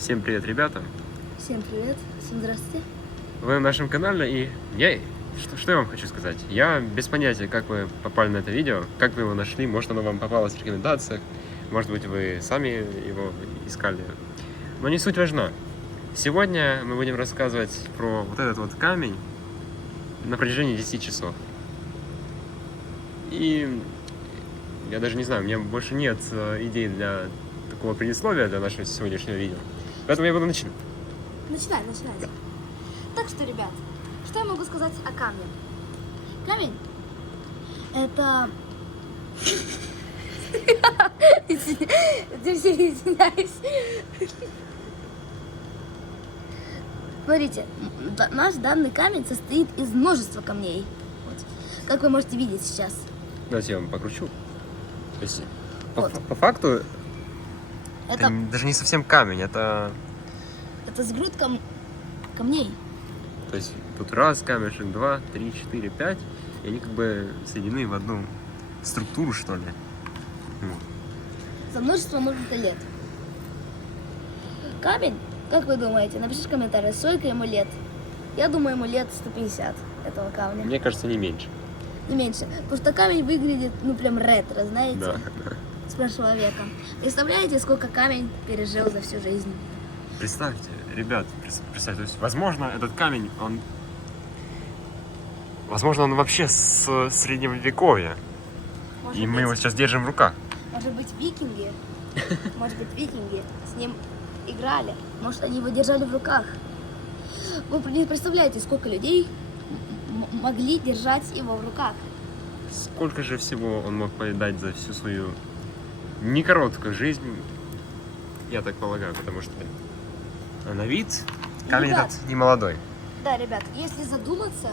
Всем привет, ребята! Всем привет, всем здравствуйте. Вы на нашем канале, и что я вам хочу сказать? Я без понятия, как вы попали на это видео, как вы его нашли, может оно вам попалось в рекомендациях, может быть вы сами его искали, но не суть важна. Сегодня мы будем рассказывать про вот этот вот камень на протяжении 10 часов. И я даже не знаю, у меня больше нет идей для такого предисловия для нашего сегодняшнего видео, поэтому я буду начинать. Начинайте. Так что, ребят, что я могу сказать о камне? Камень — это... Извиняюсь. Смотрите, наш данный камень состоит из множества камней. Вот. Как вы можете видеть сейчас. Давайте я вам покручу. То есть, Вот. по факту, Это это даже не совсем камень, это... сгрудка камней. То есть, тут раз камешек, 2, 3, 4, 5, и они как бы соединены в одну структуру, что ли. Вот. За множество лет. Камень, как вы думаете, напишите в комментариях, сколько ему лет. Я думаю, ему лет 150 этого камня. Мне кажется, не меньше. Не меньше. Потому что камень выглядит, прям ретро, знаете, Да. с прошлого века. Представляете, сколько камень пережил за всю жизнь? Представьте, ребят, представьте, то есть, возможно, этот камень, возможно, он вообще с средневековья, и мы его сейчас держим в руках. Может быть, викинги с ним играли. Может, они его держали в руках. Вы не представляете, сколько людей могли держать его в руках. Сколько же всего он мог повидать за всю свою некороткую жизнь, я так полагаю, потому что на вид камень Ребят. этот не молодой. Да, ребят, если задуматься,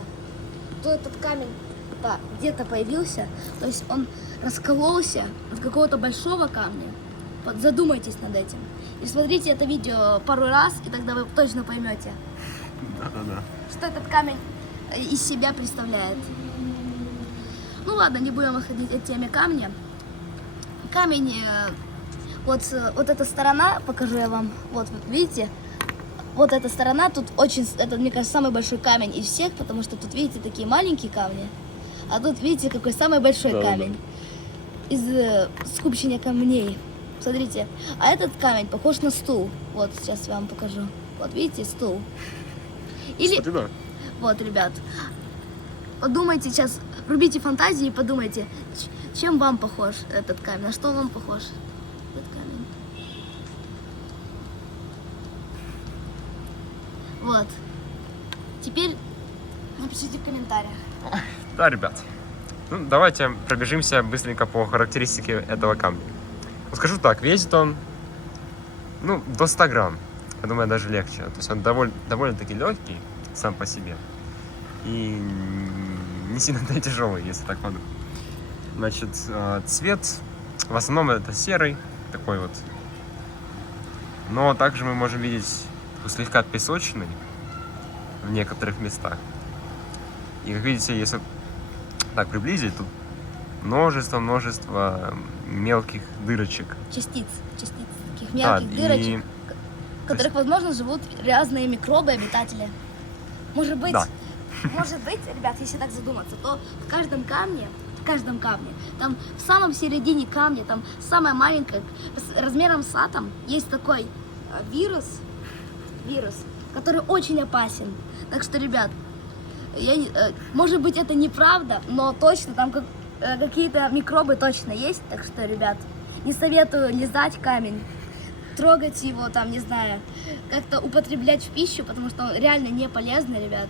то этот камень, да, где-то появился, то есть он раскололся от какого-то большого камня. Вот задумайтесь над этим. И смотрите это видео пару раз, и тогда вы точно поймете, Да-да-да. что этот камень из себя представляет. Ну ладно, не будем отходить от темы камня. Камень, вот эта сторона, покажу я вам, вот видите, вот эта сторона, тут это, мне кажется, самый большой камень из всех, потому что тут, видите, такие маленькие камни, а тут, видите, какой самый большой камень из скупчения камней. Смотрите, а этот камень похож на стул. Вот, сейчас я вам покажу. Вот, видите, стул. Или, Кстати, да. вот, ребят, подумайте сейчас, врубите фантазию и подумайте, чем вам похож этот камень, на что вам похож этот камень. Вот. Теперь напишите в комментариях. Да, ребят. Ну, давайте пробежимся быстренько по характеристике этого камня. Ну, скажу так, весит он, до 100 грамм. Я думаю, даже легче. То есть он довольно-таки легкий сам по себе. И не сильно тяжелый, если так подумать. Значит, цвет в основном это серый, такой вот. Но также мы можем видеть слегка песочный в некоторых местах. И как видите, если так приблизить, тут множество мелких дырочек. Частиц, таких мелких дырочек, в которых, возможно, живут разные микробы, обитатели. Может быть, ребят, если так задуматься, то в каждом камне, там в самом середине камня, там самая маленькая, размером с атом, есть такой вирус, который очень опасен. Так что, ребят, может быть, это неправда, но точно там какие-то микробы точно есть. Так что, ребят, не советую лизать камень, трогать его, там, не знаю, как-то употреблять в пищу, потому что он реально не полезный, ребят.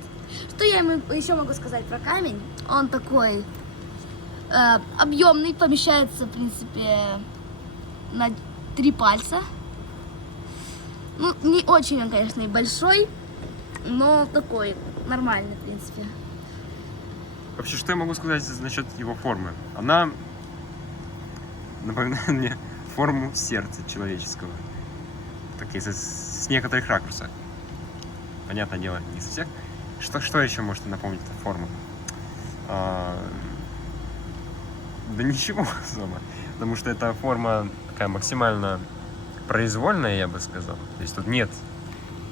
Что я еще могу сказать про камень? Он такой объемный, помещается, в принципе, на 3 пальца. Ну, не очень он, конечно, и большой, но такой нормальный, в принципе. Вообще, что я могу сказать насчет его формы? Она напоминает мне форму сердца человеческого. Так, если с некоторых ракурсов. Понятное дело, не со всех. Что еще может напомнить эта форма? Да ничего особо. Потому что эта форма такая максимально произвольная, я бы сказал. То есть тут нет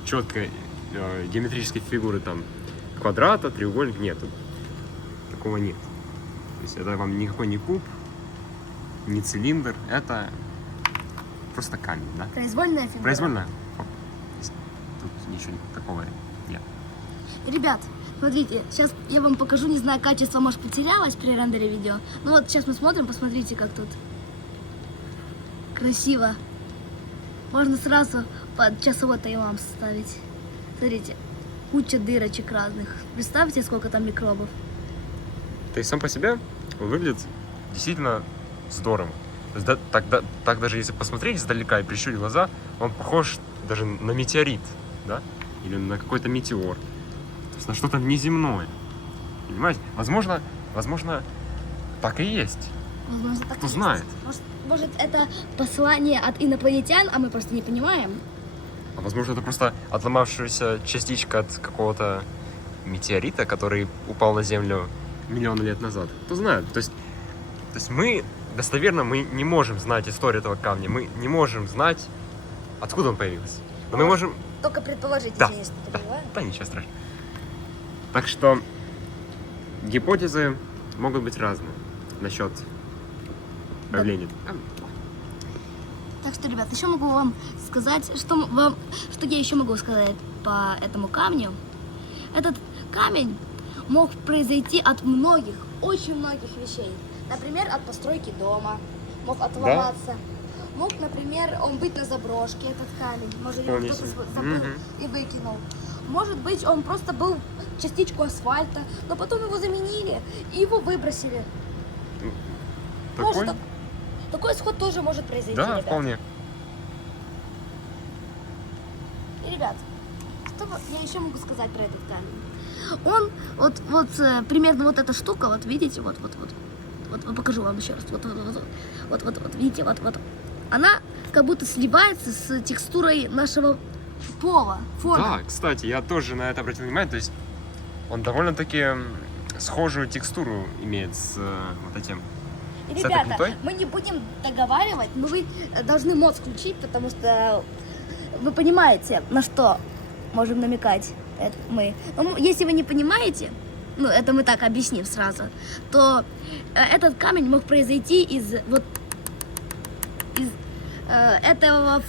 четкой геометрической фигуры, там, квадрата, треугольник, нет. Тут такого нет. То есть это вам никакой не куб, не цилиндр, это просто камень, да? Произвольная фигура. Произвольная. Тут ничего такого нет. Ребят, смотрите, сейчас я вам покажу, не знаю, качество, может, потерялось при рендере видео. Ну вот сейчас мы смотрим, посмотрите, как тут красиво. Можно сразу под часовой таймлапс ставить. Смотрите, куча дырочек разных. Представьте, сколько там микробов. То есть сам по себе он выглядит действительно здорово. То есть, так даже если посмотреть издалека и прищурить глаза, он похож даже на метеорит, да? Или на какой-то метеор. То есть на что-то внеземное. Понимаете? Возможно, так и есть. Возможно, так Кто и знает? есть. Может, это послание от инопланетян, а мы просто не понимаем. А возможно, это просто отломавшаяся частичка от какого-то метеорита, который упал на Землю миллионы лет назад. Кто знает? То есть мы достоверно не можем знать историю этого камня. Мы не можем знать, откуда он появился. Но мы можем... Только предположить, Да, если не понимаю. Да, ничего страшного. Так что гипотезы могут быть разные насчет появления. Так что, ребят, еще могу вам сказать, что я еще могу сказать по этому камню. Этот камень мог произойти от многих, очень многих вещей. Например, от постройки дома, мог отломаться. Мог, например, он быть на заброшке, этот камень. Может, его кто-то забыл и выкинул. Может быть, он просто был частичку асфальта, но потом его заменили и его выбросили. Такой? Такой исход тоже может произойти, Да, ребят. вполне. И, ребят, что я еще могу сказать про этот камень? Он, примерно вот эта штука, вот видите, вот, покажу вам еще раз, вот, видите, вот, она как будто сливается с текстурой нашего пола, фона. Да, кстати, я тоже на это обратил внимание, то есть он довольно-таки схожую текстуру имеет с вот этим. И, с этой ребята, плитой? мы не будем договаривать, но вы должны мод включить, потому что вы понимаете, на что можем намекать мы. Но если вы не понимаете, ну, это мы так объясним сразу, то этот камень мог произойти из этого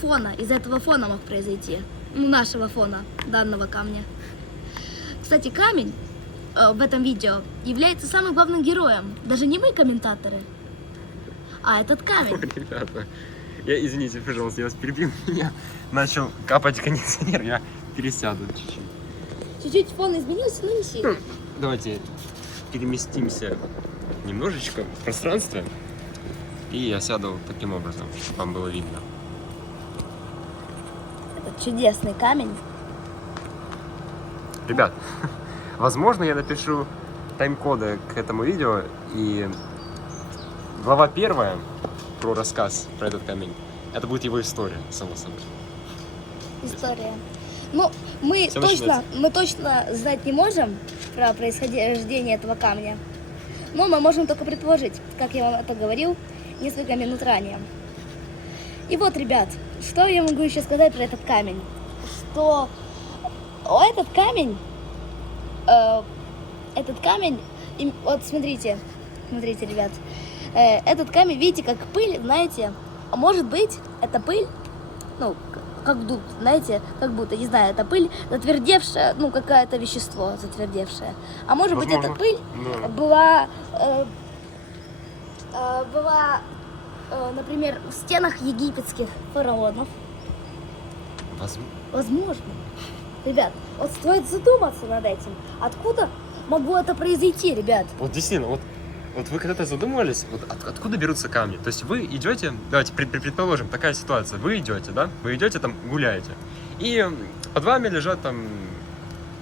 фона мог произойти, ну, нашего фона, данного камня. Кстати, камень в этом видео является самым главным героем, даже не мы, комментаторы, а этот камень. Ой, ребята, извините, пожалуйста, я вас перебил, меня начал капать кондиционер, я пересяду чуть-чуть. Чуть-чуть фон изменился, но не сильно. Давайте переместимся немножечко в пространстве, и я сяду таким образом, чтобы вам было видно. Это чудесный камень. Ребят, возможно, я напишу тайм-коды к этому видео, и глава 1 про рассказ про этот камень, это будет его история, само собой. История. Ну, мы точно знать не можем про происхождение этого камня, но мы можем только предположить, как я вам это говорил несколько минут ранее. И вот, ребят, что я могу еще сказать про этот камень? Что этот камень, вот смотрите, ребят, этот камень, видите, как пыль, знаете, а может быть, это пыль, ну, как будто, знаете, как будто, не знаю, это пыль затвердевшая, ну, какое-то вещество затвердевшее. А может быть, эта пыль была, например, в стенах египетских фараонов. Возможно. Ребят, вот стоит задуматься над этим. Откуда могло это произойти, ребят? Вот действительно, вот вы когда-то задумывались, вот откуда берутся камни? То есть вы идете, давайте предположим, такая ситуация, вы идете, да? Вы идете там, гуляете, и под вами лежат там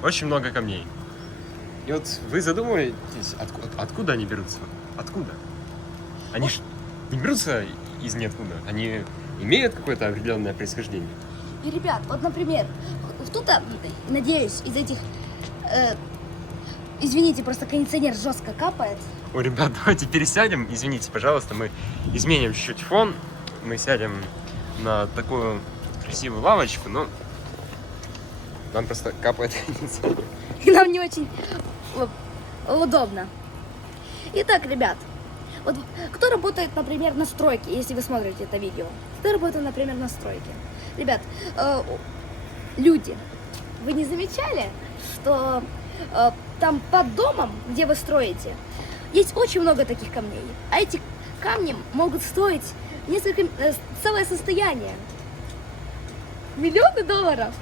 очень много камней. И вот вы задумываетесь, откуда они берутся? Откуда? Они ж не берутся из ниоткуда, они имеют какое-то определенное происхождение. И, ребят, вот, например, кто-то, надеюсь, из этих... извините, просто кондиционер жестко капает. Ой, ребят, давайте пересядем. Извините, пожалуйста, мы изменим чуть-чуть фон. Мы сядем на такую красивую лавочку, но нам просто капает. И нам не очень удобно. Итак, ребят, вот кто работает, например, на стройке, если вы смотрите это видео? Кто работает, например, на стройке? Ребят, люди, вы не замечали, что там под домом, где вы строите, есть очень много таких камней, а эти камни могут стоить целое состояние. Миллионы долларов.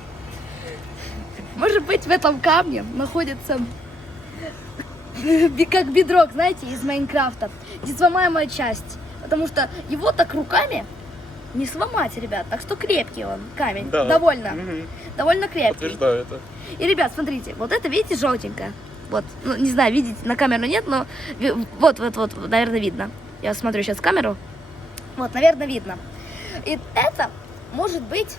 Может быть, в этом камне находится как бедрок, знаете, из Майнкрафта, несвомаемая часть. Потому что его так руками не сломать, ребят. Так что крепкий он, камень. Да. Довольно крепкий. Подтверждаю это. И, ребят, смотрите, вот это, видите, желтенькое. Вот, ну, не знаю, видите, на камеру нет, но вот, наверное, видно. Я смотрю сейчас в камеру. Вот, наверное, видно. И это может быть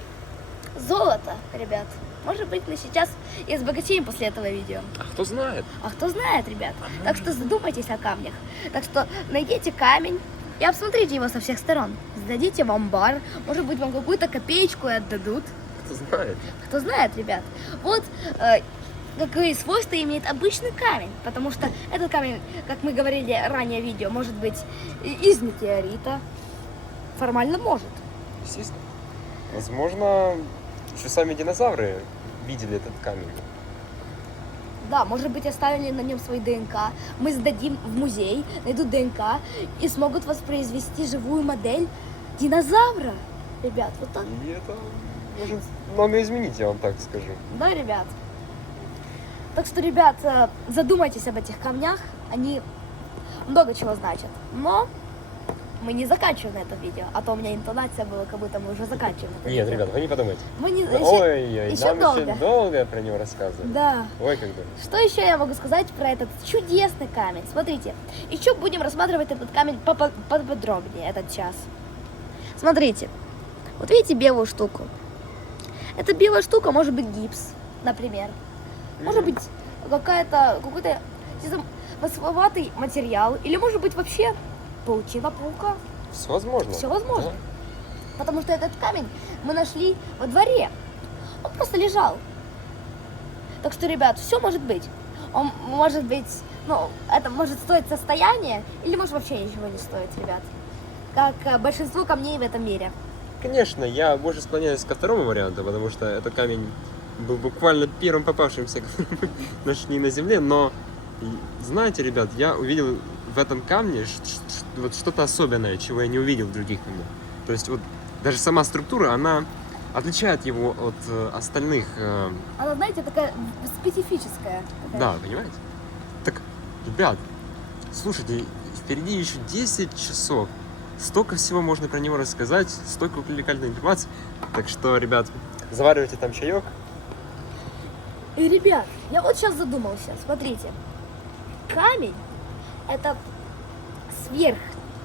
золото, ребят. Может быть, мы сейчас и разбогатеем после этого видео. А кто знает? А кто знает, ребят. Так что задумайтесь о камнях. Так что найдите камень и обсмотрите его со всех сторон. Сдадите в амбар. Может быть, вам какую-то копеечку и отдадут. Кто знает? Кто знает, ребят. Вот какие свойства имеет обычный камень. Потому что этот камень, как мы говорили ранее в видео, может быть из метеорита. Формально может. Естественно. Возможно, еще сами динозавры видели этот камень. Да, может быть, оставили на нем свой ДНК. Мы сдадим в музей, найдут ДНК и смогут воспроизвести живую модель динозавра. Ребят, вот так. И это может много изменить, я вам так скажу. Да, ребят. Так что, ребят, задумайтесь об этих камнях. Они много чего значат. Но мы не заканчиваем на этом видео. А то у меня интонация была, как будто мы уже заканчиваем это Нет, видео. ребят, вы не подумайте. Мы не... Ой-ой-ой, еще нам долго. еще долго про него рассказывать. Да. Ой, как долго. Что еще я могу сказать про этот чудесный камень? Смотрите, еще будем рассматривать этот камень поподробнее этот час. Смотрите, вот видите белую штуку? Эта белая штука может быть гипс, например. Может быть какой-то масловатый материал. Или может быть вообще паутина паука. Все возможно. Все возможно. Да. Потому что этот камень мы нашли во дворе. Он просто лежал. Так что, ребят, все может быть. Он может быть, ну, это может стоить состояние, или может вообще ничего не стоить, ребят. Как большинство камней в этом мире. Конечно, я больше склоняюсь ко второму варианту, потому что этот камень был буквально первым попавшимся, который мы нашли на земле. Но, знаете, ребят, я увидел в этом камне вот что-то особенное, чего я не увидел в других камнях. То есть вот даже сама структура, она отличает его от остальных. Она, знаете, такая специфическая. Да, понимаете? Так, ребят, слушайте, впереди еще 10 часов. Столько всего можно про него рассказать, столько увлекательной информации. Так что, ребят, заваривайте там чаек. И, ребят, я вот сейчас задумался. Смотрите, камень это сверх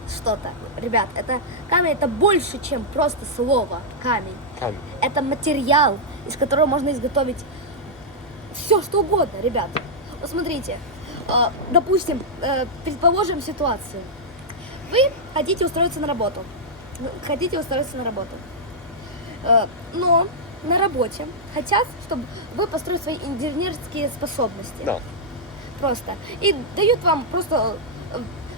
что-то. Ребят, это камень, это больше, чем просто слово камень. Камень. Это материал, из которого можно изготовить все, что угодно, ребят. Вот смотрите, допустим, предположим ситуацию. Вы хотите устроиться на работу. Но на работе хотят, чтобы вы построили свои инженерские способности. Да. Просто. И дают вам просто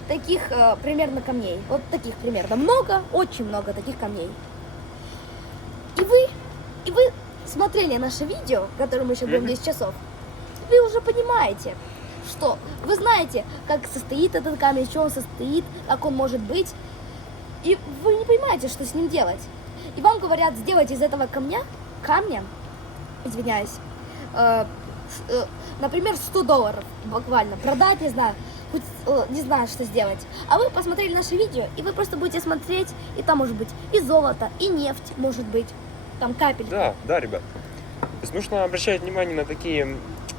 таких примерно камней. Вот таких примерно. Много, очень много таких камней. И вы смотрели наше видео, которое мы еще будем 10 часов. Вы уже понимаете, что вы знаете, как состоит этот камень, из чего он состоит, как он может быть. И вы не понимаете, что с ним делать. И вам говорят, сделать из этого камня, извиняюсь, например, $100 буквально, продать, не знаю, не знаю, что сделать. А вы посмотрели наше видео, и вы просто будете смотреть, и там может быть и золото, и нефть, может быть, там капелька. Да, ребят. То есть нужно обращать внимание на такие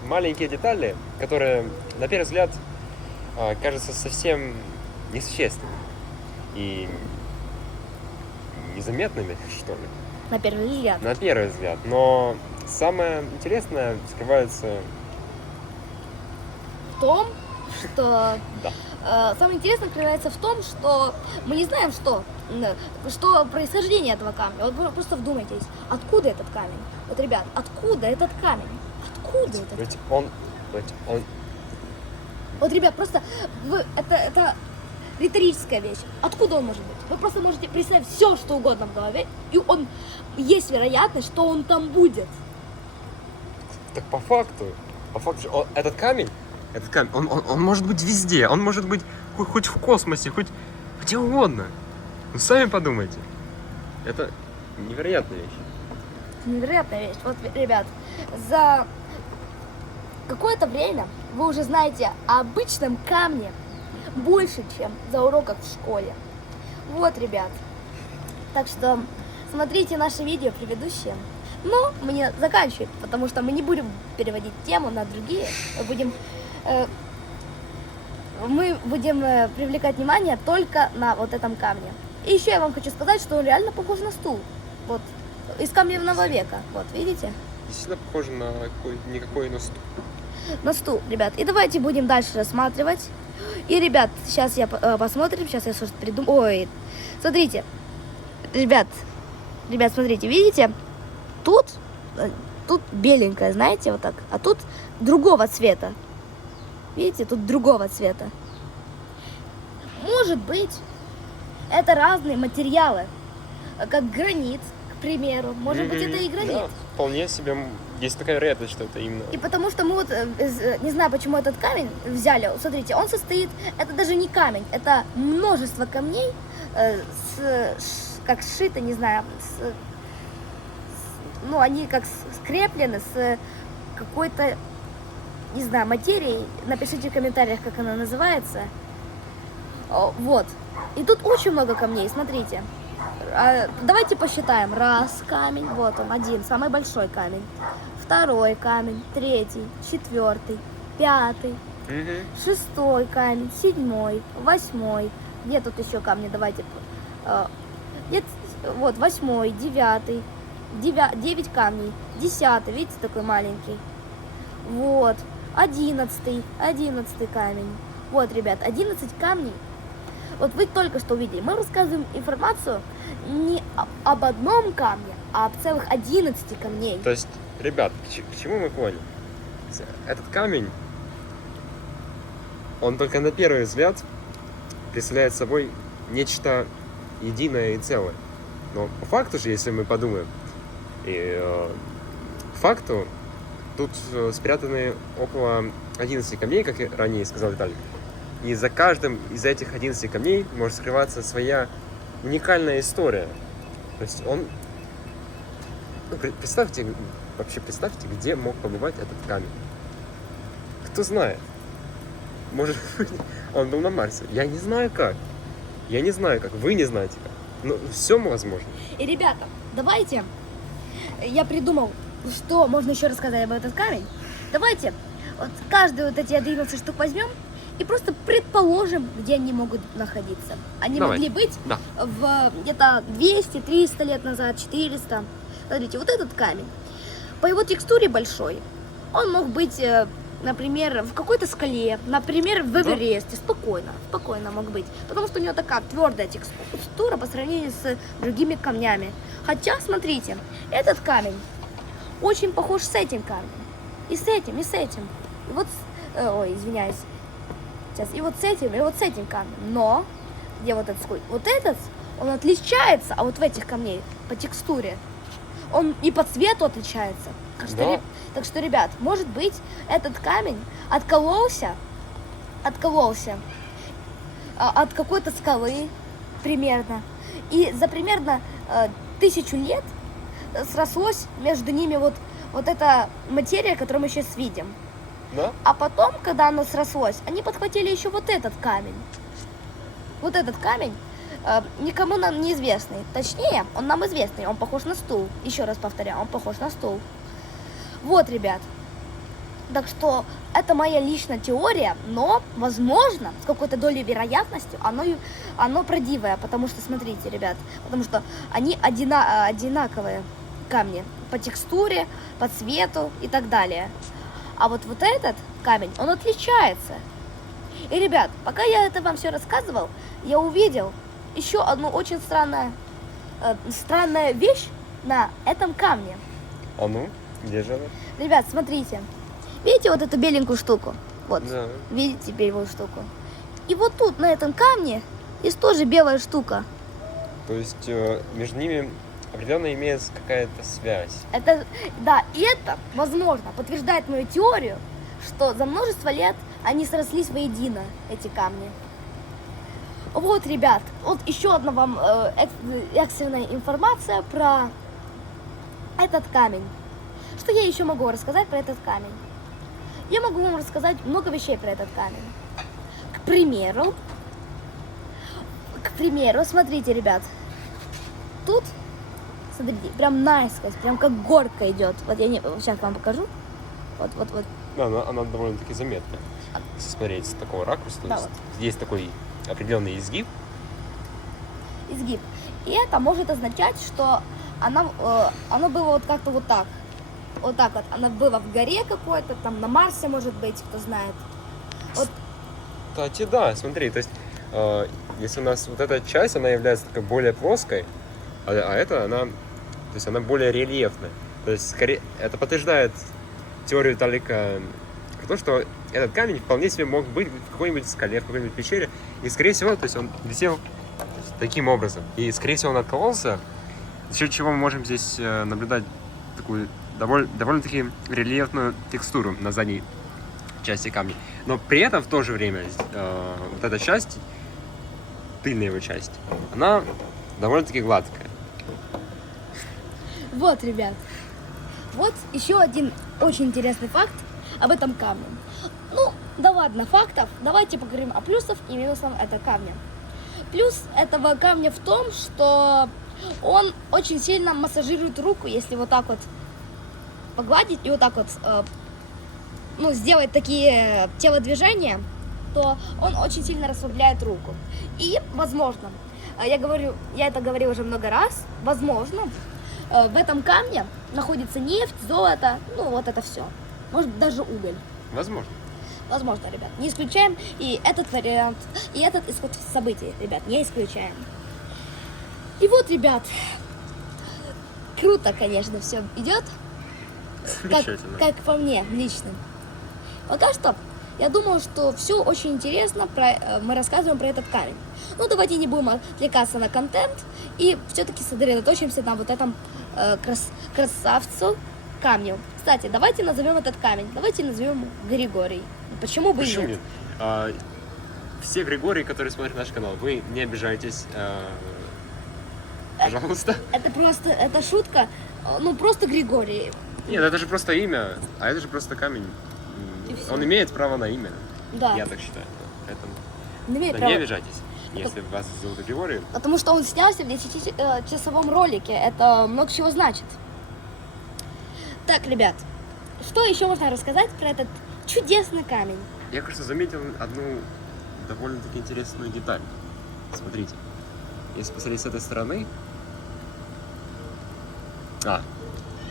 маленькие детали, которые, на первый взгляд, кажутся совсем несущественными и незаметными, что ли. На первый взгляд. На первый взгляд. Но самое интересное скрывается В том, что Да. самое интересное проявляется в том, что мы не знаем, что происхождение этого камня. Вот вы просто вдумайтесь, откуда этот камень? Вот, ребят, откуда этот камень? Откуда этот камень? Ведь он... Вот, ребят, просто это риторическая вещь. Откуда он может быть? Вы просто можете представить все, что угодно в голове, и есть вероятность, что он там будет. Так по факту этот камень, он может быть везде, он может быть хоть в космосе, хоть где угодно. Ну, сами подумайте. Это невероятная вещь. Невероятная вещь. Вот, ребят, за какое-то время вы уже знаете о обычном камне больше, чем за уроков в школе. Вот, ребят. Так что смотрите наши видео предыдущие. Но мы не заканчиваем, потому что мы не будем переводить тему на другие. Мы будем привлекать внимание только на вот этом камне. И еще я вам хочу сказать, что он реально похож на стул. Вот, из каменного века. Вот, видите? Действительно похоже на никакой на стул. На стул, ребят. И давайте будем дальше рассматривать. И, ребят, сейчас я посмотрим, сейчас я что-то придумаю. Ой, смотрите. Ребят, смотрите, видите? Тут беленькое, знаете, вот так. А тут другого цвета. Видите, тут другого цвета. Может быть, это разные материалы. Как гранит, к примеру. Может быть, это и гранит. Да, вполне себе есть такая вероятность, что это именно. И потому что мы вот, не знаю, почему этот камень взяли. Смотрите, он состоит, это даже не камень, это множество камней, как сшито, не знаю, они как скреплены с какой-то, не знаю, материей. Напишите в комментариях, как она называется. Вот. И тут очень много камней, смотрите. Давайте посчитаем. Раз камень, вот он, один, самый большой камень. Второй камень, третий, четвертый, пятый, шестой камень, седьмой, восьмой. Где тут еще камни? Давайте. Вот, восьмой, девятый. 9 камней. 10, видите, такой маленький. Вот. 11 камень. Вот, ребят, 11 камней. Вот вы только что увидели. Мы рассказываем информацию не об одном камне, а об целых 11 камней. То есть, ребят, к чему мы поняли? Этот камень, он только на первый взгляд представляет собой нечто единое и целое. Но по факту же, если мы подумаем, по факту тут спрятаны около 11 камней, как я ранее сказал Виталий. И за каждым из этих 11 камней может скрываться своя уникальная история. То есть он... Представьте, где мог побывать этот камень. Кто знает? Может быть, он был на Марсе. Я не знаю как. Вы не знаете как. Но все возможно. И, ребята, давайте... Я придумал, что можно еще рассказать об этом камень. Давайте вот каждый вот эти 11 штук возьмем и просто предположим, где они могут находиться. Они могли быть в где-то 200, 300 лет назад, 400. Смотрите, вот этот камень, по его текстуре большой, он мог быть, например, в какой-то скале, например, в Эвересте, спокойно мог быть, потому что у него такая твердая текстура по сравнению с другими камнями. Хотя, смотрите, этот камень очень похож с этим камнем, и с этим. И вот, извиняюсь, сейчас, и вот с этим камнем. Но где вот этот, он отличается, а вот в этих камней по текстуре, он и по цвету отличается. Так что, ребят, может быть, этот камень откололся от какой-то скалы примерно. И за примерно 1000 лет срослось между ними вот эта материя, которую мы сейчас видим. Да? А потом, когда оно срослось, они подхватили еще вот этот камень. Вот этот камень никому нам неизвестный. Точнее, он нам известный, он похож на стул. Еще раз повторяю, он похож на стул. Вот, ребят. Так что это моя личная теория, но, возможно, с какой-то долей вероятности оно правдивое, потому что, смотрите, ребят, потому что они одинаковые камни по текстуре, по цвету и так далее. А вот этот камень, он отличается. И, ребят, пока я это вам все рассказывал, я увидел еще одну очень странная вещь на этом камне. А ну, где же она? Ребят, смотрите. Видите вот эту беленькую штуку? Вот, Да. видите белую штуку? И вот тут, на этом камне, есть тоже белая штука. То есть между ними определенно имеется какая-то связь. Это, да, и это, возможно, подтверждает мою теорию, что за множество лет они срослись воедино, эти камни. Вот, ребят, вот еще одна вам экстренная информация про этот камень. Что я еще могу рассказать про этот камень? Я могу вам рассказать много вещей про этот камень. К примеру, смотрите, ребят, тут, смотрите, прям наискось, прям как горка идет. Вот я сейчас вам покажу. Вот. Да, она довольно-таки заметна. Если смотреть с такого ракурса, то Да, есть есть такой определенный изгиб. Изгиб. И это может означать, что оно было вот как-то вот так. Вот так вот. Оно было в горе какой-то, там на Марсе, может быть, кто знает. Вот. Кстати, да, смотри, то есть если у нас вот эта часть, она является такой более плоской, а эта, она более рельефная. То есть, скорее, это подтверждает теорию Виталика про то, что этот камень вполне себе мог быть в какой-нибудь скале, в какой-нибудь пещере, и, скорее всего, то есть он висел таким образом. И, скорее всего, он откололся, за счет чего мы можем здесь наблюдать такую довольно-таки рельефную текстуру на задней части камня. Но при этом в то же время вот эта часть, тыльная его часть, она довольно-таки гладкая. Вот, ребят. Вот еще один очень интересный факт об этом камне. Ну, да ладно, фактов. Давайте поговорим о плюсах и минусах этого камня. Плюс этого камня в том, что он очень сильно массажирует руку, если вот так вот погладить и вот так вот сделать такие телодвижения, то он очень сильно расслабляет руку. И, возможно, я это говорила уже много раз, возможно, в этом камне находится нефть, золото, ну вот это все. Может, даже уголь. Возможно. Возможно, ребят, не исключаем и этот вариант, и этот исход событий, ребят, не исключаем. И вот, ребят, круто, конечно, все идет, как по мне лично. Пока что я думаю, что все очень интересно, мы рассказываем про этот камень. Ну, давайте не будем отвлекаться на контент и все-таки сосредоточимся на вот этом красавцу камню. Кстати, давайте назовем этот камень, давайте назовем Григорий. Почему бы и нет? Все Григории, которые смотрят наш канал, вы не обижайтесь, пожалуйста. Это шутка, ну просто Григорий. Нет, это же просто имя, а это же просто камень. Он имеет право на имя. Да. Я так считаю. Поэтому Не обижайтесь, если вас зовут Григорий. Потому что он снялся в 10-часовом ролике. Это много чего значит. Так, ребят, что еще можно рассказать про этот чудесный камень? Я, кажется, заметил одну довольно-таки интересную деталь. Смотрите, если посмотреть с этой стороны...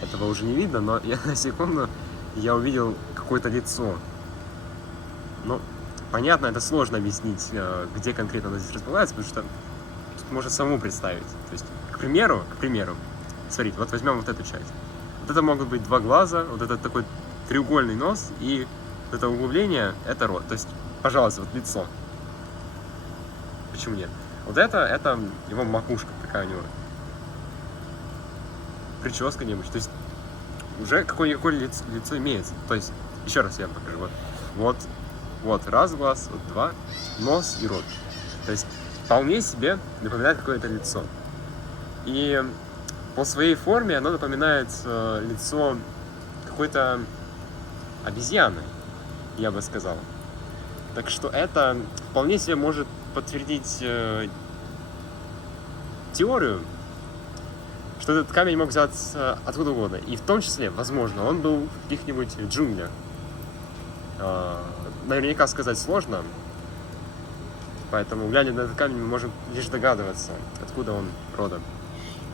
этого уже не видно, но я на секунду увидел какое-то лицо. Ну, понятно, это сложно объяснить, где конкретно оно здесь располагается, потому что тут можно самому представить. То есть, к примеру, смотрите, вот возьмем вот эту часть. Вот это могут быть два глаза, вот этот такой треугольный нос, и вот это углубление — это рот. То есть, пожалуйста, вот лицо. Почему нет? Вот это его макушка такая у него. Прическа необычная. То есть уже какое-никакое лицо имеется. То есть, еще раз я вам покажу. Вот раз глаз, вот два, нос и рот. То есть вполне себе напоминает какое-то лицо. И по своей форме оно напоминает лицо какой-то обезьяны, я бы сказал. Так что это вполне себе может подтвердить теорию, что этот камень мог взяться откуда угодно. И в том числе, возможно, он был в каких-нибудь джунглях. Наверняка сказать сложно. Поэтому, глядя на этот камень, мы можем лишь догадываться, откуда он родом.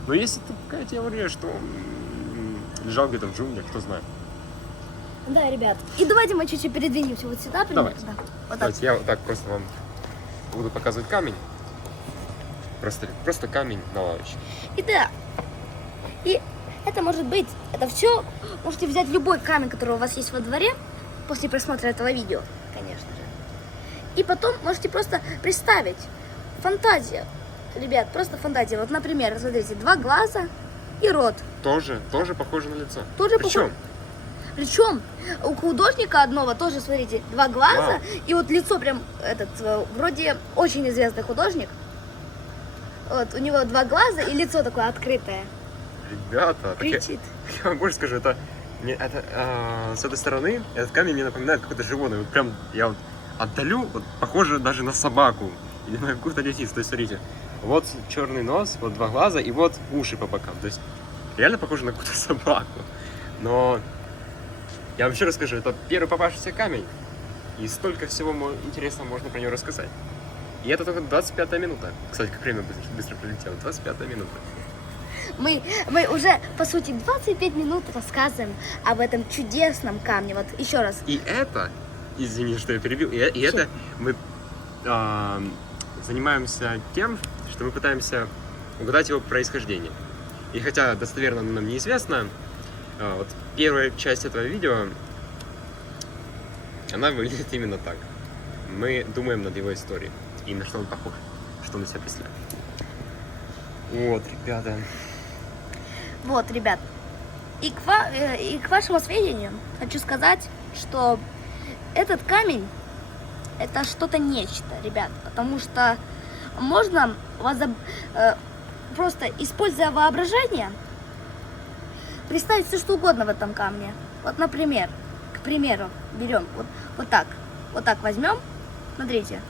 Но есть такая теория, что он лежал где-то в джунглях, кто знает. Да, ребят. И давайте мы чуть-чуть передвинемся вот сюда примерно. Давайте. Да. Вот так. Давайте, я вот так просто вам буду показывать камень. Просто камень на лавочке. И да. И это может быть, это все, можете взять любой камень, который у вас есть во дворе, после просмотра этого видео, конечно же. И потом можете просто представить. Фантазия. Ребят, просто фантазия. Вот, например, смотрите, 2 глаза и рот. Тоже похоже на лицо. Тоже Причем, Причем у художника одного тоже, смотрите, 2 глаза, Вау. и вот лицо прям вроде очень известный художник. Вот, у него 2 глаза и лицо такое открытое. ребята, так Кричит. я вам больше скажу, с этой стороны этот камень мне напоминает какое-то животное. Вот прям я вот отдалю, вот похоже даже на собаку или на какую-то лисицу. То есть смотрите, вот черный нос, вот 2 глаза и вот уши по бокам. То есть реально похоже на какую-то собаку. Но я вам еще расскажу, это первый попавшийся камень. И столько всего интересного можно про него рассказать. И это только 25-я минута. Кстати, как время быстро пролетело. 25-я минута. Мы уже, по сути, 25 минут рассказываем об этом чудесном камне. Вот еще раз. И это, извини, что я перебил, и это мы занимаемся тем, что мы пытаемся угадать его происхождение. И хотя достоверно нам неизвестно, вот первая часть этого видео, она выглядит именно так. Мы думаем над его историей и на что он похож, что он из себя представляет. Вот, ребята. Вот, ребят. И к вашему сведению хочу сказать, что этот камень это что-то нечто, ребят. Потому что можно просто, используя воображение, представить все, что угодно в этом камне. Вот, например, к примеру, берем вот так возьмем, смотрите,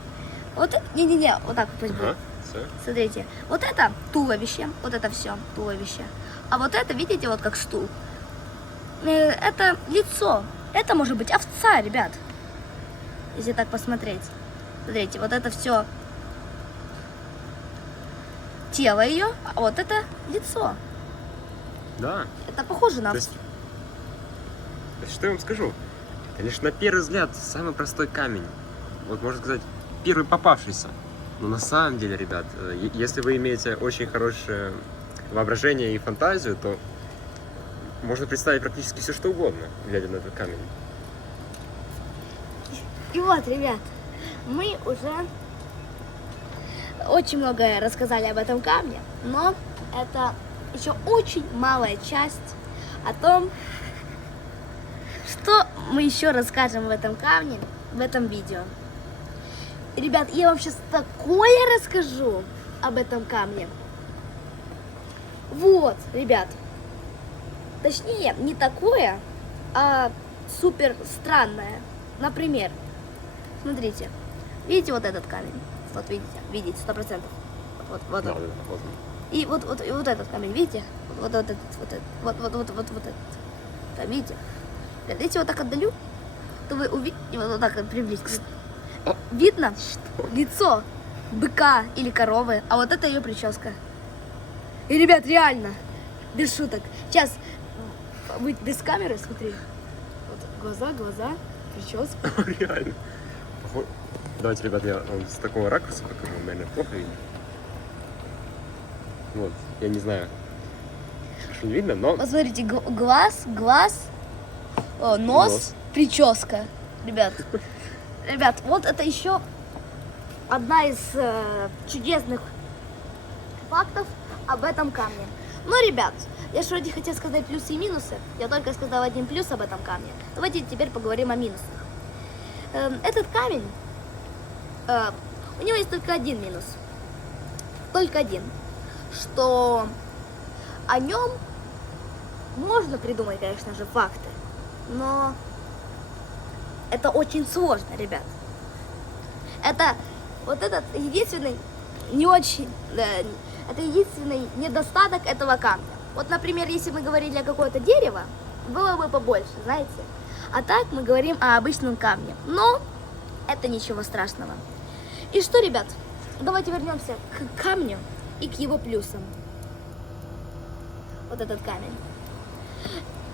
вот, вот так вот пусть будет. Все. Смотрите, вот это туловище, вот это все туловище, а вот это, видите, вот как стул, это лицо, это может быть овца, ребят, если так посмотреть. Смотрите, вот это все тело ее, а вот это лицо. Да. Это похоже на То есть, что я вам скажу? Конечно, на первый взгляд, самый простой камень. Вот, можно сказать, первый попавшийся. Но на самом деле, ребят, если вы имеете очень хорошее воображение и фантазию, то можно представить практически все, что угодно, глядя на этот камень. И вот, ребят, мы уже очень многое рассказали об этом камне, но это еще очень малая часть о том, что мы еще расскажем в этом камне, в этом видео. Ребят, я вам сейчас такое расскажу об этом камне. Вот, ребят. Точнее, не такое, а супер странное. Например, смотрите. Видите вот этот камень? Вот видите, 100%. Вот он. Да, вот он. И вот этот камень, видите? Вот этот. Да, видите? Если я вот так отдалю, то вы увидите, вот так приблизите. Видно лицо быка или коровы, а вот это ее прическа. И, ребят, реально, без шуток. Сейчас, без камеры, смотри. Вот глаза, прическа. Реально. Давайте, ребят, я вам с такого ракурса покажу, наверное, плохо видно. Вот, я не знаю, что не видно, но... Посмотрите, глаз, нос, прическа. Ребят, вот это еще одна из чудесных фактов об этом камне. Но, ребят, я же вроде хотела сказать плюсы и минусы. Я только сказала один плюс об этом камне. Давайте теперь поговорим о минусах. Этот камень, у него есть только один минус. Только один. Что о нем можно придумать, конечно же, факты. Но это очень сложно, ребят. Это вот этот единственный это единственный недостаток этого камня. Вот, например, если мы говорили о какое-то дерево, было бы побольше, знаете. А так мы говорим о обычном камне. Но это ничего страшного. И что, ребят, давайте вернемся к камню и к его плюсам. Вот этот камень.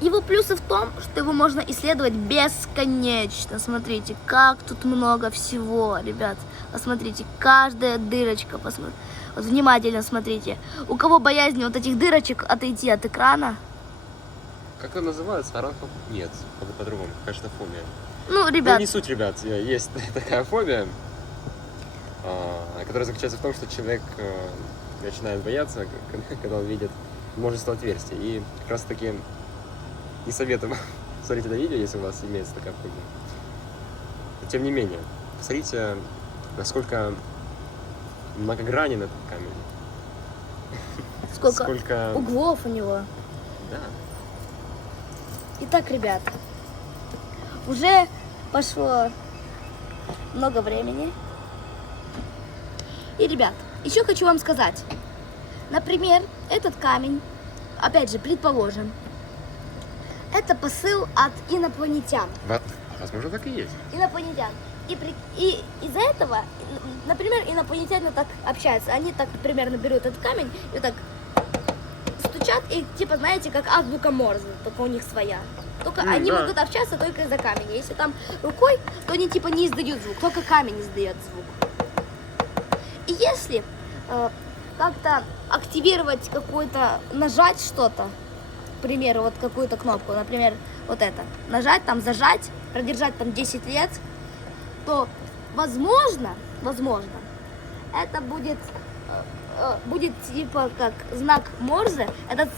Его плюсы в том, что его можно исследовать бесконечно. Смотрите, как тут много всего, ребят. Посмотрите, каждая дырочка, посмотрите. Вот внимательно смотрите. У кого боязнь вот этих дырочек отойти от экрана? Как это называется? Нет, по-другому, конечно, фобия. Ну, ребят, Ну, не суть, ребят, есть такая фобия, которая заключается в том, что человек начинает бояться, когда он видит множество отверстий. И как раз таки не советую смотреть это видео, если у вас имеется такая фобия. Но, тем не менее, посмотрите, насколько многогранен этот камень. сколько углов у него. Да. Итак, ребят, уже пошло много времени. И, ребят, еще хочу вам сказать. Например, этот камень, опять же, предположим, это посыл от инопланетян. Возможно, так и есть. Инопланетян. И из-за этого, например, инопланетяне так общаются. Они так примерно берут этот камень и вот так стучат, и типа, знаете, как азбука Морзе, только у них своя. Только они да. могут общаться только из-за камня. Если там рукой, то они типа не издают звук, только камень издает звук. И если как-то активировать какой-то, нажать что-то, к примеру, вот какую-то кнопку, например, вот это, нажать, там, зажать, продержать там 10 лет, то, возможно, это будет типа как знак Морзе, этот,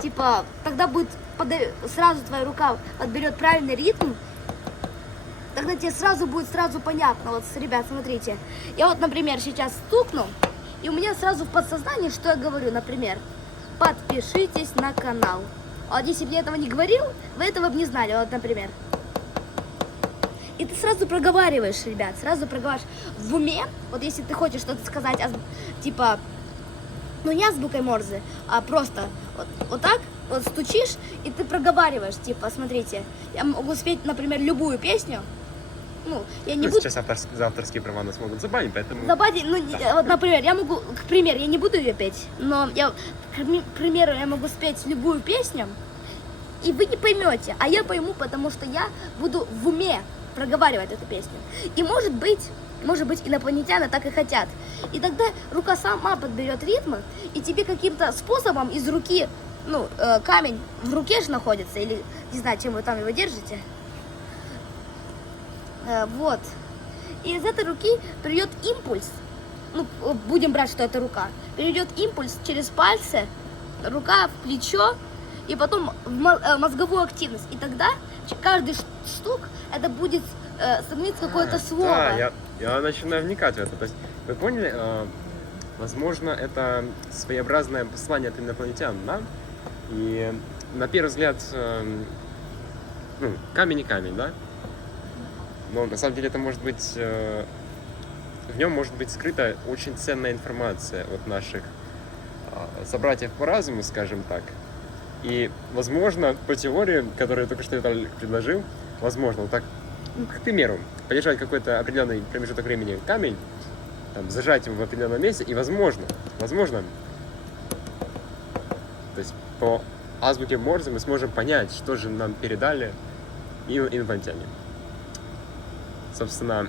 типа, тогда будет, сразу твоя рука подберет правильный ритм, тогда тебе сразу будет понятно. Вот, ребят, смотрите, я вот, например, сейчас стукну, и у меня сразу в подсознании, что я говорю, например, подпишитесь на канал. А вот если бы я этого не говорил, вы этого бы не знали, вот, например. И ты сразу проговариваешь, ребят, сразу проговариваешь в уме. Вот если ты хочешь что-то сказать, типа, ну не азбукой Морзе, а просто вот так вот стучишь, и ты проговариваешь, типа, смотрите, я могу спеть, например, любую песню. Ну, я не буду... Сейчас за авторские права нас могут забанить, поэтому... Забанить, ну, вот, например, я могу, к примеру, я не буду ее петь, но я, к примеру, я могу спеть любую песню, и вы не поймете, а я пойму, потому что я буду в уме проговаривать эту песню. И может быть, инопланетяне так и хотят. И тогда рука сама подберет ритмы, и тебе каким-то способом из руки, ну, камень в руке же находится, или не знаю, чем вы там его держите. Вот. И из этой руки придет импульс. Ну, будем брать, что это рука. Перейдет импульс через пальцы, рука в плечо, и потом в мозговую активность. И тогда каждый стук это будет становиться какое-то слово. Да, я начинаю вникать в это. То есть, вы поняли, возможно, это своеобразное послание от инопланетян, да? И на первый взгляд, ну, камень и камень, да? Но на самом деле это может быть, в нем может быть скрыта очень ценная информация от наших собратьев по разуму, скажем так. И, возможно, по теории, которую я только что Виталий предложил, возможно, вот так, ну, к примеру, подержать какой-то определенный промежуток времени камень, там, зажать его в определенном месте, и, возможно, то есть по азбуке Морзе мы сможем понять, что же нам передали инопланетяне. Собственно,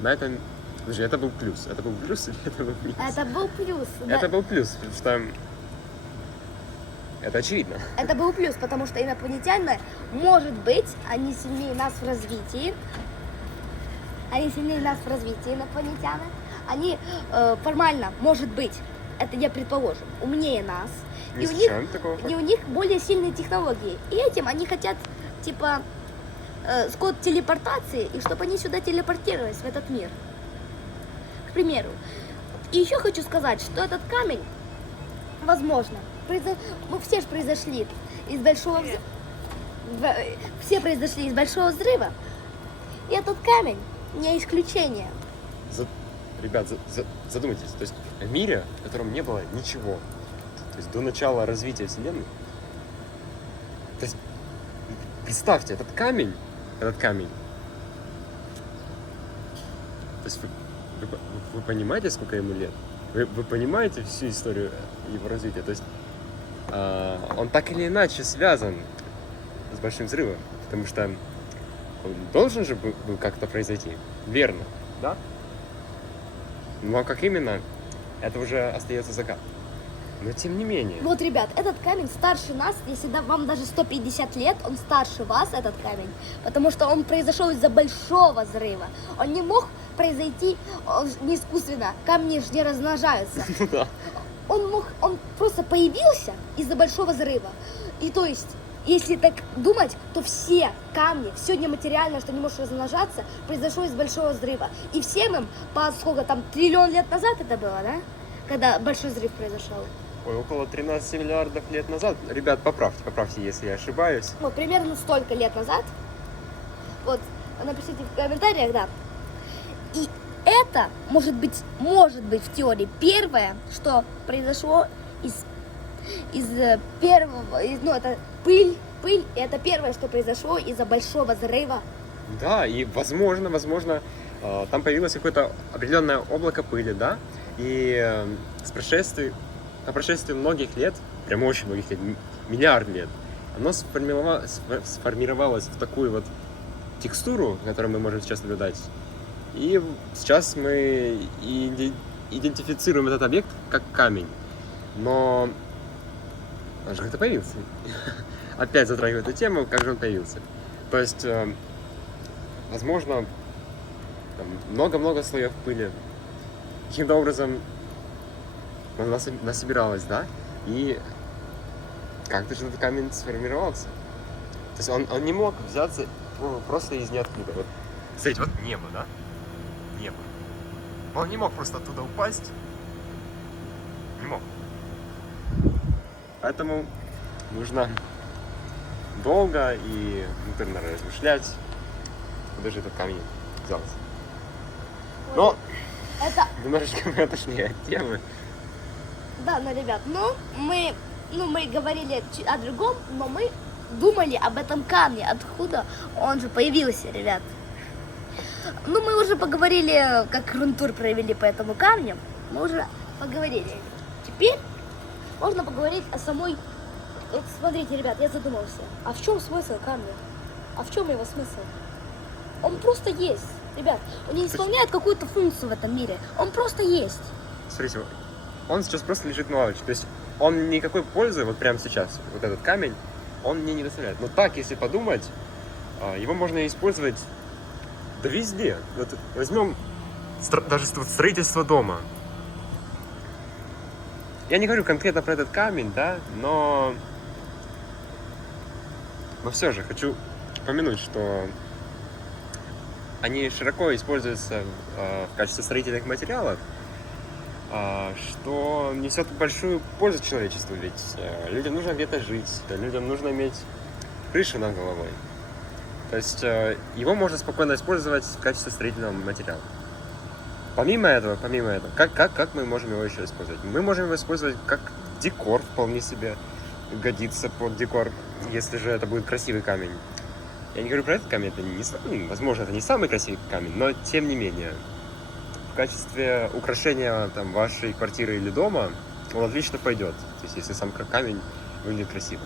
на этом... Слушай, это был плюс. Это был плюс или это был минус? Это был плюс. Это был плюс, потому что это очевидно. Это был плюс, потому что инопланетяне, может быть, они сильнее нас в развитии. Инопланетяне. Они формально, может быть, это я предположим, умнее нас. И у них более сильные технологии. И этим они хотят, типа, код телепортации, и чтобы они сюда телепортировались, в этот мир. К примеру. И еще хочу сказать, что этот камень, возможно, мы все же произошли из большого взрыва. И этот камень не исключение. Ребят, задумайтесь. То есть в мире, в котором не было ничего, то есть до начала развития Вселенной, то есть представьте, этот камень, то есть вы понимаете, сколько ему лет? Вы понимаете всю историю его развития? То есть он так или иначе связан с большим взрывом, потому что он должен же был как-то произойти, верно, да? Но как именно, это уже остается загадкой. Но тем не менее. Вот, ребят, этот камень старше нас, если вам даже 150 лет, он старше вас, этот камень, потому что он произошел из-за большого взрыва. Он не мог произойти не искусственно, камни же не размножаются. Да. Он просто появился из-за большого взрыва. И то есть, если так думать, то все камни, все нематериальное, что не может размножаться, произошло из большого взрыва. И всем им, по сколько там, триллион лет назад это было, да? Когда большой взрыв произошел. Ой, около 13 миллиардов лет назад. Ребят, поправьте, если я ошибаюсь. Вот, примерно столько лет назад. Вот, напишите в комментариях, да. И это может быть в теории первое, что произошло из первого, ну, это пыль, и это первое, что произошло из-за большого взрыва. Да, и возможно, там появилось какое-то определенное облако пыли, да, и по прошествии многих лет, прям очень многих лет, миллиард лет, оно сформировалось в такую вот текстуру, которую мы можем сейчас наблюдать. И сейчас мы идентифицируем этот объект как камень. Но он же как-то появился. Опять затрагиваю эту тему, как же он появился. То есть, возможно, много-много слоев пыли. Каким-то образом она насобиралась, да? И как-то же этот камень сформировался. То есть он не мог взяться просто из ниоткуда. Вот, смотрите, вот небо, да? Небо. Он не мог просто оттуда упасть. Не мог. Поэтому нужно долго и муторно размышлять, куда же этот камень взялся. Но Это... немножечко мы отошли от темы. Да, ну, ребят, мы говорили о другом, но мы думали об этом камне, откуда он же появился, ребят. Ну, мы уже поговорили, как рун-тур провели по этому камню, мы уже поговорили. Теперь можно поговорить о самой... Вот смотрите, ребят, я задумался, а в чем смысл камня? А в чем его смысл? Он просто есть, ребят, он не исполняет какую-то функцию в этом мире, он просто есть. Смотрите, он сейчас просто лежит на лавочке, то есть он никакой пользы, вот прямо сейчас, вот этот камень, он мне не доставляет. Но так, если подумать, его можно использовать да везде. Вот возьмем даже строительство дома. Я не говорю конкретно про этот камень, да, но все же хочу упомянуть, что они широко используются в качестве строительных материалов, что несет большую пользу человечеству, ведь людям нужно где-то жить, людям нужно иметь крышу над головой. То есть его можно спокойно использовать в качестве строительного материала. Помимо этого, как мы можем его еще использовать? Мы можем его использовать как декор, вполне себе годится под декор, если же это будет красивый камень. Я не говорю про этот камень, это не, возможно, это не самый красивый камень, но тем не менее, в качестве украшения там, вашей квартиры или дома он отлично пойдет. То есть, если сам камень выглядит красиво.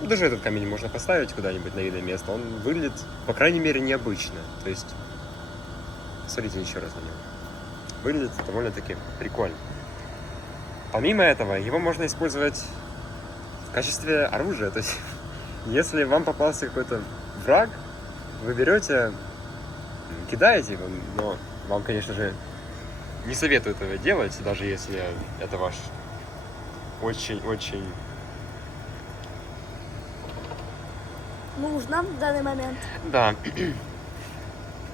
Ну, даже этот камень можно поставить куда-нибудь на видное место. Он выглядит, по крайней мере, необычно. То есть, смотрите еще раз на него. Выглядит довольно-таки прикольно. Помимо этого, его можно использовать в качестве оружия. То есть, если вам попался какой-то враг, вы берете, кидаете его, но вам, конечно же, не советую этого делать, даже если это ваш очень-очень нужно в данный момент. Да.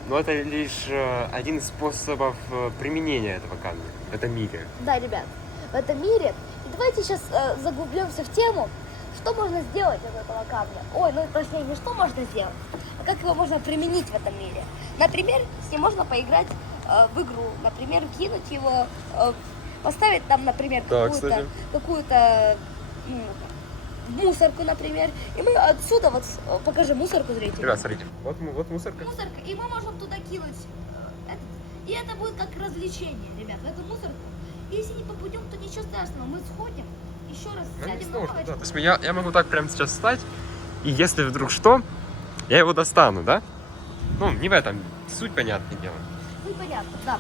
Но это лишь один из способов применения этого камня в этом мире. Да, ребят, в этом мире. И давайте сейчас заглубимся в тему, что можно сделать из этого камня. Ой, ну точнее, не что можно сделать, а как его можно применить в этом мире. Например, с ним можно поиграть в игру. Например, кинуть его, поставить там, например, какую-то мусорку, например. И мы отсюда, вот покажи мусорку зрителям. Ребят, смотрите, вот мусорка. Мусорка, и мы можем туда кинуть и это будет как развлечение, ребят, в эту мусорку. Если не попадем, то ничего страшного, мы сходим еще раз Ну, не сядем на сложно, лавочку. да. То есть я могу так прямо сейчас встать, и если вдруг что, я его достану, да? Ну, не в этом. Суть, понятное дело. Ну, понятно, да.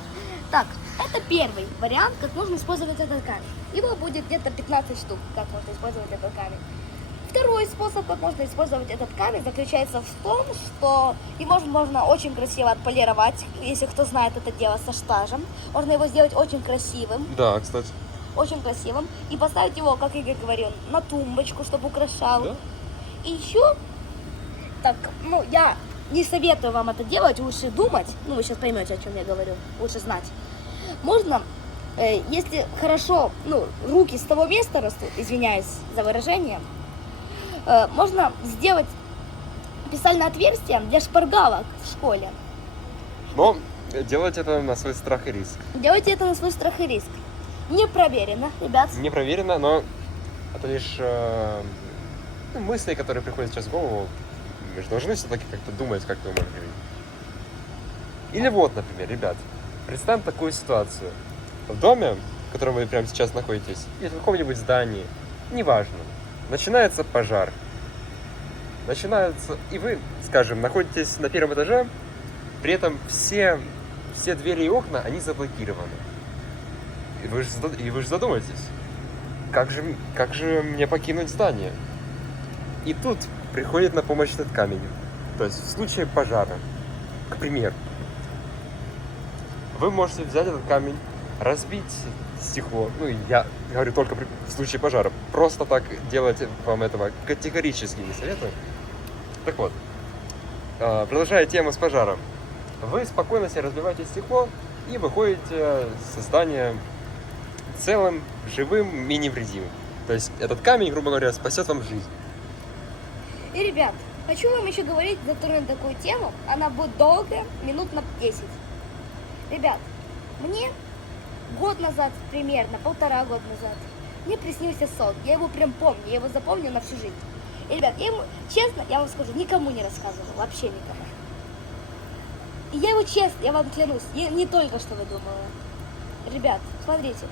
Так, это первый вариант, как можно использовать этот камень. Его будет где-то 15 штук, как можно использовать этот камень. Второй способ, как можно использовать этот камень, заключается в том, что его можно очень красиво отполировать, если кто знает это дело со штажем. Можно его сделать очень красивым, Да, кстати. очень красивым, и поставить его, как Игорь говорил, на тумбочку, чтобы украшал. Да? И еще, так, ну, я не советую вам это делать, лучше думать, ну, вы сейчас поймете, о чем я говорю, лучше знать. Можно, если хорошо, ну, руки с того места растут, извиняюсь за выражение, можно сделать специальное отверстие для шпаргалок в школе. Но делать это на свой страх и риск. Делайте это на свой страх и риск. Не проверено, ребят. Не проверено, но это лишь мысли, которые приходят сейчас в голову. Мы же должны все-таки как-то думать, как вы можете видеть. Или вот, например, ребят, представим такую ситуацию. В доме, в котором вы прямо сейчас находитесь, или в каком-нибудь здании, неважно, начинается пожар. Начинается, и вы, скажем, находитесь на первом этаже, при этом все двери и окна, они заблокированы. И вы же задумаетесь, как же мне покинуть здание? И тут приходит на помощь этот камень. То есть в случае пожара, к примеру, вы можете взять этот камень, разбить стекло. Ну, я говорю только в случае пожара. Просто так делать вам этого категорически не советую. Так вот, продолжая тему с пожаром. Вы спокойно себе разбиваете стекло и выходите со здания целым, живым и невредимым. То есть этот камень, грубо говоря, спасет вам жизнь. И, ребят, хочу вам еще говорить, затронуть такую тему. Она будет долгая, минут на 10. Ребят, мне год назад, примерно, 1,5 года назад, мне приснился сон. Я его прям помню, я его запомню на всю жизнь. И, ребят, я ему, честно, я вам скажу, никому не рассказывала, вообще никому. И я его честно, я вам клянусь, не только что вы думали. Ребят, смотрите,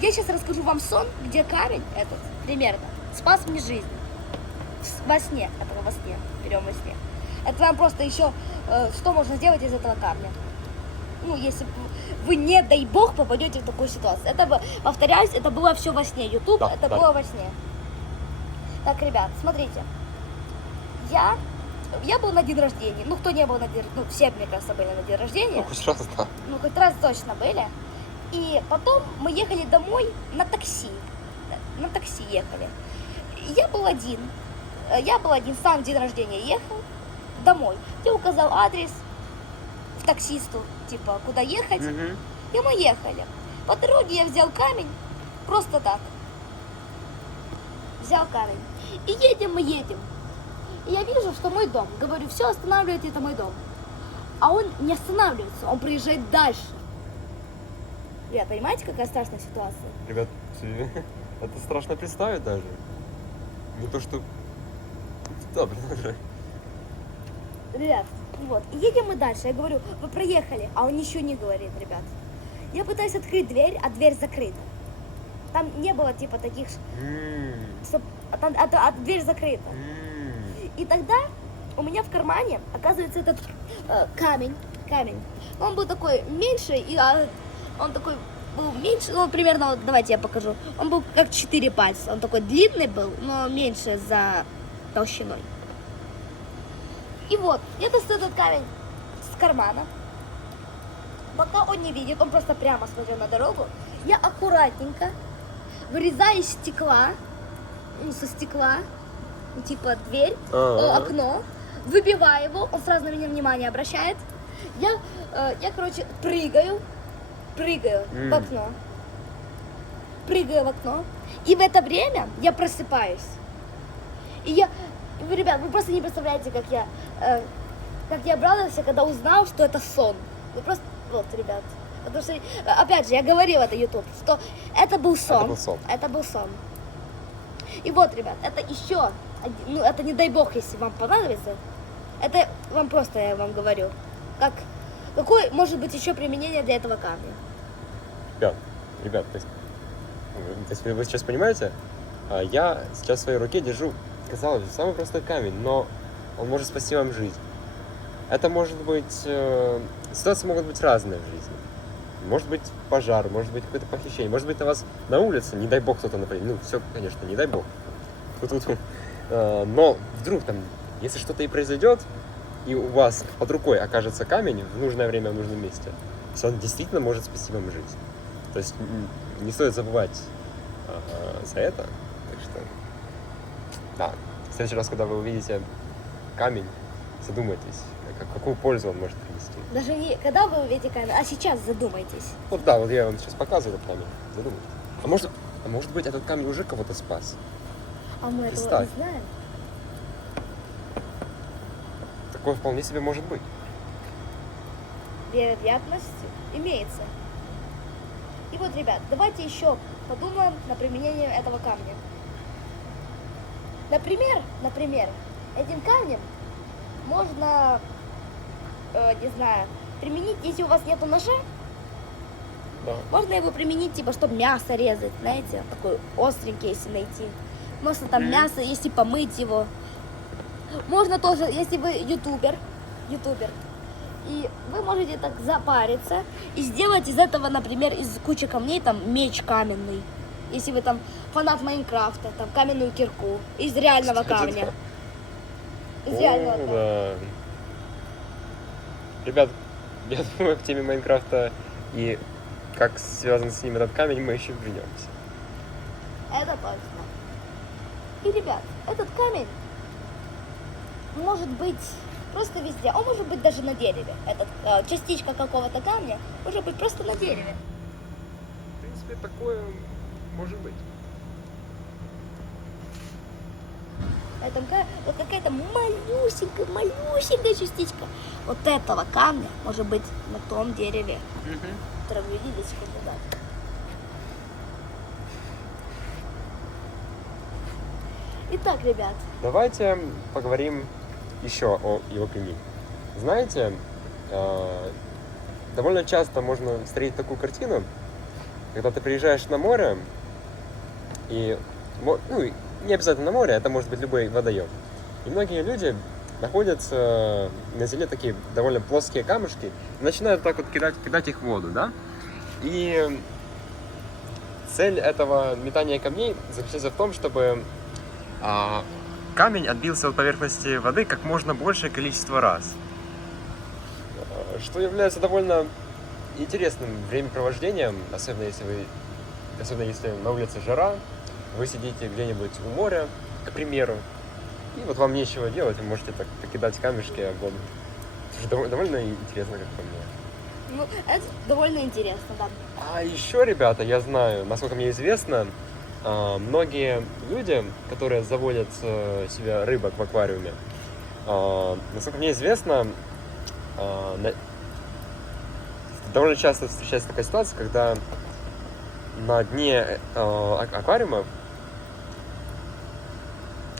я сейчас расскажу вам сон, где камень этот, примерно, спас мне жизнь. Во сне, этого во сне, берем во сне. Это вам просто еще, что можно сделать из этого камня. Ну, если вы, не дай бог, попадете в такую ситуацию. Это, повторяюсь, это было все во сне. YouTube, Да, это да. было во сне. Так, ребят, смотрите. Я был на день рождения. Ну, кто не был на день рождения, ну, все, мне кажется, были на день рождения. Ну, хоть раз, да. Ну, хоть раз точно были. И потом мы ехали домой на такси. На такси ехали. И я был один, сам в день рождения ехал домой. Я указал адрес в таксисту, типа, куда ехать. Мгм. И мы ехали. По дороге я взял камень, просто так. Взял камень. И едем мы едем. И я вижу, что мой дом. Говорю, все, останавливайте, это мой дом. А он не останавливается, он приезжает дальше. Ребят, понимаете, какая страшная ситуация? Ребят, это страшно представить даже. Не то, что... Да, блин, Ребят, вот. И едем мы дальше. Я говорю, вы проехали, а он ничего не говорит, ребят. Я пытаюсь открыть дверь, а дверь закрыта. Там не было типа таких, дверь закрыта. И тогда у меня в кармане оказывается этот камень. Он был такой меньше, и он такой был меньше, ну примерно, вот, давайте я покажу. Он был как 4 пальца. Он такой длинный был, но меньше за толщиной. И вот, я достаю этот камень с кармана. Пока он не видит, он просто прямо смотрел на дорогу. Я аккуратненько вырезаю из стекла, ну, со стекла, типа дверь, окно, выбиваю его, он сразу на меня внимание обращает. Я короче, прыгаю в окно. Прыгаю в окно. И в это время я просыпаюсь. И вы, ребят, вы просто не представляете, как я обрадовался, когда узнал, что это сон. Вы просто, вот, ребят. Потому что, опять же, я говорила это YouTube, что это был сон. Это был сон. И вот, ребят, это еще, ну, это не дай бог, если вам понадобится. Это вам просто, я вам говорю, какое может быть еще применение для этого камня. Ребят, то есть вы сейчас понимаете, Я сейчас в своей руке держу, казалось бы, самый простой камень, но он может спасти вам жизнь. Это может быть... Ситуации могут быть разные в жизни. Может быть пожар, может быть какое-то похищение, может быть на вас на улице, не дай бог кто-то нападет. Ну, все, конечно, не дай бог. Но вдруг там, если что-то и произойдет, и у вас под рукой окажется камень в нужное время, в нужном месте, то он действительно может спасти вам жизнь. То есть не стоит забывать за это. Так что, да, в следующий раз, когда вы увидите камень, задумайтесь, какую пользу он может принести. Даже не когда вы увидите камень, а сейчас задумайтесь. Вот да, вот я вам сейчас показываю этот камень, задумайтесь. А может быть этот камень уже кого-то спас? А мы этого Представь. не знаем. Такое вполне себе может быть. Вероятность имеется. И вот, ребят, давайте еще подумаем на применение этого камня. Например, этим камнем можно, не знаю, применить, если у вас нету ножа, Да. можно его применить, типа, чтобы мясо резать, знаете, такой остренький, если найти. Можно там мясо, если помыть его. Можно тоже, если вы ютубер, и вы можете так запариться и сделать из этого, например, из кучи камней там меч каменный. Если вы там фанат Майнкрафта, там каменную кирку из реального камня. Из реального камня. Да. Ребят, я думаю, к теме Майнкрафта и как связан с ним этот камень, мы еще вернемся. Это точно. И, ребят, этот камень может быть просто везде. Он может быть даже на дереве. Частичка какого-то камня может быть просто на дереве. В принципе, такое может быть. Вот какая-то малюсенькая частичка вот этого камня может быть на том дереве, которое вы видели секунду назад. Итак, ребят, Давайте поговорим еще о его применении. Знаете, довольно часто можно встретить такую картину, когда ты приезжаешь на море, и, ну, не обязательно на море, это может быть любой водоем. И многие люди находят на земле такие довольно плоские камушки и начинают так вот кидать их в воду, да? И цель этого метания камней заключается в том, чтобы камень отбился от поверхности воды как можно большее количество раз. Что является довольно интересным времяпровождением, особенно если на улице жара, вы сидите где-нибудь у моря, к примеру, и вот вам нечего делать, вы можете так покидать камешки в воду. Это довольно интересно, как по мне. ну, это довольно интересно, да. А еще, ребята, я знаю, насколько мне известно, многие люди, которые заводят себе рыбок в аквариуме, насколько мне известно, довольно часто встречается такая ситуация, когда на дне аквариума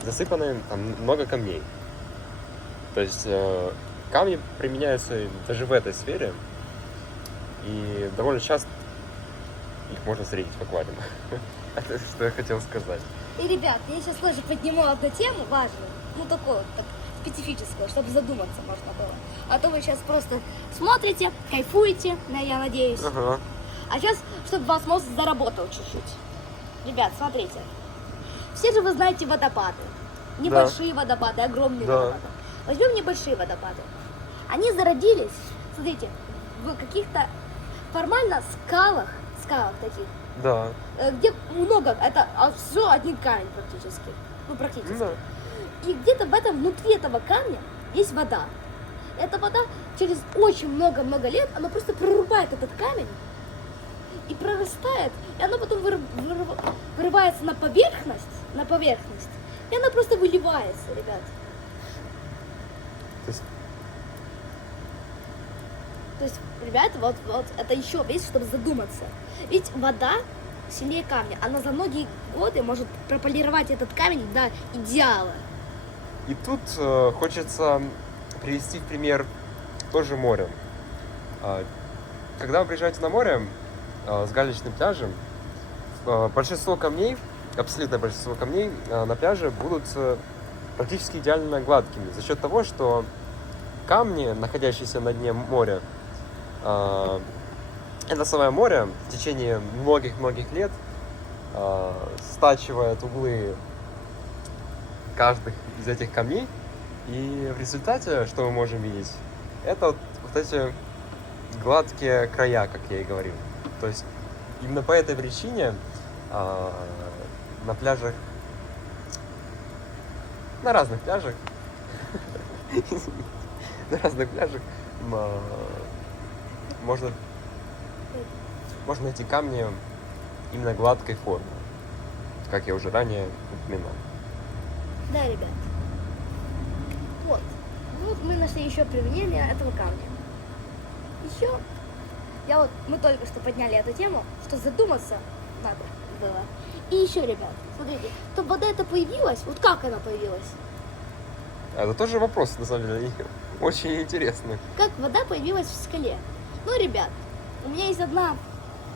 засыпаны там много камней. То есть камни применяются даже в этой сфере, и довольно часто их можно встретить в аквариумах. Это что я хотел сказать. И, ребят, я сейчас тоже подниму одну тему важную, ну такую, так, специфическую, чтобы задуматься можно было. А то вы сейчас просто смотрите, кайфуете, я надеюсь. Ага. А сейчас, чтобы ваш мозг заработал чуть-чуть. Ребят, смотрите. Все же вы знаете водопады. Небольшие водопады, огромные водопады. Возьмем небольшие водопады. Они зародились, смотрите, в каких-то формально скалах таких. Да. Где много, это все один камень практически. Ну, практически. Да. И где-то внутри этого камня есть вода. Эта вода через очень много-много лет, она просто прорубает этот камень и прорастает, и она потом вырывается на поверхность, и она просто выливается, ребят. То есть, ребята, вот это еще вещь, чтобы задуматься. Ведь вода сильнее камня, она за многие годы может прополировать этот камень до идеала. И тут хочется привести в пример тоже море. Когда вы приезжаете на море с галечным пляжем, большинство камней абсолютное большинство камней на пляже будут практически идеально гладкими за счет того, что камни, находящиеся на дне моря, это самое море в течение многих-многих лет стачивает углы каждых из этих камней, и в результате, что мы можем видеть, это вот эти гладкие края, как я и говорил. То есть именно по этой причине на пляжах, на разных пляжах, на разных пляжах можно найти камни именно гладкой формы, как я уже ранее упоминал. Да, ребят. Вот. Вот мы нашли еще применение этого камня. Еще мы только что подняли эту тему, что задуматься надо было. И еще, ребят, смотрите, то вода эта появилась, вот как она появилась? Это тоже вопрос, на самом деле, очень интересный. Как вода появилась в скале? Ну, ребят, у меня есть одна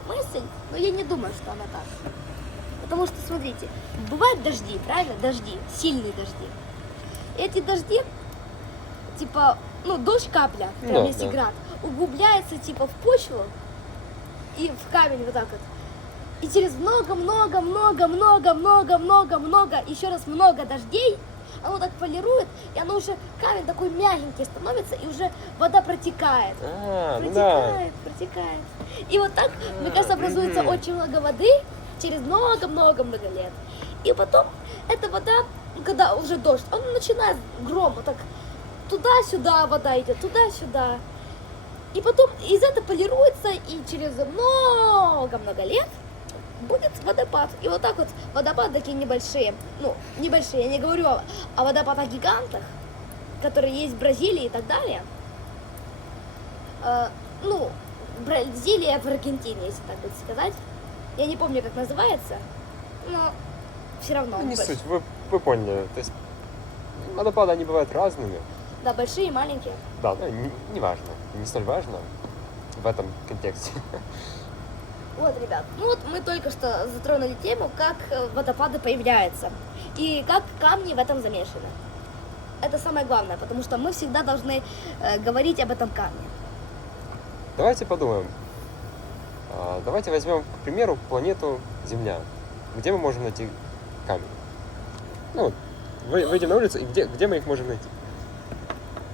мысль, но я не думаю, что она так. Потому что, смотрите, бывают дожди, правильно? Дожди, сильные дожди. Эти дожди, типа, дождь капля, прям если град, углубляется, типа, в почву и в камень вот так вот. И через много, еще раз много дождей, оно так полирует, и оно уже, камень такой мягенький становится, и уже вода протекает. Протекает. И вот так, мне кажется, образуется очень много воды через много-много лет. И потом эта вода, когда уже дождь, он начинает гром, вот так туда-сюда вода идет, туда-сюда. И потом из этого полируется, и через много-много лет будет водопад. И вот так вот водопады такие небольшие. Небольшие, я не говорю о водопадах гигантах, которые есть в Бразилии и так далее. Бразилия в Аргентине, если так вот сказать. Я не помню, как называется, но все равно. Не суть, вы поняли. То есть водопады, они бывают разными. Да, большие и маленькие. Да, не важно, не столь важно в этом контексте. Вот, ребят, мы только что затронули тему, как водопады появляются и как камни в этом замешаны. Это самое главное, потому что мы всегда должны говорить об этом камне. Давайте подумаем. Давайте возьмем, к примеру, планету Земля. Где мы можем найти камень? Выйдем на улицу, и где мы их можем найти?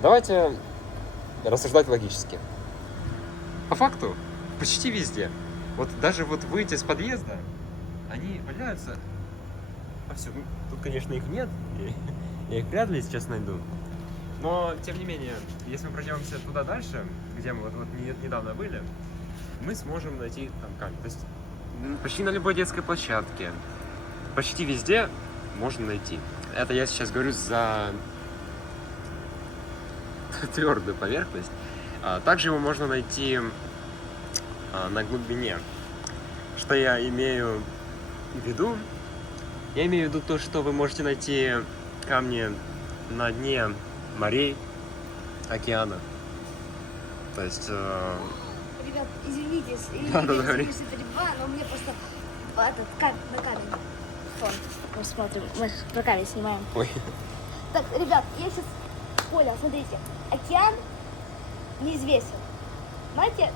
Давайте рассуждать логически. По факту, почти везде. Вот даже выйти из подъезда, они валяются повсюду. Тут, конечно, их нет, я их вряд ли сейчас найду. Но, тем не менее, если мы пройдемся туда дальше, где мы недавно были, мы сможем найти там камень. То есть почти на любой детской площадке, почти везде можно найти. Это я сейчас говорю за твердую поверхность. Также его можно найти на глубине. Что я имею в виду? Я имею в виду то, что вы можете найти камни на дне морей, океана. То есть... Ребят, извините, да, но мне просто на камень. Мы смотрим, мы про камень снимаем. Ой. Так, ребят, я сейчас... Оля, смотрите, океан неизвестен. Знаете,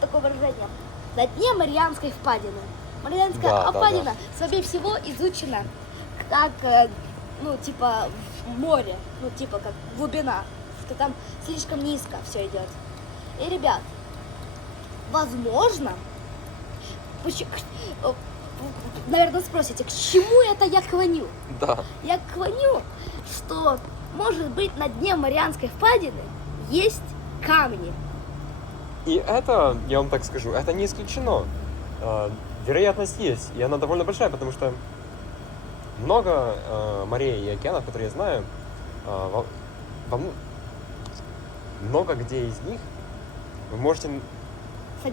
такое выражение? На дне Марианской впадины. Марианская впадина слабее всего изучена как, типа, в море, как глубина, что там слишком низко все идет. И, ребят, возможно, наверное, спросите, к чему это я клоню? Да. Я клоню, что, может быть, на дне Марианской впадины есть камни. И это, я вам так скажу, это не исключено. Вероятность есть, и она довольно большая, потому что много морей и океанов, которые я знаю, много где из них вы можете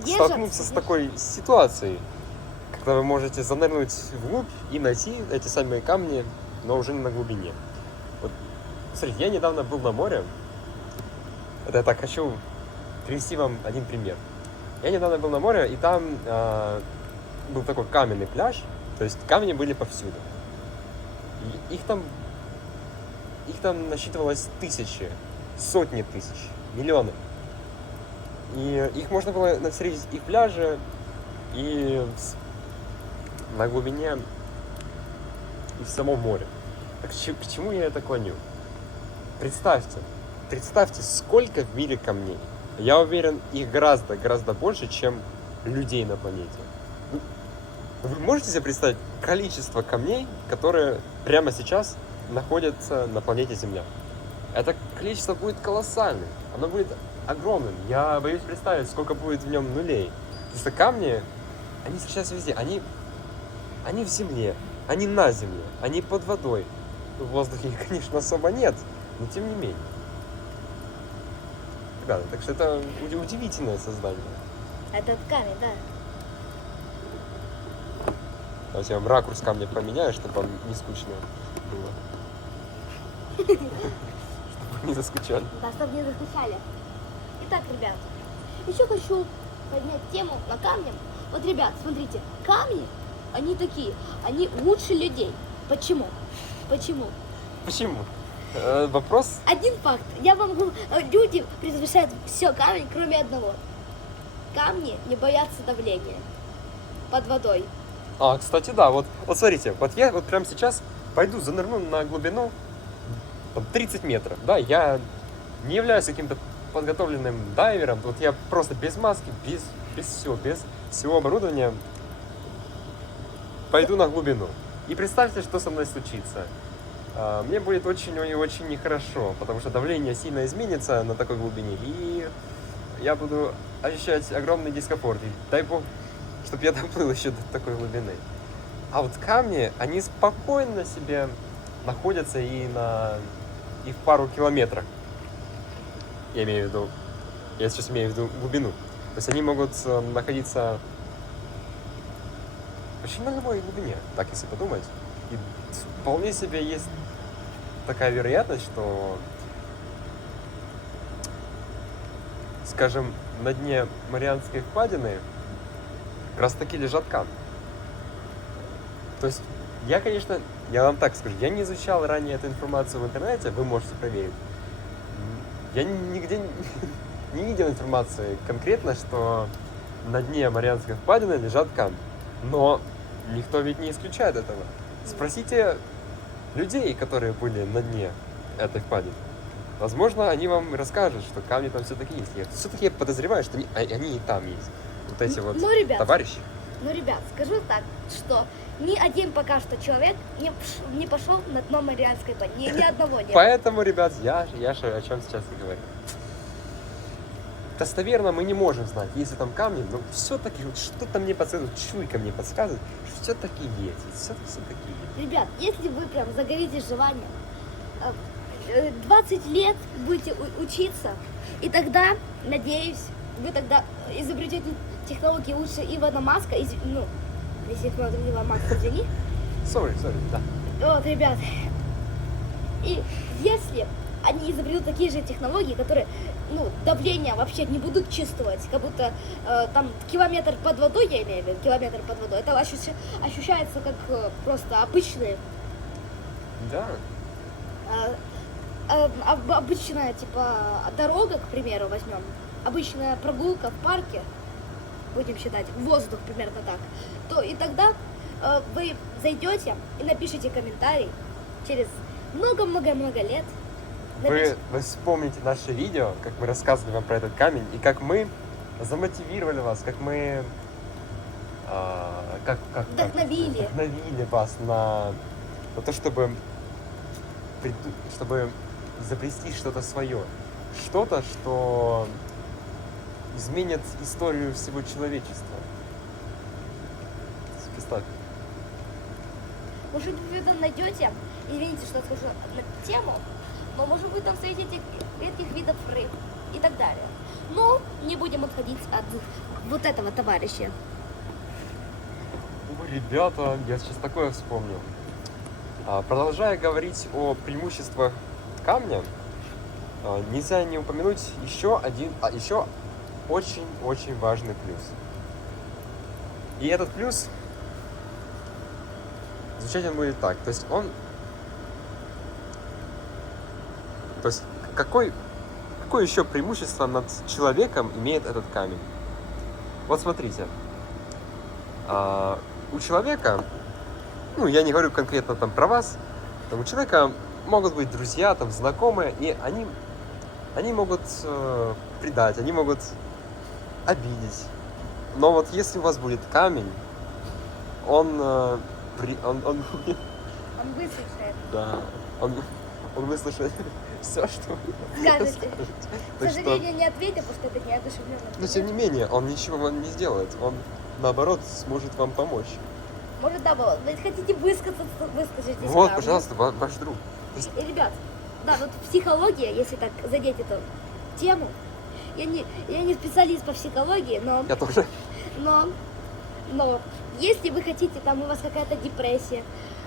столкнуться с такой ситуацией, когда вы можете занырнуть вглубь и найти эти самые камни, но уже не на глубине. Вот, смотрите, я недавно был на море. Это я так хочу привести вам один пример. Я недавно был на море, и там был такой каменный пляж, То есть камни были повсюду. И их там насчитывалось тысячи, сотни тысяч, миллионы. И их можно было встретить и в пляже, и на глубине, и в самом море. Так к чему я это клоню? Представьте, сколько в мире камней. Я уверен, их гораздо больше, чем людей на планете. Вы можете себе представить количество камней, которые прямо сейчас находятся на планете Земля? Это количество будет колоссальным, оно будет огромным. Я боюсь представить, сколько будет в нем нулей. Потому что камни, они сейчас везде. Они в земле, они на земле, они под водой. В воздухе их, конечно, особо нет, но тем не менее. Ребята, так что это удивительное создание. Этот камень, да. Давайте я вам ракурс камня поменяю, чтобы вам не скучно было. Чтобы вы не заскучали. Да, чтобы не заскучали. Итак, ребят, еще хочу поднять тему на камнях. Вот, ребят, смотрите, камни, они такие, они лучше людей. Почему? Почему? Вопрос? Один факт. Я вам говорю, люди предпочитают все камень, кроме одного. Камни не боятся давления под водой. Кстати, да, вот смотрите, вот я вот прямо сейчас пойду занырну на глубину там, 30 метров, да, я не являюсь каким-то подготовленным дайвером, вот я просто без маски, без всего оборудования пойду на глубину. И представьте, что со мной случится. Мне будет очень и очень нехорошо, потому что давление сильно изменится на такой глубине, и я буду ощущать огромный дискомфорт. И дай бог, чтобы я доплыл еще до такой глубины. А вот камни, они спокойно себе находятся и в пару километрах. Я сейчас имею в виду глубину. То есть они могут находиться почти на любой глубине, так если подумать. И вполне себе есть такая вероятность, что, скажем, на дне Марианской впадины как раз таки лежат камни. То есть я вам так скажу, я не изучал ранее эту информацию в интернете, вы можете проверить. Я нигде не видел информации конкретно, что на дне Марианской впадины лежат камни. Но никто ведь не исключает этого. Спросите людей, которые были на дне этой впадины. Возможно, они вам расскажут, что камни там все-таки есть. Все-таки я подозреваю, что они и там есть. Вот эти вот товарищи. Ну, ребят, скажу так, что ни один пока что человек не пошел на дно Марианской впадины. Ни одного нет. Поэтому, ребят, я же о чем сейчас и говорю. Достоверно мы не можем знать, есть ли там камни, но все-таки вот что-то мне подсказывает, чуйка мне подсказывает, что все-таки есть. Все-таки есть. Ребят, если вы прям загоритесь желанием, 20 лет будете учиться, и тогда, надеюсь, вы тогда изобретете технологии лучше Илона Маска, если кто-то Илона Маска, извини. Sorry, да. Вот, ребят, и если они изобретут такие же технологии, которые, давление вообще не будут чувствовать, как будто там километр под водой, я имею в виду, километр под водой, это ощущается как просто обычный. Да. Обычная, дорога, к примеру, возьмем, обычная прогулка в парке, будем считать, воздух примерно так, то и тогда вы зайдете и напишите комментарий через много-много-много лет. Вы вспомните наше видео, как мы рассказывали вам про этот камень, и как мы замотивировали вас, как мы вдохновили вас на то, чтобы изобрести что-то свое. Что-то, что изменит историю всего человечества. Представь. Может быть, вы там найдете, извините, что скажу на тему, но может быть там встретите редких видов рыб и так далее. Но не будем отходить от вот этого товарища. Ой, ребята, я сейчас такое вспомнил. Продолжая говорить о преимуществах камня, нельзя не упомянуть еще очень-очень важный плюс. И этот плюс звучать он будет так. То есть он... То есть какое еще преимущество над человеком имеет этот камень? Вот смотрите. У человека, ну, я не говорю конкретно там про вас, там у человека могут быть друзья, там, знакомые, и они могут предать, они могут обидеть. Но вот если у вас будет камень, он Он выслушает. да, он выслушает все, что вы Скажете. скажете. К Так что, сожалению, не ответил, потому что это неодушевленно. но тем не менее, он ничего вам не сделает. Он, наоборот, сможет вам помочь. Может, да, было. Вы хотите высказаться, выскажитесь. Вот, да. пожалуйста, ваш друг. И, ребят, да, вот психология, если так задеть эту тему, я не специалист по психологии, Я тоже. но если вы хотите, там у вас какая-то депрессия,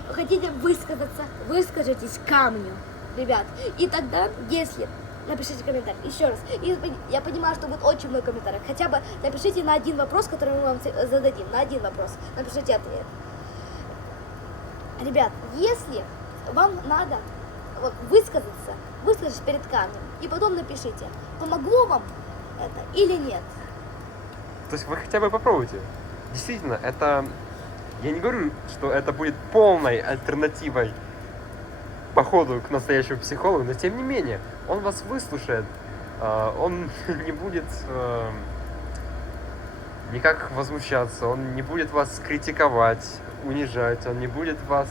вы хотите высказаться, выскажитесь камню, ребят. И тогда, если напишите комментарий, еще раз. И я понимаю, что будет очень много комментариев. Хотя бы напишите на один вопрос, который мы вам зададим. На один вопрос. Напишите ответ. Ребят, если вам надо вот, выскажитесь перед камнем, и потом напишите, помогло вам это или нет. То есть вы хотя бы попробуйте. Действительно, это... Я не говорю, что это будет полной альтернативой походу к настоящему психологу, но тем не менее, он вас выслушает, он не будет никак возмущаться, он не будет вас критиковать, унижать, он не будет вас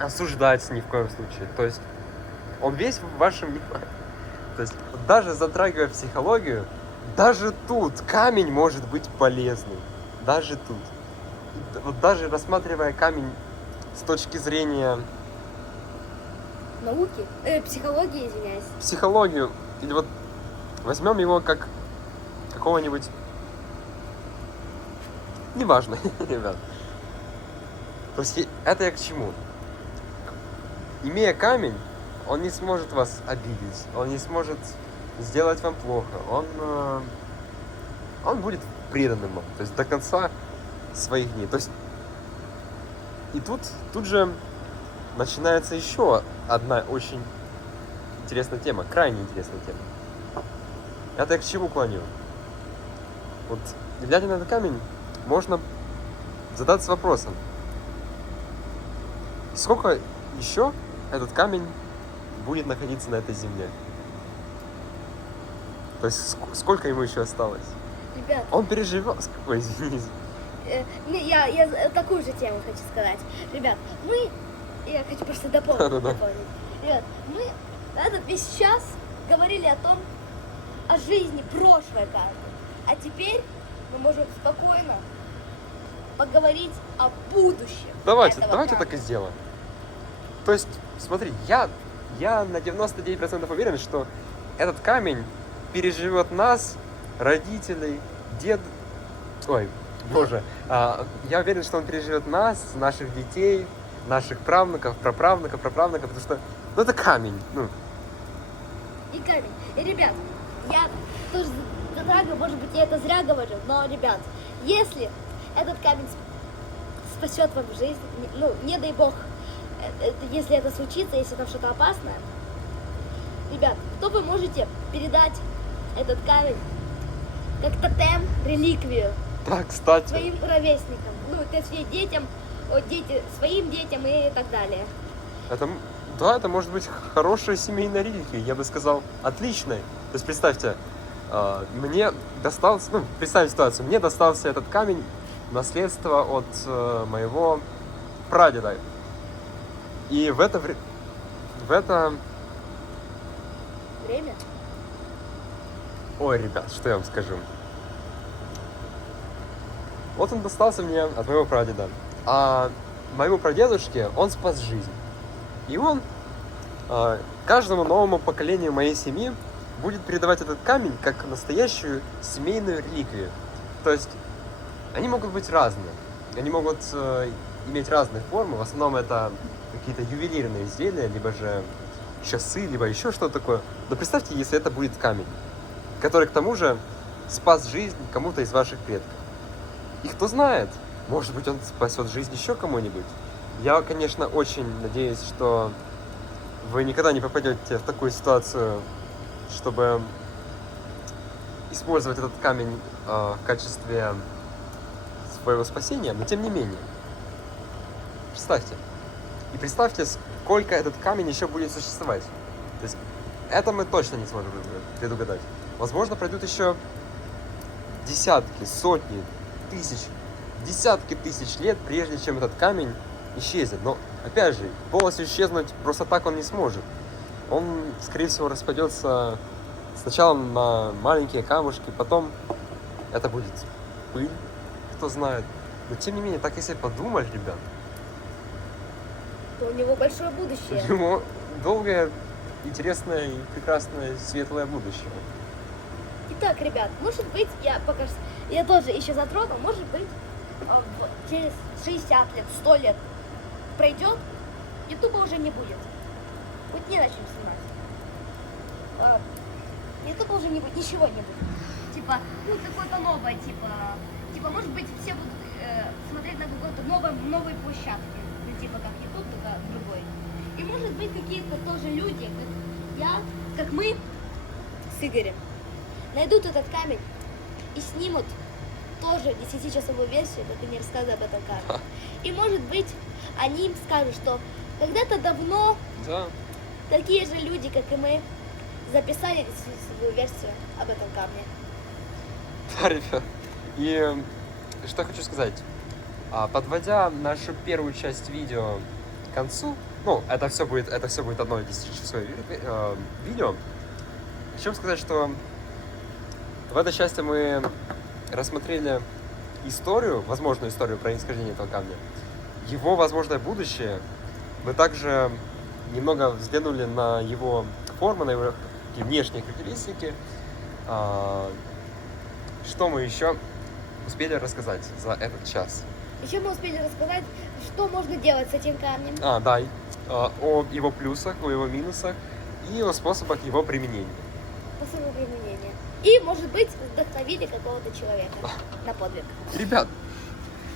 осуждать ни в коем случае. То есть он весь в вашем внимании. То есть даже затрагивая психологию, даже тут камень может быть полезным. Даже тут. Вот даже рассматривая камень с точки зрения Науки? Психологии, извиняюсь. психологию, или вот возьмем его как какого-нибудь... Неважно, ребят. То есть это я к чему? Имея камень, он не сможет вас обидеть, он не сможет сделать вам плохо, он будет преданным вам, то есть до конца своих дней. То есть и тут же начинается еще одна очень интересная тема, крайне интересная тема. Это я к чему клоню? Вот, глядя на этот камень, можно задаться вопросом, сколько еще этот камень будет находиться на этой земле? То есть сколько ему еще осталось? Ребят, Он переживет... Ой, извините. я такую же тему хочу сказать. Ребят, я хочу просто дополнить. Да-да-да. Ребят, мы этот весь час говорили о жизни прошлой карты. А теперь мы можем спокойно поговорить о будущем. Давайте этого так камня. и сделаем. То есть, смотри, я на 99% уверен, что этот камень переживет нас, родителей, Ой, боже. Я уверен, что он переживет нас, наших детей, наших правнуков, праправнуков, потому что, это камень. И камень. И, ребят, я тоже затрагиваю, может быть, я это зря говорю, но, ребят, если этот камень спасет вам жизнь, не дай бог, если это случится, если там что-то опасное, ребят, то вы можете передать этот камень как тотем, реликвию Да, кстати. своим ровесникам, то есть своим детям и так далее. Это может быть хорошая семейная реликвия, я бы сказал, отличной. То есть представьте, мне достался, представьте ситуацию, мне достался этот камень в наследство от моего прадеда. И в это время... Ой, ребят, что я вам скажу. Вот он достался мне от моего прадеда. А моему прадедушке он спас жизнь. И он каждому новому поколению моей семьи будет передавать этот камень как настоящую семейную реликвию. То есть они могут быть разные. Они могут иметь разные формы. В основном это какие-то ювелирные изделия, либо же часы, либо еще что-то такое. Но представьте, если это будет камень, который к тому же спас жизнь кому-то из ваших предков. И кто знает, Может быть, он спасет жизнь еще кому-нибудь. Я, конечно, очень надеюсь, что вы никогда не попадете в такую ситуацию, чтобы использовать этот камень в качестве своего спасения, но тем не менее. Представьте. И представьте, сколько этот камень еще будет существовать. То есть это мы точно не сможем предугадать. Возможно, пройдут еще десятки, сотни, десятки тысяч лет, прежде чем этот камень исчезнет. Но, опять же, полностью исчезнуть просто так он не сможет. Он, скорее всего, распадется сначала на маленькие камушки, потом это будет пыль, кто знает. Но, тем не менее, так если подумать, ребят, То у него большое будущее. у него долгое, интересное и прекрасное светлое будущее. Итак, ребят, может быть, я тоже еще затрону, может быть, через 60 лет, 100 лет пройдет, ютуба уже не будет. Вот не на чем снимать. Ютуба уже не будет, ничего не будет. Типа, ну какое-то новое, типа, может быть, все будут смотреть на какой-то новой площадке. Ну, типа, как ютуб, только другой. И может быть, какие-то тоже люди, как я, как мы с Игорем, найдут этот камень и снимут тоже 10-часовую версию, как они рассказывают об этом камне. И может быть, они им скажут, что когда-то давно такие же люди, как и мы, записали 10-часовую версию об этом камне. Да, ребят. И что я хочу сказать. Подводя нашу первую часть видео к концу, ну, это все будет одно 10-часовое видео. Хочу сказать, что в этой части мы рассмотрели историю, возможную историю происхождения этого камня, его возможное будущее. Мы также немного взглянули на его форму, на его внешние характеристики. Что мы еще успели рассказать за этот час? Еще мы успели рассказать, что можно делать с этим камнем. Да, о его плюсах, о его минусах и о способах его применения. Способы применения. И, может быть, вдохновили какого-то человека на подвиг. Ребят,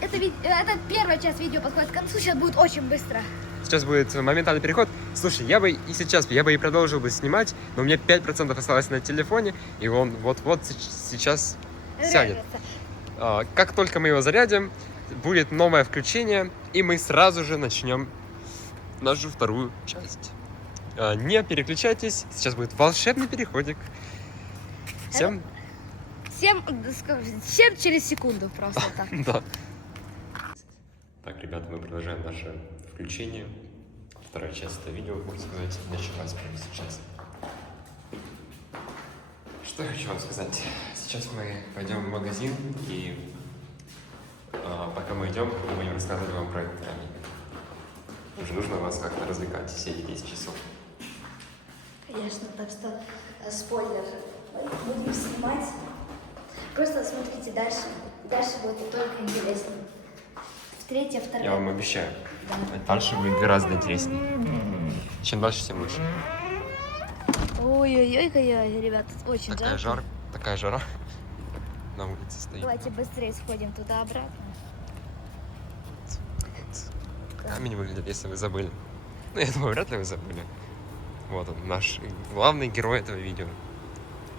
Это первая часть видео подходит к концу, сейчас будет очень быстро. сейчас будет моментальный переход. Слушай, я бы и продолжил бы снимать, но у меня 5% осталось на телефоне, и он вот-вот сейчас сядет. Как только мы его зарядим, будет новое включение, и мы сразу же начнем нашу вторую часть. Не переключайтесь, сейчас будет волшебный переходик. Всем... 7 через секунду просто так. Да. Так, ребята, мы продолжаем наше включение. Вторая часть этого видео, можно сказать, началась прямо сейчас. Что я хочу вам сказать? Сейчас мы пойдем в магазин, и пока мы идем, мы будем рассказывать вам про этот камень. Уже нужно вас как-то развлекать все эти 10 часов. Конечно, так что спойлер. Будем снимать. Просто смотрите дальше. Дальше будет только интереснее. Третья, вторая. Я вам обещаю. Дальше будет гораздо интереснее. Чем дальше, тем лучше. Ой-ой-ой, ребят, тут очень жарко. Такая жара на улице стоит. Давайте быстрее сходим туда-обратно. Камень выглядит, если вы забыли. Ну, я думаю, вряд ли вы забыли. Вот он, наш главный герой этого видео.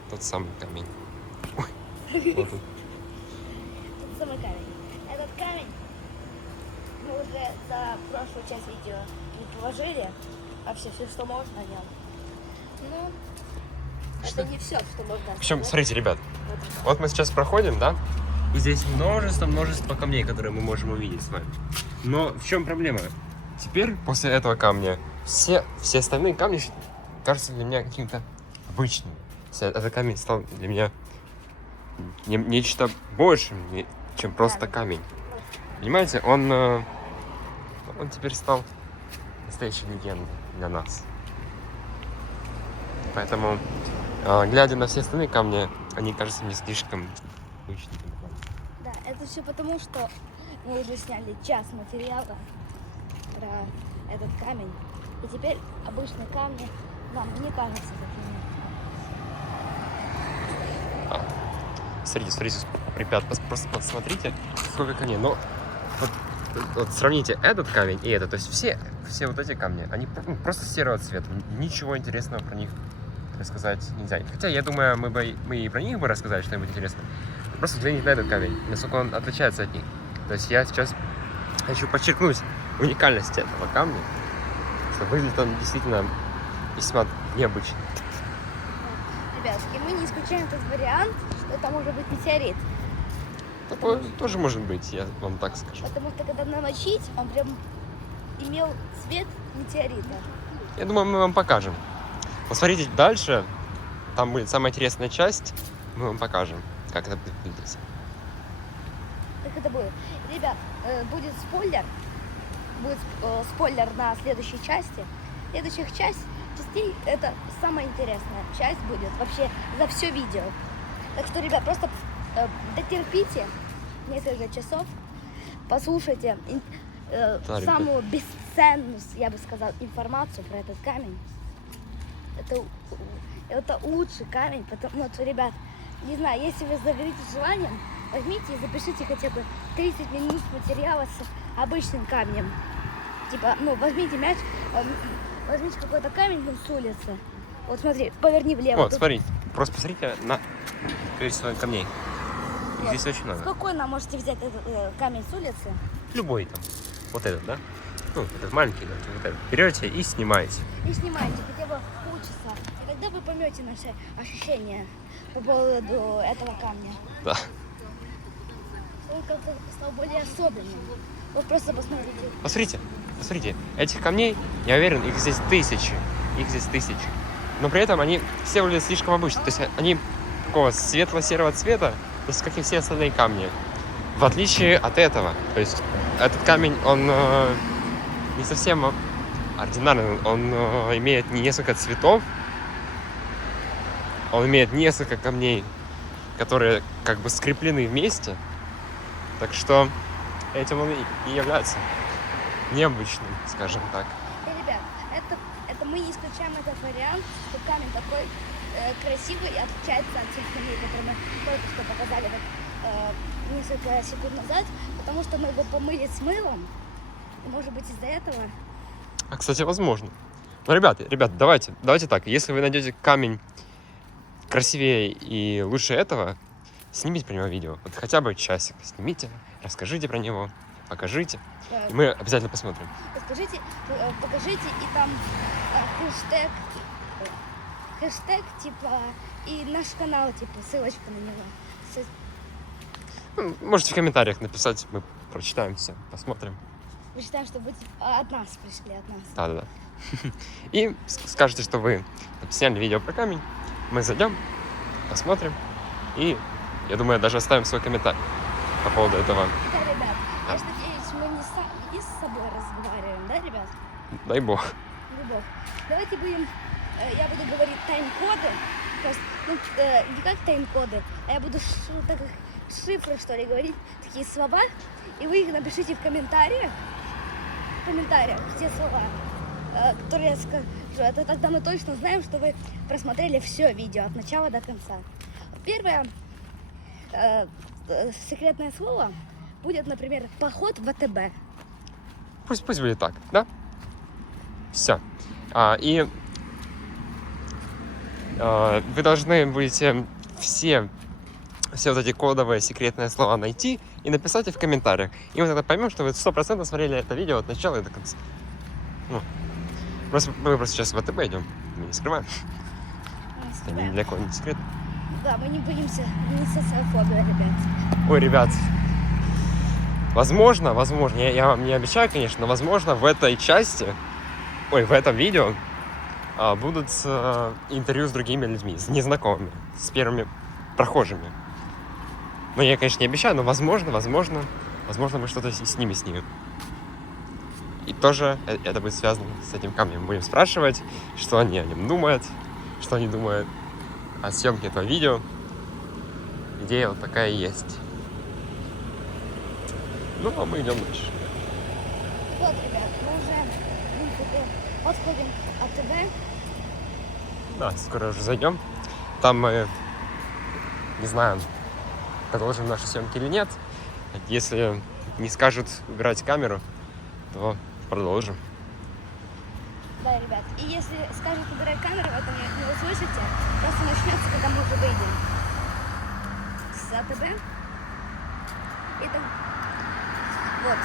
Тот самый камень. Ой, вот он. Тот самый камень. Этот камень мы уже за прошлую часть видео положили. Вообще все, что можно о нем. Ну, это не все, что можно. Причем, смотрите, ребят, вот мы сейчас проходим, да? И здесь множество камней, которые мы можем увидеть с вами. Но в чем проблема? Теперь, после этого камня, все остальные камни кажутся для меня каким-то обычным. Этот камень стал для меня нечто большим, чем просто камень. Понимаете, он теперь стал настоящей легендой для нас. Поэтому, глядя на все остальные камни, они кажутся мне слишком обычными. Да, это все потому, что мы уже сняли час материала про этот камень. И теперь обычные камни нам не кажутся такими. Смотрите, ребят, просто посмотрите, сколько камней. Но вот сравните этот камень и этот. То есть все вот эти камни, они просто серого цвета. Ничего интересного про них рассказать нельзя. Хотя, я думаю, мы и про них бы рассказали что-нибудь интересное. Просто взгляните на этот камень, насколько он отличается от них. То есть я сейчас хочу подчеркнуть уникальность этого камня, что выглядит он действительно весьма необычно. Ребятки, мы не исключаем этот вариант, что это может быть метеорит. Такое тоже может быть, я вам так скажу. Потому что когда намочить, он прям имел цвет метеорита. Я думаю, мы вам покажем. Посмотрите дальше, там будет самая интересная часть, мы вам покажем, как это будет выглядеть. Как это будет? Ребят, будет спойлер. Будет спойлер на следующей части. Следующих частей это самая интересная часть будет вообще за все видео. Так что, ребят, просто дотерпите несколько часов, послушайте самую бесценную, я бы сказал, информацию про этот камень. Это лучший камень, потому что, ребят, не знаю, если вы загорите желанием, возьмите и запишите хотя бы 30 минут материала с обычным камнем. Типа, возьмите мяч, возьмите какой-то камень с улицы. Вот смотри, поверни влево. Вот, смотри, просто посмотрите на количество камней. Их здесь очень много. Спокойно можете взять этот камень с улицы. Любой там. Вот этот, да? Ну, этот маленький, да, вот этот. Берете и снимаете. И снимайте хотя бы полчаса. И тогда вы поймете наши ощущения по поводу этого камня. Да. Он как-то стал более особенным. Вы просто посмотрите. Посмотрите. Этих камней, я уверен, их здесь тысячи. Но при этом они все выглядят слишком обычно. То есть они такого светло-серого цвета, то есть как и все остальные камни. В отличие от этого. То есть этот камень, он не совсем ординарный. Он имеет не несколько цветов. Он имеет несколько камней, которые как бы скреплены вместе. Так что этим он и является необычным, скажем так. И, ребят, это мы не исключаем этот вариант, что камень такой красивый и отличается от тех камней, которые мы только что показали несколько секунд назад, потому что мы его помыли с мылом, и, может быть, из-за этого... А, кстати, возможно. Но, ребята, давайте так. Если вы найдете камень красивее и лучше этого, снимите про него видео. Вот хотя бы часик снимите, расскажите про него, покажите. И мы обязательно посмотрим. Покажите, и там хэштег, типа, и наш канал, типа, ссылочка на него. Ну, можете в комментариях написать, мы прочитаем все, посмотрим. Мы считаем, что вы от нас пришли, от нас. Да. И скажете, что вы сняли видео про камень, мы зайдем, посмотрим, и, я думаю, даже оставим свой комментарий по поводу этого. Да, ребят, я же надеюсь, мы не с собой разговариваем, да, ребят? Дай бог. Давайте я буду говорить тайм-коды, то есть, не как тайм-коды, а я буду шифры, что ли, говорить, такие слова, и вы их напишите в комментариях, те слова, которые я скажу. Это тогда мы точно знаем, что вы просмотрели все видео от начала до конца. Первое секретное слово будет, например, поход в ВТБ. Пусть будет так, да? Все. И вы должны будете все вот эти кодовые секретные слова найти и написать их в комментариях. И мы тогда поймем, что вы 100% смотрели это видео от начала и до конца. Мы просто сейчас в ВТБ идем, мы не скрываем. Это ни для кого не секрет. Да, мы не боимся, не социофобия, ребят. Ой, ребят, возможно, я вам не обещаю, конечно, но возможно в этой части, в этом видео будут интервью с другими людьми, с незнакомыми, с первыми прохожими. Но я, конечно, не обещаю, но возможно, мы что-то с ними снимем. И тоже это будет связано с этим камнем. Будем спрашивать, что они о нем думают, что они думают о съемке этого видео. Идея вот такая и есть. Ну, а мы идем дальше. Вот, ребят, мы уже подходим к АТБ. Да, скоро уже зайдем. Там мы, не знаю, продолжим наши съемки или нет. Если не скажут убирать камеру, то продолжим. Да, ребят. И если скажут убирать камеру, вы это не услышите. Просто начнется, когда мы уже выйдем с АТБ. Итак, вот.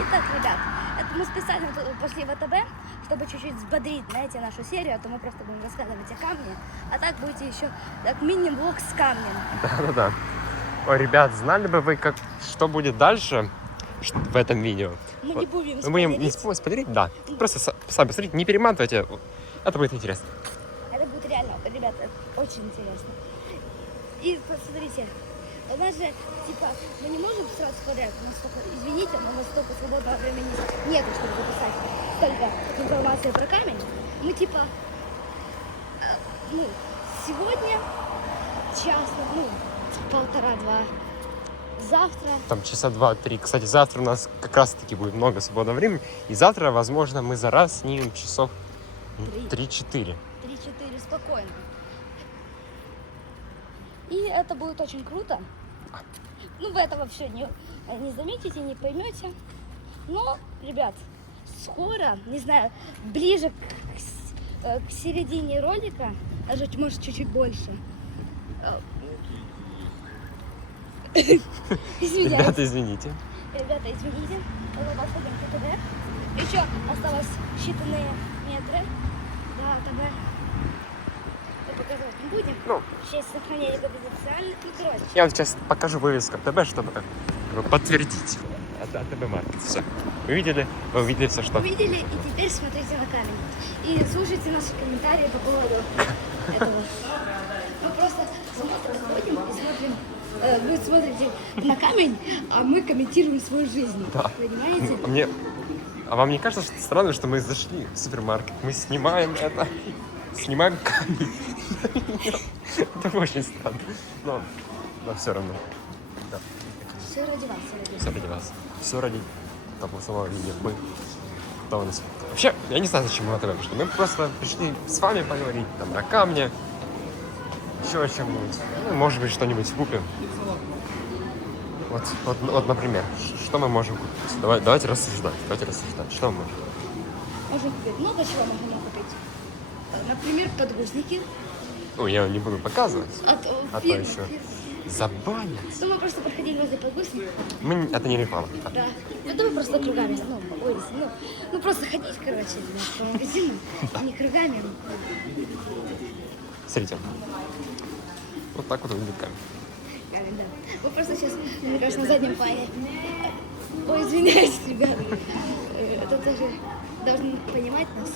Итак, ребят, это мы специально пошли в АТБ, чтобы чуть-чуть взбодрить, знаете, нашу серию, а то мы просто будем рассказывать о камне. А так будете еще как мини-блог с камнем. Да-да-да. Ой, ребят, знали бы вы, что будет дальше в этом видео? Мы не будем Мы будем не спойлерить, да. Просто сами посмотрите, не перематывайте. Это будет интересно. Это будет реально, ребят, очень интересно. И посмотрите, у нас же, типа, мы не можем сразу подряд, у нас столько, извините, но у нас столько свободного времени нету, чтобы записать столько информации про камень. Мы, типа, сегодня час, полтора-два, завтра. Там часа 2-3. Кстати, завтра у нас как раз-таки будет много свободного времени. И завтра, возможно, мы за раз снимем часов 3-4. 3-4 спокойно. И это будет очень круто. Ну, вы этого все не заметите, не поймете. Но, ребят, скоро, не знаю, ближе к середине ролика, даже может чуть-чуть больше. Извиняюсь. Ребята, извините. Ребята, извините. Мы подходим к ТТД. Еще осталось считанные метры до ТТД. Мы показывать не будем. Ну, В честь сохранения конфиденциальных метро. я вот сейчас покажу вывеску ТБ, чтобы как бы подтвердить. Это ТБ Маркет. Все. Вы увидели все, что... Увидели, и теперь смотрите на камень. И слушайте наши комментарии по поводу этого. Мы просто ходим и смотрим. Вы смотрите на камень, а мы комментируем свою жизнь. Да. Понимаете? А вам не кажется, что странно, что мы зашли в супермаркет, мы снимаем это, снимаем камень? Это очень странно. Но все равно. Да. Все ради вас, Все ради вас. Все ради того самого видео. Кто у нас? Вообще, я не знаю, зачем мы на ТВ пришли. Мы просто пришли с вами поговорить там о камне, еще о чем-нибудь. Ну, может быть, что-нибудь купим. Вот, например, что мы можем купить? Давайте рассуждать. Что мы можем? Можем купить. Много чего можем купить. Например, подгузники. Ой, я не буду показывать. А то фирмы. еще забанят. Ну, мы просто проходили возле подгузников. Это не реклама. Да. Потом мы просто кругами, ну просто ходить, короче, по магазину, не кругами. Смотрите. Вот так вот выглядит камень. Камень, да. Мы просто сейчас, мне кажется, на заднем плане. Ой, извиняюсь, ребят. Это тоже должны понимать нас.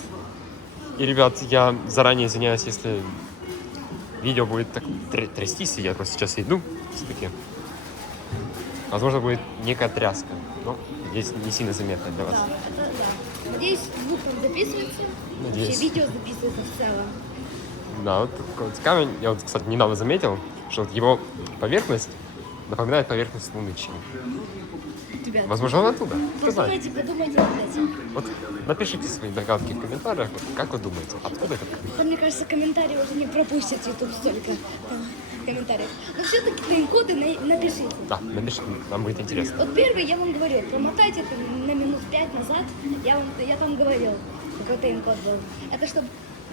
И, ребят, я заранее извиняюсь, если видео будет так трястись, я просто сейчас иду все-таки. Возможно, будет некая тряска, но здесь не сильно заметно для вас. Да, это да. Надеюсь, звук там записывается. Надеюсь. Вообще видео записывается в целом. Да, вот такой вот камень, я вот, кстати, недавно заметил, что вот его поверхность напоминает поверхность Луны чем-то. Ребят, Возможно, он оттуда. Кто знает. подумайте над этим. Вот напишите свои догадки в комментариях, вот, как вы думаете, откуда это? Да, мне кажется, комментарии уже не пропустят YouTube столько комментариев. Но все-таки тайм-коды напишите. Да, напишите, нам будет интересно. Вот первый я вам говорил, промотайте это на минут 5 назад, я там говорил, какой тайм-код был. Это чтобы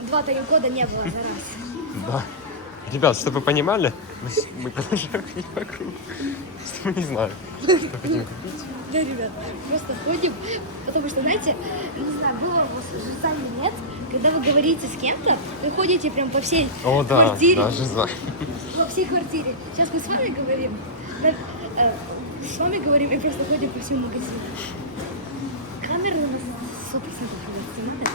2 тайм-кода не было за раз. Да. Ребят, чтобы вы понимали, мы продолжаем ходить по кругу. Что мы не знаем, что хотим купить. Да, ребят, просто ходим, потому что, знаете, не знаю, было у вас жиза или нет, когда вы говорите с кем-то, вы ходите прям по всей квартире. Да, жиза. По всей квартире. Сейчас мы с вами говорим, и просто ходим по всему магазину. Камеры у нас 100% снимают.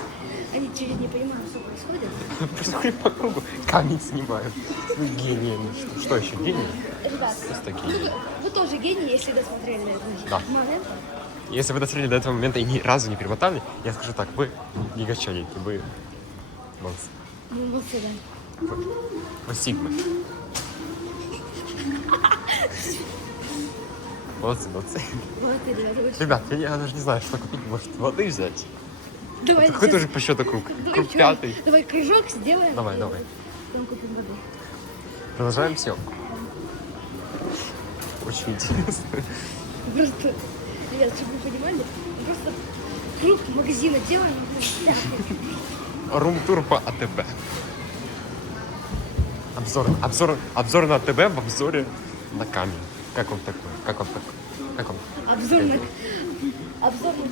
Они через не понимают, что происходит. Просто ходим по кругу, камень снимают. Ну, гении. Что еще, гении? Ребят, Просто гении. вы тоже гении, если досмотрели на этот Да. момент. Если вы досмотрели до этого момента и ни разу не перемотали, я скажу так, вы гигачоники, вы молодцы. Ну, вот сюда. Вы сигмы. Молодцы. Вот, ребят, очень. Ребят, я даже не знаю, что купить. Может, воды взять? Давай, Какой сейчас- тоже по счету круг? давай, Круг чё, пятый. Давай кружок сделаем. Давай. Потом купим воды. Продолжаем съемку. Очень интересно. Просто, ребят, чтобы вы понимали, мы просто круг магазина делаем. Рум-тур по АТБ. Обзор на АТБ в обзоре на камень. Как он такой? Как он такой? Как он? Обзор на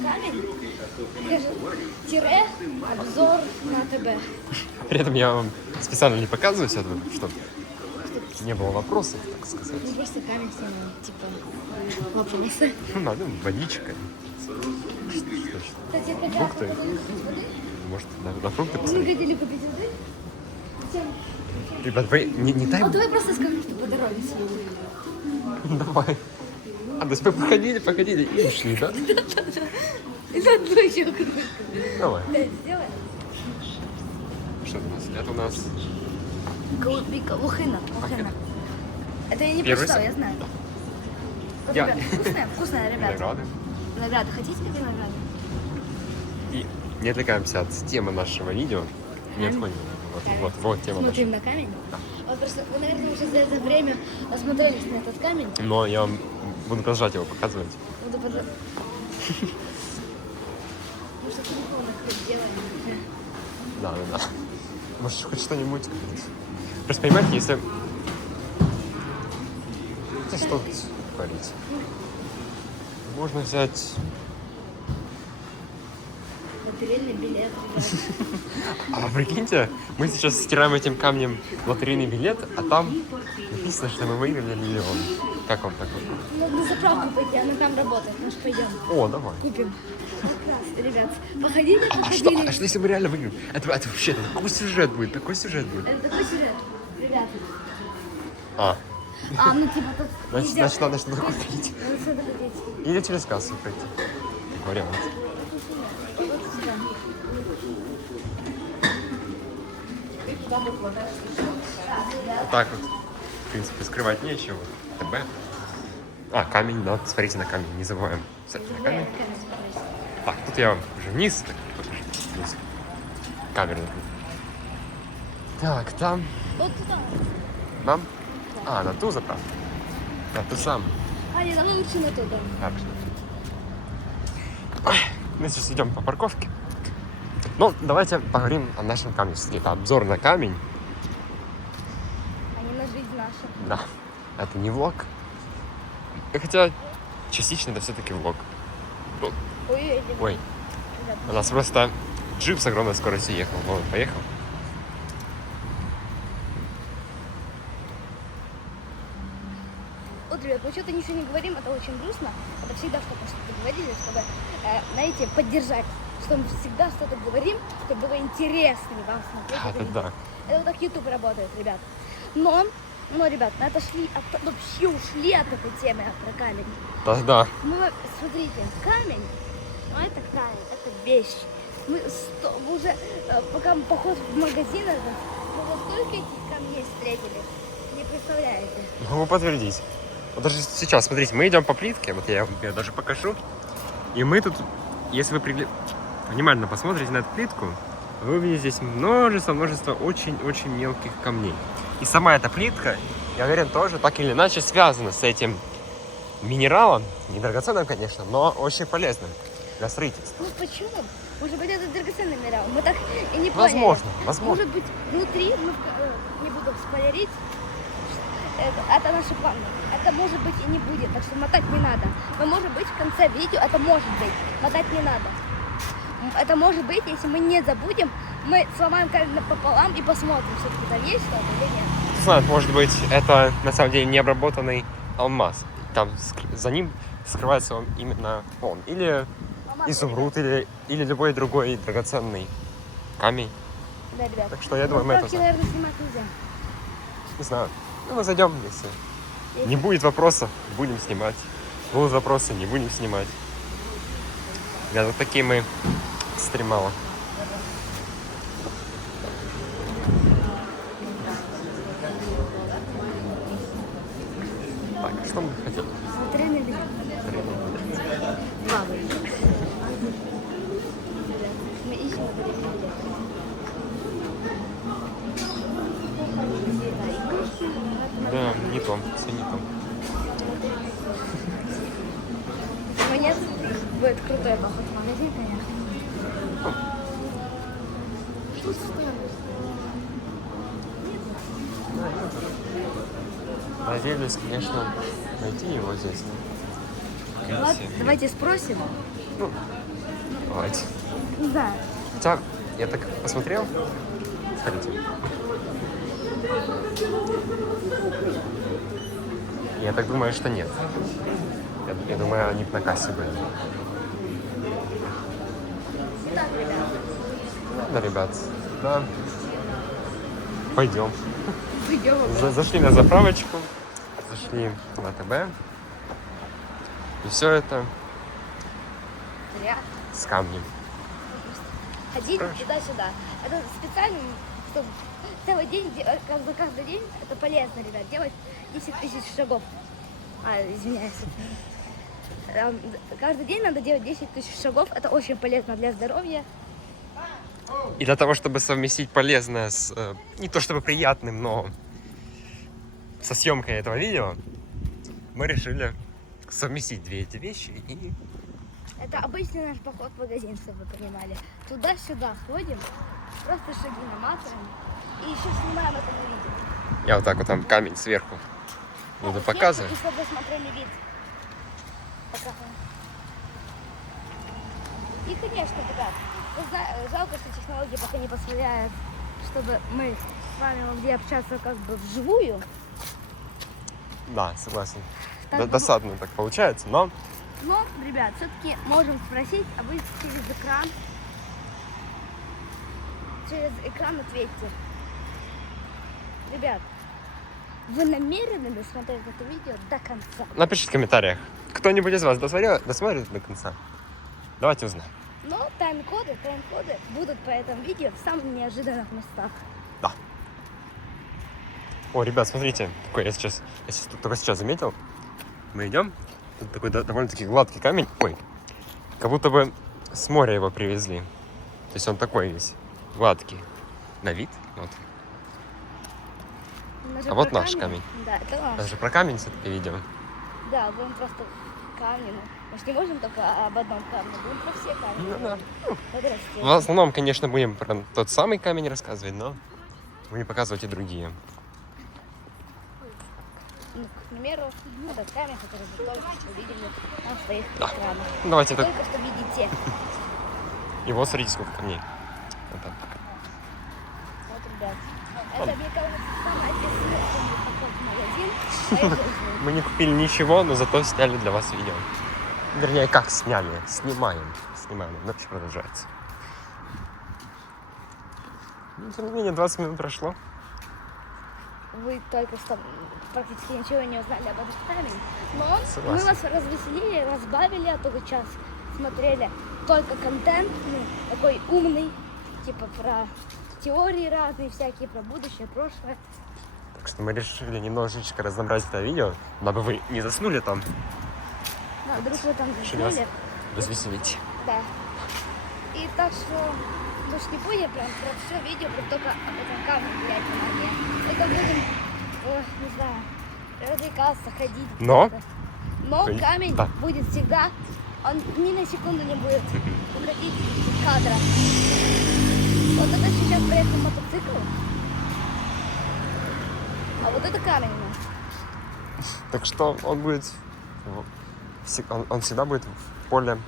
камень. Тире обзор на АТБ. При этом я вам специально не показываю все это, чтобы не было вопросов, так сказать. Ну просто камень снимаем, типа вопросы. Ну, надо водичка. Кстати, когда Фрукты. хотели купить воды, Может, на фрукты мы посмотреть? хотели купить воды. Зачем? Ребят, вы не дай... Вот давай просто скажем, что по дороге съедем. Давай. А, то есть вы походили и ушли, да? И заодно еще круг. Давай. Сделай. Что это у нас? Это у нас... Голубика, лухина. Это я не Первый прочитала, сорт? я знаю. Я- Вкусная, вкусная, ребята. Винограды. Винограды. Хотите винограды? И не отвлекаемся от темы нашего видео. Не отходим. Вот тема Смотрим наша. на камень. Вот просто вы, наверное, уже за это время осмотрелись на этот камень. Но я вам буду продолжать его показывать. Буду подра- Мы что телефонах хоть делаем. Да. Может, хоть что-нибудь купить. Просто понимаете, если... Да что тут говорить? Можно взять... Лотерейный билет. А прикиньте, мы сейчас стираем этим камнем лотерейный билет, а там написано, что мы выиграли миллион. Как вам такое? Ну, на заправку пойти, она там работает. Ну, ж пойдем. О, давай. Купим. Прекрасно, ребят. Походили, А походили. что если мы реально выиграем? Это вообще такой сюжет будет. Это такой сюжет, ребята. А, Ну типа тут нельзя. значит, надо что-то купить. Надо что-то купить. Или через кассу пройти. Вариант. Вот сюда. Вот так вот. В принципе, скрывать нечего. ТБ. А, камень, да. Смотрите на камень, не забываем. Смотрите на камень. Так, тут я уже вниз. Так, покажу. Вниз. Камеру. Так, там. Вот туда. Нам? А, на ту заправку. На ту самую. А, нет, ну лучше на туда. Отлично. Ой, мы сейчас идем по парковке. Ну, давайте поговорим о нашем камне. Все-таки это обзор на камень. А не на жизнь нашу. Да, это не влог. Хотя частично это все-таки влог. Ой, Ой, у нас просто джип с огромной скоростью ехал. Вон, поехал. Вот, ребят, мы что-то ничего не говорим, это очень грустно. Это всегда что-то говорили, чтобы, знаете, поддержать. Что мы всегда что-то говорим, чтобы было интереснее вам смотреть. А, это да. Это вот так YouTube работает, ребят. Но, ребят, мы отошли, вообще ушли от этой темы, про камень. Да. Мы, смотрите, камень, ну это камень, это вещь. Мы уже, пока мы поход в магазин, мы вот столько этих камней встретили, не представляете. Могу подтвердить. Вот даже сейчас, смотрите, мы идем по плитке, вот я вам её даже покажу. И мы тут, если вы внимательно посмотрите на эту плитку, вы увидите здесь множество очень-очень мелких камней. И сама эта плитка, я уверен, тоже так или иначе связана с этим минералом. Не драгоценным, конечно, но очень полезным для строительства. Ну почему? Может быть, это драгоценный минерал. Мы так и не поняли. Возможно. Может быть, внутри, не буду спойлерить, это наши планы. Это может быть и не будет, так что мотать не надо. Но может быть в конце видео, это может быть, мотать не надо. Это может быть, если мы не забудем, мы сломаем камень пополам и посмотрим, все-таки там есть что-то или нет. Кто знает, может быть, это на самом деле необработанный алмаз. Там за ним скрывается он именно он. Или изумруд, или любой другой драгоценный камень. Да, ребят. Так что я думаю, мы это Правки, знаем. наверное, снимать нельзя. Не знаю. Ну, мы зайдем, если не будет вопросов, будем снимать. Будут вопросы, не будем снимать. Ребята, вот такие мы экстремалы. Так, что мы хотели? Лотерейный билет. Плавай. Мы ищем лотерейный билет. Да, не то, все не то. будет крутой поход в магазин, конечно. Что стоит? Надеюсь, конечно, найти его здесь. Ладно, давайте спросим. Ну, давайте. Не знаю. Хотя, я так посмотрел. Смотрите. Я так думаю, что нет. Я думаю, они на кассе были. Итак, ребят. Ладно, ребят, да. Пойдем. Идем. Зашли на заправочку, зашли в АТБ. И все это с камнем. Ходить туда-сюда. Это специально, чтобы целый день, за каждый день, это полезно, ребят, делать 10 тысяч шагов. Извиняюсь. Каждый день надо делать 10 тысяч шагов. Это очень полезно для здоровья. И для того, чтобы совместить полезное с, не то чтобы приятным, но со съемкой этого видео, мы решили совместить две эти вещи и... Это обычный наш поход в магазин, чтобы вы понимали. Туда-сюда ходим, просто шаги наматываем и еще снимаем это на видео. Я вот так вот там камень сверху буду показывать. И чтобы вы смотрели вид. И, конечно, ребят, жалко, что технологии пока не позволяют, чтобы мы с вами могли общаться как бы вживую. Да, согласен. Так, Досадно так получается, но... Но, ребят, все-таки можем спросить, а вы через экран ответьте. Ребят, вы намерены досмотреть это видео до конца? Напишите в комментариях, кто-нибудь из вас досмотрит до конца. Давайте узнаем. Но тайм-коды будут по этому видео в самых неожиданных местах. Да. О, ребят, смотрите, какой я только сейчас заметил. Мы идем, тут такой довольно-таки гладкий камень. Ой, как будто бы с моря его привезли. То есть он такой весь гладкий. На вид. Вот. А вот наш камень. Да, это наш. Даже про камень все-таки видео. Да, будем просто камни. Мы же не можем только об одном камне, будем про все камни. Ну, да. Подрасти. В основном, конечно, будем про тот самый камень рассказывать, но будем показывать и другие. Ну, к примеру, этот камень, который вы только что видели на своих экранах. Давайте так. Только что видите. И вот смотрите, сколько камней. Вот там. Вот, ребят. Это, мне кажется, самый ответственный поход в магазин в моей жизни. Мы не купили ничего, но зато сняли для вас видео. Вернее, как сняли? Снимаем. Но все продолжается. Ну, тем не менее, 20 минут прошло. Вы только что практически ничего не узнали об этом камне. Но Согласен. мы вас развеселили, разбавили, а только час смотрели только контент, такой умный, типа про теории разные всякие, про будущее, прошлое. Так что мы решили немножечко разнообразить это видео, дабы вы не заснули там. Да, вдруг вы там Решили вас заснули. развеселить. Да. И так что мы ж не будем прям про все видео, прям только об этом камне уделять внимание. Это будем, не знаю, развлекаться, ходить. Но? где-то. Но камень Да. будет всегда, он ни на секунду не будет уходить из кадра. Вот это сейчас проехал мотоцикл, а вот это камень у нас. Так что он будет... Он всегда будет в поле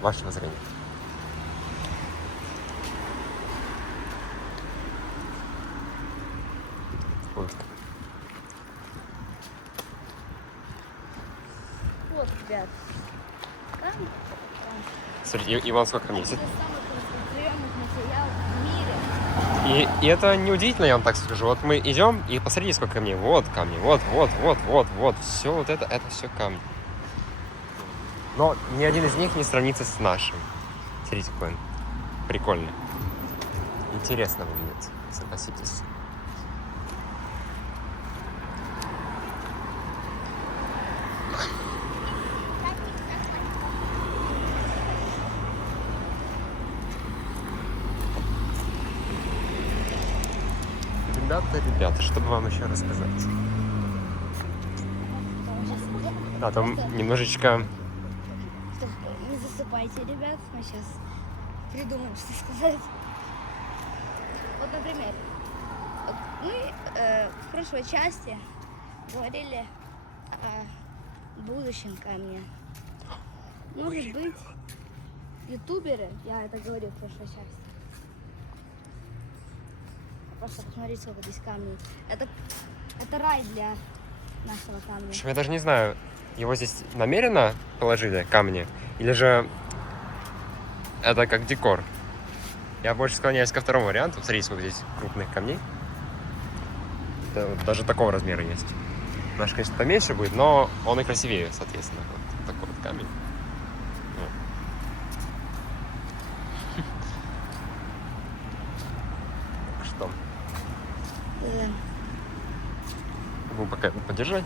вашего зрения. Вот. Вот, ребят. Камень. Смотрите, и вон сколько камней. Один из самых распространенных материалов в мире. И это не удивительно, я вам так скажу. Вот мы идем, и посмотрите, сколько камней. Вот камни, вот. Все вот это все камни. Но ни один из них не сравнится с нашим. Смотрите, какой он прикольный. Интересно выглядит, согласитесь. Ребята, что бы вам еще рассказать? Да, там немножечко... Не засыпай. снимайте, ребят. Мы сейчас придумаем, что сказать. Вот, например, вот мы в прошлой части говорили о будущем камне. Может быть, ютуберы, я это говорю в прошлой части. Просто посмотрите, сколько здесь камней. Это рай для нашего В камня. общем, я даже не знаю, его здесь намеренно положили камни, или же это как декор. Я больше склоняюсь ко второму варианту. Смотрите, сколько здесь крупных камней. Это вот даже такого размера есть. Наш, конечно, поменьше будет, но он и красивее, соответственно. Вот такой вот камень. Вот. Так что, будем пока его подержать.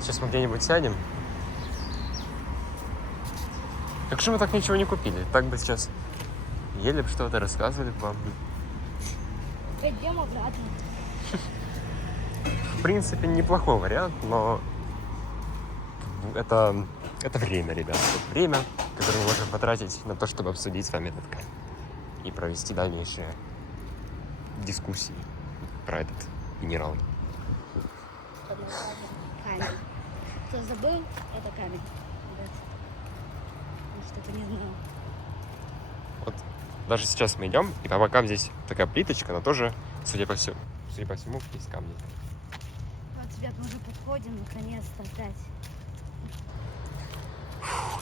Сейчас мы где-нибудь сядем. Как же мы так ничего не купили? Так бы сейчас ели бы что-то, рассказывали бы вам. Пойдем обратно. В принципе, неплохой вариант, но это время, ребят. Это время, которое мы можем потратить на то, чтобы обсудить с вами этот камень. И провести дальнейшие дискуссии про этот минерал. Камень. Кто забыл, это камень. Ребят. Что-то не знал. Вот даже сейчас мы идем, и по бокам здесь такая плиточка, она тоже, судя по всему, есть камни. Вот, ребят, мы уже подходим, наконец-то опять.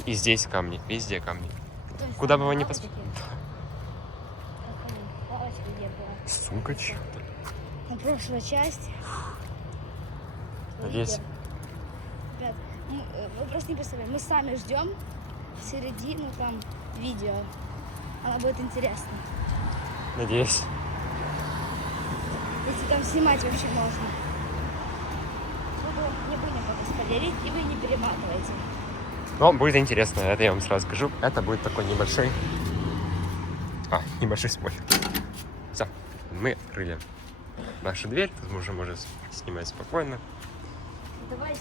И здесь камни, везде камни. То есть Куда там бы вы ни лавочки. посмотрели. Как они, лавочка где была? Сумка чья-то. На прошлой части. Надеюсь. Ребят, вы просто не представляете, мы сами ждем середину там видео. Она будет интересна. Надеюсь. Если там снимать вообще можно. Ну, не будем пока спойлерить, и вы не перематывайте. Но будет интересно, это я вам сразу скажу. Это будет такой небольшой... небольшой спойлер. Все, мы открыли нашу дверь. Тут мы уже можем снимать спокойно. Давай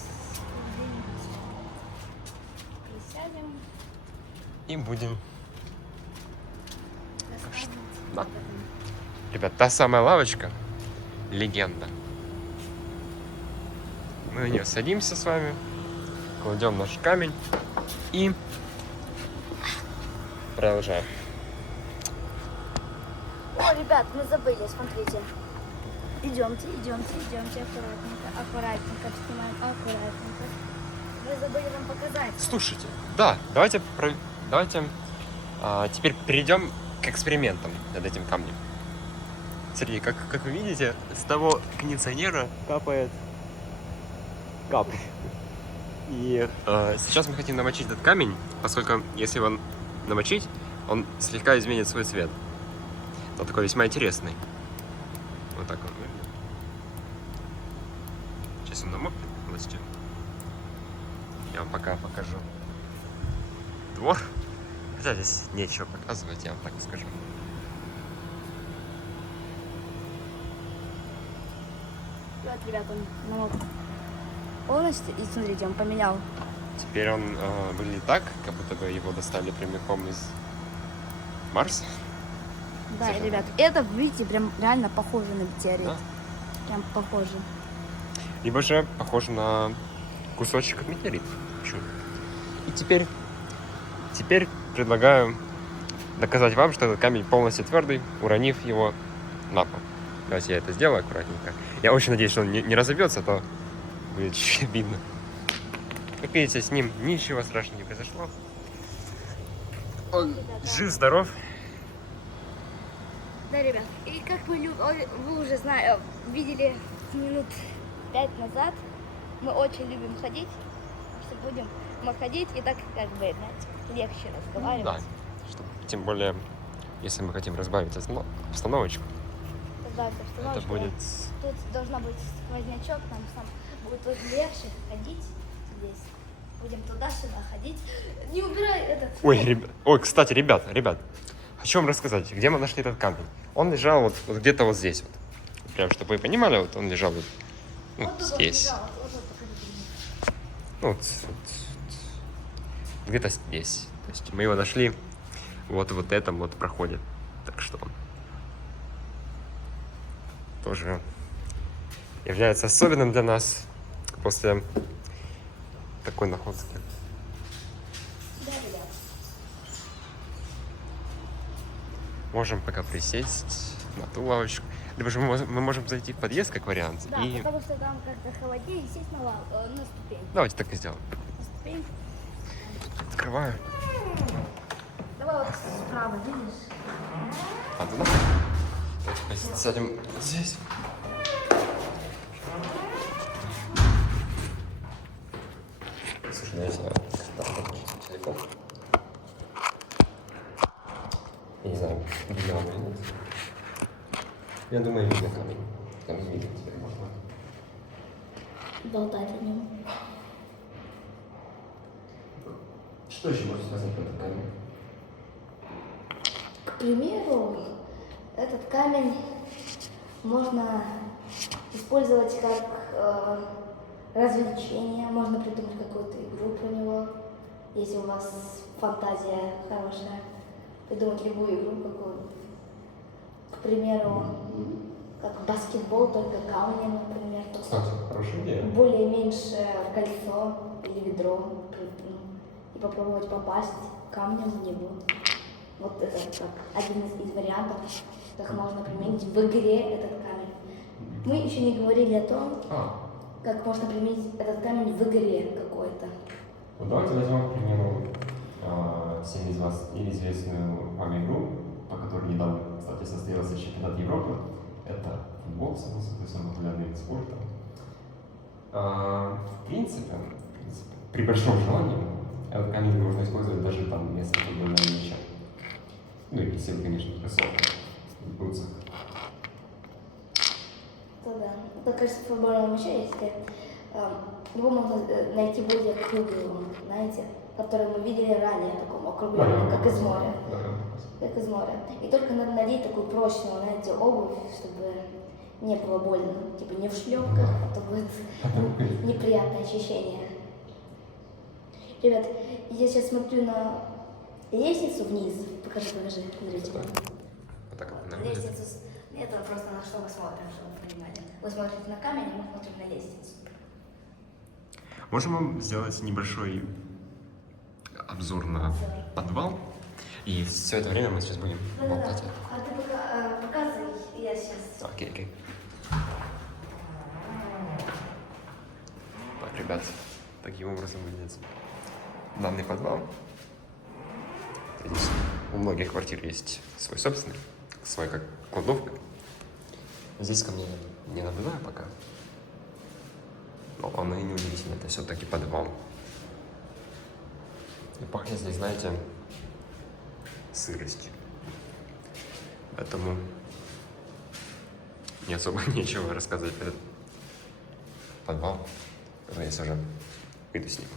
присядем. И будем... Рассказывать Да. об этом. Ребят, та самая лавочка — легенда. Мы на нее садимся с вами, кладем наш камень и продолжаем. О, ребят, мы забыли, смотрите. Идемте, аккуратненько снимаем, аккуратненько. Мы забыли вам показать. Слушайте, да, давайте теперь перейдем к экспериментам над этим камнем. Смотрите, как вы видите, с того кондиционера капает капля. И сейчас мы хотим намочить этот камень, поскольку если его намочить, он слегка изменит свой цвет. Он такой весьма интересный. Вот так он выглядит. Сейчас он намокнет полностью. Я вам пока покажу двор. Хотя здесь нечего показывать, я вам так скажу. Вот, ребят, он намок полностью. И смотрите, он поменял. Теперь он выглядит так, как будто бы его достали прямиком из Марса. Да, Совершенно. ребят, это, видите, прям реально похоже на метеорит. Да. Прям похоже. Либо же похож на кусочек от метеорита. Почему? И теперь предлагаю доказать вам, что этот камень полностью твердый, уронив его на пол. Давайте я это сделаю аккуратненько. Я очень надеюсь, что он не разобьется, а то будет чуть видно. Как видите, с ним ничего страшного не произошло. Он жив-здоров. Да, ребят, и как вы уже видели минут 5 назад, мы очень любим ходить, что будем мы ходить и так как бы, знаете, легче разговаривать. Да, чтобы, тем более, если мы хотим разбавить обстановочку, Разбавить обстановочку. это будет... Тут должна быть сквознячок, нам сам будет очень легче ходить здесь. Будем туда-сюда ходить. Не убирай этот... Ой, кстати, ребят, хочу вам рассказать, где мы нашли этот камень. Он лежал вот где-то вот здесь вот. Прям, чтобы вы понимали, вот он лежал вот Вот тут здесь. вот лежал, вот покажи. Ну, где-то здесь. То есть мы его нашли вот в этом вот проходе. Так что он тоже является особенным для нас после такой находки. Да, ребят. Можем пока присесть на ту лавочку. Либо же мы можем зайти в подъезд как вариант. Да, И потому что там как-то холоднее, и сесть на ступень. давайте так и сделаем. На ступень. Открываю. Давай вот справа, видишь? А туда. Давайте сядем здесь. Слушай, я не знаю, как телефон. Я не знаю, видно или нет. Я думаю, видно камень. Камень видно теперь можно. Болтать о нем. Что еще можно сказать про этот камень? К примеру, этот камень можно использовать как развлечение, можно придумать какую-то игру про него, если у вас фантазия хорошая, придумать любую игру какую. К примеру, как баскетбол, только камнем, например. Кстати, хорошая идея. Более-меньше в кольцо или ведро и попробовать попасть камнем в него. Вот это как один из вариантов, как можно применить в игре этот камень. Мы еще не говорили о том, как можно применить этот камень в игре какой-то. Вот давайте возьмем, к примеру, всем из вас или известную вам игру, по которой недавно, кстати, состоялся чемпионат Европы. Это футбол, самый популярный вид спорта. В принципе, при большом желании, этот камень можно использовать даже там вместо футбольного мяча. Ну и если вы, конечно, в кроссовках, в бутсах. То да. Это, кажется, футбольного мяча, если его можно найти более круглым, знаете, который мы видели ранее, таком округленном, как из моря. Как из моря. И только надо надеть такую прочную, знаете, обувь, чтобы не было больно. Типа не в шлепках, а то будет неприятное ощущение. Ребят, я сейчас смотрю на лестницу вниз. Покажи, смотрите. Вот так вот, наверное. Лестницу. Это просто на что мы смотрим, чтобы вы понимали. Вы смотрите на камень, а мы смотрим на лестницу. Можем мы сделать небольшой обзор на подвал? И все это время мы сейчас будем болтать. А ты пока показывай, я сейчас. Окей. Так, ребят, таким образом выглядит данный подвал. Здесь у многих квартир есть свой собственный, свой как кладовка. Здесь ко мне не наблюдаю пока. Но оно и не удивительно, это все-таки подвал. И пахнет здесь, знаете, сыростью. Поэтому не особо нечего рассказывать про этот подвал. Поэтому я уже выйду с ним.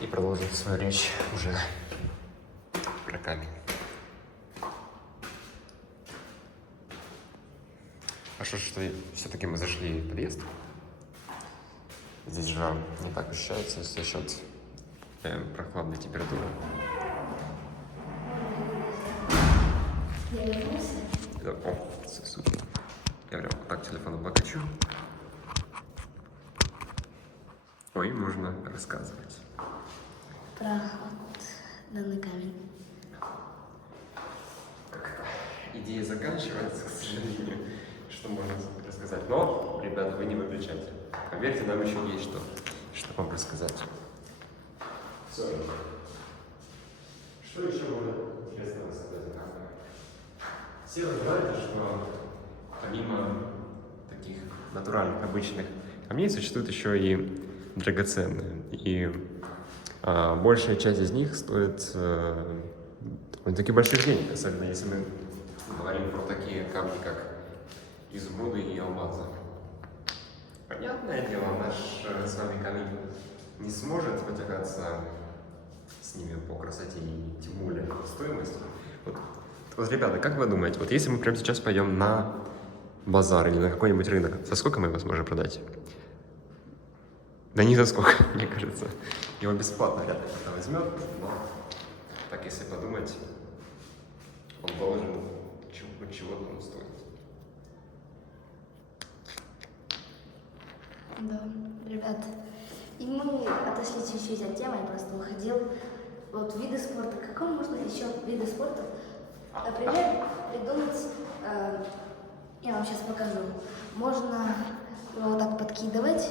И продолжим свою речь уже про камень. А что все-таки мы зашли в подъезд? Здесь же не так ощущается за счет прохладной температуры. Я вернулся. О, супер. Я прям так телефон облокочу. Ой, можно рассказывать. Про вот данный камень. Идея заканчивается, к сожалению. Что можно рассказать? Но, ребята, вы не выключайте. Поверьте, нам еще есть что вам рассказать. Все. Что еще можно интересного рассказать о камне? Все вы знаете, что помимо таких натуральных, обычных камней существуют еще и драгоценные. И большая часть из них стоит довольно-таки больших денег, особенно если мы говорим про такие камни, как изумруды и алмазы. Понятное дело, наш с вами камень не сможет потягаться с ними по красоте и тем более по стоимости. Вот, ребята, как вы думаете, вот если мы прямо сейчас пойдем на базар или на какой-нибудь рынок, за сколько мы его сможем продать? Да ни за сколько, мне кажется. Его бесплатно вряд ли кто-то возьмет, но так если подумать, он должен чего-то он стоит. Да, ребят. И мы отошли чуть-чуть от темы, я просто уходил. Вот виды спорта. Какой можно еще виды спорта, например, придумать? Я вам сейчас покажу. Можно его вот так подкидывать,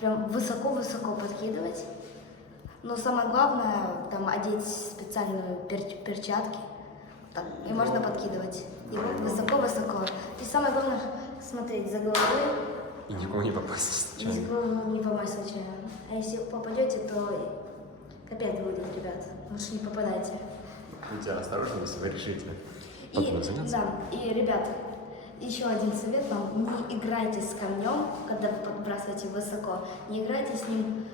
прям высоко-высоко подкидывать. Но самое главное, там одеть специальные перчатки. Так, и можно подкидывать. И вот высоко-высоко. И самое главное, смотреть за головой. И никого не попасть случайно. Никого не попасть случайно. А если попадете, то капец будет, ребят. Лучше не попадайте. Будьте осторожны, если вы решите И, подобным заняться. да, и, ребят, еще один совет вам. Не играйте с камнем, когда вы подбрасываете высоко. Не играйте с ним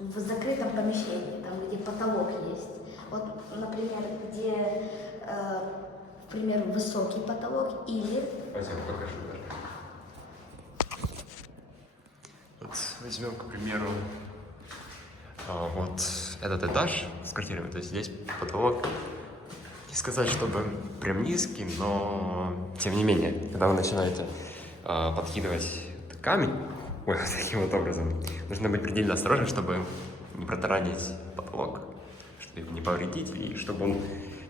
в закрытом помещении, там, где потолок есть. Вот, например, где, к примеру, высокий потолок или... Пойдем, покажу даже. Вот возьмем, к примеру, вот этот этаж с квартирами. То есть здесь потолок, не сказать, чтобы прям низкий, но тем не менее, когда вы начинаете подкидывать камень, ой, вот таким вот образом, нужно быть предельно осторожным, чтобы не протаранить потолок, чтобы его не повредить, и чтобы он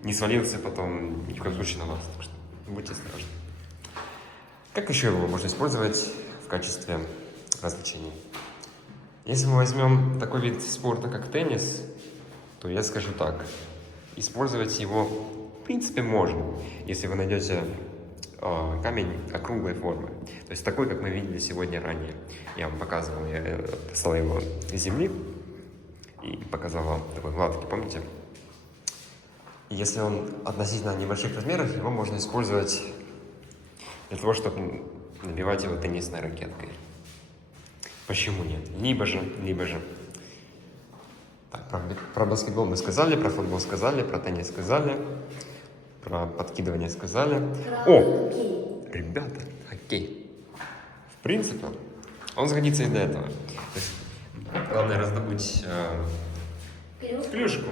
не свалился потом ни в коем случае на вас. Так что будьте осторожны. Как еще его можно использовать в качестве развлечений? Если мы возьмем такой вид спорта, как теннис, то я скажу так. Использовать его, в принципе, можно, если вы найдете камень округлой формы. То есть такой, как мы видели сегодня ранее. Я вам показывал, я достал его из земли и показал вам такой гладкий, помните? Если он относительно небольших размеров, его можно использовать для того, чтобы набивать его теннисной ракеткой. Почему нет? Либо же. Так, про баскетбол мы сказали, про футбол сказали, про теннис сказали, про подкидывание сказали. О! Ребята, хоккей. В принципе, он сгодится и для этого. То есть, главное раздобыть клюшку.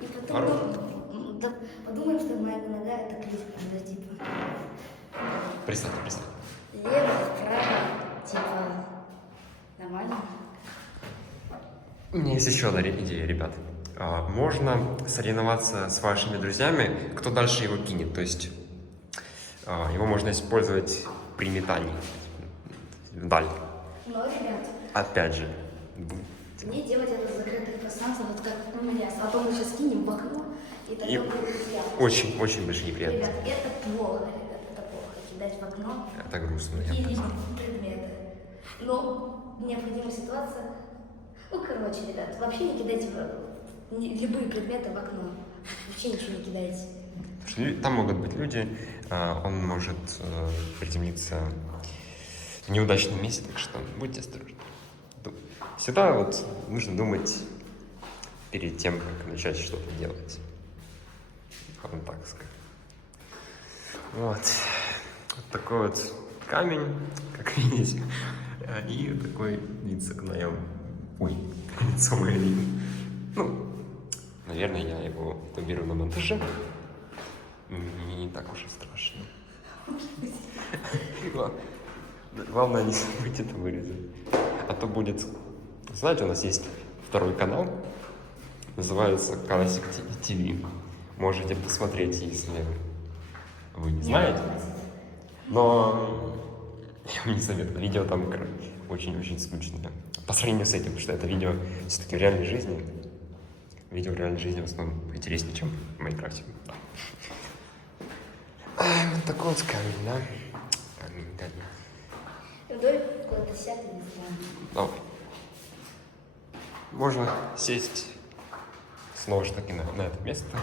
И потом да, подумаем, что моя нога это клюшка, типа. Представь. Лево, право, типа. Нормально? У меня есть еще одна идея, ребят. Можно соревноваться с вашими друзьями, кто дальше его кинет. То есть его можно использовать при метании вдаль. Но, ребят, Опять же. не делать это в закрытых пространствах, вот как у меня. А то мы сейчас кинем в окно, и тогда И будет ясно. очень большие неприятности. Ребят, это плохо, кидать в окно Это грустно. я бы какие-либо сказал. предметы. Но необходимая ситуация. Ну, короче, ребят, вообще не кидайте любые предметы в окно. Вообще ничего не кидайте. Потому что там могут быть люди, он может приземлиться в неудачном месте, так что будьте осторожны. Всегда вот нужно думать перед тем, как начать что-то делать. Вот так сказать. Вот такой вот камень, как видите, и такой вид с окна. Ой, лицо мое видно. Ну, наверное, я его уберу на монтаже. Мне не так уж и страшно. Главное, не забудьте это вырезать. А то будет... Знаете, у нас есть второй канал. Называется Карасик ТВ. Можете посмотреть, если вы не знаете. Но я вам не советую. Видео там очень-очень скучное. По сравнению с этим, потому что это видео все-таки в реальной жизни. Видео в реальной жизни в основном интереснее, чем в Майнкрафте. Да. Вот такой вот камень, да? Камень, да. Вдоль куда-то сядь, не знаю. Давай. Можно сесть снова же таки на это место.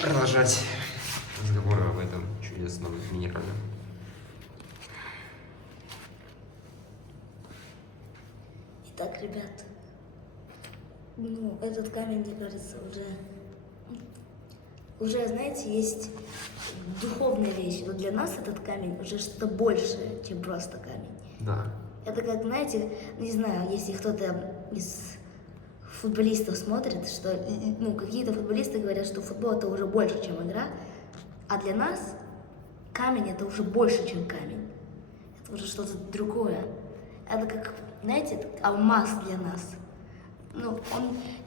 Продолжать разговоры об этом чудесном минерале. Итак, ребят, ну, этот камень, мне кажется, уже, знаете, есть духовная вещь. Но для нас этот камень уже что-то большее, чем просто камень. Да. Это как, знаете, не знаю, если кто-то из футболистов смотрит, что ну, какие-то футболисты говорят, что футбол это уже больше, чем игра, а для нас камень это уже больше, чем камень. Это уже что-то другое. Это как, знаете, это алмаз для нас. Ну,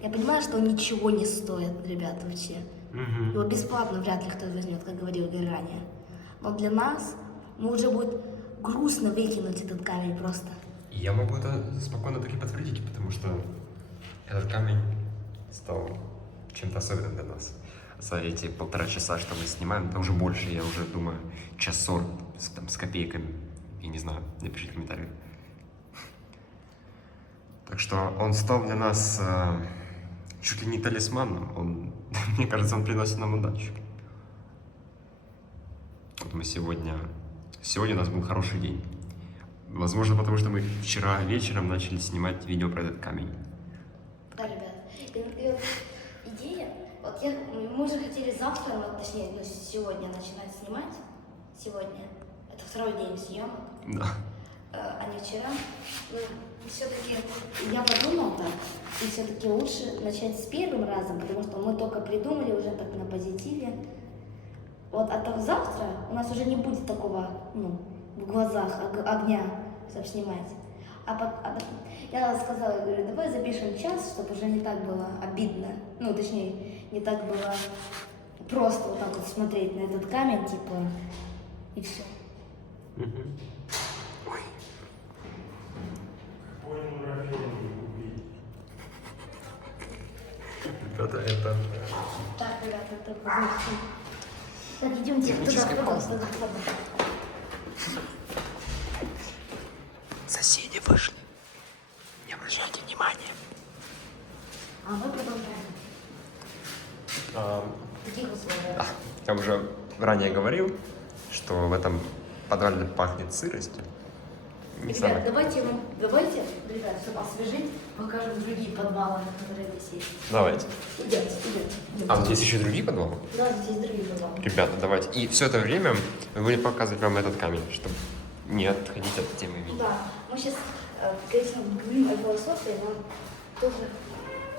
я понимаю, что он ничего не стоит, ребята, вообще. Его бесплатно вряд ли кто возьмет, как говорил Игорь ранее. Но для нас, уже будет грустно выкинуть этот камень просто. И я могу это спокойно таки подтвердить, потому что этот камень стал чем-то особенным для нас. За эти 1,5 часа, что мы снимаем, это уже больше, я уже думаю, 1:40 с копейками. Я не знаю, напишите в комментариях. Так что он стал для нас чуть ли не талисманом. Мне кажется, он приносит нам удачу. Вот мы сегодня у нас был хороший день. Возможно, потому что мы вчера вечером начали снимать видео про этот камень. Да, ребят. И идея, мы уже хотели завтра, точнее, сегодня начинать снимать. Сегодня. Это второй день съемок. Да. А не вчера. Все-таки я подумал так, и все-таки лучше начать с первым разом, потому что мы только придумали уже так на позитиве. Вот, а то завтра у нас уже не будет такого, в глазах огня, чтобы снимать. Я сказала, я говорю, давай запишем час, чтобы уже не так было обидно, точнее, не так было просто вот так вот смотреть на этот камень, типа, и все. Ой. Ребята, это... Так, ребята, это позицию. Так, идемте туда. Соседи вышли. Не обращайте внимания. А мы продолжаем. В таких условиях. Да, я уже ранее говорил, что в этом подвале пахнет сыростью. Ребят, давайте, ребят, чтобы освежить, покажем другие подвалы, которые здесь есть. Давайте. Идемте. А тут есть еще другие подвалы? Да, здесь есть другие подвалы. Ребята, давайте. И все это время мы будем показывать вам этот камень, чтобы не отходить от темы видео. Да, мы сейчас, конечно, говорим о философии, нам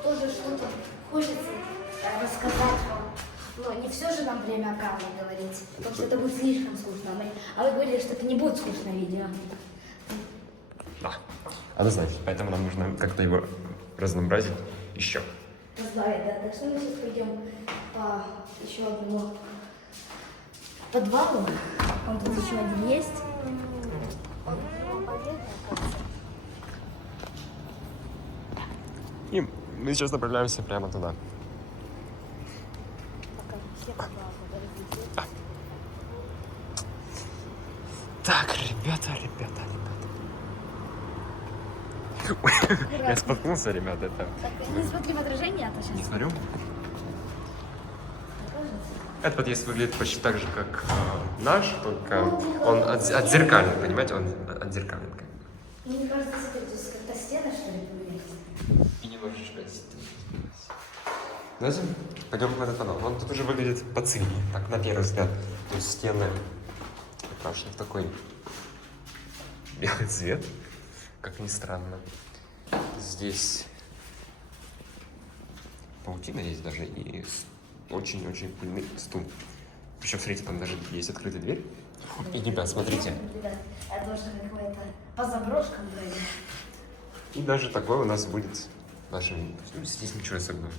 тоже что-то хочется рассказать вам. Но не все же нам время о камне говорить, потому что это будет слишком скучно. А вы говорили, что это не будет скучное видео. Да, однозначно. Поэтому нам нужно как-то его разнообразить еще. Разбавить, да. Так что мы сейчас пойдем по еще одному подвалу. Он тут еще один есть. Он победный, кажется. И мы сейчас направляемся прямо туда. Пока все подвалы, подождите. Так, ребята. Ой, я споткнулся, ребята, это... Так, не смотри в отражение, а то сейчас... Не смотрю. Этот подъезд выглядит почти так же, как наш, только он отзеркален, понимаете, он отзеркален. Мне кажется, здесь как-то стены, что ли, появились. И немножечко... Давайте пойдем в этот подвал. Он тут уже выглядит поцельнее, так, на первый взгляд. То есть стены окрашены в такой белый цвет, как ни странно. Здесь паутина есть даже и очень-очень пыльный стул. Причем, смотрите, там даже есть открытая дверь. И, ребят, смотрите. Ребят, это уже какое-то по заброшкам вроде. И даже такое у нас будет в нашем... Здесь ничего особенного.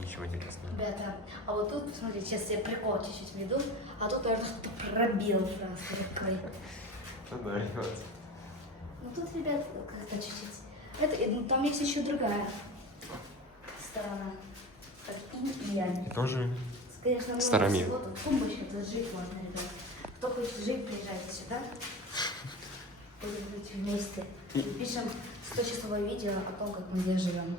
Ничего интересного. Ребята, а вот тут, посмотрите, сейчас я прикол чуть-чуть введу, а тут, наверное, кто-то пробил просто рукой. Ну да, ребят. Ну тут, ребят, как-то чуть-чуть. Там есть еще другая сторона. Как инь и янь. И тоже Конечно, старомир. Вот тут тумбочка, тут жить можно, ребят. Кто хочет жить, приезжайте сюда. Будем жить вместе. И пишем 100-часовое видео о том, как мы здесь живем.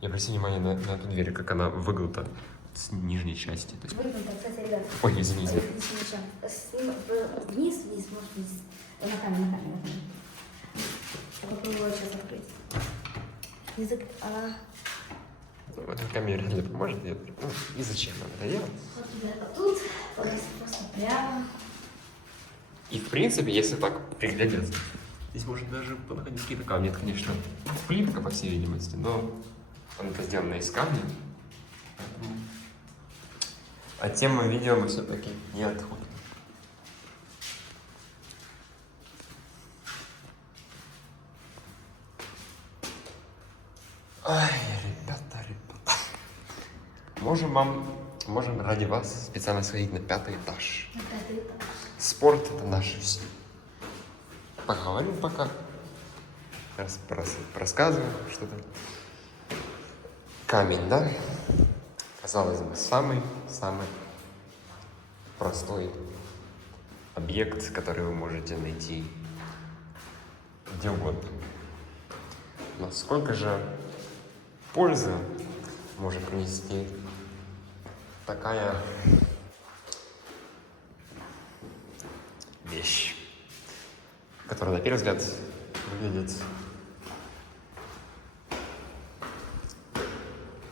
Я обратил внимание на эту дверь, как она выгнута с нижней части. То есть... Выгнуто, кстати, ребят. Ой, извините. Вниз, может вниз. На камень. Я попробую сейчас открыть. Язык, Вот эта камера не поможет. И зачем нам это делать? Вот, ребят, а тут просто прямо. И в принципе, если так приглядеться, Здесь может даже понаходить какие-то камни. Это, конечно, плитка, по всей видимости, но он это сделано из камня. От темы видео мы все-таки не отходим. Ай, ребята. Можем ради вас специально сходить на 5-й этаж. На 5-й этаж. Спорт — это наше все. Поговорим пока. Рассказываем что-то. Камень, да? Казалось бы, самый простой объект, который вы можете найти где угодно. Но сколько же пользы может принести такая вещь, которая на первый взгляд выглядит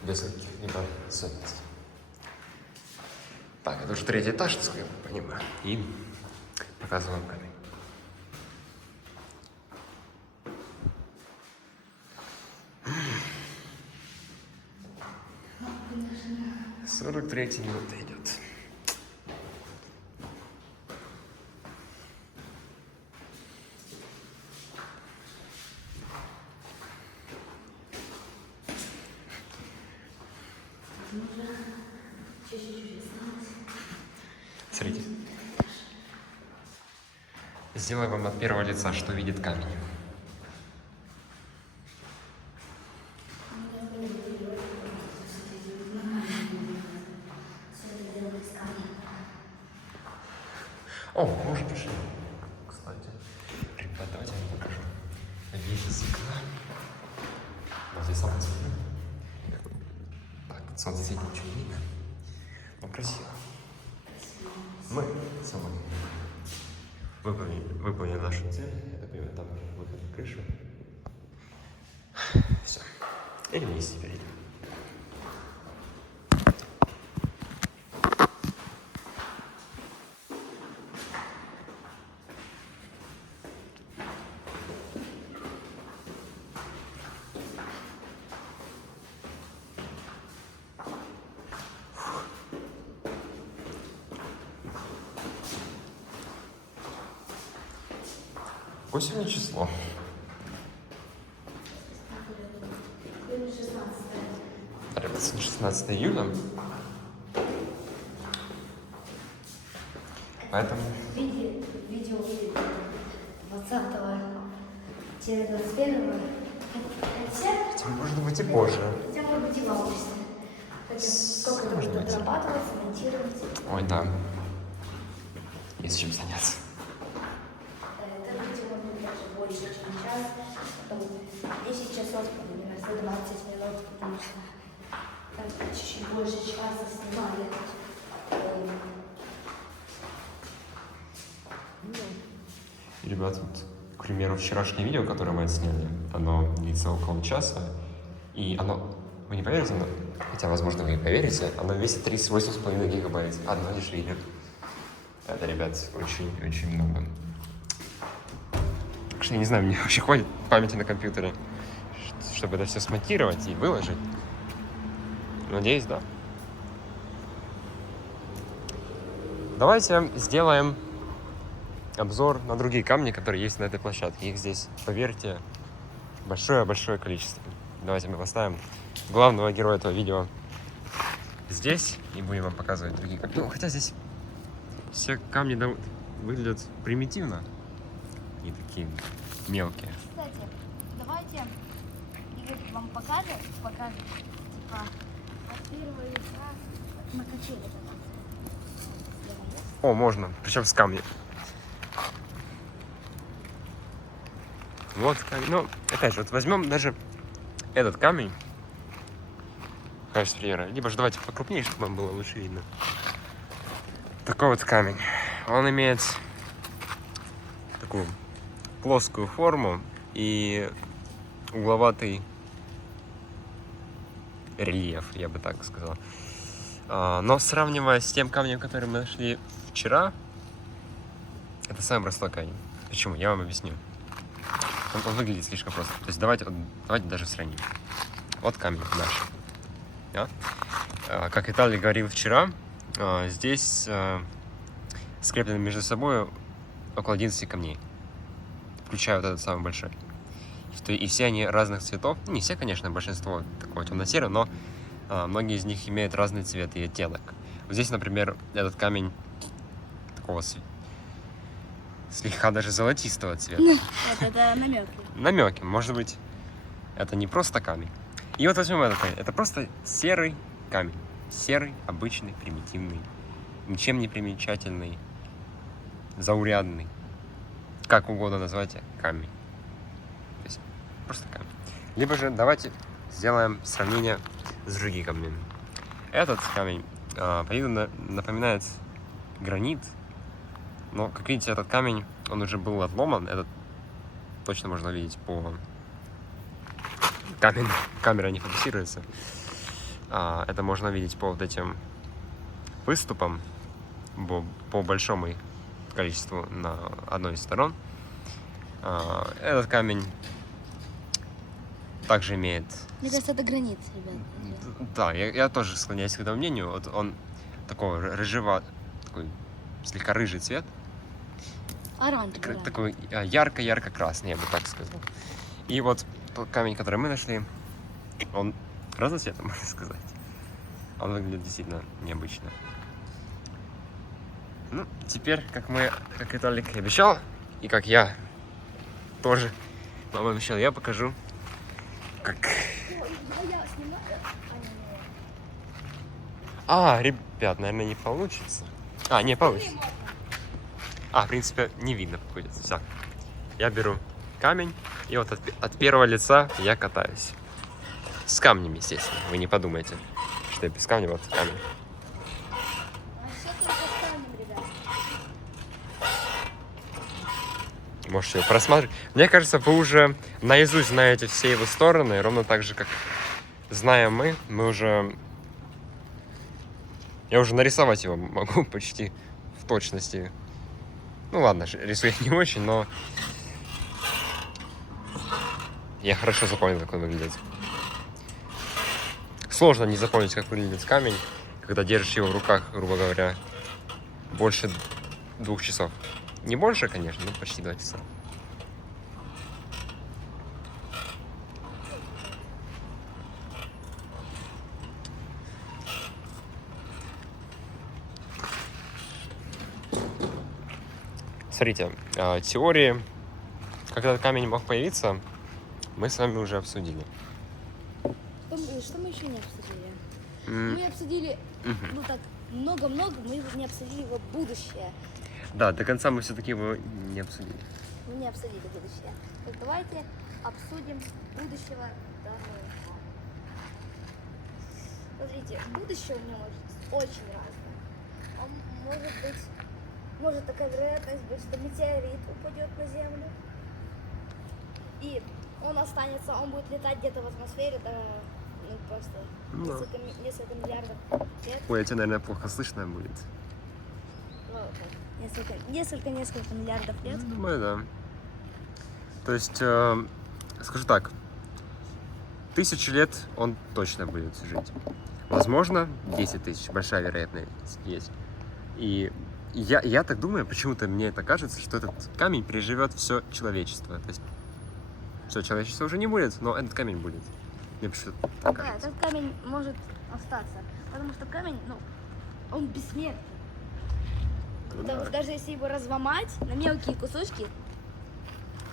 без каких-либо ценностей. Так, это уже 3-й этаж, насколько я понимаю. И показываю вам камень. Конечно. 43-я минута идет. Смотрите. Сделаю вам от первого лица, что видит камень. О, мы уже пришли. Кстати, ребята, давайте я вам покажу. Весь из окна. Вот здесь солнце. Так, под солнце светит, ничего не видно. Но красиво. Мы с собой выполнили нашу цель. Я понимаю, там выход на крышу. Все. Или вниз теперь идем. Какое сегодня число? 16 июля. Поэтому... Видео выйдет 20-21. Хотя, может быть, и позже. Хотя, может быть, и в августе. Хотя, сколько это будет отрабатываться, монтировать. Ой, да. Есть чем заняться. Это видео будет даже больше, чем час. Потом 10 часов, например, 120 минут, потому что там чуть-чуть больше часа снимали. И, ребят, вот, к примеру, вчерашнее видео, которое мы отсняли, оно длится около часа, и оно, вы не поверите, но, хотя, возможно, вы и поверите, оно весит 38,5 гигабайт, одно лишь видео. Это, ребят, очень много. Так что я не знаю, мне вообще хватит памяти на компьютере, чтобы это все смонтировать и выложить. Надеюсь, да. Давайте сделаем обзор на другие камни, которые есть на этой площадке. Их здесь, поверьте, большое-большое количество. Давайте мы поставим главного героя этого видео здесь и будем вам показывать другие камни. Ну, хотя здесь все камни выглядят примитивно и такие мелкие. Кстати, давайте Игорь вам покажет, типа, от первого лица на качели. О, можно, причем с камня. Вот камень. Ну, опять же, вот возьмем даже этот камень. Кажется, примерно. Либо же давайте покрупнее, чтобы вам было лучше видно. Такой вот камень. Он имеет такую плоскую форму и угловатый рельеф, я бы так сказал. Но сравнивая с тем камнем, который мы нашли вчера, это самый простой камень. Почему? Я вам объясню. он выглядит слишком просто. То есть давайте даже сравним. Вот камень наш. Да? Как Виталий говорил вчера, здесь скреплены между собой около 11 камней, включая вот этот самый большой. И все они разных цветов. Не все, конечно, большинство такого темно-серого, но многие из них имеют разный цвет и оттенок. Вот здесь, например, этот камень такого слегка даже золотистого цвета. Вот это намеки. Намеки, может быть, это не просто камень. И вот возьмем этот камень. Это просто серый камень. Серый, обычный, примитивный, ничем не примечательный, заурядный. Как угодно назвать камень. То есть просто камень. Либо же давайте сделаем сравнение с другими камнями. Этот камень по виду напоминает гранит. Но, как видите, этот камень, он уже был отломан. Этот точно можно видеть по... Камера не фокусируется. Это можно видеть по вот этим выступам, по большому количеству на одной из сторон. Этот камень также имеет... Мне кажется, это гранит, ребят. Да, я тоже склоняюсь к этому мнению. Вот он такой такой слегка рыжий цвет. Оранжевый. Такой ярко-ярко-красный, я бы так сказал. И вот тот камень, который мы нашли, он разноцветный, можно сказать. Он выглядит действительно необычно. Ну, теперь, как Виталик и обещал, и как я тоже вам обещал, я покажу, как... Ребят, наверное, не получится. Не получится. В принципе, не видно, получится. Все. Я беру камень, и вот от первого лица я катаюсь. С камнем, естественно. Вы не подумайте, что я без камня, вот камень. Можете его просматривать. Мне кажется, вы уже наизусть знаете все его стороны, ровно так же, как знаем мы уже... Я уже нарисовать его могу почти в точности. Ну ладно, рисую не очень, но я хорошо запомнил, как он выглядит. Сложно не запомнить, как выглядит камень, когда держишь его в руках, грубо говоря, больше 2 часов. Не больше, конечно, но почти 2 часа. Смотрите, теории, как этот камень мог появиться, мы с вами уже обсудили. Что мы еще не обсудили? Мы обсудили, так, много-много, мы не обсудили его будущее. Да, до конца мы все-таки его не обсудили. Мы не обсудили будущее. Так давайте обсудим будущего данного. Смотрите, будущее у него очень разное. Может такая вероятность быть, что метеорит упадет на Землю. И он останется, он будет летать где-то в атмосфере просто несколько миллиардов лет. Ой, а тебя, наверное, плохо слышно будет. Несколько миллиардов лет. Думаю, да. То есть, скажу так, 1000 лет он точно будет жить. Возможно, 10 тысяч, большая вероятность есть. И я так думаю, почему-то мне это кажется, что этот камень переживет все человечество. То есть, все человечество уже не будет, но этот камень будет. Мне почему-то так кажется. Этот камень может остаться, потому что камень, он бессмертный. Потому что даже если его разломать на мелкие кусочки,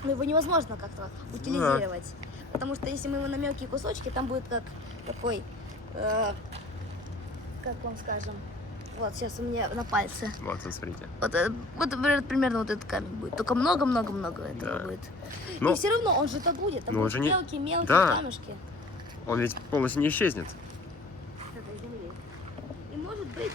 его невозможно как-то утилизировать. Потому что если мы его на мелкие кусочки, там будет как такой, как вам скажем, вот сейчас у меня на пальце. Вот, смотрите. Вот, примерно вот этот камень будет. Только много-много-много этого будет. И все равно он же так будет. Там будут мелкие камешки. Он ведь полностью не исчезнет. С этой земли. И может быть,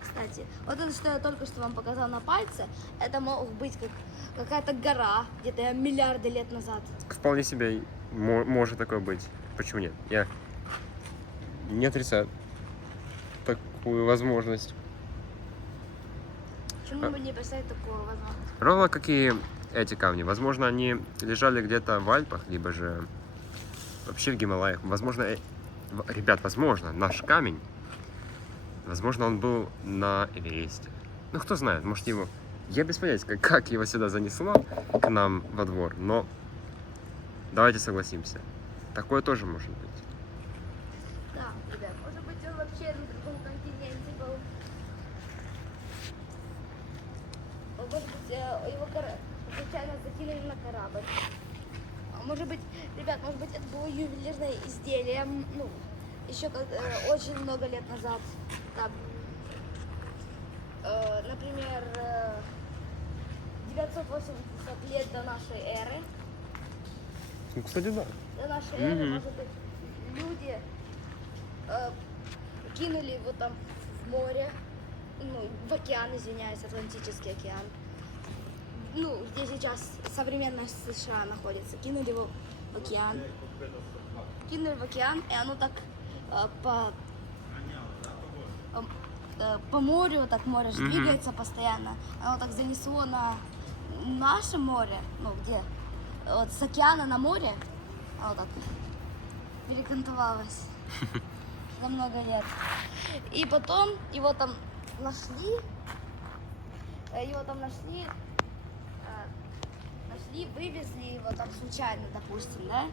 кстати, вот это, что я только что вам показал на пальце, это мог быть как какая-то гора, где-то миллиарды лет назад. Вполне себе может такое быть. Почему нет? Я не отрицаю такую возможность. Почему бы не представить такую возможность? Ровно как и эти камни. Возможно, они лежали где-то в Альпах, либо же вообще в Гималаях. Возможно, ребят, возможно, наш камень, возможно, он был на Эвересте. Ну, кто знает, может его... Я без понятия, как его сюда занесло к нам во двор, но давайте согласимся. Такое тоже может быть. Да, ребят, может быть, он вообще на другом континенте был. Может быть, его случайно закинули на корабль. А может быть, ребят, может быть, это было ювелирное изделие, ну, еще очень много лет назад. Там, например, 980 лет до нашей эры. Ну, кстати, да. До нашей эры, может быть, люди кинули его там в море, ну, в океан, извиняюсь, Атлантический океан. Ну, где сейчас современная США находится. Кинули его в океан. Кинули в океан, и оно так по морю, так море же двигается постоянно. Оно так занесло на наше море, ну, где? Вот с океана на море, оно так перекантовалось за много лет. И потом его там нашли, вывезли его там случайно, допустим, да?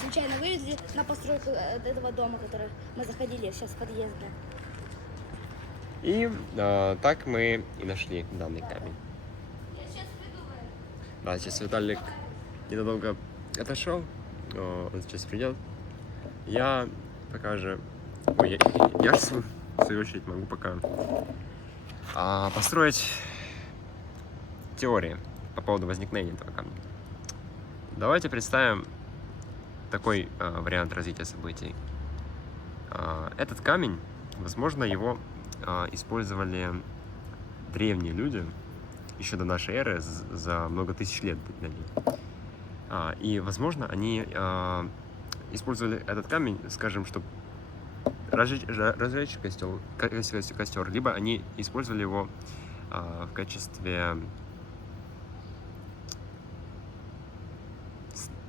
Случайно вывезли на постройку этого дома, который мы заходили сейчас в подъезде. И так мы и нашли данный камень. Я сейчас приду. Да, сейчас Виталик ненадолго отошел, он сейчас придет. Я пока же... Ой, я же в свою очередь могу пока построить теории по поводу возникновения этого камня. Давайте представим такой вариант развития событий. Этот камень, возможно, его использовали древние люди еще до нашей эры, за много тысяч лет до ней. И, возможно, они использовали этот камень, скажем, чтобы разжечь костер, либо они использовали его в качестве,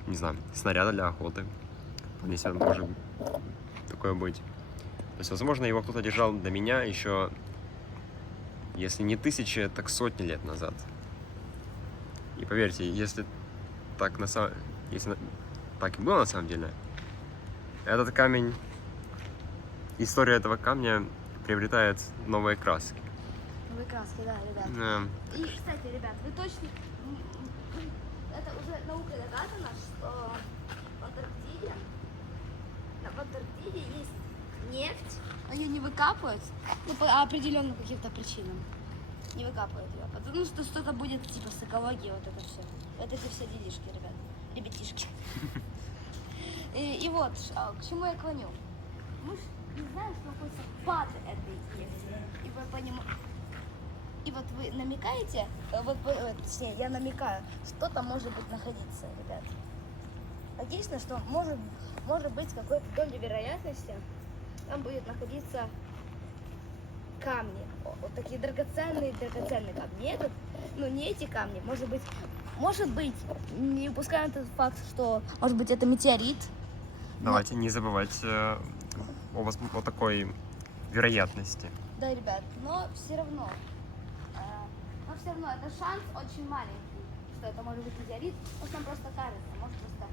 не знаю, снаряда для охоты. Вполне себе может такое быть. То есть, возможно, его кто-то держал до меня еще, если не тысячи, так сотни лет назад. И поверьте, если так так и было на самом деле, этот камень, история этого камня приобретает новые краски. Новые краски, да, ребят. Да. И, кстати, ребят, вы точно... Это уже наукой доказано, что в Антарктиде есть нефть, ее не выкапывают, ну, по определенным каким-то причинам. Не выкапывают ее, потому что что-то будет типа с экологией, вот это все. Вот эти все делишки, ребятишки. И вот, к чему я клоню. Мы же не знаем, что находится под этой нефтью. И вот вы намекаете, точнее, я намекаю, что там может быть находиться, ребят. Логично, что может быть какой-то доля вероятности, там будет находиться камни, вот такие драгоценные камни. Не эти камни, может быть, не упускаем этот факт, что может быть это метеорит. Давайте не забывать о такой вероятности. Да, ребят, но все равно это шанс очень маленький, что это может быть метеорит. Может, нам просто кажется, может просто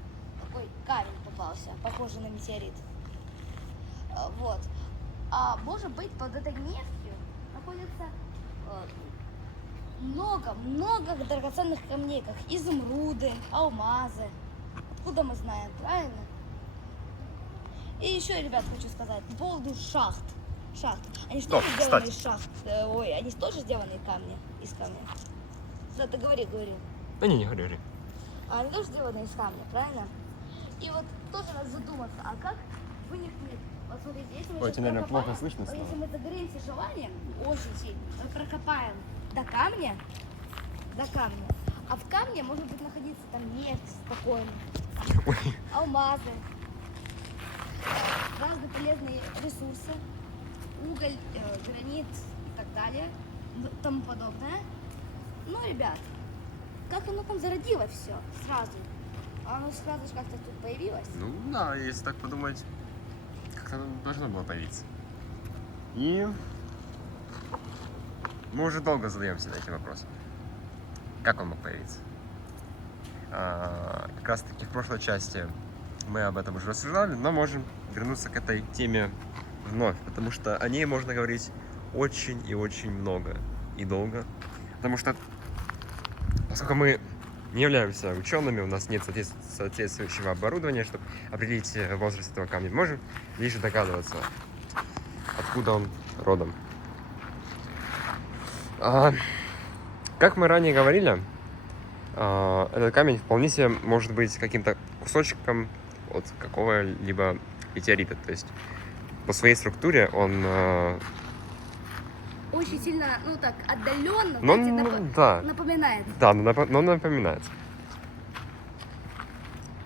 такой камень попался, похожий на метеорит. Вот. А может быть, под этой нефтью находится много драгоценных камней, как изумруды, алмазы. Откуда мы знаем, правильно? И еще, ребят, хочу сказать по поводу шахт. Они же тоже сделаны из шахт. Они тоже сделаны из камня. Да, ты говори. Да не говори. Они тоже сделаны из камня, правильно? И вот тоже надо задуматься, а как вынесет. Вот смотрите, если мы Ой, наверное, плохо слышно стало. Если мы загореемся желанием, очень сильно, мы прокопаем до камня, а в камне может быть находиться там нефть спокойно, алмазы, разные полезные ресурсы, уголь, гранит и так далее, тому подобное. Ну, ребят, как оно там зародилось все сразу? Оно сразу же как-то тут появилось. Ну да, если так подумать, как-то оно должно было появиться. И мы уже долго задаемся этим вопросом. Как он мог появиться? Как раз таки в прошлой части мы об этом уже рассуждали, но можем вернуться к этой теме вновь, потому что о ней можно говорить очень и очень много и долго, потому что поскольку мы не являемся учеными, у нас нет соответствующего оборудования, чтобы определить возраст этого камня, можем лишь догадываться, откуда он родом. Как мы ранее говорили, этот камень вполне себе может быть каким-то кусочком от какого-либо метеорита. То есть по своей структуре он... Очень сильно, ну так, отдаленно, Но, знаете, да, напоминает. да, но напоминает.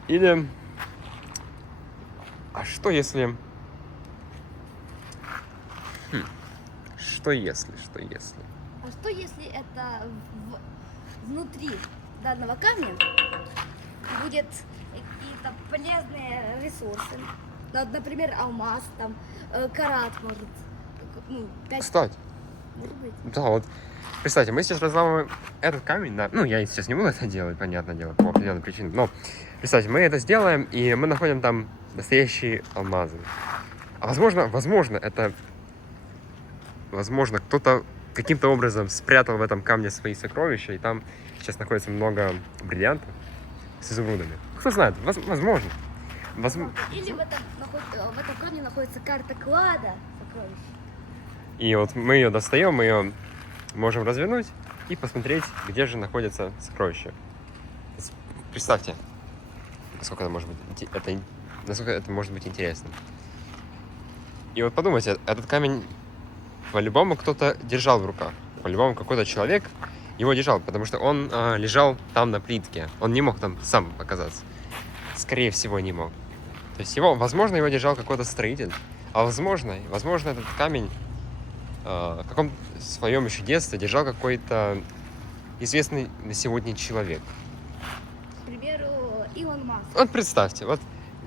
Или... А что если... Что если? А что если это внутри данного камня будет какие-то полезные ресурсы? Ну, вот, например, алмаз, там, карат, может, ну, 5... Кстати, Может быть. да, вот представьте, мы сейчас разламываем этот камень на... Ну, я сейчас не буду это делать, понятное дело, по определенным причинам, но представьте, мы это сделаем, и мы находим там настоящие алмазы. А возможно, это... Возможно, кто-то каким-то образом спрятал в этом камне свои сокровища, и там сейчас находится много бриллиантов с изумрудами. Кто знает, возможно. Или в этом камне находится карта клада сокровищ. И вот мы ее достаем, мы ее можем развернуть и посмотреть, где же находятся сокровища. Представьте, насколько это может быть интересно. И вот подумайте, этот камень по-любому кто-то держал в руках. По-любому какой-то человек его держал, потому что он лежал там на плитке. Он не мог там сам оказаться. Скорее всего, не мог. То есть возможно, его держал какой-то строитель, а возможно, этот камень в каком-то своем еще детстве держал какой-то известный на сегодня человек. К примеру, Илон Маск. Вот представьте, вот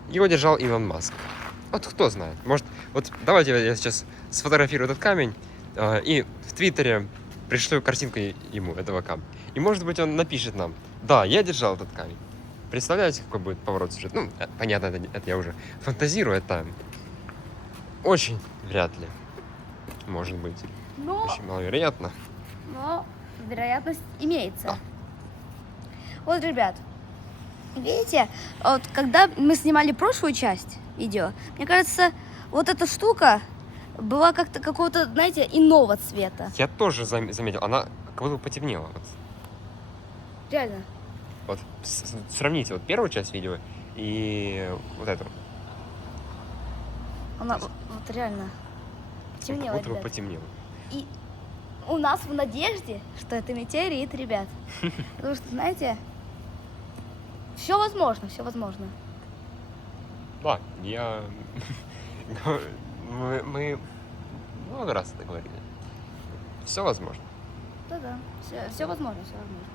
его держал Илон Маск. Вот кто знает. Может, вот давайте я сейчас сфотографирую этот камень и в Твиттере пришлю картинку ему этого камня. И может быть он напишет нам: да, я держал этот камень. Представляете, какой будет поворот сюжета? Ну, понятно, это я уже фантазирую, это очень вряд ли. Может быть. Очень маловероятно. Но вероятность имеется. Да. Вот, ребят, видите, вот когда мы снимали прошлую часть видео, мне кажется, вот эта штука была как-то какого-то, знаете, иного цвета. Я тоже заметил, она как будто потемнела. Вот. Реально. Вот сравните вот первую часть видео и вот эту. Она вот реально потемнела, Как будто бы ребят. потемнела. И у нас в надежде, что это метеорит, ребят. Потому что, знаете, все возможно, все возможно. Да, мы много раз это говорили. Все возможно. Да-да, все возможно, все возможно.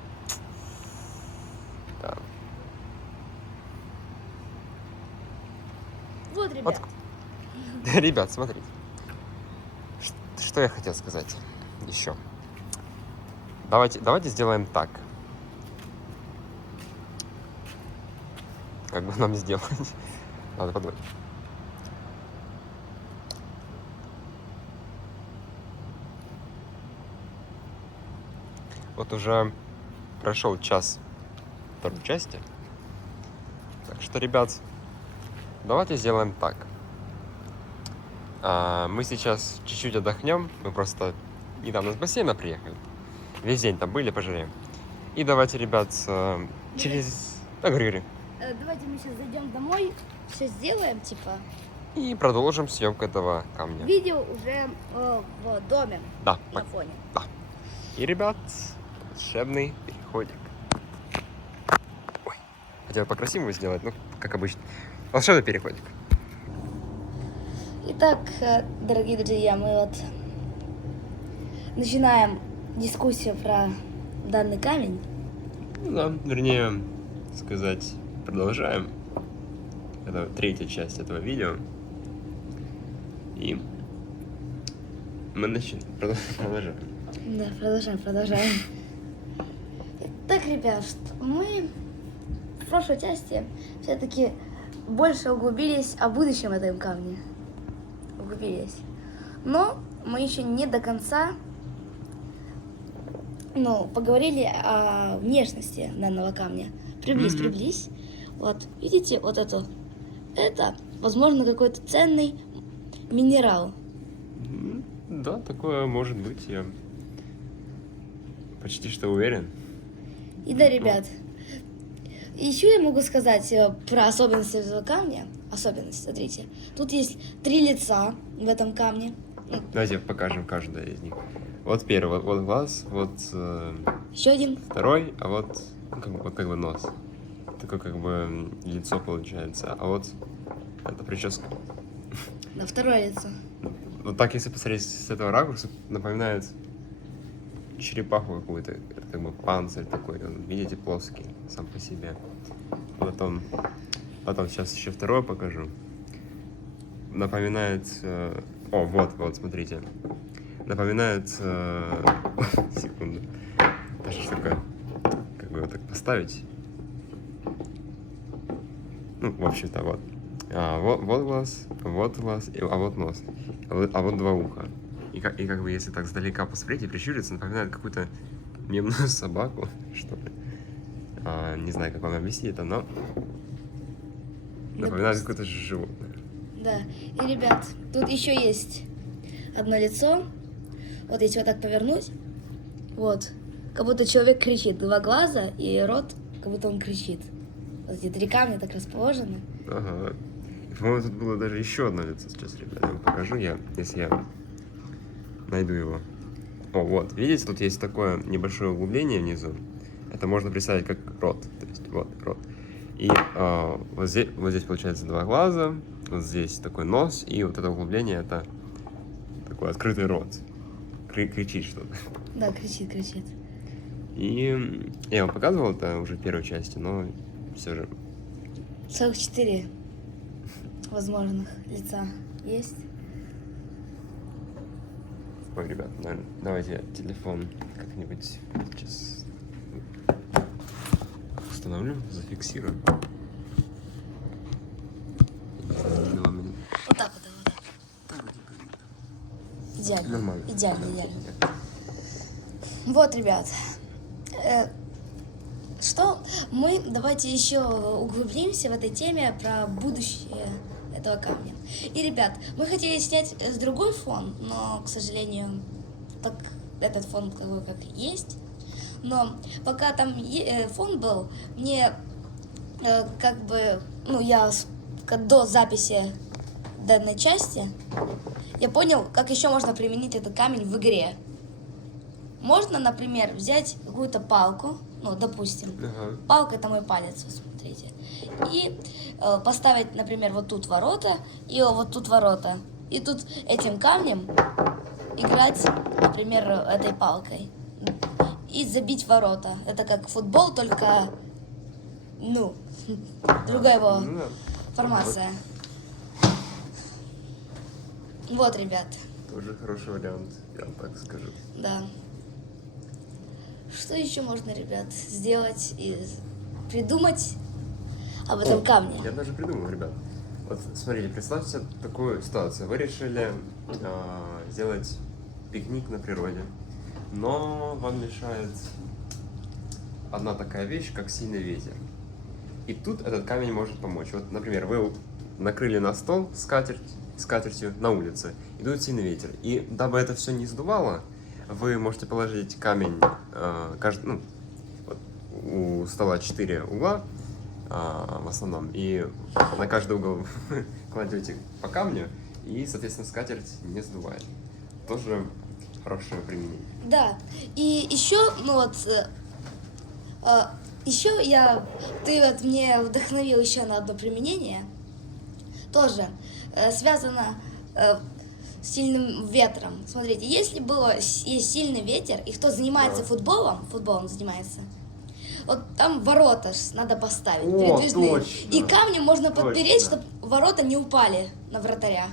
Да. Вот, ребят. Ребят, смотрите. Что я хотел сказать еще? Давайте сделаем так. Как бы нам сделать? Надо подумать. Вот уже прошел час второй части. Так что, ребят, давайте сделаем так. Мы сейчас чуть-чуть отдохнем. Мы просто недавно с бассейна приехали. Весь день там были, пожалеем. И давайте, ребят, через... Говори. Давайте мы сейчас зайдем домой, все сделаем, типа. И продолжим съемку этого камня. Видео уже в доме. Да. На фоне. Да. И, ребят, волшебный переходик. Ой, хотел покрасивую сделать, ну, как обычно. Волшебный переходик. Итак, дорогие друзья, мы вот начинаем дискуссию про данный камень. Ну да, вернее, сказать, продолжаем. Это третья часть этого видео. И мы продолжаем. Да, продолжаем. Так, ребят, мы в прошлой части все-таки больше углубились о будущем этом камне. Но мы еще не до конца поговорили о внешности данного камня. Приблизь. Вот, видите, вот это. Это, возможно, какой-то ценный минерал. Да, такое может быть, я почти что уверен. И да, ребят, еще я могу сказать про особенности этого камня. Особенность, смотрите. Тут есть 3 лица в этом камне. Давайте покажем каждое из них. Вот первый, вот глаз, вот Еще один. второй, а вот как бы нос. Такое как бы лицо получается. А вот это прическа. Да, второе лицо. Вот так, если посмотреть с этого ракурса, напоминает черепаху какую-то. Это как бы панцирь такой, он, видите, плоский сам по себе. Потом сейчас еще второе покажу. Напоминает... вот, смотрите. Напоминает... Секунду. Даже такое... Как бы его так поставить. Ну, в общем-то, вот. Вот глаз, а вот нос. А вот 2 уха. И как бы, если так сдалека посмотреть и прищуриться, напоминает какую-то мемную собаку, что ли. Не знаю, как вам объяснить это, но напоминает какое-то животное. Да. И, ребят, тут еще есть одно лицо. Вот если вот так повернуть, вот, как будто человек кричит. 2 глаза и рот, как будто он кричит. Вот эти 3 камня так расположены. Ага. И, по-моему, тут было даже еще одно лицо. Сейчас, ребят, я вам покажу, если я найду его. Вот, видите, тут есть такое небольшое углубление внизу. Это можно представить как рот. То есть, вот, рот. И вот здесь получается 2 глаза, вот здесь такой нос, и вот это углубление, это такой открытый рот. Кричит что-то. Да, кричит. И я вам показывал это уже в первой части, но все же. Целых 4 возможных лица есть. Ой, ребят, наверное, давайте я телефон как-нибудь сейчас установлю, зафиксирую. Вот так вот. Идеально. Нормально. Идеально. Вот, ребят. Давайте еще углубимся в этой теме про будущее этого камня. И, ребят, мы хотели снять с другой фон, но, к сожалению, так этот фон такой, как есть. Но пока там фон был, мне до записи данной части, я понял, как еще можно применить этот камень в игре. Можно, например, взять какую-то палку, допустим, палка — это мой палец, вот смотрите, и поставить, например, вот тут ворота, и вот тут ворота, и тут этим камнем играть, например, этой палкой, и забить ворота. Это как футбол, только, другая его формация. Вот, ребят. Тоже хороший вариант, я вам так скажу. Да. Что еще можно, ребят, сделать и придумать об этом камне? Я даже придумал, ребят. Вот смотрите, представьте такую ситуацию. Вы решили сделать пикник на природе, но вам мешает одна такая вещь, как сильный ветер. И тут этот камень может помочь. Вот, например, вы накрыли на стол скатертью на улице, и дует сильный ветер. И дабы это все не сдувало, вы можете положить камень, вот у стола 4 угла в основном, и на каждый угол кладете по камню, и, соответственно, скатерть не сдувает. Тоже хорошее применение. Да, и еще, ты мне вдохновил еще на одно применение, тоже связано с сильным ветром. Смотрите, если есть сильный ветер, и кто занимается футболом занимается, вот там ворота ж надо поставить, О, передвижные. точно. И камнем можно подпереть, Точно. чтобы ворота не упали на вратаря.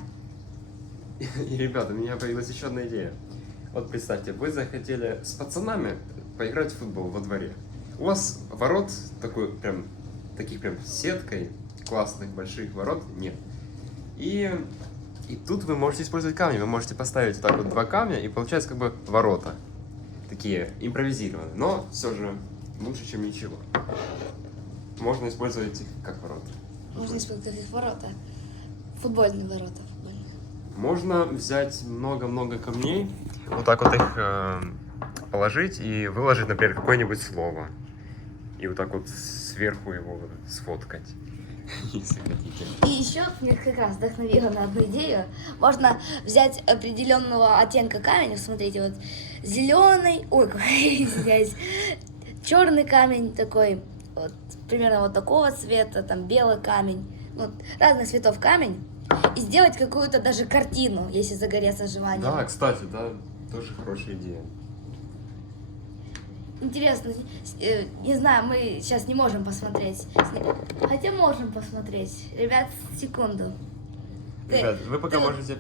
И, ребята, у меня появилась еще одна идея. Вот представьте, вы захотели с пацанами поиграть в футбол во дворе. У вас ворот такой прям, таких прям сеткой классных больших ворот нет. И тут вы можете использовать камни. Вы можете поставить вот так вот 2 камня, и получается как бы ворота. Такие импровизированные, но все же лучше, чем ничего. Можно использовать их как ворота. Можно использовать их ворота. Футбольные ворота. Можно взять много-много камней, вот так вот их положить и выложить, например, какое-нибудь слово. И вот так вот сверху его сфоткать, если хотите. И еще меня как раз вдохновила на одну идею. Можно взять определенного оттенка камень. Смотрите, вот зеленый, извиняюсь, черный камень такой, вот примерно вот такого цвета, там белый камень, вот разных цветов камень. И сделать какую-то даже картину, если загорится желание. Да, кстати, да, тоже хорошая идея. Интересно, не знаю, мы сейчас не можем посмотреть. Хотя можем посмотреть. Ребят, секунду. Ребят, вы пока ты можете...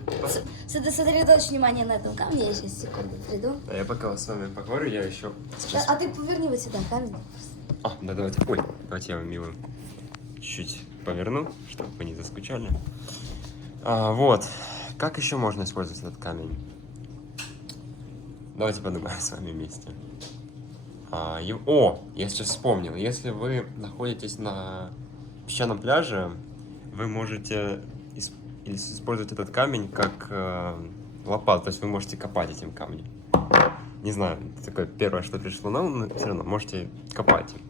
Сосредоточь внимание на этом камне, я сейчас секунду приду. Да, я пока с вами поговорю, я еще сейчас... А ты поверни вот сюда камень. А, да, давайте. Ой, давайте я вам его чуть-чуть поверну, чтобы вы не заскучали. Вот. Как еще можно использовать этот камень? Давайте подумаем с вами вместе. Я сейчас вспомнил. Если вы находитесь на песчаном пляже, вы можете использовать этот камень как лопату. То есть вы можете копать этим камнем. Не знаю, это такое первое, что пришло на ум, но все равно можете копать им.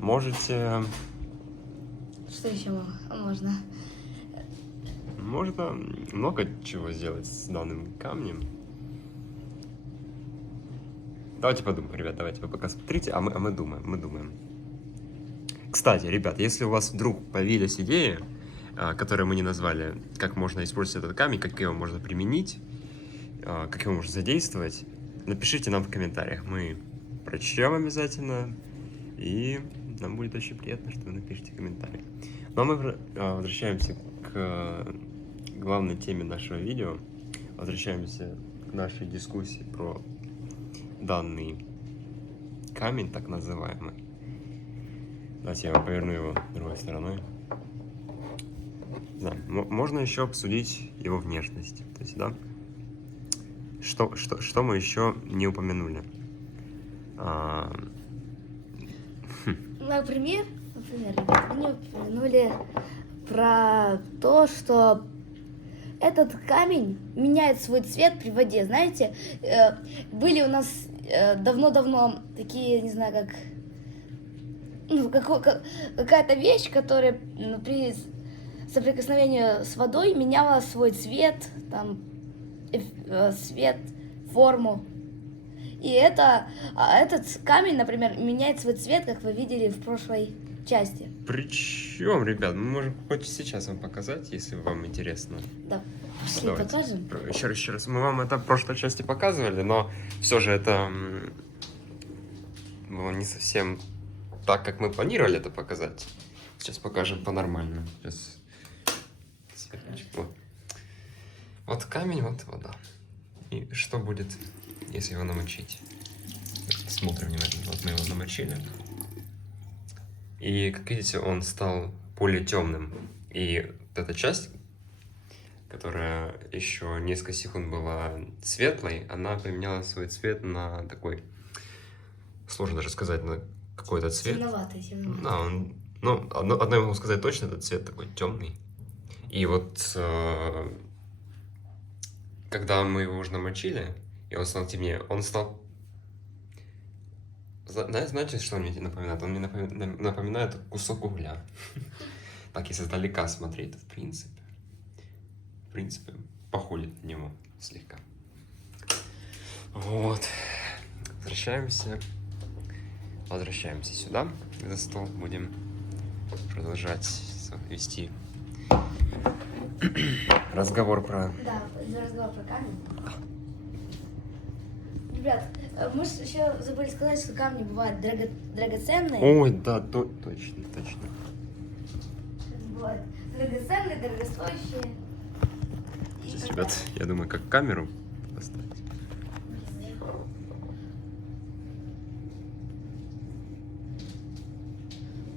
Можете... Что еще можно? Можно много чего сделать с данным камнем. Давайте подумаем, ребят, давайте вы пока смотрите, а мы думаем. Кстати, ребят, если у вас вдруг появились идеи, которые мы не назвали, как можно использовать этот камень, как его можно применить, как его можно задействовать, напишите нам в комментариях, мы прочтем обязательно, и нам будет очень приятно, что вы напишите комментарии. Ну а мы возвращаемся к главной теме нашего видео, возвращаемся к нашей дискуссии про данный камень, так называемый. Давайте я поверну его другой стороной. Да, можно еще обсудить его внешность. То есть, да, что мы еще не упомянули? Например, ребята, мы не упомянули про то, что этот камень меняет свой цвет при воде. Знаете, были у нас давно-давно такие, не знаю, какая-то вещь, которая при соприкосновении с водой меняла свой цвет, там, цвет, форму. И этот камень, например, меняет свой цвет, как вы видели в прошлой части. Причем, ребят, мы можем хоть сейчас вам показать, если вам интересно. Да, пошли Давайте. покажем. Еще раз. Мы вам это в прошлой части показывали, но все же это было не совсем так, как мы планировали это показать. Сейчас покажем по-нормальному. Сейчас. Вот камень, вот вода. И что будет, если его намочить? Смотрим внимательно. Вот мы его намочили. И, как видите, он стал более темным. И вот эта часть, которая еще несколько секунд была светлой, она поменяла свой цвет на такой, сложно даже сказать, на какой-то цвет. Темноватый. Да, одно я могу сказать точно, этот цвет такой темный. И вот, когда мы его уже намочили, и он стал темнее, он стал... Знаете, что он мне напоминает? Он мне напоминает кусок угля. Так, если издалека смотреть, то в принципе, походит на него слегка. Вот. Возвращаемся сюда, за стол. Будем продолжать вести разговор про... Да, разговор про камень. Ребят, мы же еще забыли сказать, что камни бывают драгоценные. Ой, да, точно, точно. Бывают драгоценные, дорогостоящие. И Сейчас, так ребят, далее. я думаю, как камеру поставить.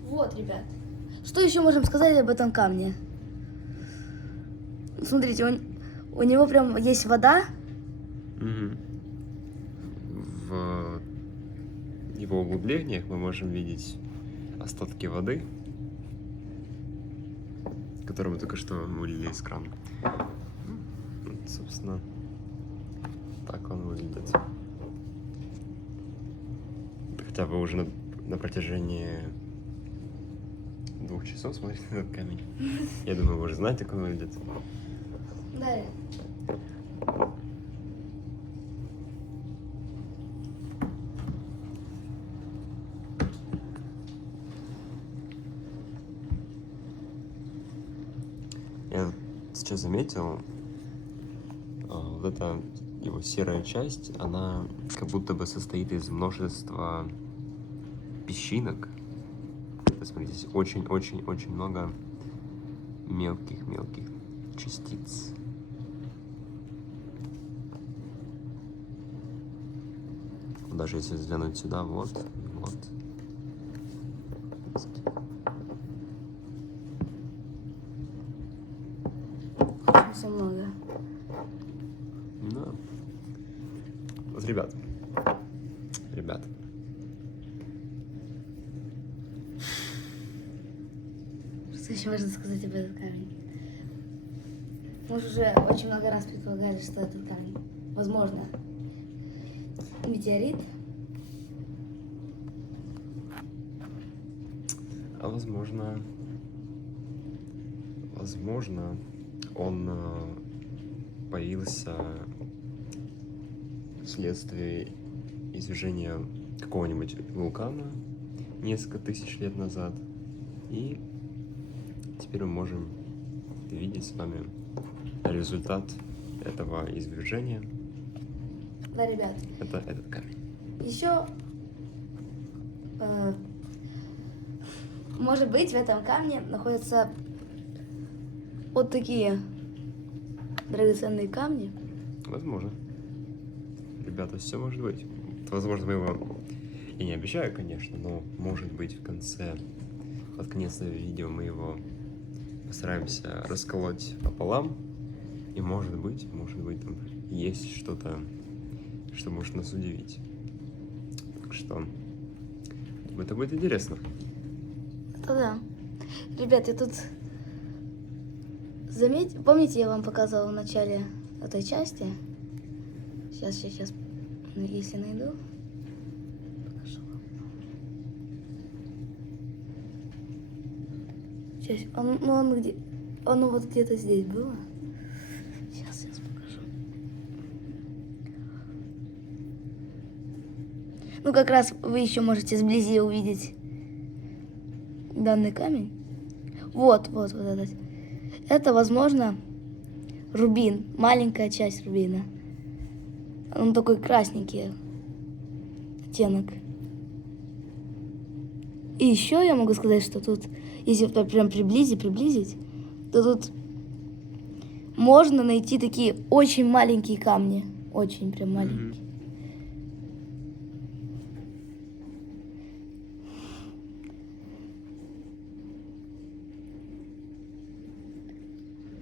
Вот, ребят. Что еще можем сказать об этом камне? Смотрите, у него прям есть вода. Мгм. В его углублениях мы можем видеть остатки воды, которую мы только что вылили из крана. Вот, собственно, так он выглядит. Хотя вы уже на протяжении 2 часов смотрите на этот камень. Я думаю, вы уже знаете, как он выглядит. Да. Я сейчас заметил, вот эта его серая часть, она как будто бы состоит из множества песчинок. Посмотрите, здесь очень-очень-очень много мелких частиц. Даже если взглянуть сюда, вот. Очень много. Да. Вот, ребят. Что еще можно сказать об этом камне? Мы же уже очень много раз предполагали, что этот камень, возможно, метеорит. А возможно, он появился вследствие извержения какого-нибудь вулкана несколько тысяч лет назад. И теперь мы можем видеть с вами результат этого извержения. Да, ребят. Это этот камень. Еще, может быть, в этом камне находятся вот такие драгоценные камни. Возможно. Ребята, все может быть. Возможно, мы его... Я не обещаю, конечно, но может быть в конце, под конец видео мы его постараемся расколоть пополам. И может быть там есть что-то, что может нас удивить. Так что это будет интересно. Это да. Ребят, я тут помните, я вам показывала в начале этой части? Сейчас, если найду, покажу вам. Сейчас, он вот где-то здесь было. Сейчас покажу. Ну, как раз вы еще можете сблизи увидеть данный камень. Вот этот. Это, возможно, рубин, маленькая часть рубина. Он такой красненький оттенок. И еще я могу сказать, что тут, если прям приблизить, то тут можно найти такие очень маленькие камни. Очень прям маленькие.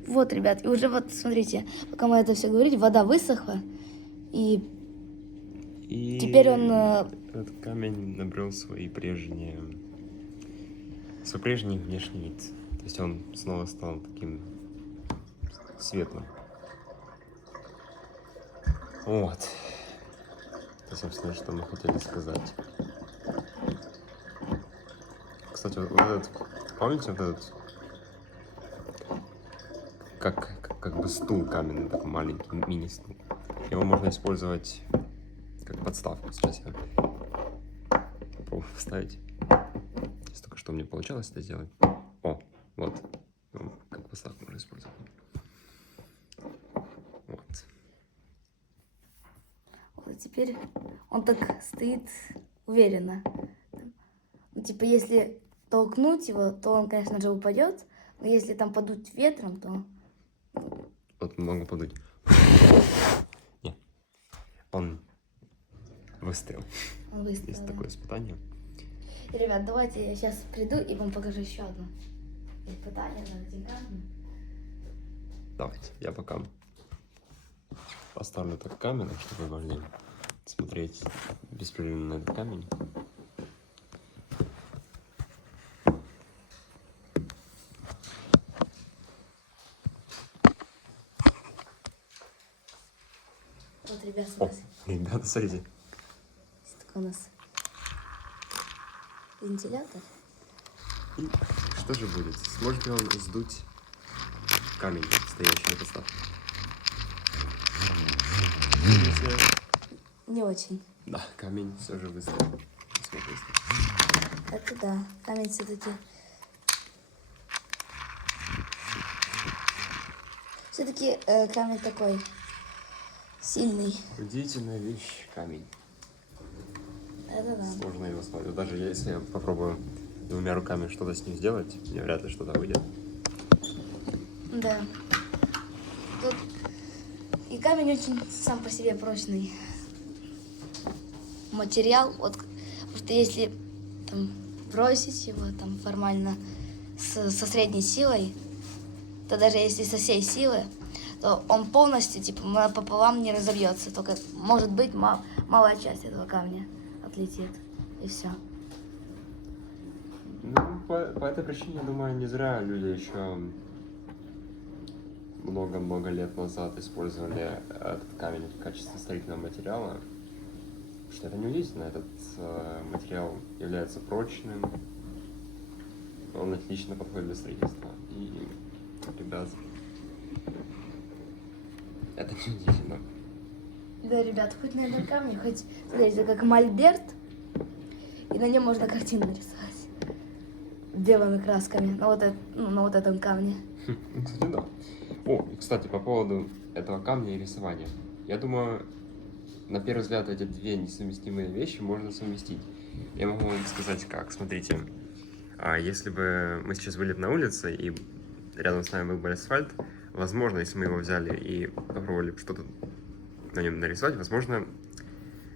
Вот, ребят, и уже вот, смотрите, пока мы это все говорили, вода высохла, и теперь он... Этот камень набрел свой прежний внешний вид. То есть он снова стал таким светлым. Вот. Это, собственно, что мы хотели сказать. Кстати, вот этот, помните вот этот, как бы стул каменный, такой маленький мини-стул. Его можно использовать как подставку. Сейчас я попробую поставить. Сейчас только что мне получалось это сделать. О, вот. Как подставку можно использовать. Вот. Вот вот теперь он так стоит уверенно. Ну, типа, если толкнуть его, то он, конечно же, упадет. Но если там подуть ветром, то... Вот могу подуть. Нет. Он выстрел. Он выстрелил. Есть Да. такое испытание. И, ребят, давайте я сейчас приду и вам покажу еще одно испытание над этим камнем. Давайте, я пока поставлю так камеру, чтобы вы могли смотреть беспрерывно на этот камень. Вот, ребят, О, ребята, смотрите. такой у нас вентилятор. И что же будет? Сможет ли он сдуть камень, стоящий на подставке? Видите? Не очень. Да, камень все же выстрелил. Это да, камень все-таки. Все-таки камень такой сильный. Удивительная вещь, камень. Это да. Сложно его сломать. Даже если я попробую двумя руками что-то с ним сделать, мне вряд ли что-то выйдет. Да. Тут и камень очень сам по себе прочный материал. Вот, потому что если там бросить его там формально со средней силой, то даже если со всей силы, то он полностью типа пополам не разобьется. Только может быть малая часть этого камня отлетит. И все. Ну, по этой причине, я думаю, не зря люди еще много-много лет назад использовали этот камень в качестве строительного материала. Потому что это неудивительно, этот материал является прочным, он отлично подходит для строительства. И, ребят, это неудивительно. Да, ребят, хоть на этом камне, хоть, смотрите, как мольберт, и на нем можно картину нарисовать белыми красками на вот этом камне. Кстати, да. О, и, кстати, по поводу этого камня и рисования. Я думаю, на первый взгляд эти две несовместимые вещи можно совместить. Я могу вам сказать как. Смотрите, если бы мы сейчас были на улице и рядом с нами был бы асфальт, возможно, если мы его взяли и попробовали что-то на нем нарисовать, возможно,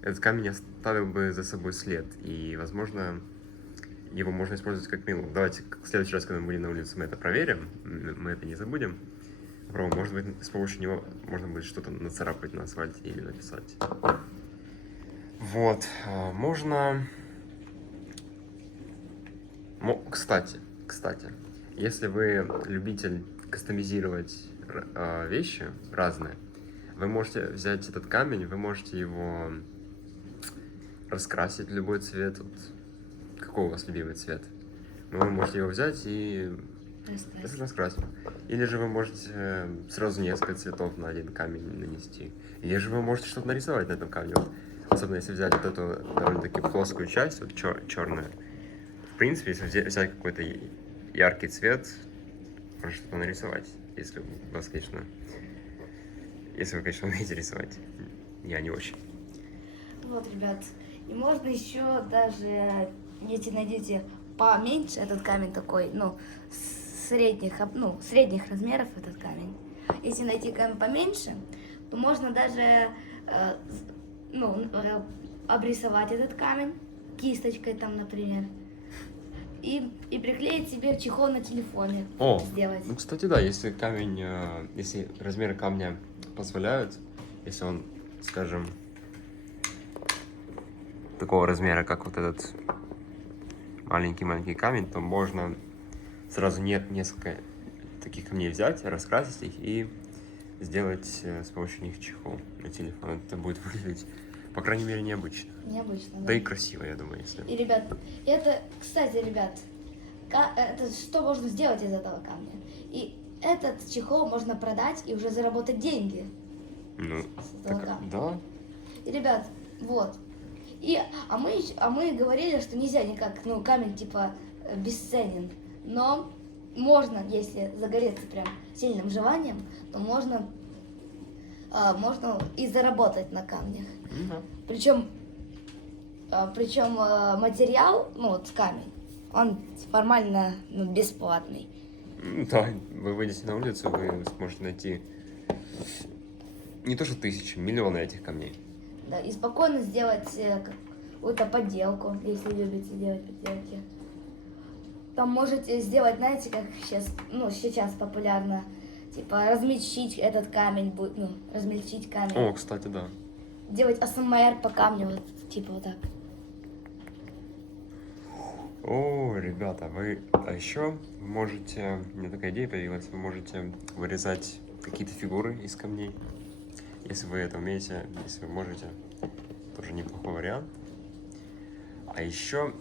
этот камень оставил бы за собой след. И, возможно, его можно использовать как мило. Давайте в следующий раз, когда мы будем на улице, мы это проверим. Мы это не забудем. Попробуем. Может быть, с помощью него можно будет что-то нацарапать на асфальте или написать. Вот. Можно... Кстати, если вы любитель кастомизировать вещи разные, вы можете взять этот камень, вы можете его раскрасить в любой цвет. Вот, какой у вас любимый цвет? Ну, вы можете его взять и раскрасить. Или же вы можете сразу несколько цветов на один камень нанести. Или же вы можете что-то нарисовать на этом камне. Вот, особенно если взять вот эту довольно-таки плоскую часть, вот черную. В принципе, если взять какой-то яркий цвет, можно что-то нарисовать. Если вы, конечно, умеете рисовать. Я не очень. Вот, ребят. И можно еще даже, если найдете поменьше этот камень такой, средних размеров этот камень. Если найти камень поменьше, то можно даже обрисовать этот камень кисточкой там, например. И приклеить себе в чехол на телефоне. Сделать. Ну, кстати, да, если камень, если размеры камня позволяют, если он, скажем, такого размера, как вот этот маленький камень, то можно сразу несколько таких камней взять, раскрасить их и сделать с помощью них чехол на телефон. Это будет выглядеть, по крайней мере, необычно. Необычно, да. И красиво, я думаю, если... И, ребят, кстати, ребят, это что можно сделать из этого камня? И этот чехол можно продать и уже заработать деньги. Ну, да. И, ребят, вот. А мы говорили, что нельзя никак, камень типа бесценен. Но можно, если загореться прям сильным желанием, то можно можно и заработать на камнях. Да. Причем материал, ну вот камень, он формально бесплатный. Да, вы выйдете на улицу, вы сможете найти не то что тысячи, миллионы этих камней. Да, и спокойно сделать какую-то подделку, если любите делать подделки. Там можете сделать, знаете, как сейчас популярно, типа размельчить этот камень, размельчить камень. О, кстати, да. Делать АСМР по камню, вот, типа вот так. О, ребята, а еще вы можете, у меня такая идея появилась, вы можете вырезать какие-то фигуры из камней. Если вы это умеете, если вы можете, тоже неплохой вариант. А еще,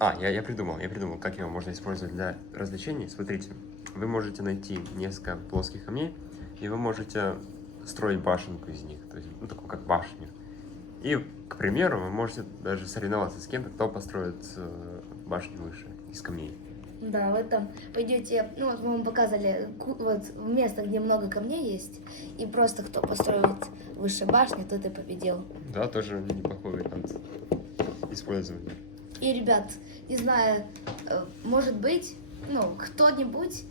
я придумал, как его можно использовать для развлечений. Смотрите, вы можете найти несколько плоских камней, и вы можете строить башенку из них, то есть, такую как башню. И, к примеру, вы можете даже соревноваться с кем-то, кто построит башню выше из камней. Да, вы там пойдете, вот мы вам показали вот место, где много камней есть, и просто кто построит выше башни, тот и победил. Да, тоже неплохой вариант использования. И, ребят, не знаю, может быть, кто-нибудь,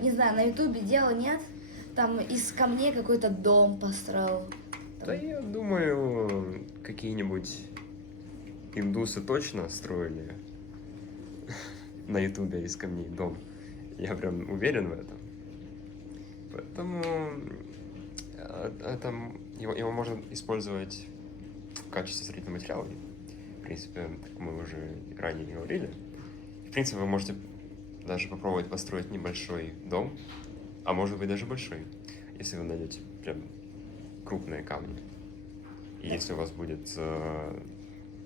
не знаю, на ютубе делал, нет, там из камней какой-то дом построил. Да, я думаю, какие-нибудь индусы точно строили на ютубе из камней дом. Я прям уверен в этом. Поэтому его можно использовать в качестве строительного материала. В принципе, как мы уже ранее говорили. В принципе, вы можете даже попробовать построить небольшой дом, а может быть даже большой, если вы найдете прям крупные камни. И если у вас будет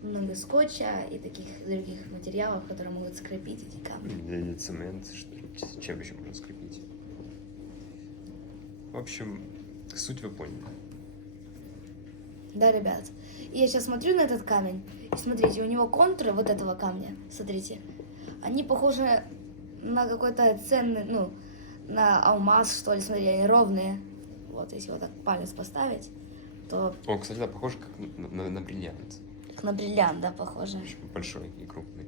много скотча и таких других материалов, которые могут скрепить эти камни. или цемент, чем еще можно скрепить. В общем, суть вы поняли. Да, ребят. И я сейчас смотрю на этот камень, и смотрите, у него контуры вот этого камня, смотрите, они похожи на какой-то ценный, на алмаз, что ли, смотрите, они ровные. Вот, если вот так палец поставить, то... О, кстати, да, похоже как на бриллиант. Как на бриллиант, да, похоже. Большой и крупный.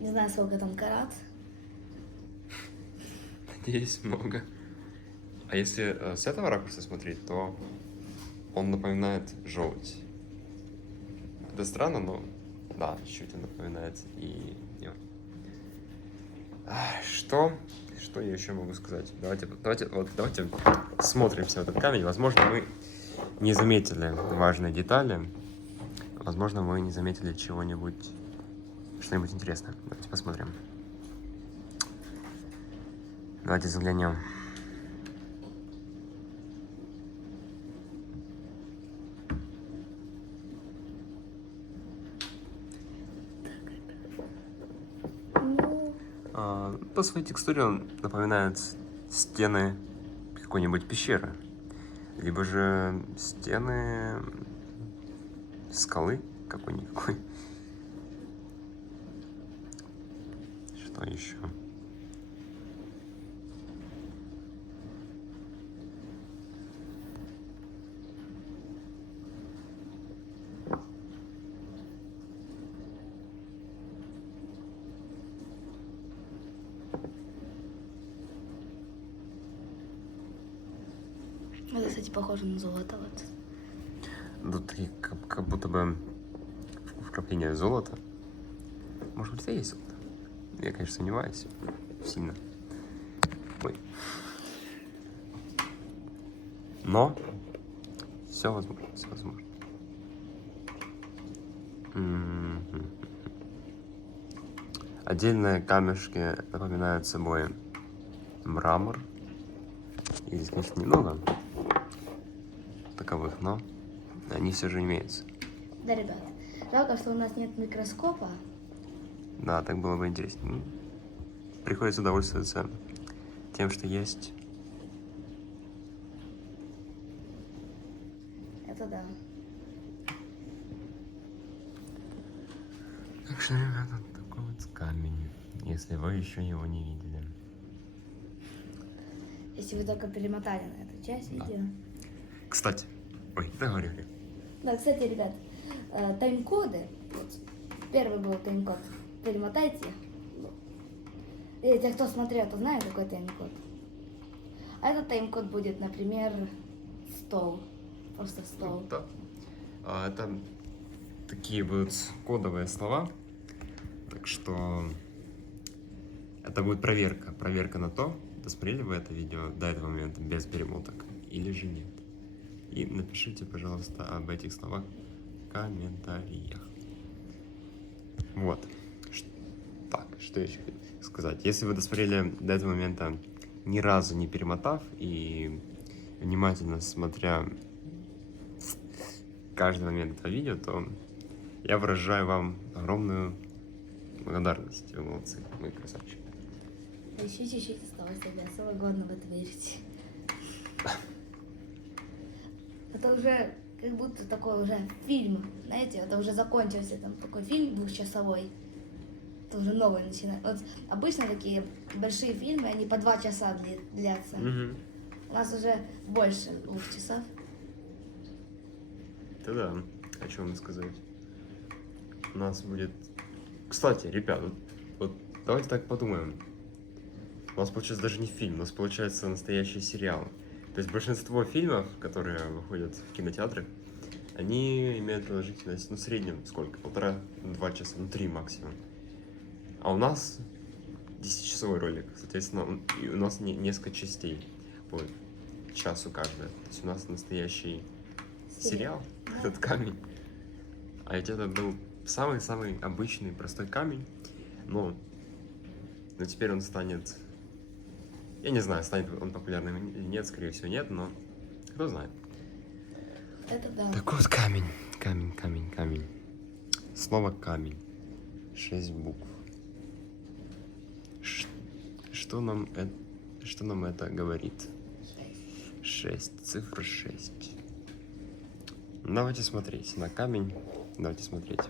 Не знаю, сколько там карат. Надеюсь, много. А если с этого ракурса смотреть, то он напоминает желудь. Это странно, но да, чуть-чуть он напоминает и его. Что я еще могу сказать? Давайте смотримся в этот камень. Возможно, мы не заметили важные детали. Возможно, мы не заметили чего-нибудь, что-нибудь интересное. Давайте посмотрим. Давайте заглянем. По своей текстуре он напоминает стены какой-нибудь пещеры, либо же стены скалы какой-никакой. Что еще? Это, кстати, похоже на золото. Вот. Тут такие, как будто бы вкрапление золота. Может быть, это и есть золото? Я, конечно, сомневаюсь сильно. Ой. Но все возможно, все возможно. Отдельные камешки напоминают собой мрамор. И здесь, конечно, немного таковых, но они все же имеются. Да, ребят, жалко, что у нас нет микроскопа. Да, так было бы интереснее. Приходится удовольствоваться тем, что есть. Это да. Так что, ребята, такой вот камень, если вы еще его не видели. Если вы только перемотали на эту часть видео. Кстати, ой, да говори. Да, кстати, ребят, тайм-коды. Вот, первый был тайм-код. Перемотайте. И те, кто смотрел, то знают, какой тайм-код. А этот тайм-код будет, например, стол. Просто стол. Да. Это такие будут кодовые слова. Так что это будет проверка. Проверка на то, досмотрели вы это видео до этого момента без перемоток или же нет. И напишите, пожалуйста, об этих словах в комментариях. Вот. Так, что еще сказать? Если вы досмотрели до этого момента, ни разу не перемотав и внимательно смотря каждый момент этого видео, то я выражаю вам огромную благодарность. Вы молодцы, мои красавчики. Еще чуть-чуть осталось, ребят. Самое главное в это верить. Это уже как будто такой уже фильм. Знаете, это уже закончился там такой фильм двухчасовой. Это уже новый начинает. Вот обычно такие большие фильмы, они по 2 часа длятся. У нас уже больше 2 часов. Да, о чем сказать. У нас будет... Кстати, ребят, вот давайте так подумаем. У нас получается даже не фильм, у нас получается настоящий сериал. То есть большинство фильмов, которые выходят в кинотеатры, они имеют продолжительность, ну, в среднем сколько? 1,5-2 часа, ну, 3 максимум. А у нас 10-часовой ролик, соответственно, и у нас несколько частей по часу каждая. То есть у нас настоящий сериал, этот камень. А ведь это был самый-самый обычный, простой камень. Но теперь он станет... Я не знаю, станет он популярным или нет, скорее всего нет, но кто знает. Это да. Так вот, камень. Слово камень. 6 букв. Что нам это говорит? 6. Цифра 6. Давайте смотреть на камень. Давайте смотреть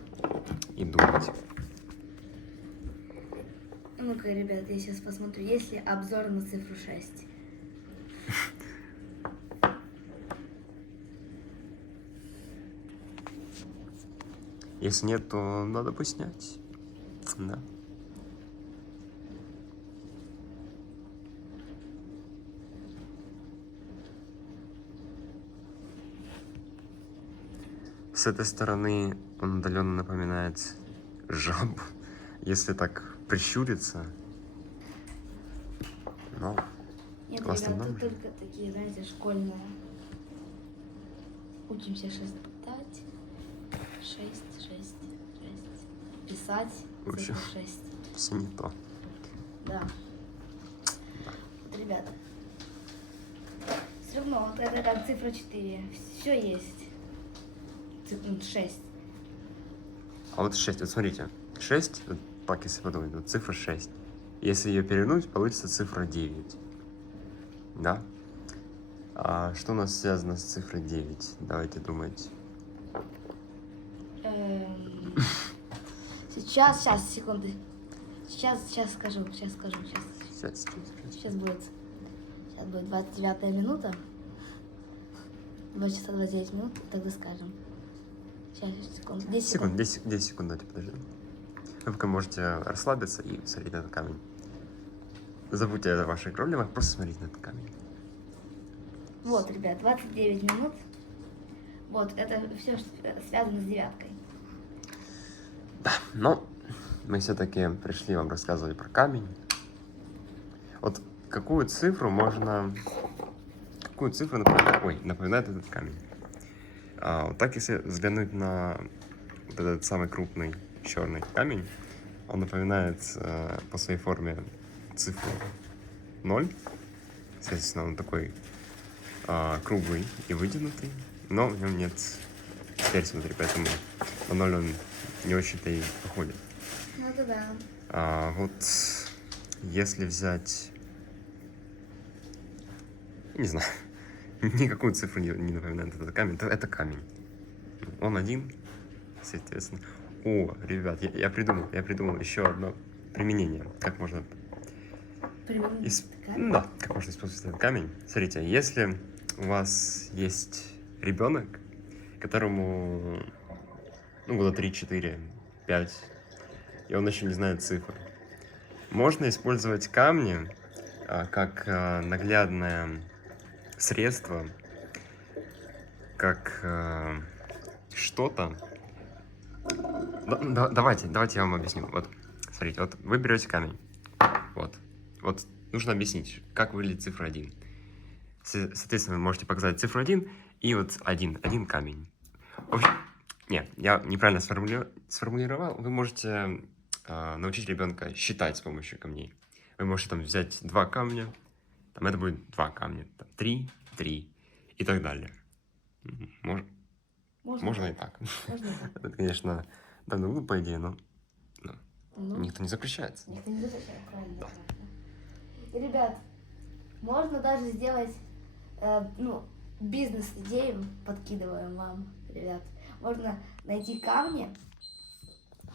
и думать. Ну-ка, ребят, я сейчас посмотрю, есть ли обзор на цифру 6. Если нет, то надо бы снять. Да. С этой стороны он удаленно напоминает жабу, если так прищуриться. Но Нет, в ребят, основном тут только такие, знаете, школьные. Учимся считать. 6. Писать. В общем. Цифру 6. все не то. Да. Вот, ребята. Все равно, вот это как цифра 4. Все есть. Цифра 6. А вот 6, вот смотрите. 6, вот так если подумать, вот цифра 6. Если ее перевернуть, получится цифра 9. Да? А что у нас связано с цифрой 9? Давайте думать. Сейчас, секунды. Сейчас скажу. Сейчас будет 29 минута. 2 часа 29 минут, тогда скажем. Сейчас, секунду. 10 секунд. 10 секунд, давайте подождем. Вы пока можете расслабиться и смотреть на этот камень. Забудьте о ваших проблемах, просто смотрите на этот камень. Вот, ребят, 29 минут. Вот, это все связано с девяткой. Да, но мы все-таки пришли вам рассказывать про камень. Вот какую цифру напоминает этот камень? Вот так, если взглянуть на вот этот самый крупный черный камень, он напоминает по своей форме цифру 0. Соответственно, он такой круглый и вытянутый, но в нем нет теперь, смотри, поэтому на 0 он не очень-то и походит. Ну это да. Вот если взять, не знаю, никакую цифру не напоминает этот камень, то это камень. Он один, соответственно. О, ребят, я придумал еще одно применение, как можно Применить камень. Ну да, как можно использовать этот камень. Смотрите, если у вас есть ребенок, которому года 3, 4, 5, и он еще не знает цифр, можно использовать камни как наглядное средство, как что-то. Давайте я вам объясню. Вот, смотрите, вот вы берете камень. Вот нужно объяснить, как выглядит цифра 1. Соответственно, вы можете показать цифру 1 и вот один камень. В общем, нет, я неправильно сформулировал. Вы можете научить ребенка считать с помощью камней. Вы можете там взять 2 камня, там это будет 2 камня, там, 3, 3 и так далее. Можно и так. Можно и так. Это, конечно, давно глупая идея, но Ну, никто не запрещается. никто не запрещает, правильно. Да. И, ребят, можно даже сделать, бизнес-идею, подкидываем вам, ребят. Можно найти камни,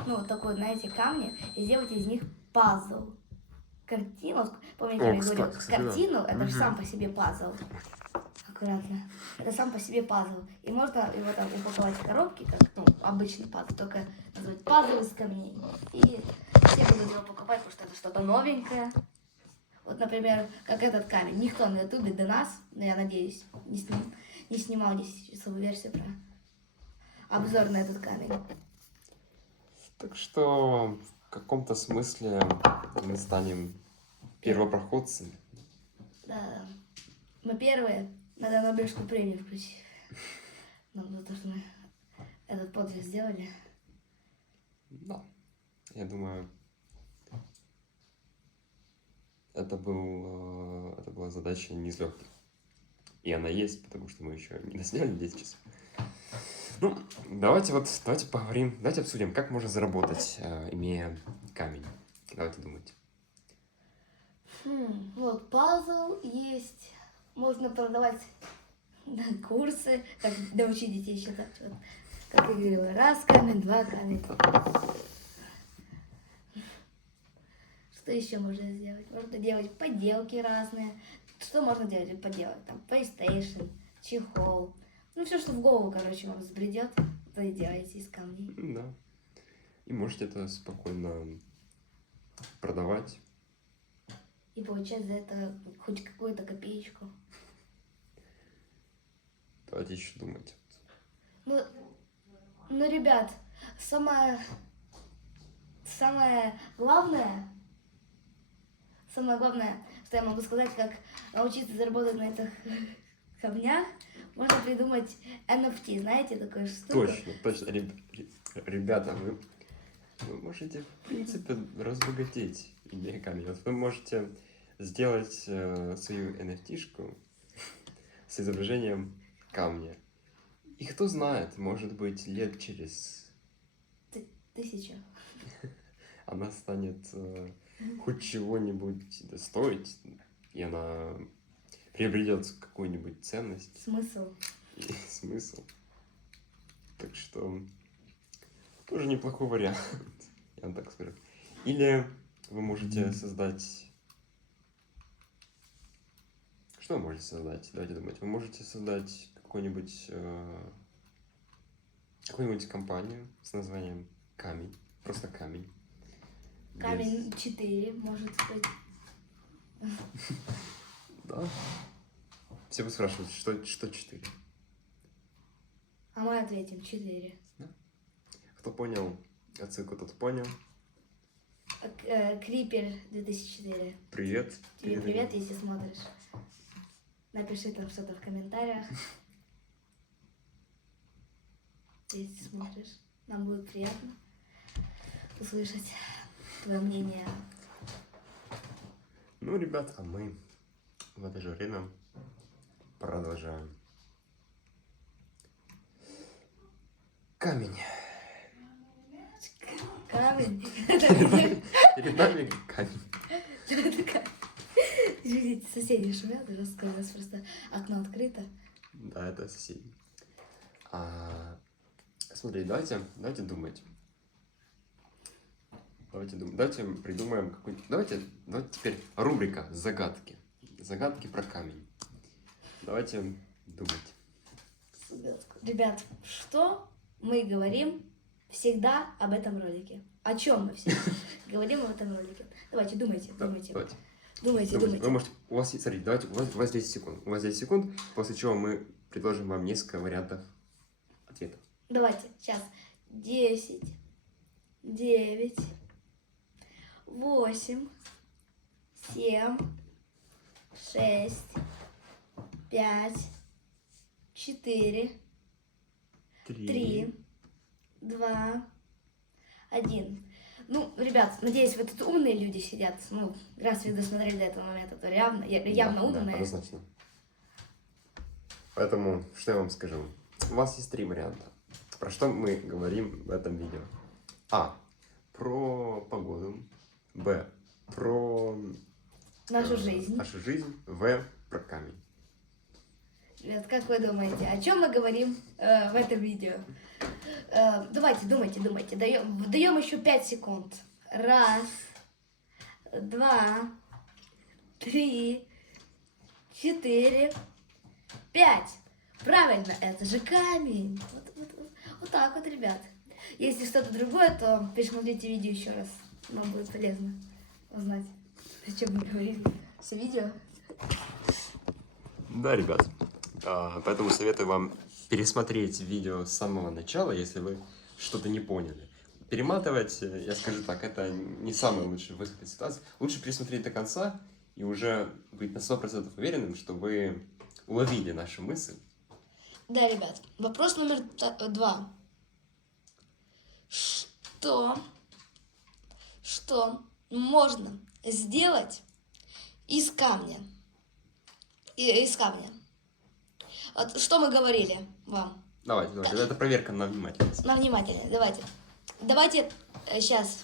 вот такой, знаете, камни, и сделать из них пазл. Картину, помните, я говорила, картину, это же сам по себе пазл. Аккуратно. Это сам по себе пазл. И можно его там упаковать в коробки, как обычный пазл, только назвать пазл из камней. И все будут его покупать, потому что это что-то новенькое. Вот, например, как этот камень. Никто на ютубе до нас, но я надеюсь, не снимал 10-часовую версию про обзор на этот камень. Так что в каком-то смысле мы станем первопроходцами. Да, мы первые. Надо Нобелевскую премию включить. Нам за то, что мы этот подвиг сделали. Да, я думаю, это была задача не из легких. И она есть, потому что мы еще не досняли 10 часов. Ну, давайте поговорим, давайте обсудим, как можно заработать, имея камень. Давайте думать. Вот пазл есть. Можно продавать курсы, как научить детей считать. Вот, как я говорила, 1 камень, 2 камень. Что еще можно сделать? Можно делать поделки разные. Что можно делать? Поделать там PlayStation, чехол. Все, что в голову, короче, вам взбредет, то и делаете из камней. Да. И можете это спокойно продавать. И получать за это хоть какую-то копеечку. Давайте еще думать. Ну, ребят, самое главное, что я могу сказать, как научиться заработать на этих камнях, можно придумать NFT, знаете, такую штуку. Точно. Ребята, вы можете, в принципе, разбогатеть, имея камень. Вот вы можете сделать свою NFT-шку с изображением камня. И кто знает, может быть, лет через 1000. она станет хоть чего-нибудь стоить, и она приобретет какую-нибудь ценность. Смысл. И смысл. Так что тоже неплохой вариант, я вам так скажу. Или вы можете создать... Что вы можете создать? Давайте думать. Вы можете создать какую-нибудь компанию с названием Камень. Просто Камень. Камень 4, может быть. Да. Все будут спрашивать, что 4? А мы ответим 4. Да. Кто понял отсылку, тот понял. Крипер 2004. Привет. Тебе привет, если смотришь. Напиши там что-то в комментариях. Если смотришь. Нам будет приятно услышать твое мнение. Ну, ребят, а мы в это же время продолжаем. Камень. Камень. Перед нами камень. Извините, соседи шумят, у нас просто окно открыто. Да, это соседи. Смотри, давайте думать. Давайте придумаем какой-нибудь... Давайте теперь рубрика «Загадки». Загадки про камень. Давайте думать. Ребят, что мы говорим всегда об этом ролике? О чем мы всегда говорим об этом ролике? Давайте, думайте. Давайте. Думайте. Вы можете... У вас, смотрите, давайте, у вас 10 секунд. У вас 10 секунд, после чего мы предложим вам несколько вариантов ответов. Давайте, сейчас. 10, 9, 8, 7, 6, 5, 4, 3, 2, 1. Ну, ребят, надеюсь, вы тут умные люди сидят. Ну, раз вы досмотрели до этого момента, то явно умные. Да, однозначно. Поэтому, что я вам скажу? У вас есть 3 варианта. Про что мы говорим в этом видео? А. Про погоду. Б. Про Нашу жизнь. В. Про камень. Ребят, как вы думаете, о чем мы говорим в этом видео? Давайте, думайте. Даем еще 5 секунд. 1, 2, 3, 4, 5. Правильно, это же камень. Вот так вот, ребят. Если что-то другое, то пересмотрите видео еще раз. Вам будет полезно узнать, о чем мы говорим. Все видео. Да, ребят. Поэтому советую вам пересмотреть видео с самого начала, если вы что-то не поняли. Перематывать, я скажу так, это не самый лучший выход из ситуации. Лучше пересмотреть до конца и уже быть на 100% уверенным, что вы уловили нашу мысль. Да, ребят. Вопрос номер 2. Что можно сделать из камня? Из камня. Вот что мы говорили вам? Давайте. Это проверка на внимательность. На внимательность. Давайте сейчас.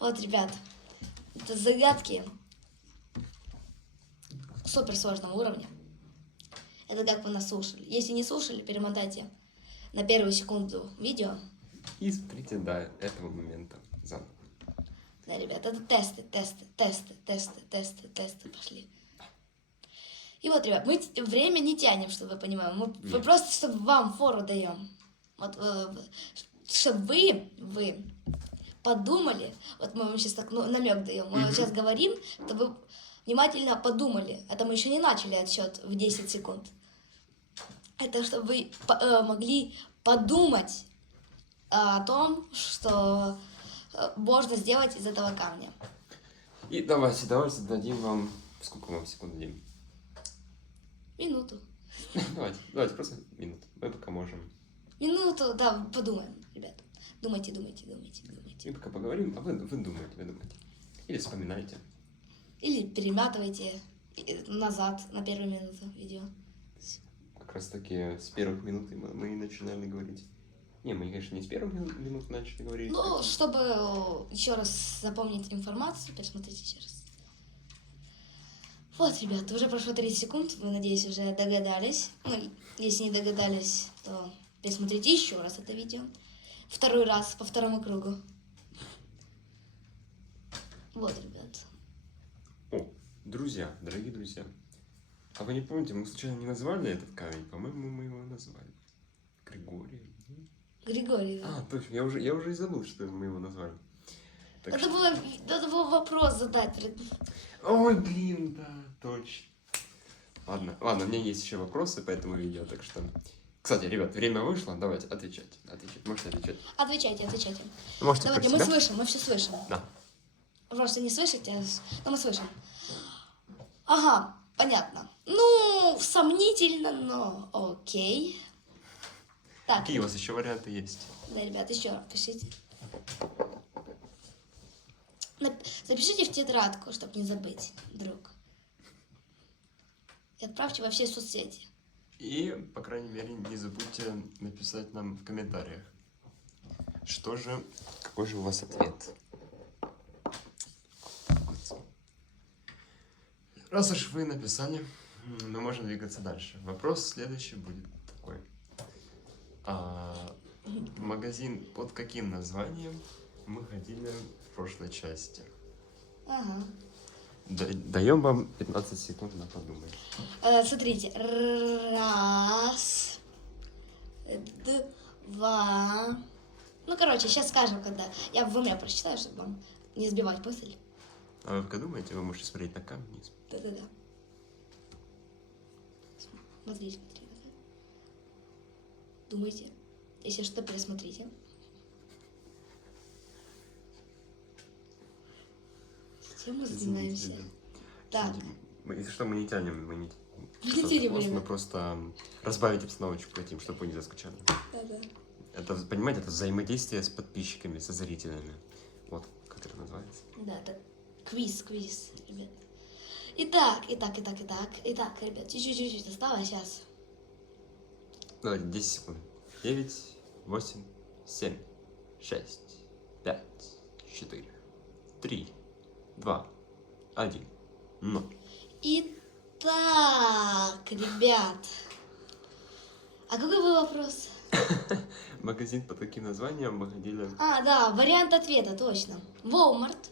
Вот, ребят. Это загадки суперсложного уровня. Это как вы нас слушали. Если не слушали, перемотайте на первую секунду видео. И смотрите до этого момента заново. Да, ребят, это тесты пошли. И вот, ребят, мы время не тянем, чтобы вы понимали. Мы просто, чтобы вам фору даем. Вот, чтобы вы подумали. Вот мы вам сейчас так намек даем. Мы сейчас говорим, чтобы вы внимательно подумали. Это мы еще не начали отсчет в 10 секунд. Это чтобы вы могли подумать о том, что можно сделать из этого камня. И давайте дадим вам... Сколько вам секунд дадим? Минуту. Давайте просто минуту. Мы пока можем. Минуту, да, подумаем, ребят. Думайте. Мы пока поговорим, а вы думаете. Или вспоминайте. Или перематывайте назад на первую минуту видео. Как раз таки с первых минут мы и начинали говорить. Не, мы, конечно, не с первых минут начали говорить. Ну, чтобы еще раз запомнить информацию, пересмотрите еще раз. Вот, ребят, уже прошло 30 секунд, вы, надеюсь, уже догадались. Ну, если не догадались, то пересмотрите еще раз это видео. Второй раз, по второму кругу. Вот, ребят. О, дорогие друзья. А вы не помните, мы случайно не назвали этот камень? По-моему, мы его назвали. Григорий. А, точно, я уже и забыл, что мы его назвали. Надо было вопрос задать. Ой, блин, да, точно. Ладно, у меня есть еще вопросы по этому видео, так что... Кстати, ребят, время вышло, давайте, отвечать. Можете отвечать. Отвечайте. Можете Давайте, мы слышим, мы все слышим. Да. Просто не слышите, но мы слышим. Ага, понятно. Ну, сомнительно, но окей. Так. Какие у вас еще варианты есть? Да, ребят, еще раз пишите. Запишите в тетрадку, чтобы не забыть, вдруг. И отправьте во все соцсети. И, по крайней мере, не забудьте написать нам в комментариях, какой же у вас ответ. Раз уж вы написали, мы можем двигаться дальше. Вопрос следующий будет такой. В магазин под каким названием мы ходили в прошлой части? Ага. Даем вам 15 секунд на подумать. Смотрите. Раз. Два. Ну, короче, сейчас скажем, когда. Я в уме прочитаю, чтобы вам не сбивать мысль. А вы пока думаете, вы можете смотреть на камень вниз. Да-да-да. Смотрите, смотрите. Думайте. Если что, пересмотрите. Чем мы занимаемся? Так. Если что, мы не тянем, мы не тянем мы время. просто разбавить обстановочку хотим, чтобы вы не заскучали. Да-да. Это, понимаете, это взаимодействие с подписчиками, со зрителями. Вот, как это называется. Да, это квиз, ребят. Итак, ребят, чуть-чуть осталось сейчас. Давайте, 10 секунд. 9, 8, 7, 6, 5, 4, 3, 2, 1, 0. Итак, ребят. А какой был вопрос? Магазин под каким названием мы ходили? А, да, вариант ответа, точно. Walmart,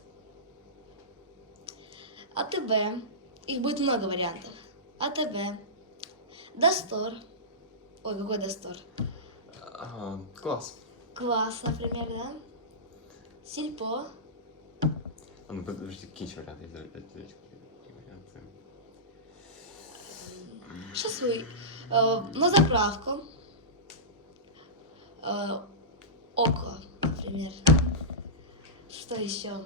АТБ, их будет много вариантов. АТБ, Достор, ой, какой Достор? Класс. Класс, например, да? Сельпо, А ну подожди, какие еще варианты? Давайте, какие варианты? шашлык, на заправку, Око, например. Что еще?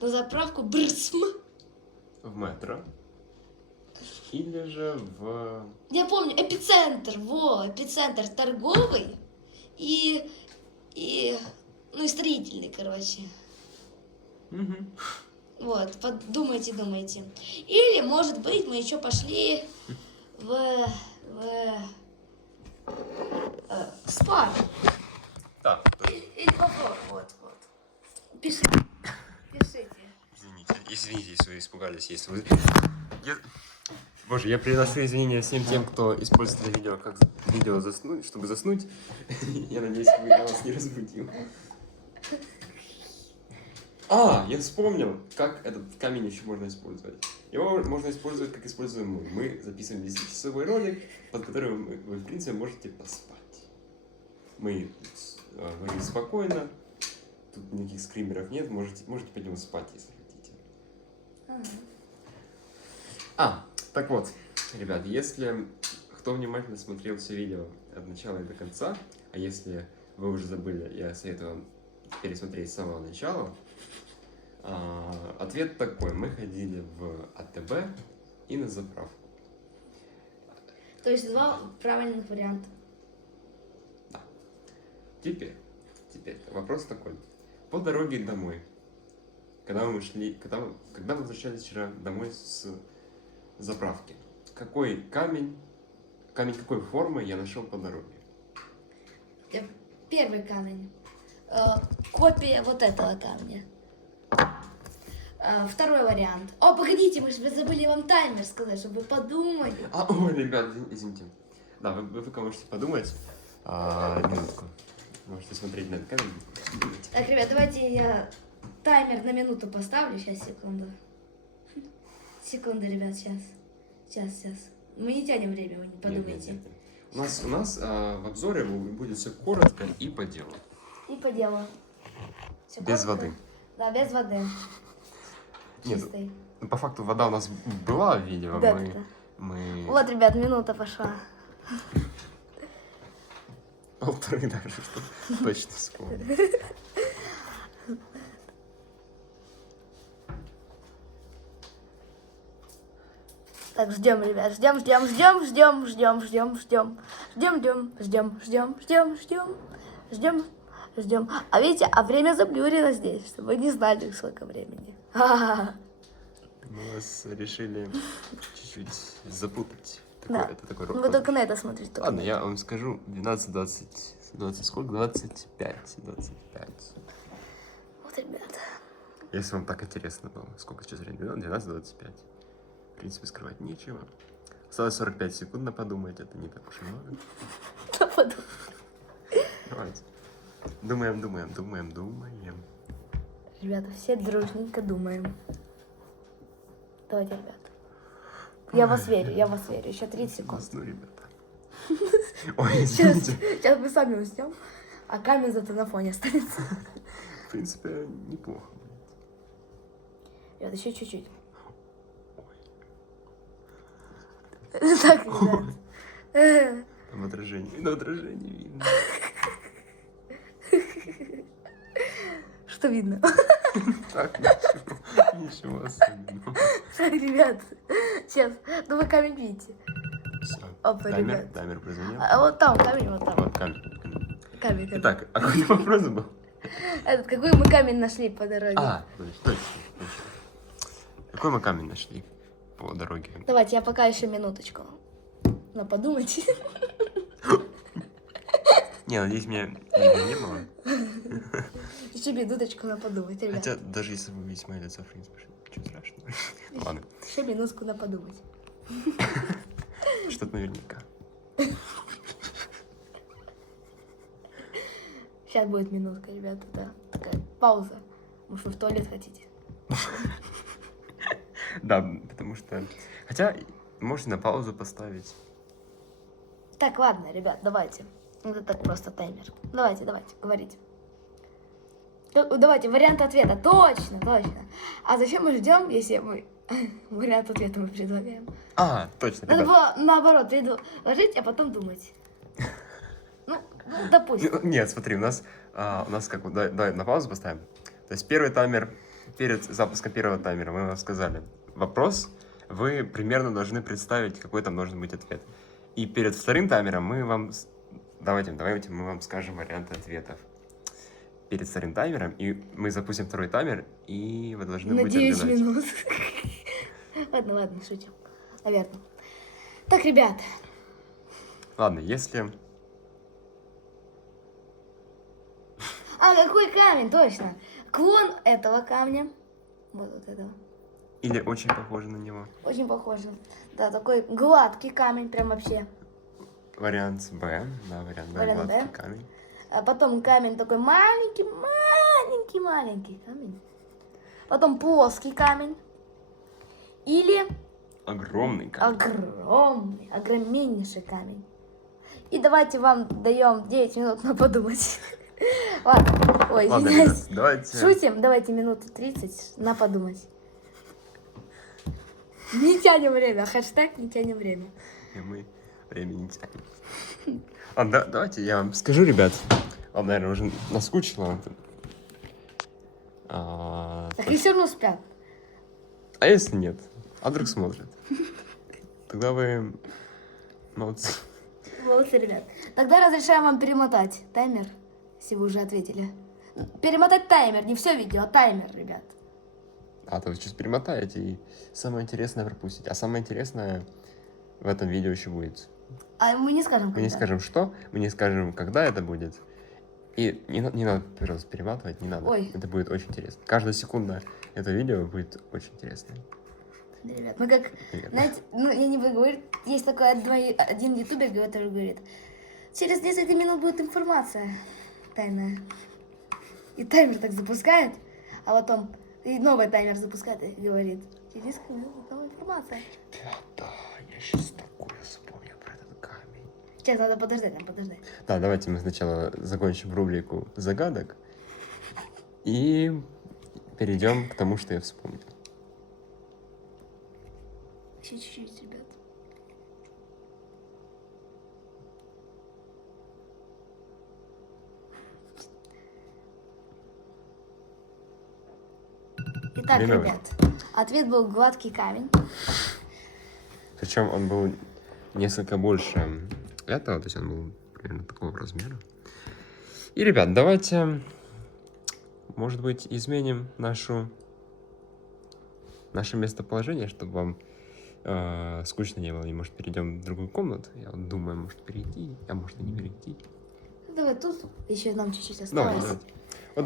На заправку Брсм. В метро. Или же в... Я помню, эпицентр, эпицентр торговый и ну и строительный, короче. Вот, подумайте, думайте. Или, может быть, мы еще пошли в спа. Да. Или вот. Пишите. Извините, если вы испугались, если вы... Боже, я приношу извинения всем тем, кто использует это видео как видео заснуть, чтобы заснуть. Я надеюсь, я вас не разбудил. Я вспомнил, как этот камень еще можно использовать. Его можно использовать, как используем мы. Мы записываем 10-часовой ролик, под которым вы, в принципе, можете поспать. Мы говорим спокойно, тут никаких скримеров нет, можете пойдем спать, если хотите. Так вот, ребят, если кто внимательно смотрел все видео от начала и до конца, а если вы уже забыли, я советую вам пересмотреть с самого начала. Ответ такой: мы ходили в АТБ и на заправку. То есть два правильных варианта. Да. Теперь вопрос такой. По дороге домой, когда мы возвращались вчера домой с заправки, какой камень какой формы я нашел по дороге? Первый камень. Копия вот этого камня. Второй вариант. О, погодите, мы же забыли вам таймер сказать, чтобы вы подумали. Ой, ребят, извините. Да, вы пока можете подумать. Минутку. Можете смотреть на этот камень. Так, ребят, давайте я таймер на минуту поставлю. Сейчас, секунду. Секунду, ребят, сейчас. Мы не тянем время, вы не подумайте. Нет. У нас в обзоре будет все коротко и по делу. И по делу. Всё Без коротко. воды. Да, без воды. Нет, Чистой. по факту вода у нас была в видео. Да. Мы... Вот, ребят, минута пошла. 1,5 даже, что точно вспомнил. Так, ждем, ребят, ждем. А видите, время заблюрено здесь, чтобы вы не знали, сколько времени. Мы вас решили чуть-чуть запутать. Да. Это такой Вы только на это смотрите. Ладно, я вам скажу 20 сколько? 25. Вот, ребят. Если вам так интересно было, сколько сейчас времени? 12:25. В принципе, скрывать нечего. Осталось 45 секунд на подумать, это не так уж и много. Давайте. Думаем. Ребята, все дружненько думаем. Давайте, ребята. Я вас верю. Еще 30 секунд. Засну, ребята. Ой, извините. Сейчас мы сами уснем, а камень зато на фоне останется. В принципе, неплохо будет. Ребят, еще чуть-чуть. Так, ребят. На отражении видно. Что видно? Так, ничего особенного. Так, ребят, сейчас, ну вы камень видите. Все. Опа, ребят. Таймер прозвонил. А вот там камень, вот там. Вот камень. Камень. Итак, а какой вопрос был? Этот, какой мы камень нашли по дороге? Точно. Какой мы камень нашли по дороге? Давайте, я пока еще минуточку. На подумать. Не, надеюсь, меня видно не было. Еще минуточку на подумать, ребят. Хотя, даже если вы видите мое лицо, в принципе, ничего страшного. Ладно, Еще минутку на подумать. что-то наверняка. Сейчас будет минутка, ребята, да. Такая пауза. Может, вы в туалет хотите? Да, потому что... Хотя, можете на паузу поставить. Так, ладно, ребят, давайте. Это так просто таймер. Давайте, говорите. Давайте, вариант ответа. Точно. А зачем мы ждем, если мы... Вариант ответа мы предлагаем? Точно, Надо ребят. было наоборот предложить, а потом думать. Ну, допустим. Нет, смотри, у нас как... Давай на паузу поставим. То есть первый таймер, перед запуском первого таймера мы вам сказали вопрос, вы примерно должны представить, какой там должен быть ответ. И перед вторым таймером мы вам... Давайте мы вам скажем варианты ответов. Перед вторым таймером, и мы запустим второй таймер, и вы должны На будете 9 отгадать. минут. Ладно, шутим. Наверное. Так, ребят. Ладно, если... Какой камень, точно. Клон этого камня. Вот этого. Или очень похоже на него. Очень похоже. Да, такой гладкий камень, прям вообще. Вариант Б. Да, вариант Б. Вариант Гладкий Б. камень. А потом камень такой маленький камень. Потом плоский камень. Или Огромный камень. огромнейший камень. И давайте вам даем 9 минут на подумать. Ладно, ой, Ладно, извиняюсь. ребят, давайте... Шутим, давайте минуты 30 на подумать. Не тянем время, хэштег не тянем время. И мы времени не тянем. Давайте я вам скажу, ребят. Вам, наверное, уже наскучило. Так и все равно спят. А если нет? А вдруг смотрят? Тогда вы молодцы. Молодцы, ребят. Тогда разрешаем вам перемотать таймер, если вы уже ответили. Перемотать таймер, не все видео, а таймер, ребят. То вы сейчас перемотаете и самое интересное пропустите. А самое интересное в этом видео еще будет. А мы не скажем, Мы не скажем что, мы не скажем, когда это будет. И не надо, пожалуйста, перематывать, не надо. Ой. Это будет очень интересно. Каждая секунда этого видео будет очень интересно. Да, ребят, мы как, Привет. знаете, ну я не буду говорить, есть такой один ютубер, который говорит, через несколько минут будет информация тайная. И таймер так запускает, а потом и новый таймер запускает и говорит, через несколько минут будет новая информация. Ребята, я сейчас такое вспомнил про этот камень. Сейчас надо подождать. Да, давайте мы сначала закончим рубрику загадок и перейдем к тому, что я вспомнил. Еще чуть-чуть, ребят. Итак, Время ребят, ответ был гладкий камень. Причем он был несколько больше этого, то есть он был примерно такого размера. И, ребят, давайте, может быть, изменим наше местоположение, чтобы вам скучно не было. И, может, перейдем в другую комнату. Я вот думаю, может перейти, а может и не перейти. Давай тут еще нам чуть-чуть Давайте, осталось. давайте. Вот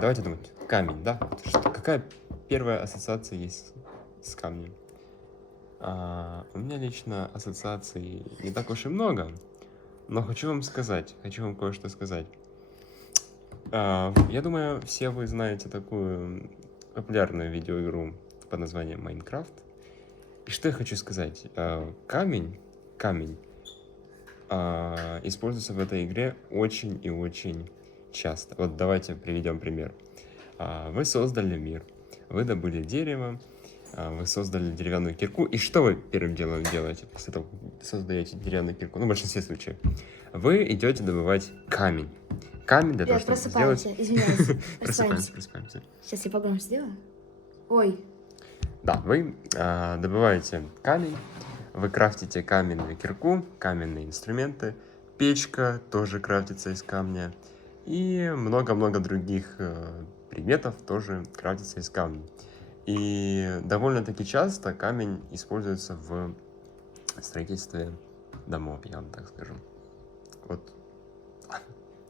давайте думать. Камень, да? Какая первая ассоциация есть с камнем? У меня лично ассоциаций не так уж и много, но хочу вам кое-что сказать. Я думаю, все вы знаете такую популярную видеоигру под названием Майнкрафт. И что я хочу сказать? Камень используется в этой игре очень и очень часто. Вот давайте приведем пример. Вы создали мир, вы добыли дерево, вы создали деревянную кирку. И что вы первым делом делаете после того, как создаете деревянную кирку? Ну, в большинстве случаев. Вы идете добывать камень. Камень для того, чтобы сделать... Извиняюсь. Просыпаемся. Сейчас я погромче сделаю. Ой. Да, вы добываете камень, вы крафтите каменную кирку, каменные инструменты, печка тоже крафтится из камня, и много-много других предметов тоже крафтится из камня. И довольно-таки часто камень используется в строительстве домов, я вам так скажу. Вот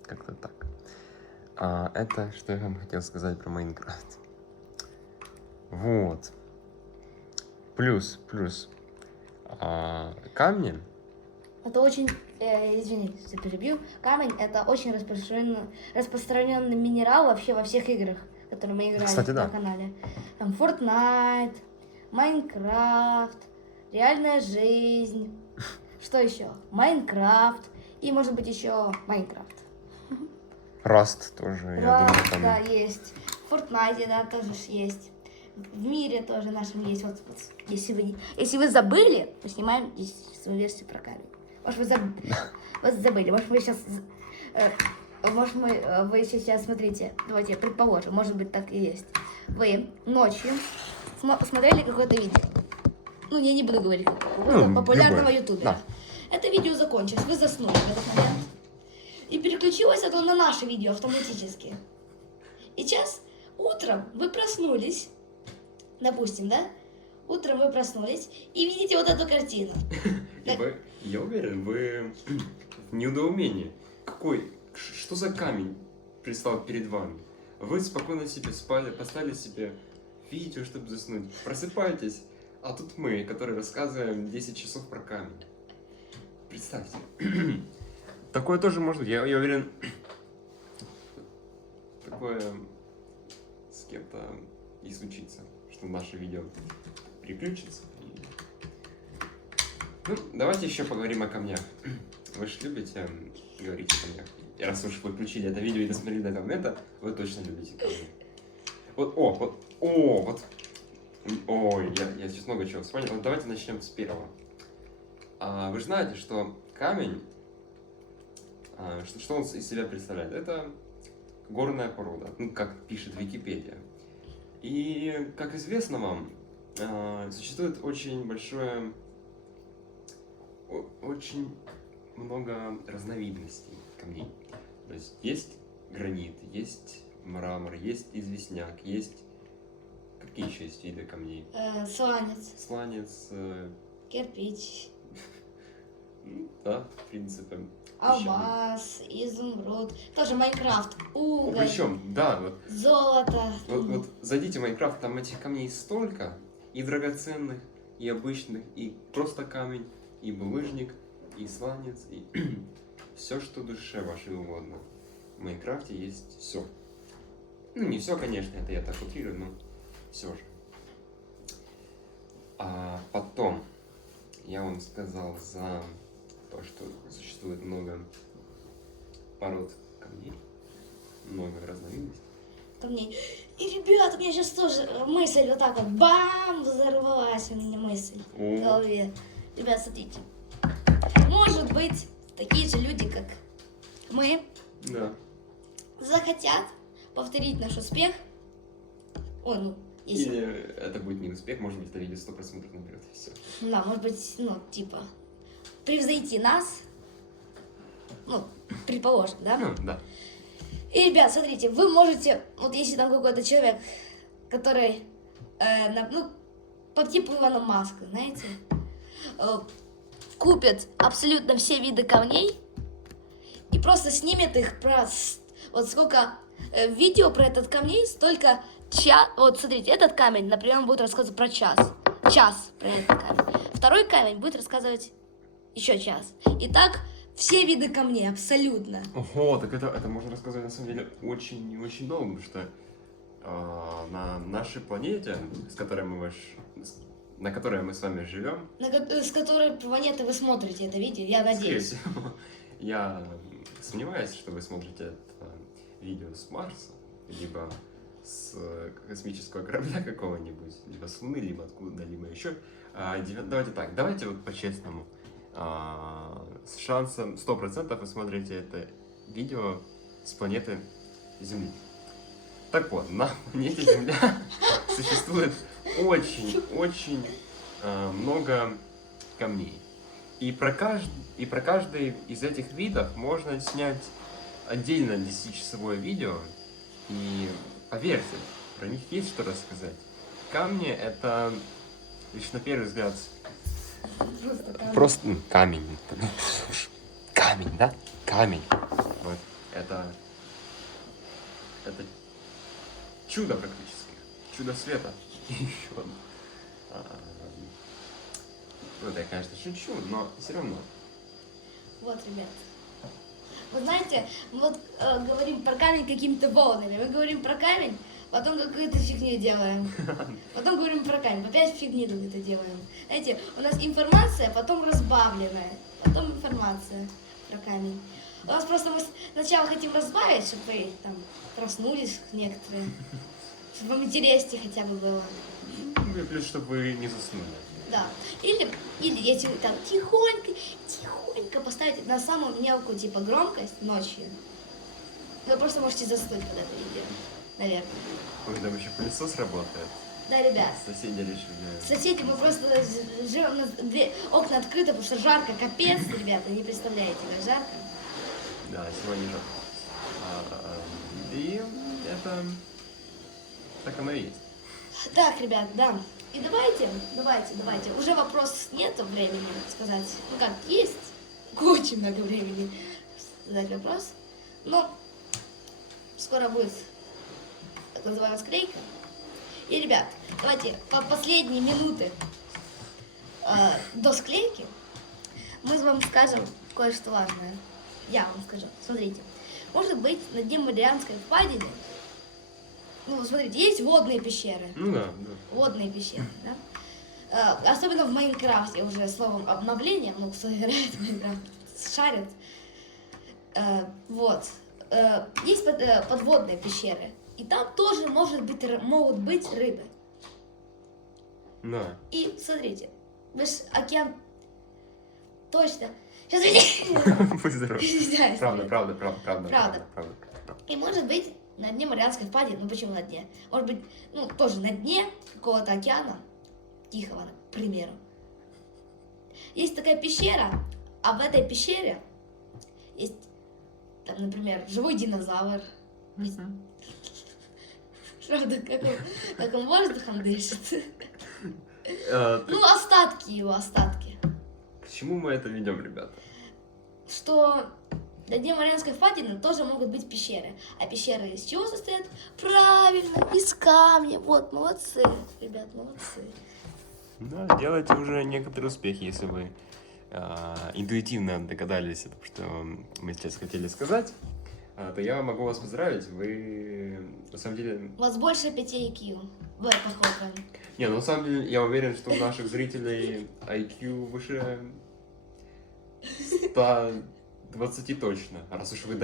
как-то так. Это что я вам хотел сказать про Майнкрафт. Вот. Плюс. Камни. Это очень, извините, что перебью. Камень это очень распространенный минерал вообще во всех играх, которые мы играли. Кстати, на да. канале. Там Fortnite, Майнкрафт, реальная жизнь. Что еще? Майнкрафт. И может быть еще Майнкрафт. Rust тоже, я думаю, Rust, там... да, есть. В Fortnite, да, тоже есть. В мире тоже нашем есть. Вот, если вы забыли, мы снимаем здесь свою версию про камень. Может, вы забыли. Может, вы сейчас... вы сейчас, смотрите, давайте предположим, может быть, так и есть. Вы ночью смотрели какое-то видео. Ну, я не буду говорить, популярного ютубера. Да. Это видео закончилось, вы заснули в этот момент. И переключилось это на наше видео автоматически. И сейчас утром вы проснулись, допустим, да? Утром вы проснулись и видите вот эту картину. Я уверен, вы в недоумении. Что за камень предстал перед вами? Вы спокойно себе спали, поставили себе видео, чтобы заснуть. Просыпаетесь, а тут мы, которые рассказываем 10 часов про камень. Представьте. Такое тоже может быть. Я уверен, такое с кем-то и случится, что наше видео переключится. Ну, давайте еще поговорим о камнях. Вы же любите говорить о камнях. И раз уж вы включили это видео и досмотрели до этого момента, вы точно любите камни. Ой, я сейчас много чего вспомнил. Вот давайте начнем с первого. Вы же знаете, что камень, что он из себя представляет? Это горная порода, ну, как пишет Википедия. И, как известно вам, существует очень много разновидностей камней. То есть гранит, есть мрамор, есть известняк, есть... Какие еще есть виды камней? Сланец. Кирпич. Да, в принципе. Алмаз, изумруд. Тоже Майнкрафт. Уголь. Причем, да, вот. Золото. Вот зайдите в Майнкрафт, там этих камней столько. И драгоценных, и обычных, и просто камень, и булыжник, и сланец, и все, что душе вашей угодно. В Майнкрафте есть все. Ну, не все, конечно, это я так утрирую, но все же. А потом я вам сказал за то, что существует много пород камней, много разновидностей. Камней. И, ребят, у меня сейчас тоже мысль вот так вот, бам, взорвалась у меня мысль в голове. Ребят, смотрите. Может быть, такие же люди, как мы, Да. захотят повторить наш успех. Ой, ну, если... Или это будет не успех, может быть, это видео 100 просмотров наберет, и все. Да, может быть, ну, типа, превзойти нас. Ну, предположим, да? Ну, да. И, ребят, смотрите, вы можете, вот если там какой-то человек, который, по типу Ивана Маска, знаете, купит абсолютно все виды камней и просто снимет их вот сколько видео про этот камней, столько час. Вот смотрите, этот камень, например, он будет рассказывать про час. час про этот камень. Второй камень будет рассказывать еще час. Итак, все виды камней, абсолютно. Ого, так это можно рассказать на самом деле очень и очень долго, потому что на нашей планете, на которой мы с вами живем, С которой планеты вы смотрите это видео, я надеюсь. скорее всего, я сомневаюсь, что вы смотрите это видео с Марса, либо с космического корабля какого-нибудь, либо с Луны, либо откуда-либо еще. Давайте так, давайте вот по-честному. С шансом 100% вы смотрите это видео с планеты Земли. Так вот, на планете Земля существует очень много камней. И про каждый из этих видов можно снять отдельно 10-часовое видео. И поверьте, про них есть что рассказать. Камни — это лишь на первый взгляд просто камень. Камень, да? Камень. Вот. Это чудо практически. Чудо света. И еще. Ну, это я, конечно, шучу, но все равно. Вот, ребят. Вы знаете, мы вот говорим про камень какими-то волнами. Мы говорим про камень, потом какую-то фигню делаем. Потом говорим про камень, опять фигню какую-то делаем. Знаете, у нас информация, потом разбавленная, потом информация про камень. У нас просто мы сначала хотим разбавить, чтобы вы там проснулись некоторые, чтобы вам интереснее хотя бы было. Ну и плюс, чтобы вы не заснули. Да. Или если вы там тихонько поставите на самую мелкую типа громкость ночью, вы просто можете заснуть под это видео, наверное. Ой, там еще пылесос работает. Да, ребят. Соседи решили. Соседи, мы просто живем, окна открыты, потому что жарко, капец, ребята, не представляете, как жарко. Да, сегодня жарко. И это так оно и есть. Так, ребят, да. И давайте. Уже вопрос нету времени сказать. Ну как, есть очень много времени задать вопрос. Но скоро будет так называемая склейка. И, ребят, давайте по последние минуты до склейки мы вам скажем кое-что важное. Я вам скажу. Смотрите. Может быть, на дне Марианской впадины, ну, смотрите, есть водные пещеры. Ну да. Водные пещеры, да? Особенно в Майнкрафте уже словом обновление, ну, кто играет в Майнкрафт, шарит. Вот. Есть подводные пещеры. И там тоже могут быть рыбы. Да. И смотрите, ваш океан точно. Сейчас видите? Будь здоров. Извиняюсь. Правда. И может быть на дне Марианской впадины, ну почему на дне? Может быть, ну тоже на дне какого-то океана, Тихого, к примеру. Есть такая пещера, а в этой пещере есть, там, например, живой динозавр. Правда, как он воздухом дышит. Ну, остатки. К чему мы это ведем, ребята? Что на дне Марианской впадины тоже могут быть пещеры. А пещеры из чего состоят? Правильно, из камня. Вот, молодцы, ребят, молодцы. Да, делайте уже некоторые успехи, если вы интуитивно догадались, потому что мы сейчас хотели сказать, то я могу вас поздравить, вы на самом деле... У вас больше 5 IQ. Вот, похоже. Не, ну на самом деле я уверен, что у наших зрителей IQ выше 120 точно. Раз уж вы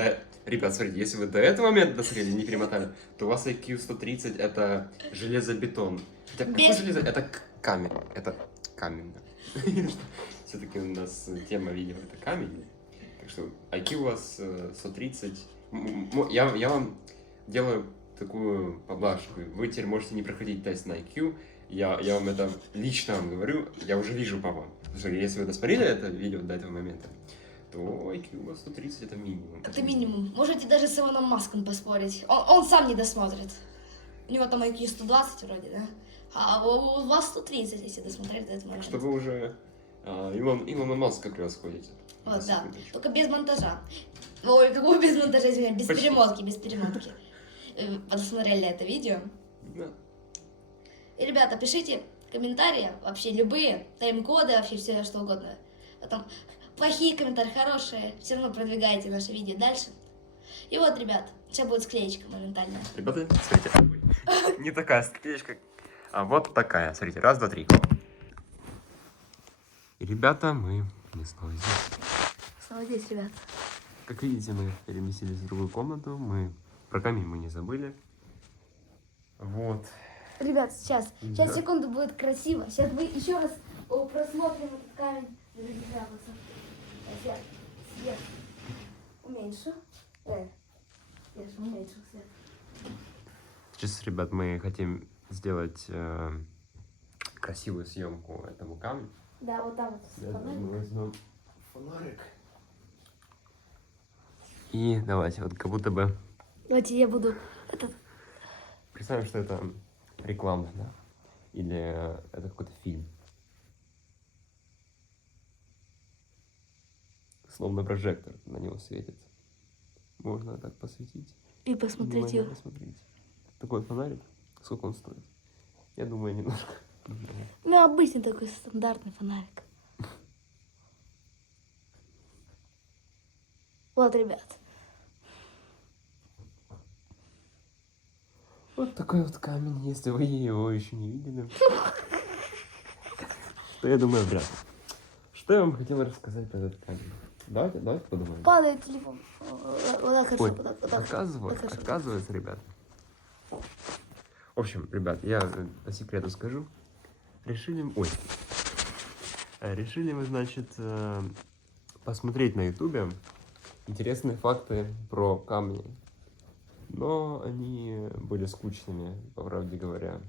Ребят, смотрите, если вы до этого момента досмотрели, не перемотали, то у вас IQ 130 это железобетон. Хотя какое железо? Это камень. Это камень, да. Все-таки у нас тема видео это камень. Так что IQ у вас 130. Я вам делаю такую поблажку. Вы теперь можете не проходить тест на IQ. Я вам это лично вам говорю. Я уже вижу по вам. Потому что если вы досмотрели это видео до этого момента, то IQ у вас 130 это минимум. Это минимум. Можете даже с Илоном Маском поспорить. Он сам не досмотрит. У него там IQ 120 вроде, да? А у вас 130, если досмотрели до этого момента. Что вы уже Илона Маска превосходите. Вот, да. Только без монтажа. Ой, какого без монтажа, извиняюсь, без перемотки. Посмотрели это видео. Да. И, ребята, пишите комментарии, вообще любые, тайм-коды, вообще все что угодно. Потом плохие комментарии, хорошие, все равно продвигайте наше видео дальше. И вот, ребят, сейчас будет склеечка моментально. Ребята, смотрите. Ой, не такая склеечка, а вот такая. Смотрите, раз, два, три. И, ребята, мы снова здесь. Снова здесь, ребят. Как видите, мы переместились в другую комнату. Про камин мы не забыли. Вот. Ребят, сейчас, Да. секунду, будет красиво. Сейчас мы еще раз просмотрим этот камень на других ракурсах. Сейчас, свет уменьшу. Я же уменьшил свет. Сейчас, ребят, мы хотим сделать красивую съемку этому камню. Да, вот там вот фонарик. Мы возьмем фонарик. И давайте, вот как будто бы... Давайте я буду... Представим, что это реклама, да? Или это какой-то фильм. Словно прожектор на него светит. Можно так посветить. И посмотреть Внимательно его. посмотреть. Такой фонарик. Сколько он стоит? Я думаю, немножко. Ну, обычный такой стандартный фонарик. Вот, ребят. Вот такой вот камень, если вы его еще не видели. Что я думаю, брат? Что я вам хотел рассказать про этот камень? Давайте подумаем. Падает телефон. Вот так хорошо, Ой, вот так. оказывается, ребят. В общем, ребят, я по секрету скажу. Решили мы, значит, посмотреть на ютубе интересные факты про камни. Но они были скучными, по правде говоря.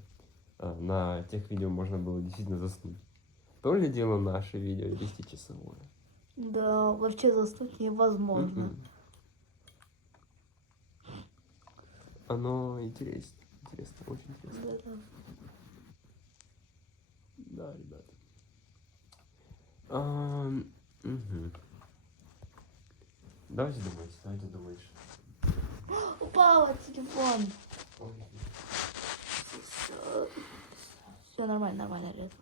На тех видео можно было действительно заснуть. То ли дело наше видео 10-часовое. Да, вообще заснуть невозможно. Оно интересно, очень интересно. Да, ребята. Угу. Давайте думать. Упала телефон. Ой. Все нормально, ребят.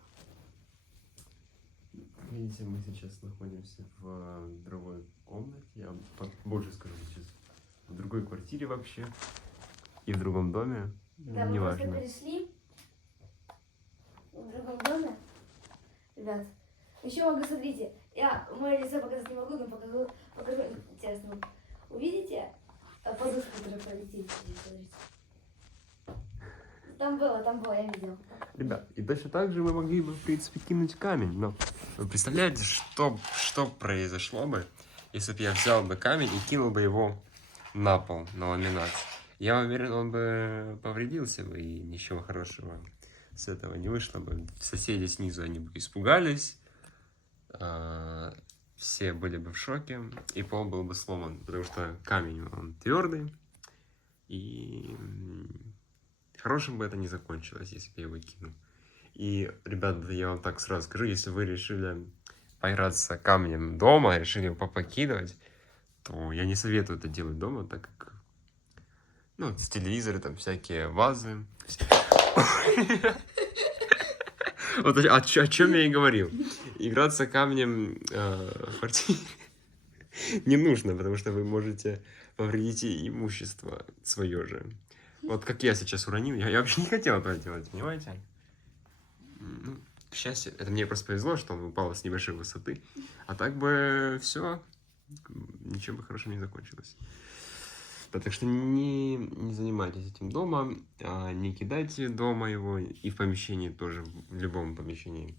Видите, мы сейчас находимся в другой комнате. Я вам больше скажу сейчас. В другой квартире вообще. И в другом доме. Да, мы Неважно. просто пришли в другом доме. Ребят, еще могу, смотрите, я мое лицо показать не могу, но покажу интересно. Увидите подушку, которая полетит? Смотрите. Там было, я видел. Ребят, и точно так же мы могли бы, в принципе, кинуть камень. Но вы представляете, что произошло бы, если бы я взял бы камень и кинул бы его на пол, на ламинат? Я уверен, он бы повредился бы, и ничего хорошего с этого не вышло бы. Соседи снизу, они бы испугались, все были бы в шоке, и пол был бы сломан, потому что камень, он твердый, и хорошим бы это не закончилось, если бы я его кинул. И, ребята, я вам так сразу скажу, если вы решили поиграться камнем дома, решили его попокидывать, то я не советую это делать дома, так как, ну, с телевизора там всякие вазы. Вот о чем я и говорил. Играться камнем в квартире не нужно, потому что вы можете повредить имущество свое же. Вот как я сейчас уронил, я вообще не хотел этого делать, понимаете? Ну, к счастью, это мне просто повезло, что он упал с небольшой высоты. А так бы все, ничего бы хорошего не закончилось. Да, так что не занимайтесь этим дома, не кидайте дома его, и в помещении тоже, в любом помещении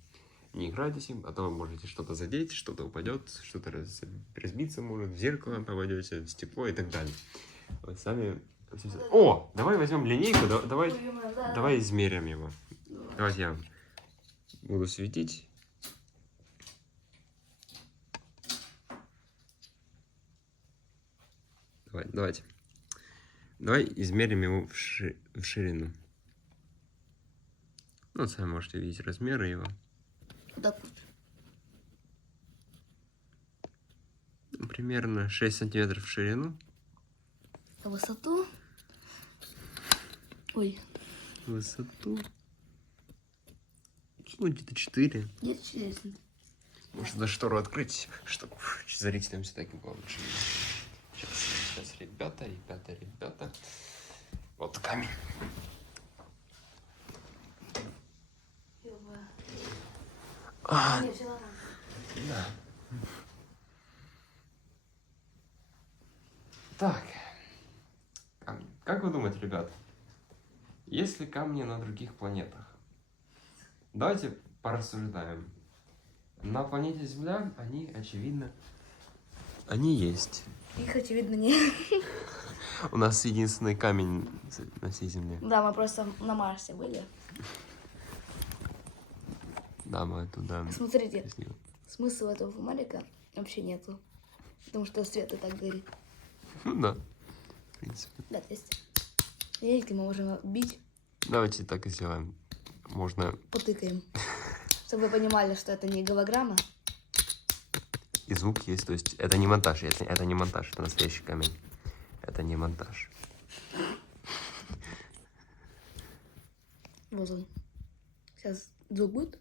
не играйтесь им, а то вы можете что-то задеть, что-то упадет, что-то разбиться может, в зеркало попадете, в стекло и так далее. Вы сами... О, давай возьмем линейку, давай измерим его. Давайте я буду светить. Давайте. Давай измерим его в ширину. Ну, сами можете видеть размеры его. Да. Примерно 6 сантиметров в ширину. А высоту? Ой. Высоту. Ну, где-то 4. Где-то 4. Может, даже штору открыть, чтобы зрителям все-таки было лучше видно. Сейчас, ребята. Вот камень. Не взяла. Да. Так. Камни. Как вы думаете, ребят, есть ли камни на других планетах? Давайте порассуждаем. На планете Земля они, очевидно, они есть. Их, очевидно, нет. У нас единственный камень на всей Земле. Да, мы просто на Марсе были. Да, мы туда... Смотрите, смысла этого фонарика вообще нету. Потому что свет и так горит. Ну да, в принципе. Да, то есть видите, мы можем бить, Давайте так и сделаем. Можно... потыкаем. Чтобы вы понимали, что это не голограмма. И звук есть, то есть это не монтаж, это не монтаж, это настоящий камень. Это не монтаж. Вот он. Сейчас звук будет.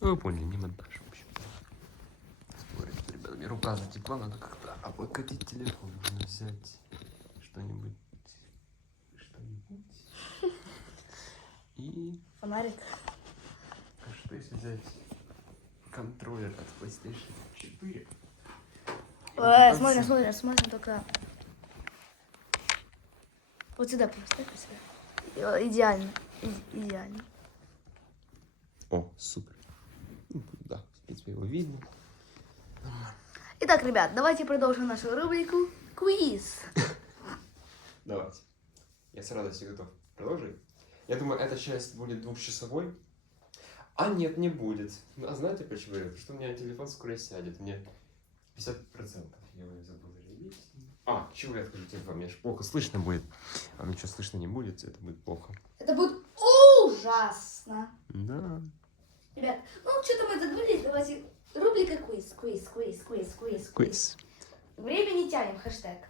Ну, вы поняли, не монтаж, в общем. Смотрите, ребята, мне рука затекла, надо как-то облокотить телефон, нужно взять что-нибудь. И... Фонарик. А что если взять контроллер от PlayStation 4? Смотрим только. Вот сюда просто, так, сюда. Идеально. Идеально. О, супер. Ну, да, в принципе, его видно. Итак, ребят, давайте продолжим нашу рубрику «Квиз». Давайте. Я с радостью готов продолжить. Я думаю, эта часть будет 2-часовой. А нет, не будет. А знаете почему? Потому что у меня телефон скоро сядет. Мне 50%. Я его забыл зарядить. А, чего я отключу телефон? Мне же плохо слышно будет. А мне что слышно не будет, это будет плохо. Это будет ужасно. Да. Ребят, ну что-то мы договорились, давайте рубрика «Квиз». Квиз. Время не тянем, хэштег.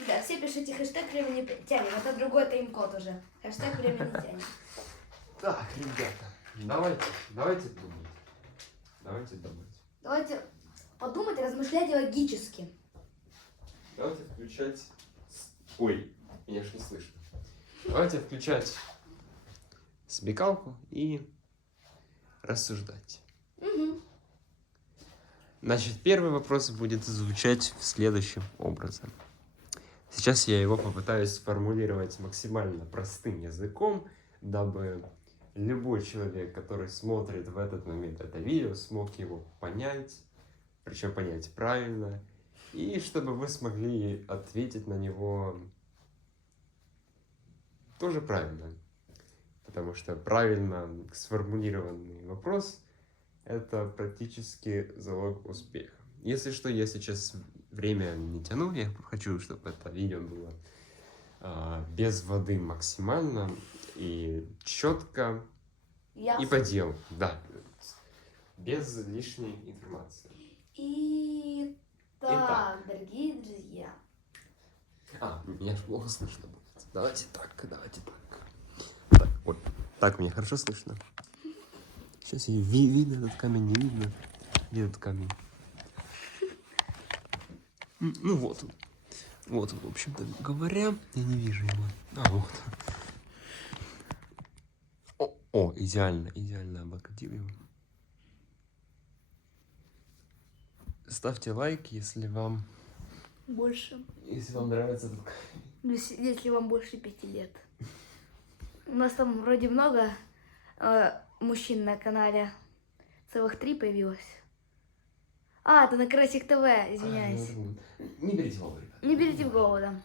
Ребят, все пишите хэштег «Время не тянем». Это другой тайм-код уже. Хэштег «Время не тянем». Так, ребята, давайте думать. Давайте подумать, размышлять логически. Давайте включать... Ой, меня ж не слышно. Давайте включать смекалку и рассуждать. Угу. Значит, первый вопрос будет звучать следующим образом. Сейчас я его попытаюсь сформулировать максимально простым языком, дабы любой человек, который смотрит в этот момент это видео, смог его понять, причем понять правильно, и чтобы вы смогли ответить на него тоже правильно. Потому что правильно сформулированный вопрос – это практически залог успеха. Если что, я сейчас время не тяну, я хочу, чтобы это видео было без воды максимально и четко и по делу. Да, без лишней информации. Итак, дорогие друзья. Меня же плохо слышно будет. Давайте так. Так, вот. Так меня хорошо слышно. Сейчас я видно этот камень, не видно. Где этот камень? Ну вот он. Вот он, в общем-то говоря. Я не вижу его. Вот. О, идеально облокотил его. Ставьте лайк, если вам... Больше. Если вам нравится этот камень. Если вам больше 5 лет. У нас там вроде много мужчин на канале. Целых 3 появилось. Это на Красик ТВ, извиняюсь. Не берите в голову, ребят. Не берите в голову, да.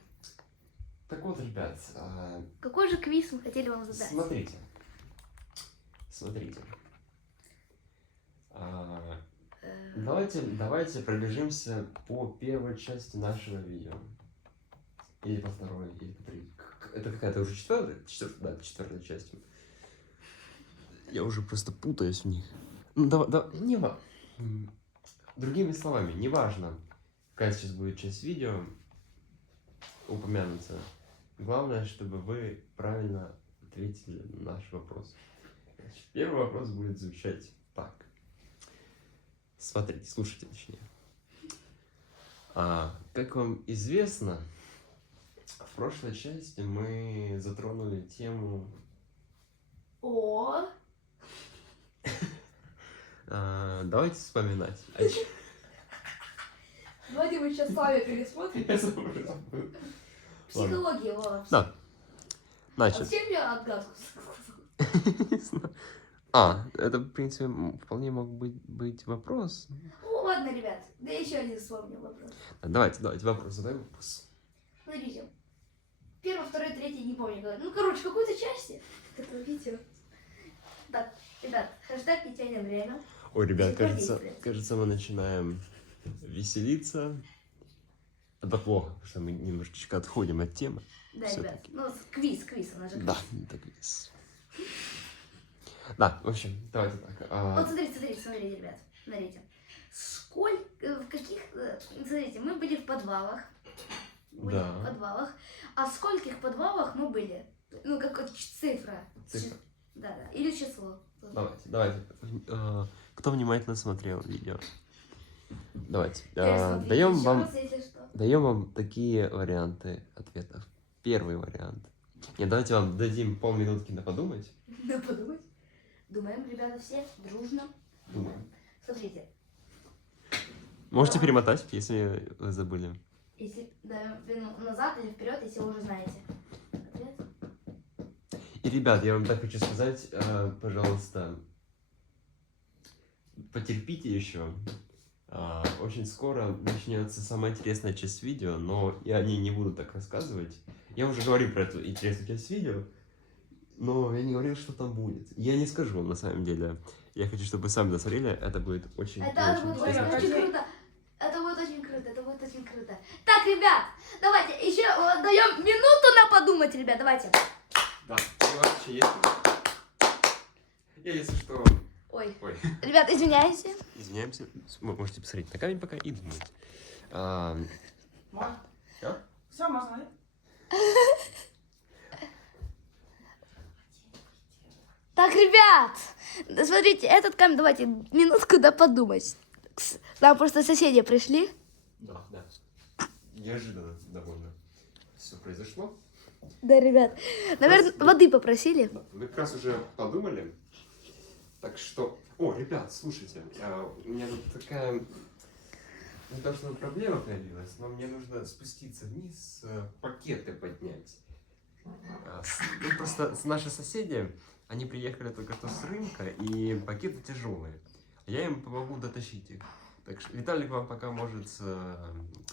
Так вот, ребят. Какой же квиз мы хотели вам задать? Смотрите. Давайте пробежимся по первой части нашего видео. Или по второй, или по третьей. Это какая-то уже четвертая часть. Я уже просто путаюсь в них. Другими словами, неважно, какая сейчас будет часть видео упомянуться. Главное, чтобы вы правильно ответили на наш вопрос. Значит, первый вопрос будет звучать так. Смотрите, слушайте точнее. Как вам известно, в прошлой части мы затронули тему... О, Давайте вспоминать. давайте мы сейчас сами пересмотрим. Я забыл. Психология, Вова. Да. А Значит. зачем я отгадку сказал? Это, в принципе, вполне мог быть вопрос. Ну ладно, ребят, да еще один вспомнил вопрос. Давайте вопрос, задай вопрос. Смотрите. Первый, второй, третий, не помню. Ну, короче, в какой-то части этого видео. Так, ребят, хэштег «Не тянем время». Ой, ребят, До сих пор кажется, мы начинаем веселиться. Это плохо, потому что мы немножечко отходим от темы. Да, Всё-таки. ребят, ну, квиз, она же квиз. Да, это квиз. Да, в общем, давайте так. Вот смотрите, ребят, смотрите. В каких, смотрите, мы были в подвалах. Да. В подвалах. А в скольких подвалах мы были? Ну, как цифра. Цифра. Да, или число. Давайте. Кто внимательно смотрел видео? Давайте. Пересмотрите Даем еще вам... раз, если что. Даем вам такие варианты ответов. Первый вариант. Нет, давайте вам дадим полминутки на подумать. Да, подумать. Думаем, ребята, все дружно. Думаем. Смотрите. Можете перемотать, если вы забыли. Если назад или вперед, если вы уже знаете. Ответ. И, ребят, я вам так хочу сказать, пожалуйста, потерпите еще. Очень скоро начнется самая интересная часть видео, но я о ней не буду так рассказывать. Я уже говорил про эту интересную часть видео, но я не говорил, что там будет. Я не скажу вам на самом деле. Я хочу, чтобы вы сами досмотрели. Это будет очень Это будет интересно. очень круто. Это будет очень круто. Так, ребят, давайте еще даем минуту на подумать, ребят, давайте. Да, и вообще есть. Я, если что... Ой. Ой. Ребят, извиняйте. Извиняемся. Вы можете посмотреть на камень пока и думать. Можно? А? Все, можно, да? Так, ребят, смотрите, этот камень, давайте минутку да подумать. Там просто соседи пришли. Да. Неожиданно довольно все произошло. Да, ребят. Наверное, воды попросили. Вы как раз уже подумали. Так что... О, ребят, слушайте, у меня тут такая... Не то, что проблема появилась, но мне нужно спуститься вниз, пакеты поднять. Ну, просто наши соседи, они приехали только что с рынка, и пакеты тяжелые. Я им помогу дотащить их. Так что Виталик вам пока может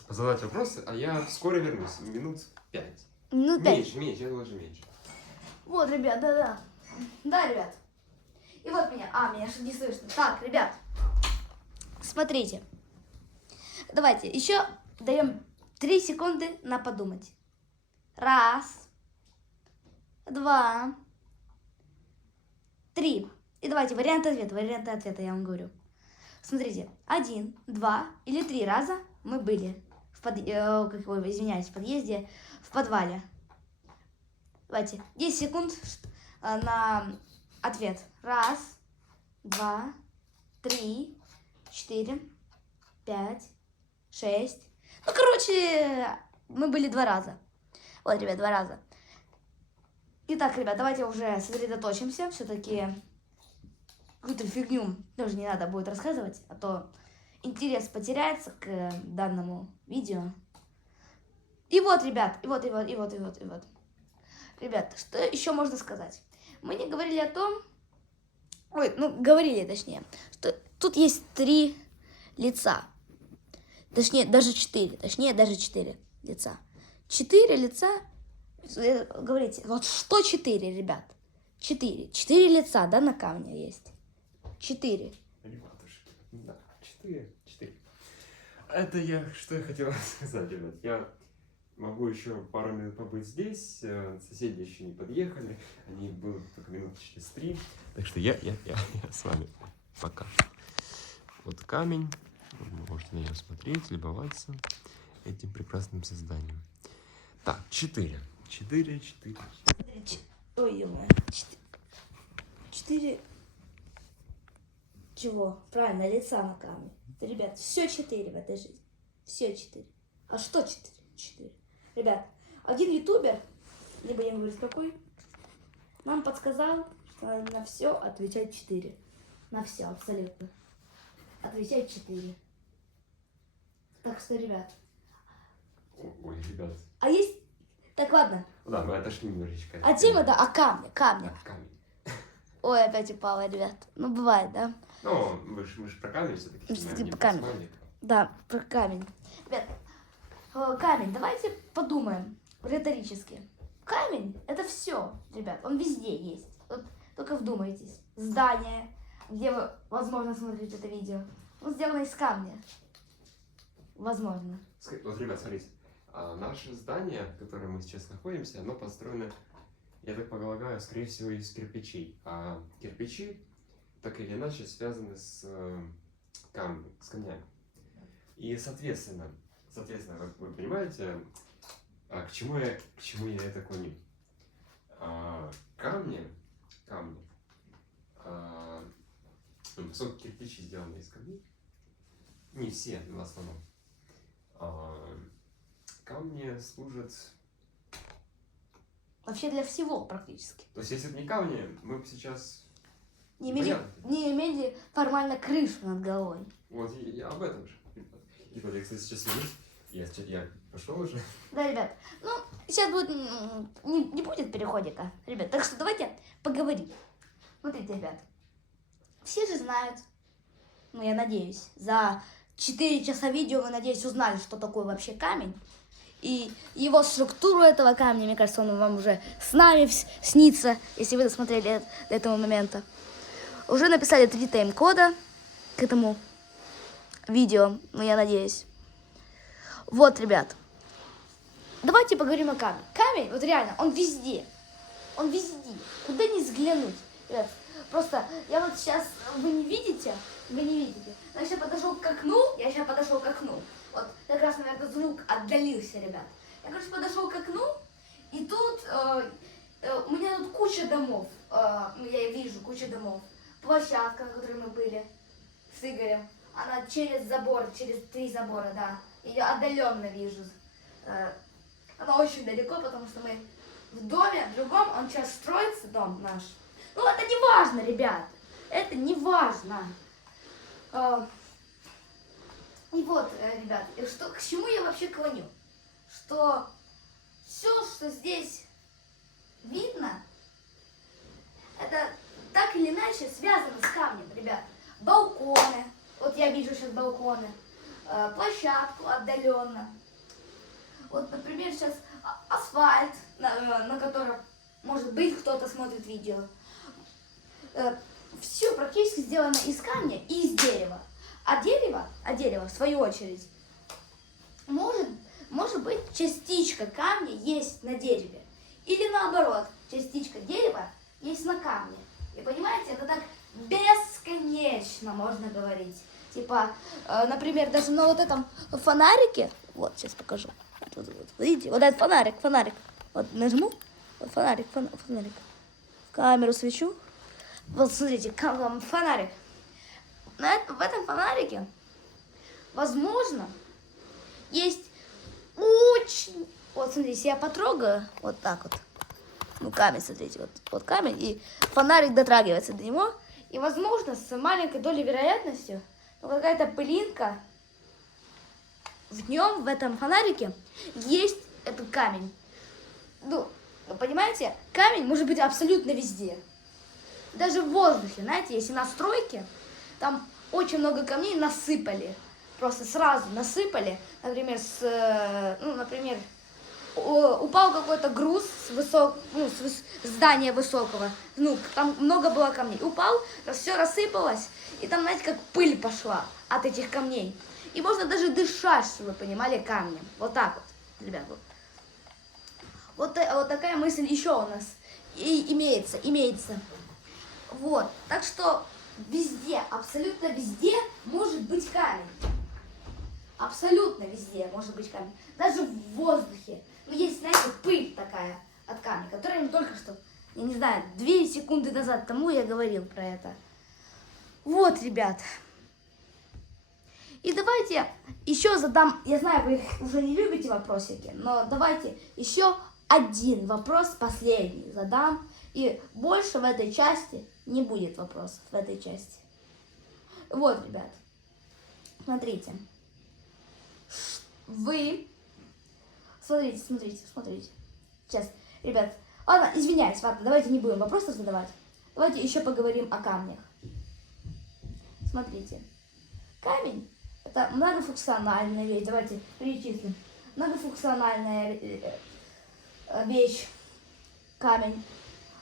позадать вопросы, а я скоро вернусь, минут 5. Ну, Меньше, я даже меньше. Вот, ребят, да. Да, ребят. И вот меня. Меня что не слышно. Так, ребят. Смотрите. Давайте, еще даем 3 секунды на подумать. 1, 2, 3. И давайте варианты ответа я вам говорю. Смотрите, 1, 2 или 3 раза мы были в подъезде, в подвале. Давайте, 10 секунд на ответ. 1, 2, 3, 4, 5, 6. Ну, короче, мы были 2 раза. Вот, ребят, 2 раза. Итак, ребят, давайте уже сосредоточимся. Все-таки какую-то фигню тоже не надо будет рассказывать, а то интерес потеряется к данному видео. И вот, ребят, и вот. Ребят, что еще можно сказать? Мы не говорили о том, говорили точнее, что тут есть 3 лица. Точнее, даже 4 лица. 4 лица, говорите, вот что 4, ребят? 4 лица, да, на камне есть? 4. Ребятушки, да, 4. Это что я хотел сказать, ребят. Я могу еще пару минут побыть здесь, соседи еще не подъехали, они будут только минут через 3. Так что я с вами. Пока. Вот камень, вы можете на него смотреть, любоваться этим прекрасным созданием. Так, 4. Ой, ё-моё. 4. Чего? Правильно, лица на камне. Ребят, все 4 в этой жизни. Все 4. А что 4? 4. Ребят, один ютубер, не будем говорить какой, нам подсказал, что надо на все отвечать 4. На все, абсолютно. Отвечать 4. Так что, ребят. Ой, ребят. А есть... Так, ладно. Да, мы отошли немножечко. А тема, да, о камне. Камень. Ой, опять упала, ребят. Ну, бывает, да? Ну, мы ж про камень все-таки. Мы всё-таки про камень. Да, про камень. Ребят, камень, давайте подумаем риторически. Камень — это все, ребят, он везде есть. Вот только вдумайтесь. Здание, где вы, возможно, смотрите это видео, он сделано из камня. Возможно. Вот, ребят, смотрите. Наше здание, в котором мы сейчас находимся, оно построено, я так полагаю, скорее всего, из кирпичей. А кирпичи так или иначе связаны с камнями. И, соответственно, вы понимаете, к чему я это клоню? Камни, поскольку кирпичи сделаны из камней, не все, но в основном, камни служат... Вообще для всего практически. То есть, если бы не камни, мы бы сейчас... Не имели формально крышу над головой. Вот, я об этом же. И вот я, кстати, сейчас иду. Я пошел уже. Да, ребят, ну, сейчас будет, не будет переходика, ребят, так что давайте поговорим. Смотрите, ребят, все же знают, ну, я надеюсь, за 4 часа видео вы, надеюсь, узнали, что такое вообще камень. И его структуру этого камня, мне кажется, он вам уже с нами снится, если вы досмотрели до этого момента. Уже написали 3 тайм-кода к этому видео, ну, я надеюсь. Вот, ребят, давайте поговорим о камне. Камень, вот реально, он везде. Он везде. Куда ни взглянуть. Ребят, просто, я вот сейчас, вы не видите, но я сейчас подошел к окну, вот как раз, наверное, звук отдалился, ребят. Я, короче, подошел к окну, и тут, у меня тут куча домов, я вижу кучу домов. Площадка, на которой мы были с Игорем, она через 3 забора, да. Я ее отдаленно вижу. Она очень далеко, потому что мы в доме другом, он сейчас строится, дом наш. Ну, это не важно, ребят. Это не важно. И вот, ребят, к чему я вообще клоню? Что все, что здесь видно, это так или иначе связано с камнем, ребят. Балконы. Вот я вижу сейчас балконы. Площадку отдаленно. Вот, например, сейчас асфальт, на котором, может быть, кто-то смотрит видео. Все практически сделано из камня и из дерева. А дерево, в свою очередь, может быть, частичка камня есть на дереве. Или наоборот, частичка дерева есть на камне. И понимаете, это так бесконечно можно говорить. Типа, например, даже на вот этом фонарике, вот, сейчас покажу. Вот, видите, вот этот фонарик. Вот нажму, вот фонарик. Камеру свечу. Вот, смотрите, фонарик. В этом фонарике, возможно, есть очень... Вот, смотрите, я потрогаю, вот так вот. Ну, камень, смотрите, вот камень, и фонарик дотрагивается до него. И, возможно, с маленькой долей вероятностью, какая-то пылинка в нем, в этом фонарике, есть этот камень. Ну, вы понимаете, камень может быть абсолютно везде. Даже в воздухе, знаете, если на стройке, там очень много камней насыпали. Просто сразу насыпали, например, например, упал какой-то груз с здания высокого, ну, там много было камней, упал, все рассыпалось, и там, знаете, как пыль пошла от этих камней. И можно даже дышать, чтобы вы понимали, камнем. Вот так вот, ребят. Вот такая мысль еще у нас имеется. Вот, так что везде, абсолютно везде может быть камень. Абсолютно везде может быть камень. Даже в воздухе. Ну, есть, знаете, пыль такая от камня, которая им только что я не знаю, 2 секунды назад тому я говорил про это. Вот, ребят. И давайте еще задам, я знаю, вы их уже не любите вопросики, но давайте еще один вопрос, последний задам. И больше в этой части не будет вопросов в этой части. Вот, ребят. Смотрите. Вы... Смотрите. Сейчас, ребят. Ладно, извиняюсь, ладно, давайте не будем вопросов задавать. Давайте еще поговорим о камнях. Смотрите. Камень — это многофункциональная вещь. Давайте перечислим. Многофункциональная вещь. Камень.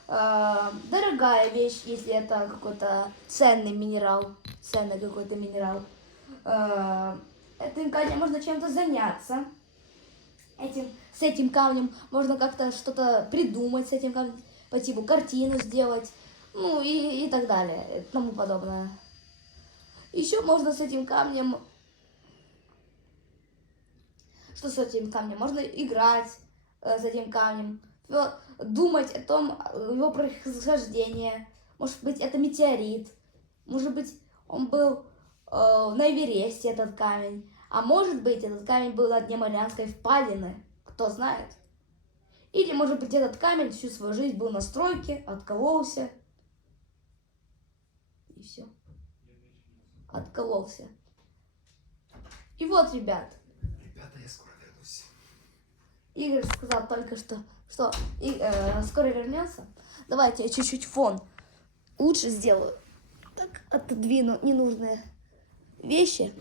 Дорогая вещь, если это какой-то ценный минерал. Этим камнем можно чем-то заняться. С этим камнем можно как-то что-то придумать, с этим камнем, по типу картину сделать, ну и так далее, и тому подобное. Еще можно с этим камнем... Что с этим камнем? Можно играть с этим камнем, думать о том, его происхождении. Может быть, это метеорит. Может быть, он был на Эвересте, этот камень. А может быть, этот камень был на дне Марианской впадины. Кто знает. Или, может быть, этот камень всю свою жизнь был на стройке, откололся. И все. Откололся. И вот, ребят. Ребята, я скоро вернусь. Игорь сказал только что скоро вернется. Давайте я чуть-чуть фон лучше сделаю. Так, отодвину ненужные вещи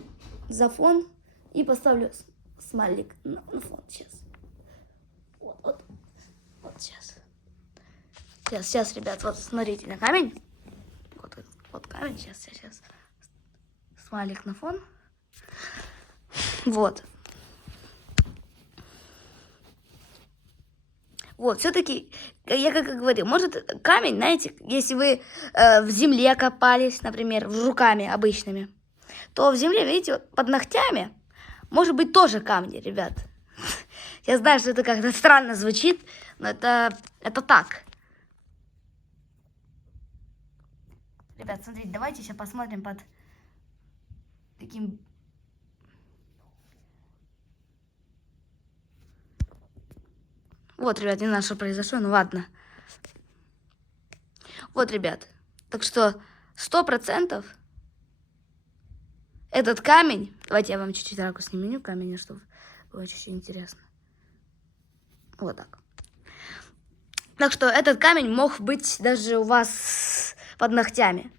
за фон и поставлю смайлик на фон сейчас. Вот сейчас. Сейчас, ребят, вот смотрите на камень. Вот камень, сейчас. Смайлик на фон. Вот. Вот, все-таки, я как и говорил, может камень, знаете, если вы в земле копались, например, руками обычными, то в земле, видите, вот под ногтями, может быть, тоже камни, ребят. Я знаю, что это как-то странно звучит, но это так. Ребят, смотрите, давайте сейчас посмотрим под таким... Вот, ребят, не знаю, что произошло, ну ладно. Вот, ребят, так что 100% этот камень... Давайте я вам чуть-чуть ракурс сменю камень, чтобы было чуть-чуть интересно. Вот так. Так что этот камень мог быть даже у вас под ногтями.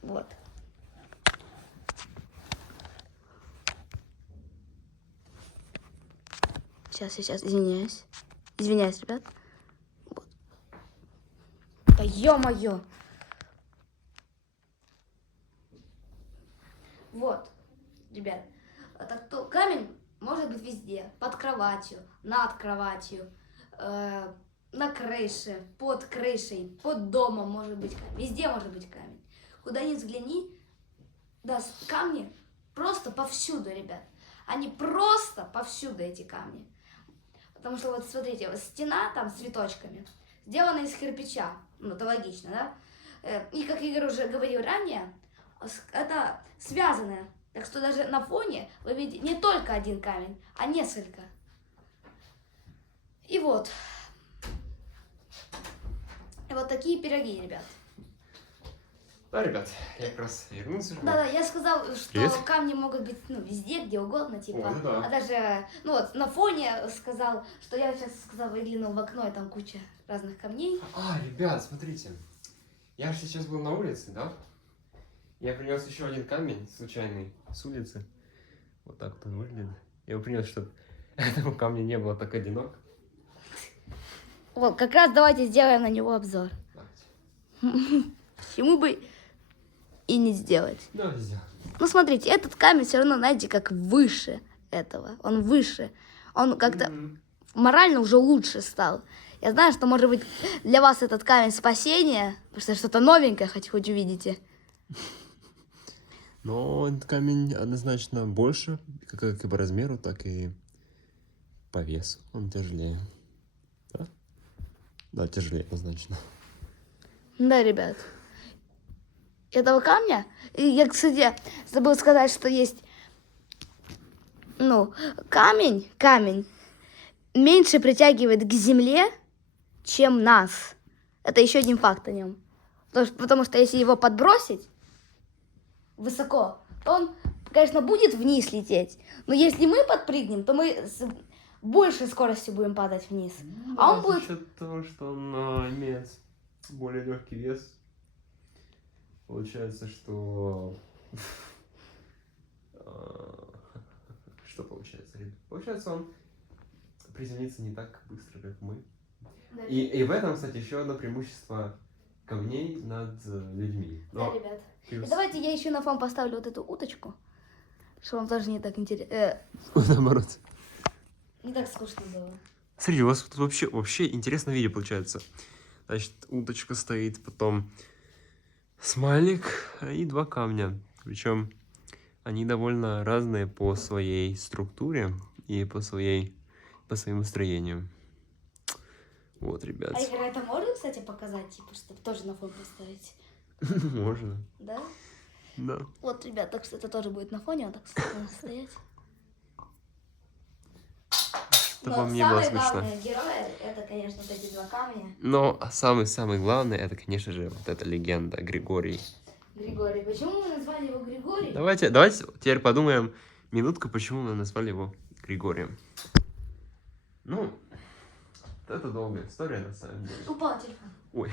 Вот. Сейчас, извиняюсь. Извиняюсь, ребят. Вот. Да ё-моё. Вот, ребят. Так то камень может быть везде. Под кроватью, над кроватью, на крыше, под крышей, под домом может быть камень. Везде может быть камень. Куда ни взгляни, да, камни просто повсюду, ребят. Они просто повсюду, эти камни. Потому что вот смотрите, вот стена там с цветочками сделана из кирпича. Ну, это логично, да? И как Игорь уже говорил ранее, это связано. Так что даже на фоне вы видите не только один камень, а несколько. И вот. И вот такие пироги, ребят. Да, ребят, я как раз вернулся. Да, я сказал, что Привет. камни могут быть, ну, везде, где угодно, типа. О, ну да. А даже, ну вот, на фоне сказал, что я сейчас сказал, выглянул в окно, и там куча разных камней. Ребят, смотрите. Я же сейчас был на улице, да? Я принес еще один камень случайный с улицы. Вот так вот он выглядит. Я его принес, чтобы этого камня не было так одиноко. Вот, как раз давайте сделаем на него обзор. Почему бы и не сделать? Да, сделаем. Ну, смотрите, этот камень все равно, знаете, как выше этого. Он выше. Он как-то морально уже лучше стал. Я знаю, что, может быть, для вас этот камень спасение, потому что что-то новенькое хоть увидите. Но этот камень однозначно больше, как и по размеру, так и по весу. Он тяжелее. Да? Да, тяжелее однозначно. Да, ребят. Этого камня... И я, кстати, забыл сказать, что есть... Ну, камень меньше притягивает к земле, чем нас. Это еще один факт о нем. Потому что если его подбросить высоко, то он, конечно, будет вниз лететь. Но если мы подпрыгнем, то мы с большей скоростью будем падать вниз. А он будет... За счет того, что он имеет более легкий вес, получается, что... Что получается, ребят? Получается, он приземлится не так быстро, как мы. Да, И в этом, кстати, еще одно преимущество камней над людьми. да, ребят. Плюс... И давайте я еще на фон поставлю вот эту уточку, чтобы вам тоже не так интересно... Наоборот. не так скучно было. Смотрите, у вас тут вообще интересное видео получается. Значит, уточка стоит, потом смайлик и 2 камня. Причем они довольно разные по своей структуре и по своему строению. Вот, ребят. А Игорь, это можно, кстати, показать, типа, чтобы тоже на фон поставить? Можно. Да? Да. Вот, ребят, так что это тоже будет на фоне, вот так стоять. Чтобы вам не было самые смешно. главные герои, это, конечно, вот эти 2 камня. Но самый-самый главный, это, конечно же, вот эта легенда Григорий. Григорий. Почему мы назвали его Григорий? Давайте теперь подумаем минутку, почему мы назвали его Григорием. Ну, это долгая история, на самом деле. Упал телефон. Ой.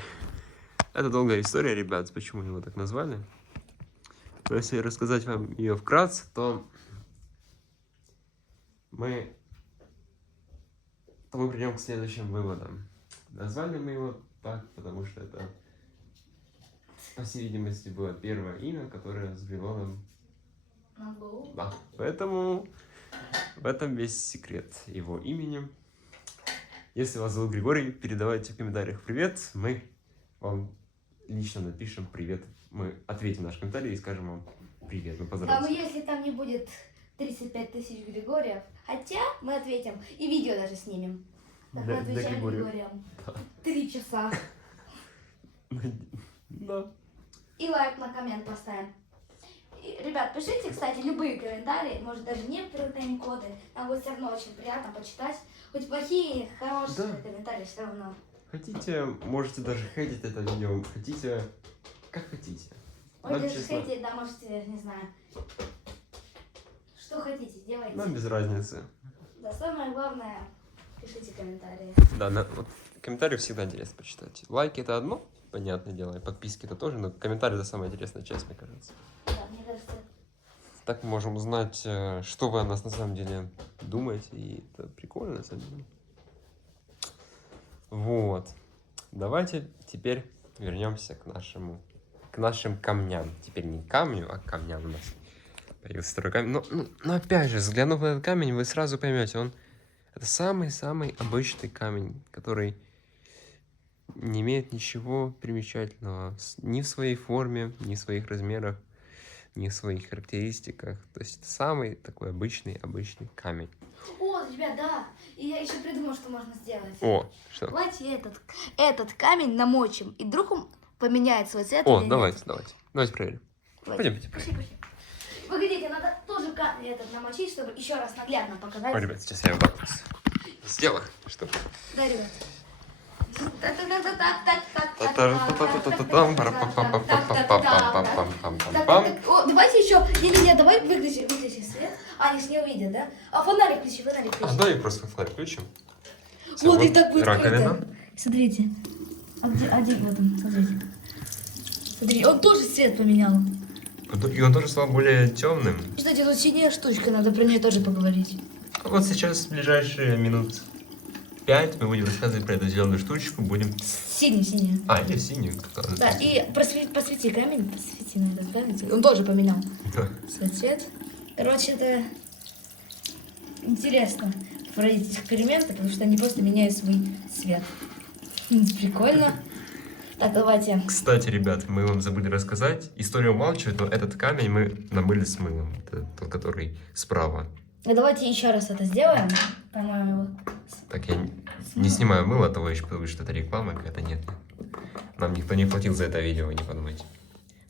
Это долгая история, ребят, почему его так назвали. Но если рассказать вам ее вкратце, то мы придем к следующим выводам. Назвали мы его так, потому что это, по всей видимости, было первое имя, которое сбрело нам. Да. Поэтому в этом весь секрет его имени. Если вас зовут Григорий, передавайте в комментариях привет. Мы вам лично напишем привет. Мы ответим на наш комментарий и скажем вам привет. Мы Да, поздравим. но если там не будет 35 тысяч Григориев, хотя мы ответим и видео даже снимем. Так мы отвечаем Григориям. 3 часа. Да. И лайк на коммент поставим. И, ребят, пишите, кстати, любые комментарии, может даже некоторые тайм-коды. Нам будет все равно очень приятно почитать. Хоть плохие, хорошие Да. комментарии все равно. Хотите, можете даже хейтить это видео. Хотите, как хотите. Нам, Можете честно, хотите, да, можете, не знаю. Что хотите, делайте. нам без разницы. Да, самое главное, пишите комментарии. Да, вот комментарии всегда интересно почитать. Лайки это одно, понятное дело, и подписки это тоже, но комментарии это самая интересная часть, мне кажется. Да, мне кажется. Так мы можем узнать, что вы о нас на самом деле думаете, и это прикольно на самом деле. Вот. Давайте теперь вернемся к нашим камням. Теперь не к камню, а к камням у нас появился второй камень. Но опять же, взглянув на этот камень, вы сразу поймете, это самый-самый обычный камень, который не имеет ничего примечательного ни в своей форме, ни в своих размерах, ни в своих характеристиках. То есть это самый такой обычный камень. О, ребят, да. И я еще придумал, что можно сделать. О, что? Давайте этот камень намочим, и вдруг он поменяет свой цвет. О, или давайте нет. проверим. Давайте. Пойдемте. Пошли. Погодите, надо тоже камень этот намочить, чтобы еще раз наглядно показать. Ой, ребят, сейчас я вот так вот сделаю, чтобы... Да, ребят. О, давайте еще... Не, давай выключи свет. Они ж не увидят, да? А фонарик включи. Давай просто фонарик включим. Вот и так будет раковина. круто. Смотрите. А где вот он? Смотрите. Смотри, он тоже цвет поменял. И он тоже стал более темным. Кстати, тут синяя штучка, надо про нее тоже поговорить. Вот сейчас, в ближайшие минут 5, мы будем рассказывать про эту зеленую штучку. Будем... Синяя. Или синюю. Да, и посвети камень, посвети на этот камень. Он тоже поменял свой цвет. Короче, это интересно проводить эксперименты, потому что они просто меняют свой цвет. Прикольно. Так, давайте. Кстати, ребят, мы вам забыли рассказать. История умалчивает, но этот камень мы намыли с мылом. Это тот, который справа. Давайте еще раз это сделаем. По-моему, Так, я не снимаю мыло, того еще потому что это реклама, какая-то нет. Нам никто не платил за это видео, вы не подумайте.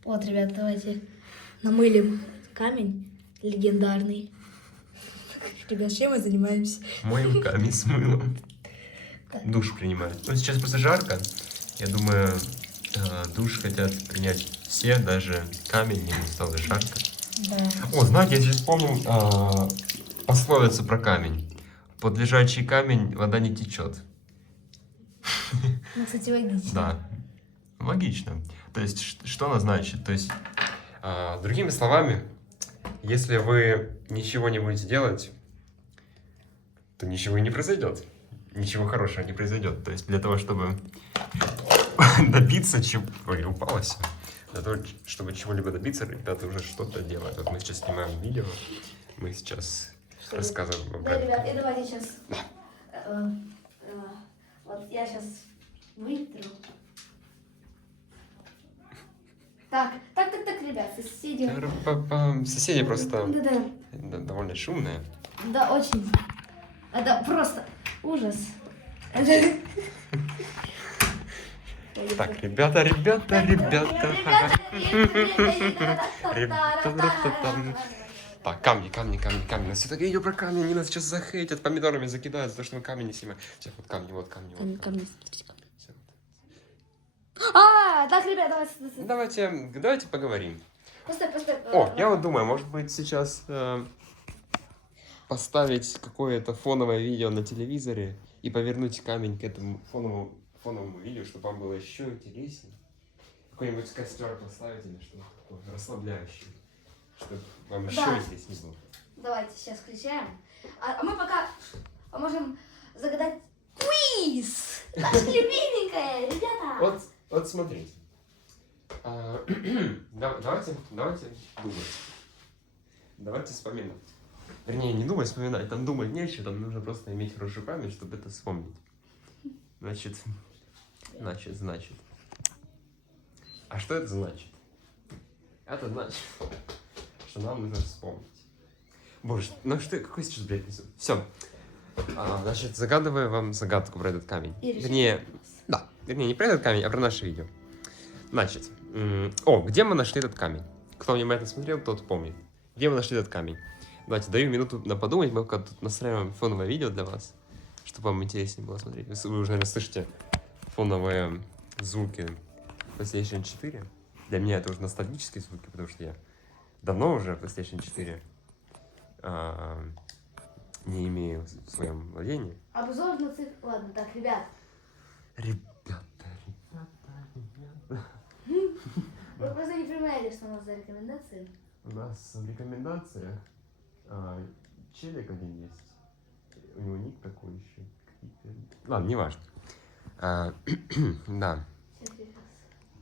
вот, ребят, давайте намылим камень легендарный. Ребят, чем мы занимаемся? Моем камень с мылом. Душ принимают. Ну, сейчас просто жарко. Я думаю, душ хотят принять все, даже камень, ему стало жарко. Да. О, знаете, я сейчас вспомнил пословицу про камень. Под лежачий камень вода не течет. Ну, кстати, логично. Да, логично. То есть, что она значит? То есть, другими словами, если вы ничего не будете делать, то ничего и не произойдет. Ничего хорошего не произойдет. То есть, для того, чтобы добиться чего... Ой, упало все. Для того, чтобы чего-либо добиться, ребята уже что-то делают. Вот мы сейчас снимаем видео, мы сейчас рассказываем вам Да, про ребят, и давайте сейчас... Вот я сейчас вытру. Так, ребят, соседи. Соседи просто Да. довольно шумные. Да, очень. Это просто ужас. Так, ребята. Так, камни. Нас все так видео про камни, они нас сейчас захейтят, помидорами закидают за то, что мы камни не снимаем. Сейчас вот камни. Всё. Так, ребят, Давайте поговорим. Постой. О, я вот думаю, может быть сейчас поставить какое-то фоновое видео на телевизоре и повернуть камень к этому фоновому видео, чтобы вам было еще интереснее. Какой-нибудь костер поставить или что-то такое расслабляющее, чтобы вам еще интереснее было. Давайте сейчас включаем. А мы пока поможем загадать квиз. Наша любименькая, ребята. Вот смотрите. Давайте думать. Давайте вспоминать. Вернее, не думать, вспоминать. Там думать нечего, там нужно просто иметь хорошую память, чтобы это вспомнить. Значит. А что это значит? Это значит, что нам нужно вспомнить. Боже, ну что, какой сейчас бред несу? Все. Значит, загадываю вам загадку про этот камень. Вернее, не про этот камень, а про наше видео. Значит, где мы нашли этот камень? Кто внимательно смотрел, тот помнит. Где мы нашли этот камень? Давайте, даю минуту на подумать, мы пока тут настраиваем фоновое видео для вас, чтобы вам интереснее было смотреть. Вы уже, наверное, слышите фоновые звуки PlayStation 4. Для меня это уже ностальгические звуки, потому что я давно уже PlayStation 4 не имею в своем владении. Обзор на цифры. Ладно, так, ребят. Ребята. Вы просто не понимаете, что у нас за рекомендации. У нас в рекомендациях челик один есть. У него ник такой еще. Ладно, не важно. Да.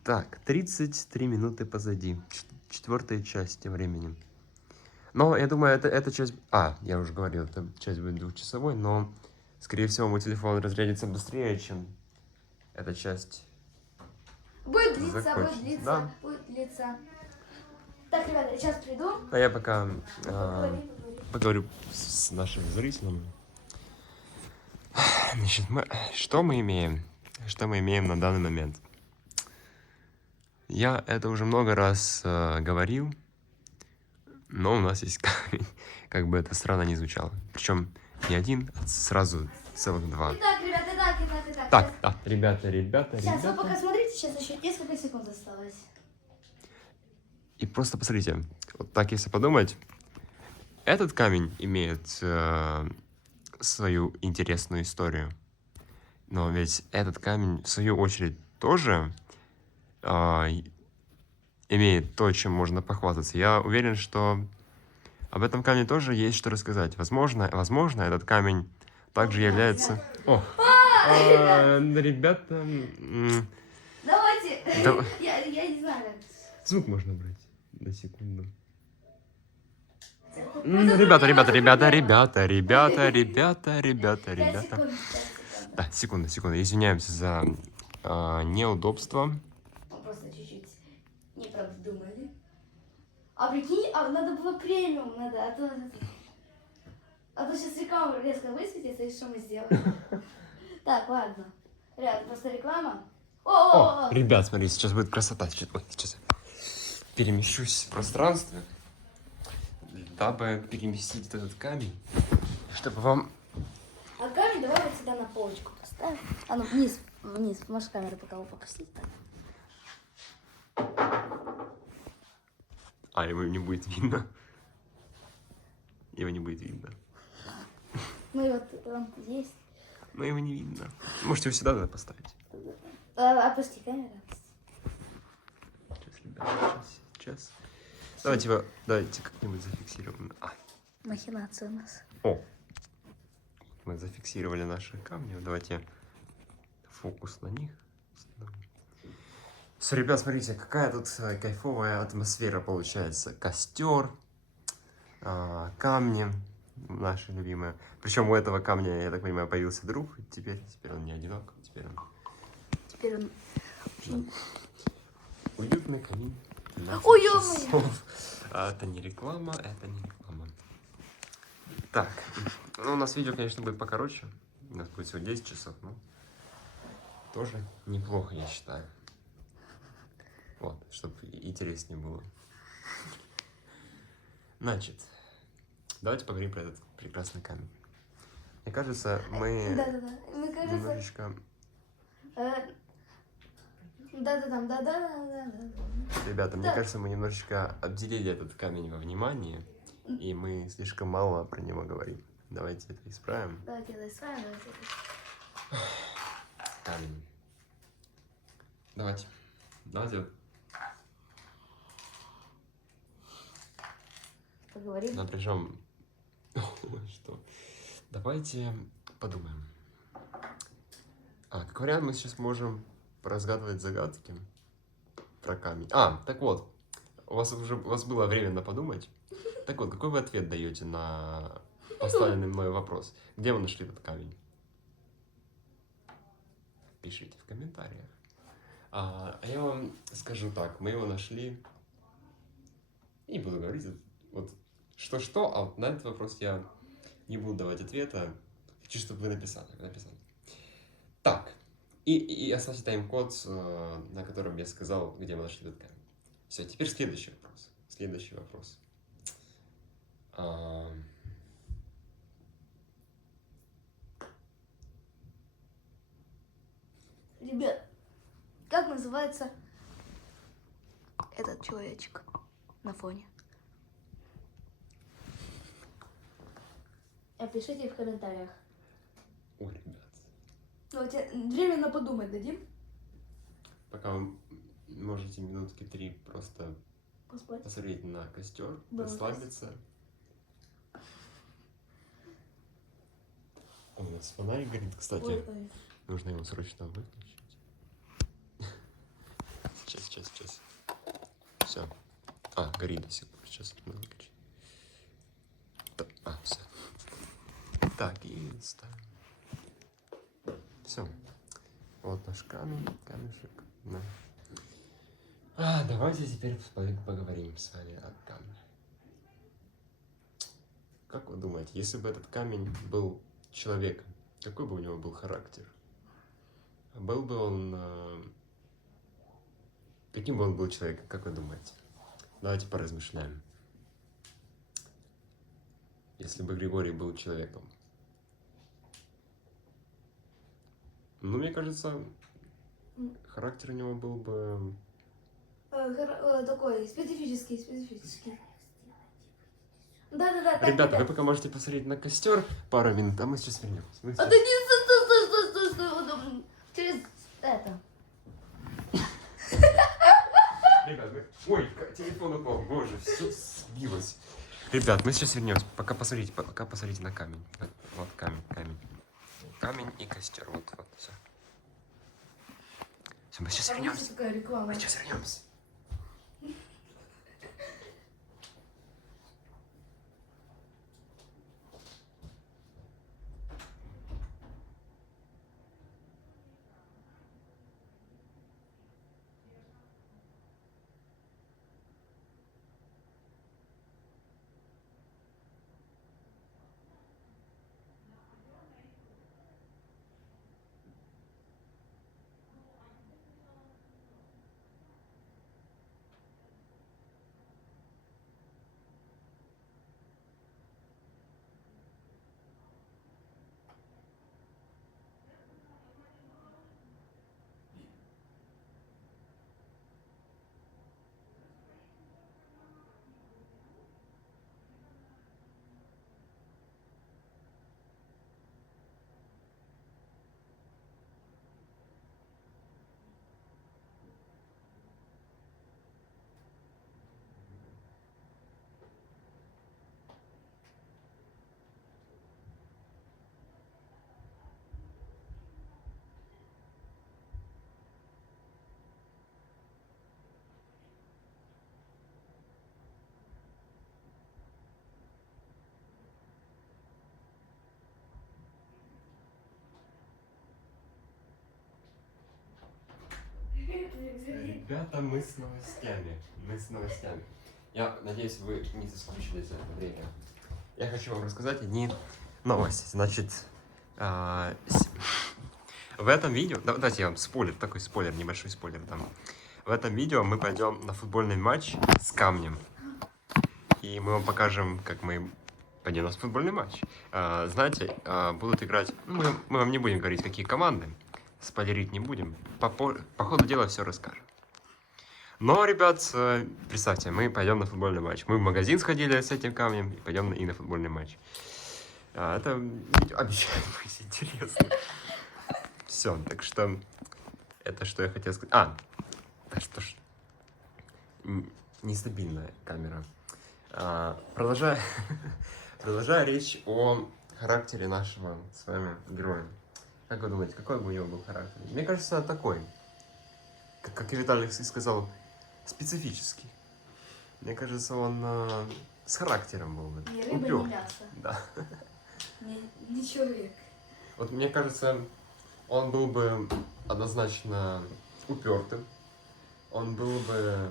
Так, 33 минуты позади. Четвертая часть тем временем. Но я думаю, эта часть... я уже говорил, эта часть будет двухчасовой, но, скорее всего, мой телефон разрядится быстрее, чем эта часть. Будет длиться. Так, ребята, я сейчас приду. А я пока поговорю с нашим зрителем. Значит, что мы имеем? Что мы имеем на данный момент? Я это уже много раз говорил, но у нас есть камень, как бы это странно ни звучало. Причем не один, а сразу целых два. Итак, ребята, Так, ребята. Сейчас, вы пока смотрите, сейчас еще несколько секунд осталось. И просто посмотрите, вот так если подумать, этот камень имеет свою интересную историю. Но ведь этот камень, в свою очередь, тоже имеет то, чем можно похвастаться. Я уверен, что об этом камне тоже есть что рассказать. Возможно, этот камень также является... Ребята... Давайте. Я не знаю, как... Звук можно брать на секунду. Ребята. Да, секунду. Извиняемся за неудобство. Просто чуть-чуть неправда думали. А прикинь, надо было премиум, А то сейчас реклама резко высветится, и что мы сделаем? Так, ладно. Ребят, просто реклама. О, О, ребят, смотри, сейчас будет красота. Ой, сейчас я перемещусь в пространстве, дабы переместить этот камень, чтобы вам... А камень давай вот сюда на полочку поставим. А ну вниз, вниз. Можешь камеру пока его попустить. Так. А, его не будет видно. Его не будет видно. Ну и вот он здесь. Но его не видно. Можете его сюда надо поставить. Опусти камеру. Сейчас, ребята, сейчас. Давайте как-нибудь зафиксируем. Махинация у нас. О! Мы зафиксировали наши камни. Давайте фокус на них. Все, ребят, смотрите, какая тут кайфовая атмосфера получается. Костер, камни наши любимые. Причем у этого камня, я так понимаю, появился друг. Теперь он не одинок. Теперь он... Уютный камин. Ой, ё-моё! Это не реклама, Так, ну у нас видео, конечно, будет покороче. У нас будет всего 10 часов, но тоже неплохо, я считаю. Вот, чтобы интереснее было. Значит, давайте поговорим про этот прекрасный камень. Мне кажется, мы Да-да-да. Мне кажется... немножечко... Да-да-да. Ребята, мне Да. кажется, мы немножечко обделили этот камень во внимании, и мы слишком мало про него говорим. Давайте это исправим. Давайте это исправим. Давайте это... Камень. Давайте вот Поговорим. напряжем. Что? Давайте подумаем. Как вариант, мы сейчас можем поразгадывать загадки про камень. Так вот, у вас было время на подумать. Так вот, какой вы ответ даете на поставленный мной вопрос? Где вы нашли этот камень? Пишите в комментариях. А я вам скажу так, мы его нашли. И не буду говорить, вот что-что, а вот на этот вопрос я не буду давать ответа. Хочу, чтобы вы написали. Так, и оставьте тайм-код, на котором я сказал, где мы нашли этот камень. Все, теперь следующий вопрос. Ребят, как называется этот человечек на фоне? Пишите в комментариях. Ой, ребят. Ну, время на подумать дадим? Пока вы можете минутки 3 просто Поспать. посмотреть на костер, Да, расслабиться. У нас фонарик горит, кстати. Ой. Нужно его срочно выключить. Сейчас. Все. Горит до сих пор. Сейчас надо выключить. Все. Так, и ставим. Все. Вот наш камешек. Да. Давайте теперь поговорим с вами о камне. Как вы думаете, если бы этот камень был человеком, какой бы у него был характер? Был бы он... Каким бы он был человеком, как вы думаете? Давайте поразмышляем. Если бы Григорий был человеком. Ну, мне кажется, характер у него был бы... Такой специфический. Да. Ребята, вы пока можете посмотреть на костер пару минут, а мы сейчас вернемся. А ты не стой. Через это. Ребят, ой, телефон упал, боже, все сбилось. Ребят, мы сейчас вернемся. Пока посмотрите на камень. Вот камень. Камень и костер. Вот, все. Все, мы сейчас вернемся. Такая реклама. Мы сейчас вернемся. Ребята, мы с новостями. Мы с новостями. Я надеюсь, вы не соскучились за это время. Я хочу вам рассказать одни новости. Значит, в этом видео... Давайте я вам спойлер, такой спойлер, небольшой спойлер дам. В этом видео мы пойдем на футбольный матч с камнем. И мы вам покажем, как мы пойдем на футбольный матч. Знаете, будут играть... Ну, мы вам не будем говорить, какие команды. Спойлерить не будем. По ходу дела все расскажем. Но, ребят, представьте, мы пойдем на футбольный матч. Мы в магазин сходили с этим камнем и пойдем и на футбольный матч. Это обещаю быть интересно. Все, так что... Это что я хотел сказать. Да что ж... Нестабильная камера. Продолжая речь о характере нашего с вами героя. Как вы думаете, какой бы у него был характер? Мне кажется, такой. Как и Виталий сказал, специфический. Мне кажется, он с характером был бы. Ни рыба, ни мясо. Да. Не человек. Вот мне кажется, он был бы однозначно упертым. Он был бы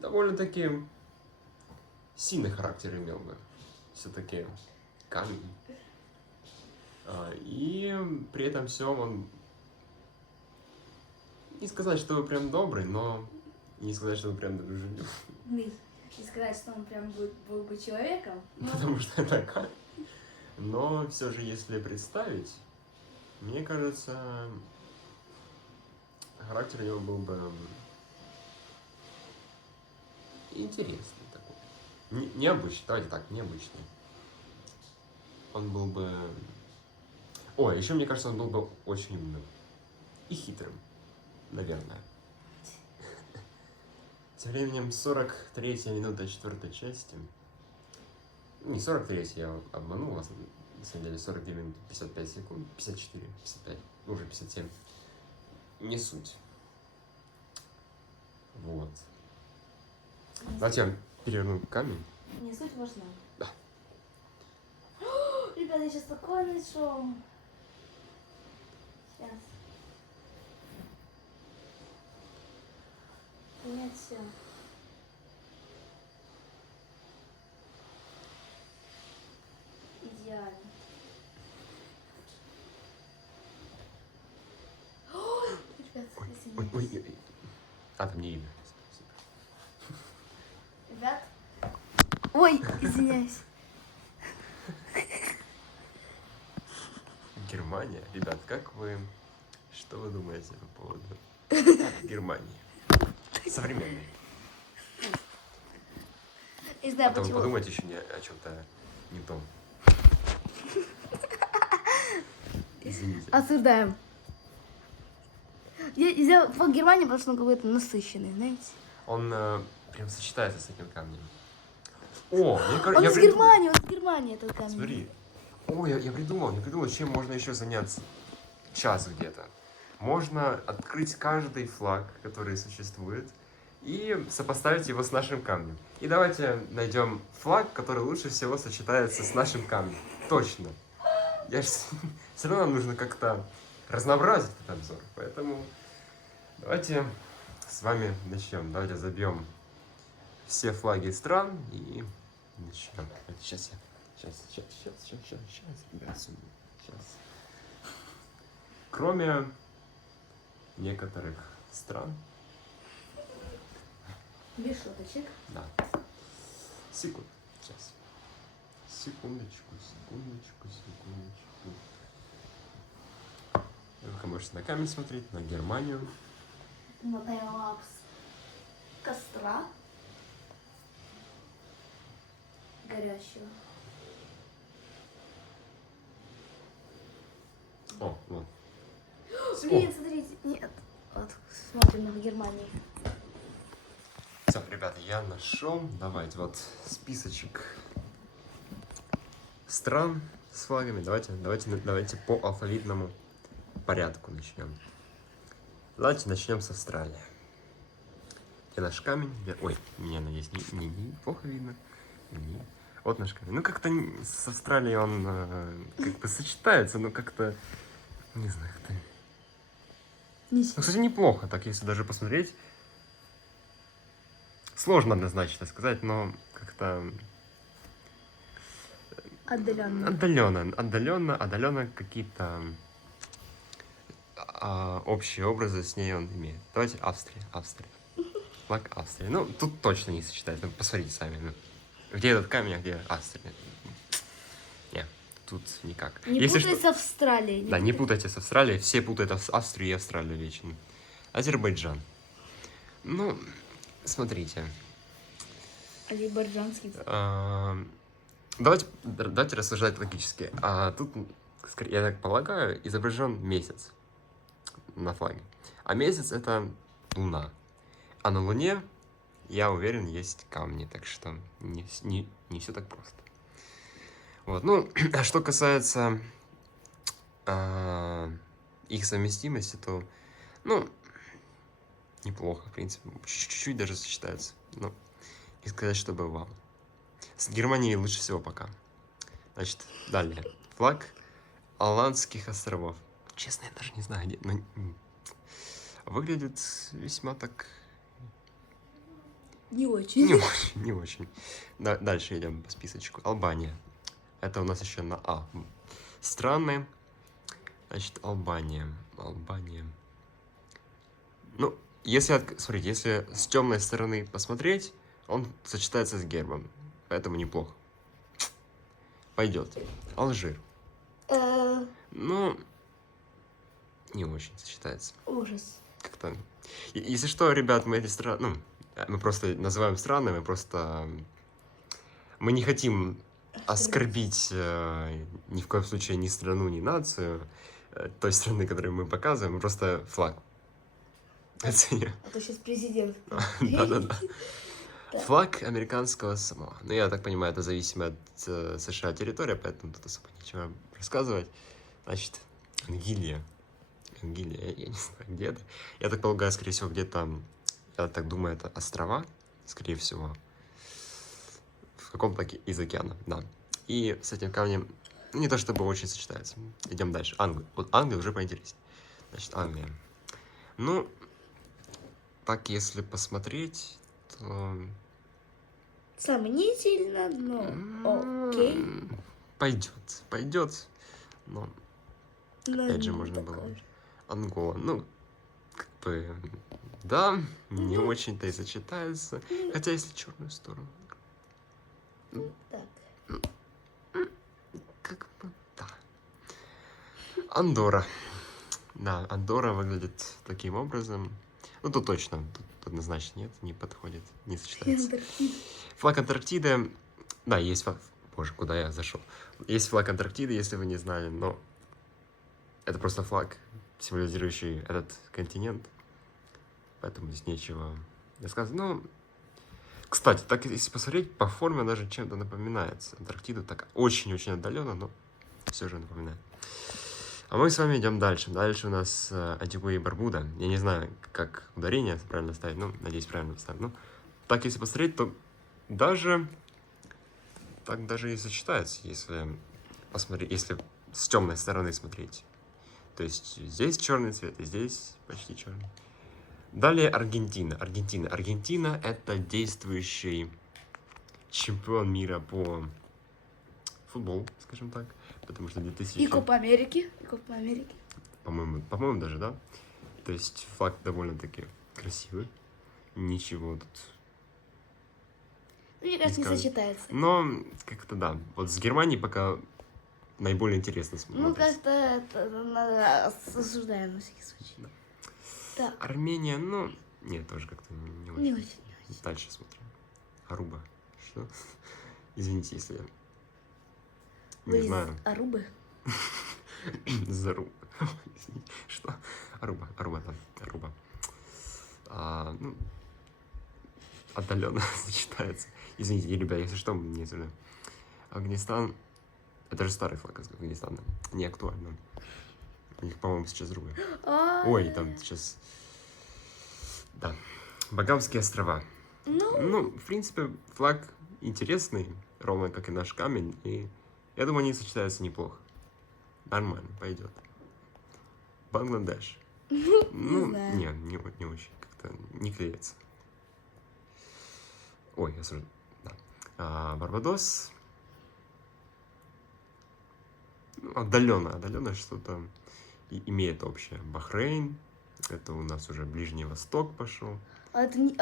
довольно-таки сильный характер имел бы. Все-таки камень. И при этом все он... Не сказать, что вы прям добрый, но не сказать, что вы прям дружелюбный. Не сказать, что он прям был бы человеком. Но... Потому что это камень. Но все же, если представить, мне кажется, характер у него был бы интересный такой. Необычный, давайте так, необычный. Он был бы... Ой, еще мне кажется, он был бы очень умным. И хитрым, наверное. Тем временем 43-я минута 4-й части. Не 43-я, я обманул вас. На самом деле 42 минуты 55 секунд. 54, 55, уже 57. Не суть. Вот. Давайте я переверну камень. Не суть важна. Да. Ребята, я сейчас такое нашел. Сейчас. Нет, все. Идеально. Ребят, извините. Ой. Там не имя. Ребят. Ой, извиняюсь. Германия. Ребят, как вы... Что вы думаете по поводу Германии? Современной. Не знаю, Потом почему. подумайте еще не о чем-то не том. Извините. Осуждаем. Я по Германии, потому что он какой-то насыщенный, знаете. Он прям сочетается с этим камнем. О, Он из Германии, этот камень. Смотри. О, я придумал, чем можно еще заняться. Час где-то. Можно открыть каждый флаг, который существует, и сопоставить его с нашим камнем. И давайте найдем флаг, который лучше всего сочетается с нашим камнем. Точно. Все равно нам нужно как-то разнообразить этот обзор. Поэтому давайте с вами начнем. Давайте забьем все флаги стран и начнем. Сейчас, ребят, сейчас. Кроме некоторых стран. Без шуточек. Да. Секунд. Сейчас. Секундочку. Вы можете на камень смотреть, на Германию. На таймлапс костра горящего. О, вот. Блин, смотрите, нет. Вот, смотрим на Германию. Все, ребята, я нашел. Давайте вот списочек стран с флагами. Давайте по алфавитному порядку начнем. Давайте начнем с Австралии. Где наш камень? Ой, меня, надеюсь, не плохо видно. Вот наш камень. Ну, как-то с Австралией он как бы сочетается, но как-то, не знаю, как-то Не Ну, сильно. кстати, неплохо, так если даже посмотреть. Сложно однозначно сказать, но как-то Отдаленно. отдаленно какие-то общие образы с ней он имеет. Давайте Австрия. Флаг Австрии. Ну, тут точно не сочетается. Ну, посмотрите сами. Ну, где этот камень, а где Австрия? Нет, тут никак. Не Если путай что... с Австралией. Да, не путайте с Австралией. Все путают Австрию и Австралию вечно. Азербайджан. Ну, смотрите. Азербайджанский. Давайте рассуждать логически. А тут, я так полагаю, изображен месяц на флаге. А месяц это Луна. А на Луне, я уверен, есть камни. Так что не все так просто. Вот. Ну, а что касается их совместимости, то, ну, неплохо, в принципе. Чуть-чуть даже сочетается. Но не сказать, чтобы вау. С Германией лучше всего пока. Значит, далее. Флаг Аландских островов. Честно, я даже не знаю, где. Но выглядит весьма так... Не очень. Не очень, не очень. Дальше идем по списочку. Албания. Это у нас еще на А. Страны. Значит, Албания. Ну, смотрите, если с темной стороны посмотреть, он сочетается с гербом. Поэтому неплохо. Пойдет. Алжир. Ну, не очень сочетается. Ужас. Как-то... Если что, ребят, мы эти страны... Ну, мы просто называем страны, мы не хотим оскорбить ни в коем случае ни страну, ни нацию той страны, которую мы показываем, мы просто флаг оценим. А то сейчас президент. Да-да-да. Флаг американского Самоа. Ну, я так понимаю, это зависимо от США территория, поэтому тут особо нечего рассказывать. Значит, Ангилия, я не знаю, где это. Я так полагаю, скорее всего, где-то, я так думаю, это острова, скорее всего. В каком-то из океанов, да. И с этим камнем, не то чтобы очень сочетается. Идем дальше. Англия. Вот Англия уже поинтереснее. Значит, Англия. Ну, так если посмотреть, то... Сомнительно, но окей. Пойдет. Но, Но опять же, не можно такое было. же. Ангола, ну, как бы, да, не очень-то и сочетается. Хотя, если черную сторону. Так. Как бы, да. Андорра. Да, Андорра выглядит таким образом. Ну, тут точно, тут однозначно нет, не подходит, не сочетается. Флаг Антарктиды. Да, есть флаг... Боже, куда я зашел? Есть флаг Антарктиды, если вы не знали, но это просто флаг, символизирующий этот континент. Поэтому здесь нечего рассказывать. Ну, кстати, так если посмотреть, по форме даже чем-то напоминается. Антарктида так очень-очень отдаленно, но все же напоминает. А мы с вами идем дальше. Дальше у нас Антигуа и Барбуда. Я не знаю, как ударение правильно ставить, но надеюсь, правильно ставить. Ну, так если посмотреть, то даже и сочетается, если посмотреть, если с темной стороны смотреть. То есть здесь черный цвет, и здесь почти черный. Далее Аргентина. Аргентина это действующий чемпион мира по футболу, скажем так. Потому что 2000... И Копа Америки. По-моему, даже, да? То есть флаг довольно-таки красивый. Ничего тут... Мне кажется, не сочетается. Но как-то да. Вот с Германией пока наиболее интересно смотреть. Ну, как-то это осуждаем на всякий случай. Да. Так. Армения, ну... Нет, тоже как-то не очень. Не очень. Дальше смотрим. Аруба. Что? Извините, если я... Вы Не из знаю. Арубы? Зару. Что? Аруба, да. Аруба. Ну, отдаленно сочетается. Извините, ребят, если что, не знаю. Афганистан. Это же старый флаг Афганистана. Не актуально. У них, по-моему, сейчас другой. Ой, там сейчас... Да. Багамские острова. Ну, в принципе, флаг интересный, ровно как и наш камень. И я думаю, они сочетаются неплохо. Нормально, пойдет. Бангладеш. Ну, знаю. не очень. Как-то не клеится. Ой, я сразу... Да. Барбадос. Ну, отдаленно что-то имеет общее. Бахрейн. Это у нас уже Ближний Восток пошел. А это не,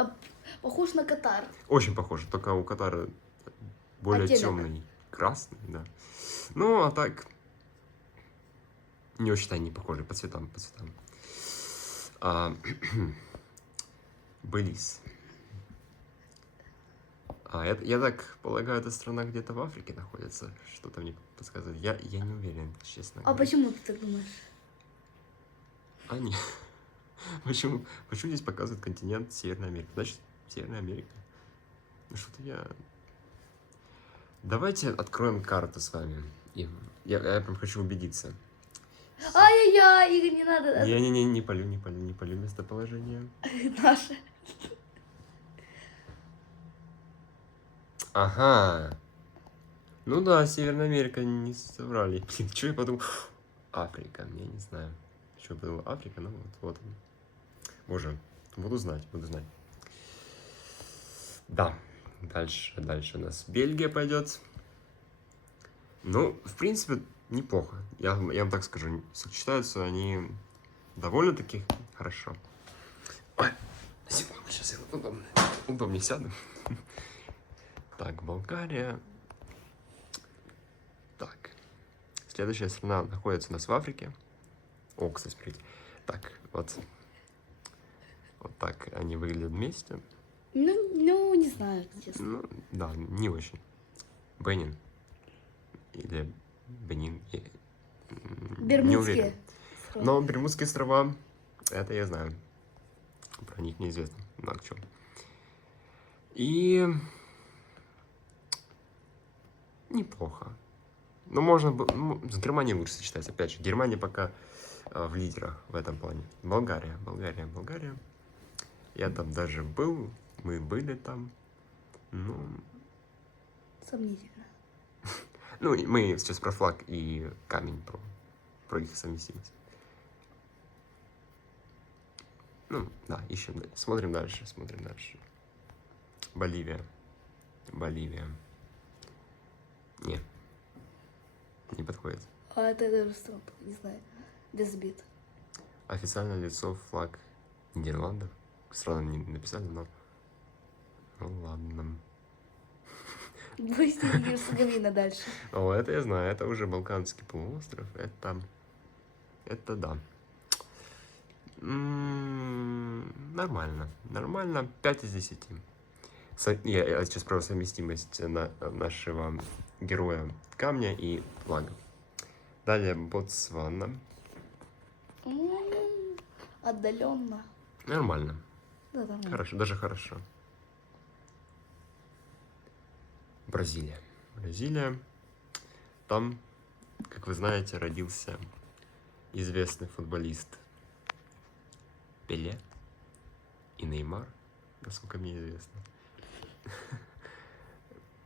похож на Катар. Очень похоже, только у Катара более Оттенок. темный, красный, да. Ну, а так не очень они похожи по цветам, по цветам. Белиз. Я так полагаю, эта страна где-то в Африке находится. Что-то мне подсказывает. Я не уверен, честно А говоря. почему ты так думаешь? Не. Почему здесь показывают континент Северной Америки? Значит, Северная Америка. Ну что-то я... Давайте откроем карту с вами. И я прям хочу убедиться. Ай-яй-яй, Игорь, не надо. Не полю местоположение. Наше. Ага. Ну да, Северная Америка не соврали. Блин, что я подумал? Африка, я не знаю. Что я подумал? Африка, ну вот он. Боже, буду знать. Да, дальше у нас Бельгия пойдет. Ну, в принципе, неплохо. Я вам так скажу, сочетаются они довольно-таки хорошо. Ой, секунду, сейчас я удобнее сяду. Так, Болгария. Так, следующая страна находится у нас в Африке. О, кстати, смотрите. Так, вот так они выглядят вместе. Ну, не знаю, честно. Ну, да, не очень. Бенин. Или Бенин. Не Бермудские. уверен. Но Бермудские острова, это я знаю. Про них неизвестно много чего. И неплохо. Но можно было... с Германией лучше сочетать. Опять же, Германия пока в лидерах в этом плане. Болгария. Я там даже был. Мы были там. Ну, Сомнительно. ну, и мы сейчас про флаг и камень, про их совместимость. Ну, да, ищем. Смотрим дальше. Боливия. Не подходит. А это даже странно, не знаю. Без обид. Официальное лицо флаг Нидерландов. Странно не написали, но... Ну, ладно. Босния и Герцеговина дальше. О, это я знаю. Это уже Балканский полуостров. Это да. Нормально. 5 из 10. Я сейчас про совместимость нашего героя камня и флага. Далее Ботсвана. Отдаленно. Нормально. Да, нормально. Хорошо, даже хорошо. Бразилия. Там, как вы знаете, родился известный футболист Пеле и Неймар, насколько мне известно.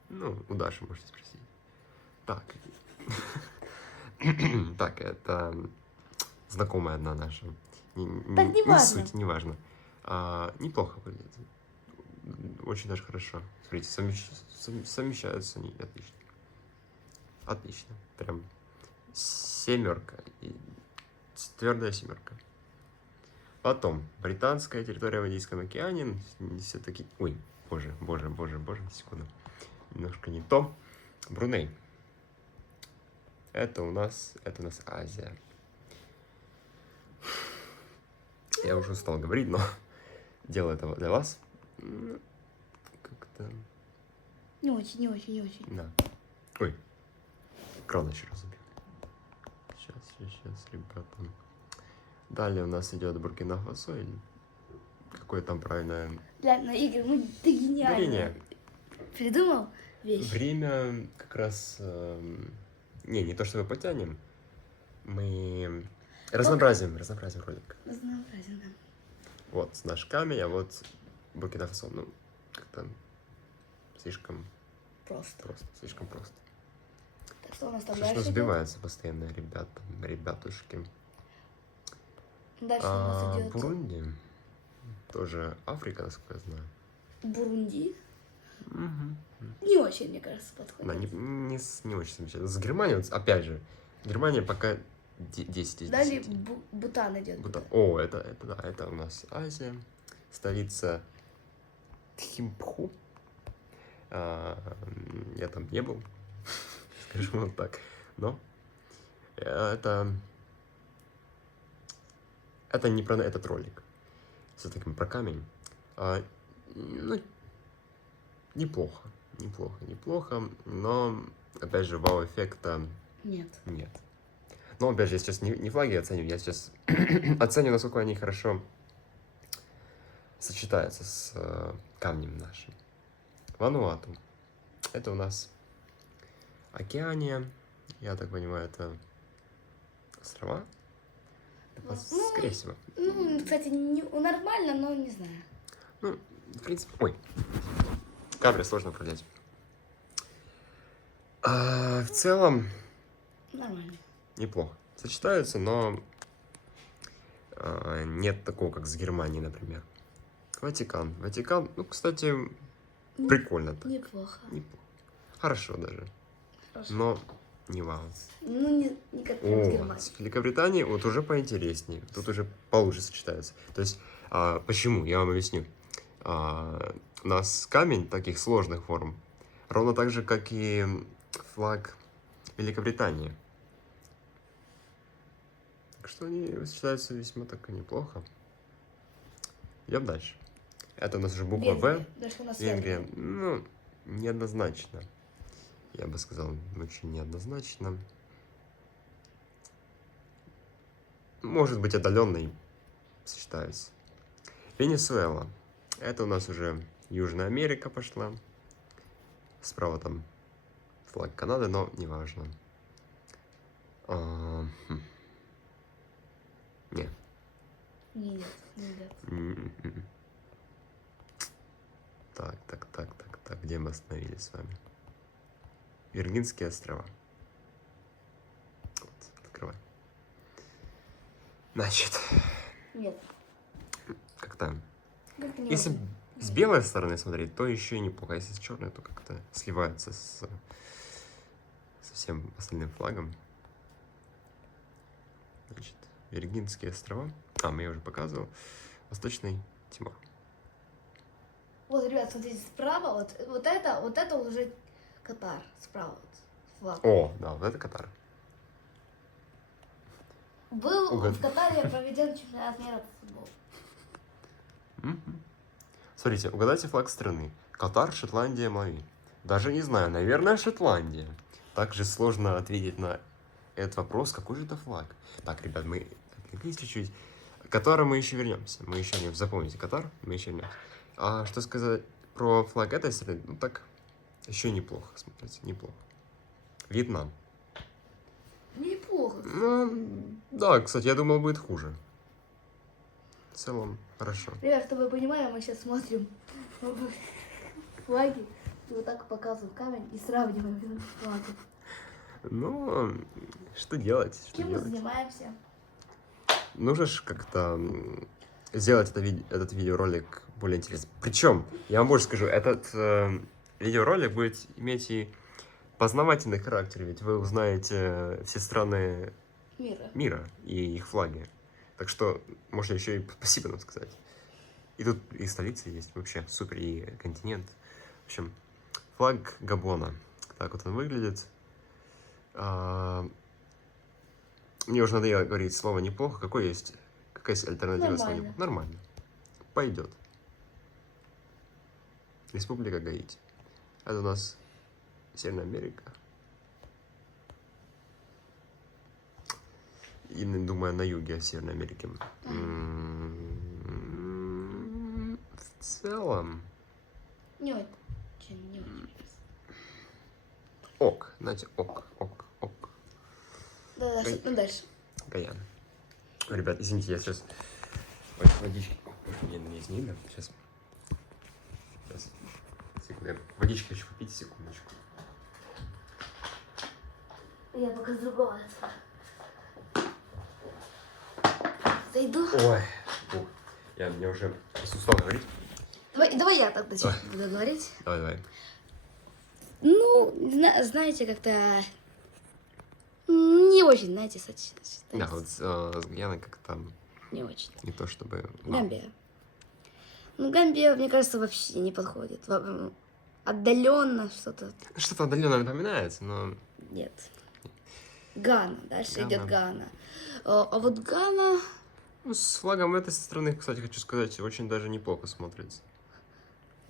Ну, у Даши можете спросить. Так. Так, это знакомая одна наша. Так, не Не важно. суть, не важно. Неплохо выглядит. Очень даже хорошо. Смотрите, совмещаются они отлично. Отлично. Прям семерка. Твердая семерка. Потом, британская территория в Индийском океане. Все-таки... Ой, боже, секунду. Немножко не то. Бруней. Это у нас Азия. Я уже устал говорить, но делаю это для вас. Как-то... Не очень. Да. Ой, кран еще раз забил. Сейчас, ребята. Далее у нас идет Буркина-Фасо, или какое там правильное... Реально, Игорь, ну ты гениальный. Время. Придумал вещь? Время как раз... не то, что мы потянем. Мы разнообразим вроде как. Разнообразен, да. Вот наш камень, а вот Буркина-Фасо. Ну, как-то слишком Просто. просто. Так что у нас там Что ж дальше нас идет? сбиваются постоянно ребятушки. Дальше у нас идет Бурунди. Тоже Африка, насколько я знаю. Бурунди. Мгм. Не очень, мне кажется, подходит. Да, не очень замечательно. С Германией, вот, опять же, Германия пока 10 из 10. Далее Бутан идет. Бутан. О, это да, это у нас Азия. Столица Тхимпху. Я там не был, скажем вот так. Но это не про этот ролик. Все-таки про камень. Ну, неплохо, но, опять же, вау-эффекта Нет. нет. Но, опять же, я сейчас не флаги оцениваю, я сейчас оцениваю, насколько они хорошо сочетаются с камнем нашим. Вануату. Это у нас Океания, я так понимаю, это острова? Скорее всего. Ну, кстати, нормально, но не знаю. Ну, в принципе... Ой, кабель сложно управлять. В целом, Нормально. неплохо. Сочетаются, но нет такого, как с Германией, например. Ватикан. Ватикан, ну, кстати, прикольно так. Неплохо. Неплохо. Хорошо даже. Хорошо. Но не вау. Ну, не как прям с О, Германией. с Великобританией вот уже поинтереснее. Тут уже получше сочетаются. То есть, почему? Я вам объясню. У нас камень таких сложных форм, ровно так же, как и флаг Великобритании. Так что они сочетаются весьма так и неплохо. Идем дальше. Это у нас уже буква В. Дальше у нас Венгрия. Ну, неоднозначно. Я бы сказал, очень неоднозначно. Может быть, отдаленный сочетаются. Венесуэла. Это у нас уже Южная Америка пошла. Справа там флаг Канады, но неважно. Нет. Нет. Так. Где мы остановились с вами? Виргинские острова. Вот, открывай. Значит, Нет. как-то... Как-то не Если очень. с белой стороны смотреть, то еще и неплохо. Если с черной, то как-то сливается со всем остальным флагом. Значит, Виргинские острова. Я уже показывал. Восточный Тимор. Вот, ребят, смотрите, справа, вот это уже Катар, справа вот, флаг. О, да, вот это Катар. Был в Катаре проведен чемпионат мира по футболу. Смотрите, угадайте флаг страны. Катар, Шотландия, Малави. Даже не знаю, наверное, Шотландия. Также сложно ответить на этот вопрос, какой же это флаг. Так, ребят, мы отвлеклись чуть-чуть. К Катару мы еще вернемся. Мы еще не запомните Катар, мы еще вернемся. А что сказать про флаг этой страны? Ну так, еще неплохо, смотрите, неплохо. Вьетнам. Неплохо. Ну, да, кстати, я думал, будет хуже. В целом, хорошо. Ребят, чтобы вы понимали, мы сейчас смотрим флаги, и вот так показываем камень и сравниваем флаги. Ну, что делать? Чем мы занимаемся? Нужно же как-то сделать этот видеоролик более интересным. Причем, я вам больше скажу, этот видеоролик будет иметь и познавательный характер, ведь вы узнаете все страны мира и их флаги. Так что можно еще и спасибо нам сказать. И тут и столица есть, вообще супер, и континент. В общем, флаг Габона. Так вот он выглядит. Мне уже надоело говорить слово неплохо. Какая есть альтернатива слову? Нормально. Пойдет. Республика Гаити. Это у нас Северная Америка. И, думаю, на юге Северной Америки. В целом... Не очень. Ок, знаете, ок. Да, ну дальше. Гаяна. Ребят, извините, я сейчас... Водички. Мне надеюсь, не видно. Сейчас. Секунду. Я водички хочу попить, секундочку. Я пока с другого отца. Зайду. Ой, мне уже устал говорить. Давай я тогда буду говорить. Давай. Ну, знаете, как-то не очень, знаете, сочетается. Да, вот с Гьяной как-то Не очень. не то чтобы... вау. Гамбия. Ну, Гамбия, мне кажется, вообще не подходит. Отдаленно что-то. Что-то отдаленно напоминается, но... Нет. Гана. Дальше Гана. идет Гана. А вот Гана... Ну, с флагом этой страны, кстати, хочу сказать, очень даже неплохо смотрится.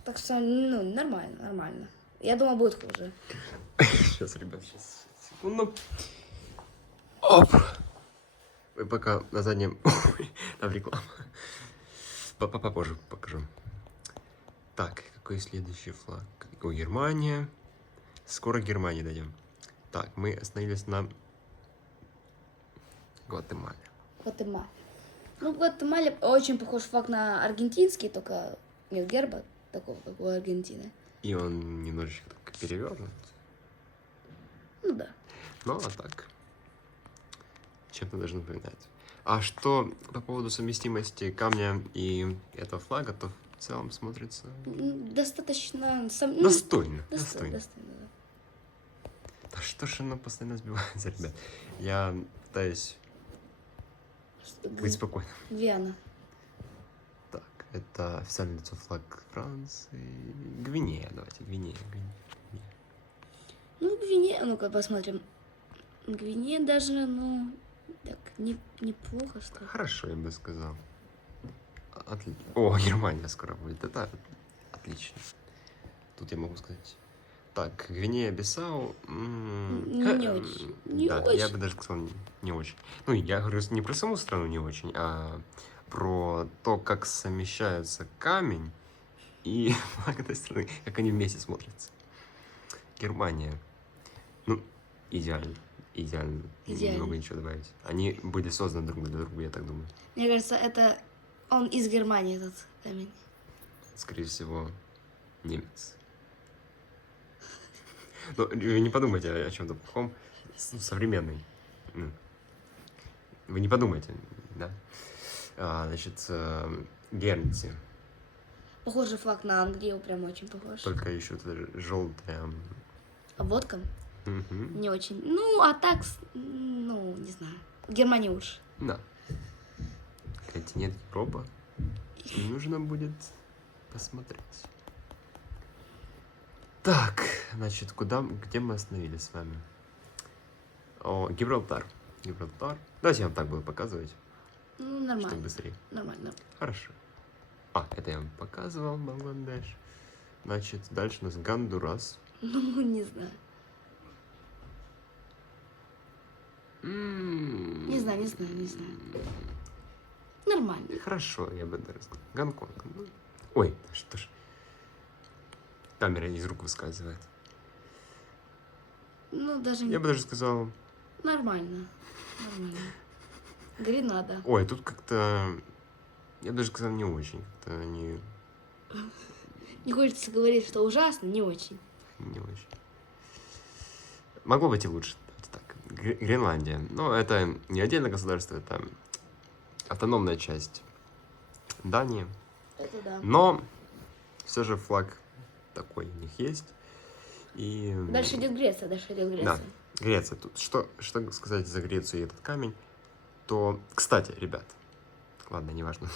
Так что, ну, нормально. Я думаю, будет хуже. Сейчас, ребят, сейчас, секунду. Оп! Вы пока на заднем... Ой, там реклама. Попозже покажу. Так, какой следующий флаг? О, Германия. Скоро к Германии дойдем. Так, мы остановились на Гватемале. Гватемала. Ну, Гватемале очень похож флаг на аргентинский, только нет герба такого, как у Аргентины. И он немножечко так перевернут. Ну да. Ну, а так, чем-то даже напоминать. А что по поводу совместимости камня и этого флага, то в целом смотрится Достаточно... достойно. Достойно, да. Да что ж оно постоянно сбивается, ребят? Я пытаюсь быть спокойным. Гвиана. Так, это официальное лицо флаг Франции. Гвинея, давайте, Гвинея. Ну, Гвинея, ну-ка посмотрим. Гвинея даже, ну, так, неплохо, что ли. Хорошо, я бы сказал. Отлично. О, Германия скоро будет. Это отлично. Тут я могу сказать. Так, Гвинея-Бисау. Не очень. Не Да, очень. я бы даже сказал, не очень. Ну, я говорю не про саму страну не очень, а про то, как совмещаются камень и флаг этой страны, как они вместе смотрятся. Германия. Ну, идеально. Идеально. Не могу ничего добавить. Они были созданы друг для друга, я так думаю. Мне кажется, это он из Германии, этот камень. Скорее всего, немец. Но вы не подумайте о чем-то плохом. Современный. Вы не подумайте, да? Значит, Гернси. Похожий флаг на Англию, прям очень похож. Только еще желтая. А водка? Угу. Не очень. Ну, а так, ну, не знаю. В Германии уж. Да. Континент Европа. Нужно будет посмотреть. Так, значит, где мы остановились с вами? О, Гибралтар. Давайте я вам так буду показывать, Ну, нормально. чтобы быстрее. Нормально. Хорошо. Это я вам показывал, Бангладеш. Значит, дальше у нас Гондурас. Ну, не знаю. Не знаю. Нормально. Хорошо, я бы даже сказал. Гонконг. Ой, что ж. Камера из рук выскальзывает. Ну, даже Я бы даже сказал... нормально. Гренада. Ой, тут как-то... Я бы даже сказал, не очень. Как-то они... Не хочется говорить, что ужасно, не очень. Не очень. Могло быть и лучше. Давайте так. Гренландия. Но это не отдельное государство, это автономная часть Дании. Это да. Но все же флаг такой у них есть. И... Дальше идет Греция. Да, Греция. Тут что сказать за Грецию и этот камень, то... Кстати, ребят, ладно, неважно.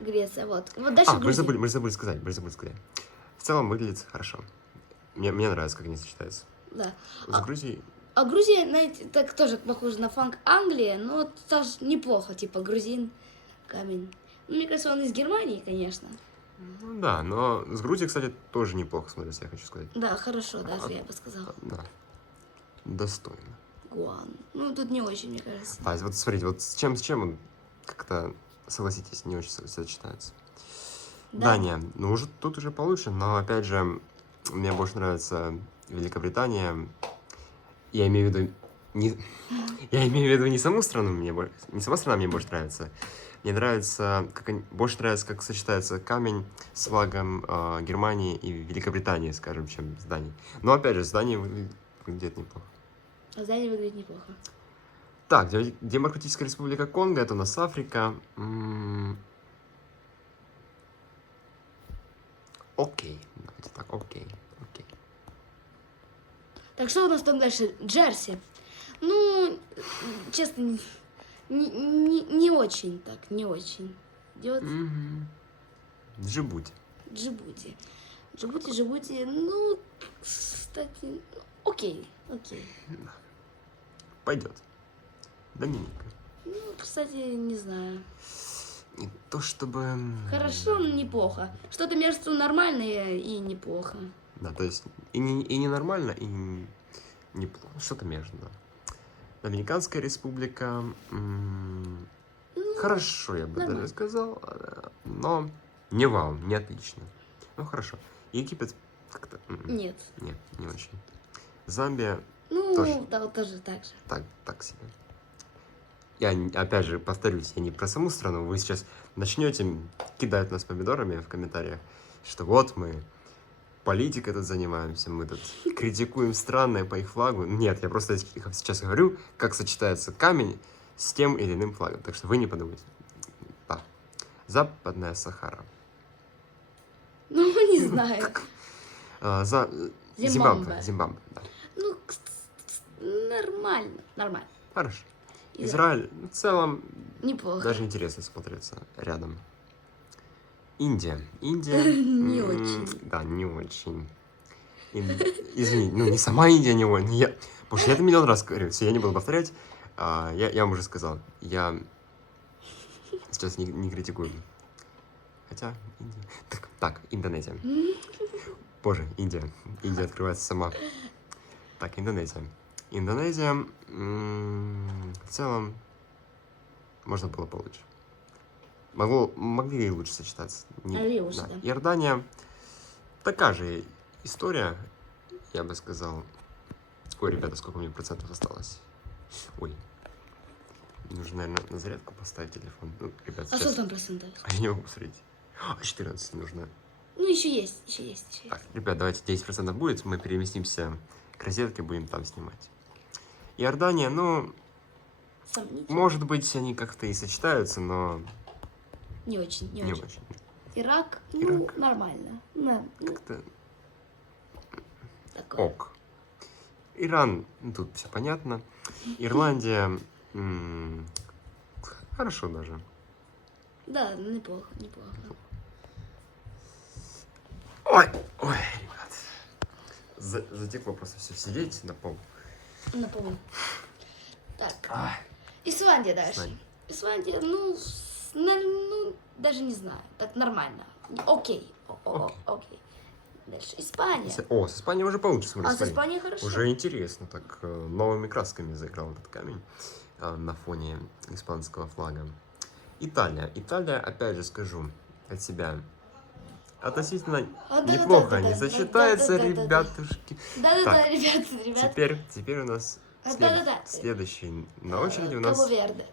Греция, вот. Вот дальше мы Грузия. же забыли сказать. В целом выглядит хорошо. Мне нравится, как они сочетаются. Да. С Грузией... А Грузия, знаете, так тоже похоже на флаг Англии, но тоже неплохо, типа грузин, камень. Ну, мне кажется, он из Германии, конечно. Ну да, но с Грузией, кстати, тоже неплохо смотрится, я хочу сказать. Да, хорошо, даже я бы сказала. Да. Достойно. Гуан. Ну, тут не очень, мне кажется. Вот смотрите, вот с чем он как-то, согласитесь, не очень сочетается. Да. Дания. Ну, уже тут уже получше, но, опять же, мне больше нравится Великобритания. Я имею в виду не саму страну, не сама страна мне больше нравится. Мне нравится, больше нравится, как сочетается камень с флагом Германии и Великобритании, скажем, чем с Данией. Но, опять же, с Данией выглядит неплохо. А здание выглядит неплохо. Так, Демократическая Республика Конго, это у нас Африка. Окей, давайте так, окей. Так, что у нас там дальше? Джерси. Ну, честно, не очень так, не очень. Идет Джибути. Джибути. Джибути, ну, кстати, окей. Пойдет. Доминика. Ну, кстати, не знаю. Не то чтобы... Хорошо, но неплохо. Что-то между нормальное и неплохо. Да, то есть и не нормально, и неплохо. Что-то между, да. Доминиканская республика... хорошо, я бы нормально. даже сказал. Но не вау, не отлично. Ну, хорошо. Египет как-то... Нет. Нет, не очень. Замбия Ну, тоже. да, тоже так же. Так себе. Я, опять же, повторюсь, я не про саму страну. Вы сейчас начнете кидать нас помидорами в комментариях, что вот мы политикой тут занимаемся, мы тут критикуем страны по их флагу. Нет, я просто сейчас говорю, как сочетается камень с тем или иным флагом. Так что вы не подумайте. Да. Западная Сахара. Ну, не знаю. Зимбабве, да. Ну, нормально. Хорошо. Израиль в целом Неплохо. даже интересно смотреться рядом. Индия. Не очень. Да, не очень. Извини, ну не сама Индия, не я. Потому что я это миллион раз говорю, все, я не буду повторять. Я вам уже сказал, я сейчас не критикую. Хотя, Индия. Так, Индонезия. Боже, Индия. Индия открывается сама. Так, Индонезия. Индонезия в целом можно было получше. Могли и лучше сочетаться. Лучше, Да. да. Иордания такая же история, я бы сказал. Ой, ребята, сколько у меня процентов осталось? Ой. Нужно, наверное, на зарядку поставить телефон. Ну, ребят, А сейчас... что там процентов? Я не могу посмотреть. 14 нужно. Ну, еще есть. Так, ребят, давайте 10% будет. Мы переместимся к розетке, будем там снимать. Иордания, ну, Сомнительно. может быть, они как-то и сочетаются, но Не очень. не очень. Ирак, Ирак. ну, нормально. Ну, Как-то такое. ок. Иран, ну, тут все понятно. Ирландия, хорошо даже. Да, неплохо. Ой, ребят. Затекло просто все сидеть на пол. На полу. Так. Исландия дальше. Исландия, ну, даже не знаю. Так нормально. Окей. Окей. Дальше. Испания. С Испанией уже получше смотрю. С Испанией хорошо. Уже интересно, так новыми красками заиграл этот камень на фоне испанского флага. Италия, опять же скажу от себя, относительно неплохо не сочетается, ребятушки. Да, ребят. Теперь у нас Да. следующий на очереди у нас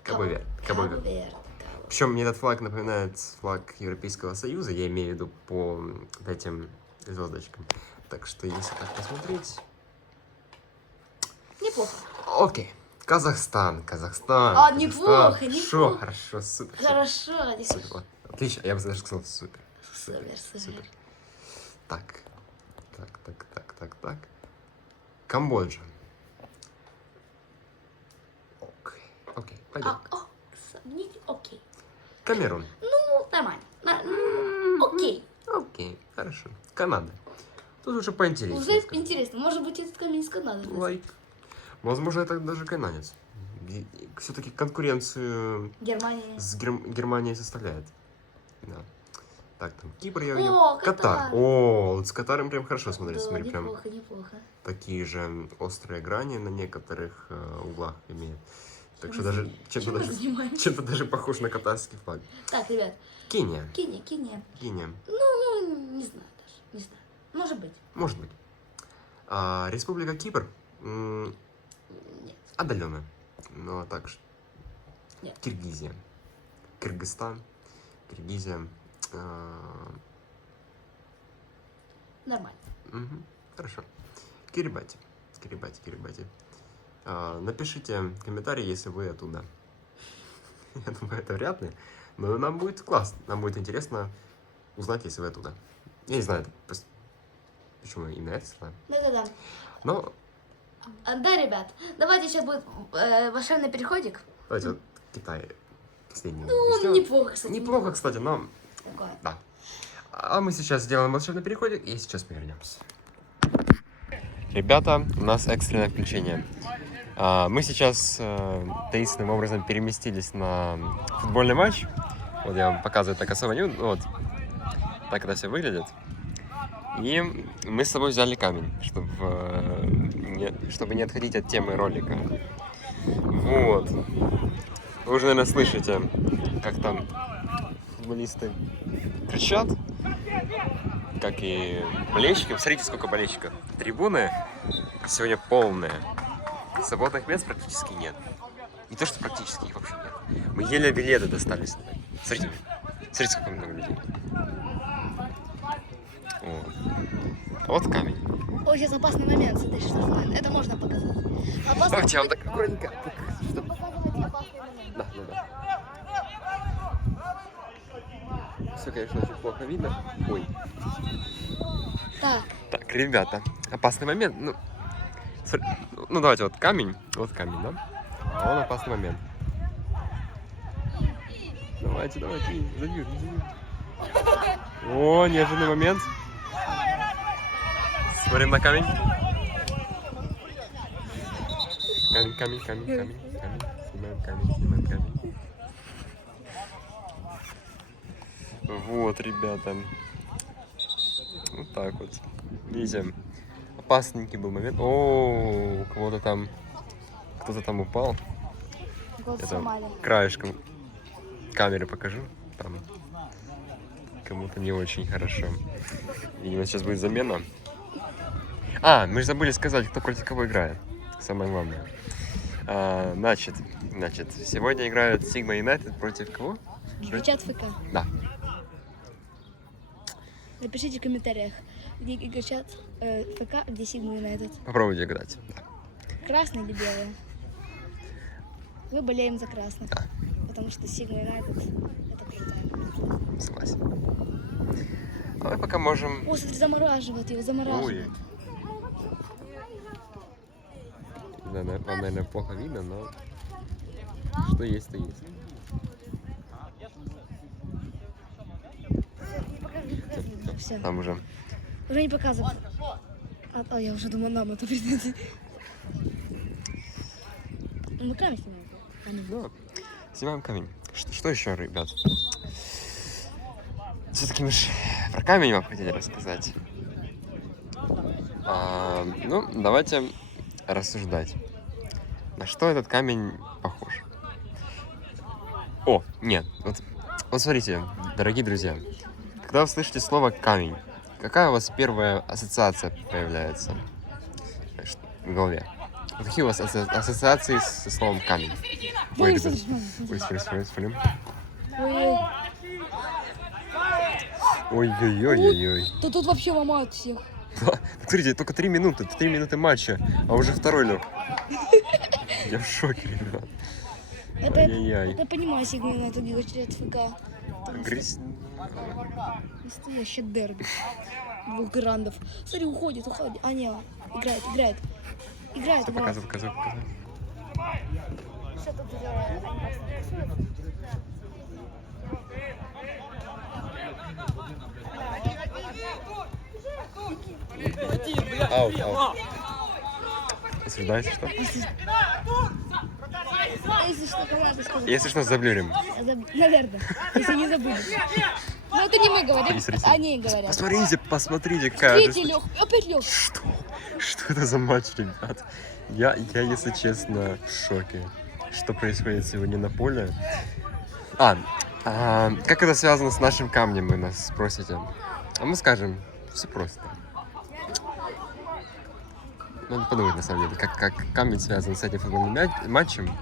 Кабо-Верде. Причем мне этот флаг напоминает флаг Европейского Союза, я имею в виду по этим звездочкам. Так что если так посмотреть... Неплохо. Окей. Казахстан. Неплохо. Хорошо, супер. Хорошо. Супер. Вот. Отлично, я бы даже сказал супер. Супер. Так. Камбоджа. Окей, пойдем. Окей. Камерун. Ну, нормально. Окей, хорошо. Канада. Тут уже поинтереснее. Уже скажем. интересно. Может быть, этот камень из Канады. Лайк. Возможно, это даже канадец. Все-таки конкуренцию Германия. с Германией составляет. Да. Так, там Кипр я видел. О, Катар. Вот с Катаром прям хорошо смотрится. Да, Смотри, прям неплохо. такие же острые грани на некоторых углах имеет. Так что даже чем-то даже похож на катарский флаг. Так, ребят. Кения. Ну, не знаю даже. Не знаю. Может быть. Республика Кипр. Нет. Отдаленно. Ну, а также Нет. Киргизия. Кыргызстан. Киргизия. Нормально. Хорошо. Кирибати. Напишите комментарий, если вы оттуда. Я думаю, это вряд ли. Но нам будет классно. Нам будет интересно узнать, если вы оттуда. Я не знаю, почему именно это сказали. Да-да-да. Но Да, ребят, давайте сейчас будет волшебный переходик. давайте вот Китай последний. Ну, неплохо, кстати. Неплохо, кстати, но Такое. да. А мы сейчас сделаем волшебный переходик и сейчас мы вернемся. Ребята, у нас экстренное включение. Мы сейчас таинственным образом переместились на футбольный матч. Вот я вам показываю так особо не... Вот. Так это все выглядит. И мы с собой взяли камень, чтобы не отходить от темы ролика. Вот. Вы уже, наверное, слышите, как там футболисты кричат, как и болельщики. Смотрите, сколько болельщиков. Трибуны сегодня полные. Свободных мест практически нет. Не то, что практически, их вообще нет. Мы еле билеты достали сюда. Смотрите, сколько много людей. Вот. А вот камень. Ой, сейчас опасный момент, смотри, что знает. Это можно показать. Опасный... Давайте я вам так аккуратненько. Показывайте опасный момент. Да. Все, конечно, очень плохо видно. Ой. Так, ребята, опасный момент. Ну, давайте, вот камень, да? А он опасный момент. Давайте, забьют. О, неожиданный момент. Смотрим на камень. Камень. Снимаем камень. Вот, ребята. Вот так вот. Видите, опасненький был момент. О, у кого-то там... Кто-то там упал. Это краешком камеры покажу. Там кому-то не очень хорошо. Видимо, сейчас будет замена. Мы же забыли сказать, кто против кого играет. Самое главное. Значит, сегодня играют Sigma United против кого? Чат ФК. Да. Напишите в комментариях, где играет ФК, где Sigma United. Попробуйте играть. Да. Красный или белый? Мы болеем за красных. Да. Потому что Sigma United это крутая команда. Согласен. А мы пока можем... О, смотри, замораживает его, замораживает. Да, вам, наверное, плохо видно, но что есть, то есть. Все. Там уже. Уже не показывает. Я уже думаю, нам это признать. Мы камень снимаем. Да. Снимаем камень. Что еще, ребят? Все-таки мы же про камень вам хотели рассказать. Ну, давайте рассуждать. На что этот камень похож? Нет. Вот смотрите, дорогие друзья. Когда вы слышите слово «камень», какая у вас первая ассоциация появляется в голове? Вот какие у вас ассоциации со словом «камень»? Ой, смотрим. Ой-ой-ой-ой-ой. Да тут вообще ломают всех. Да, смотрите, только 3 минуты матча, а уже второй лег. Я в шоке, ребят. Это понимаю, Sigma United играет ФК. Настоящий дерби двух грандов. Смотри, уходит. А, не, играет. Показывай. Что тут Аут. Осуждаете, что? Если что, команда скажет. Если что, заблюрим. Наверное, если не забудешь. Но это не мы говорим, они говорят. Посмотрите, какая... Третий лег, опять лег. Что это за матч, ребят? Я, если честно, в шоке. Что происходит сегодня на поле? Как это связано с нашим камнем, вы нас спросите. А мы скажем, все просто. Надо подумать, на самом деле, как камень связан с этим футбольным матчем.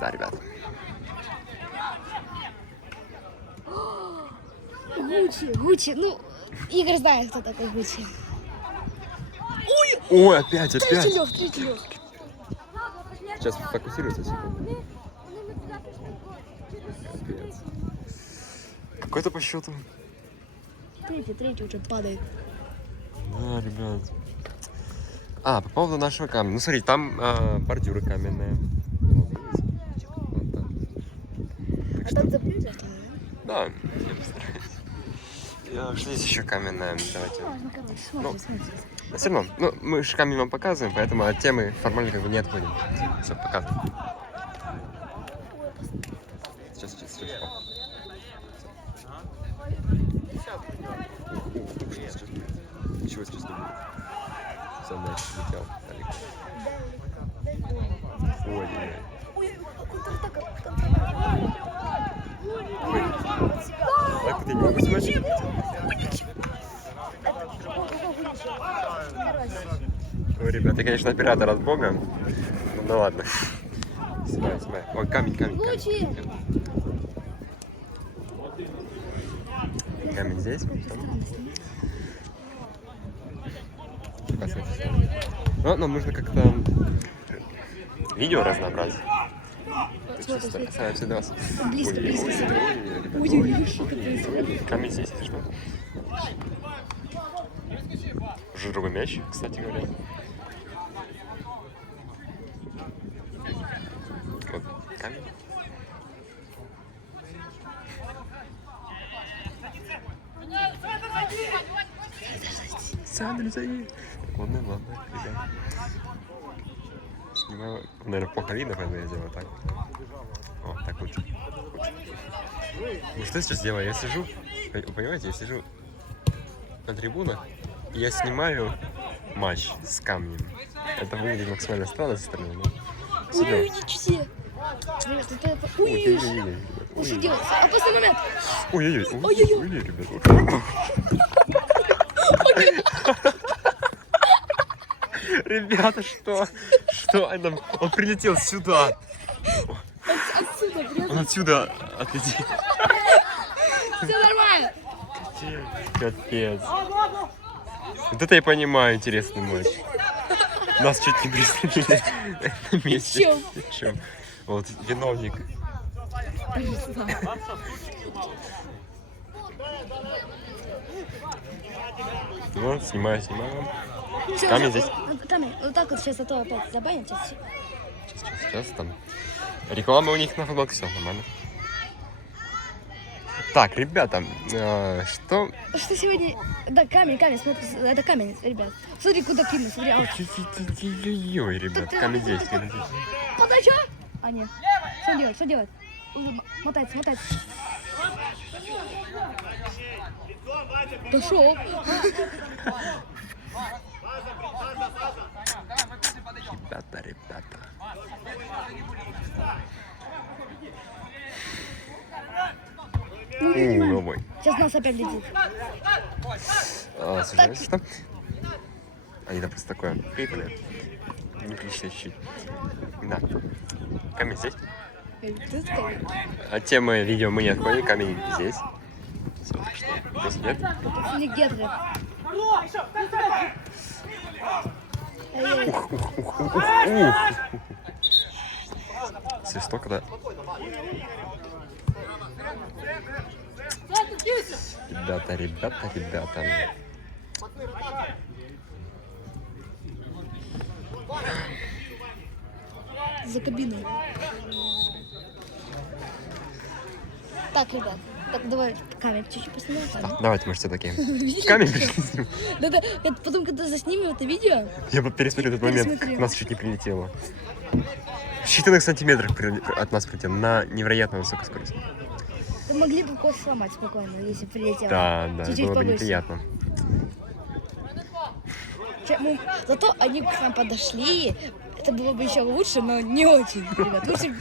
Да, ребята. Гуччи. Ну, Игорь знает, кто такой Гуччи. Ой, опять. Третий лёг. Сейчас фокусируется секунду. Капец. Какой-то по счету. Третий уже падает. Да, ребят. По поводу нашего камня. Ну, смотри, там бордюры каменные. Вот так. А так заблюдешь? Да, я постараюсь. Что здесь еще каменное? Давайте. Ну, короче, смотри. Но все равно, мы же камень вам показываем, поэтому от темы формально как бы не отходим. Все, показываем. Сейчас. Ничего сейчас не будет. Все, дальше летел. Ой. Так ты не могу снимать? Ой, ребят, я, конечно, оператор от бога. Ну ладно. Снимай. Ой, камень. Камень здесь. Но нам нужно как-то видео разнообразить. Чисто касается нас. Близко. Камень здесь, если что. Уже другой мяч, кстати говоря. Вот камень. Сандр, зайди. Ладно, ребят. Снимаю, наверное, плохо видно, поэтому я делаю так. О, так лучше. Ну что я сейчас делаю? Я сижу, вы понимаете, я сижу на трибунах, и я снимаю матч с камнем. Это выглядит максимально странно со стороны, но... Ой, ничего себе. Ой, что делать? Опасный момент. Ой, ребят. Ребята, что? Он прилетел сюда. Он отсюда отлетел. Все нормально. Капец. Вот это я понимаю, интересный матч. Нас чуть не пристрелили на месте. Чем? Вот, виновник. Вот, снимаю. Камень здесь. Камень, вот так вот сейчас, а то опять забанят. Сейчас там. Реклама у них на футболке, все нормально. Так, ребята, что... Что сегодня... Да, камень, смотри, это камень, ребят. Смотри, куда кинул, смотри. Ой, ребят, камень здесь. Подача! А, нет. Что делать? Мотается. Пошел. Ребята. Ой. Сейчас нас опять летит. Слушай, что? Они там просто такое прыгали. Неприлично чуть-чуть. Да. Камень здесь. От темы видео мы не отходим, камень здесь. Все, так что, плюс нет. Нигде. Свисток, да. Ребята. За кабиной. Так, ребят. Так, давай камень чуть-чуть поснимем. Давайте, можете такие. Камень пришли. Да. Потом, когда заснимем это видео... Я пересмотрю этот момент, как нас чуть не прилетело. В считанных сантиметрах от нас прилетело на невероятно высокой скорости. Вы могли бы кость сломать спокойно, если прилетело. Да, чуть-чуть было бы повыше. неприятно. Зато они к нам подошли. Это было бы еще лучше, но не очень, ребят. Лучше...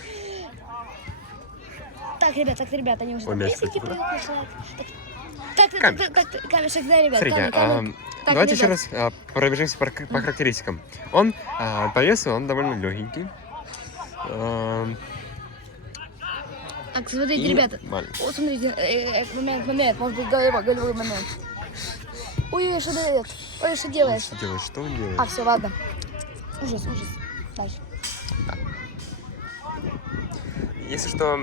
Так, ребят, они уже там песенки приглашают. Так, камешек, да, ребят. Смотрите, камень. Так, давайте ребят. еще раз пробежимся по характеристикам. Он по весу он довольно легенький. Так, смотрите, ребята. Маленький. Вот смотрите, момент, может быть, голевой момент. Ой, что дает? Ой, что делаешь? Что делаешь? Что он делает? А, все, ладно. Ужас. Дальше. Если что...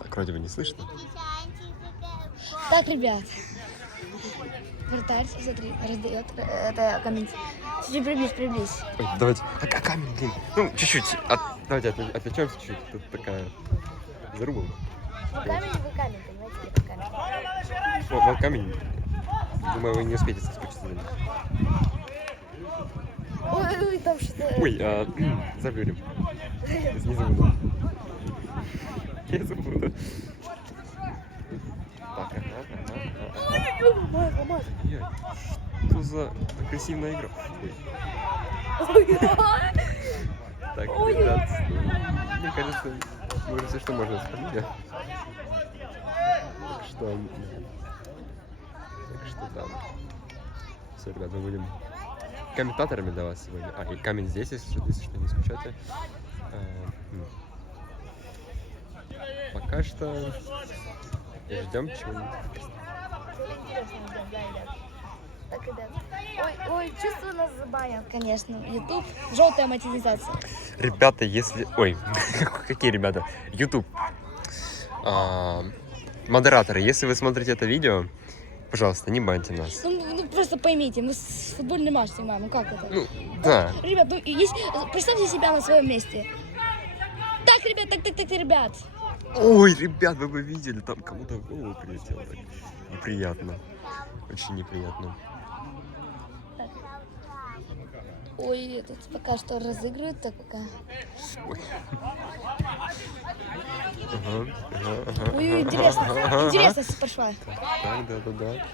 Так, вроде бы не слышно. Так, ребят. Вратарь, смотри, раздает это коммент. Чуть-чуть приблизь. Ой, давайте. А камень, блин. Ну, чуть-чуть. Давайте отвлечемся чуть-чуть. Тут такая заруба. Камень, понимаете, это камень. Вот камень. Думаю, вы не успеете соскучиться за ним. Ой, там что-то... Ой, заблюрим. Не забуду. Я забуду. Так, Ломай. Что за агрессивная игра? Так, ребят, мне кажется, мы уже все, что можно сказать. Так что там. Все, ребят, мы будем комментаторами для вас сегодня. И камень здесь, если что, не скучайте. Пока что ждем чего-нибудь. Так, ребят. Ой, чувствую, нас забанят, конечно. YouTube, желтая монетизация. Ребята, если... Ой, какие ребята? YouTube. Модераторы, если вы смотрите это видео, пожалуйста, не баньте нас. Ну, просто поймите, мы футбольный матч снимаем, ну как это? Ну, да. Ребят, представьте себя на своем месте. Так, ребят, так, ребят. Ой, ребят, вы бы видели, там кому-то в голову прилетело. Так неприятно. Очень неприятно. Ой, этот пока что разыгрывают, так пока. Ой. Ой, интересно пошла. Так, да.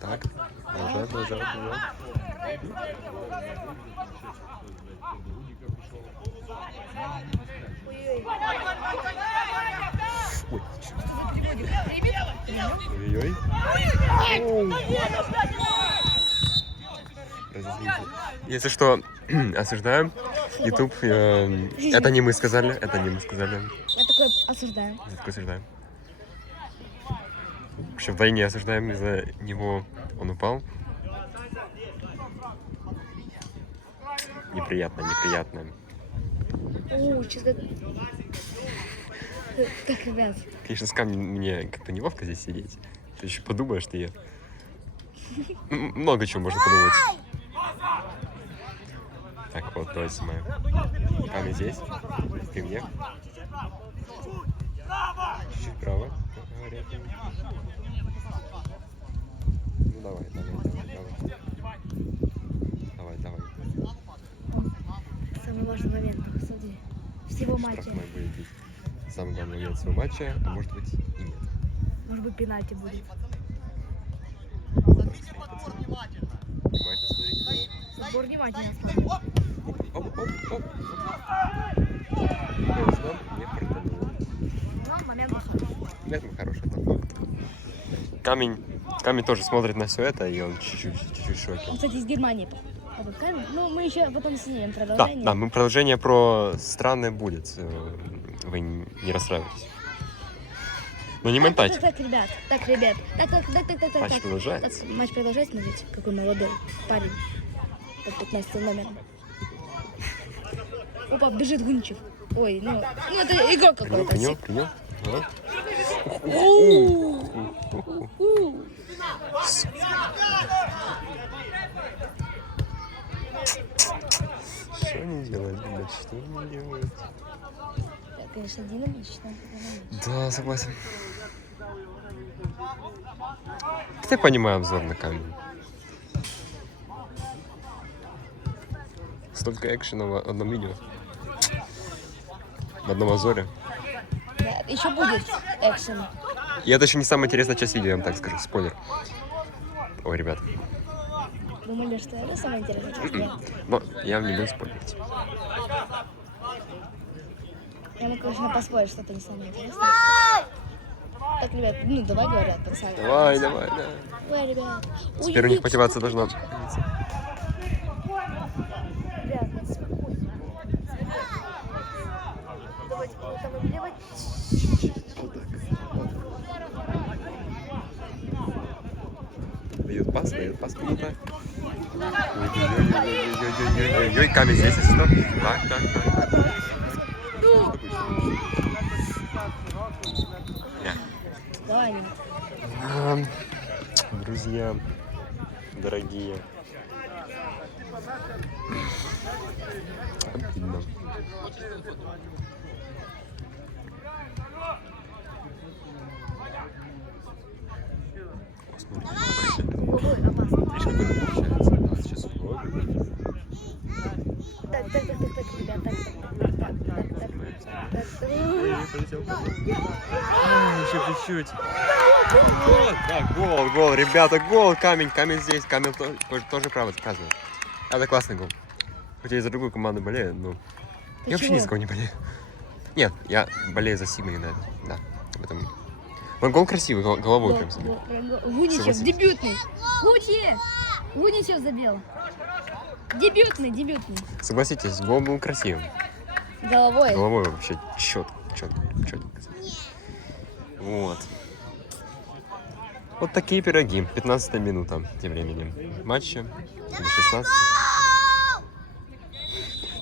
Так, продолжай. Ой, если что, осуждаем. YouTube, это не мы сказали, Я такой осуждаю. Вообще вдвойне осуждаем, из-за него он упал. Неприятно. О, что-то... Так, ребят. Конечно, с камнем мне как-то неловко здесь сидеть. Ты еще подумаешь, что я... Много чего можно подумать. Так, вот, давайте снимаем. Камень здесь. Ты мне. Чуть-чуть вправо. Ну, давай. Давай. Самый важный момент, смотри. Всего матча. Штрафной будет бить. Самый главный момент всего матча, а может быть и нет. Может быть, пенальти будет. Внимательно смотрите. Сбор внимательно смотрит. Оп. Не протянуло. Но момент хороший. Момент хороший. Камень тоже смотрит на все это, и он чуть-чуть в шоке. Кстати, из Германии. Ну, мы еще потом снимем продолжение. Да, мы продолжение про страны будет. Вы не расстраивайтесь. Но не монтать. Так, ребят. Так. Матч продолжается. Матч продолжается, смотрите, какой молодой парень. Под 15 номером. Опа, бежит Гунчев. Ой, ну это игрок какой-то. Принял. Что они делают, ребят? Что они делают? Конечно, динамично. Да, согласен. Я понимаю обзор на камень. Столько экшена в одном видео. В одном обзоре. Да, еще будет экшен. И это еще не самая интересная часть видео, я вам так скажу. Спойлер. Ой, ребят. Думали, что это самое интересное часть? Но я вам не буду спойлерить. Я могу, конечно, поспорить, что это не самое интересное. Так, ребят, ну давай говорят, пацаны. Давай. Давай, ребят. Теперь у них мотивация должна... Ребят, спокойно. Давайте, там Ой-ой-ой-ой-ой, камень здесь, если что. Так. Не. Ваня. Друзья, дорогие. Обидно. Ой, опасно. Видишь, какой он получается? Да, сейчас Так, ребят, так. полетел. Еще чуть-чуть. Вот, да, гол, ребята, гол, камень здесь, камень тоже право показывает. Это классный гол. Хотя я за другую команду болею, но я вообще ни за кого не болею. Нет, я болею за Сигма Юнайтед, да, об этом. Но гол красивый, головой прям себе. Гуничев, Согласись. дебютный. Гуничев забил. Дебютный. Согласитесь, гол был красивым. Головой. Головой вообще четко. Вот. Вот такие пироги. 15 минута тем временем матча. Или 16.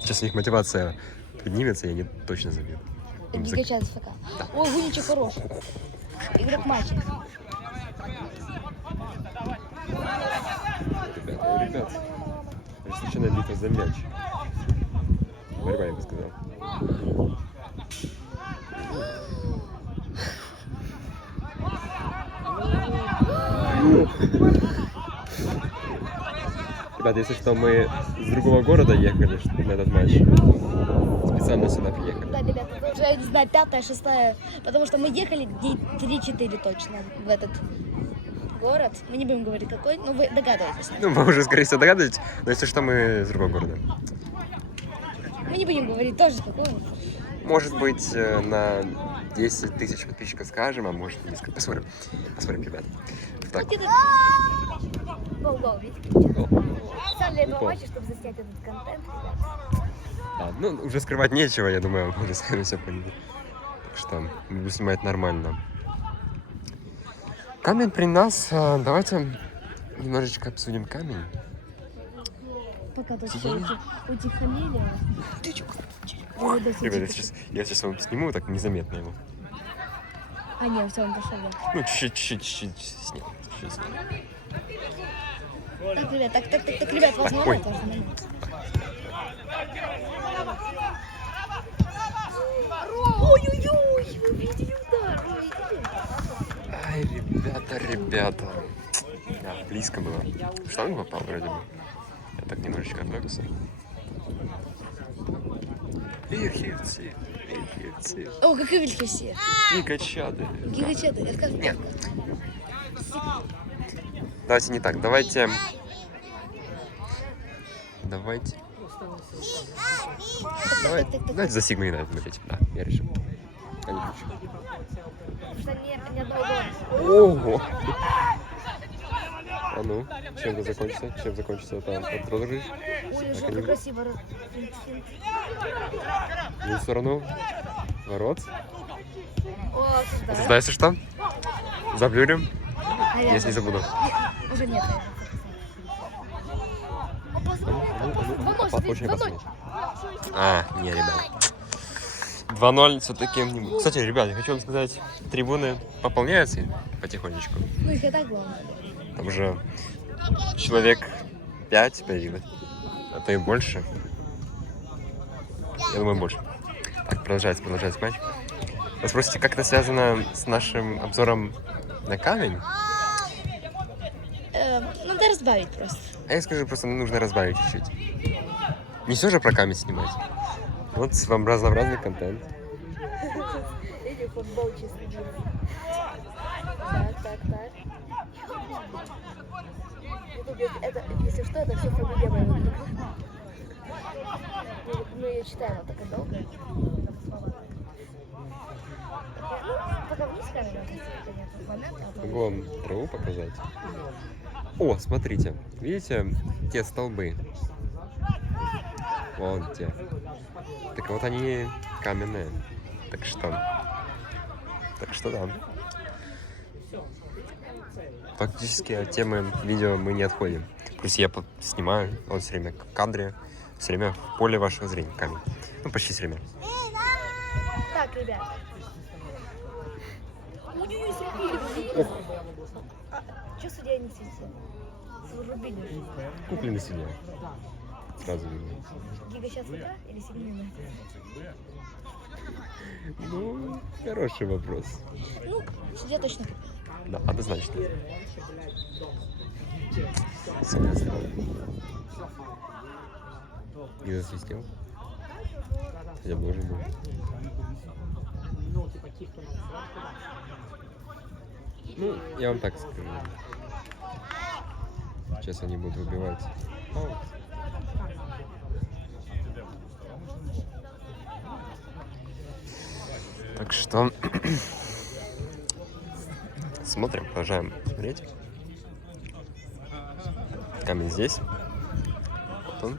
Сейчас у них мотивация поднимется, и они точно забьют. Им за- Гигачат ФК. Ой, Гуничев хорош. Игрок матча. Ребят. Ожесточенная битва за мяч. Борьба, я бы сказал. Ребята, если что, мы с другого города ехали на этот матч. Специально сюда приехали. Да, ребята, это уже, не знаю, 5-я, 6-я, потому что мы ехали дней 3-4 точно в этот город. Мы не будем говорить какой, но вы догадываетесь. Ну, вы уже, скорее всего, догадываетесь, но если что, мы с другого города. Мы не будем говорить тоже какой. Может быть, на 10 тысяч подписчиков скажем, а может, несколько. Посмотрим, ребят. Так, Гол, видите? Специально для этого Гол. матча, чтобы заснять этот контент, ребят. ну, уже скрывать нечего, я думаю, вы уже сами все поняли. Так что, буду снимать нормально. Камень при нас. Давайте немножечко обсудим камень. Пока тут Тихо. все утихомели. Ребята, я сейчас вам сниму так незаметно его. А, нет, все, он пошел. Ну, чуть-чуть снял. Так, ребят, ребят, вас Ой. нормально, каждый момент. Ой-ой-ой, вы видели удар? Ай, ребята. Да, близко было. В штангу попал вроде бы. Я так немножечко отвлекся. Вихівці. О, какие великие все. Гигачады. Гигачаты, это как? Нет. Давайте не так. Давайте. Давайте за Сигма Юнайтед болеть. Да, я решил. А не хочу. Потому что ни одного гола. Ого! А ну, чем это закончится? Чем закончится там? Продолжишь? Ой, уже они- как красиво. В ту сторону. Ворот. О, да. Это если что? Заблюрим, А я если не забуду. уже нет. Очень опасно. Не, ребят. 2-0 все-таки. Кстати, ребят, я хочу вам сказать, трибуны пополняются потихонечку. Ну, их и так было. Там уже человек 5 появилось, а то и больше. Я думаю, больше. Так, продолжается матч. Вы спросите, как это связано с нашим обзором на камень? Надо разбавить просто. А я скажу, просто нужно разбавить чуть-чуть. Не все же про камень снимать. Вот вам разнообразный контент. Эти футбол чисто. Так. Это, если что, это все фамилия моего друга. Ну, я читаю, она такая долгая. Пока вниз камера, понятно, момент. Могу вам траву показать. О, смотрите. Видите те столбы? Вон те. Так вот они каменные. Так что да. Фактически от темы видео мы не отходим. Плюс я снимаю, он все время в кадре, все время в поле вашего зрения, камень. Ну, почти все время. Так, ребят. Ой, слепили. Что судья не светит? Врубили. Купленный судья. Сразу видно. Гига сейчас утра или сегодня? Ну, хороший вопрос. Ну, судья точно. Да, однозначно. Согласен. И засвистел. Я боже мой. Ну, я вам так скажу. Сейчас они будут выбивать аут. Так что смотрим, продолжаем смотреть. Камень здесь. Вот он.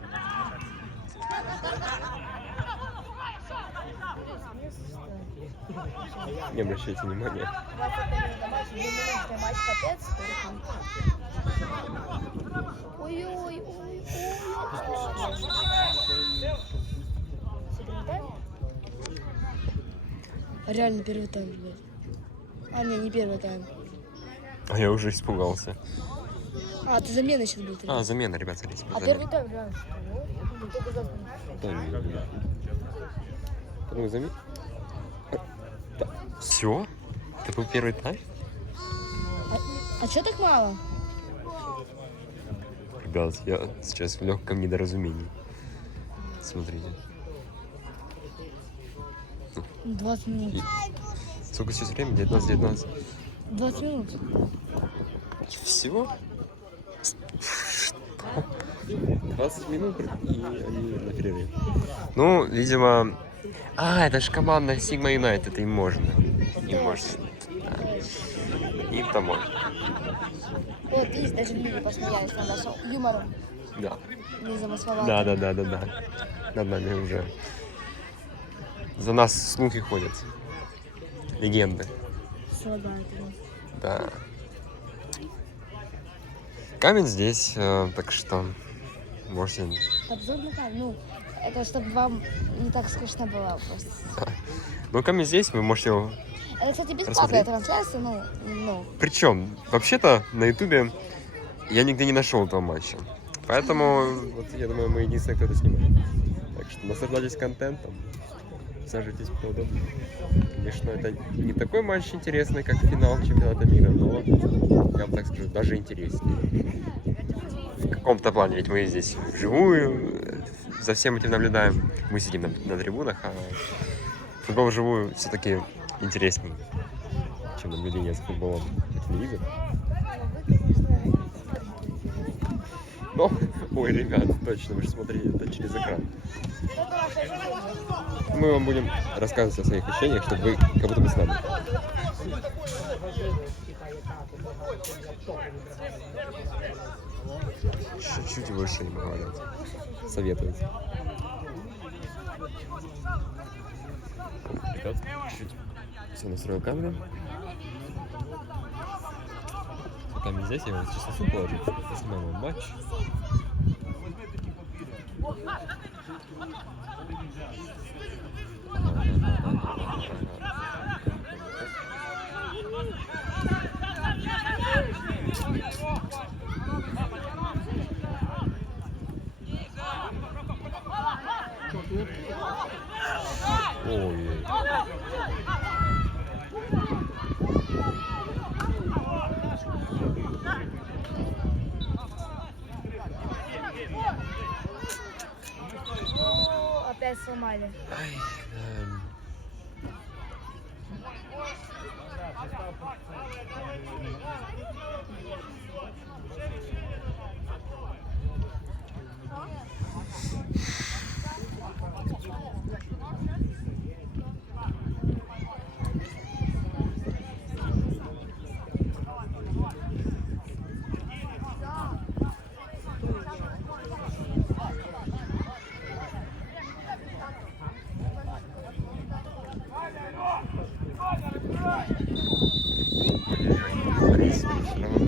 Не обращайте внимания. Матч капец. Ой-ой-ой. Реально первый тайм, блядь. А, не первый тайм. А я уже испугался. А, ты замена сейчас будет. А, замена, ребят, смотрите. А первый тайм, реально. Потом замена. Все? Это был первый тайм? А чё так мало? Ребят, я сейчас в легком недоразумении. Смотрите. 20 минут. Сколько сейчас времени? 19. 20 минут. Всего? 20 минут, и они на перерыве. Ну, видимо... А, это же команда Sigma United, им можно. Им можно. Да. Им-то можно. Вот, видишь, даже люди посмеялись над нашим юмором. Да. Незамысловато. Да. Над нами уже. За нас слухи ходят. Легенды. Слагает. Да. Камень здесь, так что можете... Обзор на камень. Ну, это чтобы вам не так скучно было просто. Ну, камень здесь, вы можете его... Это, кстати, бесплатная Рассмотреть? трансляция, ну. Причем, вообще-то, на ютубе я нигде не нашел этого матча. Поэтому, вот, я думаю, мы единственные, кто это снимает. Так что наслаждайтесь контентом. Саживайтесь поудобнее. Конечно, это не такой матч интересный, как финал чемпионата мира, но, я вам так скажу, даже интереснее. В каком-то плане, ведь мы здесь вживую за всем этим наблюдаем. Мы сидим на трибунах, а футбол вживую все-таки интереснее, чем наблюдение за футболом по телевизору. Ну, ой, ребят, точно, вы же смотрите это через экран. Мы вам будем рассказывать о своих ощущениях, чтобы вы как будто бы с нами. Чуть-чуть выше им говорят. Советуют. Ребят, чуть все настроил камеру. Там здесь я его сейчас на суп положу. Снимаем матч. Ой. Опять сломали. В принципе, все равно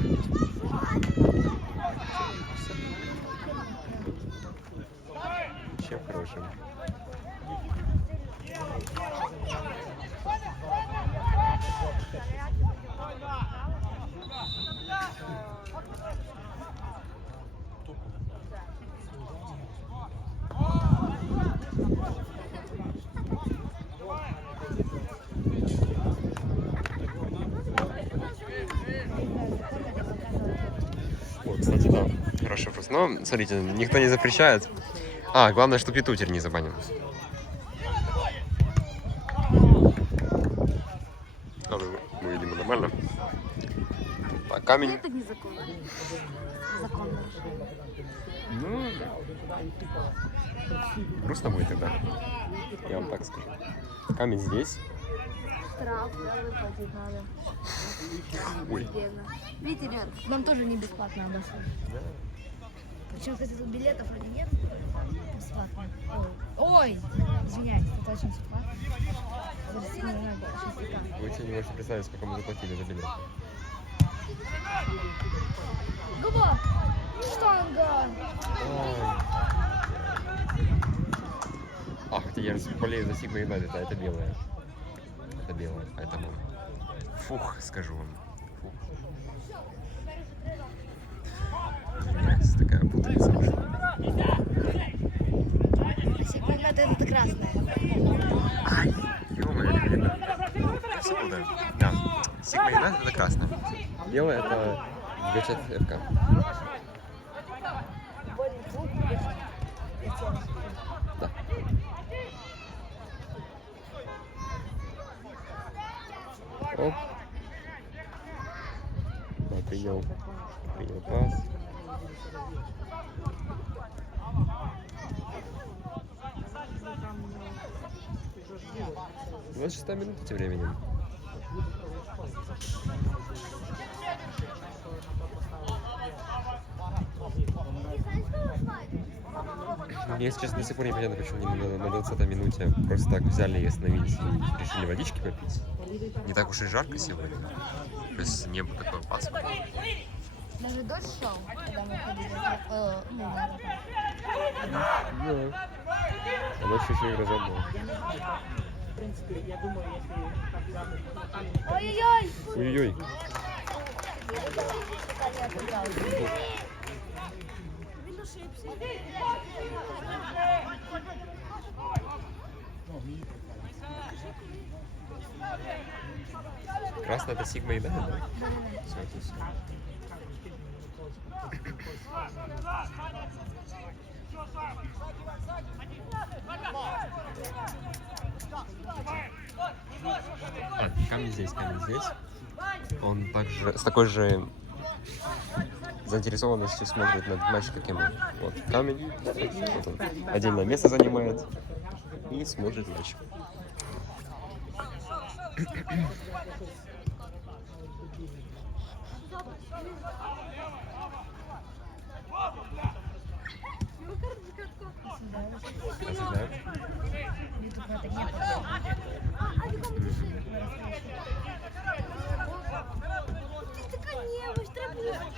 Вот, кстати, да, хороший вопрос. Но, смотрите, никто не запрещает. А, главное, чтобы YouTube теперь не забанил. А, мы видимо нормально. Так, камень. Это незаконно. Законно. Ну, грустно будет тогда. Я вам так скажу. Камень здесь. Штраф, да, выплатить надо. Ой. Бедно. Видите, ребят, нам тоже не бесплатно обошлось. Причем, кстати, тут билетов вроде нет. Бесплатно. Ой, извиняюсь, это очень бесплатно. Даже сильно не надо, очень бесплатно. Вы еще не можете представить, сколько мы заплатили за билет. Губа! Штанга! А, хотя я болею за Sigma United, а это белое. Это белое, поэтому... Фух, скажу вам. Фух. Извиняюсь, такая путаница вышла. Секунда, это красная. Ай, ё-моё, я все путаю. Да, Sigma United это красное. Белое это Гачет ФК. Да. Оп. Да, принял пас. Вот 6 минут тем временем. Мне, если честно, до сих пор непонятно, почему на 20-й минуте просто так взяли и остановились и решили водички попить. Не так уж и жарко сегодня. То есть небо такое пасмурное. Даже дождь шел, когда мы ходили. Да. А ночью еще и гроза была. В принципе, я думаю, если... Ой-ой-ой! Ой-ой-ой. Красная это Sigma United, да? Все, отлично. А, камень здесь. Он также с такой же заинтересованностью смотрит на матч, как и мы. Вот камень, вот он отдельное место занимает и смотрит матч. Осуждают?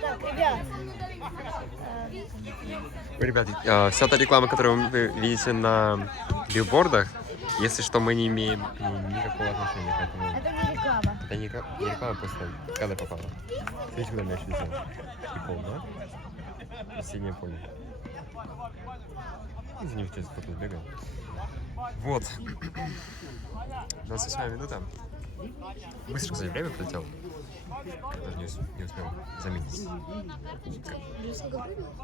Так, ребят. Ребят, вся та реклама, которую вы видите на билбордах, если что, мы не имеем никакого отношения к этому. Это не реклама. Это не реклама, просто кадр попала. Смотрите, куда мяч летел. Прикол, да? Синее поле. Извини, что я спорту сбегал. Вот. 28 минута. Быстро, кстати, время пролетело. Даже не успел заметить.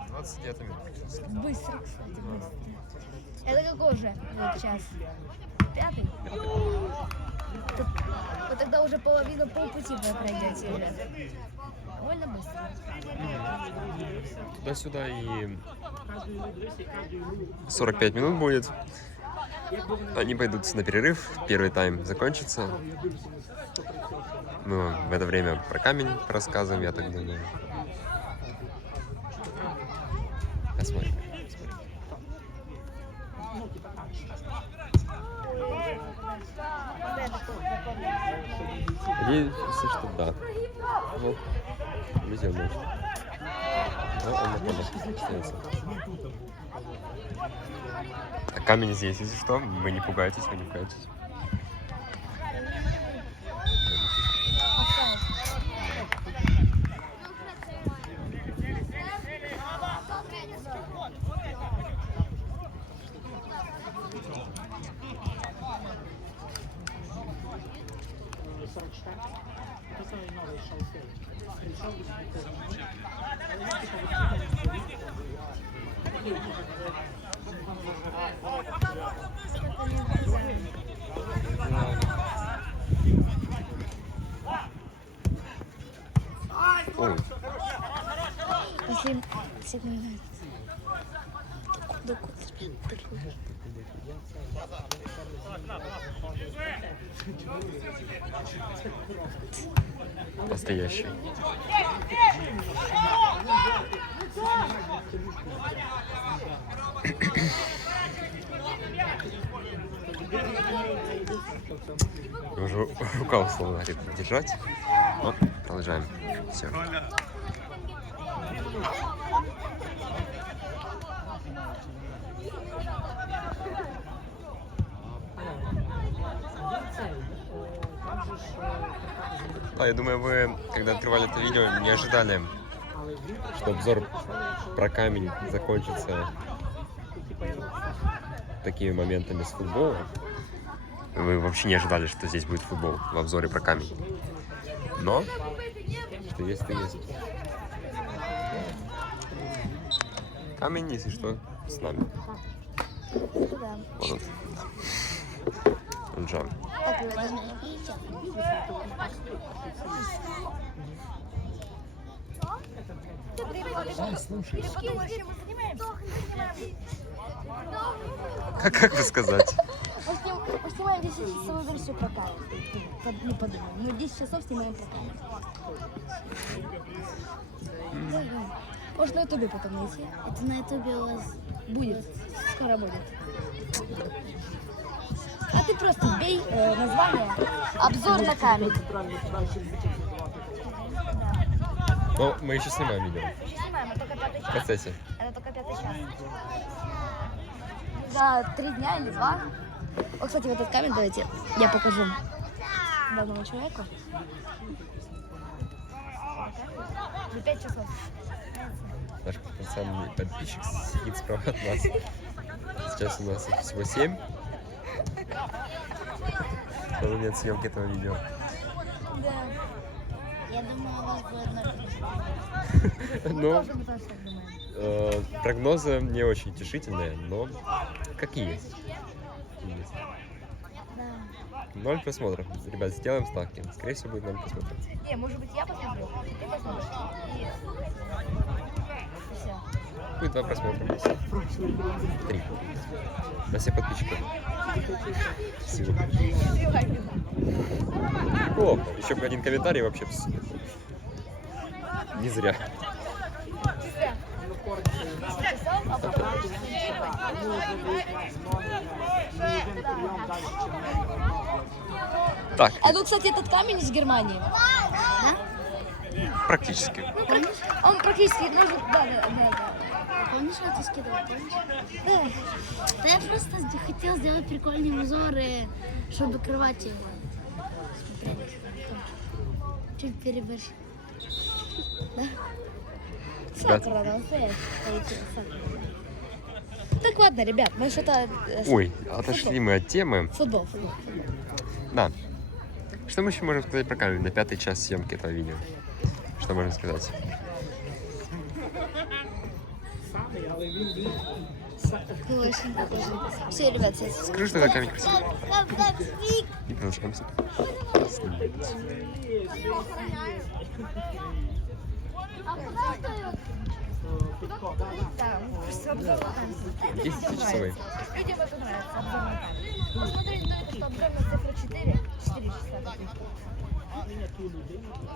29 минут практически. Быстро, кстати, быстро. Это какой уже будет час? 5-й? Вы тогда уже полпути вы пройдете уже. Довольно быстро. Туда-сюда и 45 минут будет. Они пойдут на перерыв. Первый тайм закончится. Мы в это время про камень рассказываем, я так думаю. Посмотрим. Надеюсь, что да. Ну, везем, значит. Ну, он на поле остается. А камень здесь, если что, вы не пугайтесь, вы не пугайтесь. To są nowe szalki. Ой, Если секунду. Докуда? настоящий. Уже рука условно говорит держать. Но продолжаем. Все. Да, я думаю, вы, когда открывали это видео, не ожидали, что обзор про камень закончится такими моментами с футбола. Вы вообще не ожидали, что здесь будет футбол в обзоре про камень. Но, что есть, то есть. Камень, если что, с нами. Да. Вот он. Он Джон. Как вы должны видите? Как бы сказать? Поснимаем 10-часовую версию про камень. Не подумай. Мы 10 часов снимаем про камень. Может на ютубе потом найти. Это на ютубе у вас будет. Скоро будет. А ты просто вбей название «Обзор на камень». Ну, мы еще снимаем видео. Снимаем, это только 5 В час. процессе. Это только 5 час. За 3 дня или 2. О, кстати, вот этот камень, давайте я покажу данному человеку. За 5 часов. Наш потенциальный подписчик сидит справа от нас. Сейчас у нас их всего 7. На момент съемки этого видео. Да. Я думаю, у вас будет нормально. Ну, прогнозы не очень утешительные, но какие есть. Да. 0 просмотров. Ребят, сделаем ставки. Скорее всего, будет 0 просмотров. Не, может быть, я посмотрю, ты посмотришь. И все. Будет 2 просмотра. 3. На всех подписчиков. Всего. Плохо. Еще бы один комментарий вообще. Не зря. Так, А тут, кстати, этот камень из Германии. Да? практически. Он практически может... Да. Помнишь, что ты скидывал? Да. Да я просто хотел сделать прикольные узоры, чтобы крывать его. Смотри. Чуть переборщил. Да? Сакура, да, настоящий получилось. Так ладно, ребят, мы что-то... Ой, отошли мы от темы. Футбол. Да. Что мы еще можем сказать про камень на 5-й час съемки этого видео? Что можно сказать? Очень похоже. Все, ребят, все. Скажи, что это камень красивый. И продолжаемся. Да, просто обзор на камень. 10-часовой. Людям это нравится, обзор на камень. Посмотрите только, что обзор на цифру 4 часа.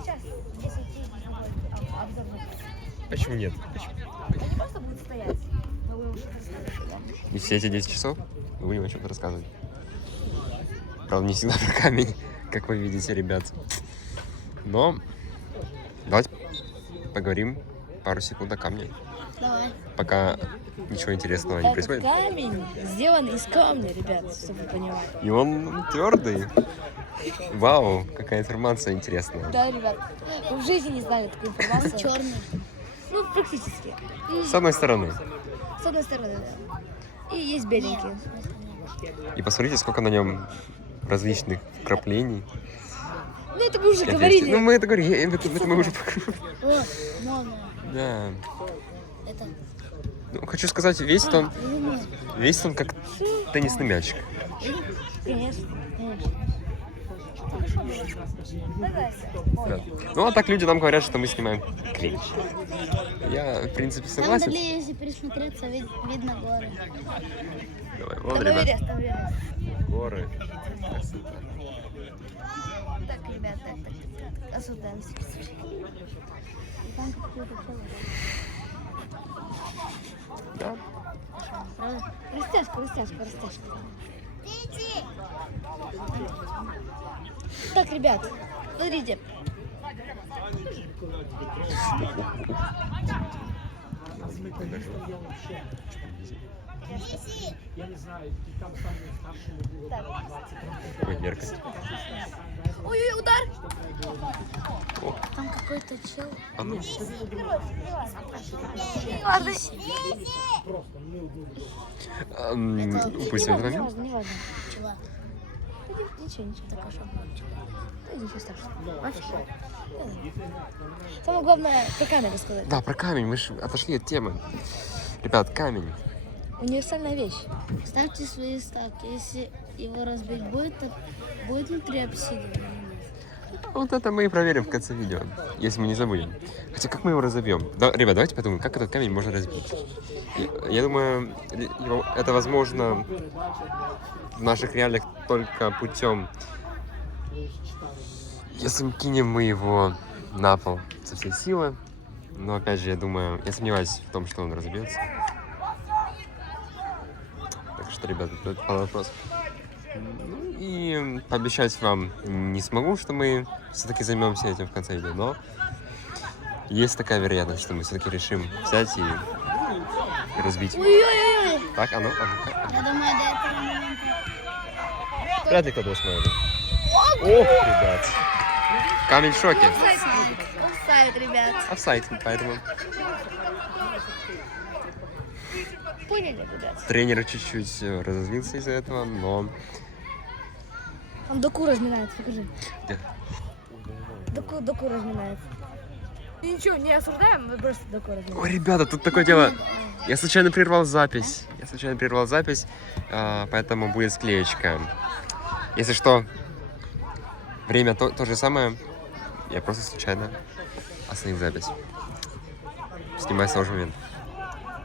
Сейчас 10 обзор на камень. Почему нет? Почему? Они просто будут стоять. Но вы уже рассказывали. И все эти 10 часов мы будем о чем-то рассказывать. Правда, не всегда про камень, как вы видите, ребят. Но давайте поговорим пару секунд о камне, Давай. пока ничего интересного не Этот происходит. камень сделан из камня, ребят, чтобы вы понимали. И он твердый. Вау, какая информация интересная. Да, ребят, вы в жизни не знали такую информацию. Черный. Ну, практически. С одной стороны. С одной стороны, да. И есть беленькие. И посмотрите, сколько на нем различных вкраплений. Ну, это мы уже Ну, говорили. мы это говорили, это мы уже... О, новое. Да. Это. Ну, хочу сказать, весит он как теннисный мячик. Конечно. Да. Ну, а так люди нам говорят, что мы снимаем клич. Я, в принципе, Там согласен. вдали, если присмотреться, видно горы. Давай, вон, Там ребят, Эверест, там Эверест. горы. Красота. Так, ребят, так. Красота. Там какой-то человек. Да. Правда? Растяжка. Так, ребят, смотрите. Я не знаю, и там самые старшие было 20. Ой, ярко. Ой, удар! Там какой-то чел. А ну. Упустим этот момент. Не важно. Чувак. Ничего. Так, а что? Ничего страшного. Самое главное про камень рассказать. Да, про камень. Мы же отошли от темы. Ребят, камень. Универсальная вещь. Ставьте свои ставки. Если его разбить будет, то будет внутри обсидиана. Вот это мы и проверим в конце видео, если мы не забудем. Хотя как мы его разобьем? Да, ребят, давайте подумаем, как этот камень можно разбить. Я думаю, это возможно в наших реалиях только путем, если кинем мы его на пол со всей силы. Но опять же, я думаю, я сомневаюсь в том, что он разобьется. Так что, ребят, это вопрос. Ну и пообещать вам не смогу, что мы все-таки займемся этим в конце видео, но есть такая вероятность, что мы все-таки решим взять и разбить. Так, а ну-ка. Я думаю, до этого момента. Вряд ли кто-то посмотрит. Ох, ребят. Камень в шоке. Офсайд, ребят. Офсайд, поэтому Поняли, ребят? тренер чуть-чуть разозлился из-за этого, но... Он доку разминается, покажи. Где? Доку разминается. Ничего, не осуждаем, мы просто доку разминаем. Ой, ребята, тут такое дело. Я случайно прервал запись. Поэтому будет склеечка. Если что, время то же самое. Я просто случайно остановил запись. Снимаю с того же момента.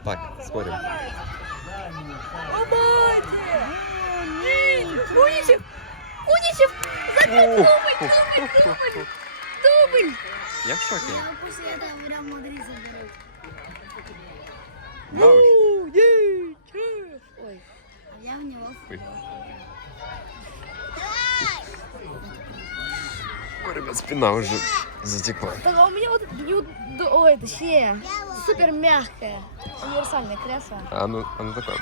Так, спорим. Уничев! Забил дубль! Я в шоке. После этого Реал Мадрид заберут. Да уж. Ой. А я в него. Ой. Ой, ребят, спина уже затекла. Так, а у меня вот ой, точнее, супер мягкое универсальное кресло. А ну такое.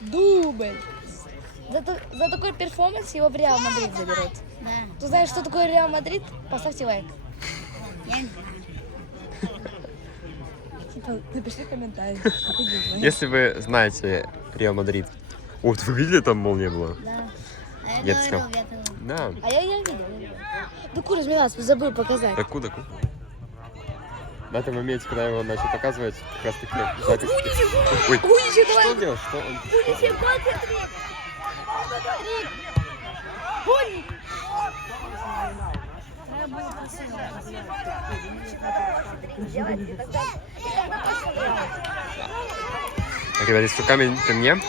Дубль. За такой перформанс его в Реал Мадрид заберут. Да. Ты знаешь, что такое Реал Мадрид? Поставьте лайк. Я не знаю. Типа, напиши комментарий. Если вы знаете Реал Мадрид. О, вы видели, там молния была? Да. А я Нет, говорил, всё. я говорил. Да. А я видела. Доку разминался, забыл показать. Даку. На этом моменте, когда его начал показывать, как раз таки запись. Ой, Уничев, что давай. он делал? Что он? Уничев, Гони! Так, ребята, если камень при мне,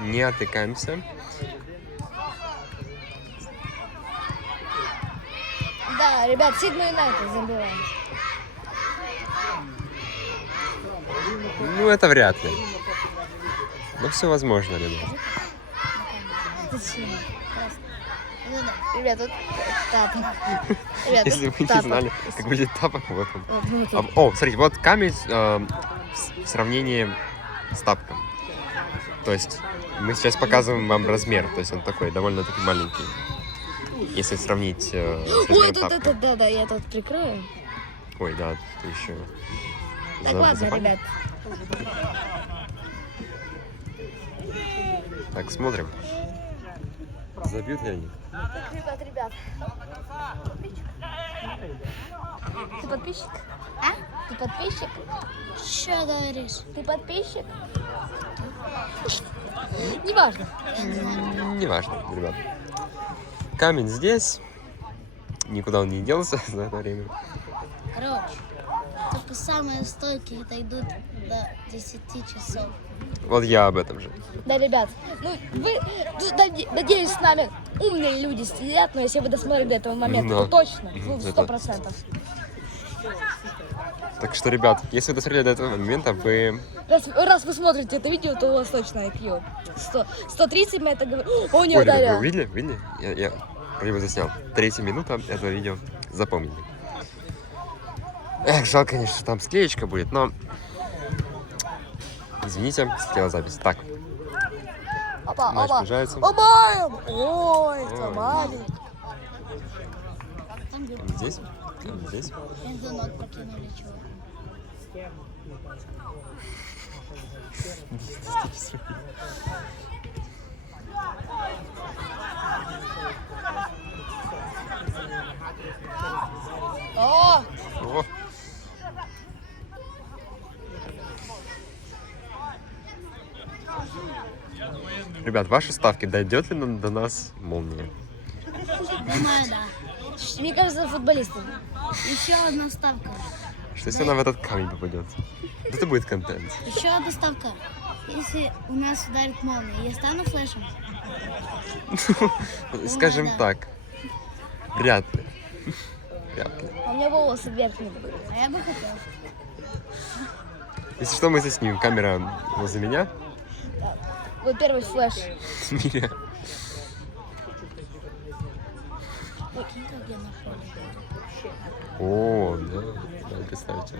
не отвлекаемся. Да, ребят, Сидней Юнайтед забиваем. Ну, это вряд ли. Но все возможно, ребят. Зачем? Ребят, вот тапок. Ребят, Если вот вы не тапок. знали, как выглядит тапок, вот он. Вот, ну, вот. О, смотрите, вот камень в сравнении с тапком. То есть мы сейчас показываем вам размер, то есть он такой довольно-таки маленький. Если сравнить с Ой, размером тут, тапка. да, я тут прикрою. Ой, да, ты еще. Так, ладно, ребят. Так, смотрим. Забьют ли они? Так, ребят. Ты подписчик? А? Ты подписчик? Что говоришь? Ты подписчик? Неважно. Неважно, ребят. Камень здесь. Никуда он не делся за это время. Короче, только самые стойкие дойдут до 10 часов. Вот я об этом же. Да, ребят, ну вы, надеюсь, с нами умные люди сидят, но если вы досмотрели до этого момента, Да. то точно, ну, Это- 100%. Так что, ребят, если вы досмотрели до этого момента, вы... Раз вы смотрите это видео, то у вас точно IQ. 130 мы это говорим. О, не Ой, ребят, ударя. вы увидели? Видели? Я вроде бы заснял. 3 минута этого видео. Запомнили. Эх, жалко, конечно, что там склеечка будет, но... Извините, слетела запись. Так, Опа, матч опа. приближается. Обаем! Ой, это Ой. маленький. Там где Здесь, здесь. бензонок прокинули, чего. О, О! Ребят, ваши ставки, дойдет ли до нас молния? Думаю, да. мне кажется, футболисты. Еще одна ставка. Что если она в этот камень попадет? Это будет контент. Еще одна ставка. Если у нас ударит молния, я стану флешем? Скажем да. так, вряд ли. Вряд ли. А у меня волосы вверх не будут. А я бы хотел. Если что, мы заснимем. Камера возле меня. Вот первый флеш. Меня. Прикинь, как я на поле. О, да. Да, представьте.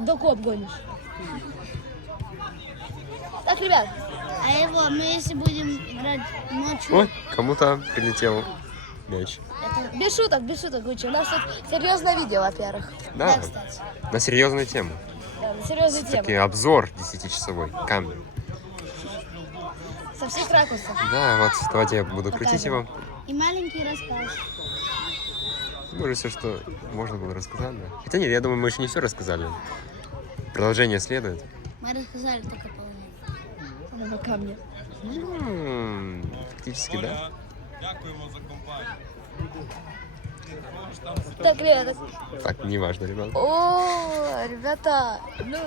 До коп гонишь. Так, ребят, А его, мы если будем играть ночью, Ой, кому-то прилетел мяч. без шуток, Гуччи. У нас тут серьезное видео, во-первых. Да, кстати. на серьезную тему. Да, на серьезную Таки тему. обзор 10-часовой камень. Со всех ракурсов. Да, вот, давайте я буду крутить его. И маленький рассказ. Может, все, что можно было рассказать, да. Хотя нет, я думаю, мы еще не все рассказали. Продолжение следует. Мы рассказали только половину. На камне. Фактически, да. Так, ребята. Так, неважно, ребят. О, ребята. Ну,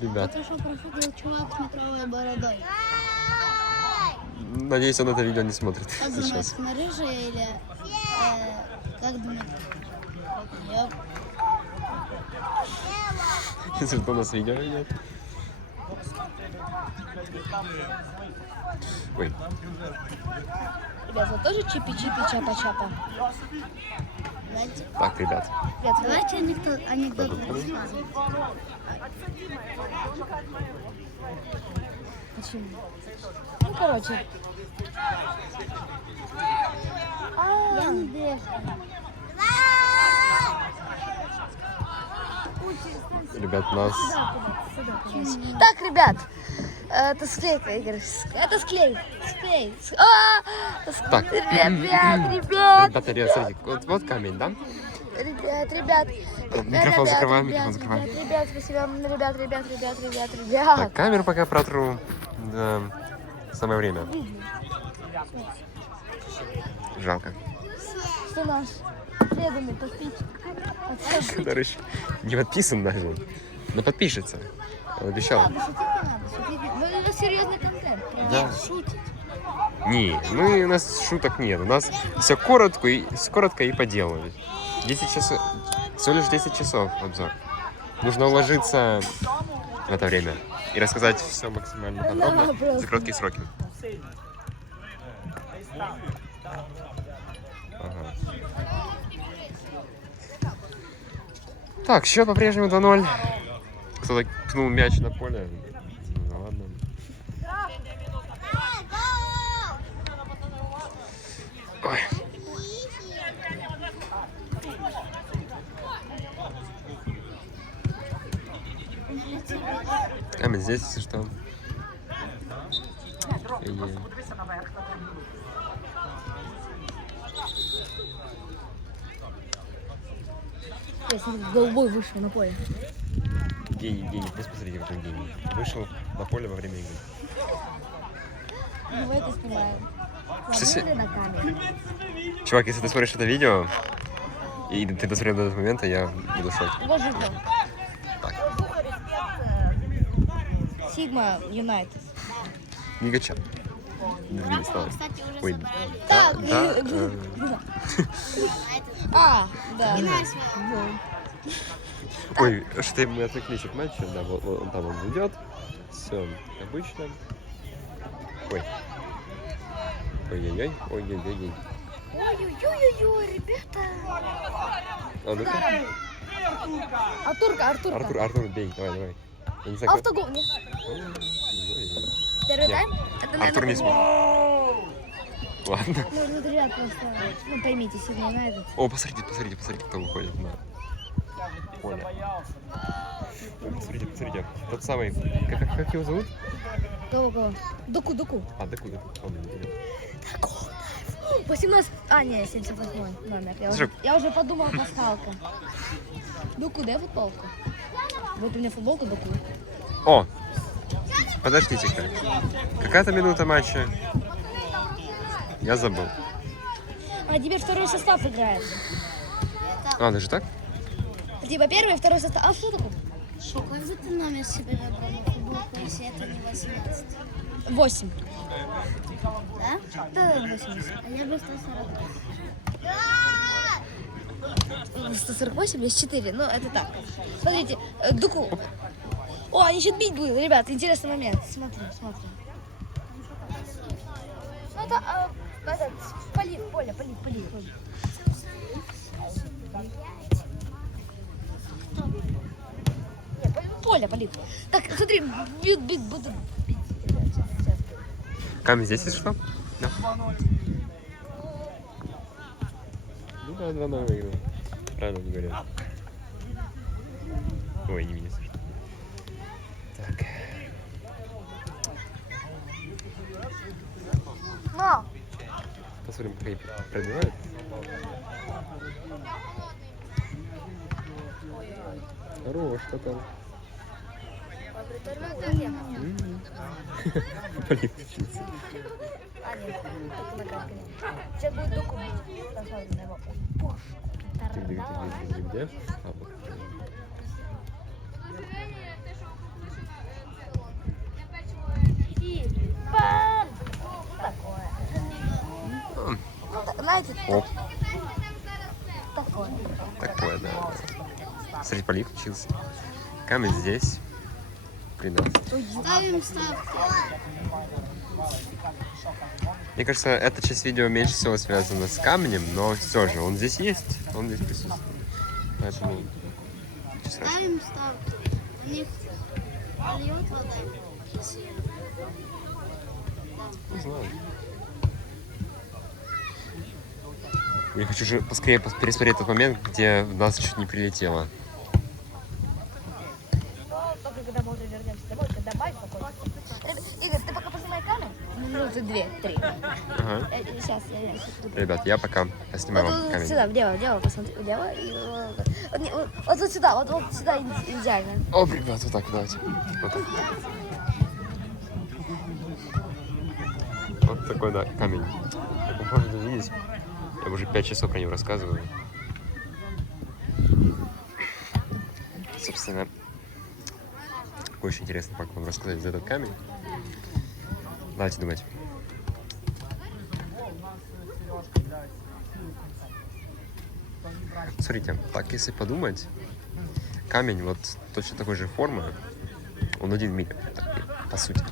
Ребят, Только что проходил чувак с метровой бородой. надеюсь, он это видео не смотрит Как думаете, сейчас. на рыжая или... как думаете? Ёп. Если что, у нас видео нет. Ой, ребят, вы тоже чипи-чипи, чапа-чапа? Давайте, так, ребят. Ребят, вы- давайте анекдот рассказывать. Почему? Ну, короче. Я не дышу. Ребят, нас... Так, ребят. Это склейка, Игорь. Это склей. Склей. Так. Ребят. Ребята, ребят, смотрите, вот камень, да? Ребят. Микрофон закрываем, микрофон закрываем. Ребят, спасибо. Ребят. Так, камеру пока протру. Да, самое время. Жалко. Что наш преданный подписчик. Который еще не подписан даже. Но подпишется. Он обещал. Шутить не надо, шутить не надо. Ну, это серьезный контент. Да. Шутит. Не, у нас шуток нет. У нас все коротко и по делу. 10 часов. Всего лишь 10 часов обзор. Нужно уложиться в это время и рассказать все максимально подробно за короткие сроки. Ага. Так, счет по-прежнему 2-0. Кто-то пнул мяч на поле. Ну ладно. Ой. Камень здесь, если что. Эй-ей. Голубой вышел на поле. Гений, просто посмотрите, какой гений. Вышел на поле во время игры. Мы это снимаем. Что Смотрели на камеру. Чувак, если ты смотришь это видео, и ты досмотрел до этого момента, я буду в шоке. Вот же там. Так. Сигма Юнайтед. Нигача. Двигай, вставай. Кстати, уже Ой, собрали. да. А, да. Ой, что мы отвлеклись от матча, да, вот он там он идет. Все, обычно. Ой. Ой-ой-ой, ой-ой-ой. Ой-ой-ой-ой, ребята. А ну-ка. Артурка. Артур, бей, давай. Я не знаю, кто... Автогол, нет? Ой-ой-ой. Первый Нет. тайм? Это, Артур не смог. Ладно. Ну, ребят, просто, ну, поймите, Сигма Юнайтед. О, посмотрите, кто выходит на поле. О, посмотрите. Тот самый, как его зовут? Кого? Доку. А, Деку. Он идет. 18... А, не, 78 номер. Я уже подумала, пасхалка. Доку, дай футболку. Вот у меня футболка Доку. О, подождите-ка. Какая-то минута матча. Я забыл. А теперь второй состав играет. А, даже так? Типа первый и второй состав. А что такое? Какой бы ты номер себе выбрал на футболку, если это не 18? 8. Да? Да, 80. А я бы 140. 148 есть 4, ну это так. Смотрите, Дуку. О, они сейчас бить будут, ребят, интересный момент. Смотрим. Ну это, этот, поле. Не, полив. Так, смотри, бьют, будут бить. Сейчас. Камень здесь, если что? Да. Ну да, 2-0 выиграл. Правильно не говорят. Ой, не меня, если что. Так. Но! Посмотрим, как они пробивают. Хорош, что там? Полив включился. А, нет, только на картке. Сейчас будет Дуку бить. Посмотрим на его. Где? А, вот. И бам! Такое. Знаете, Оп, такое. такое, да. Смотри, полив включился. Камень здесь. 13. Ставим ставки. Мне кажется, эта часть видео меньше всего связана с камнем, но все же он здесь есть, он здесь присутствует. Поэтому... Ставим ставки. У них льет вода. Не знаю. Я хочу же поскорее пересмотреть тот момент, где в нас чуть не прилетело. Только когда мы уже вернемся домой, когда бай закончится. Игорь, ты пока поснимай камень? Минуты 2-3. Ага. Сейчас, я Ребят, я пока поснимаю вам вот камень. сюда, влево, посмотри, влево. И вот сюда, вот сюда идеально. О, ребят, вот так, давайте. Вот так. Вот такой, да, камень. Как вы можете увидеть, я уже 5 часов про него рассказываю. Собственно, очень интересно, как вам рассказать за этот камень. Давайте думать. Смотрите, так если подумать, камень вот точно такой же формы, он 1 в мире, так, по сути.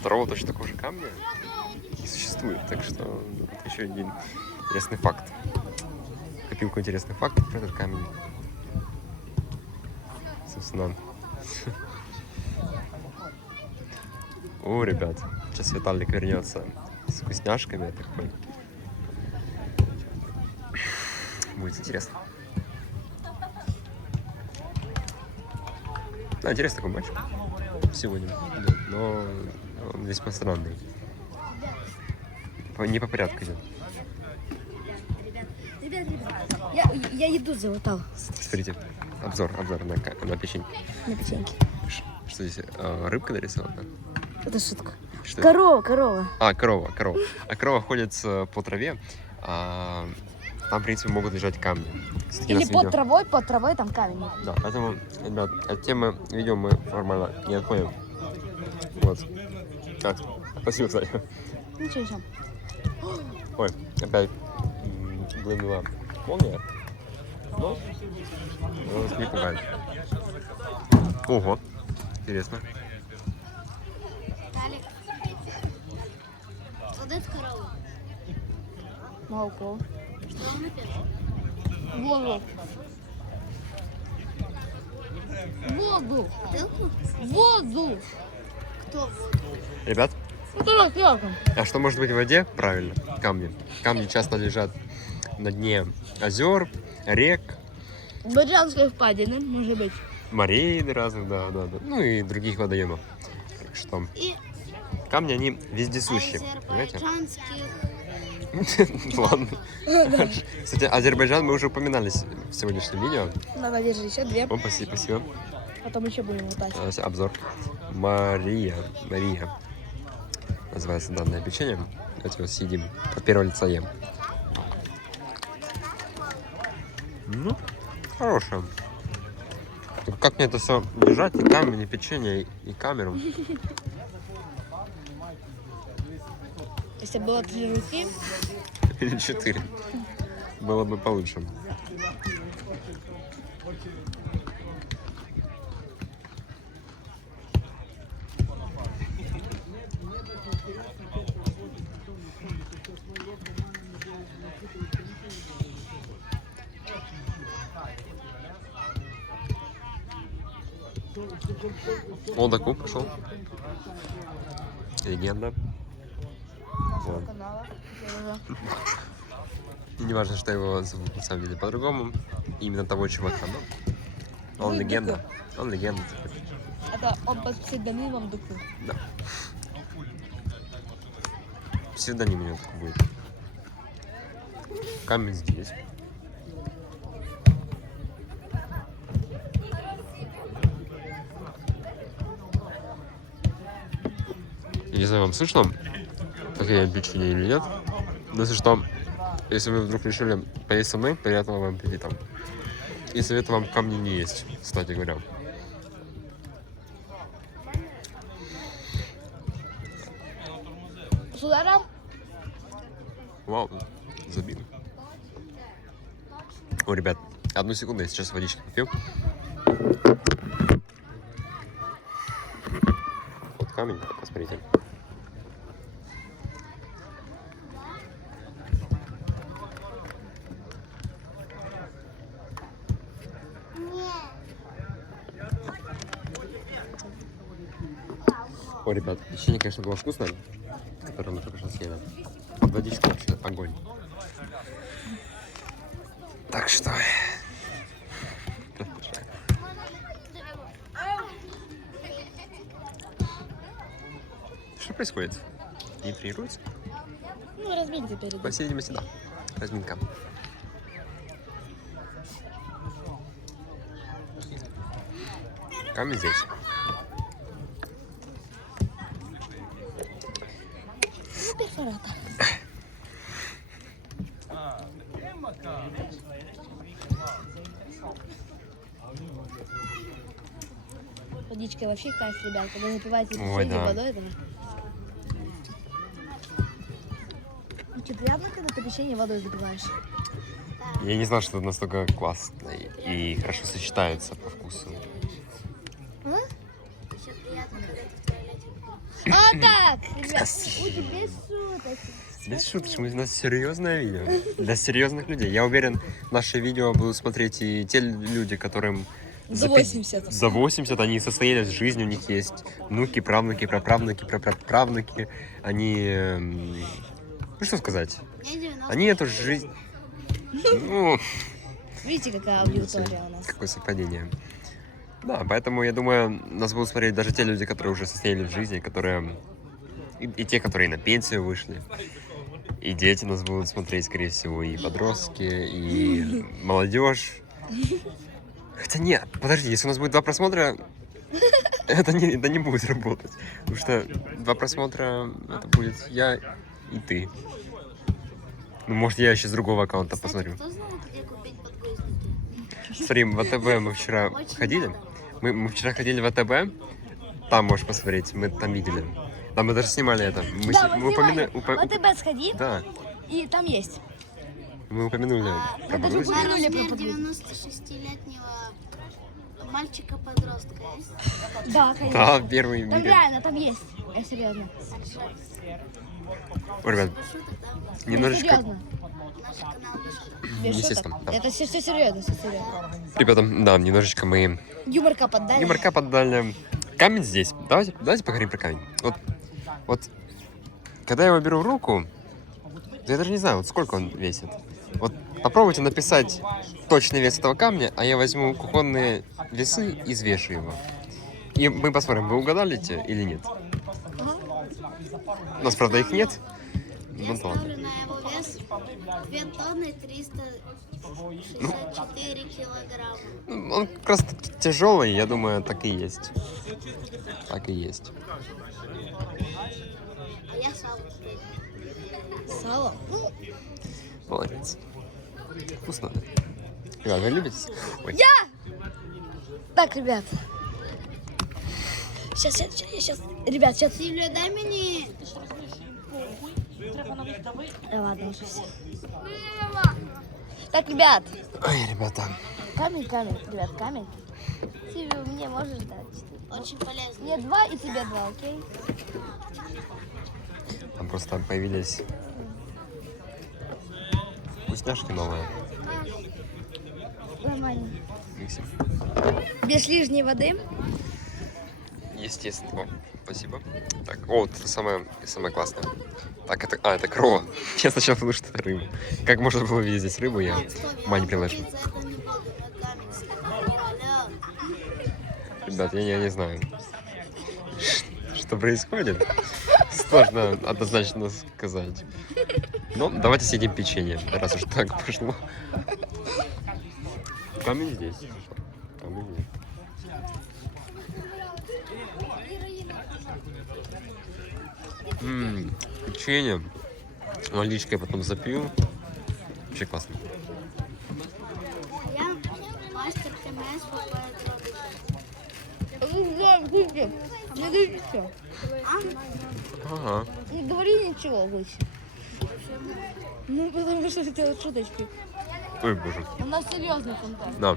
Второго точно такого же камня не существует. Так что это еще один интересный факт. Копилку интересных фактов про этот камень. Собственно. О, ребят, сейчас Виталик вернется с вкусняшками, я так понял. Будет интересно. Да, интересный такой матч сегодня, да, но он весьма странный. Не по порядку идет. Ребят, я еду залутал Смотрите, обзор на печень. на печеньке. Что здесь, рыбка нарисована? Это шутка. Что это? Корова. А, корова. А корова ходит по траве, а там, в принципе, могут лежать камни. Кстати, Или нас видео- под травой там камень. Да, поэтому, ребят, от темы видео мы формально не отходим. Вот. Так, спасибо, кстати. Ничего себе. Ой, опять блымила молния. Но нас не пугает. Ого, интересно. Талик. Солдат корову. Молоко. Что он напил? Воду. Бутылку? Воду. Кто? Ребят, Это ракетом. а что может быть в воде? Правильно, камни. Камни часто лежат на дне озер, рек, Баджанская впадина, может быть. морей разных, да. Ну и других водоемов. Так что И камни, они вездесущие, понимаете? азербайджанских. Ладно. Кстати, Азербайджан мы уже упоминали в сегодняшнем видео. Надо держать еще 2, О, спасибо. потом еще будем лутать. Обзор. Мария. Называется данное печенье. Давайте его съедим. От первого лица ем. Ну, хорошее. Только как мне это все держать? И камень, и печенье, и камеру. Если было 3 руки, Или 4. Было бы получше. Олдаку пошел. Легенда. Вот. канала. И не важно, что его зовут на самом деле по-другому. Именно того чувака, но он легенда. Он легенда. Это он под псевдонимом Дуку. Да. Псевдоним у него такой будет. Камень здесь. Я не знаю, вам слышно, как я ем печенье или нет. Но если что, если вы вдруг решили поесть со мной, приятного вам аппетита. И советую вам камни не есть, кстати говоря. С ударом? Вау, забил. О, ребят, одну секунду, я сейчас водички попью. Вот камень, посмотрите. О, ребят, печенье, конечно, было вкусное, которое мы только что съели. Под водичку вообще огонь. Так что... Что происходит? Не тренируется? Ну, разминьте перед. По всей видимости, да. Разминка. Камень здесь. Перфоратор. Водичка вообще кайф, ребят. Когда запиваете Ой, печенье да. водой, это... Ну, что, приятно, когда ты печенье водой запиваешь? Я не знал, что это настолько классно и хорошо сочетается по вкусу. Еще приятно, когда ты в туалете. А так, ребят, без шуток. Без шуток, у нас серьезное видео. Для серьезных людей. Я уверен, наши видео будут смотреть и те люди, которым За 80. За 80 они состоялись в жизни, у них есть внуки, правнуки, праправнуки, праправнуки. Они... Ну, что сказать? Мне 90. Они эту жизнь... Ну, Видите, какая аудитория у нас? какое совпадение. Да, поэтому, я думаю, нас будут смотреть даже те люди, которые уже состоялись в жизни, которые... И те, которые на пенсию вышли. И дети нас будут смотреть, скорее всего, и подростки, и молодежь. Хотя нет, подожди, если у нас будет 2 просмотра, это не будет работать. Потому что 2 просмотра, это будет я и ты. Ну, может, я еще с другого аккаунта Кстати, посмотрю. кто знает, где купить подгузники? Смотри, в АТБ мы вчера Очень ходили. надо. Мы вчера ходили в АТБ. Там можешь посмотреть, мы там видели. Там мы даже снимали это. Мы, Да, мы мы снимали. упомянули... В АТБ сходи, Да, и там есть. мы упомянули про мы даже подгузники. На Упомянули размер про подгузники. 96-летнего мальчика-подростка есть? Да, конечно. Да, первый Там видео. реально, там есть. Я серьезно. Ой, ребят, Без шуток, да? немножечко... Серьезно. Наш канал без шуток. Без Естественно, шуток. да. Это все серьезно, все серьезно. Ребята, да, немножечко мы Юморка поддали. юморка поддали. Камень здесь. Давайте поговорим про камень. Вот, когда я его беру в руку, я даже не знаю, вот сколько он весит. Вот попробуйте написать точный вес этого камня, а я возьму кухонные весы и взвешу его. И мы посмотрим, вы угадали те или нет. У нас, правда, их нет. Я Ну, ладно. ставлю на его вес 2 тонны 364 килограмма. Ну, он как раз тяжелый, я думаю, так и есть. Так и есть. А я сам. Сало. Ну, Молодец. Вкусно. Ребят, вы любите? Ой. так, ребят. Сейчас. Ребят, сейчас. Сильвия, дай мне. Ладно, уже все. Так, ребят. Ой, ребята. Камень, ребят, камень. Ты мне можешь дать? Очень полезно. Мне 2 и тебе 2, окей? Там просто появились вкусняшки новые. Нормально. Максим. Без лишней воды. Естественно. О, спасибо. Так, о, это самое классное. Так, это крова. Я сначала подумал, что это рыба. Как можно было видеть здесь рыбу, я ума не приложу. За это не буду, мы камень снимаем. Алло. Ребят, я не знаю, что происходит. Сложно однозначно сказать. Но давайте съедим печенье, раз уж так пошло. Камень здесь. Камень здесь. Печенье. Наличкой потом запью. Вообще классно. Я мастер КМС по подробности. Не говори ничего. Ага. Не говори ничего лучше. Ну, потому что это вот шуточки. Ой, боже. У нас серьезный контент. Да.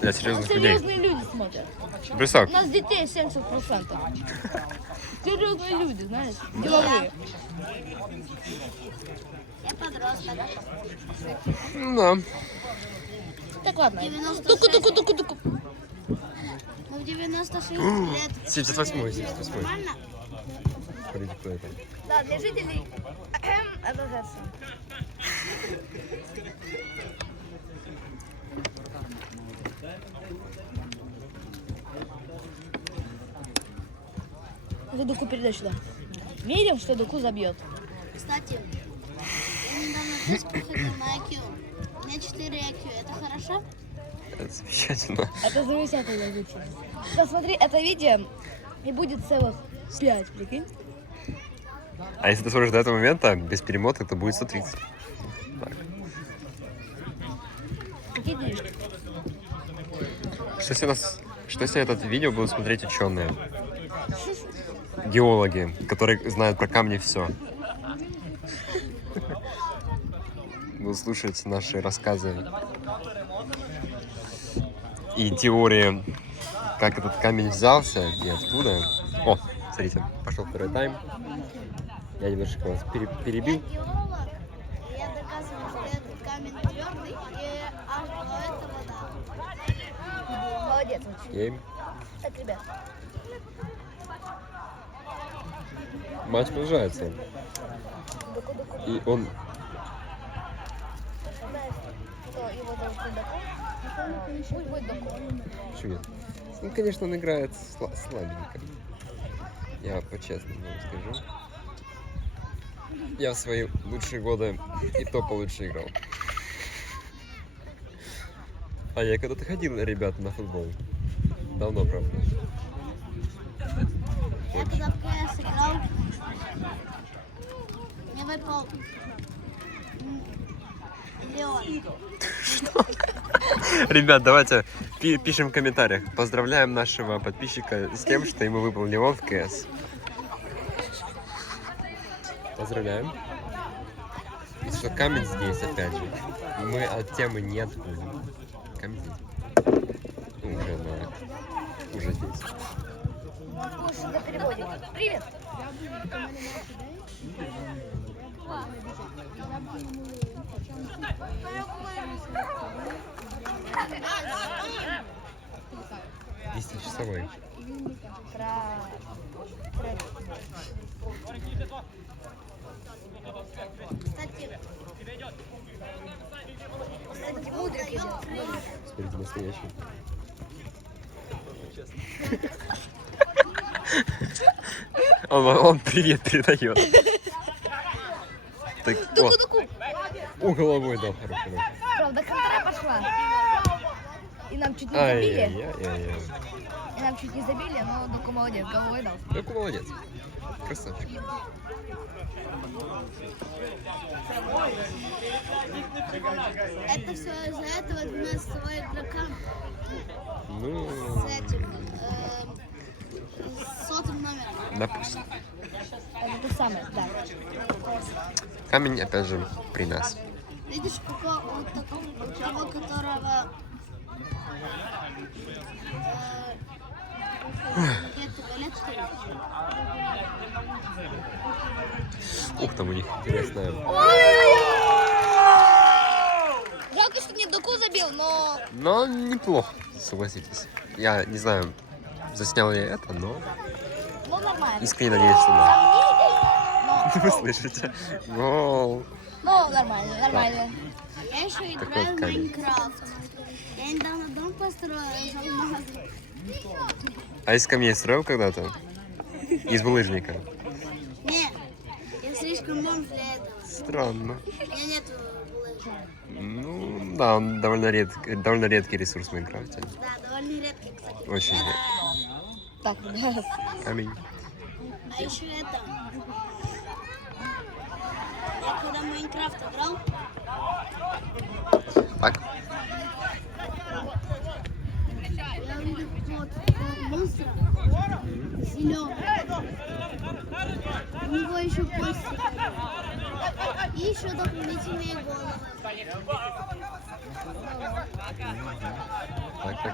Для У нас серьезных людей. серьезные люди смотрят. Представь. У нас детей 70%. Серьезные люди, знаешь, деловые. Я подросток. Да. Так, ладно. 96. Туку-туку-туку-туку. Ну, в 96 лет. 78-й, 78-й. Нормально? Смотрите, кто это. Да, для жителей это Жерсон. Дуку передай сюда. Верим, что Дуку забьет. Кстати, я недавно тест проходил на IQ. У меня 4 IQ. Это хорошо? Это замечательно. Это замечательно звучит. Посмотри это видео, и будет целых 5, прикинь. А если ты смотришь до этого момента, без перемоток, то будет 130. Так. Какие делишки? Что если это видео будут смотреть ученые? Геологи, которые знают про камни все. Будут слушать наши рассказы и теории, как этот камень взялся и откуда. О, Смотрите, пошел второй тайм. Я немножко вас перебил. Геолог, я доказываю, что этот камень твердый, и аж до этого, да. Молодец. очень. Окей. Так, ребят. Матч продолжается. И он... Знаешь, что его зовут Доку? Пусть будет Доку. Почему нет? Ну, конечно, он играет слабенько. Я по-честному вам скажу. Я в свои лучшие годы и то получше играл. А я когда-то ходил, ребята, на футбол. Давно, правда. Я когда в КС играл, мне выпал Леон. Ребят, давайте пишем в комментариях. Поздравляем нашего подписчика с тем, что ему выпал Леон в КС. Поздравляем. Что камень здесь, опять же. Мы от темы не отходим. Камень здесь. Уже здесь. Слушай, на переводе. Привет. Десятичасовой. Кстати, Мудрик идет. Смотрите, настоящий. Он привет передает. Так, Дуку-дуку. о, головой дал хороший. Правда, контра пошла. И нам чуть не забили. Ай-яй-яй-яй. И нам чуть не забили, но Дуку молодец, головой дал. Доку молодец. Красавчик. это все из-за этого 12-го игрока Ну, с этим, с сотым номером. допустим. Это то самое, да. Камень, опять же, при нас. Видишь, какого вот такого, которого лет, что ли? Ух, там у них интересная. Жалко, что не Дуку забил, но... Но неплохо, согласитесь. Я не знаю, заснял ли я это, но Ну, нормально. искренне надеюсь, что да. Сомнительно, Вы слышите? Гол. но нормально, нормально. Я еще Какой играю в камень? Майнкрафт. Я недавно дом построил из алмаза. А из камней строил когда-то? Из булыжника? Не, я слишком мон для этого. Странно. У меня нет булыжника. Ну, да, он довольно редкий ресурс в Майнкрафте. Да, довольно редкий, кстати. Очень редкий. Так, ребят. Камень. А еще это. Я когда в Майнкрафт играл, Так. я увидел вот монстра зеленого. У него еще кости. И еще дополнительные головы.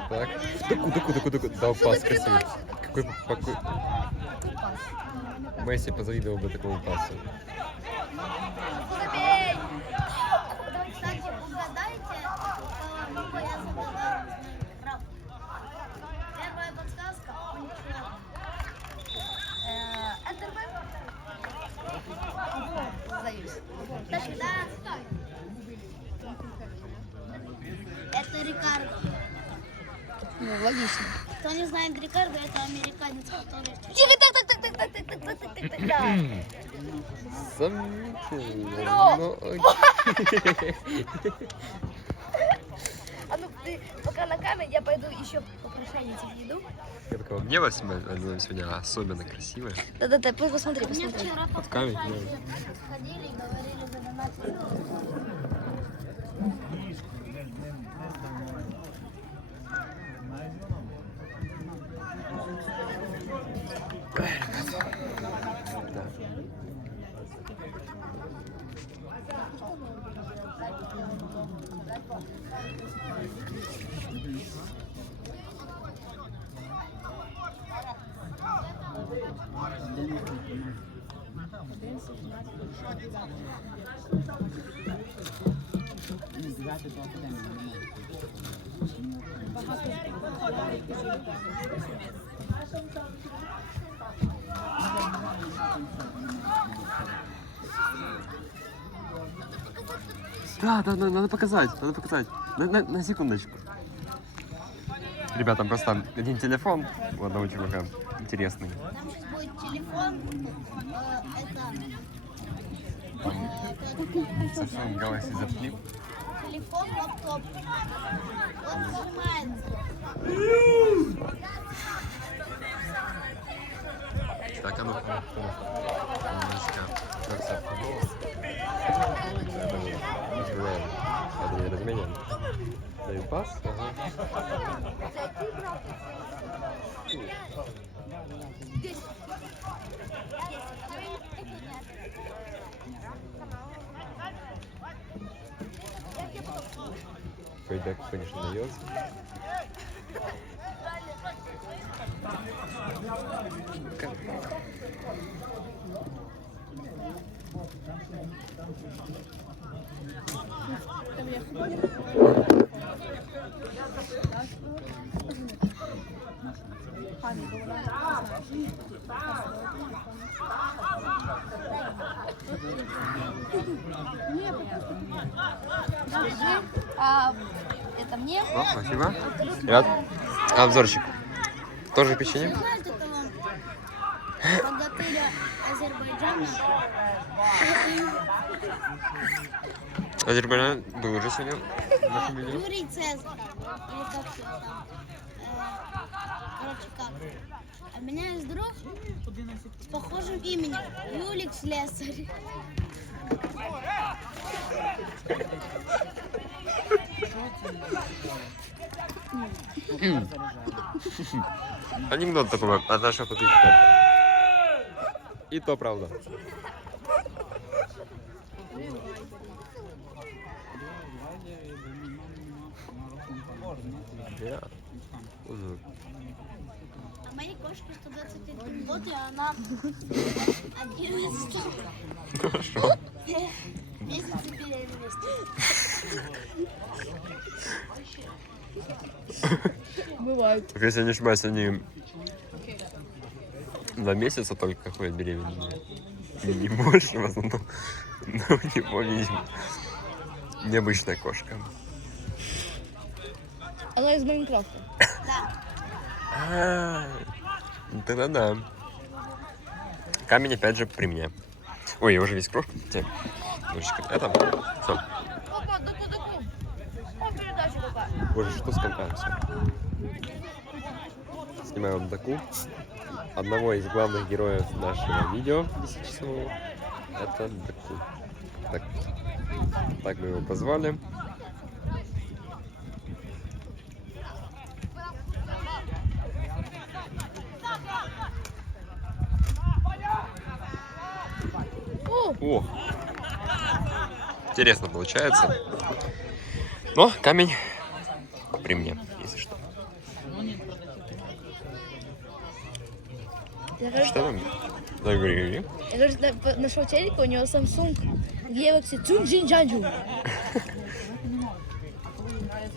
Так. Доку. Дал пас красивый. Какой... Месси позавидовал бы такому пасу. Забей! Кстати, угадайте, кого я задавал в Майнкрафт. Первая подсказка. Эндермен? Сдаюсь. Тогда это Рикардо. Ну, логично. Кто не знает Рикардо, это американец, который... Тихо, так. Да. Сомнительно. Но окей. А ну ты пока на камень, я пойду еще украшение тебе иду. Я такого небо сегодня особенно красивое. Да, посмотри. Мне вчера В камень, ходили и говорили за донат. Да. Да, надо показать, на секундочку. Ребята, просто один телефон у одного чувака интересный. Там сейчас будет телефон, Samsung Galaxy Z Flip. телефон, лаптоп. Он нажимается. Так, а ну, немножечко. Как все? Это не разменяем. Даю пас. Фейдбэк, конечно, дается. Это мне? О, спасибо. Ребят, обзорчик. Тоже печенье? Знаешь этого богатыря Азербайджана? Азербайджан был уже сегодня в нашем видео. Юрий Цезарь. Или как его там? Короче, как? А у меня есть друг с похожим именем. Юлик Слесарь. Анекдот такой от нашего подписчика. И то правда. А моей кошке 121 год, и она 11 Хорошо. месяцев беременности. Бывает. Так, если я не ошибаюсь, они 2 месяца только ходят беременные. И не больше в основном. Но у него, видимо, необычная кошка. Она из Майнкрафта. Тогда да. Камень опять же при мне. Ой, я уже весь кровь. Немножечко. Это. Все. Опа, доку. О, передача какая. Боже, что с компом? Снимаем доку. Одного из главных героев нашего видео 10-часового. Это доку. Так мы его позвали. О! Интересно получается. Но камень при мне, если что. Что там? Да, говори. Я говорю, нашел телека, у него Samsung Galaxy Цунджинджанджу.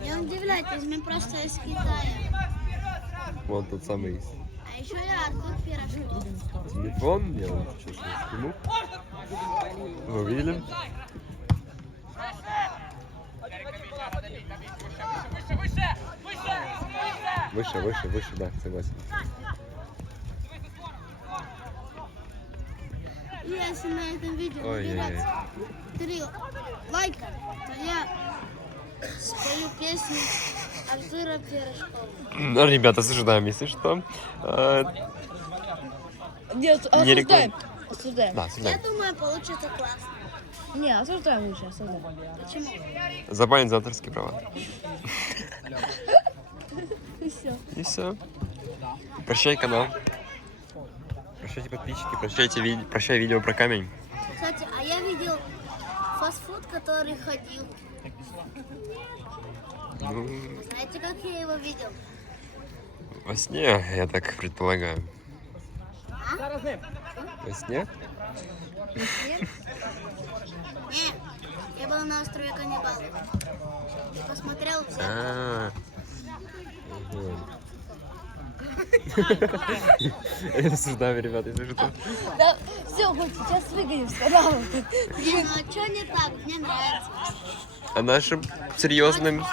Не удивляйтесь, мы просто из Китая. Вот тот самый А еще я Артур Пирожков. телефон. Я вот сейчас сниму. Вы увидели? Выше, да, согласен. И если на этом видео Ой-ой-ой. наберется 3 лайка, то я спою песню Артура Пирожкова. Ну, ребята, осуждаем, если что. Нет, Не осуждаем. Осуждаем. Да, Я осуждаем. думаю, получится классно. Не, осуждаем лучше, осуждаем. Почему? Забанить за авторские права. И все. И все. Прощай, канал. Прощайте, подписчики. Прощай видео про камень. Кстати, а я видел фастфуд, который ходил. Ну, Знаете, как я его видел? во сне, я так предполагаю. А? Во сне? Не, я была на острове Каннибалов. Посмотрел все. А. Я осуждаю, ребята, если что. Да, все, Гуччи, сейчас выгоним с канала. Не, ну а что не так? Мне нравится. А нашим серьезным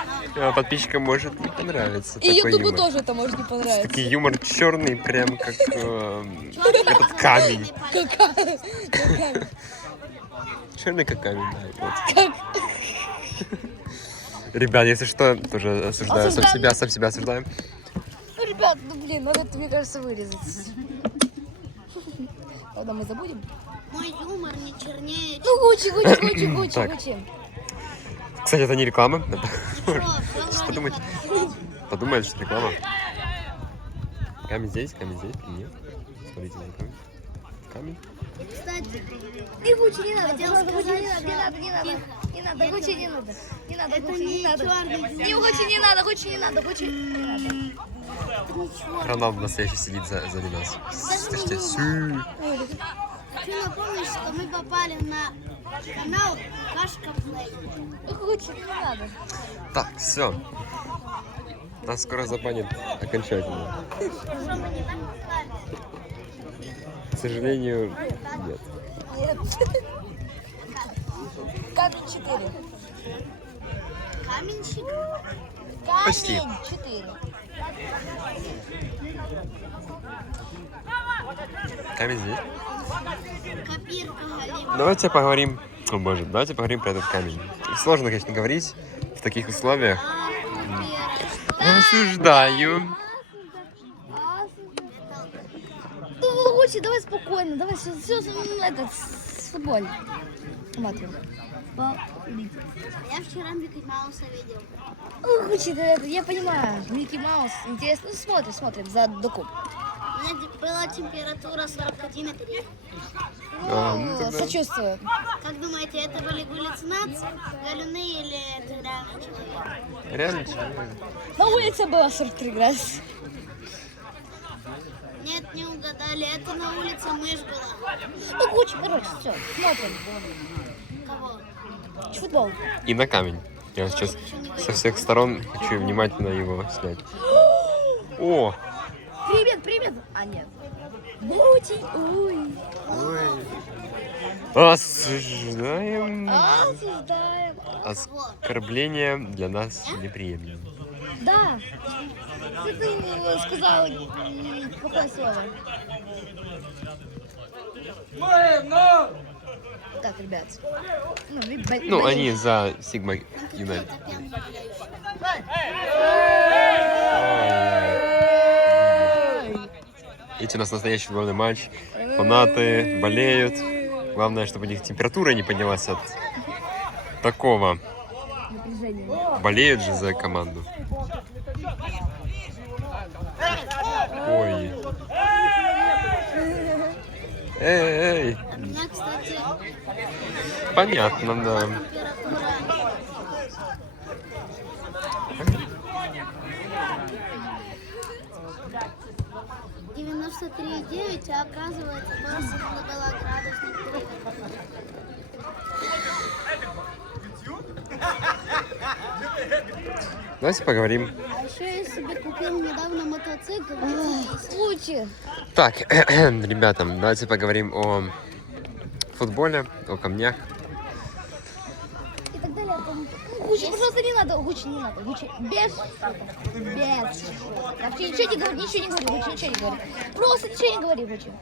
подписчикам может не понравиться. И такой Ютубу юмор. тоже это может не понравиться. Такий юмор черный, прям как этот камень. Черный как камень, да. Вот. Ребят, если что, тоже осуждаю сам себя осуждаем. Ну, ребят, ну блин, надо это, мне кажется, вырезать. Когда мы забудем. Мой юмор не чернее. Ну, Гуччи, Так. Гуччи. Кстати, это не реклама. Все Подумать. Подумают, что реклама. Камень здесь, нет. Смотрите, закрой. Камень. Кстати, И Гуччи, не надо, Хотела пожалуйста, Гуччи, сказать, не надо, что- не надо, Гуччи, не надо. Не надо, это Гуччи, не не надо. черный Не, Гуччи, не надо, Гуччи, не надо, Гуччи, не надо. ничего. Роналду настоящий сидит сзади нас. Слышите? Сю. Хочу напомнить, что мы попали на канал Кашка Плей. Гуччи, не надо. Так, все. Нас скоро забанят окончательно. Что мы не так попали? К сожалению, нет. Нет. Камень 4. Каменщик? Почти. Камень 4. Камень здесь. Копирка Галима. Давайте поговорим. О боже, давайте поговорим про этот камень. Сложно, конечно, говорить в таких условиях. Осуждаю. Ну, Гуччи, давай спокойно, давай все этот, с футбол. Смотрим. Я вчера Микки Мауса видел. Гуччи, да, это, я понимаю, Микки Маус, интересно. Ну, смотрим за доку. У меня была температура 41,3. Ну, тогда- Сочувствую. Как думаете, это были галлюцинации, галюны или это реальный человек? Реально человек. На улице было 43 градуса. Нет, не угадали. Это на улице мышь была. Ну, Гуччи, короче, все, смотрим. Кого? Футбол. И на камень. Я сейчас со всех сторон хочу внимательно его снять. О! Привет. А, нет. Гуччи, ой. Осуждаем. Осуждаем. Оскорбление для нас неприемлемо. Да. Ты сказал плохое слово. Так, ребят. Ну, они за Сигма Юнайтед. Видите, у нас настоящий футбольный матч. Фанаты болеют. Главное, чтобы у них температура не поднялась от такого. Болеют же за команду. Ой. Эй. У меня, кстати, Понятно, да. температура 93,9, а оказывается, просто была градусник. Давайте поговорим. А еще я себе купил недавно мотоцикл. Гуччи. Так, ребята, давайте поговорим о футболе, о камнях. И так далее. Гуччи, пожалуйста, не надо. Гуччи, не надо. Гуччи, без. Вообще ничего не говори, Гуччи, ничего не говори. Просто ничего не говори, Гуччи.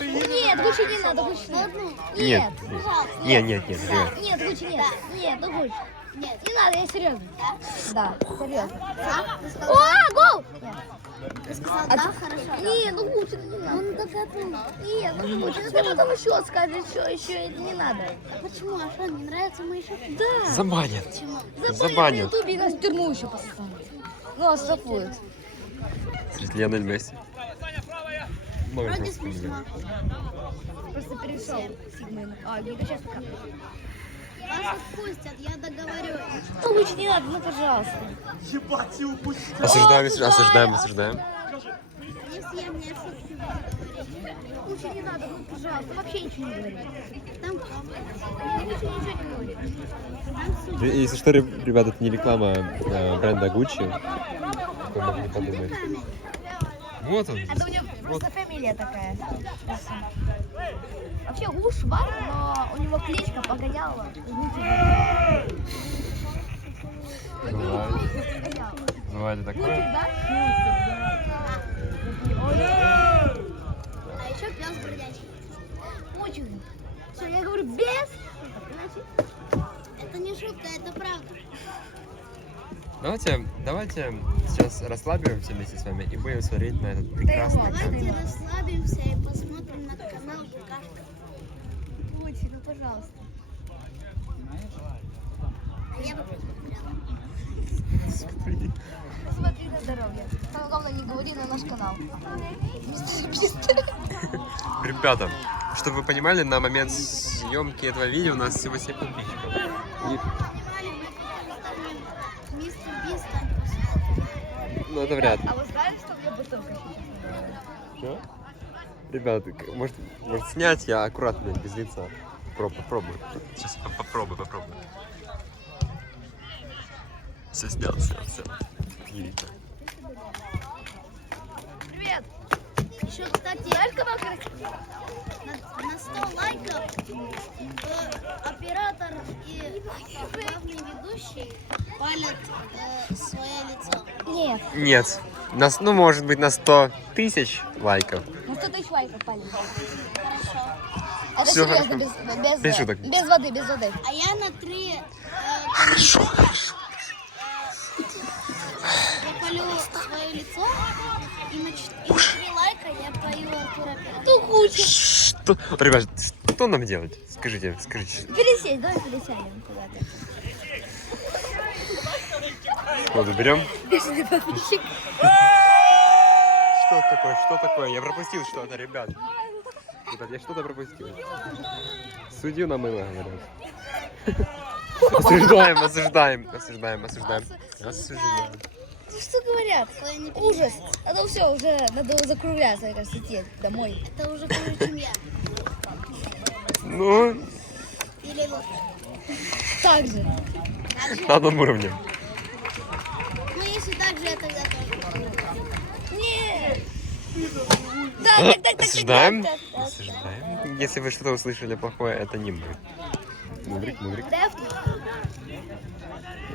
Нет, Гуччи, не надо, Гуччи. Нет. Нет, Нет, Гуччи, нет. Нет, ну Гуччи. Нет. Не надо, я серьезно. Да, серьезно. Да? Ты сказал, О, гол! ты сказал да? Хорошо. Не, ну Гуччи, ну не надо. Он догадался. Нет, ну Гуччи, ну ты потом еще скажешь, еще это не надо. А почему? А что, не нравится мыши? Да. Забанят. Почему? Забанят. На ютубе и нас в тюрьму еще посадят. Ну, оштрафуют. Среди Лионель Месси. Много Вроде просто не смешно. Просто перешел Сигмой. А, не сейчас пока. Вас отпустят, я договорюсь. Ну, Гуччи, не надо, ну, пожалуйста. Осуждаем. Если я мне шутки буду говорить, Лучше не надо, ну, пожалуйста, вообще ничего не говори. там Лучше ничего не говори. Если что, ребята, это не реклама бренда Gucci. Вы могли подумать. Вот он. Это у него просто фамилия такая. Вообще Гуш бар, но у него кличка Погонялова. Бывает и такое. Да? А еще пес бродячий. Очень. Все, я говорю без. Значит, Это не шутка, это правда. Давайте сейчас расслабимся вместе с вами и будем смотреть на этот прекрасный Давайте камень. расслабимся и посмотрим на канал Букашка. Очень, ну пожалуйста. А я бы Смотри на здоровье. Самое главное, не говори на наш канал. Ребята, чтобы вы понимали, на момент съемки этого видео у нас всего 7 подписчиков. И, Мистер Бист там посмотрим. ну, это вряд ли. А вы знаете, что мне бутылка сейчас? Что? Ребята, может снять, я аккуратно, без лица. Попробую. Сейчас попробую. Все снял, все. Видите. Привет! Еще, кстати, Знаешь канал Красивый? на 100 лайков оператор и главный ведущий палят свое лицо. Нет. Нет. Может быть, на 100 тысяч лайков. Ну 100 тысяч лайков, Полин. Это Всё серьезно, хорошо. Без шуток. без воды. А я на 3 Хорошо. я полю свое лицо, и на 3 лайка я пою Артура Пирожкова. Ну куча. Что? Ребят, что нам делать? Скажите. Пересесть, давай пересядем куда-то. Воду берем. Бешеный подписчик. Что такое? Я пропустил что-то, ребят. Ребят, я что-то пропустил. Судью намыло, говорят. Осуждаем. Что говорят? Ой, не Ужас. А то все, уже надо закругляться, мне кажется, идти домой. Это уже хуже, чем я. Ну, Или лучше. Так же. на одном уровне. Ну, если так же, я тогда тоже. Нет. Так. Осуждаем. Если вы что-то услышали плохое, это не мы. Мудрик. Дай автор.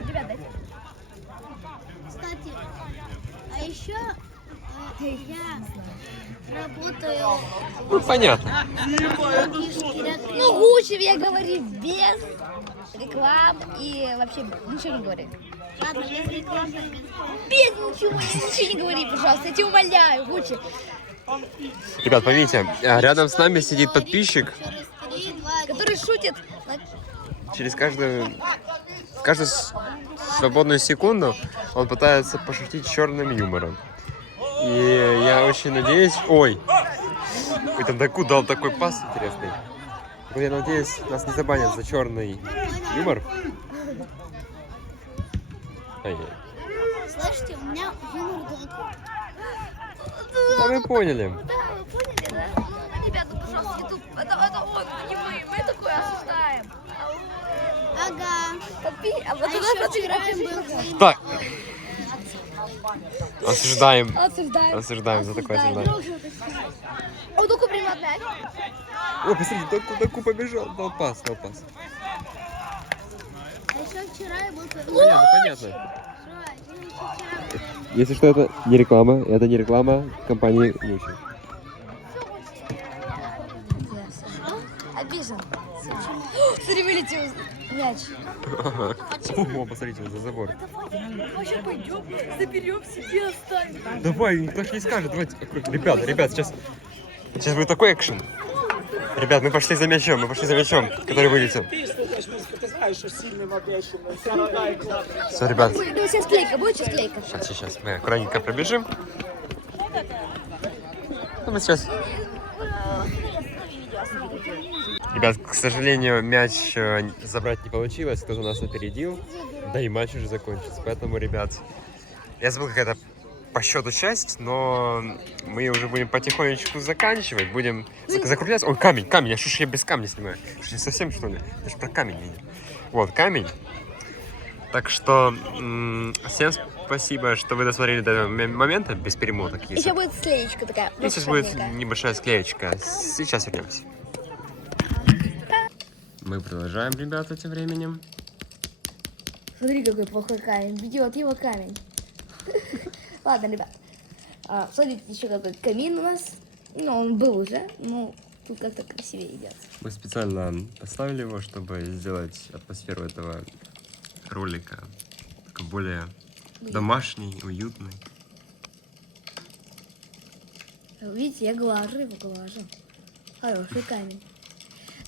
Ребят, дайте. Кстати, а еще я работаю Ну, понятно. Ну, лучше я говорю без реклам и вообще ничего не говори. Ладно, без рекламы. Без ничего не говори, пожалуйста, я тебя умоляю, лучше. Ребят, поймите, рядом с нами сидит подписчик. Через 3, 2, 1. Который шутит. Через каждую свободную секунду он пытается пошутить черным юмором. И я очень надеюсь... Ой, там Даку дал такой пас интересный. Вот я надеюсь, нас не забанят за черный юмор. Ай-яй. Слышите, у меня юмор далеко. Да вы поняли. Да, вы поняли, да? Ну, ребята, пожалуйста, YouTube. Это он, а не мы такое осуждаем. Ага. А вот А туда еще фотографии вчера был твоим Так, отцом. осуждаем. Осуждаем, за такое осуждаем. О, только прямо опять. О, посмотрите, Даку побежал, дал пас. А еще вчера я был твоим Понятно. Что? Я еще вчера был твоим Если что, это не реклама компании Gucci. Обижен. Смотри, вылетел мяч. О, посмотрите, вот за забор. Вообще пойдем, заберем себе, оставим. Давай, никто ж не скажет. Давайте, ребят, сейчас будет такой экшен. Ребят, мы пошли за мячом, который вылетел. Ты знаешь, что сильный в Одессе, вся родная класс. Все, ребят, Ну, сейчас клейка, будет сейчас клейка. сейчас мы аккуратненько пробежим. Ну, мы сейчас... Ребят, к сожалению, мяч забрать не получилось, кто-то нас опередил. Да и матч уже закончился. Поэтому, ребят, я забыл, как это по счету часть, но мы уже будем потихонечку заканчивать, будем закругляться. Ой, камень, а что ж я без камня снимаю? Что, не совсем, что ли? Я же про камень видел. Вот, камень. Так что всем спасибо, что вы досмотрели до этого момента без перемоток. Еще будет склеечка такая. И сейчас будет небольшая склеечка. Сейчас вернемся. Мы продолжаем, ребята, тем временем. Смотри, какой плохой камень. Бьет его камень. Ладно, ребят. Смотрите, еще какой камин у нас. Ну, он был уже, но тут как-то красивее идет. Мы специально поставили его, чтобы сделать атмосферу этого ролика такой более домашний, уютный. Видите, я глажу его, глажу. Хороший камень.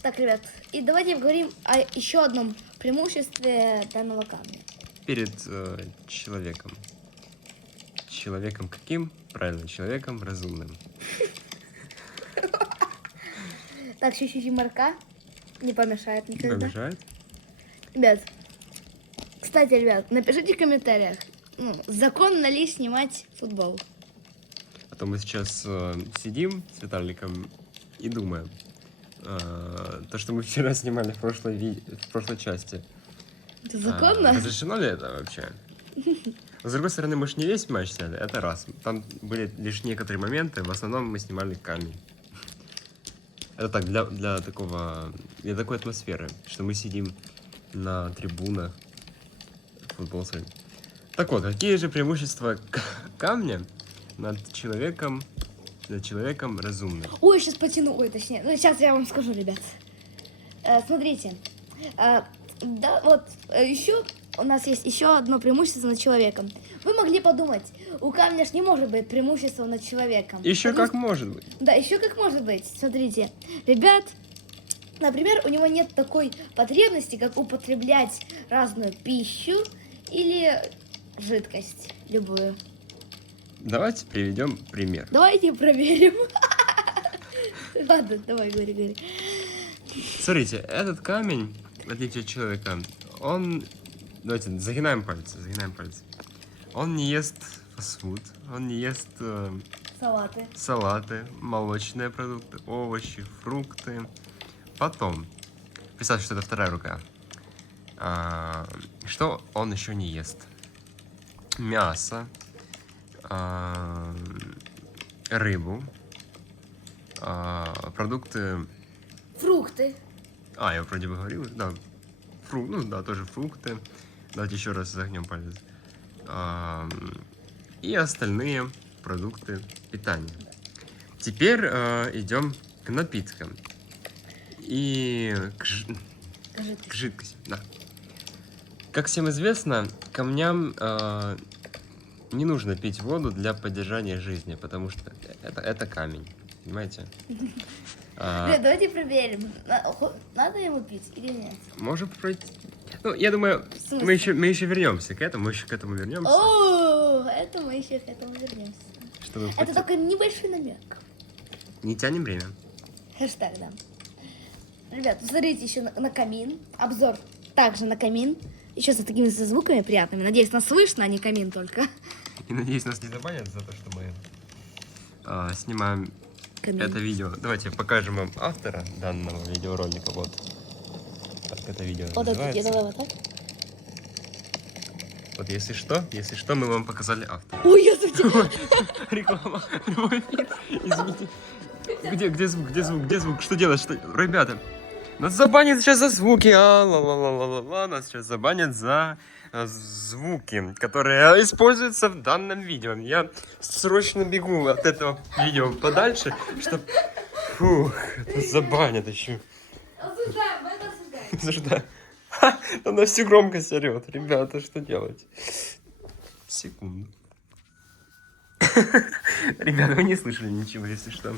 Так, ребят, и давайте поговорим о еще одном преимуществе данного камня. Перед человеком. Человеком каким? Правильно, человеком разумным. Так, чуть-чуть юморка. Не помешает никогда. Помешает? Ребят, кстати, ребят, напишите в комментариях, законно ли снимать футбол. А то мы сейчас сидим с Виталиком и думаем. То, что мы вчера снимали в прошлой части. Это законно? Разрешено ли это вообще? Но, с другой стороны, мы же не весь матч сняли, это раз. Там были лишь некоторые моменты, в основном мы снимали камень. Это так, для такой атмосферы, что мы сидим на трибунах, футбол смотрим. Так вот, какие же преимущества камня над человеком разумным? Ой, сейчас потяну. Ой, точнее. Ну, сейчас я вам скажу, ребят. Смотрите. Да, вот еще у нас есть еще одно преимущество над человеком. Вы могли подумать, у камня ж не может быть преимущества над человеком. Еще как может быть. Да, еще как может быть. Смотрите, ребят, например, у него нет такой потребности, как употреблять разную пищу или жидкость любую. Давайте приведем пример. Давайте проверим. Ладно, давай, говори. Смотрите, этот камень, в отличие от человека, он... Давайте, загинаем пальцы. Он не ест фастфуд, он не ест салаты, молочные продукты, овощи, фрукты. Потом, представьте, что это вторая рука. Что он еще не ест? Мясо, рыбу, продукты... Фрукты. Я вроде бы говорил, да. Тоже фрукты. Давайте еще раз загнем палец. И остальные продукты питания. Теперь идем к напиткам. И к жидкости. Да. Как всем известно, камням не нужно пить воду для поддержания жизни, потому что это камень. Понимаете? Давайте проверим, надо ему пить или нет. Можем пройти. Ну, я думаю, мы еще вернемся к этому, вернемся. О, это мы еще к этому вернемся. Чтобы Это только небольшой намек. Не тянем время. Хэштег, да. Ребят, смотрите еще на камин. Обзор также на камин. Еще с такими звуками приятными. Надеюсь, нас слышно, а не камин только. И надеюсь, нас не забанят за то, что мы снимаем Камин. это видео. Давайте покажем вам автора данного видеоролика. Вот. Так это видео называется. Давай вот так. Вот если что, мы вам показали автора. Ой, я затянула. Реклама. Прямой эфир. Извините. Где звук? Что делать? Ребята, нас забанят сейчас за звуки. Нас сейчас забанят за звуки, которые используются в данном видео. Я срочно бегу от этого видео подальше, чтобы... Фух, это забанят еще. Осуждаем, мы это осуждаем. Осуждаю. Там на всю громкость орет. Ребята, что делать? Секунду. Ребята, вы не слышали ничего, если что.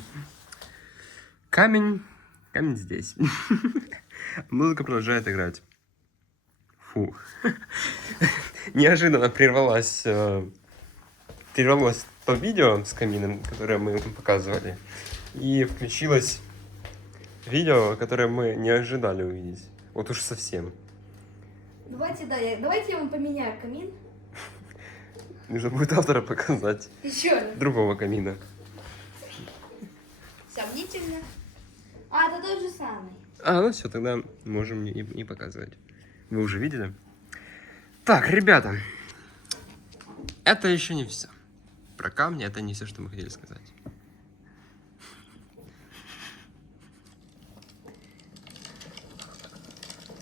Камень здесь. Музыка продолжает играть. Фу. Неожиданно прервалось то видео с камином, которое мы показывали. И включилось видео, которое мы не ожидали увидеть. Вот уж совсем. Давайте я вам поменяю камин. Нужно будет автора показать. Еще раз. Другого камина. Сомнительно. А, это тот же самый. А, ну все, тогда можем не показывать. Вы уже видели? Так, ребята. Это еще не все. Про камни это не все, что мы хотели сказать.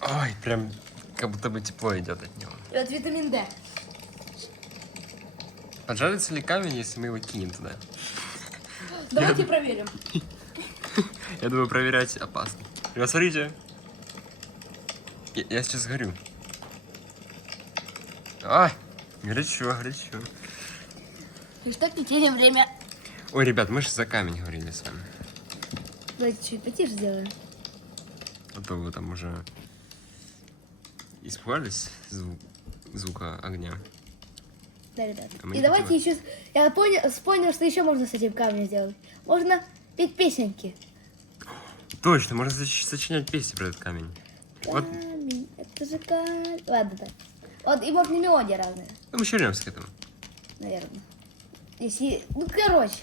Ой, прям как будто бы тепло идет от него. И вот витамин D. Поджарится ли камень, если мы его кинем туда? Давайте проверим. Я думаю, проверять опасно. Ребят, смотрите. Я сейчас горю. А, горячо, горячо. И что не теряем время. Ой, ребят, мы же за камень говорили с вами. Давайте чуть потише сделаем. А то вы там уже испугались звука огня. Да, ребят. А мы И не давайте хотим. еще... Я вспомнил, что еще можно с этим камнем сделать. Можно петь песенки. Точно, можно сочинять песни про этот камень. Вот, Камень, это же камень. Ладно, так. Вот, и можно мелодии разные, ну, мы еще вернемся к этому. наверное. Если... Ну, короче.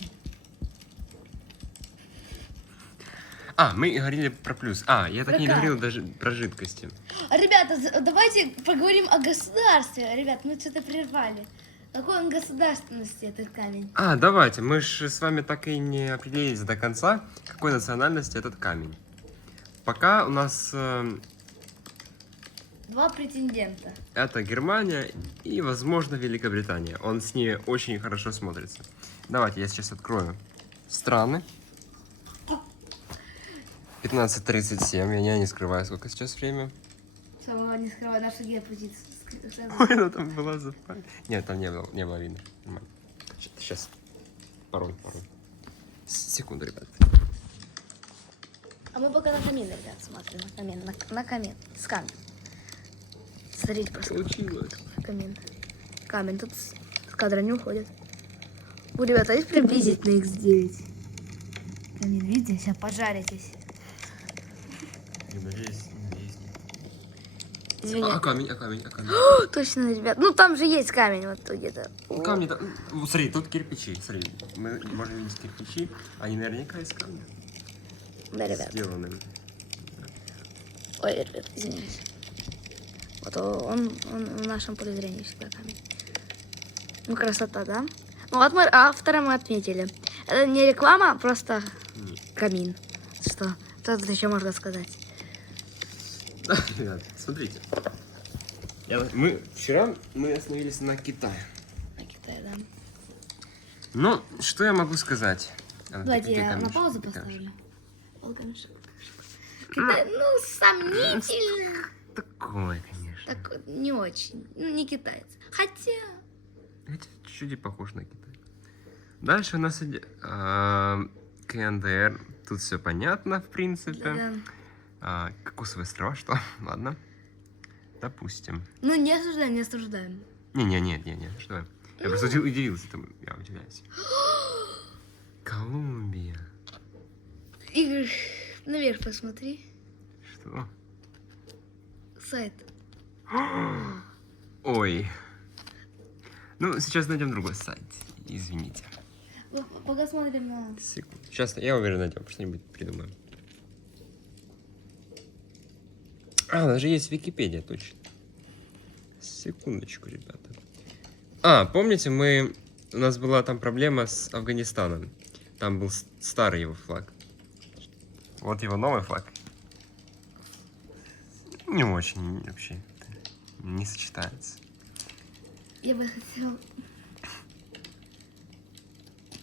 А, мы говорили про плюс. А, я так Про не камень. говорил даже про жидкости. Ребята, давайте поговорим о государстве. Ребят, мы что-то прервали. Какой он государственности этот камень? А, давайте, мы же с вами так и не определились до конца, какой национальности этот камень. Пока у нас Два претендента. это Германия и, возможно, Великобритания. Он с ней очень хорошо смотрится. Давайте, я сейчас открою страны. 15:37, я не скрываю, сколько сейчас время. Самого не скрывай, наша геопозиция. Ой, она там была запалена. Нет, там не было видно. Нормально. Сейчас. Пароль. Секунду, ребят. А мы пока на камин, ребят, смотрим. На камин, на камин. С камнем. Смотрите просто. Получилось. Камин. Камень тут с кадра не уходит. У ребята есть приблизить на x9? Камин, видите? Сейчас пожаритесь. Извини. А камень. О, точно, ребят. Ну там же есть камень вот тут где-то. Камни, да. Смотри, тут кирпичи. Смотри, мы можем видеть кирпичи. Они наверняка из камня. Да, ребят. Сделаны. Ой, ребят, извините. Вот он в нашем поле зрения всегда камень. Ну, красота, да? Ну, вот мы автора мы отметили. Это не реклама, просто Нет. камин. Что тут еще можно сказать? Ребят, смотрите. Вчера мы остановились на Китае. На Китае, да. Ну, что я могу сказать? Давайте Где я на камешек? паузу Где камешек? поставлю. Камешек. Китай, ну, сомнительно. Такое, конечно. Так, не очень. Ну, не китаец. Хотя... Хотя чуть-чуть и похож на Китай. Дальше у нас идет КНДР. Тут все понятно, в принципе. Да. Кокосовые острова, что? Ладно. Допустим. Ну, не осуждаем, не осуждаем. Не, что? Я просто удивился этому. Я удивляюсь. Колумбия. Игорь, наверх посмотри. Что? Сайт. Ой. Ну, сейчас найдем другой сайт. Извините. Пока смотрим на... Секунду. Сейчас я уверен, найдем. Что-нибудь придумаем. А, даже есть Википедия, точно. Секундочку, ребята. Помните, у нас была там проблема с Афганистаном. Там был старый его флаг. Вот его новый флаг. Не очень вообще. Не сочетается. Я бы хотел...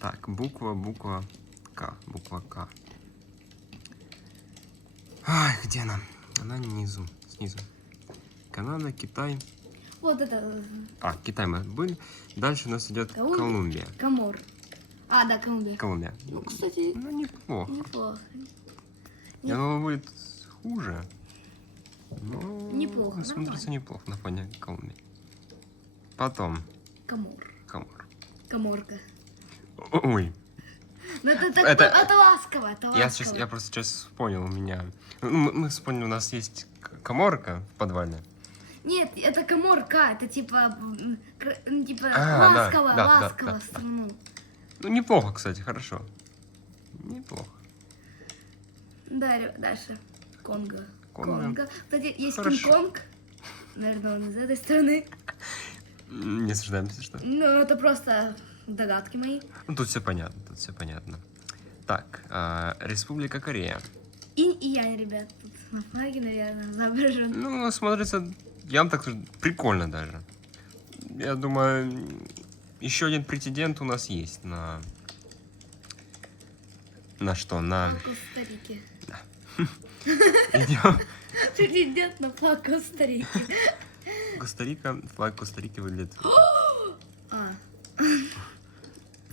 Так, буква К. Буква К. Ай, где она? Она внизу, снизу. Канада, Китай. Вот это... Китай мы были. Дальше у нас идет Колумбия. Камор. А, да, Колумбия. Колумбия. Ну, кстати, Ну, неплохо. неплохо. Я думал, будет хуже. Но Неплохо, смотрится неплохо на фоне Колумбии. Потом Камор. Комор. Каморка. Ой, Ну, это ласково, это ласково. я просто сейчас понял, у меня... Мы вспомнили, у нас есть коморка в подвале. Нет, это Коморка, это типа, типа А, да, ласково, да, ласково да. страну. Ну, неплохо, кстати, хорошо. Неплохо. Дальше. Конго. Конго. Кстати, есть Хорошо. Кинг-Конг. Наверное, он из этой страны. Не осуждаемся, что? Ну, это просто догадки мои. Ну, тут все понятно, тут все понятно. Так, Республика Корея. Инь и янь, ребят. Тут на флаге, наверное, изображен. Ну, смотрится, я вам так скажу, прикольно даже. Я думаю, еще один претендент у нас есть на... На что? На... Коста-Рики. Идем. Претендент на флаг Коста-Рики. Коста-Рика. Флаг Коста-Рики выглядит... А,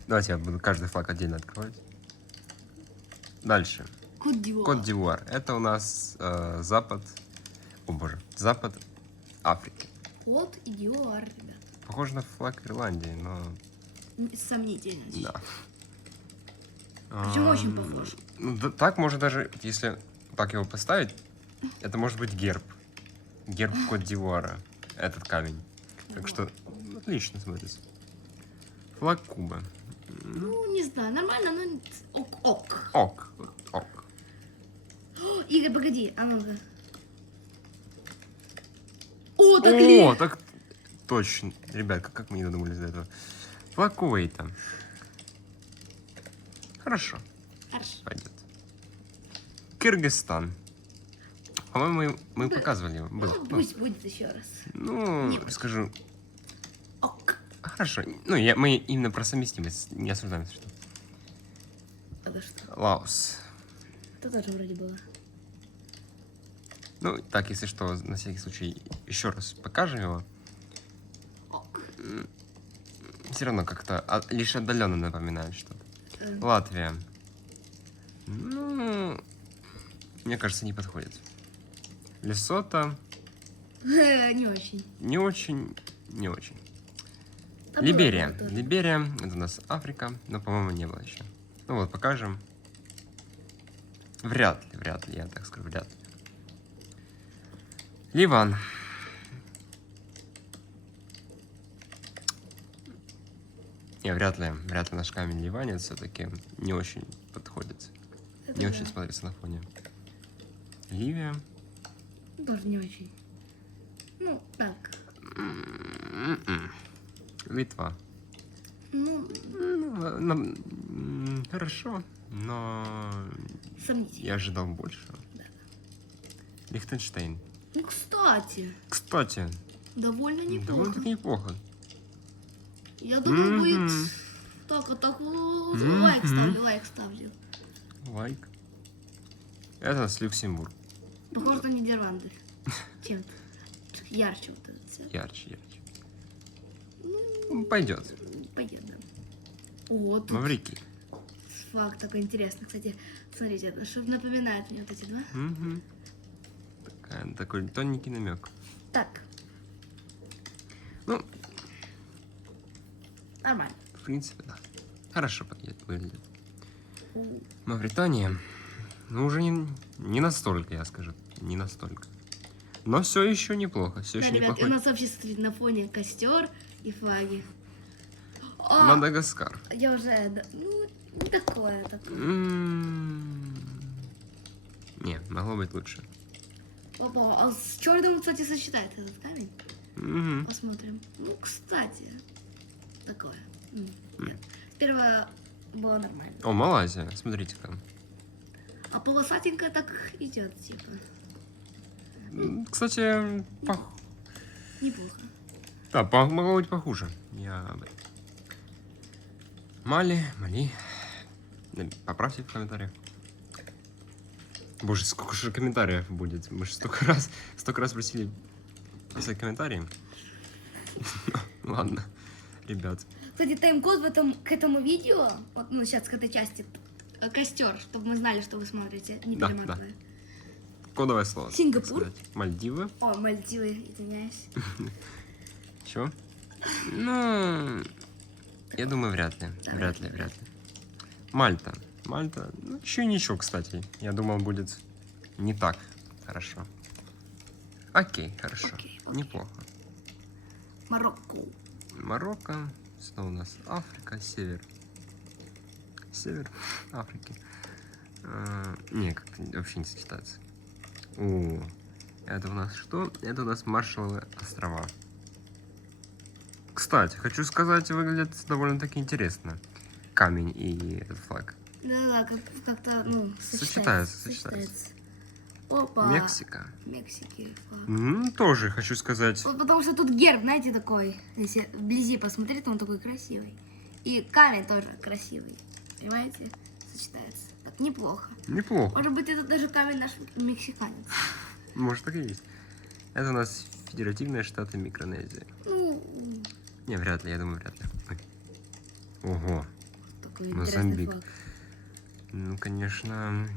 Давайте я буду каждый флаг отдельно открывать. Дальше. Кот-Дивуар. Кот-д'Ивуар. Это у нас запад... О боже. Запад Африки. Кот и Дивуар, ребят. Похоже на флаг Ирландии, но... Сомнительно. Да. Причем очень похож. Ну, да, так можно даже, если так его поставить, это может быть герб. Герб Кот-д'Ивуара. Этот камень. Так что отлично смотрится. Флаг Кубы. Ну, не знаю, нормально, но ок. Ок. Ок. О, Игорь, погоди, а ну-ка. О, так О, ли? так точно. Ребят, как мы не додумались до этого. Флаг Кувейта. Хорошо, Хорошо. пойдет. Кыргызстан. По-моему, мы показывали его. Был. Ну, пусть будет еще раз. Ну, скажу. Ок. Хорошо. Ну, мы именно про совместимость не осуждаем, что. Это что? Лаос. Это тоже вроде было. Ну, так, если что, на всякий случай еще раз покажем его. Ок. Все равно как-то лишь отдаленно напоминает что-то. Латвия. Ну, мне кажется, не подходит. Лесото. Не очень. Не очень, не очень. А было Либерия. тоже. Либерия. Это у нас Африка, но, по-моему, не было еще. Ну вот, покажем. Вряд ли, я так скажу, вряд ли. Ливан. Не, вряд ли наш камень ливанец все-таки не очень подходит. Это Не да. очень смотрится на фоне. Ливия. Тоже не очень. Ну, так. Литва. Ну, Хорошо, но сомнительно. я ожидал больше. Лихтенштейн. Ну, кстати, Кстати, довольно неплохо. довольно-таки неплохо. Я думал, будет... Мгм. Так, Мгм. лайк ставлю. Лайк. Это у нас Люксембург. Похоже на Нидерланды. Чем-то. Ярче вот этот цвет. Ярче. Ну, пойдет. Пойдет, да. О, тут Маврикий. флаг такой интересный. Кстати, смотрите, это что напоминает мне вот эти два. Мгм. Такой тоненький намек. Так, Ну, нормально. в принципе, да. Хорошо выглядит. Мавритания. Ну, уже не настолько, я скажу. Не настолько. Но все еще неплохо. Все Да, еще ребят, у неплохой. нас вообще, смотрите, на фоне костер и флаги. А, Мадагаскар. я уже, ну, не такое. Не, могло быть лучше. Опа, а с черным, кстати, сочетает этот камень. Мгм. Посмотрим. Ну, кстати, такое. Нет. Первое было нормально. О, Малайзия. Смотрите-ка. А полосатенькая так идет, типа. Кстати, Неплохо. да, могло быть похуже. Мали. Поправьте в комментариях. Боже, сколько же комментариев будет. Мы же столько раз просили писать комментарии. Ладно, ребят. Кстати, тайм-код к этому видео, вот, ну, сейчас к этой части, костер, чтобы мы знали, что вы смотрите, не Да, перематывая. Кодовое слово. так Сингапур. сказать. Мальдивы. О, Мальдивы, извиняюсь. Чё? Ну, я думаю, вряд ли. Да, Вряд ли. Мальта. Ну, еще ничего, кстати. Я думал, будет не так хорошо. Окей, хорошо. Окей. Неплохо. Марокко. Марокко. Снова у нас Африка, север. Север Африки. Не, как вообще не сочетается. О, это у нас что? Это у нас Маршалловы острова. Кстати, хочу сказать, выглядит довольно-таки интересно. Камень и этот флаг. Да-да-да, как-то, ну, Сочетается. Опа. Мексика. Мексики. флаг. Тоже хочу сказать. Вот потому что тут герб, знаете, такой. Если вблизи посмотреть, он такой красивый. И камень тоже красивый. Понимаете? Сочетается. Так, неплохо. Неплохо. Может быть, это даже камень наш мексиканец. Может, так и есть. Это у нас федеративные штаты Микронезии. Ну, Не, вряд ли, я думаю, вряд ли. Ого. такой Мозамбик. интересный флаг. Ну, конечно,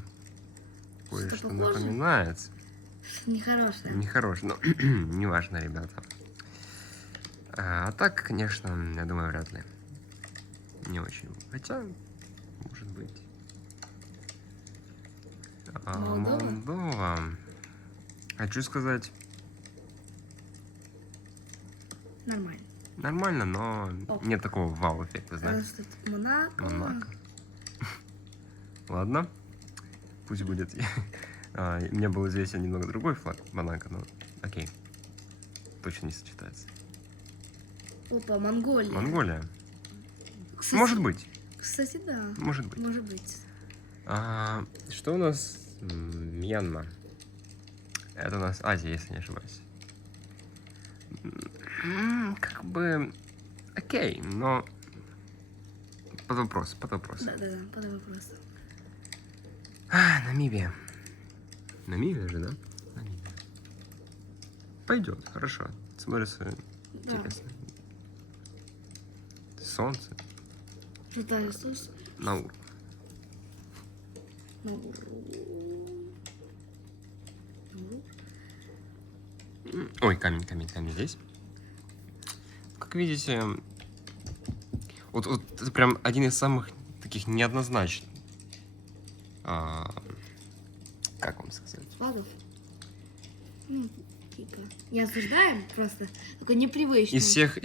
кое-что Что похоже? напоминается. Нехорошее. Нехорош, но неважно, ребята. А так, конечно, я думаю, вряд ли. Не очень. Хотя, может быть. Молдова? Молдова. Хочу сказать, Нормально. нормально, но Ок. нет такого вау-эффекта, У знаешь. нас тут Монако. Монако. Ладно, пусть будет. Мне был известен немного другой флаг Монако, но окей. Точно не сочетается. Опа, Монголия. Монголия. Кстати, Может быть. Кстати, да. Может быть. Может быть. Что у нас? Мьянма. Это у нас Азия, если не ошибаюсь. Как бы... Окей, но... Под вопрос, под вопрос. Да-да-да, под вопрос. Намибия. Намибия же, да? Намибия. Пойдет, хорошо. Смотрится Да. интересно. Солнце. Что-то Иисус. Наур. Ну, Ой, камень здесь. Как видите, вот это прям один из самых таких неоднозначных. Как вам сказать? флагов. Ну, типа. Не осуждаем, просто такой непривычный. Из всех...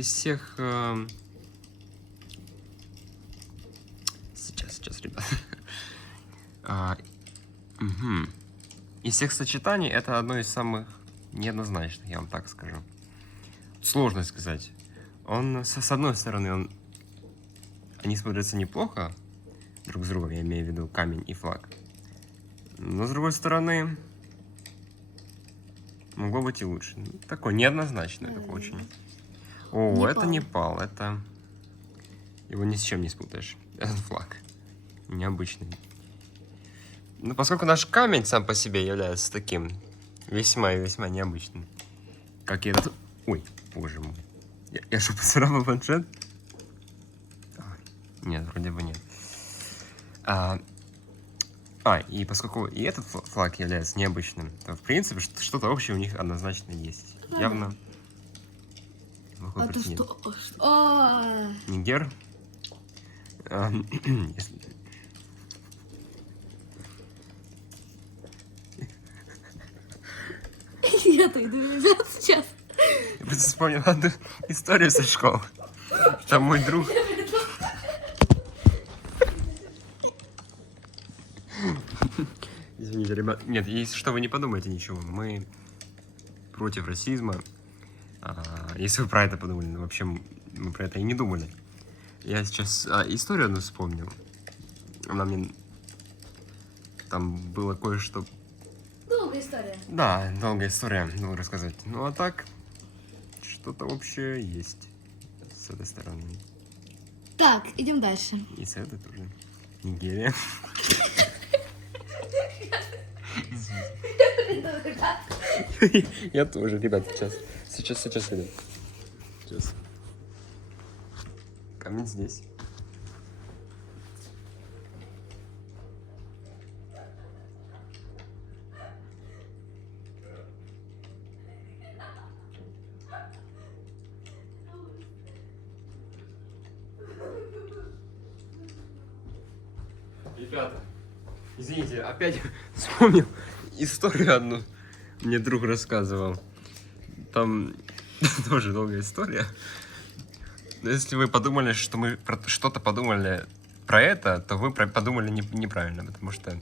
Сейчас, ребят. Мгм. Из всех сочетаний это одно из самых неоднозначных, я вам так скажу. Сложно сказать. Он, с одной стороны, они смотрятся неплохо друг с другом, я имею в виду камень и флаг. Но с другой стороны, могло быть и лучше. Такое неоднозначное такое очень. О, Непал. это Непал, это... Его ни с чем не спутаешь. Этот флаг. Необычный. Ну, поскольку наш камень сам по себе является таким весьма и весьма необычным, как и этот... Ой, боже мой. Я что, поцарапал планшет? Нет, вроде бы нет. И поскольку и этот флаг является необычным, то, в принципе, что-то общее у них однозначно есть. Да. Явно. Какой А то претендент? что? А, Нигер. Если- Я-то иду, ребят, сейчас. Я просто вспомнил одну историю со школы. Там мой друг... Извините, ребят. Нет, если что, вы не подумайте ничего. Мы против расизма. Если вы про это подумали, ну, вообще мы про это и не думали. Я сейчас историю одну вспомнил. Она мне... Там было кое-что... Долгая история. Да, долгая история, надо рассказать. Ну а так, что-то общее есть с этой стороны. Так, идем дальше. И с этой тоже. Нигерия. Я тоже, ребят, сейчас, ребят. Сейчас. Камень здесь. Ребята, извините, опять вспомнил историю одну. Мне друг рассказывал. там тоже долгая история. Но если вы подумали, что мы что-то подумали про это, то вы подумали неправильно, потому что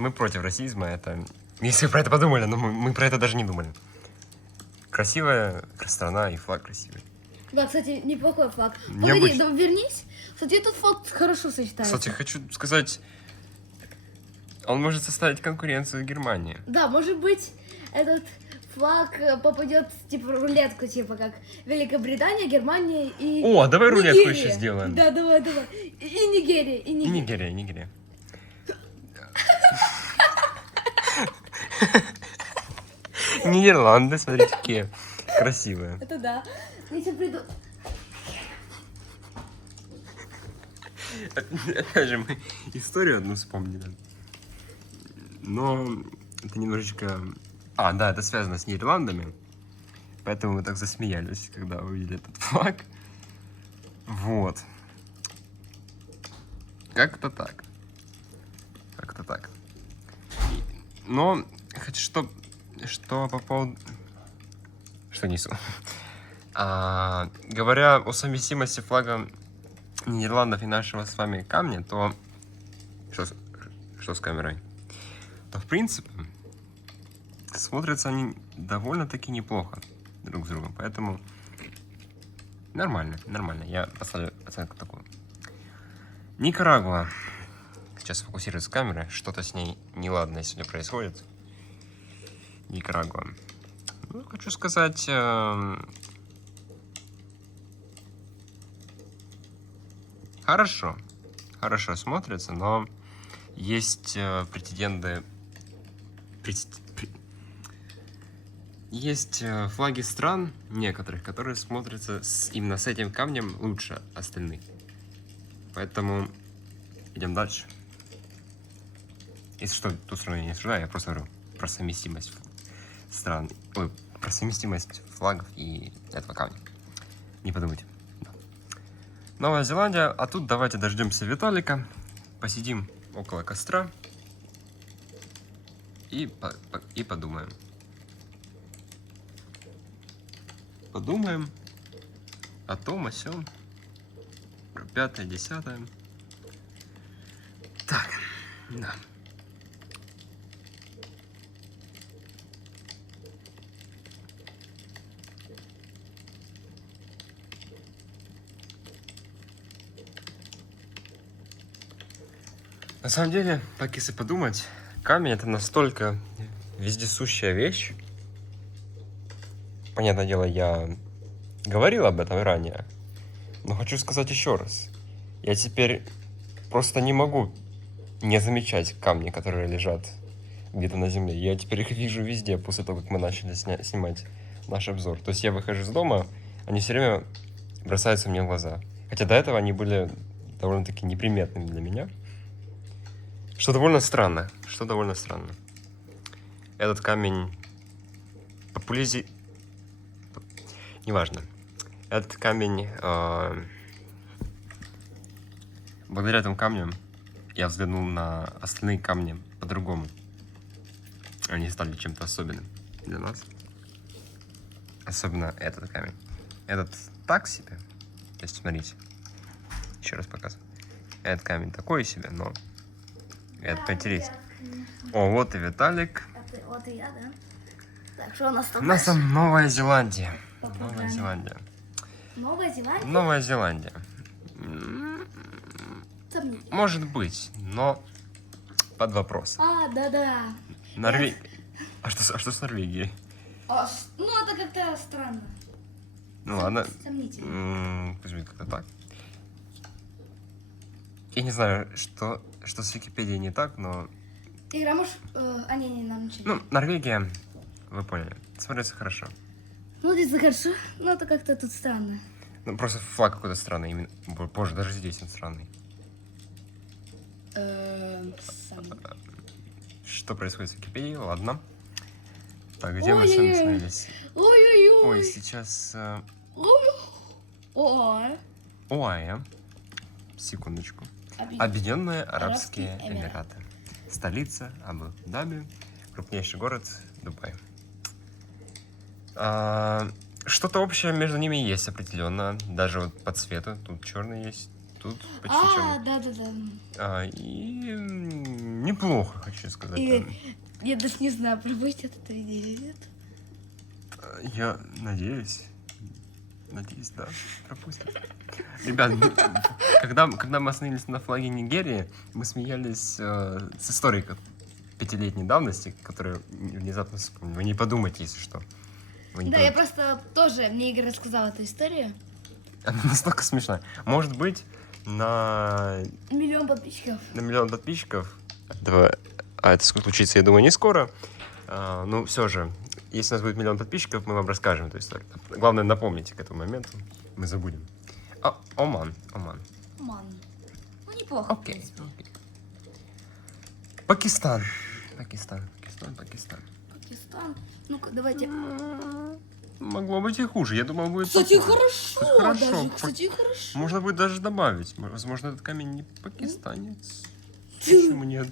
мы против расизма. Это если вы про это подумали, но мы про это даже не думали. Красивая страна и флаг красивый. Да, кстати, неплохой флаг. Погоди, Необычно. да вернись. Кстати, этот флаг хорошо сочетается. Кстати, хочу сказать, он может составить конкуренцию Германии. Да, может быть, этот флаг попадет типа в рулетку, типа как Великобритания, Германия и О, давай рулетку Нигерия. еще сделаем. Да, давай. И Нигерия, и И Нигерия. Нигерия. Нидерланды, смотрите, какие красивые. Это да. Если приду... Опять же, мы историю одну вспомнили. Но это немножечко... А, да, это связано с Нидерландами. Поэтому мы так засмеялись, когда увидели этот флаг. Вот. Как-то так. Но хочу, что по поводу... Что несу? Говоря о совместимости флага Нидерландов и нашего с вами камня, то... Что с камерой? То, в принципе, смотрятся они довольно-таки неплохо друг с другом. Поэтому нормально. Я поставлю оценку такую. Никарагуа. Сейчас фокусируется камера. Что-то с ней неладное сегодня происходит. Никарагуа. Ну, хочу сказать... Хорошо смотрится, но есть претенденты... Есть флаги стран некоторых, которые смотрятся именно с этим камнем лучше остальных. Поэтому идем дальше. Если что, ту страну я не обсуждаю, я просто говорю про совместимость стран. Ой, про совместимость флагов и этого камня. Не подумайте. Да. Новая Зеландия. А тут давайте дождемся Виталика. Посидим около костра. И подумаем. Подумаем о том, о сём. Про 5-е, 10-е. Так, да. На самом деле, так если подумать, камень это настолько вездесущая вещь. Понятное дело, я говорил об этом ранее, но хочу сказать еще раз. Я теперь просто не могу не замечать камни, которые лежат где-то на земле. Я теперь их вижу везде после того, как мы начали снимать наш обзор. То есть я выхожу из дома, они все время бросаются мне в глаза. Хотя до этого они были довольно-таки неприметными для меня. Что довольно странно. Этот камень Неважно. Этот камень... Благодаря этому камню я взглянул на остальные камни по-другому. Они стали чем-то особенным для нас. Особенно этот камень. Этот так себе. То есть, смотрите. Еще раз показываю. Этот камень такой себе, но этот поинтереснее. О, вот и Виталик. Вот и я, да? Так, что у нас У там? нас там Новая Зеландия. Новая Зеландия? Новая Зеландия. Сомнительно. Может быть, но под вопрос. Да. Норвегия. А что с Норвегией? Ну, это как-то странно. Ну ладно. Сомнительно. Пусть будет как-то так. Я не знаю, что с Википедией не так, но... Игра, может... не, нам ничего. Ну, Норвегия, вы поняли, смотрится хорошо. Смотрится хорошо, но это как-то тут странно. Ну, просто флаг какой-то странный, именно... Боже, даже здесь он странный. Что происходит с Википедией? Ладно. Так, где мы с вами остановились? Ой-ой-ой. Ой, сейчас... Ой. ОАЭ. Секундочку. Объединенные Арабские Эмираты. Столица Абу-Даби. Крупнейший город Дубай. Что-то общее между ними есть определенно. Даже вот по цвету. Тут черный есть, тут почти черный. Да-да-да. Неплохо, хочу сказать. И я даже не знаю, пропустят это видео или нет. Я надеюсь. Надеюсь, да, пропустят. Ребят, когда мы остановились на флаге Нигерии, мы смеялись с историком 5-летней давности, который внезапно вспомнил. Вы не подумайте, если что. Вы не Да, я подумайте. просто тоже, мне Игорь рассказал эту историю. Она настолько смешная. Может быть, на 1 миллион подписчиков. 1 миллион подписчиков. Это случится, я думаю, не скоро. Ну, все же, если у нас будет 1 миллион подписчиков, мы вам расскажем эту историю. Главное, напомните к этому моменту. Мы забудем. Оман. Ман. Ну, неплохо. в Окей. принципе. Пакистан. Пакистан. Ну-ка, давайте. Могло быть и хуже. Я думал, будет Кстати, похуже. хорошо. Хорошо. Даже, кстати, хорошо. Можно будет даже добавить. Возможно, этот камень не пакистанец. Почему нет?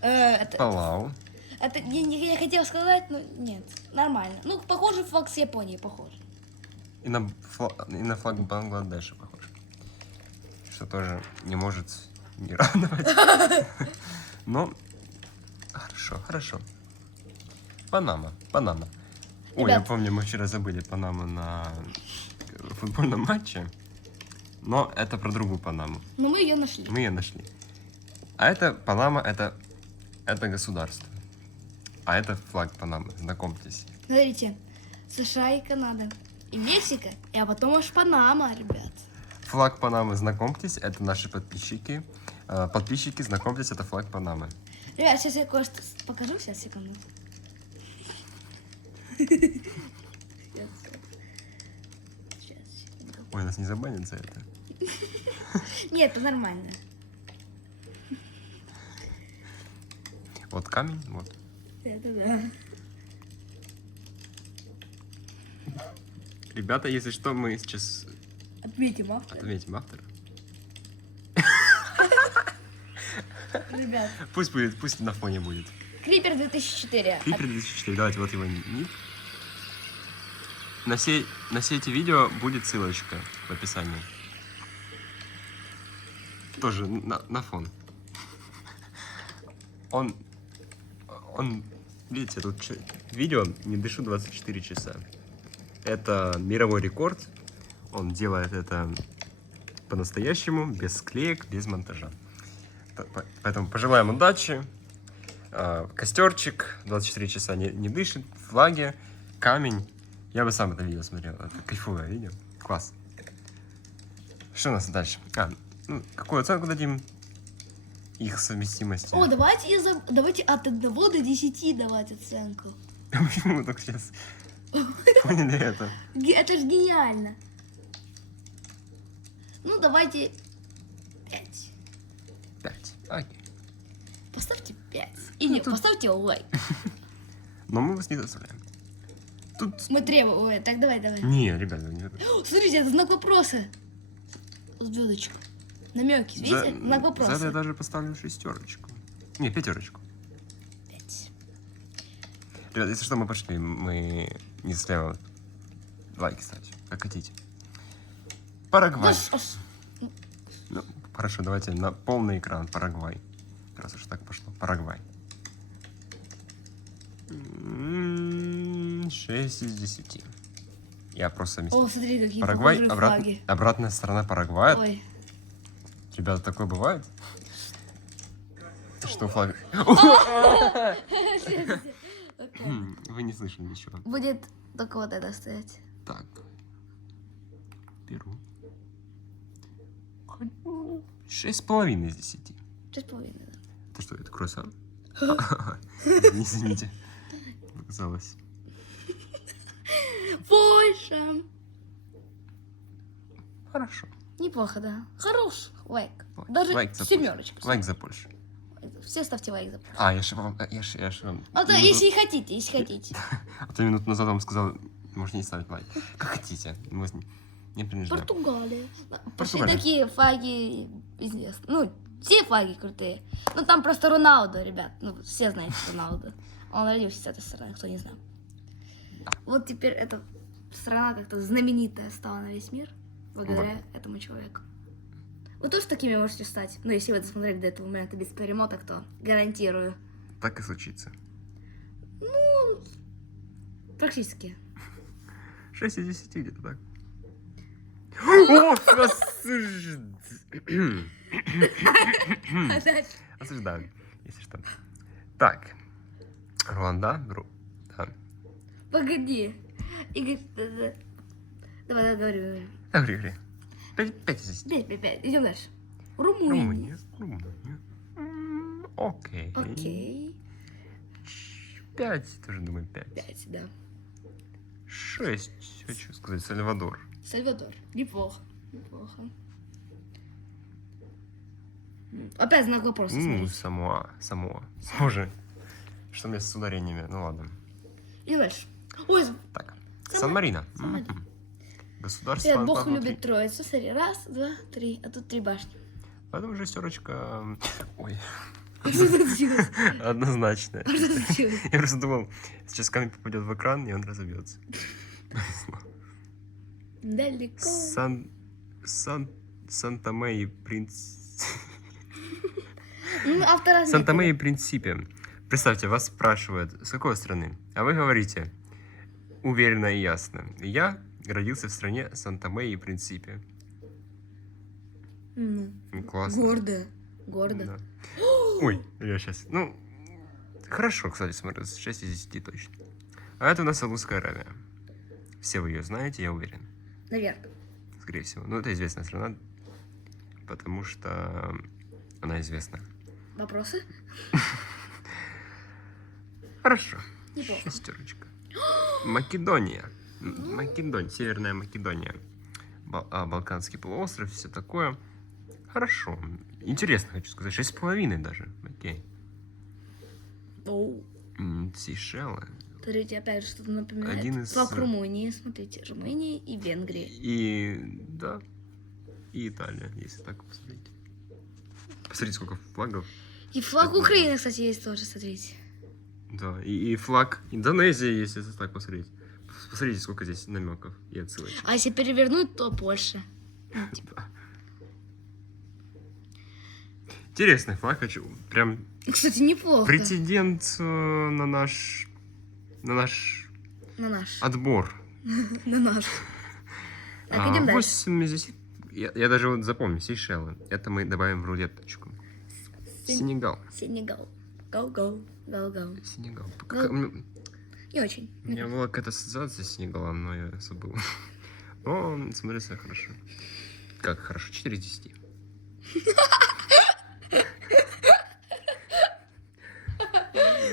Это, Палау. я хотела сказать, но нет. Нормально. Ну, похоже, флаг с Японии, похоже. И на флаг Бангладеша похож. Что тоже не может не радовать. Но хорошо. Панама. Ой, я Ребят. помню, мы вчера забыли Панаму на футбольном матче. Но это про другую Панаму. Но мы ее нашли. Мы ее нашли. А это Панама, это государство. А это флаг Панамы. Знакомьтесь. Смотрите, США и Канада. И Мексика, а потом аж Панама, ребят. Флаг Панамы, знакомьтесь, это наши подписчики. Подписчики, знакомьтесь, это флаг Панамы. Ребят, сейчас я кое-что покажу, сейчас, секунду. Сейчас, секунду. Ой, нас не забанят за это. Нет, это нормально. Вот камень, вот. Да. Ребята, если что, мы сейчас Отметим автора. отметим автора. Ребят, Пусть на фоне будет. Крипер 2004. Крипер 2004, давайте, вот его ник. На все эти видео будет ссылочка в описании. Тоже на фон. Он, видите, тут видео «Не дышу 24 часа». Это мировой рекорд. Он делает это по-настоящему, без склеек, без монтажа. Поэтому пожелаем удачи. Костерчик, 24 часа не дышит, флаги, камень. Я бы сам это видео смотрел. Это кайфовое видео. Класс. Что у нас дальше? Какую оценку дадим их совместимости? О, давайте от 1 до 10 давать оценку. Почему мы только сейчас поняли это? Это же гениально. Ну, давайте 5. 5. Окей. Поставьте 5. Или поставьте лайк. Но мы вас не доставляем. Тут... Мы требуем. Ой, так давай. Не, ребята, не... О, смотрите, это знак вопроса. Звездочка. Намеки, видите? Знак За это я вопроса. даже поставлю 6. Не, 5. 5. Ребят, если что, мы пошли, мы не заставим лайки ставить, как хотите. Парагвай. Ну, хорошо, давайте на полный экран. Парагвай. Раз уж так пошло. Парагвай. 6 из 10. Я просто совместил. О, смотри, какие Парагвай, похожие флаги. обратная сторона Парагвая. Ой. Ребята, такое бывает? Что флаг? Вы не слышали ничего. Будет только вот это стоять. Так. Беру. 6,5 из 10. 6,5. Да. Это что, это круассан? Извините. Показалось. Польша. Хорошо. Неплохо, да. Хорош. Лайк. Лайк. Даже Лайк за 7. Лайк за Польшу. Все ставьте лайк за Польшу. Я же вам... А то, если хотите. А то минуту назад вам сказал, можете не ставить лайк. Как хотите. Мы вас не принуждаем. Португалия. Почти Португалия. такие флаги известны. Ну, все флаги крутые. Ну, там просто Роналдо, ребят. Ну, все знаете Роналдо. Он родился с этой стороны, кто не знал. Вот теперь эта страна как-то знаменитая стала на весь мир благодаря этому человеку. Вы тоже такими можете стать. Но если вы досмотрели до этого момента без перемоток, то гарантирую. Так и случится. Практически. 6 из 10 где-то так. О, А дальше? осуждаем, если что. Так. Руанда. Да. Погоди. Игорь, давай, говори. Говори. 5 из 10. 5. Идем дальше. Румыния. Румыния. Окей. Окей. 5, тоже думаю, 5. 5, да. 6, хочу сказать, Сальвадор. Сальвадор. Неплохо. Опять знак вопроса. Ну, смотрите. Самоа. Боже, что мне с ударениями? Ну ладно. И дальше. Ой, Так, Сан-Марино. Сан-Марино. Мгм. Государство. привет, Бог внутри. любит троицу. Смотри, 1, 2, 3, а тут 3 башни. Поэтому шестерочка. Ой, А что тут делать? однозначно. А что тут делать? Я просто думал, сейчас камень попадет в экран, и он разобьется. Далеко. Санта-Мэ и Принц... Ну, автора Санта-Мэ и Принципе. Представьте, вас спрашивают, с какой страны? А вы говорите, уверенно и ясно. Я родился в стране Санта-Мэ и Принципе. Ну, Классно. гордо. Да. Ой, я сейчас... Ну, хорошо, кстати, смотрю, 6 из 10 точно. А это у нас Саудовская Аравия. Все вы ее знаете, я уверен. Наверное. Скорее всего. Ну, это известная страна, потому что она известна. Вопросы? Хорошо. Неплохо. Шестерочка. Македония. Северная Македония. Балканский полуостров, все такое. Хорошо. Интересно, хочу сказать. 6,5 даже. Окей. Оу. Сейшелы. Смотрите, опять же, что-то напоминает. Один из- Флаг Румынии, смотрите, Румынии и Венгрии. И... Да. И Италия, если так посмотреть. Посмотрите, сколько флагов. И флаг Украины, кстати, есть тоже, смотрите. Да. И флаг Индонезии, если так посмотреть. Посмотрите, сколько здесь намеков и отсылочек. А если перевернуть, то Польша. Да. Интересный флаг, хочу. Прям Кстати, неплохо. претендент на наш На наш. отбор. На наш. Так, идем дальше. 8 из 10. Я даже вот запомню, Сейшелы. Это мы добавим в рулеточку. Сенегал. Сенегал. Go. Сенегал. Ну, не очень. У меня была какая-то ассоциация с Сенегалом, но я забыл. Но он смотрится хорошо. Как хорошо? 4 из 10.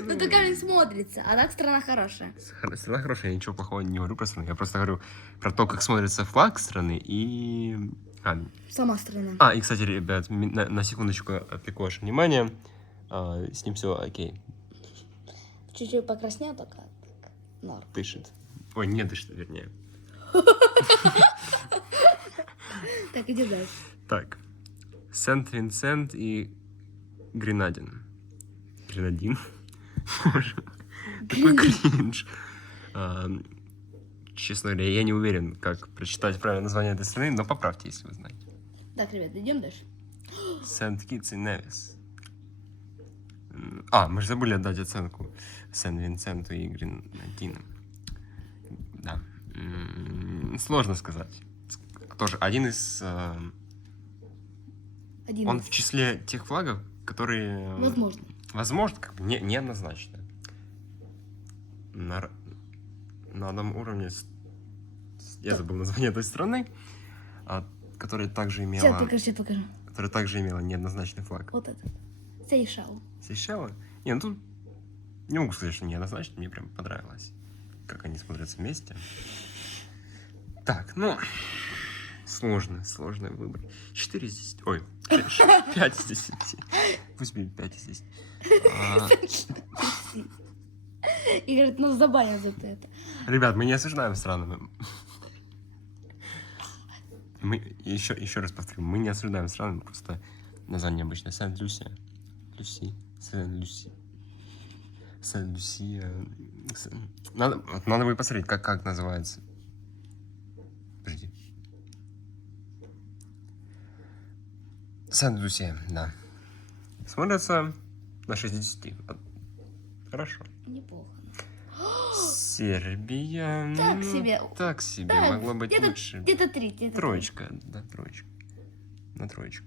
Ну, так камень смотрится, а так страна хорошая. Страна хорошая, я ничего плохого не говорю про страну. Я просто говорю про то, как смотрится флаг страны и... Сама страна. И, кстати, ребят, на секундочку отвлеку ваше внимание. С ним все окей. Чуть-чуть покраснел, только так. Норм. Дышит. Ой, не дышит, вернее. Так, иди дальше. Так. Сент-Винсент и Гренадин. Гренадин? Боже, такой кринж. Честно говоря, я не уверен, как прочитать правильное название этой страны, но поправьте, если вы знаете. Так, ребят, идем дальше. Сент-Китс и Невис. Мы же забыли отдать оценку Сент-Винсенту и Гренадину. Да. Сложно сказать. Тоже один из... Он в числе тех флагов, которые... Возможно. Возможно, как бы неоднозначно. На одном уровне... Я забыл название этой страны, которая также имела... Сейчас покажу. Которая также имела неоднозначный флаг. Вот этот. Сейшел. Сейшелы? Не, ну тут... Не могу сказать, что неоднозначно. Мне прям понравилось, как они смотрятся вместе. Так, сложный выбор. 4 из 10. Ой, 5 из 10. Пусть будет 5 из 10. И говорит, нас забанят за это. Ребят, мы не осуждаем страны. Мы еще раз повторю, мы не осуждаем страны, просто название обычно Сент-Люсия. Сент-Люси. Сент-Люсия. Надо будет посмотреть, как называется. Подожди. Сент-Люсия, да. Смотрится на 60. Хорошо. Неплохо. Сербия. Так ну, себе. Так себе. Да, Могло быть где-то- лучше. Где-то 3, где-то Троечка, да, троечка. На троечку.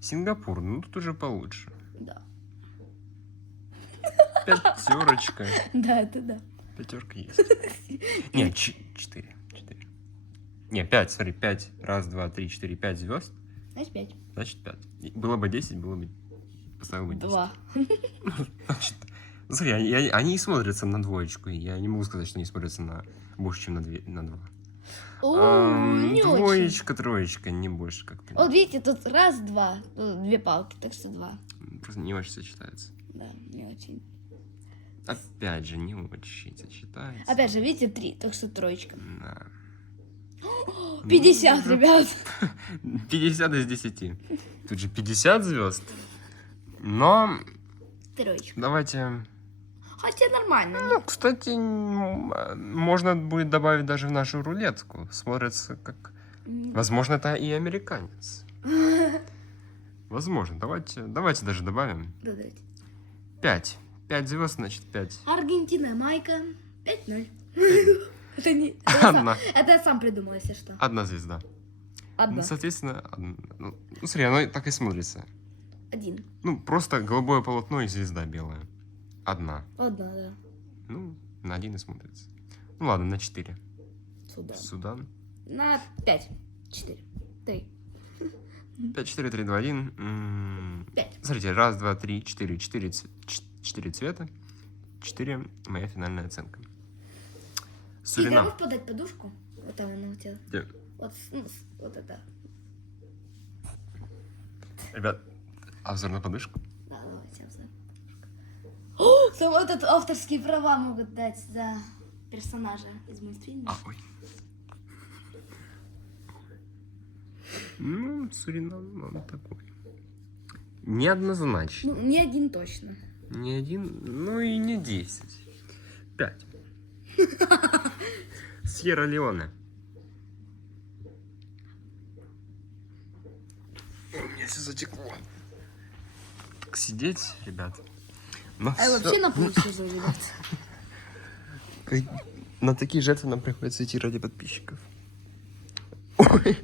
Сингапур, ну тут уже получше. 3. Да. Пятерочка. Да, это да. Пятерка есть. Нет, 4. Не, 5, смотри, 5. Раз, два, три, 4, 5 звезд. Значит, 5. Значит, 5. Было бы 10, было бы... Поставил бы 10. 2. Значит, смотри, они и смотрятся на двоечку. Я не могу сказать, что они смотрятся на больше, чем на 2. Не очень. Двоечка, троечка, не больше как-то. Вот видите, тут раз, два. Ну, 2 палки, так что 2. Просто не очень сочетается. Да, не очень. Опять же, не очень сочетается. Опять же, видите, 3, так что троечка. Да. 50, ребят. 50 из 10. Тут же 50 звезд. Но Троечка. давайте... Хотя нормально. Ну, кстати, можно будет добавить даже в нашу рулетку. Смотрится как... Возможно, это и американец. Возможно. Давайте даже добавим. Да, давайте. 5. 5 звезд, значит 5. Аргентина, Майка. 5-0. Это не... Одна. Это я сам придумал, если что. 1 звезда. Одна. Ну, соответственно, ну, смотри, оно так и смотрится. 1. Ну, просто голубое полотно и звезда белая. 1. Одна, да. Ну, на 1 и смотрится. Ну ладно, на 4. Сюда. Судан. На 5. 4. 3. 5, 4, 3, 2, 1. 5. Смотрите, 1, 2, 3, 4. 4 цвета. 4 моя финальная оценка. Ты Суринам. готов подать подушку? Вот там она у тебя. Где? Вот, вот это. Ребят, обзор на подушку. Да, давайте обзор. О, там вот этот авторские права могут дать за персонажа из мультфильма. Ой. Ну, Суринам, он такой. Неоднозначно. Ну, не 1 точно. Не 1, ну и не 10. 5. Сьерра-Леоне. У меня все затекло. Так сидеть, ребят. На, А я вообще на пол сижу, ребят. на такие жертвы нам приходится идти ради подписчиков. Ой,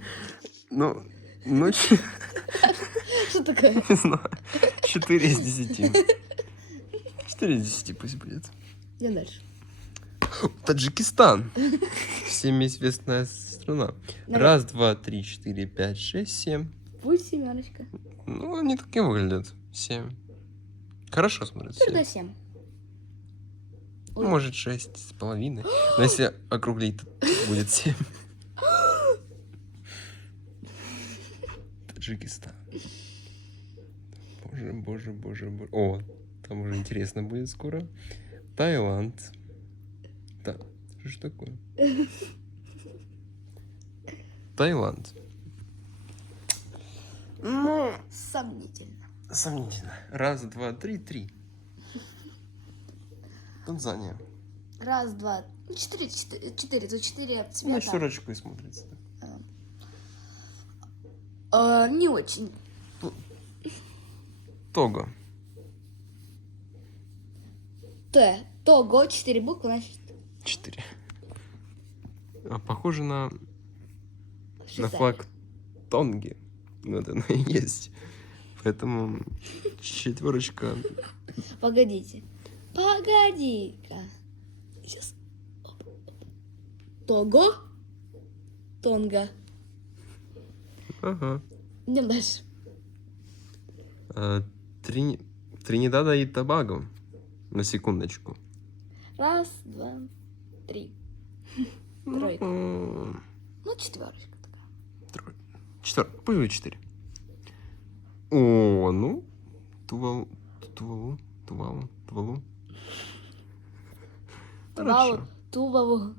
ну, Что такое? не знаю. 4 из 10. 4 из 10 пусть будет. Идем дальше. Таджикистан. Всем известная страна. Давай. 1, 2, 3, 4, 5, 6, 7. Пусть семерочка. Ну, они такие выглядят. 7. Хорошо смотрятся. Тогда 7. Ну, может, 6,5. Но если округлить, то будет 7. Таджикистан. Боже. О, там уже интересно будет скоро. Таиланд. Да, что ж такое? Таиланд. Ну, Сомнительно. сомнительно. 1, 2, 3, 3. Танзания. 1, 2, 4. Тут 4 Ну, цвета. 4 и смотрится. Не очень. Того. Того, 4 буквы, значит 4. Похоже на Швейцария. флаг Тонги. Ну, это оно и есть. Поэтому 4. Погодите. Погоди-ка. Сейчас. Того. Тонга. Ага. Идем дальше. Тринидада и Тобаго. На секундочку. 1, 2, 3. Тройка. Ну, Ну, 4 такая. 4. Пусть будет 4. О, ну. Тувалу. Тувалу. Хорошо. Тувалу.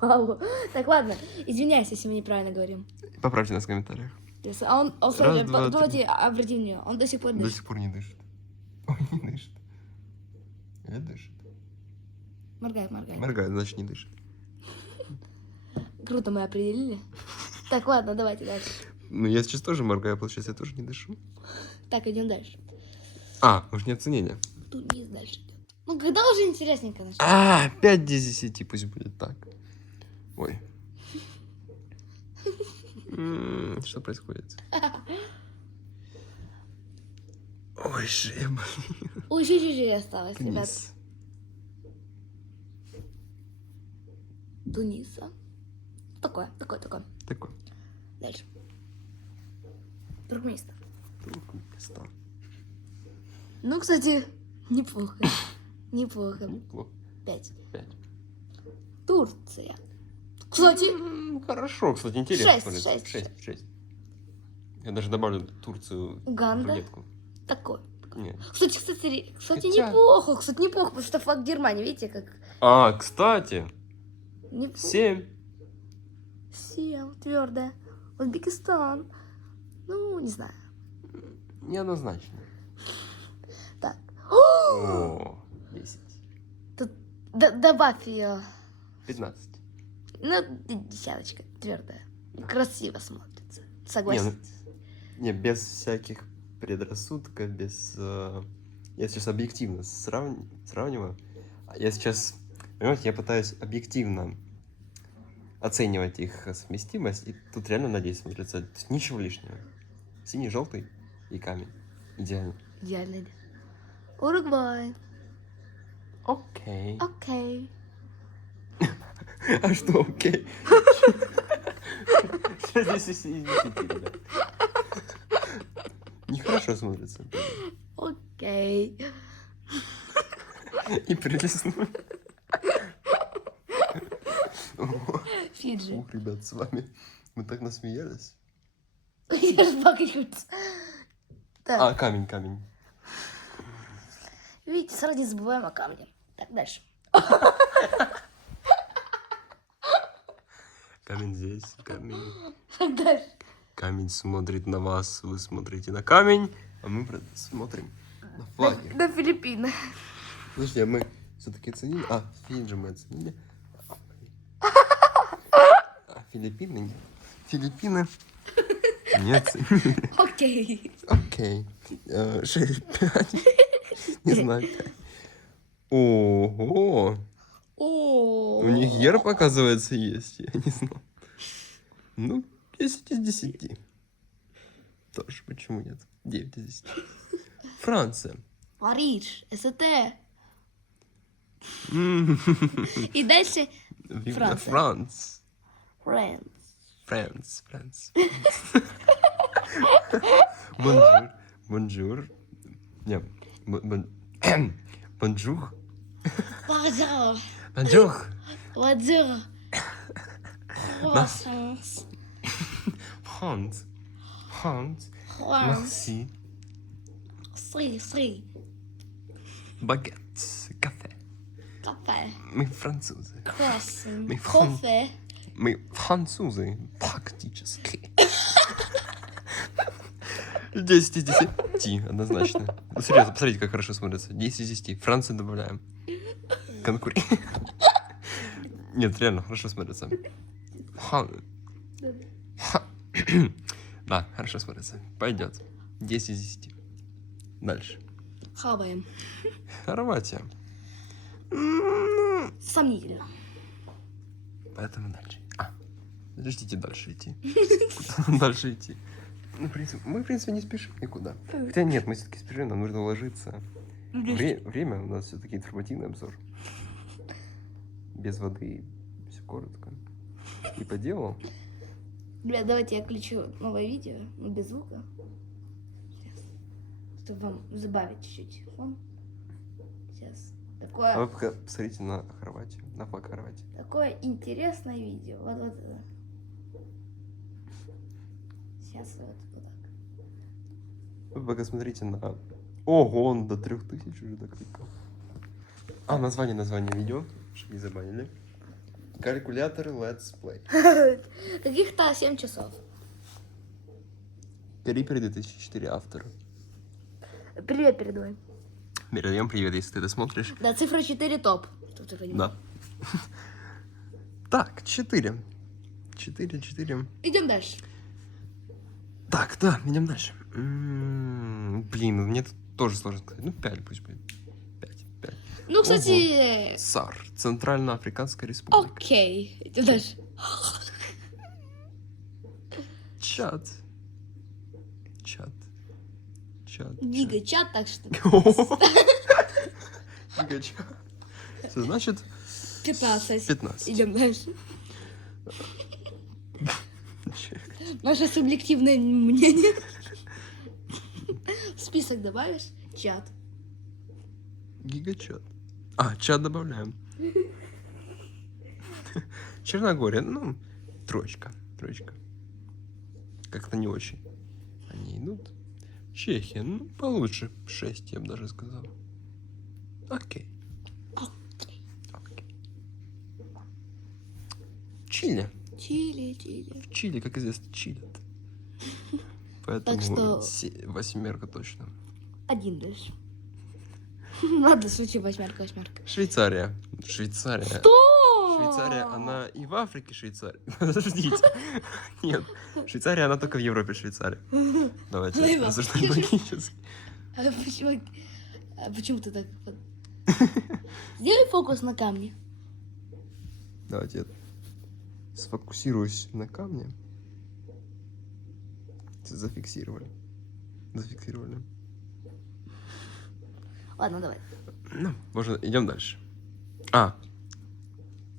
Тувалу. Так, ладно. Извиняюсь, если мы неправильно говорим. Поправьте нас в комментариях. А он Раз, два, давайте обратим внимание. Он до сих пор До дышит. сих пор не дышит. Ой, не дышит. Или дышит? Моргает, моргает. Моргает, значит не дышит. Круто мы определили. Так, ладно, давайте дальше. Ну, я сейчас тоже моргаю, получается, я тоже не дышу. Так, идем дальше. А, может, не оценение. Тут низ дальше идет. Ну, когда уже интересненько начнем? 5 из 10, пусть будет так. Ой. Что происходит? Ой, шея болит. Ой, чуть-чуть осталось, ребят. Вниз. Туниса. Такое. Такой. Дальше. Туркменистан. Туркменистан. Ну, кстати, неплохо. Неплохо. Неплохо. 5. 5. Турция. Кстати, Хорошо, кстати, интересно. Шесть, смотрится. шесть. 6. Я даже добавлю Турцию в Уганда. рулетку. Такое. Нет. Кстати, Хотя- неплохо. Кстати, неплохо, потому что флаг Германии, видите, как... А, кстати, Неплохо. 7. 7, твердая. Узбекистан. Ну, не знаю. Неоднозначно. Так. О, 10. Тут добавь ее. 15. Ну, десяточка, твердая. Красиво смотрится. Не, Согласен. не, без всяких предрассудков, без... я сейчас объективно сравниваю. Я сейчас, понимаете, я пытаюсь объективно оценивать их совместимость, и тут реально, надеюсь, смотрится. То есть ничего лишнего. Синий, желтый и камень. Идеально. Идеально. Уругвай. Окей. Окей. А что окей? 6 из 10, ребят. Нехорошо смотрится. Окей. И прилистну. Фиджи. Ух, ребят, с вами мы так насмеялись. Я ж покричусь. Так, А, камень. видите, сразу не забываем о камне. Так, дальше. Камень здесь, камень. Дальше. Камень смотрит на вас, вы смотрите на камень, а мы смотрим на флаги. На Филиппины. Подожди, а мы все-таки оценили? А, Фиджи мы оценили. А Филиппины нет. Филиппины не оценили. Окей. Окей. 6-5. Не знаю. Ого! О. У них герб, оказывается, есть. Я не знал. Ну, 10 из 10. Тоже, почему нет? 9 из 10. Франция. Париж. СТ. М, И дальше Vive la Франция. France. France. France. Бонжур. Бонжур. Не, бонжур. Bonjour. Бонжур. Bonjour. Croissants. France. France. France. Merci. Free. Baguette. Café. Кафе. Мы французы. Croissant. Mais Fran- Кофе. Мы французы. Практически. 10 из 10. Однозначно. Ну, серьезно, посмотрите, как хорошо смотрится. 10 из 10. Францию добавляем. Конкурент. Нет, реально, хорошо смотрится. Да, хорошо смотрится. Пойдет. 10 из 10. Дальше. Хаваем. Хорватия. Сомнительно. Поэтому дальше. Подождите дальше идти. Куда дальше идти? Ну, мы, в принципе, не спешим никуда. Хотя нет, мы все-таки спешим, нам нужно ложиться. Время у нас все-таки информативный обзор. Без воды, все коротко. И по делу. Ребят, давайте я включу новое видео, но без звука. Сейчас. Чтобы вам забавить чуть-чуть фон. Сейчас. А вы пока посмотрите на Хорватию, на флаг Хорватии. Такое интересное видео. Вот это. Сейчас вот так. Вы пока смотрите на... Ого, он до 3000 уже докликал. А, название видео, чтобы не забанили. Калькулятор Let's Play. Каких-то 7 часов. Крипер 2004 автор. Привет передавай. Передаем привет, если ты это смотришь. Да, цифра 4 топ. Чтоб ты понимал. Да. Так, 4. 4. Идем дальше. Так, да, идем дальше. Блин, мне тут тоже сложно сказать. Ну, 5 пусть будет. 5. Ну, кстати, САР. Центральноафриканская республика. окей. Идем дальше. Чад. Гигачат, так что Гигачат. Что значит 15. 15. Идем дальше. Наше субъективное мнение. В список добавишь? Чат. Гигачат. А, чат добавляем. Черногория, ну, троечка. Как-то не очень. Они идут. Чехия, ну, получше. 6, я бы даже сказал. Окей. Чили. Чили. В Чили, как известно, чилят. Поэтому Так что- 8 точно. 1 дальше. Ладно, шучу, 8. Швейцария. Швейцария, она и в Африке Швейцария. Подождите. Нет. Швейцария, она только в Европе Швейцария. Давайте Ну и в рассуждаем Африке. логически. Почему ты так... Сделай фокус на камне. Давайте я сфокусируюсь на камне. Зафиксировали. Ладно, давай. Ну, можно, идем дальше.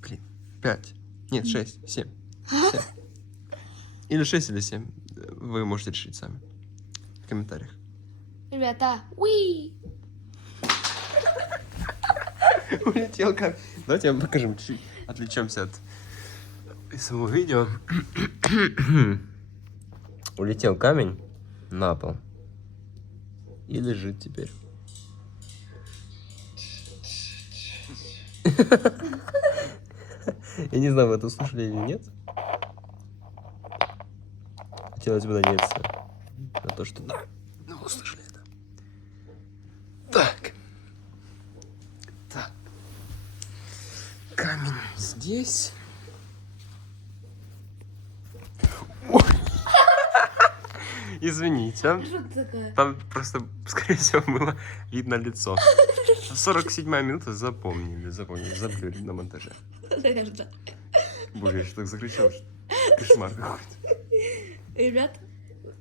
Блин, 5. Нет, 6, 7. Или 6, или 7. Вы можете решить сами. В комментариях. Ребята, уи! Улетел камень. Давайте я вам покажем, чуть отвлечемся от самого видео. Улетел камень на пол. И лежит теперь. Я не знаю, вы это услышали или нет. Хотелось бы надеяться на то, что да. Ну, вы услышали это. Так. Камень здесь. Ой. Извините. Что это такое? Там просто, скорее всего, было видно лицо. 47-я минута, запомнили, заблюрили на монтаже. Наверное. Боже, я что так закричал, что кошмар какой-то. Ребят,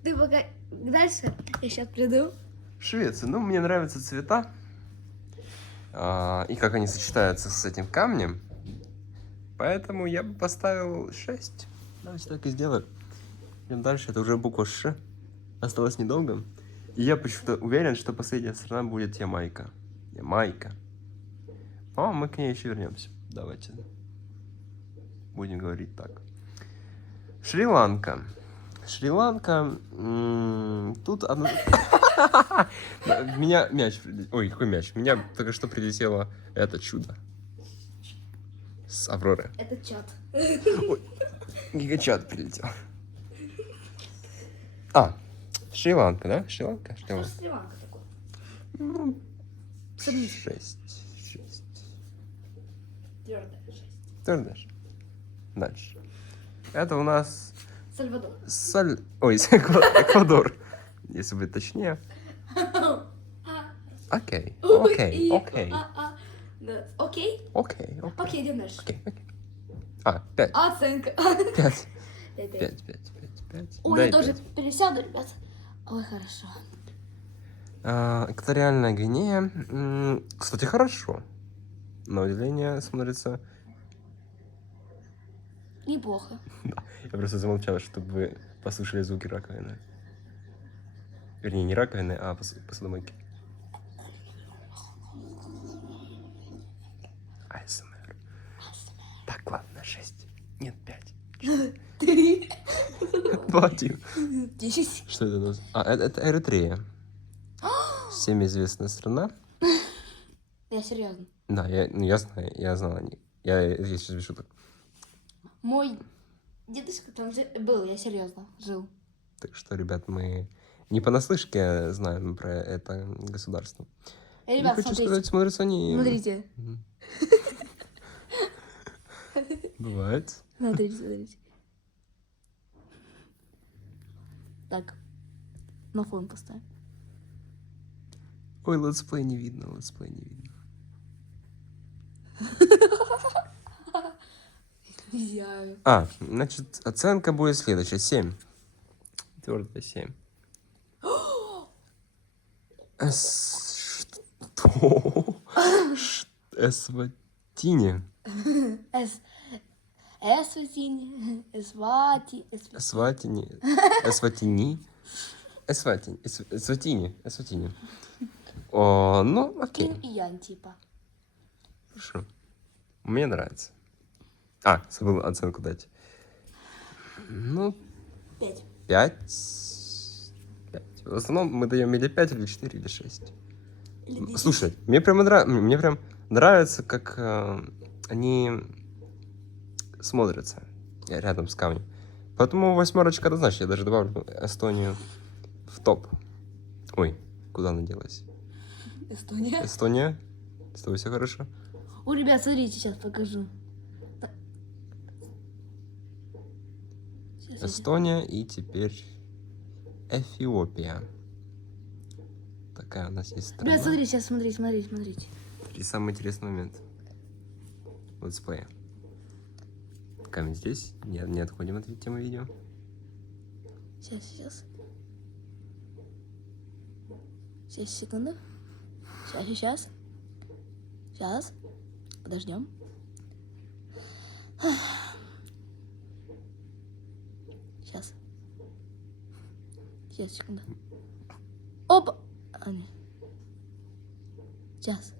ты пока дальше, я сейчас приду. Швеция, ну, мне нравятся цвета. И как они сочетаются с этим камнем. Поэтому я бы поставил 6. Давайте так и сделаем. Идем дальше, это уже буква Ш. Осталось недолго. И я почему-то уверен, что последняя страна будет Ямайка. Но мы к ней еще вернемся. Давайте будем говорить так. Шри-Ланка. Тут одна... Меня мяч... Ой, какой мяч? Меня только что прилетело это чудо. С Авроры. Это чат. Ой, гигачат прилетел. Шри-Ланка, да? Шри-Ланка? Что Шри-Ланка такое? Ну, Сомнительно. 6. Твердая 6. Твердыш. Дальше. Это у нас... Сальвадор. Ой, Эквадор. Если быть точнее. Окей. Да. Окей? Окей, идем дальше. 5. Оценка. 5. 5. 5. Ой, я тоже пересяду, ребят. Ой, хорошо. Экваториальная Гвинея. Кстати, хорошо. На удивление смотрится... Неплохо. Я просто замолчал, чтобы вы послушали звуки раковины. Вернее, не раковины, а посудомойки. АСМР. Так, ладно, 6. Нет, 5. 3. 2, 1. 10. Что это у нас? Это Эритрея. Всем известная страна. Я серьезно. Да, я знал о ней. Я сейчас без шуток. Мой дедушка там был, я серьезно жил. Так что, ребят, мы не понаслышке знаем про это государство. Ребят, хочу смотрите. сказать, смотрятся они... Смотрите. Бывает. Смотрите, смотрите. Так. На фон поставь. Ой, летсплей не видно, летсплей не видно. Нельзя. Значит, оценка будет следующая. 7. Твердая 7. Что? Эсватини. Эсватини. Эсвати. Эсватини. Эсватини. Эсватини. Эсватини. О, ну, окей. Инь и Ян, типа. Хорошо. Мне нравится. Забыл оценку дать. Ну, 5. 5. В основном мы даем или 5, или 4, или 6. Или 10. Слушай, мне прям нравится, как они смотрятся рядом с камнем. Поэтому 8 однозначно. Я даже добавлю Эстонию в топ. Ой, куда она делась? Эстония. Эстония? С тобой все хорошо? О, ребят, смотрите, сейчас покажу. Сейчас, Эстония и теперь Эфиопия. Такая у нас есть страна. ребят, смотрите, сейчас, смотрите. И самый интересный момент. Летсплея. Камень здесь. Не отходим от темы видео. Сейчас. Сейчас, секунду. Сейчас. Подождем. Сейчас, секунду. Опа! Нет. Сейчас.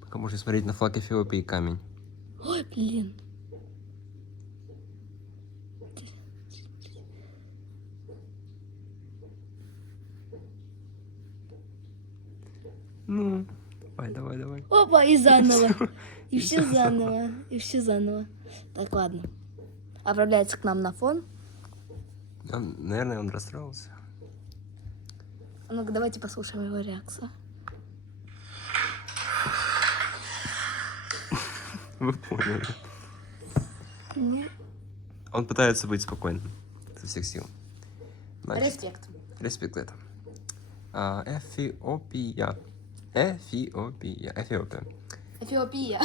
Пока можно смотреть на флаг Эфиопии и камень. Ой, блин. Ну, давай. Опа, и заново. И все заново. Так, ладно. Отправляется к нам на фон. Наверное, он расстроился. Ну-ка, давайте послушаем его реакцию. Вы поняли. Он пытается быть спокойным. Со всех сил. Значит, респект это. Эфиопия. Эфиопия. Эфиопия.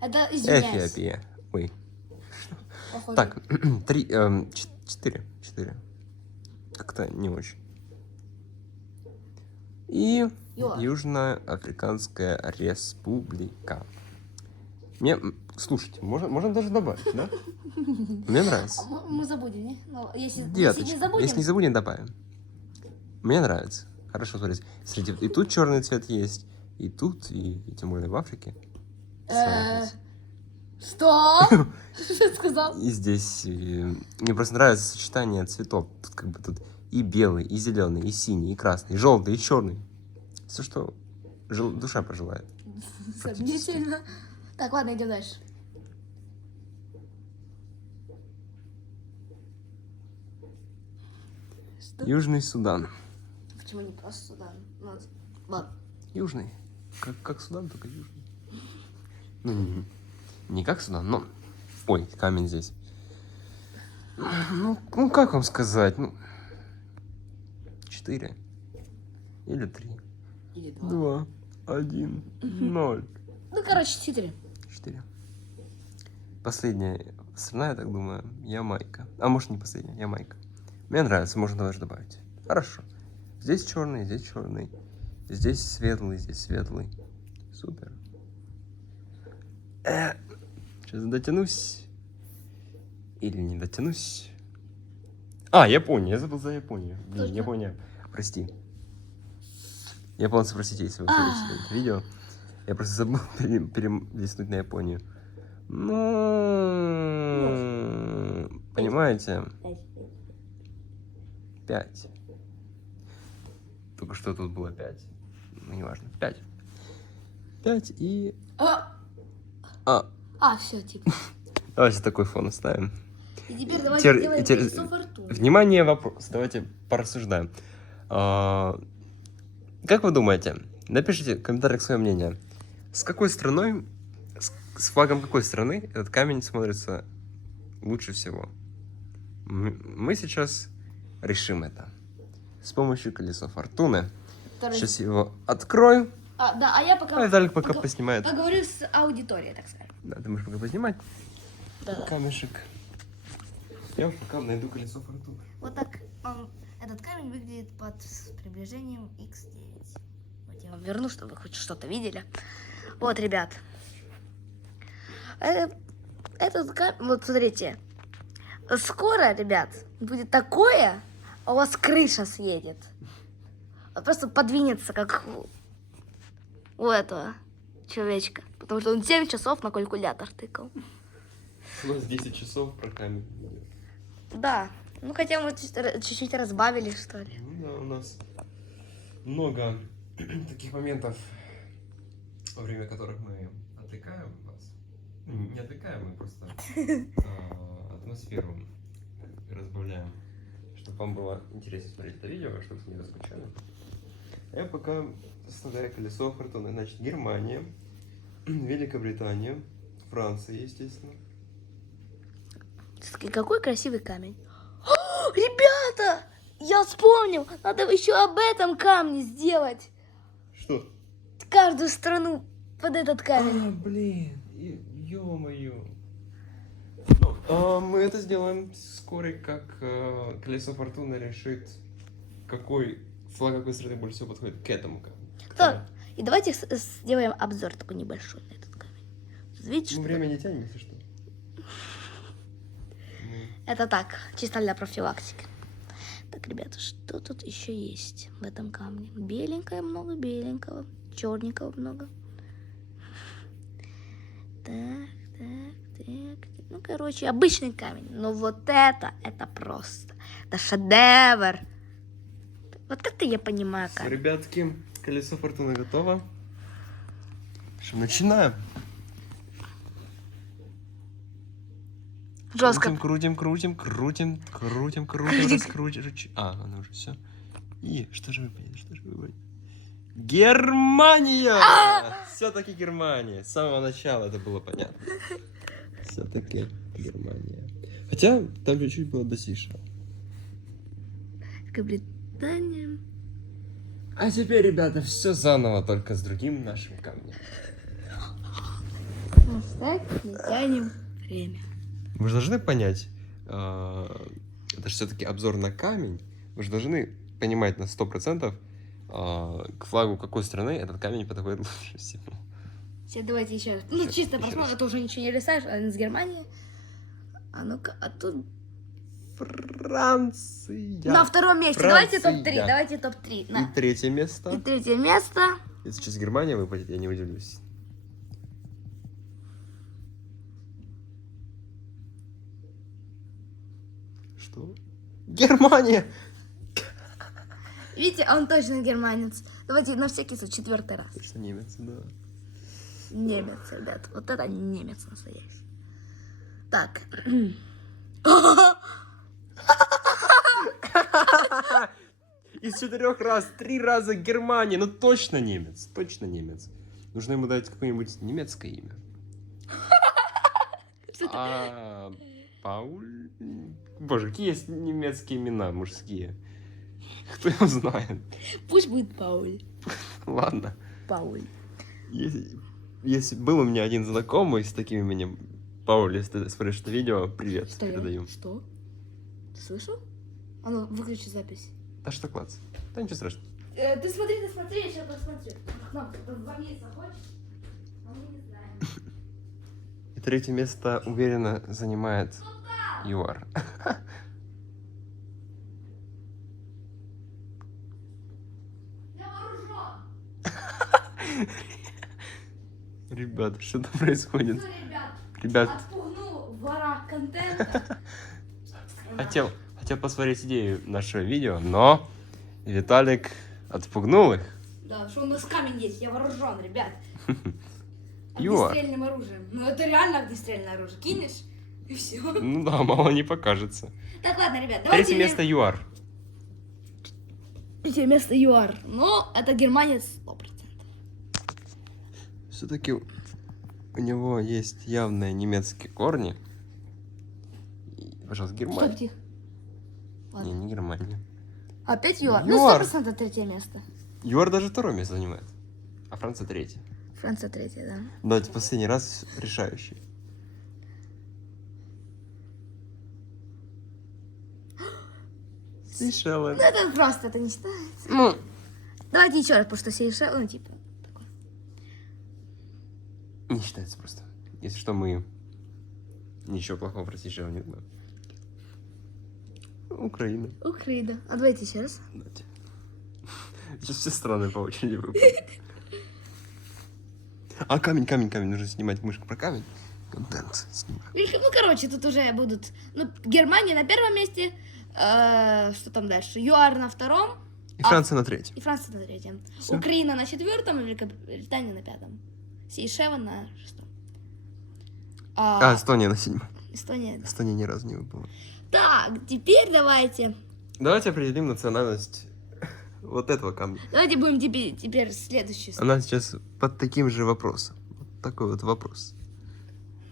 Это, извиняюсь. Эфиопия. Ой. Похоже. Так, 4. Как-то не очень. И Южноафриканская республика. Слушайте, можно даже добавить, да? Мне нравится. Мы забудем, не? Ну, если Девяточка. не забудем... Если не забудем, добавим. Мне нравится. Хорошо, смотрите. И тут черный цвет есть, и тут, и тем более в Африке. Что? Что ты сказал? И здесь мне просто нравится сочетание цветов. Тут как бы тут и белый, и зеленый, и синий, и красный, и желтый, и черный. Все, что душа пожелает. Сомнительно. Так, ладно, идем дальше. Что? Южный Судан. Почему не просто Судан? Ладно. Южный. Как Судан, только южный. Ну, не как Судан, но... Ой, камень здесь. Ну, как вам сказать? 4. Или 3. Или 2. 2, 1, 0. Ну, короче, 4. 4. Последняя страна, я так думаю, Ямайка. А может, не последняя, Ямайка. Мне нравится, можно даже добавить. Хорошо. Здесь черный, здесь черный. Здесь светлый, здесь светлый. Супер. Сейчас дотянусь. Или не дотянусь. Япония. Я забыл за Японию. Блин, Точно. Япония. Прости. Японцы, простите, если вы смотрите это видео. Я просто забыл перелистнуть на Японию. Ну, понимаете? 5. Только что тут было 5. Ну, неважно. 5. 5 и... Все, типа. Давайте такой фон оставим. И теперь давайте сделаем колесо фортуны. Внимание, вопрос. Давайте порассуждаем. Как вы думаете? Напишите в комментариях свое мнение. С какой страной, с флагом какой страны этот камень смотрится лучше всего? Мы сейчас решим это с помощью колеса фортуны. Сейчас его открою. Да, а я А пока Виталик пока поснимает. поговорю с аудиторией, так сказать. Да, ты можешь пока поснимать. Да. Камешек. Я пока найду колесо фортуны. Вот так этот камень выглядит под приближением x9. Вот я вам верну, чтобы вы хоть что-то видели. Вот, ребят. Этот камень, вот смотрите. Скоро, ребят, будет такое, а у вас крыша съедет. Он просто подвинется, как у этого человечка. Потому что он 7 часов на калькулятор тыкал. У нас 10 часов про камень. Да. Ну, хотя мы чуть-чуть разбавили, что ли. Ну да, у нас много таких моментов, во время которых мы отвлекаем вас. Не отвлекаем, мы просто атмосферу разбавляем, чтобы вам было интересно смотреть это видео, чтобы вы не заскучали. Я пока составляю колесо фортуны. Значит, Германия, Великобритания, Франция, естественно. Какой красивый камень. О, ребята! Я вспомнил! Надо еще об этом камне сделать. Что? Каждую страну под этот камень. Блин, ё-моё. Мы это сделаем вскоре, как колесо фортуны решит, какой флаг какой страны больше всего подходит к этому камню. Так, и давайте сделаем обзор такой небольшой на этот камень. Видите, Ну, что время не тянет, если что. это так, чисто для профилактики. Так, ребята, что тут еще есть в этом камне? Беленькое много, беленького, черненького много. Так. Ну, короче, обычный камень. Но вот это просто, это шедевр. Вот это я понимаю Все, камень. ребятки, колесо фортуны готово. Что, начинаем? Жестко. Крутим, раскручиваем. Оно уже все. И что же выбрать? Германия! Все-таки Германия. С самого начала это было понятно. Все-таки Германия. Хотя там чуть-чуть было до США. Великобритания. А теперь, ребята, все заново, только с другим нашим камнем. Так, не тянем время. Вы же должны понять, это же все-таки обзор на камень. Вы же должны понимать на 100%, к флагу какой страны этот камень подходит лучше всего. Сейчас давайте еще раз. Ну, чисто еще просмотр, раз. это уже ничего не рисуешь, а из Германии. А ну-ка, а тут Франция. на втором месте. Франция. Давайте топ-3. И На. третье место. И третье место. Если сейчас Германия выпадет, я не удивлюсь. Что? Германия! Видите, он точно германец. Давайте на всякий случай 4-й раз. Точно немец, да. Немец, ребят. Вот это немец настоящий. Так. Из 4 раз 3 раза Германия. Ну точно немец. Точно немец. Нужно ему дать какое-нибудь немецкое имя. Пауль? Боже, какие есть немецкие имена мужские? Кто его знает? Пусть будет Пауль. Ладно. Пауль. Если был у меня один знакомый с таким именем Пауль, если ты смотришь это видео, привет Что я? передаю. Что? Ты слышал? А ну, выключи запись. Да что класс. Да ничего страшного. Ты смотри, я сейчас посмотрю. К нам кто-то звониться хочешь? А мы не знаем. И третье место уверенно занимает ЮАР. Я вооружен. Ребята, что там происходит? Что, Ребят, отпугнул вора контента. хотел посмотреть идею нашего видео, но Виталик отпугнул их. Да, что у нас камень есть, я вооружен, ребят. Юа. Огнестрельным оружием. Ну это реально огнестрельное оружие. Кинешь, и все. Ну да, мало не покажется. Так, ладно, ребят, давайте... Третье место ЮАР. Третье место ЮАР. Но это Германия 100%. Все-таки у него есть явные немецкие корни. И, пожалуйста, Стоп, Германия. тихо. Не, не Германия. Опять ЮАР. ЮАР. Ну, 100% третье место. ЮАР даже второе место занимает. А Франция третье. Франция третья, да. Давайте последний раз решающий. Сейшелы. Ну, это просто, это не считается. Ну, Давайте еще раз, потому что Сейшелы, ну, типа, такое. не считается просто. Если что, мы ничего плохого про Сейшелы не знаем. Украина. Украина. А давайте еще раз. Давайте. Сейчас все страны по очереди выпадут. А камень. Нужно снимать мышку про камень. Контент снимать. Ну, короче, тут уже будут... Ну, Германия на первом месте. Что там дальше? ЮАР на втором. И Франция на третьем. И Франция на третьем. Всё. Украина на четвертом, и Великобритания на пятом. Сейшелы на шестом. А, Эстония на седьмом. Эстония. Да. Эстония ни разу не выпала. Так, теперь давайте. Давайте определим национальность вот этого камня. Давайте будем теперь следующий. Она сейчас под таким же вопросом. Вот такой вот вопрос.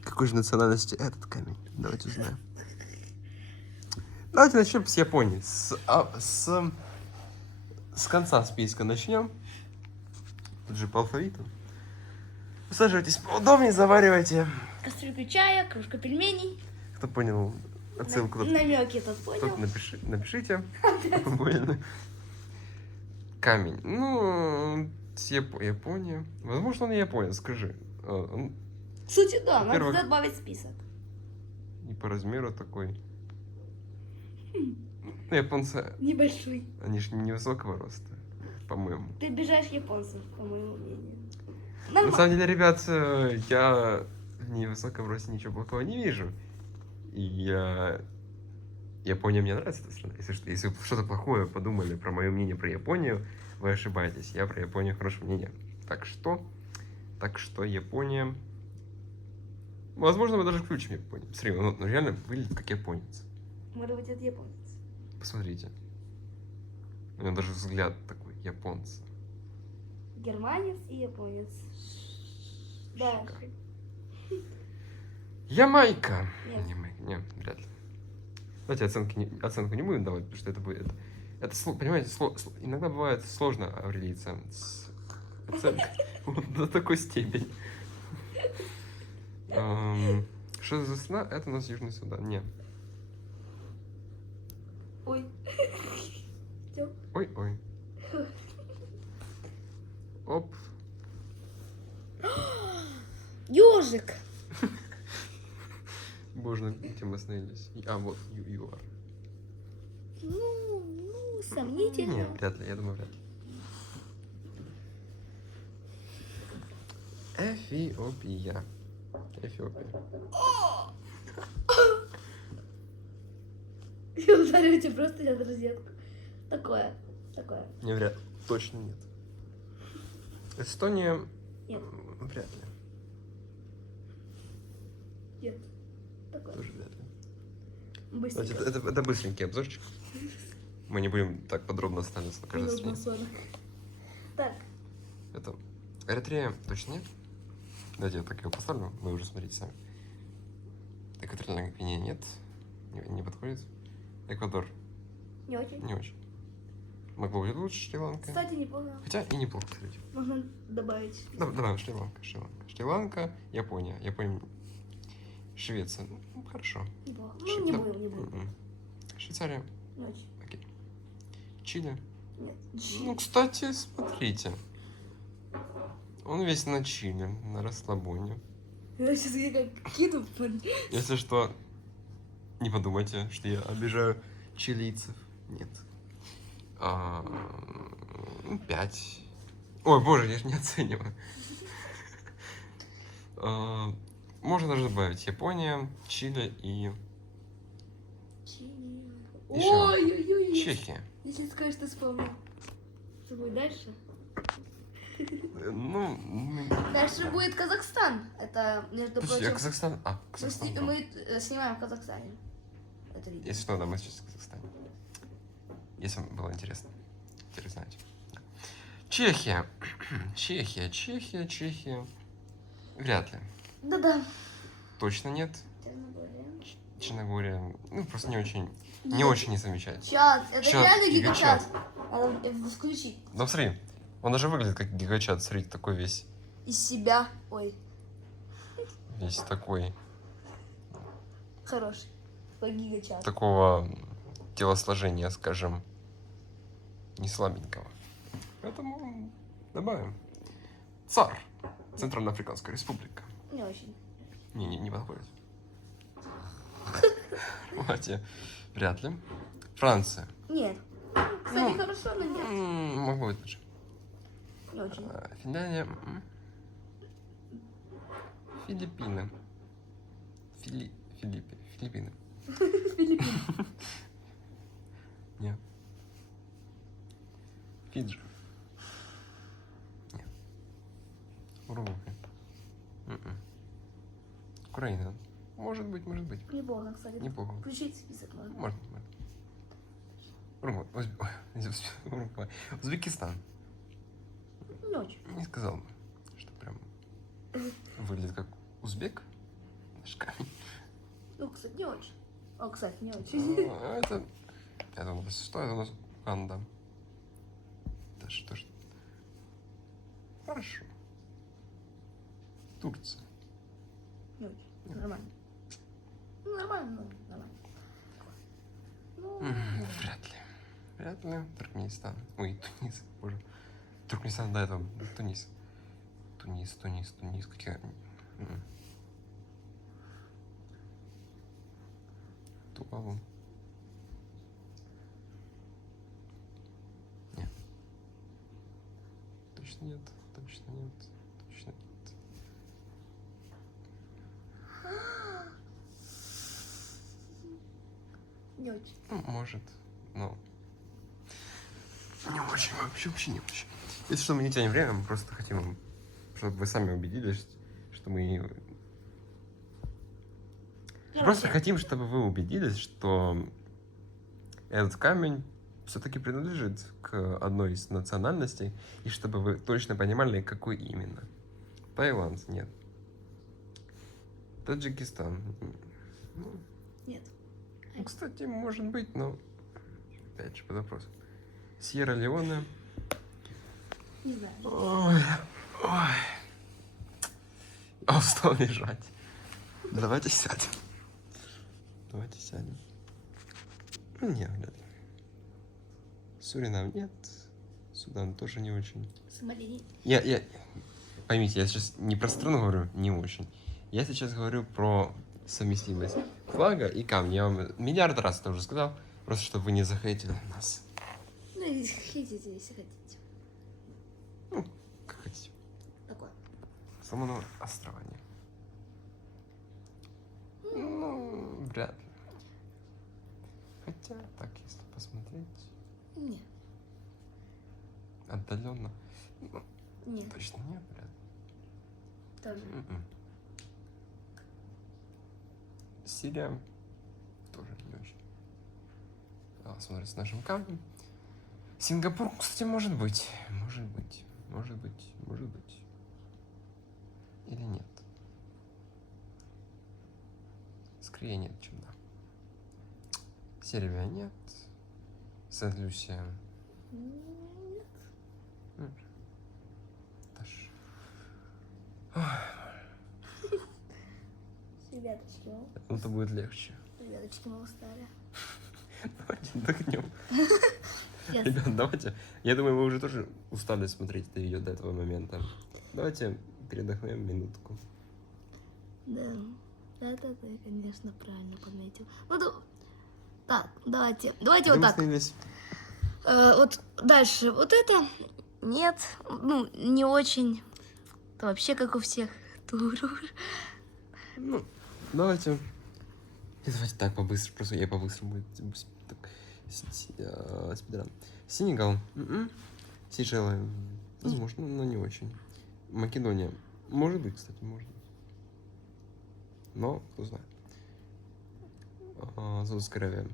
Какой же национальности этот камень? Давайте узнаем. Давайте начнем с Японии. С конца списка начнем. Тут же по алфавиту. Усаживайтесь поудобнее, заваривайте. Кастрюлька чая, кружка пельменей. Кто понял отсылку, тот, Намеки тот тот понял. напишите. Понял. Камень. Ну, Япония. Возможно, он и японец, скажи. Он В сути, да, надо Во-первых- добавить в список. и по размеру такой. Ну, японцы, Небольшой. они же невысокого роста, по-моему. Ты обижаешь японцев, по моему мнению. На Нормально. самом деле, ребят, я в невысоком росте ничего плохого не вижу. И Япония мне нравится, эта страна. Если вы что-то плохое подумали про мое мнение про Японию, вы ошибаетесь. Я про Японию хорошее мнение. Так что Япония... Возможно, мы даже включим Японию. Смотри, он реально выглядит как японец. Может быть, это японец. Посмотрите. У него даже взгляд такой, японца. Германец и японец. Да. Шикарно. Ямайка. Нет. Ямайка. Не, вряд ли. Давайте оценку не будем давать, потому что это будет... понимаете, иногда бывает сложно определиться с оценкой вот до такой степени. Что за страна? Это у нас Южный Судан. Не. Ой. Ой. Оп. Ёжик. Боже, где мы остановились? А, вот, ЮАР. Ну, сомнительно. Не, вряд ли, я думаю, вряд ли. Эфиопия. Я ударю тебя просто от розетку. Такое. Не, вряд ли. Точно нет. Эстония... Нет. Вряд ли. Нет. Такое. Тоже вряд ли. Быстренько. Давайте, это быстренький обзорчик. Мы не будем так подробно останавливаться на каждой стране. Так. Это Эритрея точно нет. Давайте я так его поставлю. Вы уже смотрите сами. Экваториальная Гвинея нет. Не подходит. Эквадор Не очень. не очень. Могло быть лучше Шри-Ланка. Кстати, неплохо. Хотя и неплохо, кстати. Можно добавить. Давай, Шри-Ланка, Япония. Швеция. Ну, хорошо. Неплохо. Ну, не будем. М-м. Швейцария. Не очень. Окей. Чили. Нет. Ну, кстати, смотрите. Он весь на чили, на расслабоне. Я сейчас как кину. Если что, не подумайте, что я обижаю чилийцев. Нет. 5. Ой, боже, я же не оцениваю. Можно даже добавить Япония, Чили и Ой-ой-ой. Чехия. Если скажешь, что вспомнил. Что будет дальше? Ну, Дальше будет Казахстан. Это, между подожди, а прочим, Казахстан? Казахстан. да. мы снимаем в Казахстане. Это видео. Если что, да, мы сейчас в Казахстане. Если вам было интересно. теперь знаете. Чехия. Чехия. Вряд ли. Да-да. Точно нет. Черногория. Черногория. Ну, просто не очень не замечает. Чат. Это Чат, реально гигачат. гигачат. Надо это включить. Ну, смотри, он даже выглядит как гигачат. Смотри, такой весь Из себя. Ой, такой. хороший. Такой гигачат. Такого телосложения, скажем, не слабенького. Поэтому добавим. ЦАР. Центральноафриканская республика. Не очень. Не подходит. Давайте. Вряд ли. Франция. Нет. Кстати, хорошо, но нет. Могло быть лучше. Не очень. Финляндия. Филиппины. Филиппины. Нет. Фиджи. Нет. Уругвай. Украина. Может быть. Неплохо, кстати. Неплохо. Включить список можно. Можно. Уругвай. Узбекистан. Не очень. Не сказал бы, что прям выглядит как узбек. Наш камень. Ну, кстати, не очень. О, кстати, не очень. Это у нас что? Это у нас Уганда. Да что ж. Хорошо. Турция. Не очень. Нормально. Ну, нормально, но нормально. Ну, Вряд ли. Туркменистан. Ой, Тунис. Боже. Туркменистан, да, это Тунис. Тунис. Какие... Туалу. Нет. Точно нет. не очень. Ну, может, но... Не очень, вообще не очень. Если что, мы не тянем время, мы просто хотим, чтобы вы сами убедились, что мы... Просто хотим, чтобы вы убедились, что этот камень все-таки принадлежит к одной из национальностей, и чтобы вы точно понимали, какой именно. Таиланд, нет. Таджикистан. Нет. Ну, кстати, может быть, но опять же под вопросом. Сьерра-Леоне. Не знаю. Ой. А устал лежать. Давайте сядем. Нет, вряд ли. Суринам нет. Судан тоже не очень. Сомали. Я... Поймите, я сейчас не про страну говорю, не очень. Я сейчас говорю про совместимость флага и камня. Я вам миллиард раз это уже сказал, просто чтобы вы не захейтили нас. Ну, хотите, если хотите. Ну, как хотите. Такое. Соломоново острова нет. Ну, вряд ли. Хотя, так, если посмотреть, Нет. отдаленно, Нет. точно нет, вряд ли. Тоже. Сирия тоже не очень. Смотрит с нашим камнем. Сингапур, кстати, может быть. Или нет. Скорее нет, чем да. Сербия нет. Сент-Люсия. Нет. Даже... Ребяточки, Это будет легче. мы устали. Давайте отдохнем. Yes. Ребят, давайте. Я думаю, вы уже тоже устали смотреть это видео до этого момента. Давайте передохнем минутку. Да. Это ты, конечно, правильно подметил. Так, давайте вот так. Вот дальше. Вот это нет, ну, не очень. Это вообще как у всех. Ну, давайте. Давайте так, побыстрее. Просто я по-быстрому. Спидран. Сенегал. Сейшелы. Возможно, но не очень. Македония. Может быть, кстати, может быть. Но, кто знает. Саудовская Аравия.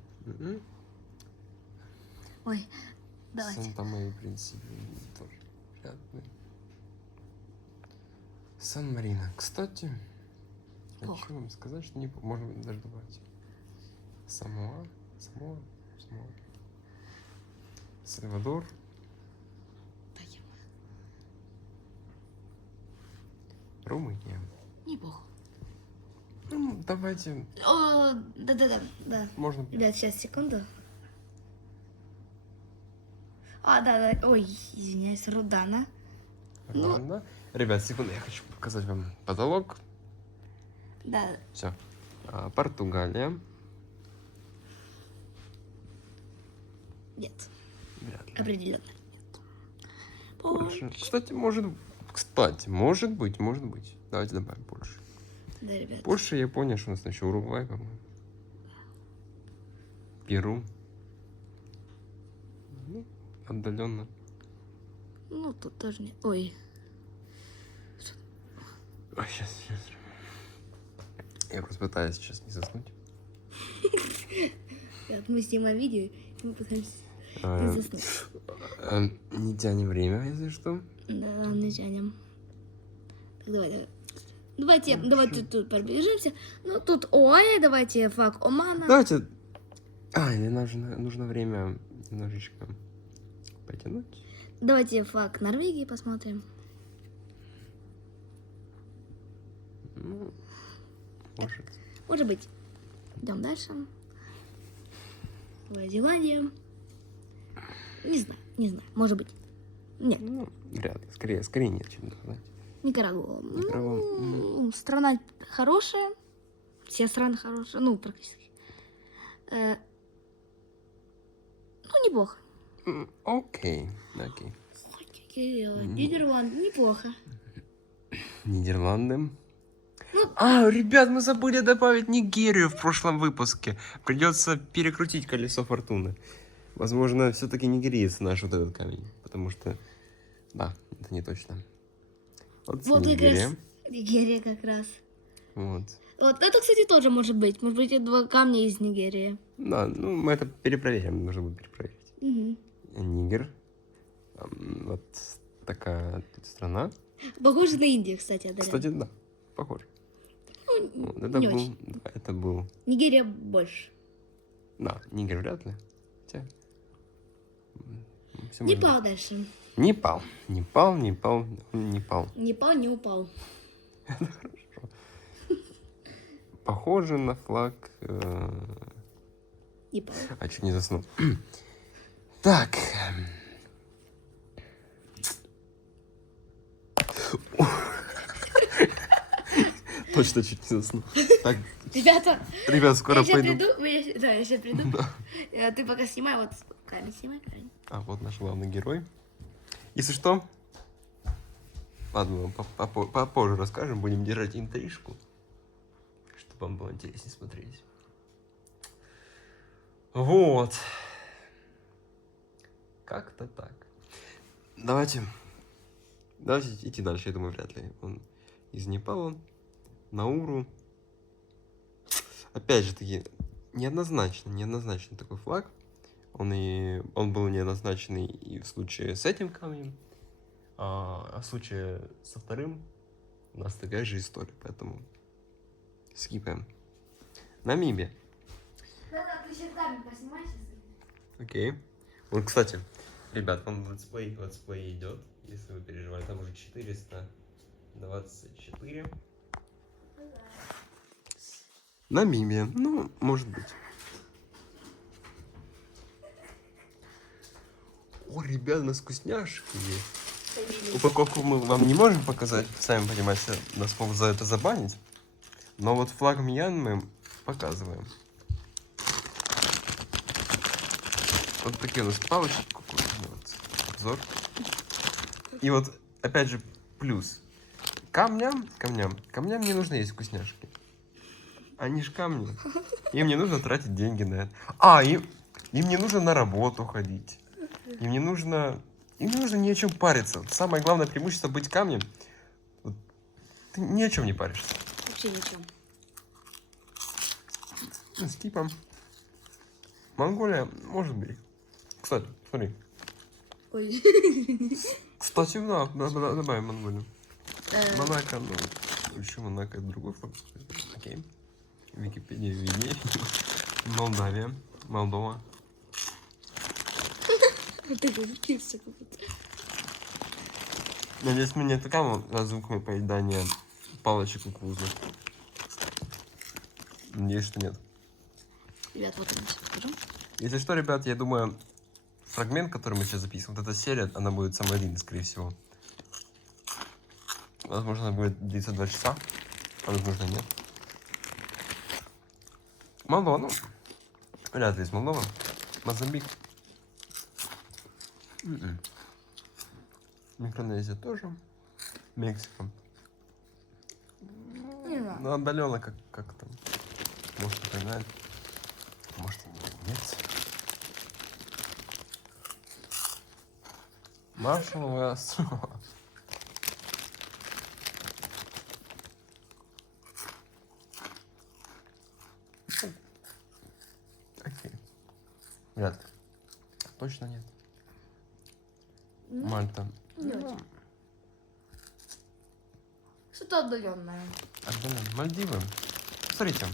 Ой, Давайте. Санта-Мэй, в принципе, тоже вряд ли. Сан-Марино. Кстати, Плохо. хочу вам сказать, что не... Может быть, даже добавить. Самоа. Сальвадор. Румыния. Неплохо. Ну, давайте, О, да. можно... Ребят, сейчас, секунду. Да. Ой, извиняюсь, Рудана. Ладно. Ребят, секунду, я хочу показать вам потолок. Да. Все. Португалия. Нет, Вряд ли. определенно. Польша. Кстати, может быть. Давайте добавим Польшу. Да, ребят. Польша, Япония, что у нас там еще Уругвай, по-моему. Перу. Ну, отдаленно. Ну, тут тоже нет. Ой. Ой, сейчас. Я просто пытаюсь сейчас не заснуть. Ребят, мы снимаем видео, и мы пытаемся не А, заснуть. Не тянем время, если что. Да, не тянем. Так, давайте тут пробежимся. Ну, тут ОАЭ, давайте флаг Омана. Давайте... или нужно время немножечко потянуть. Давайте флаг Норвегии посмотрим. Ну, может. Может быть. Идем дальше. Новая Зеландия. Не знаю. Может быть. Нет. Ну, вряд ли. Скорее нет, чем да, знаете. Никарагуа. Никарагуа, Ну, страна хорошая. Все страны хорошие. Ну, практически. Ну, неплохо. Окей. Нидерланды неплохо. Нидерланды. Ребят, мы забыли добавить Нигерию в прошлом выпуске. Придется перекрутить колесо фортуны. Возможно, все-таки нигериец наш вот этот камень. Потому что... Да, это не точно. Вот Вот Нигерия. Нигерия как раз. Вот. Вот это, кстати, тоже может быть. Может быть, это 2 камня из Нигерии. Да, ну мы это перепроверим. Нужно будет перепроверить. Угу. Нигер. Вот такая тут страна. Похоже на Индию, кстати, Аделя. Кстати, да, похоже. Ну, Вот, это не был... очень. Да, это был... Нигерия больше. Да, Нигер вряд ли. Хотя... всё может быть. Непал дальше. Непал. Не пал, не упал. Похоже на флаг... Непал. чуть не заснул. Так. Точно чуть не заснул. Так, Ребята, ребят, скоро я сейчас пойду. приду. Я сейчас приду. Ты пока снимай, вот камень снимай. Вот наш главный герой. Если что... Ладно, мы попозже расскажем. Будем держать интрижку. Чтобы вам было интереснее смотреть. Вот. Как-то так. Давайте идти дальше. Я думаю, вряд ли. Он из Непала. Науру. Опять же таки, неоднозначный такой флаг. Он был неоднозначный и в случае с этим камнем, а в случае со вторым у нас такая же история, поэтому скипаем. Намибия. Да, ты сейчас камень поснимай сейчас. Окей. Вот, кстати, ребят, вам летсплей идет, если вы переживали, там уже 424. Намибия, ну, может быть. О, ребят, у нас вкусняшки есть. Упаковку мы вам не можем показать, сами понимаете, нас могут за это забанить. Но вот флаг Мьянмы показываем. Вот такие у нас палочки. Вот, обзор. И вот, опять же, плюс. Камням не нужно есть вкусняшки. Они ж камни. Им не нужно тратить деньги на это. Им не нужно на работу ходить. Им не нужно ни о чем париться. Самое главное преимущество быть камнем. Вот, ты ни о чем не паришься. Вообще ни о чем. С типом. Монголия, может быть. Кстати, смотри. Ой. Кстати, да, добавим Монголию. Монако, ну, еще Монако это другой факт. Окей. Википедия виднее. Молдавия, Молдова. Ты разучился как-то. Надеюсь, мы не такая звуковое поедание палочек кукурузных. Надеюсь, что нет. Ребят, вот я сейчас покажу. Если что, ребят, я думаю, фрагмент, который мы сейчас записываем, вот эта серия, она будет самая длинная, скорее всего. Возможно, она будет длиться 2 часа, а возможно, нет. Молдова, ну, вряд ли из Молдовы. Мозамбик. Микронезия тоже. Мексика. Не знаю. Ну, отдаленно как там. Может, кто-то знает. Может, нет. Маршалловы острова. Окей. Вряд ли. Точно нет. Мальта. Ну, Что-то отдаленное. отдаленно. Мальдивы. Смотрите.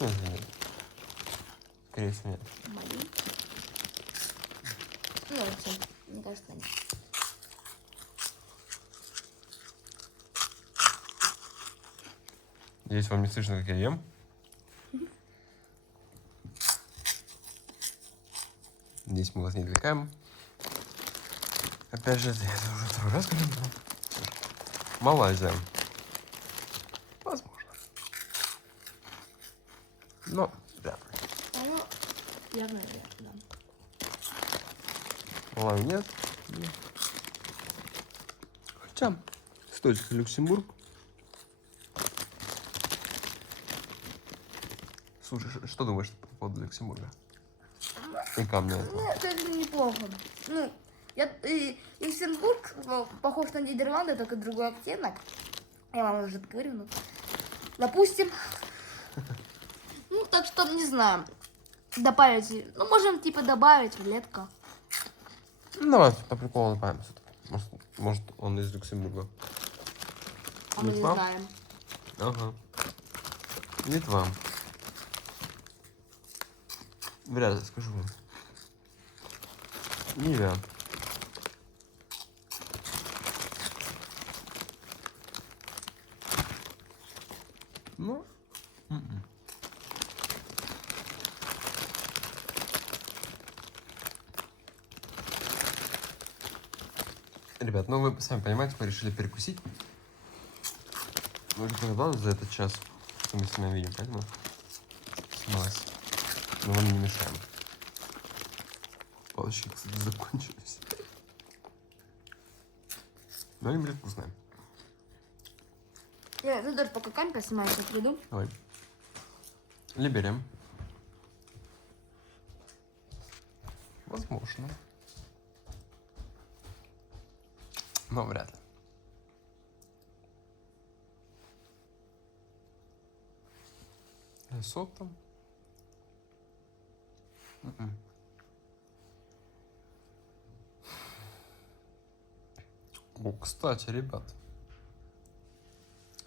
Нет. Скорее всего, нет. Ну, вообще, мне кажется, нет. Надеюсь, вам не слышно, как я ем. Здесь мы вас не отвлекаем. Опять же, я это уже второй раз говорю. Малайзия. Возможно. Но вряд ли. Ну, явно нет, да. Малайзии нет. Хотя, стоит Люксембург. Слушай, что думаешь по поводу Люксембурга? И камня этого. Ну, это неплохо. Ну, Люксембург похож на Нидерланды, только другой оттенок. Я вам уже говорю, ну. Допустим. Ну, так что, не знаю. Добавить. Ну, можем, типа, добавить рулетка. Ну, давай по приколу добавим сюда. Может, он из Люксембурга. А мы не Литва? знаем. Ага. Литва. Вряд ли, скажу вам. Ливия. Ну. Ребят, ну вы сами понимаете, мы решили перекусить. Мы голодали за этот час, что мы снимаем видео, поэтому снималась. Но вам не мешаем. Палочки, кстати, закончились. Но они были вкусные. Я даже пока камень снимаю, сейчас приду. Давай. Либерем. Возможно. Но вряд ли. Лесото. О, кстати, ребят.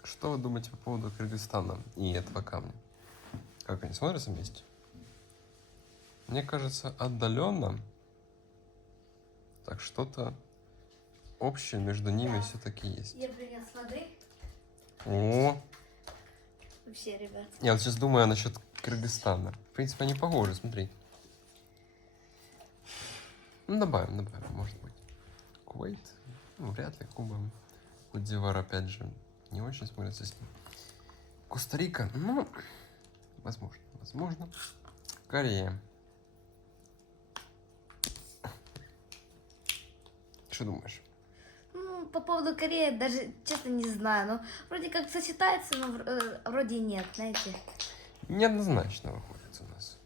Что вы думаете по поводу Кыргызстана и этого камня? Как они смотрятся вместе? Мне кажется, отдаленно. Так что-то общее между ними все-таки есть. Я принес воды. О, Вообще, ребят. я вот сейчас думаю насчет Кыргызстана. В принципе, они похожи, смотри. Ну, добавим, может быть. Кувейт? Ну, вряд ли. Куба. Кудзивар, опять же, не очень смотрится с ним. Коста-Рика? Ну, возможно. Корея. Что думаешь? Ну, по поводу Кореи даже, честно, не знаю. Ну, вроде как сочетается, но вроде и нет, знаете. Неоднозначно выходит у нас.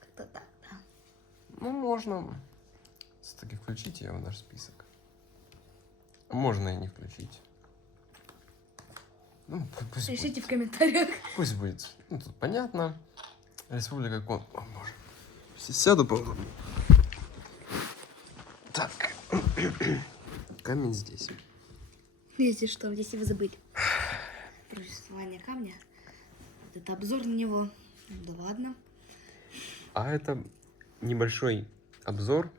Как-то так, да. Ну, можно все-таки включить ее в наш список. Можно и не включить. Ну, пусть Пишите будет. в комментариях. Пусть будет. Ну, тут понятно. Республика Конго. О, боже. Сяду поудобнее. Так. Камень здесь. Если что, если вы забыли про существование камня, это обзор на него. Да ладно. А это небольшой обзор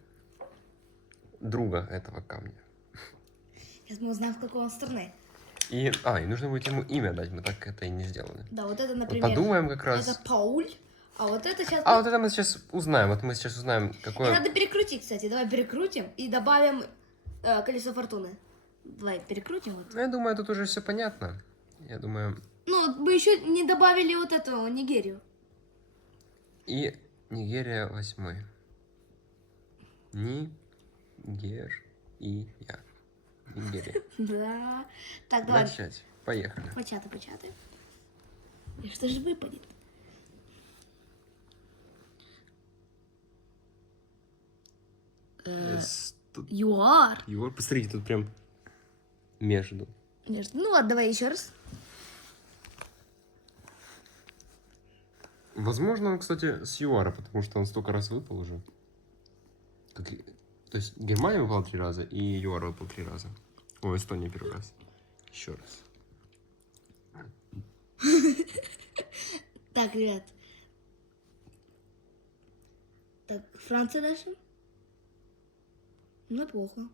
друга этого камня. Сейчас мы узнаем, с какой он стороны. И нужно будет ему имя дать, мы так это и не сделали. Да, вот это, Вот например, подумаем как раз. это Пауль, а вот это сейчас... А вот это мы сейчас узнаем. Вот мы сейчас узнаем, И какое... надо перекрутить, кстати. Давай перекрутим и добавим колесо фортуны. Давай перекрутим. Вот. Ну, я думаю, тут уже все понятно. Я думаю... Ну, мы еще не добавили вот эту Нигерию. И Нигерия 8. Нигерия. Нигерия. Да. Так, давай. Начать. Поехали. Початай. И что же выпадет? Тут ЮАР. его, посмотрите, тут прям между. Ну ладно, давай еще раз. Возможно, он, кстати, с ЮАРа, потому что он столько раз выпал уже. То есть Германия выпала 3 раза, и ЮАР выпал 3 раза. О, Эстония 1 раз. Еще раз. Так, ребят. Так, Франция дальше? Ну, плохо.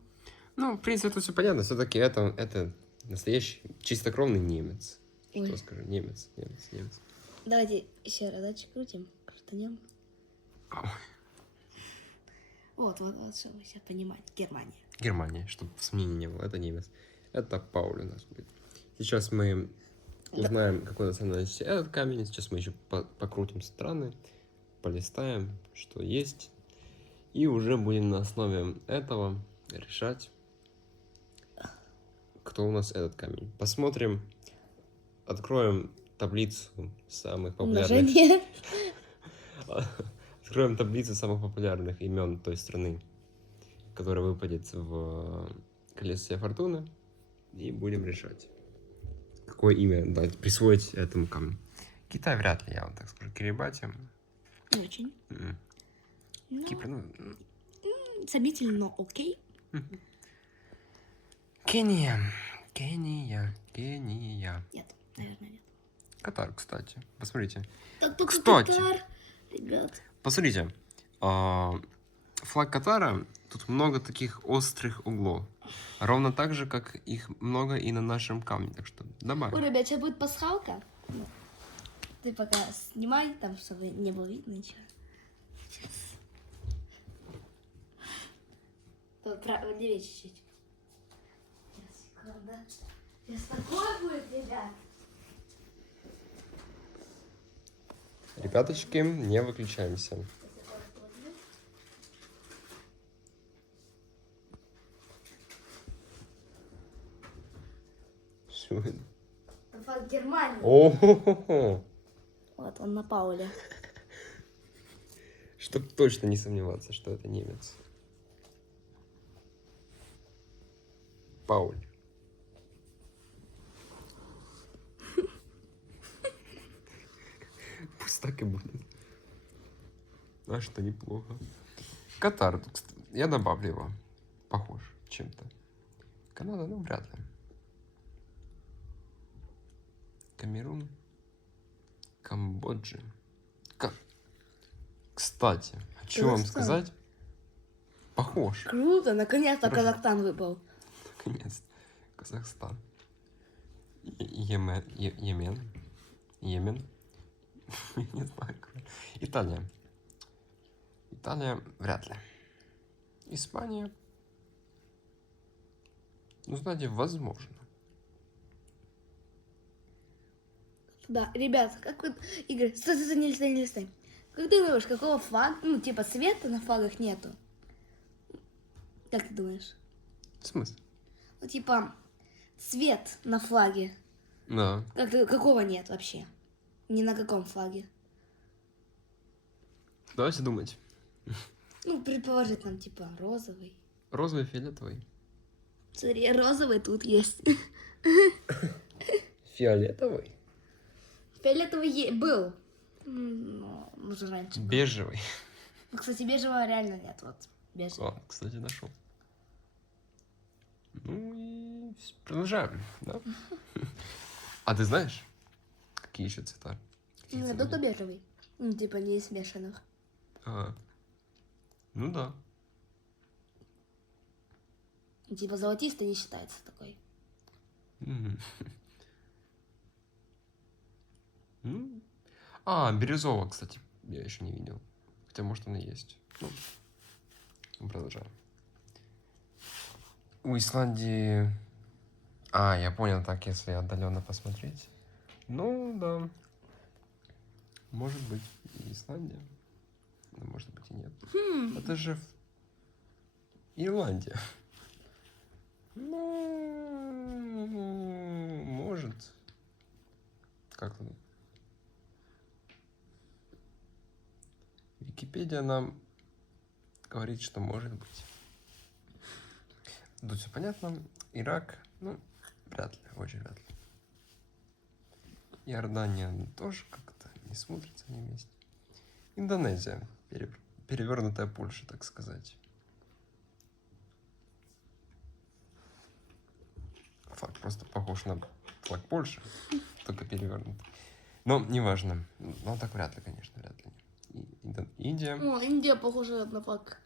Ну, в принципе, тут все понятно. Все-таки это настоящий чистокровный немец. Ой. Что скажу? Немец. Давайте еще разочек крутим. Крутанем. Ау. Вот, что вы сейчас понимаете. Германия. Германия, чтобы сомнений не было. Это немец. Это Пауль у нас будет. Сейчас мы узнаем, какой национальности этот камень. Сейчас мы еще покрутим страны, полистаем, что есть. И уже будем на основе этого решать, кто у нас этот камень. Посмотрим, откроем таблицу самых популярных. Умножение. Откроем таблицу самых популярных имен той страны, которая выпадет в колесе фортуны, и будем решать, какое имя дать, присвоить этому камню. Китай вряд ли, я вам так скажу. Кирибати. Не очень. Ну, Кипр, сомнительно, но окей. Кения. Нет, наверное, нет. Катар, кстати. Посмотрите. Так только Кстати. Катар, ребят. Посмотрите. Флаг Катара, тут много таких острых углов. Ровно так же, как их много и на нашем камне. Так что Ой, добавим. ребят, сейчас будет пасхалка. Ну, ты пока снимай, там, чтобы не было видно ничего. Сейчас. Тут левее чуть-чуть. Сейчас, секунда. Сейчас такое будет, ребят. Ребяточки, не выключаемся. Что это? Флаг Германии. О-хо-хо-хо. Вот, он на Пауле. Чтоб точно не сомневаться, что это немец. Пауль. Пусть так и будет. А что, неплохо. Катар. Тут, я добавлю его. Похож чем-то. Канада, ну, вряд ли. Камерун. Камбоджа. Кстати, хочу вам Казахстан. сказать. Похож. Круто, наконец-то Хорошо. Казахстан выпал. Наконец. Казахстан. Йемен. Йемен. Не знаю. Италия. Италия вряд ли. Испания. Ну, знаете, возможно. Да, ребят, как вот... Игорь, стой, не листай. Как ты думаешь, какого флага, ну, типа, цвета на флагах нету? Как ты думаешь? В смысле? Ну, типа, цвет на флаге. Да. Какого нет вообще? Ни на каком флаге. Давайте думать. Ну, предположить нам, типа, розовый. Розовый, фиолетовый. Смотри, розовый тут есть. Фиолетовый. Фиолетовый был. Ну, уже раньше. Бежевый. Ну, кстати, бежевого реально нет. Вот, бежевый. О, кстати, нашел. Ну и продолжаем, да? А ты знаешь, какие еще цвета? Какие Ну, цвета только есть? бежевый. Ну, типа не из смешанных. А, ну да. Типа золотистый не считается такой. Мгм. Ну, а, бирюзового, кстати, я еще не видел. Хотя, может, он и есть. Ну, мы продолжаем. У Исландии... А, я понял, так, если отдаленно посмотреть. Ну, да. Может быть, и Исландия. Но может быть, и нет. Это же Ирландия. Ну, может. Как тут? Википедия нам говорит, что может быть. Тут все понятно. Ирак, ну, вряд ли, очень вряд ли. Иордания тоже как-то не смотрится они вместе. Индонезия, перевернутая Польша, так сказать. Флаг просто похож на флаг Польши, только перевернут. Но неважно. Ну, так вряд ли, конечно, вряд ли. Индия. О, Индия похожа на флаг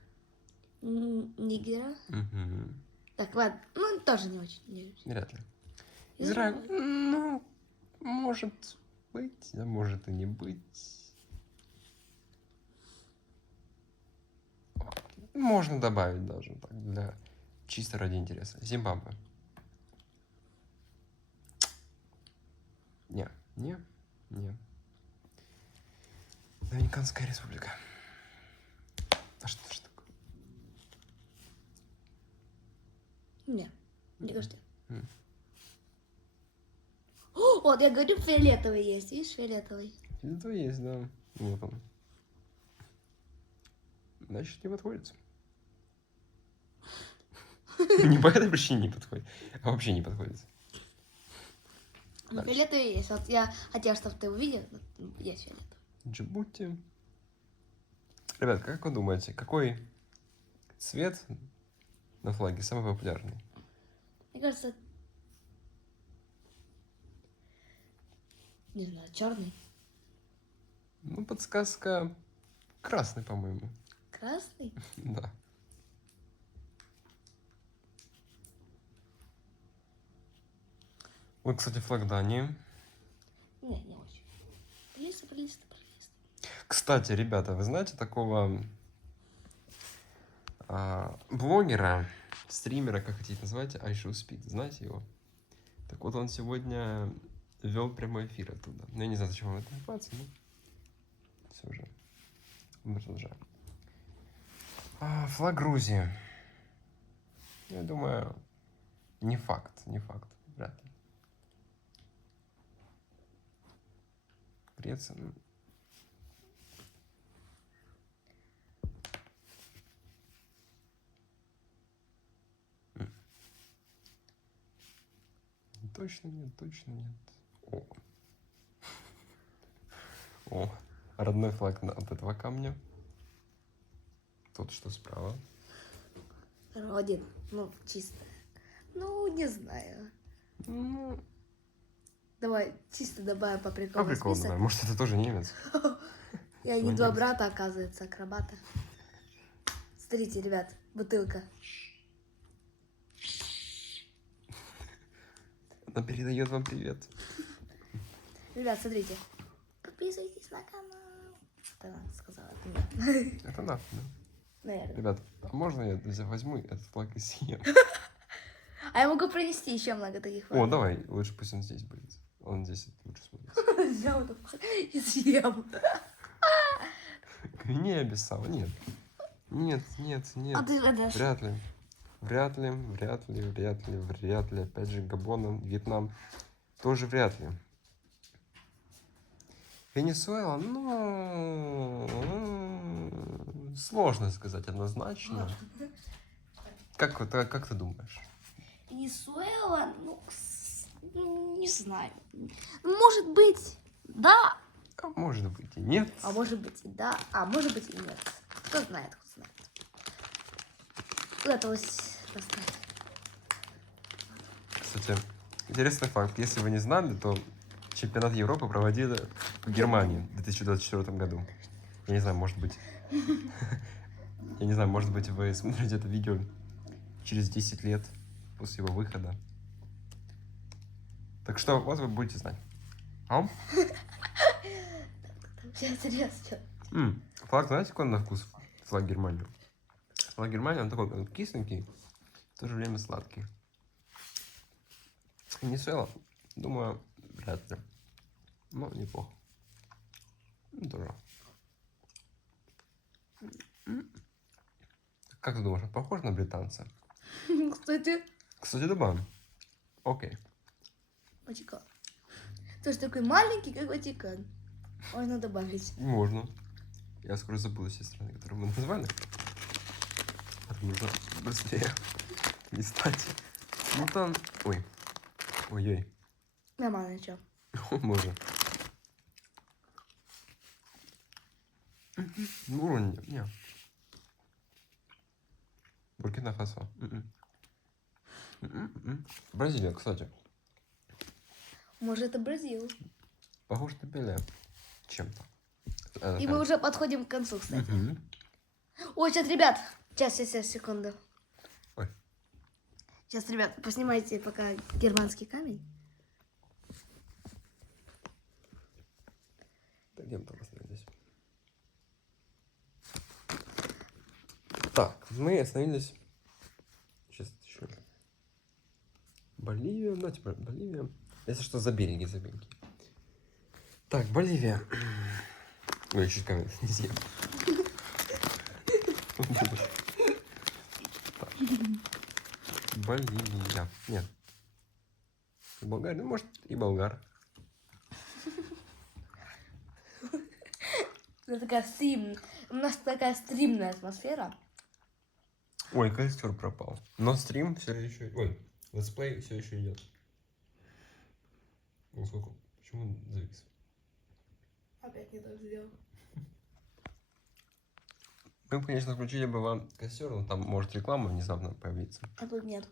Нигера. Мгм. Так, ладно. Ну, тоже не очень. Вряд ли. Израиль, ну, может быть, а может и не быть. Можно добавить даже так, для чисто ради интереса. Зимбабве. Не. Доминиканская республика. А что ж такое? Не, мне кажется. М. О, вот, я говорю, фиолетовый есть. Видишь, фиолетовый. Это есть, да. Вот он. Значит, не подходит. Не по этой причине не подходит, а вообще не подходит. Ну, Дальше. фиолетовый есть. Вот я хотела, чтобы ты увидел. Вот, есть фиолетовый. Джибути. Ребят, как вы думаете, какой цвет на флаге самый популярный? Мне кажется, не знаю, черный, Ну, подсказка красный, по-моему. красный. Да. Вот, кстати, флаг Дании. Не очень. Пролистай. Кстати, ребята, вы знаете такого блогера, стримера, как хотите называть, iShowSpeed, знаете его? Так вот, он сегодня вел прямой эфир оттуда. Ну, я не знаю, зачем вам это информация, но все же. Мы продолжаем. Флаг Грузии. Я думаю, не факт, вряд ли. Греция, ну... Точно нет. О. О, родной флаг от этого камня. Тут что справа? Родин. Ну, чисто. Ну, не знаю. Ну, Давай чисто добавим по по приколу в приколу, список. да. Может, это тоже немец? И они Немец. два брата, оказывается, акробата. Смотрите, ребят, бутылка. Она передает вам привет. Ребят, смотрите. Подписывайтесь на канал. Это она сказала, это нет. Это надо, да. Наверное. Ребят, а можно я возьму этот флаг и съем? А я могу принести еще много таких О, флагов. давай, лучше пусть он здесь будет. Он здесь лучше смотрится. Взял этот флаг и съел. Не обещал, нет. Нет. А ты отдашь? Вряд ли. Опять же, Габон, Вьетнам. Тоже вряд ли. Венесуэла, ну... Сложно сказать однозначно. Как ты думаешь? Венесуэла, не знаю. Может быть, да. А может быть и нет. А может быть и да. А может быть и нет. Кто знает, кто знает. Вот это вот поставить. Кстати, интересный факт. Если вы не знали, то чемпионат Европы проводили в Германии в 2024 году. Я не знаю, может быть... Я не знаю, может быть, вы смотрите это видео через 10 лет после его выхода. Так что вот вы будете знать. Ам? Сейчас резко. Флаг, знаете, какой он на вкус? Флаг Германии. Флаг Германии, он такой кисленький, в то же время сладкий. Венесуэла, думаю, вряд ли. Но неплохо. Тоже. Как ты думаешь, он похож на британца? Кстати, Кстати, да. Окей. Ватикан. Тоже такой маленький, как Ватикан. Можно добавить. Можно. Я скоро забуду все страны, которые мы назвали. Так, нужно быстрее листать. Ну там... Ой. Ой-ой. Нормально, что? Можно. Ну, уровень нет. Буркина-Фасо. Бразилия, кстати. Может, это Бразил. Похож на Пеле. Чем-то. И мы уже подходим к концу, кстати. Мгм. Ой, сейчас, ребят. Сейчас, секунду. Ой. Сейчас, ребят, поснимайте пока германский камень. Так, где мы там остановились? Так, мы остановились. Сейчас еще. Боливия, да, типа Боливия. Если что, за береги. Так, Боливия. Ой, чуть камень не съел. Так. Боливия. Нет. Болгария, ну, может, и болгар. Это такая у нас такая стримная атмосфера. Ой, костер пропал. Но стрим все еще... Ой, летсплей все еще идет. Ну, сколько? Почему он завис? Опять не так сделал. Мы бы, конечно, включили бы вам костер, но там может реклама внезапно появиться. А тут нет.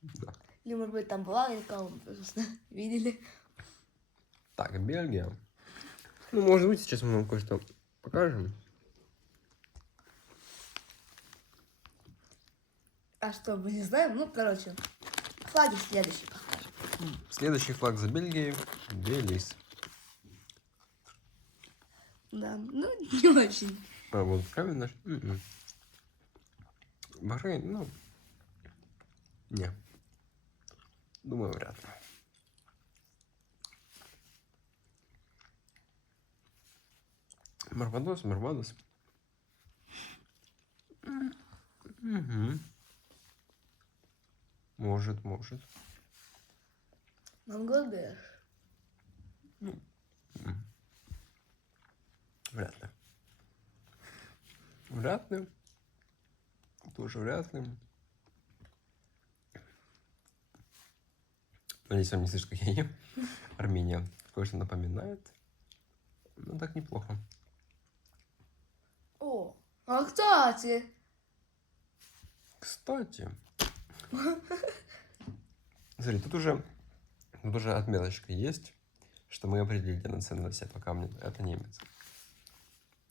Да. Или, может быть, там была реклама, просто видели. Так, Бельгия. Ну, может быть, сейчас мы вам кое-что покажем. А что, мы не знаем? Ну, короче, флаги следующие покажем. Следующий флаг за Бельгией. Белиз. Да, ну, не очень. А, вот камень наш. Бахрейн, ну... Не. Думаю, вряд ли. Барбадос. Угу. Может. Бангладеш. Вряд ли. Тоже вряд ли. Надеюсь, вам не слышно, как я ем. Армения кое-что напоминает. Ну, так неплохо. О, а кстати, Кстати. Смотри, тут уже отметочка есть, что мы определили национальность этого камня. Это немец.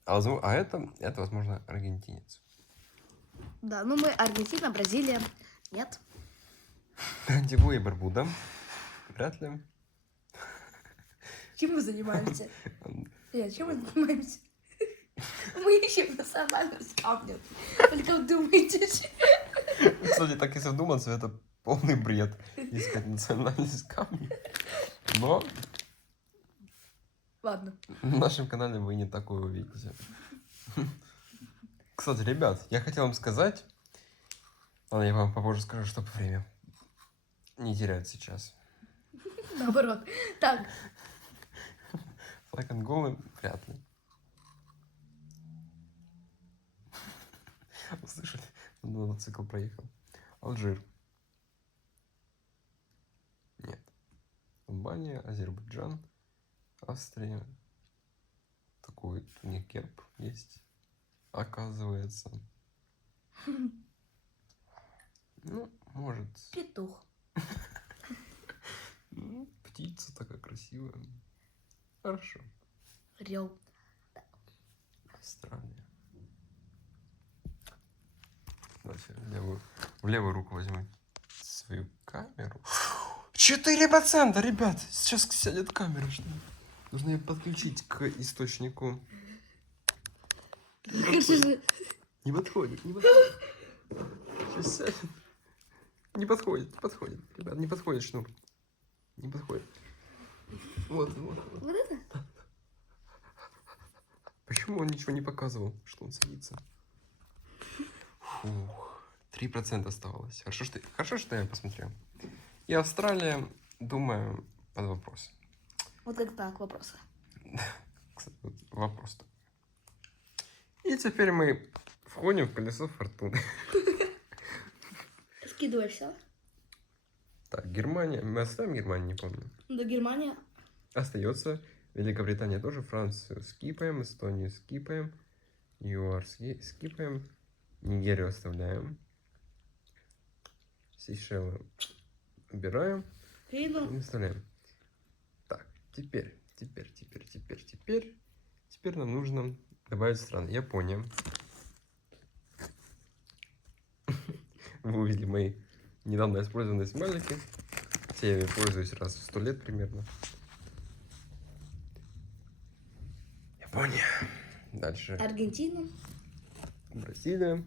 А это, возможно, аргентинец. да, ну мы Аргентина, Бразилия, нет. Антигуа и Барбуда. Вряд ли. Чем мы занимаемся? Чем мы занимаемся? Мы ищем национальность камня. Или как думаете? Кстати, так если вдуматься, это полный бред искать национальность камня. Но Ладно. на нашем канале вы не такое увидите. Кстати, ребят, я хотел вам сказать... Ладно, я вам попозже скажу, чтобы время не терять сейчас. Наоборот. Так, Флаг Анголы вряд ли. Услышали? Мотоцикл проехал. Алжир. Нет. Албания, Азербайджан, Австрия. Такой у них герб есть. оказывается. Ну, может... Петух. Ну, птица такая красивая. Хорошо. Орел. Австралия. Давайте в левую руку возьму свою камеру. 4%, ребят! Сейчас сядет камера, что ли? Нужно ее подключить к источнику. Не подходит, не подходит. Сейчас сядет. Не подходит, ребят, не подходит шнур. Не подходит. Вот. Вот это? Почему он ничего не показывал, что он садится? Фух, 3% оставалось. Хорошо, что я посмотрел. И Австралия, думаю, под вопрос. Вот как так, вопрос. Кстати, вот вопрос такой. И теперь мы входим в колесо фортуны. Скидывай все. Так, Германия. Мы оставим Германию, не помню. До Германия. Остается Великобритания тоже, Францию скипаем, Эстонию скипаем, ЮАР скипаем, Нигерию оставляем, Сейшелы убираем и оставляем. Так, теперь нам нужно добавить страны. Япония. Вы увидели мои недавно использованные смайлики. Я ими пользуюсь раз в 100 лет примерно. Япония. Дальше. Аргентина. Бразилия.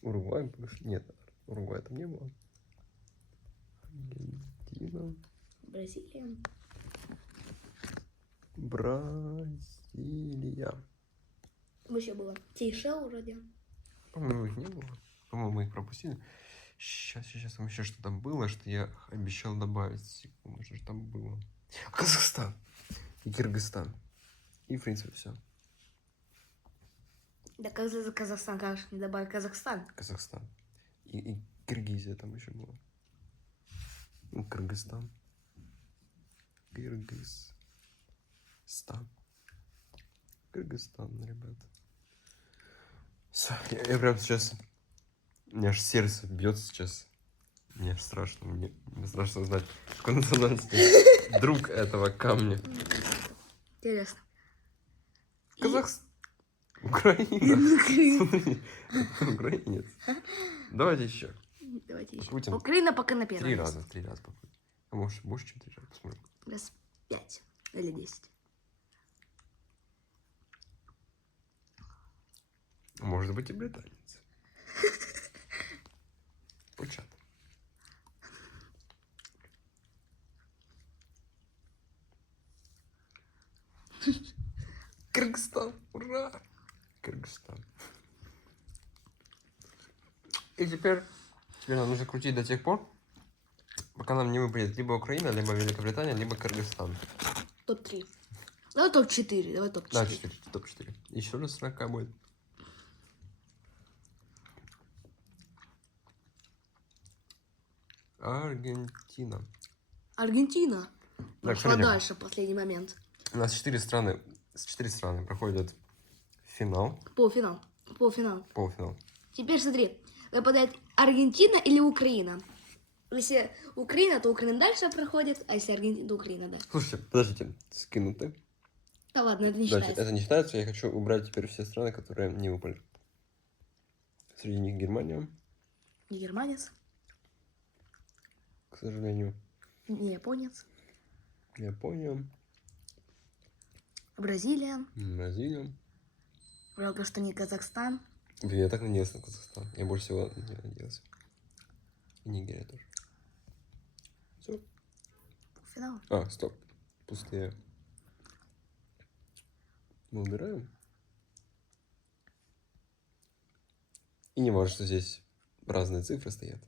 Уругвай. Нет, Уругвая там не было. Аргентина. Бразилия. Бразилия. Вообще было. Сейшел вроде. По-моему, их не было. По-моему, мы их пропустили. Сейчас там еще что-то было, что я обещал добавить. Секунду, что же там было. Казахстан. И Кыргызстан. И, в принципе, все. Да как за Казахстан, конечно, не добавить Казахстан. Казахстан. И Киргизия там еще было. Ну, Кыргызстан. Кыргызстан, ребят. Я прям сейчас... У меня аж сердце бьется сейчас. Мне аж страшно. Мне страшно узнать, какой национальности друг этого камня. Интересно. Казахстан. Украина. Смотри, это украинец. Давайте еще. Давайте еще. Путин. Украина пока на первом. 3 раза попробуем. А может больше, чем 3 раза. Посмотрим. Раз 5 или 10. Может быть и британец. Почат. Кыргызстан. Ура! Кыргызстан. И теперь нам нужно крутить до тех пор, пока нам не выпадет либо Украина, либо Великобритания, либо Кыргызстан. Топ-3. Давай топ-4. Давай топ-4. Да, 4, топ-4. Еще раз 40 будет. Аргентина. Аргентина. Так, Пошла смотрим. дальше в последний момент. У нас 4 страны проходят финал, Полуфинал. полуфинал. Теперь смотри, выпадает Аргентина или Украина. Если Украина, то Украина дальше проходит, а если Аргентина, то Украина, да. Слушайте, подождите, скинуты. Да ладно, это не Давайте, считается. это не считается, я хочу убрать теперь все страны, которые не выпали. Среди них Германия, Не германец, к сожалению, не японец, Япония, Бразилия. Бразилия. Правда, что не Казахстан. Блин, я так надеялся на Казахстан. Я больше всего на него надеялся. И Нигерия тоже. Все. Финал. А, стоп. Пустые. Мы убираем. И не важно, что здесь разные цифры стоят.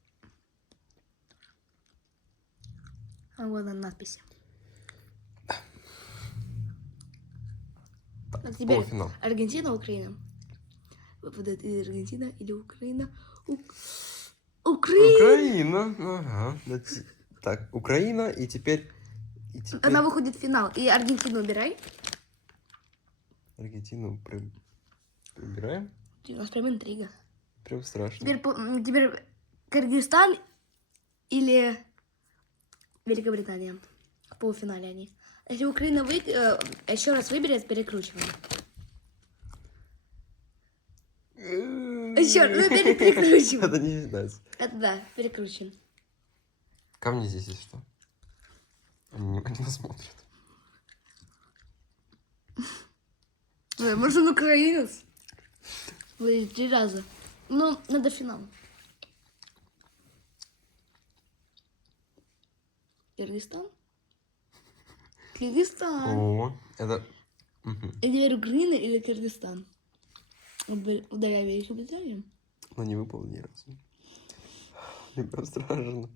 А вот она надпись. Так, А теперь полуфинал. Аргентина, Украина. Выпадает или Аргентина, или Украина. Украина! Украина. Ага. Так, Украина, и теперь... Она выходит в финал. И Аргентину убирай. Аргентину прибираем. У нас прям интрига. Прям страшно. Теперь Кыргызстан или Великобритания. В полуфинале они. Если Украина еще раз выберет, перекручиваем. Еще раз, перекручиваем. Это не считается. Это да, перекручиваем. Камни здесь есть что? Они внимательно смотрят. Может, он украинец? Вы 3 раза. Ну, надо финал. Кыргызстан? Кыргызстан. О, это... Мгм. Я теперь Украина или Кыргызстан? Удаляю Великобританию. Но не выпал ни разу. Мне прям страшно.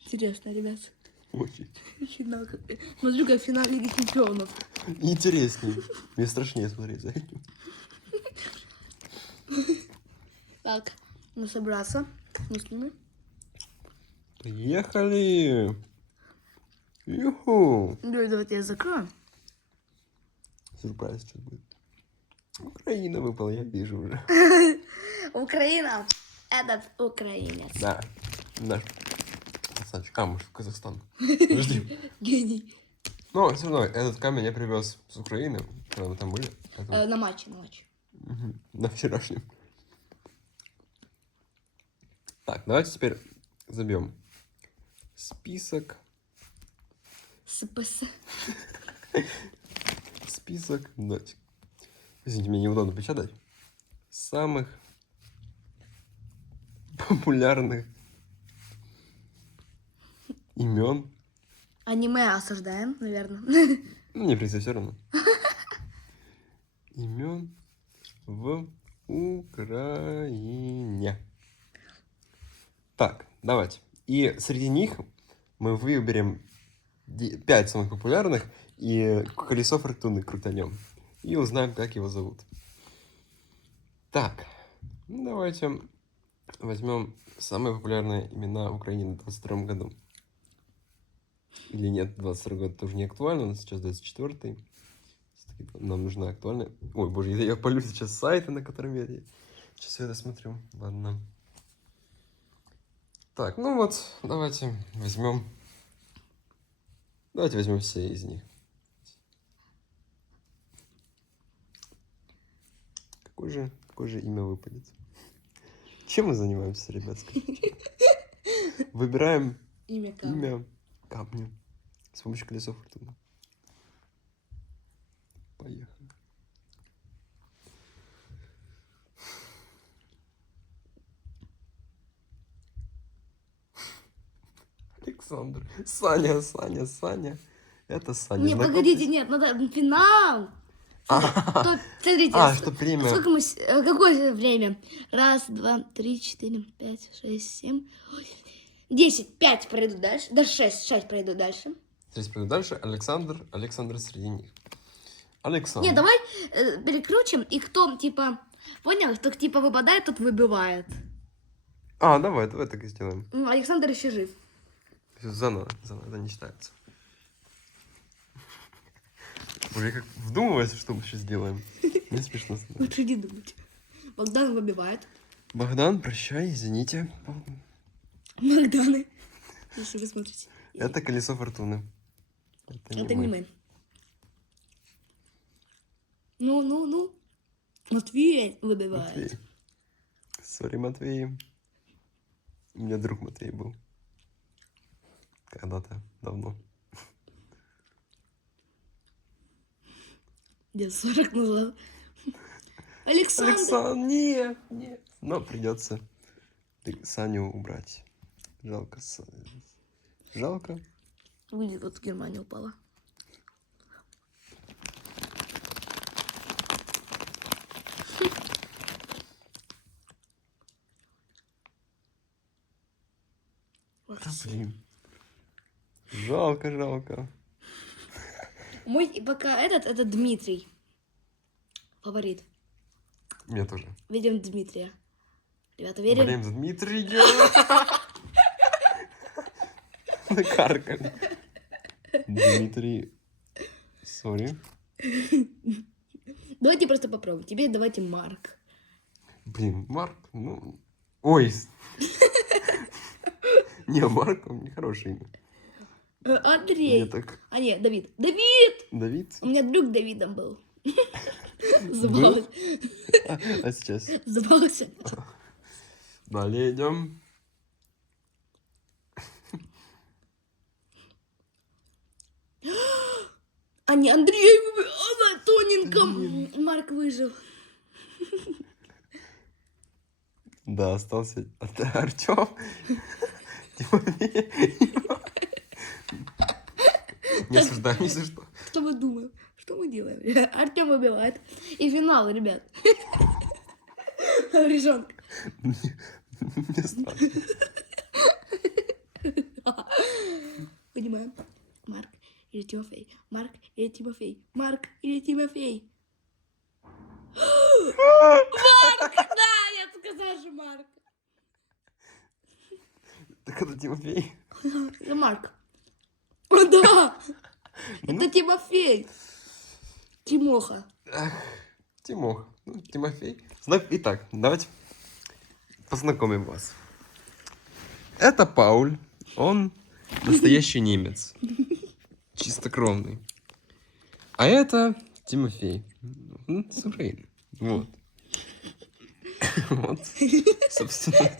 Интересно, ребят. Очень. Финал. Смотрю, как финал Лиги Чемпионов. Интереснее. Мне страшнее смотреть за этим. Так, надо собраться. Мы с ними. Поехали! Юху! Давайте я закрою. Сюрприз что будет. Украина выпала, я вижу уже. Украина. Этот украинец. Да. Наш красавчик. А, может, в Казахстан. Подожди. Гений. Но все равно, этот камень я привез с Украины, когда мы там были. Поэтому- На матче. Мгм. На вчерашнем. Так, давайте теперь забьем список. СПС. Список. Давайте. Извините, мне неудобно печатать. Самых популярных имен. Аниме осуждаем, наверное. Ну, не принципе, все равно. Имен в Украине. Так, давайте. И среди них мы выберем 5 самых популярных и колесо фортуны крутанем. И узнаем, как его зовут. Так, ну давайте возьмем самые популярные имена в Украине в 22 году. Или нет, 22 год тоже не актуально, у нас сейчас 24-й. Нам нужна актуальная... Ой, боже, я полю сейчас сайты, на котором я сейчас это смотрю. Ладно. Так, ну вот, давайте возьмем все из них. Какое же имя выпадет? Чем мы занимаемся, ребят, скажите? Выбираем Имя камня. имя камня с помощью колеса фортуны. Поехали. Александр. Саня. Это Саня. Не, Знакомьтесь. погодите, нет, надо финал. Смотрите, что время? сколько мы... Какое время? 1, 2, 3, 4, 5, 6, 7, 10, 5 пройду дальше. Да 6 пройду дальше. Здесь пройду дальше. Александр среди них. Александр. Не, давай перекрутим, и кто, типа... Понял? Кто, типа, выпадает, тот выбивает. А, давай так и сделаем. Александр еще жив. Всё, заново, это не считается. Уже как вдумывайся, что мы сейчас сделаем. Мне смешно становится. Лучше не думать. Богдан выбивает. Богдан, прощай, извините. Богданы. Если вы смотрите. Это колесо фортуны. Это не мы. Ну. Матвей выбивает. Матвей. Сори, Матвей. У меня друг Матвей был. Когда-то давно. Где 40 назад. Александр. Нет. Но придется Саню убрать. Жалко. Выйдет, вот Германия упала. Блин. Жалко. Мой пока это Дмитрий. Фаворит. Мне тоже. Верим в Дмитрия. Ребята, верим. Блин, Дмитрий. Накаркали. Дмитрий. Сори. Давайте просто попробуем. Тебе давайте Марк. Блин, Марк, ну... Ой! Не, Марк, он нехорошее имя. Андрей. Мне так... А нет, Давид. Давид! Давид? У меня друг Давидом был. Был? Забавился. А сейчас? Забавился. Далее идем. А не Андрей, она тоненько. Марк выжил. Да, остался Артем. Тимофей. Не осуждай, не осуждай. Что мы думаем? Что мы делаем? Артем убивает. И финал, ребят. Решенка. Мне страшно. Понимаем. Марк или Тимофей. Марк или Тимофей. Марк или Тимофей. Марк! Да, я сказала же Марк. Так это Тимофей. Это Марк. О, да! Это Тимофей. Тимоха. Тимох. Ну, Тимофей. Итак, давайте познакомим вас. Это Пауль. Он настоящий немец. Чистокровный. А это Тимофей. С Украины. Вот. Вот. Собственно,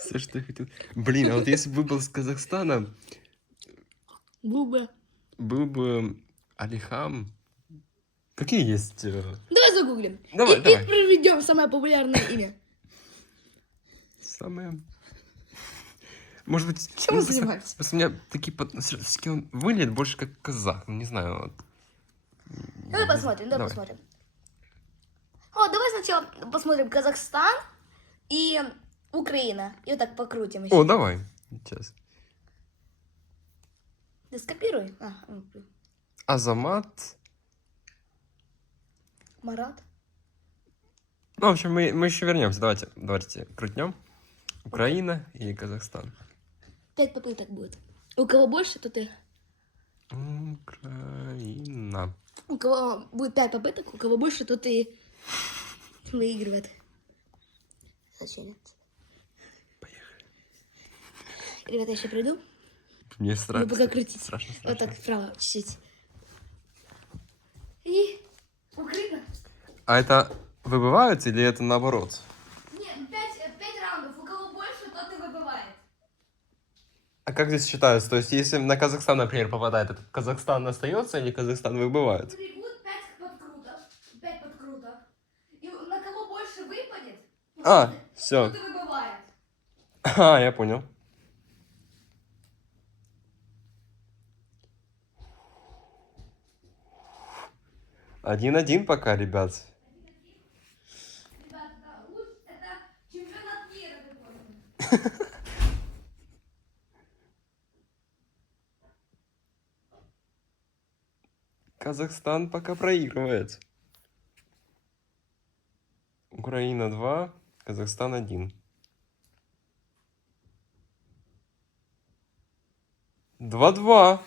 все, что я хотел. Блин, а вот если бы был из Казахстана, Губы. был бы Алихам. Какие есть? Давай загуглим. Давай, и давай. проведем самое популярное имя. Самые... Может быть... Чем вы занимаетесь? Просто у меня такие... Все-таки он выглядит больше как казах. Ну, не знаю. Вот. Давай посмотрим, давай посмотрим. О, давай сначала посмотрим Казахстан и Украина. И вот так покрутим еще. О, давай. Сейчас. Ты скопируй. Азамат. Марат. Ну, в общем, мы еще вернемся. Давайте крутнем. Украина и Казахстан. 5 попыток будет. У кого больше, то ты. Украина. У кого будет 5 попыток, у кого больше, то ты выигрывает. Зачем? Поехали. Ребята, я еще приду. Мне Ну, страшно. пока крутить. Страшно. Вот так вправо чуть-чуть. И Украина. А это выбывают или это наоборот? Нет, 5 раундов. У кого больше, тот и выбывает. А как здесь считается? То есть, если на Казахстан, например, попадает, это Казахстан остается или Казахстан выбывает? Смотри, будет 5 подкрутов. 5 подкрутов. И на кого больше выпадет, А, все. тот и выбывает. А, я понял. Один-один пока, ребят. Ребята, да, лучше это чемпионат мира какой-то. Казахстан пока проигрывает. Украина 2, Казахстан 1. 2-2.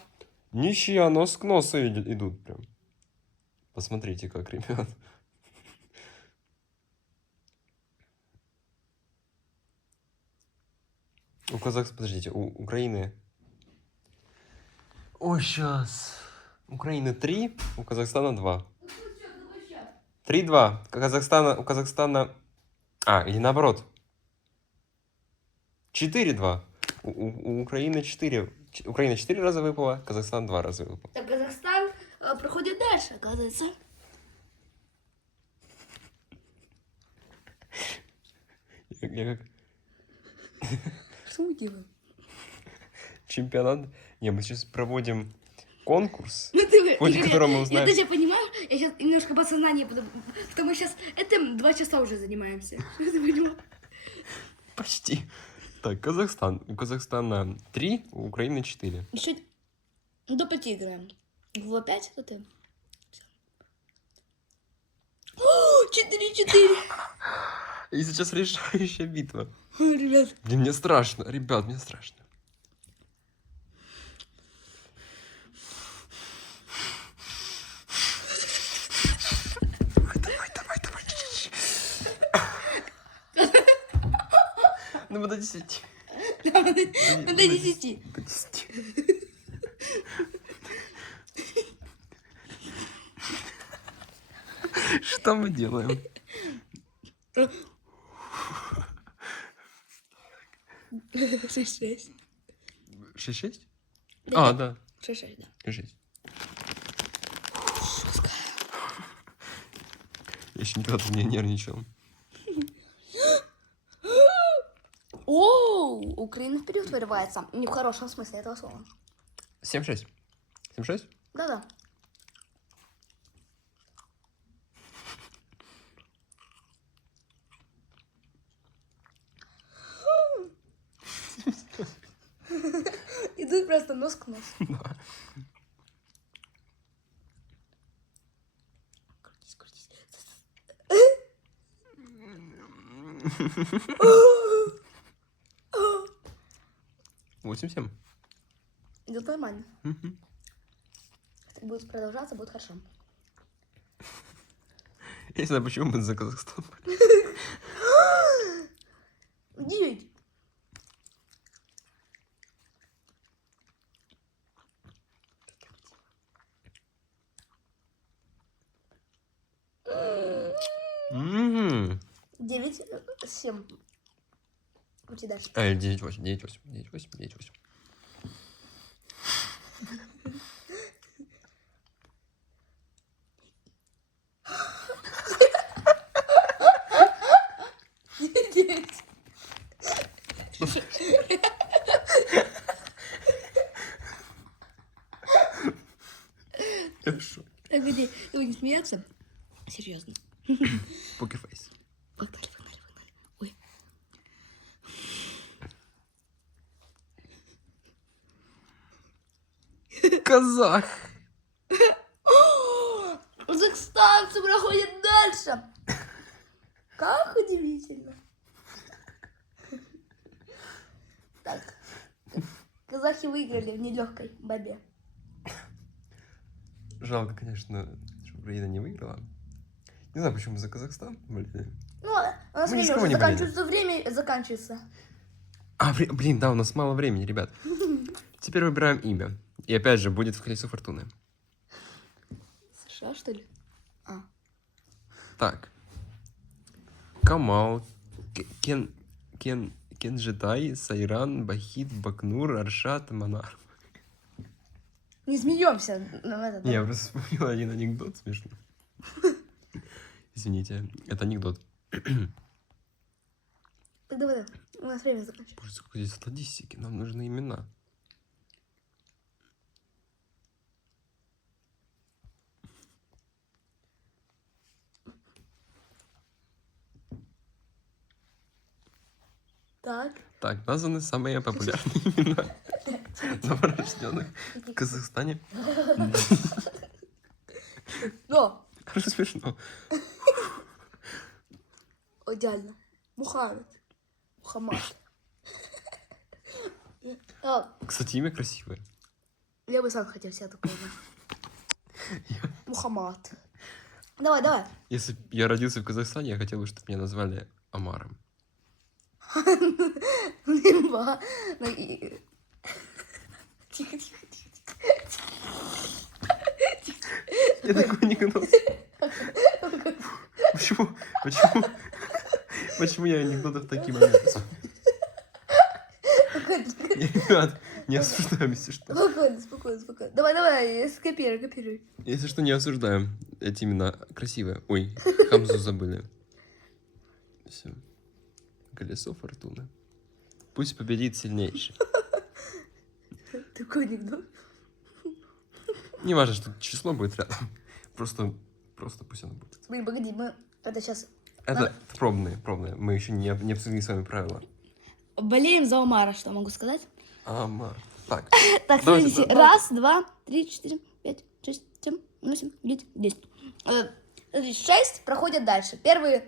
Ничья, нос к носу идут прям. Посмотрите, как, ребят. У Казахстана, подождите, у Украины... Ой, сейчас. Украины 3, у Казахстана 2. 3-2. У Казахстана... А, или наоборот. 4-2. У Украины 4. Украина 4 раза выпала, Казахстан 2 раза выпал. Так Казахстан проходит дальше, оказывается. Я как Что мы делаем? чемпионат. Не, мы сейчас проводим конкурс, Ну, ты, в ходе которого мы я узнаем... даже понимаю, я сейчас немножко подсознание, потому что сейчас этим 2 часа уже занимаемся. Ты понимаешь? Почти. Так, Казахстан. У Казахстана 3, у Украины 4. Еще до 5 играем. В 5, то ты. 4-4. И сейчас решающая битва. Ребят. Блин, мне страшно. Ребят, мне страшно. Ну, до 10. До 10. До 10. Что мы делаем? 6-6. 6-6? А, да. 6-6, да. 6. Я еще никогда так не нервничал. О, Украина вперед вырывается. Не в хорошем смысле этого слова. 7-6. 7-6? Да-да. Идут просто нос к носу. Да. Крутись, крутись. 8-7. Идет нормально. Мгм. Если будет продолжаться, будет хорошо. Я не знаю, почему мы за Казахстан. 9. Мгм. 9-7. Крути дальше. 9-8, 9-8, 9-8, 9-8. Хорошо. Погоди, ты будешь смеяться? Серьезно. Покерфейс. Погнали, погнали, погнали. Ой. Казах. Казахстанцы проходят дальше. Как удивительно. Так. Казахи выиграли в нелегкой борьбе. Жалко, конечно, что Украина не выиграла. Не знаю, почему за Казахстан. Блин. Ну, у нас Мы ни с время кого уже не болели. заканчивается, время заканчивается. А, блин, да, у нас мало времени, ребят. Теперь выбираем имя. И опять же, будет в колесо фортуны. США, что ли? А. Так. Камал, Кенжетай, Сайран, Бахит, Бакнур, Аршат, Манар. Не смеемся. Я просто вспомнил один анекдот смешно. Извините, это анекдот. Так давай, у нас время заканчивается. Боже, сколько здесь статистики, нам нужны имена. Так. Так, названы самые популярные имена новорожденных в Казахстане. Но, Хорошо, смешно. идеально. Мухаммед. Мухаммад. А, Кстати, имя красивое. я бы сам хотел себя такого. Мухаммад. Давай, давай. Если б я родился в Казахстане, я хотел бы, чтобы меня назвали Амаром. Лимба. Ну, Тихо, тихо, тихо. Я такой анекдот. Почему я анекдотов такие моменты? Ребят, не осуждаем, если что. Спокойно, спокойно, спокойно. Давай, давай, скопируй, копируй. Если что, не осуждаем. Эти имена красивые. Ой, Хамзу забыли. Все. Колесо фортуны. Пусть победит сильнейший. Такой анекдот. Не важно, что число будет рядом. Просто пусть оно будет. Блин, погоди, мы это сейчас Это пробные. Мы еще не обсудили с вами правила. болеем за Омара, что могу сказать? Амар. Так. Так, Давайте, смотрите. да. 1, 2, 3, 4, 5, 6, 7, 8, 9, 10. Смотри, 6 проходят дальше. Первые,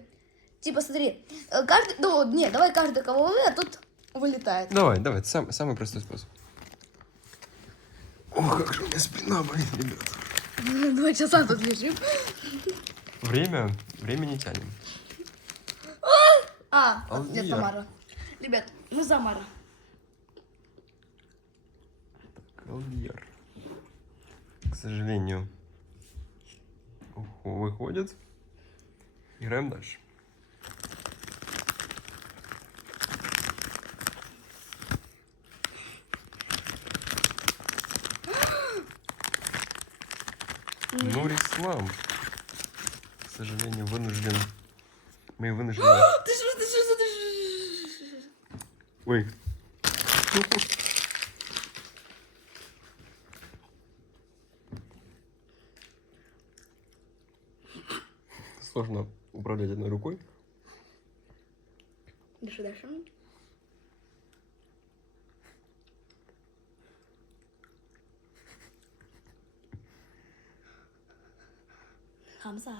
типа, смотри, каждый, ну, нет, давай каждый, кого вы, а тут вылетает. Давай, это самый простой способ. О, как же у меня спина болит, ребят. 2 часа тут лежим. Время не тянем. А, Алдия. нет, Тамара. Ребят, Ну, Замара. Колдьер. К сожалению, выходит. Играем дальше. Нурислам. К сожалению, вынужден. Мы вынуждены. Ты что? Ой. Сложно управлять одной рукой. Дальше, дальше. Хамза.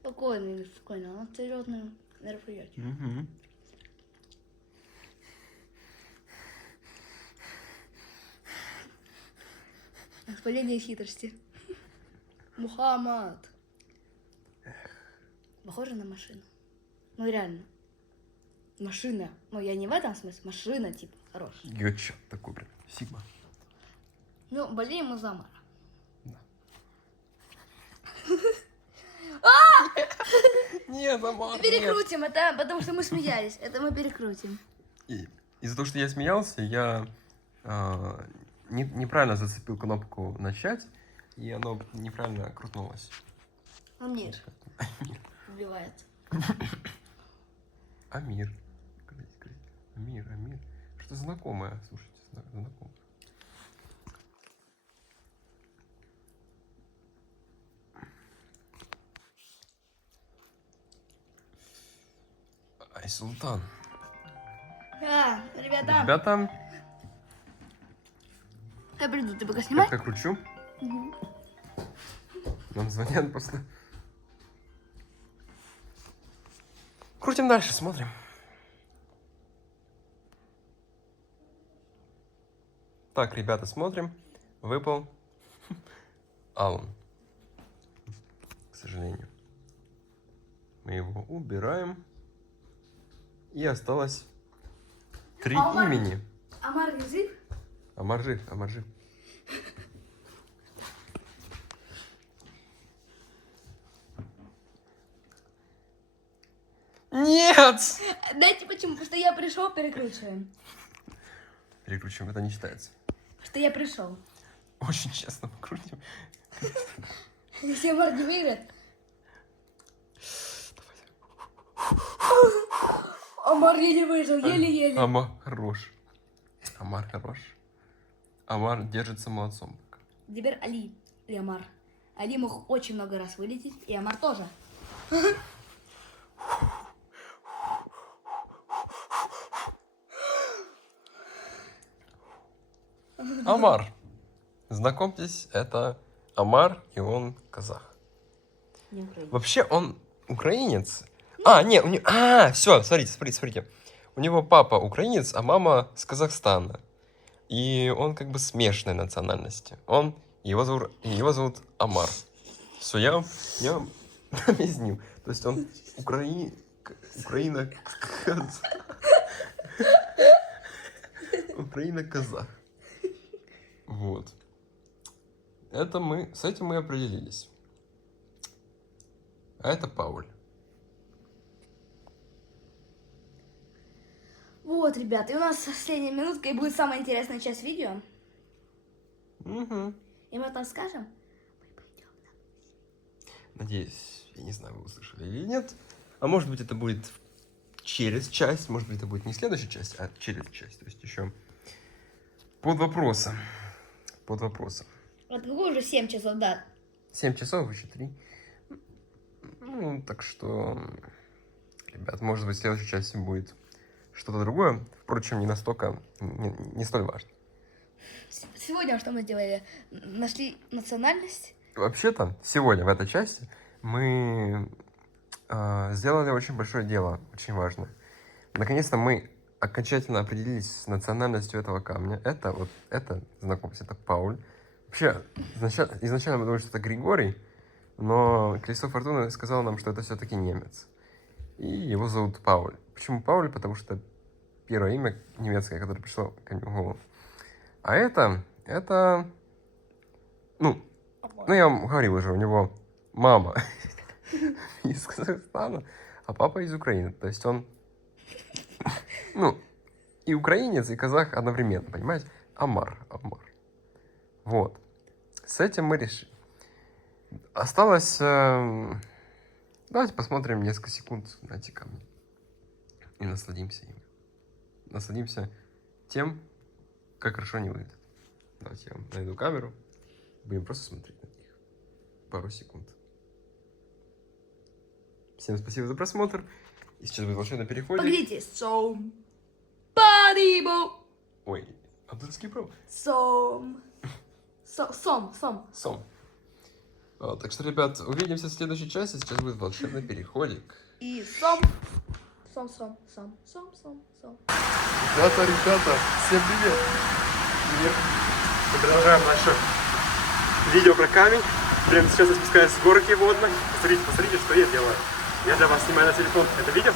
Спокойно, спокойно. Он серьезное мероприятие. Угу. Воспаление хитрости. Мухаммад. Похоже на машину. Ну реально. Машина. Ну я не в этом смысле. Машина, типа, хорошая. Гетча такой прям. Сигма. Ну, болеем мы за Мара. Нет, Амар, Перекрутим это, потому что мы смеялись. Это мы перекрутим. Из-за того, что я смеялся, я неправильно зацепил кнопку «Начать», и оно неправильно крутнулось. Амир. Убивает. Амир. Амир. Что знакомое, слушайте, знакомое. Айсултан. Да, ребята. Ребята, Я приду, ты пока снимай. я кручу. Нам звонят просто. Крутим дальше, смотрим. Так, ребята, смотрим. Выпал Алан. К сожалению. Мы его убираем. И осталось 3 Амар. имени. Амар не жив? Амар жив, Амар жив. Нет! Дайте почему? Потому что я пришел, перекручиваем. Переключим, это не считается. Потому что я пришел. Очень честно мы крутим. Если Амар не выиграет. Амар еле выжил, еле-еле. Амар хорош. Амар хорош. Амар держится молодцом. Теперь Али и Амар. Али мог очень много раз вылететь, и Амар тоже. Амар. Знакомьтесь, это Амар, и он казах. Не украинец. Вообще он украинец. Нет, у него... все, смотрите. У него папа украинец, а мама с Казахстана. И он как бы смешанной национальности. Его зовут Амар. Все, я объяснил. То есть он Украина-казах. Вот. С этим мы определились. А это Пауль. Вот, ребята, и у нас последняя минутка, и будет самая интересная часть видео. Угу. И мы там скажем, мы пойдем на... Надеюсь, я не знаю, вы услышали или нет. А может быть, это будет через часть, может быть, это будет не следующая часть, а через часть. То есть еще под вопросом. Вот какой уже 7 часов, да. 7 часов, еще 3. Ну, так что, ребят, может быть, в следующей части будет что-то другое. Впрочем, не настолько, не столь важно. Сегодня что мы сделали? Нашли национальность. Вообще-то, сегодня в этой части мы сделали очень большое дело, очень важное. Наконец-то мы окончательно определились с национальностью этого камня. Это, знакомьтесь, это Пауль. Вообще, изначально мы думали, что это Григорий, но колесо фортуны сказало нам, что это все-таки немец. И его зовут Пауль. Почему Пауль? Потому что первое имя немецкое, которое пришло ко мне в голову. А это, ну, я вам говорил уже, у него мама из Казахстана, а папа из Украины. То есть он, ну, и украинец, и казах одновременно, понимаете? Амар. Вот. С этим мы решили. Осталось... давайте посмотрим несколько секунд на эти камни. И насладимся ими. Насладимся тем, как хорошо они выглядят. Давайте я вам найду камеру. Будем просто смотреть на них. Пару секунд. Всем спасибо за просмотр. И сейчас будет волшебный переходик. Погодите. Somebody. Ой, авторский прав. Сом. Так что, ребят, увидимся в следующей части. Сейчас будет волшебный переходик. И сом. Ребята, всем привет! Мы продолжаем наше видео про камень. Прямо сейчас я спускаюсь с горки водной. Посмотрите, что я делаю. Я для вас снимаю на телефон это видео.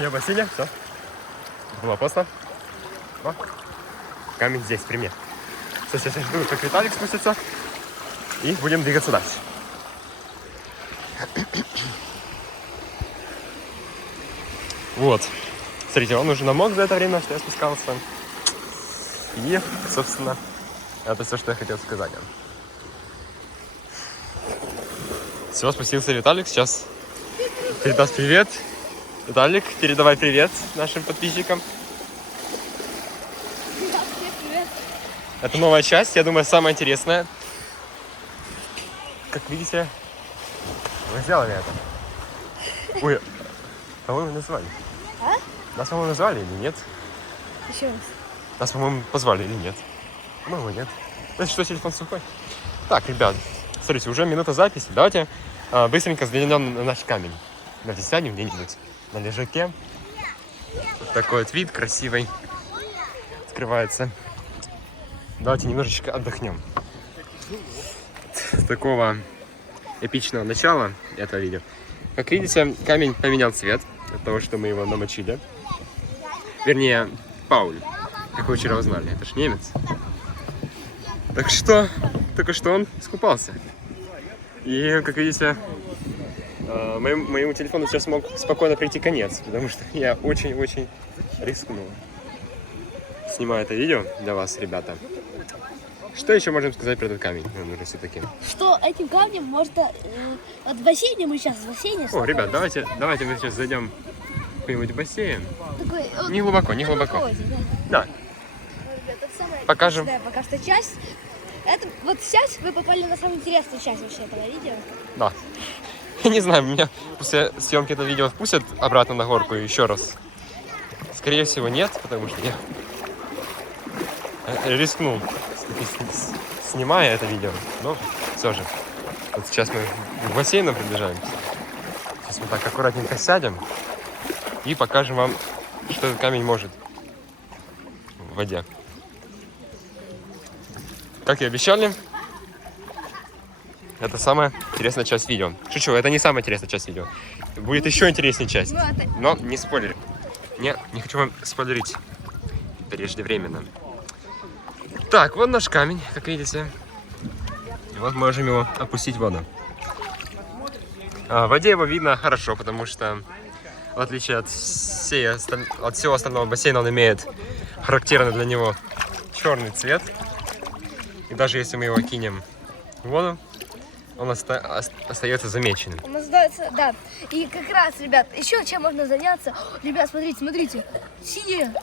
Я в бассейне, все. Было поздно. О, камень здесь, при мне. Сейчас я жду, как Виталик спустится. И будем двигаться дальше. Вот. Смотрите, он уже намок за это время, что я спускался. И, собственно, это все, что я хотел сказать. Все, спустился Виталик. Сейчас передаст привет. Виталик, передавай привет нашим подписчикам. Это новая часть, я думаю, самая интересная. Как видите, мы сделали это. Ой, кого мы назвали? А? Нас, по-моему, назвали или нет? Еще раз. Нас, по-моему, позвали или нет? По-моему, нет. Значит, что телефон сухой. Так, ребят, смотрите, уже минута записи. Давайте быстренько взглянем на наш камень. Давайте сядем где-нибудь на лежаке. Вот такой вот вид красивый открывается. Давайте немножечко отдохнем. С такого эпичного начала этого видео. Как видите, камень поменял цвет от того, что мы его намочили. Вернее, Пауль, как вы вчера узнали, это ж немец. Так что, только что он искупался. И, как видите, моему телефону сейчас мог спокойно прийти конец, потому что я очень-очень рискнул. Снимаю это видео для вас, ребята. Что еще можем сказать про этот камень? Он уже все-таки. Что этим камнем можно... вот в бассейне мы сейчас в бассейне. О, ребят, давайте мы сейчас зайдем в какой-нибудь бассейн. Такой, вот, Не глубоко, не глубоко. находите, Да, да. Ребят, это самая покажем. интересная пока что часть. Это, вот сейчас вы попали на самую интересную часть вообще этого видео. Да. Я не знаю, меня после съемки этого видео впустят обратно на горку еще раз. Скорее всего, нет, потому что я рискнул, снимая это видео. Но все же. Вот сейчас мы к бассейну приближаемся. Сейчас мы так аккуратненько сядем и покажем вам, что этот камень может в воде. Как и обещали, это самая интересная часть видео. Шучу, это не самая интересная часть видео. Будет еще интереснее часть. Но не спойлер. Не хочу вам спойлерить преждевременно. Так, вот наш камень, как видите. И вот можем его опустить в воду. В воде его видно хорошо, потому что, в отличие от всего остального бассейна, он имеет характерный для него черный цвет. И даже если мы его кинем в воду, он остается замеченным. Он остается, да. И как раз, ребят, еще чем можно заняться. Ребят, смотрите. Синее.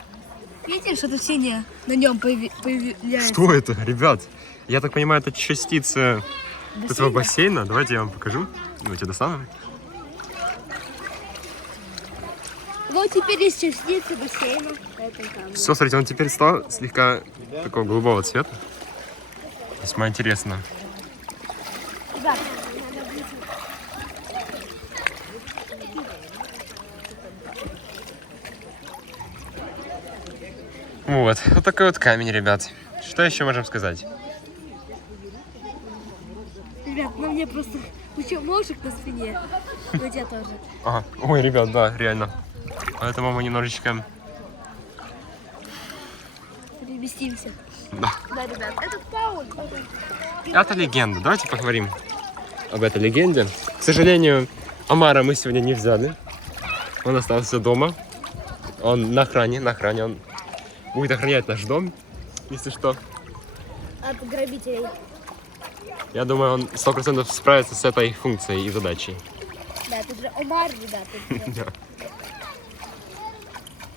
Видите, что-то синее на нем появляется? Что это, ребят? Я так понимаю, это частица этого бассейна. Давайте я вам покажу. Давайте достанем. Вот теперь есть частицы бассейна. Все, смотрите, он теперь стал слегка такого голубого цвета. Весьма интересно. Ребят, Вот такой вот камень, ребят. Что еще можем сказать? на мне просто куча мошек на спине. И у тебя тоже. Ага. Ой, ребят, да, реально. Поэтому мы немножечко... Переместимся. Да. Да, ребят, этот Пауль. Это легенда. Давайте поговорим об этой легенде. К сожалению, Омара мы сегодня не взяли. Он остался дома. Он на охране. Он будет охранять наш дом, если что. От грабителей. Я думаю, он 100% справится с этой функцией и задачей. Да, тут же Омар, ребят. Тут же Да.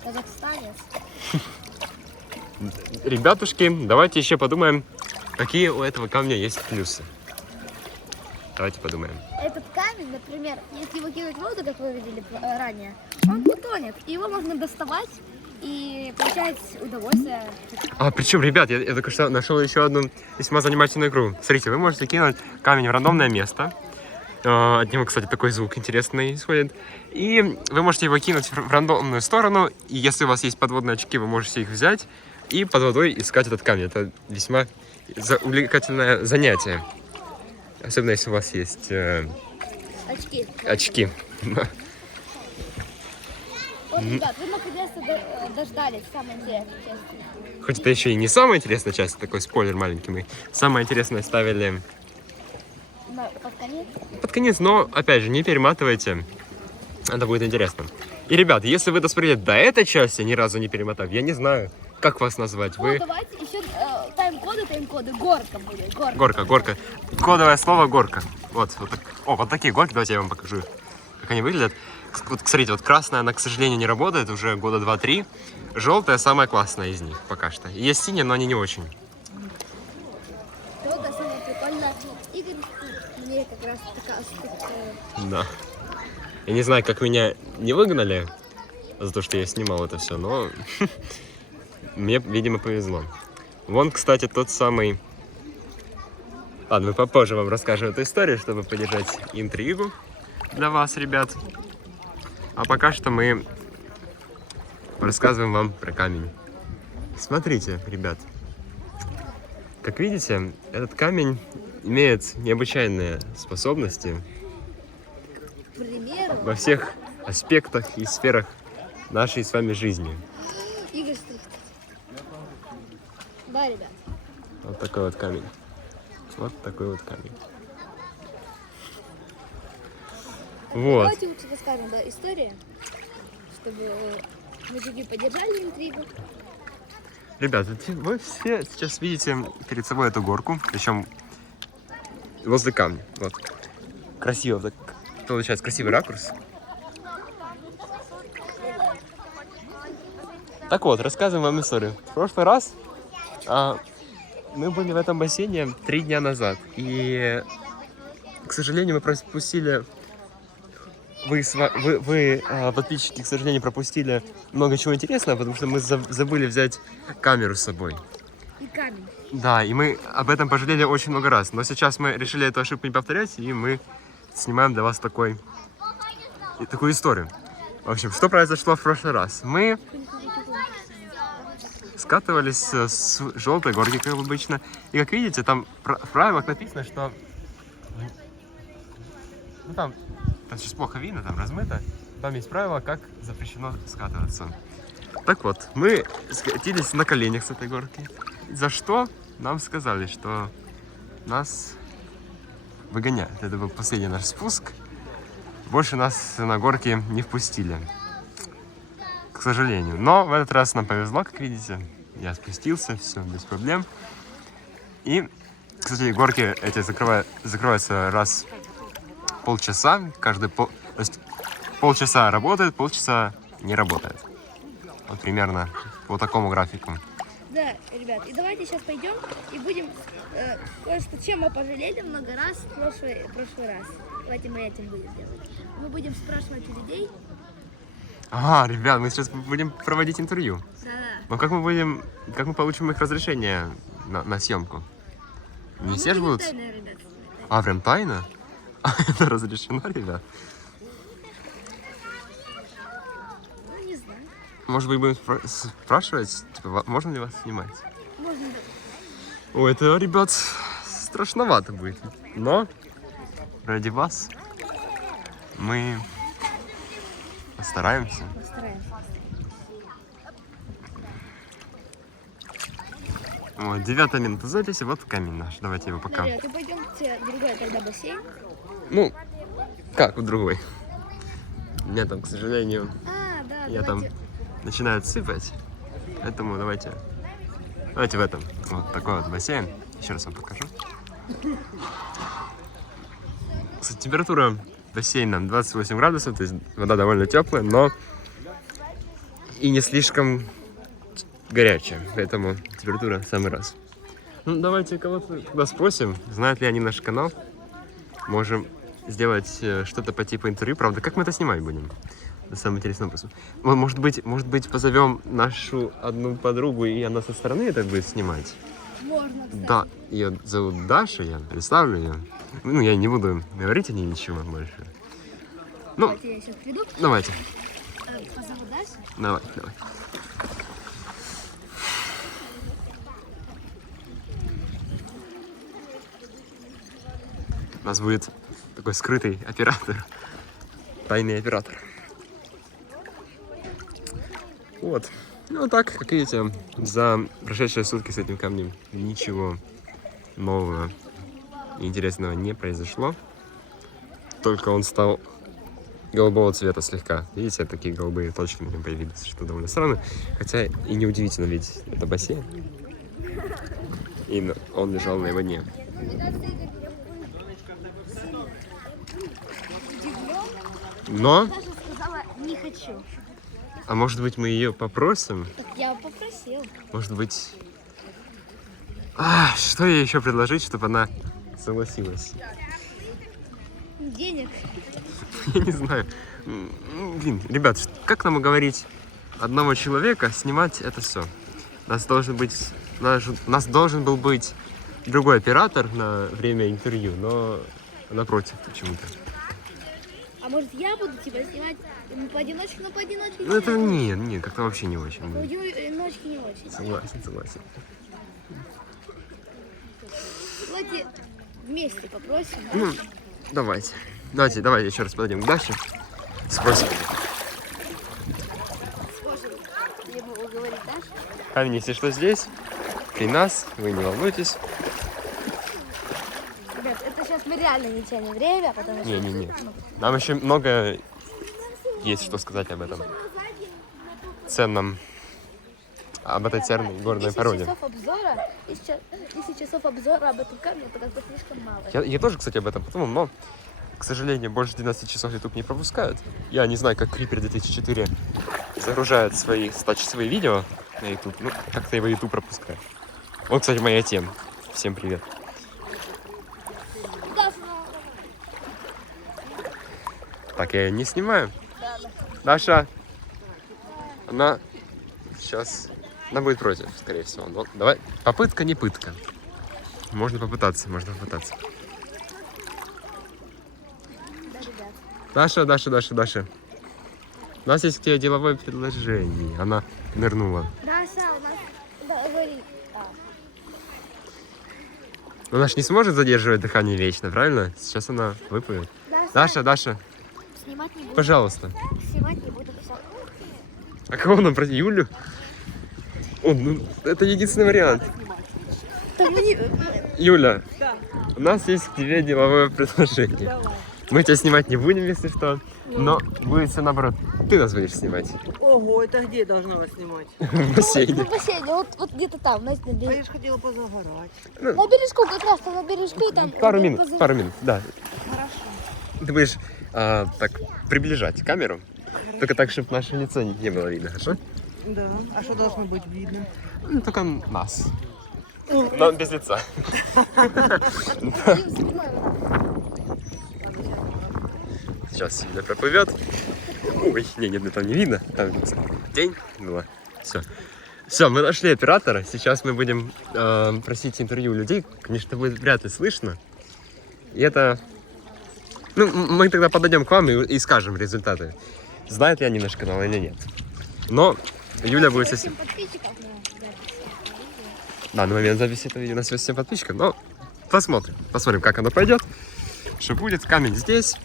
казахстанец. Ребятушки, давайте еще подумаем, какие у этого камня есть плюсы. Давайте подумаем. Этот камень, например, если его кинуть в воду, как вы видели ранее, он утонет. И его можно доставать и получать удовольствие. А причем, ребят, я только что нашел еще одну весьма занимательную игру. Смотрите, вы можете кинуть камень в рандомное место. От него, кстати, такой звук интересный исходит. И вы можете его кинуть в рандомную сторону. И если у вас есть подводные очки, вы можете их взять и под водой искать этот камень. Это весьма увлекательное занятие. Особенно если у вас есть Очки. очки. Вот, ребят, вы наконец-то дождались самой интересной части. Хоть это еще и не самая интересная часть, такой спойлер маленький мы. Самое интересное ставили Под конец. под конец, но, опять же, не перематывайте. Это будет интересно. И, ребят, если вы досмотрели до этой части, ни разу не перемотав, я не знаю, как вас назвать. Вы... Давайте еще тайм-коды. Горка будет. Горка. Кодовое слово горка. Вот так. О, вот такие горки, давайте я вам покажу, как они выглядят. Вот, смотрите, вот красная, она, к сожалению, не работает уже года 2-3. Желтая самая классная из них пока что. Есть синяя, но они не очень. Вот это самое прикольное. Игорь, мне как раз такая... Да. Я не знаю, как меня не выгнали за то, что я снимал это все, но мне, видимо, повезло. Вон, кстати, тот самый... Ладно, мы попозже вам расскажем эту историю, чтобы поддержать интригу для вас, ребят. А пока что мы рассказываем вам про камень. Смотрите, ребят. Как видите, этот камень имеет необычайные способности К примеру, во всех аспектах и сферах нашей с вами жизни. Игорь стоит. Да, ребят. Вот такой вот камень. Вот такой вот камень. Вот. Давайте лучше расскажем, да, историю, чтобы мы чуть-чуть поддержали интригу. Ребята, вы все сейчас видите перед собой эту горку, причем возле камня. Вот. Красиво, так получается красивый ракурс. Так вот, рассказываем вам историю. В прошлый раз мы были в этом бассейне 3 дня назад. И, к сожалению, мы пропустили... Вы, подписчики, к сожалению, пропустили много чего интересного, потому что мы забыли взять камеру с собой. И камень. Да, и мы об этом пожалели очень много раз. Но сейчас мы решили эту ошибку не повторять, и мы снимаем для вас такую историю. В общем, что произошло в прошлый раз? Мы скатывались с желтой горки, как обычно. И, как видите, там в правилах написано, что... Ну, там сейчас плохо видно, там размыто. Там есть правило, как запрещено скатываться. Так вот, мы скатились на коленях с этой горки. За что нам сказали, что нас выгоняют. Это был последний наш спуск. Больше нас на горке не впустили. К сожалению. Но в этот раз нам повезло, как видите. Я спустился, все без проблем. И, кстати, горки эти закрываются раз в полчаса. То есть полчаса работает, полчаса не работает. Вот примерно по такому графику. Да, ребят, и давайте сейчас пойдем и будем кое-что, чем мы пожалели много раз в прошлый раз. Давайте мы этим будем делать. Мы будем спрашивать у людей. Ага, ребят, мы сейчас будем проводить интервью. Да. Но как мы получим их разрешение на съемку? Не все же будут? Тайна, ребят. А, прям тайна? Это разрешено, ребят? Ну, не знаю. Может быть, будем спрашивать, типа, можно ли вас снимать? Можно, да. Ой, это, ребят, страшновато будет. Но ради вас Мы постараемся. Постараемся. Вот, 9 минута записи, вот камень наш. Давайте его пока. Дарья, ты пойдемте в другой тогда бассейн. Ну, как в другой. У меня там, к сожалению, А, да, я там начинает сыпать. Поэтому давайте в этом. Вот такой вот бассейн. Еще раз вам покажу. Кстати, температура бассейна 28 градусов, то есть вода довольно теплая, но и не слишком горячая, поэтому температура в самый раз. Ну, давайте кого-то туда спросим, знают ли они наш канал. Можем сделать что-то по типу интервью. Правда, как мы это снимать будем? Это самый интересный вопрос. Может быть, позовем нашу одну подругу, и она со стороны это будет снимать? Можно, кстати. Да, ее зовут Даша, я представлю ее. Ну, я не буду говорить о ней ничего больше. Ну, Давайте я сейчас приду. давайте. Позову Дашу. Давай. У нас будет такой скрытый оператор. Тайный оператор. Вот. Ну, так, как видите, за прошедшие сутки с этим камнем ничего нового и интересного не произошло. Только он стал голубого цвета слегка. Видите, такие голубые точки на нем появились, что довольно странно. Хотя и неудивительно, ведь это бассейн. И он лежал на его дне. Но, Даша сказала, не хочу. а может быть, мы ее попросим? Так я попросил. Может быть... что ей еще предложить, чтобы она согласилась? Денег. Я не знаю. Блин, ребят, как нам уговорить одного человека снимать это все? Нас должен был быть другой оператор на время интервью, но она против почему-то. А может я буду тебя снимать поодиночке, но поодиночке? Ну это нет, как-то вообще не очень. Поодиночке не очень. Согласен. Давайте вместе попросим. Да? Ну, давайте еще раз подойдем к Даше. Спросим. Сможем его уговорить Дашу? Камень, если что, здесь, при нас, вы не волнуйтесь. Ребят, это сейчас мы реально не тянем время, потому что... Не. Нам еще много есть что сказать об этом ценном, об этой ценной горной 10 породе. часов обзора, 10 часов обзора об этом камне, это как бы слишком мало. Я тоже, кстати, об этом подумал, но, к сожалению, больше 12 часов YouTube не пропускают. Я не знаю, как Creeper 2004 загружает свои 100-часовые видео на YouTube. Ну, как-то его YouTube пропускает. Вот, кстати, моя тема. Всем привет. Так, я ее не снимаю. Даша, она сейчас... Она будет против, скорее всего. Но давай, попытка не пытка. Можно попытаться. Даша. У нас есть к тебе деловое предложение. Она нырнула. Даша, у нас... Да, говори. Но она ж не сможет задерживать дыхание вечно, правильно? Сейчас она выплывет. Даша, Снимать не буду. пожалуйста. Снимать не буду. Всё. А кого нам просить? Юлю? Это единственный вариант. Юля, у нас есть к тебе деловое предложение. Мы тебя снимать не будем, если что. Но будет все наоборот. Ты нас будешь снимать. Ого, это где я должна вас снимать? В бассейне. В бассейне, вот где-то там, знаете, на А берегу. я же хотела позагорать. На бережку, как раз там на бережку там. Пару минут, да. Хорошо. Ты будешь так приближать камеру. Только так, чтобы наше лицо не было видно, хорошо? Да. А что должно быть видно? Ну, только нас. Но без лица. Сейчас Юля проплывет. Ой, нет, там не видно. Там тень была. Все, мы нашли оператора. Сейчас мы будем просить интервью людей. Конечно, будет вряд ли слышно. И это... Ну, мы тогда подойдем к вам и скажем результаты. Знают ли они наш канал или нет. Но Юля будет совсем... Да, на момент записи этого видео у нас 7 подписчиков. Но посмотрим, как оно пойдет. Что будет. Камень здесь.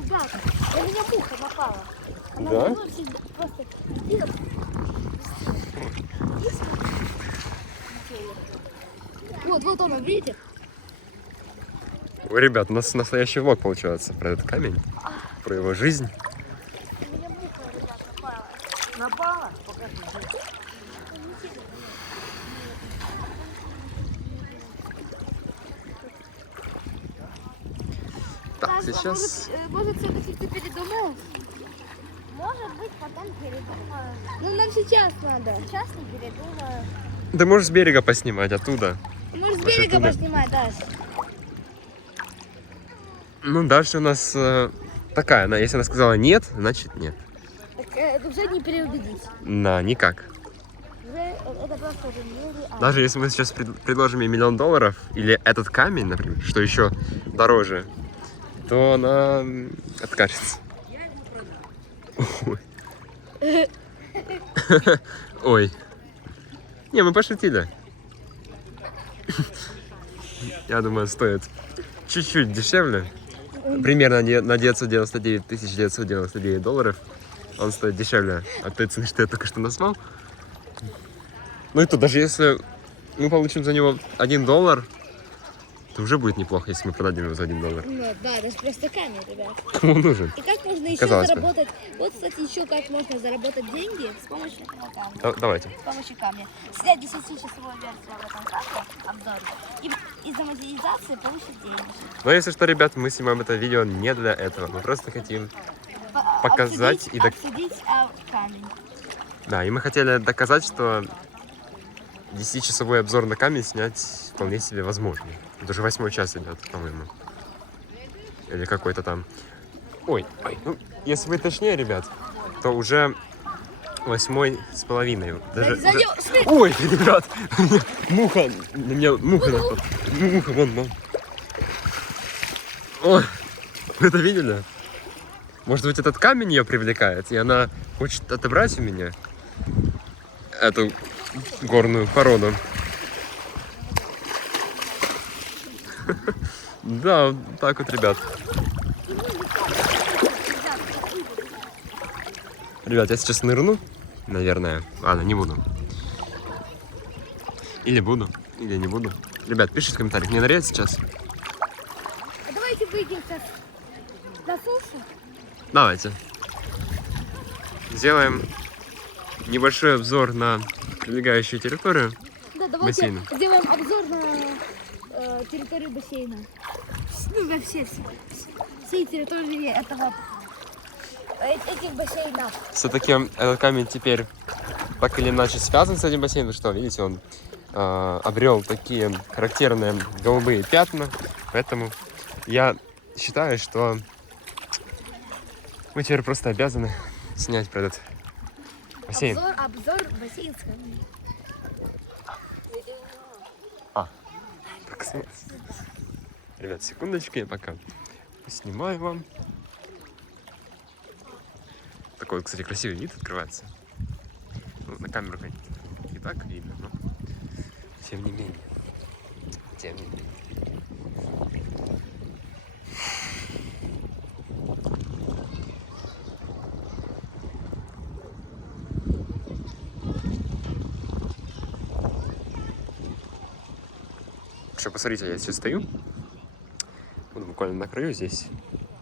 Ребята, на меня муха напала. Она Да? давно всегда просто... Вот он, видите? Ой, ребят, у нас настоящий влог получается про этот камень, про его жизнь. На меня муха, ребят, напала. Напала? Покажи. Так, сейчас... Может, все-таки ты передумал? Может быть, потом передумаю. Ну, нам сейчас надо. Сейчас не передумаю. Ты можешь с берега поснимать, оттуда. Может, с Вообще берега туда. поснимать, Даш? Ну, дальше у нас такая, если она сказала нет, значит нет. Так уже не переубедить. На, никак. Уже это просто уже нереально. Даже если мы сейчас предложим ей $1 000 000 или этот камень, например, что еще дороже, то она откажется. Ой. Ой. Не, мы пошутили. Я думаю, стоит чуть-чуть дешевле. Примерно на 999 999 долларов. Он стоит дешевле от той цены, что я только что назвал. Ну и то, даже если мы получим за него $1, то уже будет неплохо, если мы продадим его за $1. Ну, да, это же просто камень, ребят. Кому он нужен? И как можно еще Казалось бы. заработать? Вот, кстати, еще как можно заработать деньги с помощью этого камня. Давайте. С помощью камня. Снять 10-часовую версию в этом камне, обзоре, и из-за монетизации получить деньги. Но если что, ребят, мы снимаем это видео не для этого. Мы просто хотим... Показать и обсудить камень. Да, и мы хотели доказать, что 10-часовой обзор на камень снять вполне себе возможно. Это уже 8-й час идет, по-моему. Или какой-то там... Ой, ну, если быть точнее, ребят, то уже 8-й с половиной. Даже... уже- Ой, ребят, муха, на меня муха напала. Муха, вон. Ой, вы это видели? Может быть, этот камень ее привлекает, и она хочет отобрать у меня эту горную породу. Да, так вот, ребят. Ребят, я сейчас нырну, наверное. Ладно, не буду. Или буду, или не буду. Ребят, пишите в комментариях, мне нырять сейчас? А давайте выйдем сейчас на сушу. Давайте. Сделаем небольшой обзор на прилегающую территорию. Да, давайте Бассейна. сделаем обзор на территорию бассейна. Ну, на всей территории этого, этих бассейнов. Все-таки этот камень теперь так или иначе связан с этим бассейном, что, видите, он обрел такие характерные голубые пятна, поэтому я считаю, что мы теперь просто обязаны снять про этот бассейн. Обзор бассейна. Так, ребят, секундочку, я пока снимаю вам. Такой вот, кстати, красивый вид открывается. Ну, на камеру, конечно, и так видно, но тем не менее. Тем не менее. Что, посмотрите, я сейчас стою. Вот буквально на краю здесь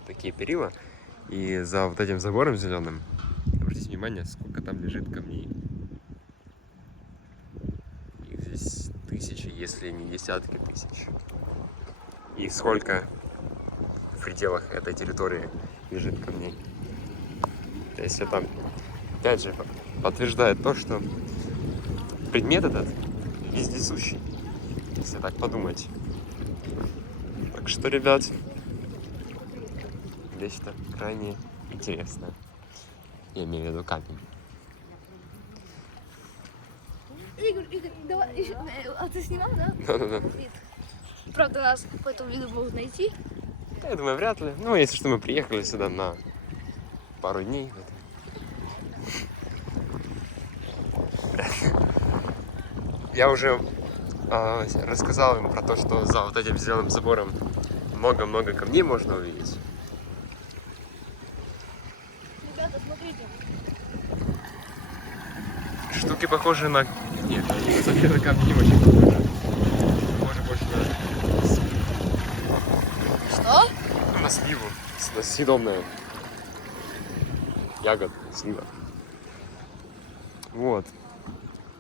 такие перила. И за вот этим забором зеленым, обратите внимание, сколько там лежит камней. Их здесь тысячи, если не десятки тысяч. И сколько в пределах этой территории лежит камней. То есть это, опять же, подтверждает то, что предмет этот вездесущий, если так подумать. Так что, ребят, нечто крайне интересное. Я имею в виду камень. Игорь, давай еще. А ты снимал, да? Да-да-да. Правда, нас по этому виду могут найти. Я думаю, вряд ли. Ну, если что, мы приехали сюда на пару дней. Я уже рассказал им про то, что за вот этим зеленым забором много-много камней можно увидеть. Звуки похожи на... Нет, на самом деле камни не очень похожи. Похоже больше на сливу. Что? Ну, на сливу. Съедобная. Ягод, слива. Вот.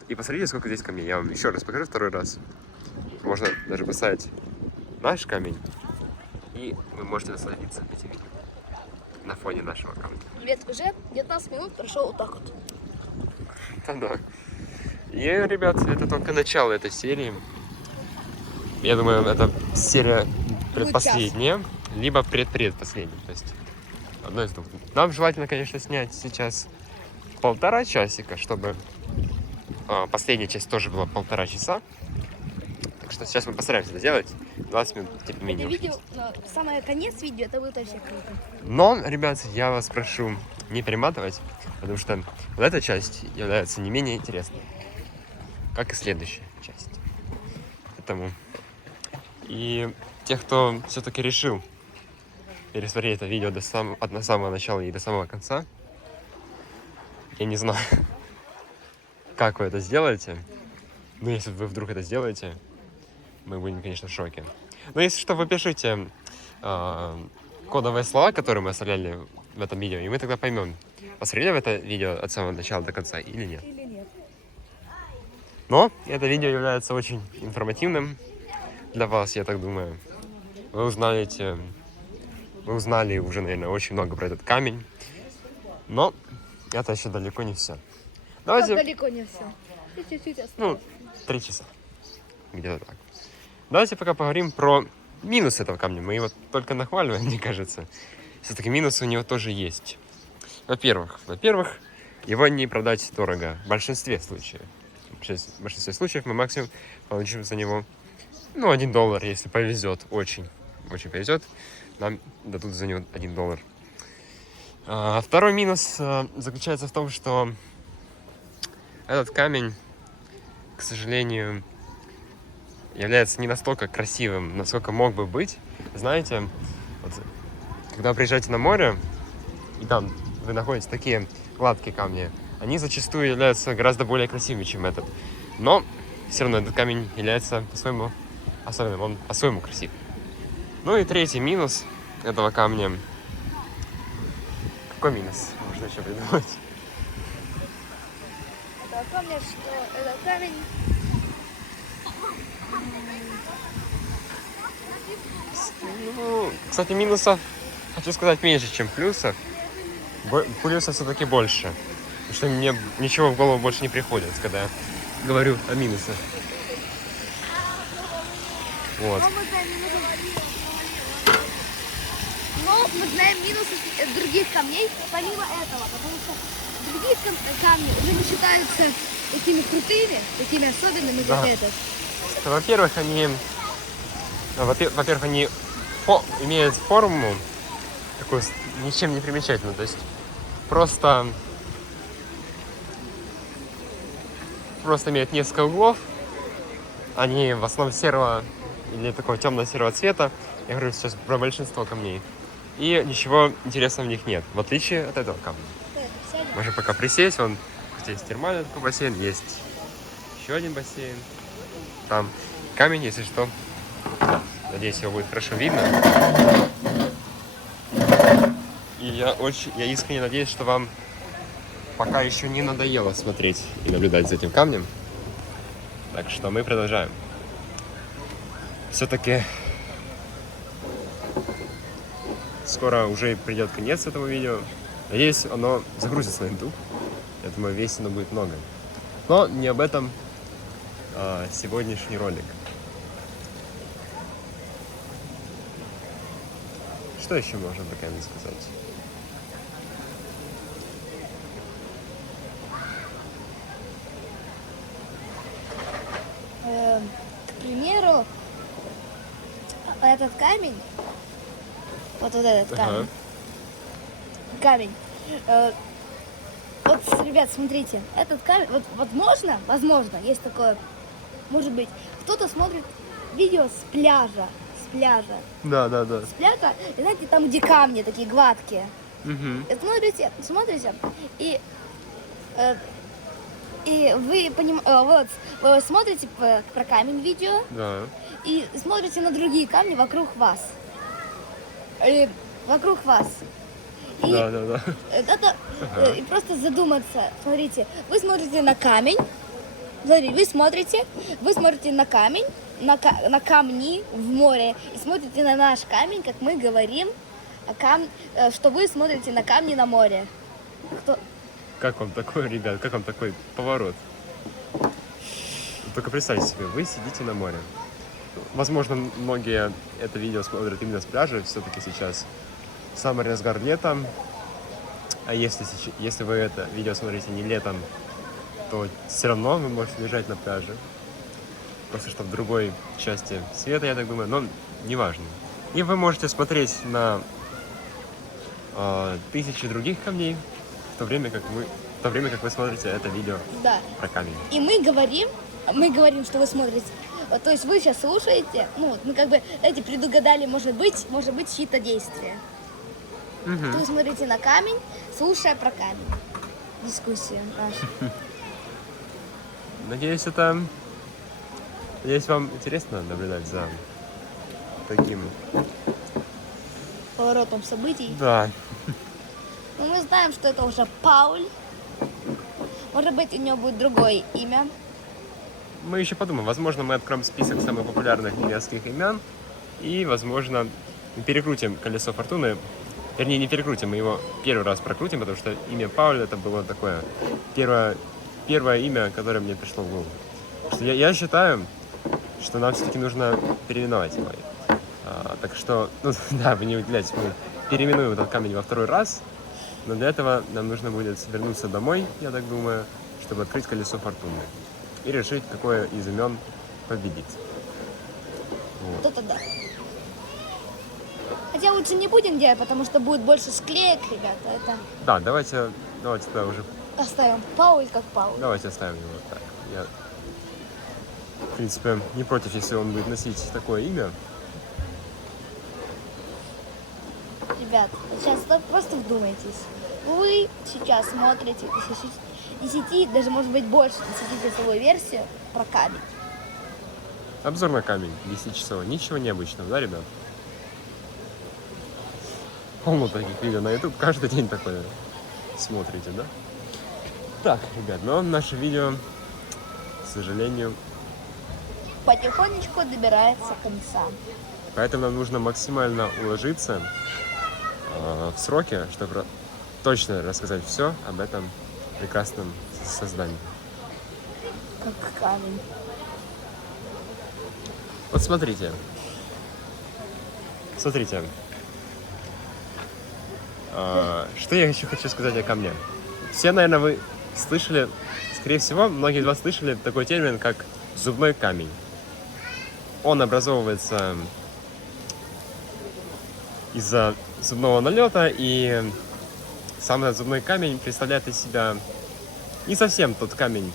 И посмотрите, сколько здесь камней. Я вам еще раз покажу второй раз. Можно даже поставить наш камень. И вы можете насладиться этим видом на фоне нашего камня. Ребят, уже 19 минут прошел вот так вот. Да. И, ребят, это только начало этой серии. Я думаю, это серия предпоследняя, либо предпредпоследняя. То есть одно из двух. Нам желательно, конечно, снять сейчас 1,5 часика, чтобы последняя часть тоже была 1,5 часа. Так что сейчас мы постараемся это сделать. 20 минут, тем не менее. Это видео, самый конец видео, это будет вообще круто. Но, ребят, я вас прошу не перематывать, потому что вот эта часть является не менее интересной, как и следующая часть. Поэтому и тех, кто все-таки решил пересмотреть это видео от самого начала и до самого конца, я не знаю, как вы это сделаете, но если вы вдруг это сделаете, мы будем, конечно, в шоке. Но если что, вы пишите кодовые слова, которые мы оставляли в этом видео, и мы тогда поймем, посмотрели вы это видео от самого начала до конца или нет. Но это видео является очень информативным для вас, я так думаю. Вы узнали уже, наверное, очень много про этот камень. Но это еще далеко не все. Давайте... Далеко не все. Чуть-чуть осталось. Ну, 3 часа. Где-то так. Давайте пока поговорим про минус этого камня. Мы его только нахваливаем, мне кажется. Все-таки минусы у него тоже есть. Во-первых, его не продать дорого. В большинстве случаев. В большинстве случаев мы максимум получим за него, ну, $1, если повезет. Очень повезет. Нам дадут за него $1. Второй минус заключается в том, что этот камень, к сожалению, является не настолько красивым, насколько мог бы быть. Знаете, вот, когда вы приезжаете на море, и там вы находите такие гладкие камни, они зачастую являются гораздо более красивыми, чем этот. Но все равно этот камень является по-своему особенным, он по-своему красив. Ну и третий минус этого камня. Какой минус можно еще придумать? Это камень, что это камень. Ну, кстати, минусов, хочу сказать, меньше, чем плюсов. Плюсов все-таки больше. Потому что мне ничего в голову больше не приходит, когда я говорю о минусах. Вот. Но мы знаем минусы других камней помимо этого, потому что другие камни уже не считаются такими крутыми, такими особенными, как Да. этот. Во-первых, они имеют форму такую ничем не примечательную, то есть просто имеют несколько углов, они в основном серого или такого темно-серого цвета, я говорю сейчас про большинство камней, и ничего интересного в них нет, в отличие от этого камня. Можем пока присесть, вон здесь термальный такой бассейн, есть еще один бассейн, там камень, если что. Надеюсь, его будет хорошо видно. И я искренне надеюсь, что вам пока еще не надоело смотреть и наблюдать за этим камнем. Так что мы продолжаем. Все-таки скоро уже придет конец этому видео. Надеюсь, оно загрузится на YouTube. Я думаю, весить оно будет много. Но не об этом сегодняшний ролик. Что еще можно про камень сказать? К примеру, этот камень, вот этот камень, Ага. Вот, ребят, смотрите, этот камень, вот возможно, есть такое, может быть, кто-то смотрит видео с пляжа, Да. с пляжа, и знаете, там где камни такие гладкие. Угу. И смотрите, И вы смотрите про камень видео Да. и смотрите на другие камни вокруг вас. И вокруг вас. И Да. и просто задуматься. Смотрите, вы смотрите на камень. Смотрите, вы смотрите на камень, на камни в море. И смотрите на наш камень, как мы говорим, что вы смотрите на камни на море. Как вам такой, ребят, как вам такой поворот? Только представьте себе, вы сидите на море. Возможно, многие это видео смотрят именно с пляжа, все-таки сейчас самый разгар лета. А если вы это видео смотрите не летом, то все равно вы можете лежать на пляже. Просто что в другой части света, я так думаю, но неважно. И вы можете смотреть на тысячи других камней, в то время как вы смотрите это видео Да. про камень. И мы говорим, что вы смотрите. То есть вы сейчас слушаете, мы как бы, знаете, предугадали, может быть, чьи-то действия. Вы смотрите на камень, слушая про камень. Дискуссия наша. Надеюсь, вам интересно наблюдать за таким. Поворотом событий. Да. Но мы знаем, что это уже Пауль. Может быть, у него будет другое имя. Мы еще подумаем. Возможно, мы откроем список самых популярных немецких имен. И, возможно, перекрутим колесо фортуны. Вернее, не перекрутим, мы его первый раз прокрутим, потому что имя Пауль это было такое первое имя, которое мне пришло в голову. Что я считаю, что нам все-таки нужно переименовать его. Так что, да, вы не удивляйтесь, мы переименуем этот камень во второй раз, но для этого нам нужно будет вернуться домой, я так думаю, чтобы открыть колесо фортуны и решить, какое из имен победить. Вот. Это да. Хотя лучше не будем делать, потому что будет больше склеек, ребята. Это Да, давайте тогда уже оставим Пауль как Пауль. давайте оставим его так. Я, в принципе, не против, если он будет носить такое имя. Ребят, сейчас просто вдумайтесь. Вы сейчас смотрите 10, даже может быть больше 10-часовую версию про камень. Обзор на камень 10 часов. Ничего необычного, да, ребят? Полно таких видео на YouTube. Каждый день такое смотрите, да? Так, ребят, но наше видео, к сожалению, Потихонечку добирается конца. поэтому нам нужно максимально уложиться в сроки, чтобы точно рассказать все об этом прекрасном создании. Как камень. Вот смотрите. Смотрите. Что я еще хочу сказать о камне. Все, наверное, вы слышали, скорее всего, многие из вас слышали такой термин, как зубной камень. Он образовывается из-за зубного налета, и сам этот зубной камень представляет из себя не совсем тот камень,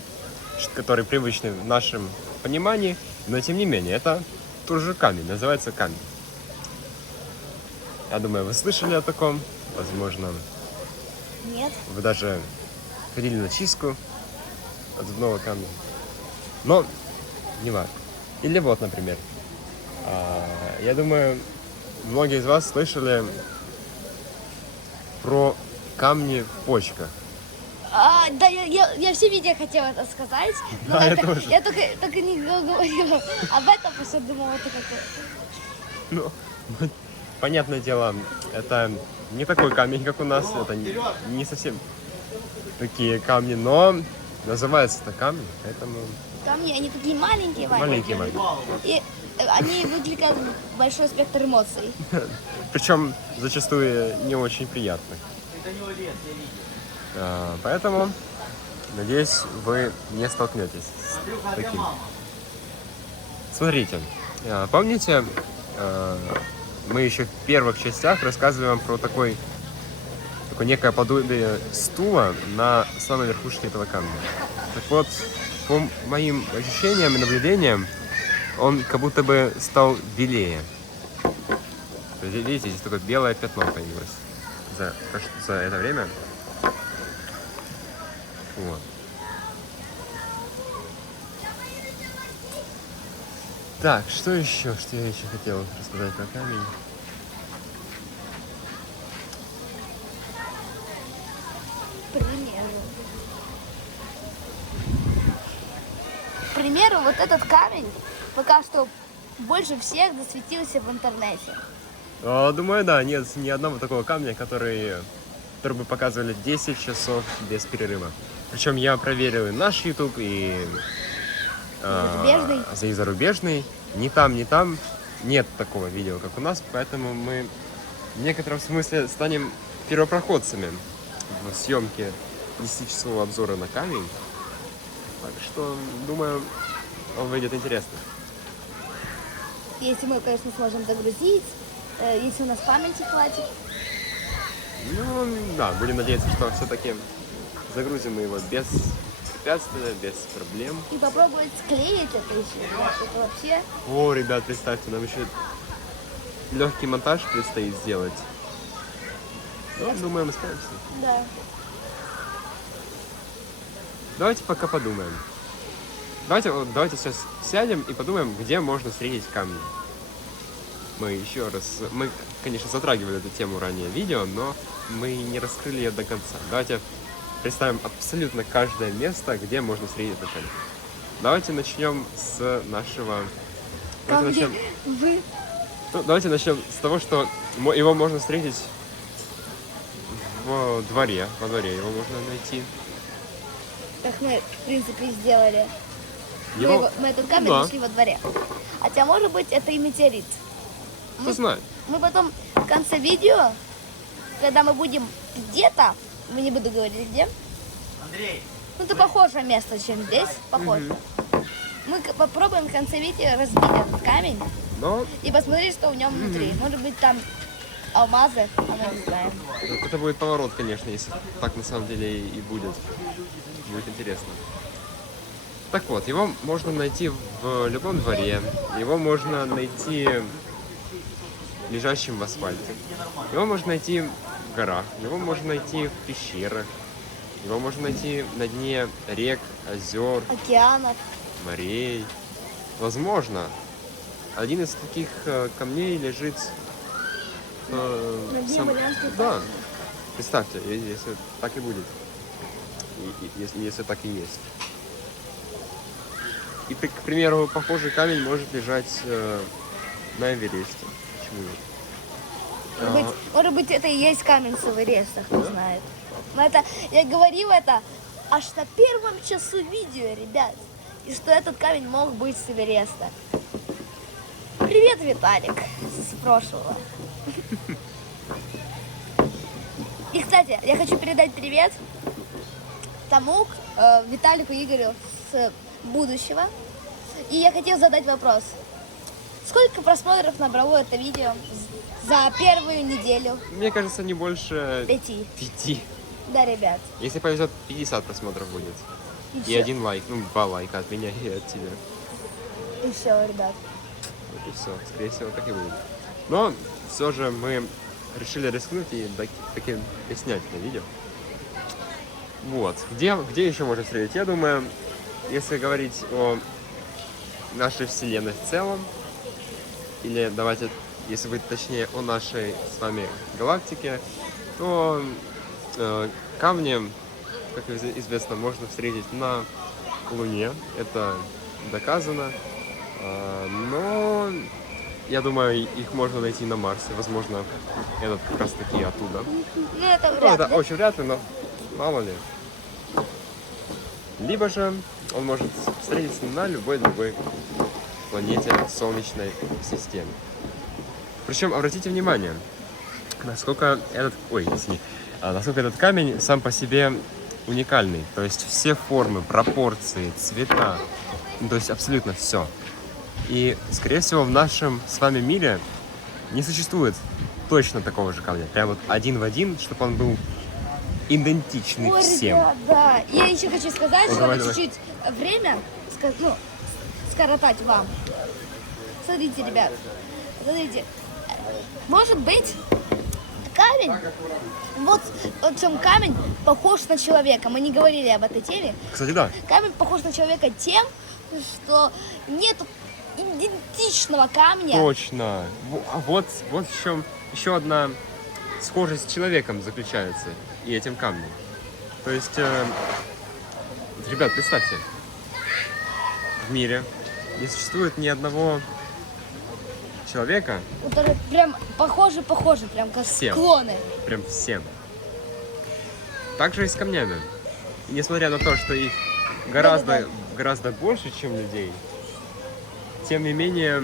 который привычный в нашем понимании, но тем не менее, это тоже камень, называется камень. Я думаю, вы слышали о таком, возможно, Нет. вы даже ходили на чистку от зубного камня, но не важно. Или вот, например, я думаю, многие из вас слышали про камни в почках. Да, я все видео хотела это сказать, но Да, я тоже. я только не говорила об этом, потому что думала, это как-то... Ну, понятное дело, это не такой камень, как у нас, это не совсем такие камни, но называется это камень, поэтому Камни, они такие маленькие, маленькие. И они выделяют большой спектр эмоций. Причем зачастую не очень приятных. Поэтому, надеюсь, вы не столкнетесь с таким. Смотрите, помните, мы еще в первых частях рассказываем про такое некое подобие стула на самой верхушке этого камня. Так вот, по моим ощущениям и наблюдениям, он как будто бы стал белее. То есть, видите, здесь такое белое пятно появилось за это время. Вот. Так, что еще? Что я еще хотел рассказать про камень? К примеру. К примеру, вот этот камень пока что больше всех засветился в интернете. Думаю, да, нет ни одного такого камня, который бы показывали 10 часов без перерыва. Причем я проверил и наш YouTube, и Зарубежный. и зарубежный. Ни там нет такого видео, как у нас, поэтому мы в некотором смысле станем первопроходцами в съемке 10-часового обзора на камень. Так что, думаю, он выйдет интересно. Если мы, конечно, сможем загрузить, если у нас памяти хватит. Ну, да, будем надеяться, что все-таки загрузим мы его без препятствия, без проблем. И попробовать склеить это еще. Это вообще... О, ребят, представьте, нам еще легкий монтаж предстоит сделать. Ну, думаю, мы справимся. Да. Давайте пока подумаем. Давайте сейчас сядем и подумаем, где можно встретить камни. Мы, конечно, затрагивали эту тему ранее в видео, но мы не раскрыли ее до конца. Давайте представим абсолютно каждое место, где можно встретить этот камень. Давайте начнем с нашего... Давайте начнем с того, что его можно встретить во дворе его можно найти. Как мы, в принципе, сделали. Мы этот камень Да. нашли во дворе. Хотя, может быть, это и метеорит. Кто знает. Мы потом в конце видео, когда мы будем где-то, не буду говорить где, ну это похожее место, чем здесь, похоже. Мы попробуем в конце видео разбить этот камень Но и посмотреть, что в нем внутри. Может быть, там алмазы, а мы не знаем. это будет поворот, конечно, если так на самом деле и будет. Будет интересно. Так вот, его можно найти в любом дворе, его можно найти лежащим в асфальте, его можно найти в горах, его можно найти в пещерах, его можно найти на дне рек, озер, Океанов. морей. Возможно, один из таких камней лежит На дне Марианской Да, представьте, если так и будет, если так и есть. И, к примеру, похожий камень может лежать на Эвересте. Почему нет? Может быть, это и есть камень с Эвереста, кто знает. Но это, я говорил это аж на первом часу видео, ребят. И что этот камень мог быть с Эвереста. Привет, Виталик, с прошлого. И, кстати, я хочу передать привет тому Виталику Игорю с будущего. И я хотел задать вопрос. Сколько просмотров набрало это видео за первую неделю? Мне кажется, не больше 5. Да, ребят. Если повезет, 50 просмотров будет. И всё. 1 лайк, 2 лайка от меня и от тебя. И все, ребят. Вот и все. Скорее всего, так и будет. Но все же мы решили рискнуть и таки снять это видео. Вот. Где еще можно встретить? Я думаю, если говорить о нашей Вселенной в целом, или давайте, если быть точнее, о нашей с вами галактике, то камни, как известно, можно встретить на Луне. Это доказано. Но я думаю, их можно найти на Марсе. Возможно, этот как раз таки оттуда. Ну, это Ну, вряд это ли. очень вряд ли, но мало ли. Либо же он может встретиться на любой другой планете Солнечной системы. Причем обратите внимание, насколько этот камень сам по себе уникальный. То есть все формы, пропорции, цвета, то есть абсолютно все. И, скорее всего, в нашем с вами мире не существует точно такого же камня. Прям вот один в один, чтобы он был идентичный Ой, всем. ребят, да. Я еще хочу сказать, Ну, чтобы давай. чуть-чуть время скоротать вам. Смотрите, ребят. Смотрите. Может быть, камень, вот в чем камень похож на человека. Мы не говорили об этой теме. Кстати, да. Камень похож на человека тем, что нет идентичного камня. Точно. Вот в чем еще одна схожесть с человеком заключается и этим камнем. То есть, ребят, представьте, в мире не существует ни одного человека, Которые прям похожи, прям как Всем. клоны. прям всем. Так же и с камнями. И несмотря на то, что их гораздо больше, чем людей, тем не менее,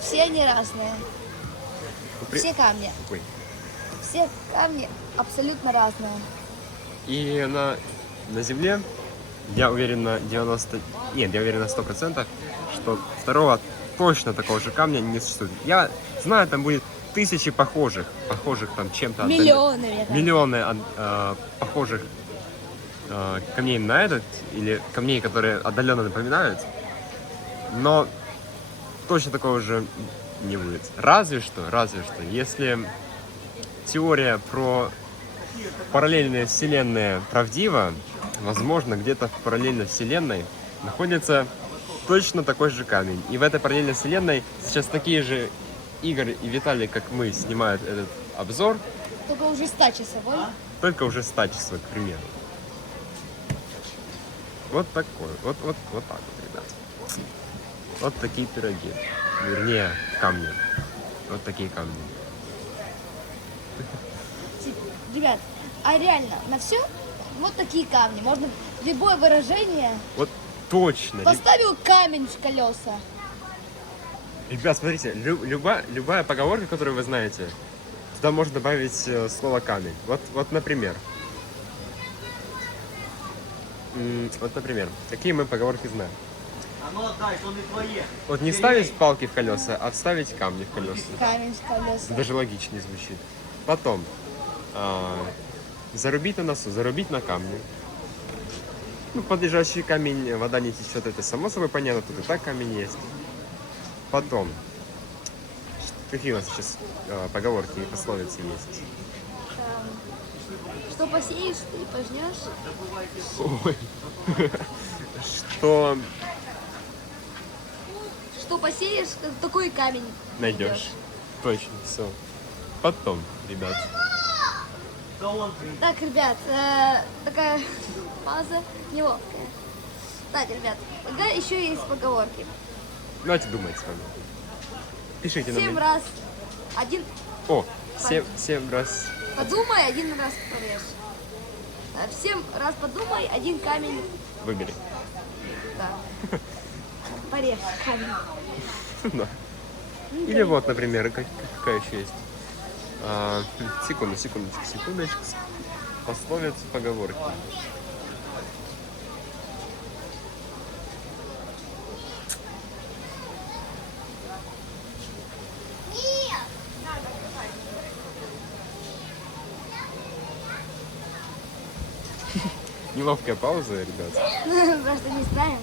Все они разные. Все камни. ой, Все камни абсолютно разные. и на Земле, я уверен на 100%, что второго точно такого же камня не существует. Я знаю, там будет тысячи похожих там чем-то. Миллионы, мне кажется. Миллионы похожих камней на этот, или камней, которые отдаленно напоминают, но точно такого же не будет. Разве что, если теория про параллельные вселенные правдива, возможно, где-то в параллельной вселенной находится точно такой же камень. И в этой параллельной вселенной сейчас такие же Игорь и Виталий, как мы, снимают этот обзор, Только уже 100-часовой. только уже 100 часов, к примеру. Вот такой, вот так вот, ребят. Вот такие пироги. Вернее, камни. Вот такие камни. Ребят, а реально, на все вот такие камни. Можно любое выражение. Вот точно. Поставил камень в колеса. Ребят, смотрите, любая поговорка, которую вы знаете, туда можно добавить слово камень. Вот, например. Вот, например, какие мы поговорки знаем? А ну отдай, что не твоє. Вот не ставить палки в колеса, а вставить камни в колеса. Камень в колеса. Даже логичнее звучит. Потом, зарубить на носу, зарубить на камне. Ну, под лежащий камень вода не течет, это само собой понятно, тут и так камень есть. Потом, какие у нас сейчас поговорки и пословицы есть? Что посеешь, ты и пожнешь. Ой. Что Что посеешь, такой и камень найдешь. Точно, все. Потом, ребят. Так, ребят, такая фаза неловкая. Так, ребят, тогда еще есть поговорки. Давайте думать с вами. Пишите нам. 7 раз. Один О, 7 раз. подумай, один раз порежь. В 7 раз подумай, один камень. Выбери. Да. Порежь камень. Да. Или вот, например, какая еще есть. Секундочку. Пословицы, поговорки. Неловкая пауза, ребят. Просто не знаем.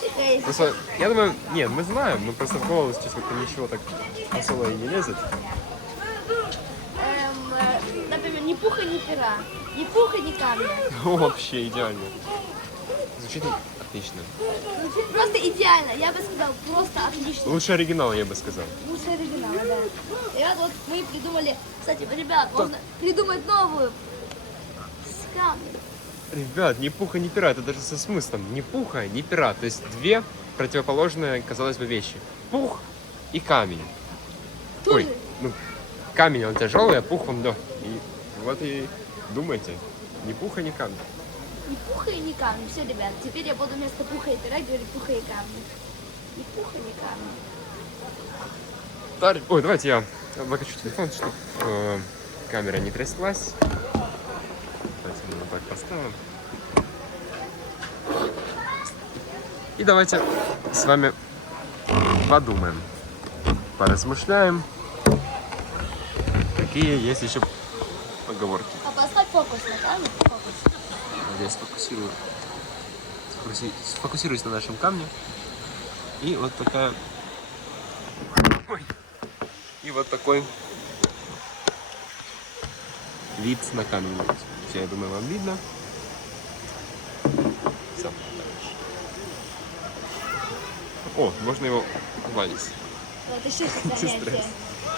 Какая есть. Просто, я думаю, нет, мы знаем, но просто в голову сейчас как-то ничего так особо и не лезет. Например, ни пуха, ни пера. Ни пуха, ни камня. Вообще идеально. Звучит отлично. Просто идеально. Я бы сказал, просто отлично. Лучше оригинал, я бы сказал. Лучше оригинала, да. Ребят, вот мы придумали, кстати, ребят, можно придумать новую с камнем. Ребят, ни пуха, ни пера, это даже со смыслом. Ни пуха, ни пера. То есть две противоположные, казалось бы, вещи. Пух и камень. Тоже. Ой, ну, камень, он тяжелый, а пух, он легкий. И вот и думайте, ни пуха, ни камня. Ни пуха и ни камня. Все, ребят, теперь я буду вместо пуха и пера говорить пуха и камня. Ни пуха, ни камня. Ой, давайте я выкачу телефон, чтобы камера не тряслась. Давайте мы вот так поставим. И давайте с вами подумаем, поразмышляем, какие есть еще поговорки. А поставь фокус на камень. Фокус. Я сфокусируюсь на нашем камне. И вот такая... Ой. И вот такой вид на камень. Все, я думаю, вам видно. Все. О, можно его гладить. Вот еще что Не занятие. стресс.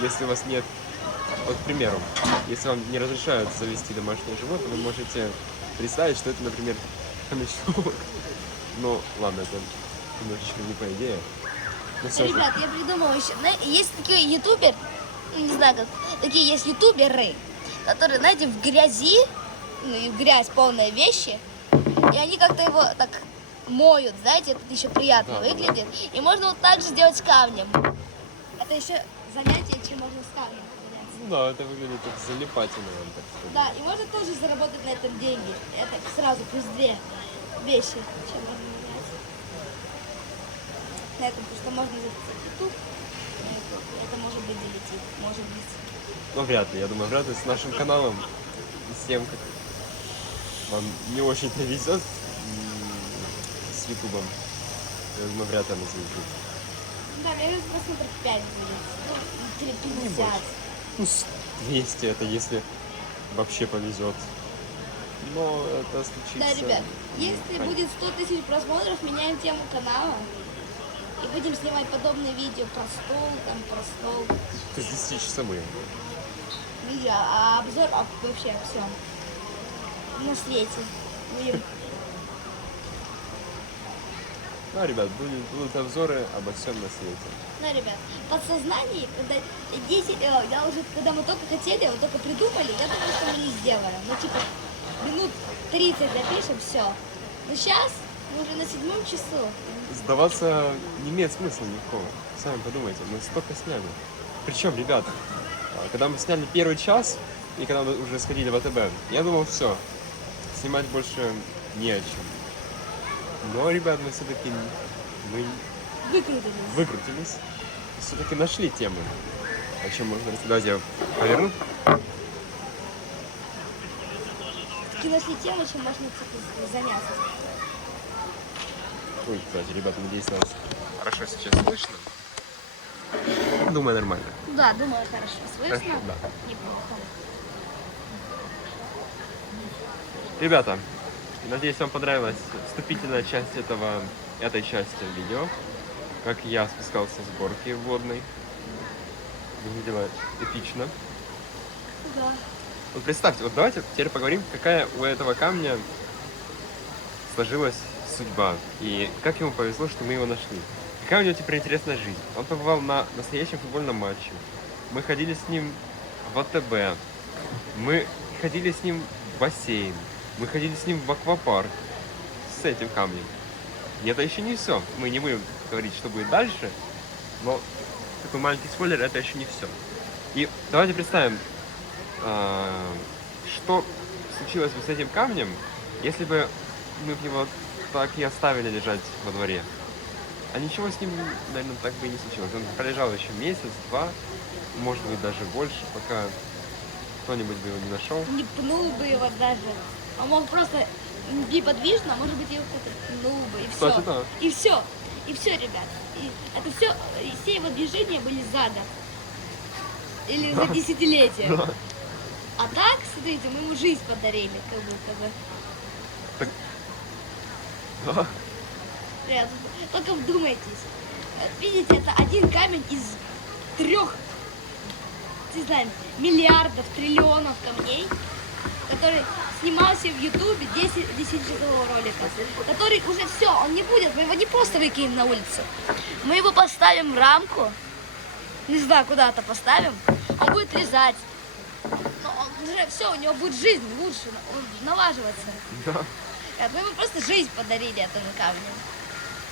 Если у вас нет, вот, к примеру, если вам не разрешают завести домашнее животное, вы можете представить, что это, например, хомячок. Ну, ладно, это немножечко не по идее. Но все же. Ребят, я придумала еще. Есть такие ютуберы, не знаю как, такие есть ютуберы, которые, знаете, в грязи, ну и в грязь полные вещи, и они как-то его так моют, знаете, это еще приятно Да, выглядит. И можно вот так же сделать с камнем. Это еще занятие, чем можно с камнем заняться. Ну да, это выглядит как залипательно, вам так сказать. Да, и можно тоже заработать на этом деньги. Это сразу плюс 2 вещи, чем можно заняться. На этом, потому что можно записать YouTube. Это может быть залетит, может быть. Ну, вряд ли, я думаю, вряд ли с нашим каналом и с тем, как вам не очень-то везет с Ютубом. Я думаю, вряд ли она залетит. Да, мне кажется, просмотров 5 будет. Ну, или 50. Не больше. Ну, 200 это если вообще повезет. Но это случится... Да, ребят, если Хай. будет 100 тысяч просмотров, меняем тему канала. И будем снимать подобные видео про стол, там, про стол. То есть 10-часовые. Видео, а обзор вообще о всем. На свете. Будем. Да, ребят, будут обзоры обо всем на свете. Да, ребят, в подсознании, когда 10, я уже, когда мы только хотели, вот только придумали, я думаю, что мы не сделаем. Ну, типа, минут 30 запишем, все. Но сейчас мы уже на 7 часу. Сдаваться не имеет смысла никакого. Сами подумайте, мы столько сняли. Причем, ребята, когда мы сняли первый час, и когда мы уже сходили в АТБ, я думал, все, снимать больше не о чем. Но, ребят, мы все-таки Выкрутились. выкрутились. Все-таки нашли тему. О чем можно рассказать. Я поверну. Таки нашли тему, чем можно типа, заняться. Ой, кстати, ребята, надеюсь, нас хорошо сейчас слышно. Думаю, нормально. Да, думаю, хорошо слышно. Да. Неплохо. Ребята, надеюсь, вам понравилась вступительная часть этой части видео. Как я спускался с горки водной. Выглядело эпично. Да. Вот представьте, вот давайте теперь поговорим, какая у этого камня сложилась судьба. И как ему повезло, что мы его нашли. Какая у него теперь интересная жизнь. Он побывал на настоящем футбольном матче. Мы ходили с ним в АТБ. Мы ходили с ним в бассейн. Мы ходили с ним в аквапарк. С этим камнем. И это еще не все. Мы не будем говорить, что будет дальше. Но такой маленький спойлер, это еще не все. И давайте представим, что случилось бы с этим камнем, если бы мы в него так и оставили лежать во дворе. А ничего с ним, наверное, так бы и не случилось. Он пролежал еще месяц, два, может быть, даже больше, пока кто-нибудь бы его не нашел. Не пнул бы его даже. Он мог просто неподвижно, может быть, его кто-то пнул бы, и все. Кстати, да. И все. И все, ребят. И это все, и все его движения были за год. Или за десятилетия. Да. А так, смотрите, мы ему жизнь подарили, как будто бы. Так... Да. Ребят, только вдумайтесь. Видите, это один камень из 3, не знаю, миллиардов, триллионов камней, который снимался в Ютубе 10-часового ролика, который уже все, он не будет, мы его не просто выкинем на улицу. Мы его поставим в рамку, не знаю, куда-то поставим, он будет лежать. Но он уже все, у него будет жизнь лучше, налаживаться. Да. Мы ему просто жизнь подарили этому камню.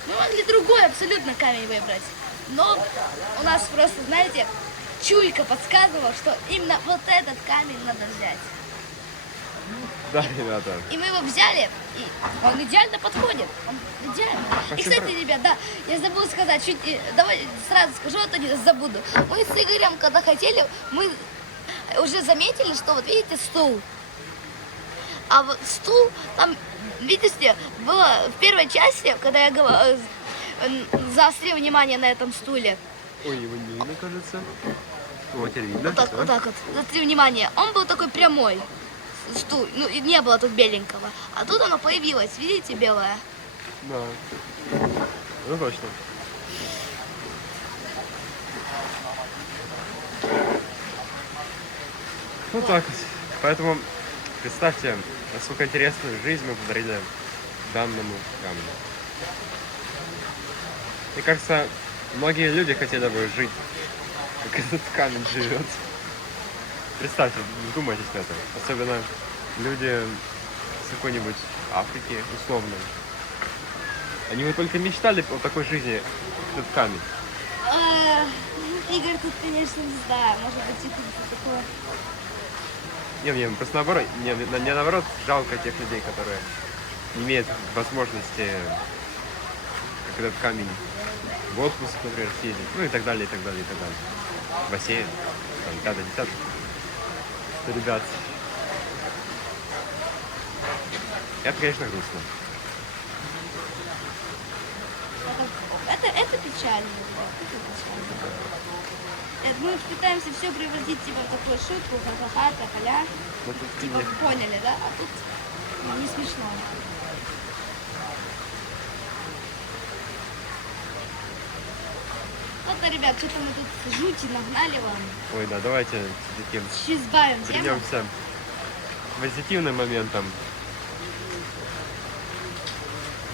Мы могли другой абсолютно камень выбрать. Но у нас просто, знаете, чуйка подсказывала, что именно вот этот камень надо взять. Да, ребята. И мы его взяли, и он идеально подходит. Он идеально. И, кстати, ребят, да, я забыла сказать, давай сразу скажу, а то не забуду. Мы с Игорем, когда хотели, мы уже заметили, что вот видите стул. А вот стул, там, видите, было в первой части, когда я заострил внимание на этом стуле. Ой, его не видно, кажется. Вот, теперь видно. Вот так, да? вот так вот, заострил внимание. Он был такой прямой стул, ну и не было тут беленького. А тут оно появилось, видите, белое? Да. Ну точно. Вот так вот. Поэтому представьте, насколько интересную жизнь мы подарили данному камню. Мне кажется, многие люди хотели бы жить, как этот камень живет. Представьте, вдумайтесь в это. Особенно люди с какой-нибудь Африки, условно. Они бы только мечтали о такой жизни, как этот камень. Игорь, тут, конечно, не знаю, может быть, что-то такое. Не, просто наоборот, не наоборот, жалко тех людей, которые не имеют возможности, как этот камень, в отпуск, например, съездить, ну и так далее, и так далее, и так далее. В бассейн, там, 5-10. Что, ребят, это, конечно, грустно. Это печально. Это печально. Мы пытаемся все превратить типа в такую шутку, ха-ха-ха, тополя. Вот тут Типа мне- поняли, да? А тут не смешно. Ладно, ребят, что-то мы тут жути нагнали вам. Ой, да, давайте таким Чуть сбавим тему. вернемся к позитивным моментам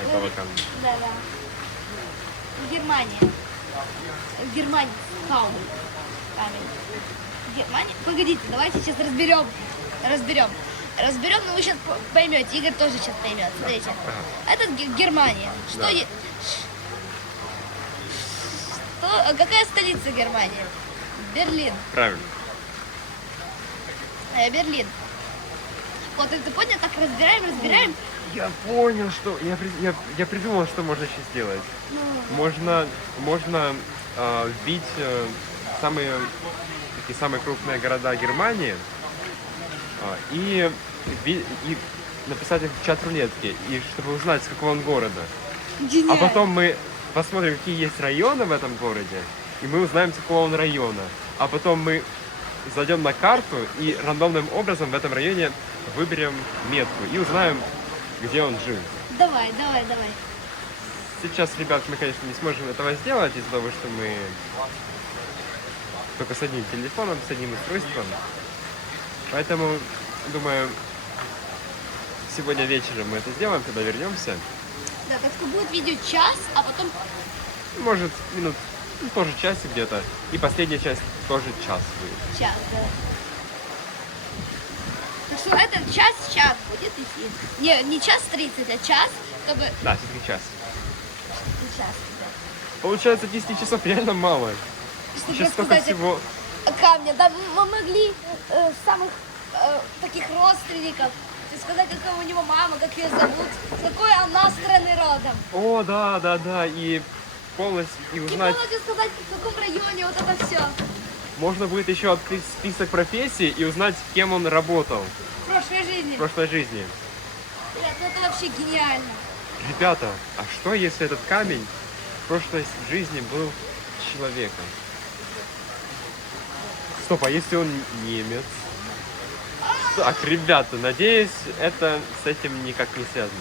этого камня. Да. В Германии. В Германии. Камень. В Германии. Погодите, давайте сейчас разберем, но вы сейчас поймете. Игорь тоже сейчас поймет. Смотрите. Это Германия. Да. Какая столица Германии? Берлин. Правильно. Берлин. Вот, ты понял, так разбираем. Я понял, что... Я придумал, что можно еще сделать. Можно вбить самые крупные города Германии и написать их в чат рулетки, и чтобы узнать, с какого он города. Гениально. А потом мы посмотрим, какие есть районы в этом городе, и мы узнаем, с какого он района. А потом мы зайдем на карту и рандомным образом в этом районе выберем метку и узнаем, где он жил. Давай. Сейчас, ребят, мы, конечно, не сможем этого сделать из-за того, что мы только с одним телефоном, с одним устройством. Поэтому, думаю, сегодня вечером мы это сделаем, когда вернемся. Да, так что будет видео час, а потом Может, минут, тоже час где-то. И последняя часть тоже час будет. час, да. Так что это час будет идти. Не час 30, а час, чтобы... Да, все-таки час. Час, да. Получается, 10 часов реально мало. Чтобы Сейчас столько рассказать всего. о камне. Да, мы могли самых таких родственников сказать, какая у него мама, как ее зовут, с какой она страны родом. О, да. И полностью и И узнать. полностью сказать, в каком районе, вот это все. Можно будет еще открыть список профессий и узнать, кем он работал В прошлой жизни. в прошлой жизни. Ребят, ну это вообще гениально. Ребята, а что если этот камень в прошлой жизни был человеком? Стоп, а если он немец? Так, ребята, надеюсь, это с этим никак не связано.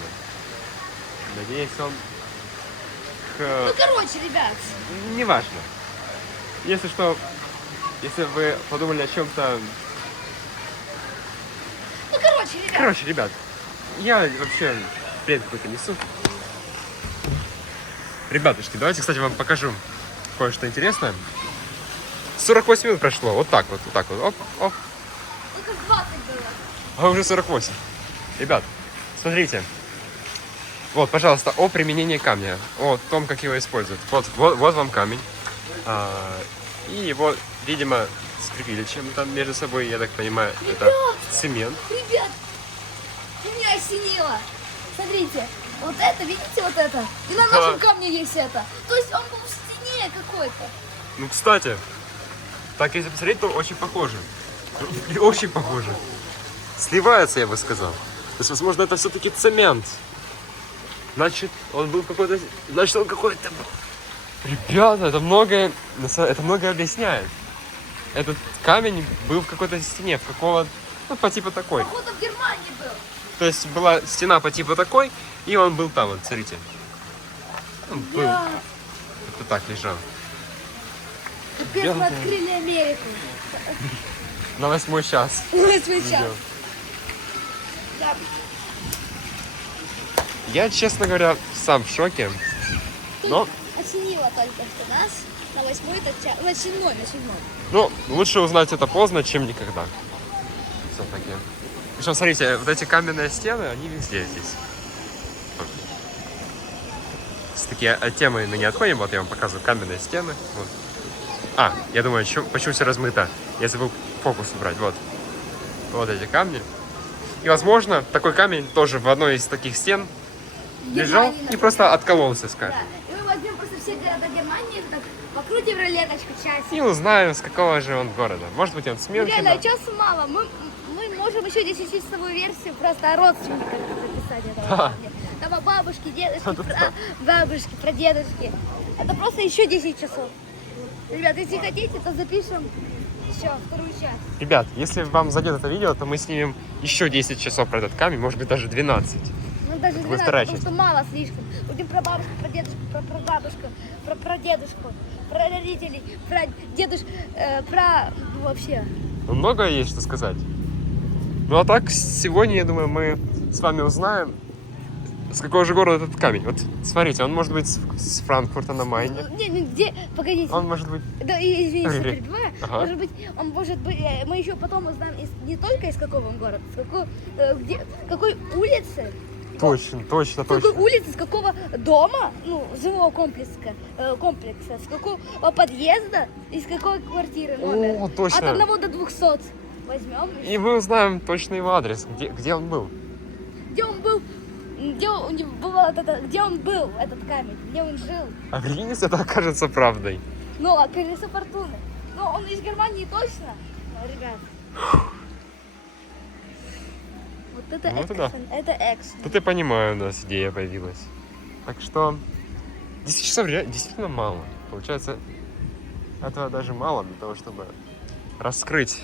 Надеюсь, он Ну, короче, ребят, Неважно. Если что, если вы подумали о чем-то... Короче, ребят, я вообще бред какой-то несу. Ребятушки, давайте, кстати, вам покажу кое-что интересное. 48 минут прошло, вот так вот, оп. только 20 было. А уже 48. Ребят, смотрите. Вот, пожалуйста, о применении камня, о том, как его используют. Вот вам камень. И его, видимо, скрепили чем-то между собой, я так понимаю, это цемент. Ребят, меня осенило. Смотрите, вот это, видите, вот это? И на Да. нашем камне есть это. То есть он был в стене какой-то. Ну, кстати, так если посмотреть, то очень похоже. Очень похоже. Сливается, я бы сказал. То есть, возможно, это все-таки цемент. Значит, он был какой-то... Значит, он какой-то... Ребята, это многое объясняет. Этот камень был в какой-то стене, в какого... Ну, по типу такой. Походу в Германии был. То есть была стена по типу такой, и он был там, вот, смотрите. Он был. Да. Вот так лежал. Капец, мы открыли Америку. На 8 час. Вот сейчас. Видео. Я, честно говоря, сам в шоке. Но, Оценила только что нас на 8-й, на 7-й. ну, лучше узнать это поздно, чем никогда. Все-таки. Причем, смотрите, вот эти каменные стены, они везде здесь. Такие от темы мы не отходим, вот я вам показываю каменные стены. Вот. А, я думаю, почему все размыто? Я забыл фокус убрать, вот. Вот эти камни. И, возможно, такой камень тоже в одной из таких стен лежал и просто откололся, скажем. И мы возьмем просто все города Германии, так покрутим рулеточку часть. И узнаем, с какого же он города. Может быть, он с Мюнхена. Реально, часу мало. Мы можем еще 10-часовую версию просто о родственниках записать этого. Да. Там о бабушке, дедушке, про бабушке, про дедушки. Это просто еще 10 часов. Ребят, если хотите, то запишем еще вторую часть. Ребят, если вам зайдет это видео, то мы снимем еще 10 часов про этот камень, может быть, даже 12. Ну, даже Это 12, вторая потому часть. что мало слишком. Будем про бабушку, про дедушку, про бабушку, про дедушку, про родителей, про дедушку, про вообще. Ну, много есть что сказать. Ну, а так, сегодня, я думаю, мы с вами узнаем, с какого же города этот камень. Вот, смотрите, он может быть с Франкфурта на Майне. Не, где, погодите. Он может быть... Да, извините, что Или- перебиваю. Ага. Он может быть, мы еще потом узнаем не только из какого он города, с какой улицы, Точно, точно, с какой точно. улицы, с какого дома, ну, жилого комплекса, с какого подъезда и с какой квартиры номер. О, точно. От 1 до 200 возьмем. И мы узнаем точно его адрес, где он был. Где он был, где у него было где он был, этот камень, где он жил. А прикинь, если это окажется правдой. Ну, а колесо фортуны. Ну, он из Германии точно, ребят. Вот это Ну, это да. экшен, это экшен. Тут я понимаю, у нас идея появилась. Так что 10 часов действительно мало. Получается, этого даже мало для того, чтобы раскрыть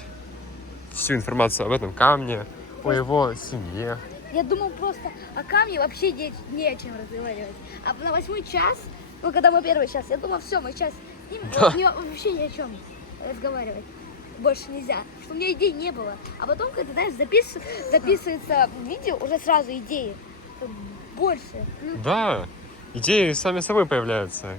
всю информацию об этом камне, о его семье. Я думал просто о камне вообще не о чем разговаривать. А на 8 час, ну, когда мы первый час, я думал, все, мы сейчас с ним вообще ни о чем разговаривать. Больше нельзя, что у меня идей не было. А потом, когда, знаешь, записывается видео, уже сразу идеи больше. Ну, Да, идеи сами собой появляются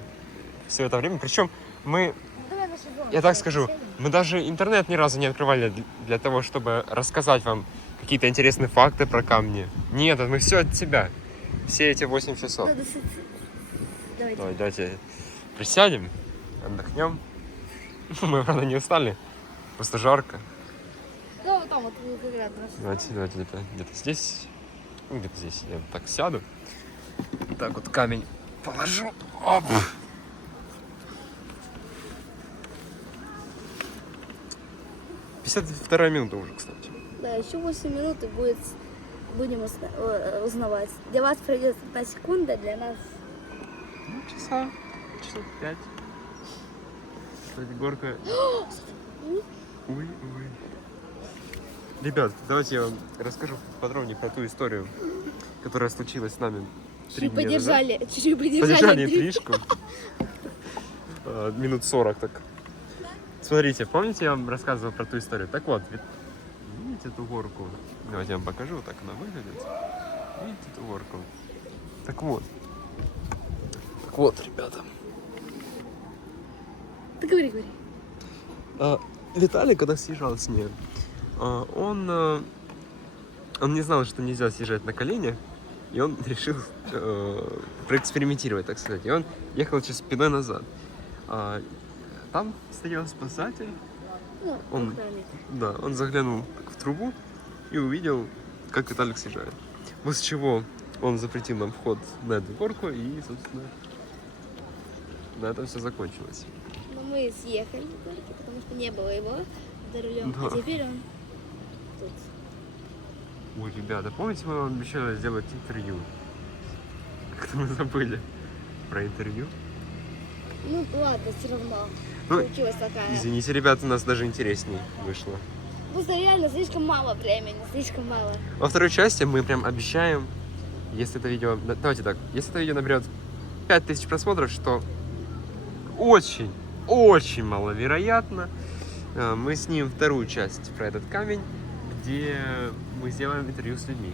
все это время. Причем мы, давай на сезон. я так скажу, мы даже интернет ни разу не открывали для того, чтобы рассказать вам какие-то интересные факты про камни. Нет, мы все от себя. Все эти 8 часов. Давайте. Давайте присядем, отдохнем. Мы, правда, не устали. Просто жарко. Ну, вот там вот как раз. Давайте где-то здесь. Ну, где-то здесь. Я вот так сяду. Так вот камень положу. Оп. 52 минута уже, кстати. Да, еще 8 минут и будем узнавать. Для вас пройдет 1 секунда, для нас... Ну, часов 5. Кстати, горка... Ой. Ребят, давайте я вам расскажу подробнее про ту историю, которая случилась с нами 3 дня назад. Чуть-чуть Подержали интрижку. Минут 40 так. Смотрите, помните, я вам рассказывал про ту историю? Так вот, видите эту горку? Давайте я вам покажу, так она выглядит. Видите эту горку? Так вот, ребята. Ты говори. Виталий, когда съезжал с ней, он не знал, что нельзя съезжать на колени, и он решил проэкспериментировать, так сказать. И он ехал через спиной назад. Там стоял спасатель. Ну, Он заглянул в трубу и увидел, как Виталик съезжает. После чего он запретил нам вход на эту горку, и, собственно, на этом все закончилось. Но мы съехали с горки, потому что не было его за рулем. Да. А теперь он тут. Ой, ребята, помните, мы вам обещали сделать интервью? Как-то мы забыли про интервью. Ну ладно, все равно. Ну, Получилась такая. Извините, ребята, у нас даже интересней вышло. Просто реально слишком мало времени, слишком мало. Во второй части мы прям обещаем, если это видео... Давайте так, если это видео наберет 5000 просмотров, что очень маловероятно, мы снимем вторую часть про этот камень, где мы сделаем интервью с людьми.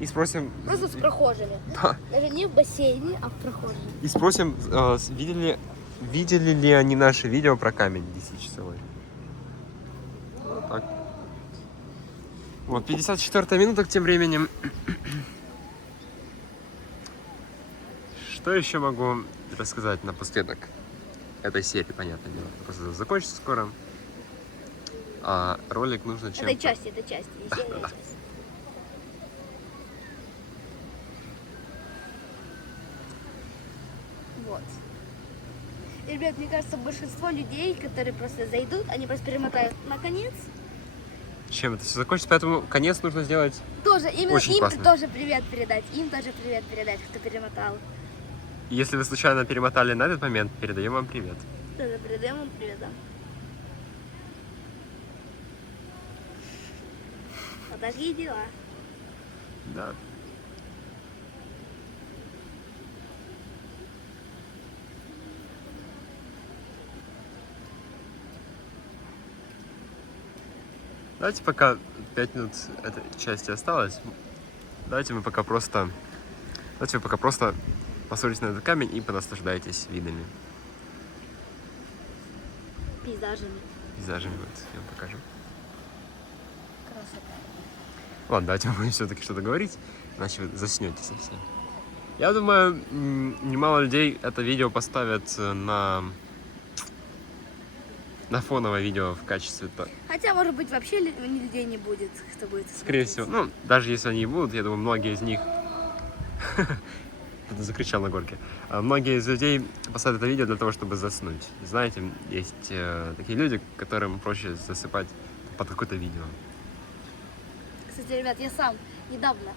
И спросим... Просто с прохожими. Да. Даже не в бассейне, а в прохожих. И спросим, видели ли они наше видео про камень 10-часовой. Вот так. Вот, 54-я минута тем временем. Что еще могу рассказать напоследок этой серии, понятное дело. Просто закончится скоро. А ролик нужно чем-то... Это часть, не серия, а часть. Вот. И, ребят, мне кажется, большинство людей, которые просто зайдут, они просто перемотают на конец. Чем это все закончится, поэтому конец нужно сделать. Тоже, именно Очень им классно. тоже привет передать. Им тоже привет передать, кто перемотал. Если вы случайно перемотали на этот момент, передаем вам привет. Тоже передаем им привет, да. Вот такие дела. Да. Давайте пока 5 минут этой части осталось. Давайте вы пока просто посмотрите на этот камень и понаслаждайтесь видами. Пейзажами. Пейзажами. Вот, я вам покажу. Красота. Ладно, давайте мы будем все-таки что-то говорить, иначе вы заснете совсем. Я думаю, немало людей это видео поставят на фоновое видео в качестве... Хотя, может быть, вообще людей не будет, кто будет Скорее смотреть. всего, ну, даже если они и будут, я думаю, многие из них... Кто-то закричал на горке. Многие из людей поставят это видео для того, чтобы заснуть. Знаете, есть такие люди, которым проще засыпать под какое-то видео. Кстати, ребят, я сам недавно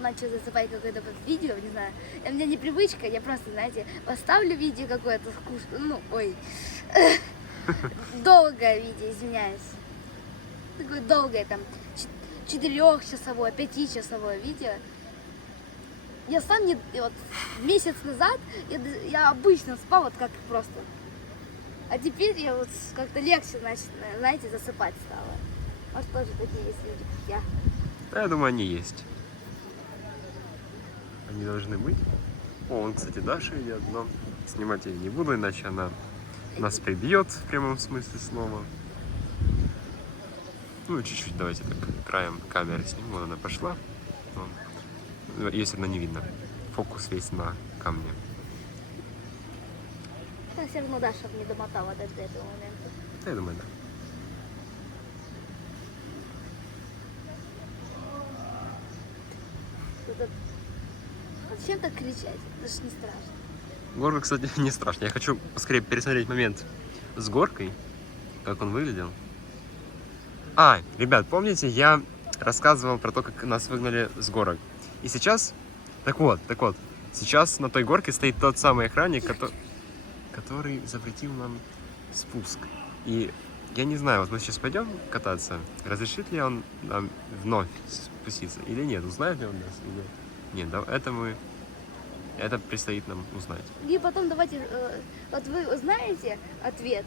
начал засыпать какое-то видео, не знаю. У меня не привычка, я просто, знаете, поставлю видео какое-то скучное, долгое видео, извиняюсь. Такое долгое, там, 4-часовое, 5-часовое видео. Я сам вот месяц назад я обычно спал вот как просто. А теперь я вот как-то легче, значит, знаете, засыпать стала. Может, тоже такие есть люди, как я. Да, я думаю, они есть. Они должны быть. О, он, кстати, Даша идет, но снимать я не буду, иначе она нас прибьет в прямом смысле слова. Ну, чуть-чуть давайте так краем камеры сниму. Вот она пошла. Ее все равно не видно. Фокус весь на камне. Но все равно Даша не домотала до этого момента. Да, я думаю, да. Зачем так кричать? Это ж не страшно. Горка, кстати, не страшно. Я хочу поскорее пересмотреть момент с горкой, как он выглядел. Ребят, помните, я рассказывал про то, как нас выгнали с горок. И сейчас, так вот, сейчас на той горке стоит тот самый охранник, который запретил нам спуск. И я не знаю, вот мы сейчас пойдем кататься, разрешит ли он нам вновь спуститься или нет, узнает ли он нас или нет, да, это предстоит нам узнать. И потом давайте, вот вы узнаете ответ,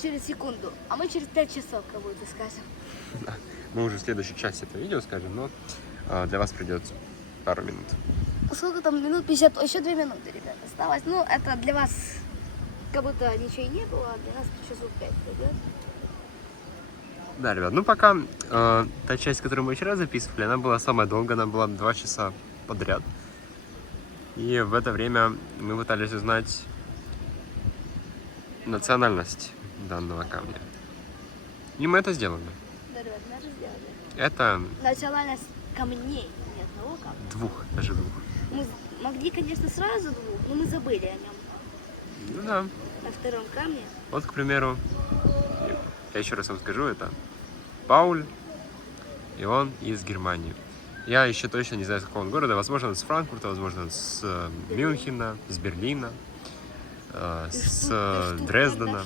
через секунду, а мы через 5 часов как будто скажем. Мы уже в следующей части этого видео скажем, но для вас придет пару минут. Сколько там минут? 50, еще 2 минуты, ребят, осталось. Это для вас как будто ничего и не было, а для нас часов 5 пройдет. Да, ребят, пока та часть, которую мы вчера записывали, она была самая долгая, она была 2 часа подряд. И в это время мы пытались узнать национальность данного камня. И мы это сделали. Да, ребят, мы это сделали. Это Национальность камней, не одного камня. даже двух. Мы могли, конечно, сразу 2, но мы забыли о нем. Ну да. На втором камне. Вот, к примеру, я еще раз вам скажу, это Пауль, и он из Германии. Я еще точно не знаю, с какого он города. Возможно, он с Франкфурта, возможно, он с Мюнхена, с Берлина, с Дрездена,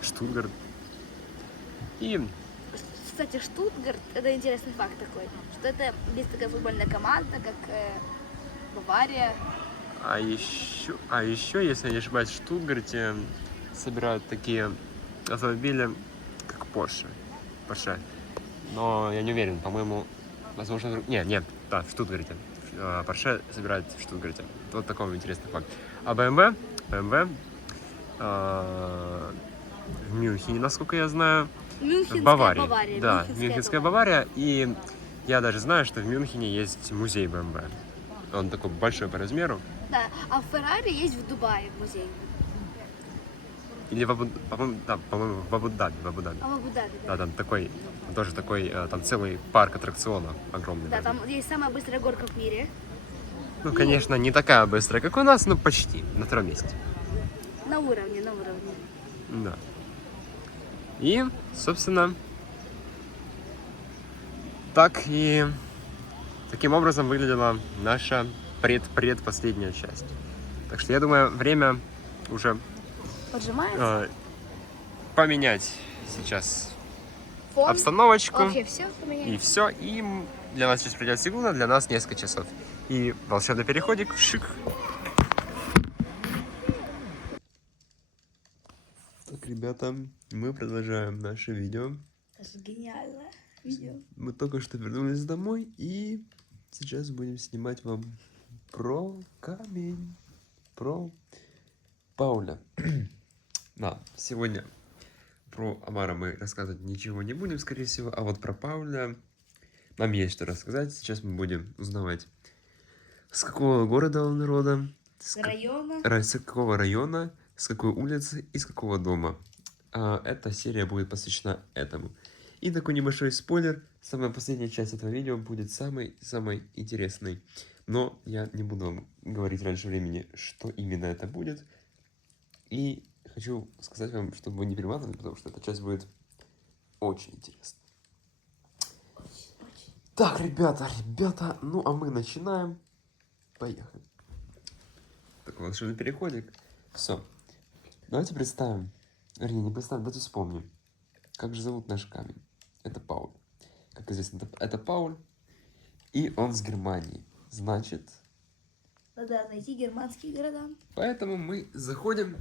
Штутгарт. И Кстати, Штутгарт, это интересный факт такой, что это есть такая футбольная команда, как Бавария. еще, если я не ошибаюсь, в Штутгарте собирают такие автомобили, как Porsche. Porsche. Но я не уверен, по-моему, возможно... Нет, да, в Штутгарте. Porsche собирают в Штутгарте. Вот такой интересный факт. А BMW в Мюнхене, насколько я знаю, в Баварии. Да, Мюнхенская Бавария. И я даже знаю, что в Мюнхене есть музей BMW. Он такой большой по размеру. Да, а в Феррари есть в Дубае музей. Или по-моему, в Абу-Даби. А в Абу-Даби, Да, там такой, тоже такой, там целый парк аттракционов огромный. Да, там есть самая быстрая горка в мире. Ну, конечно, не такая быстрая, как у нас, но почти, на втором месте. На уровне, на уровне. Да. И, собственно, таким образом выглядела наша предпоследняя часть. Так что я думаю, время уже Поджимается. поменять сейчас Фон. обстановочку. Вообще все поменяется. И все. И для нас сейчас придет секунда, для нас несколько часов. И волшебный переходик. Шик. Так, ребята, мы продолжаем наше видео. Это же гениальное видео. Мы только что вернулись домой и сейчас будем снимать вам про камень, про Пауля. Да, сегодня про Амара мы рассказывать ничего не будем, скорее всего, а вот про Пауля нам есть что рассказать. Сейчас мы будем узнавать, с какого города он родом, с какого района, с какой улицы и с какого дома. Эта серия будет посвящена этому. И такой небольшой спойлер, самая последняя часть этого видео будет самой интересной. Но я не буду вам говорить раньше времени, что именно это будет. И хочу сказать вам, чтобы вы не перематывали, потому что эта часть будет очень интересна. Так, ребята, ну а мы начинаем. Поехали. Такой волшебный переходик. Все. Давайте представим. Вернее, не представим, давайте вспомним. Как же зовут наш камень? Это Пауль. Как известно, это Пауль. И он с Германии. Значит... Надо найти германские города. Поэтому мы заходим,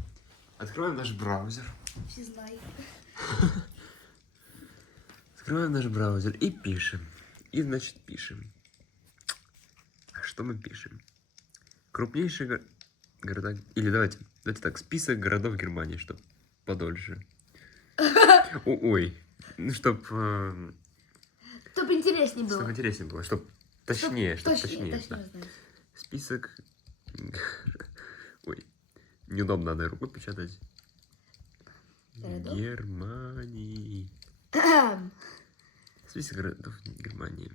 открываем наш браузер. Все знают. Открываем наш браузер и пишем. И, значит, пишем. А что мы пишем? Крупнейшие города... Или давайте так, список городов Германии, чтобы подольше. Ой. Ну, чтоб интереснее было. Чтобы интереснее было, чтобы точнее, точнее да. знать. Список... Ой, неудобно, надо рукой печатать. Городов? Германии. Список городов Германии.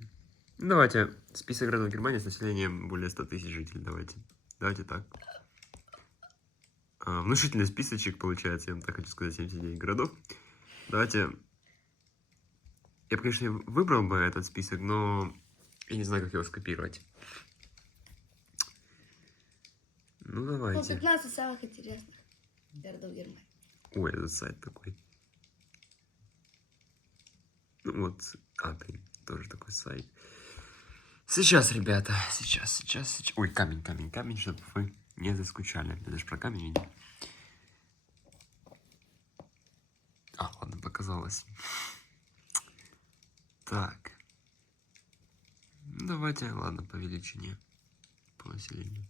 Ну, давайте список городов Германии с населением более 100 тысяч жителей. Давайте так. Внушительный списочек получается, я вам так хочу сказать, 79 городов. Давайте... Я бы, конечно, выбрал бы этот список, но я не знаю, как его скопировать. Ну, давайте. 15 самых интересных городов Германии. Ой, этот сайт такой. Ну вот, блин, тоже такой сайт. Сейчас, ребята, сейчас. Ой, камень, чтобы вы не заскучали. Я даже про камень видел. Ладно, показалось. Так. Ну, давайте, ладно, по величине, по населению.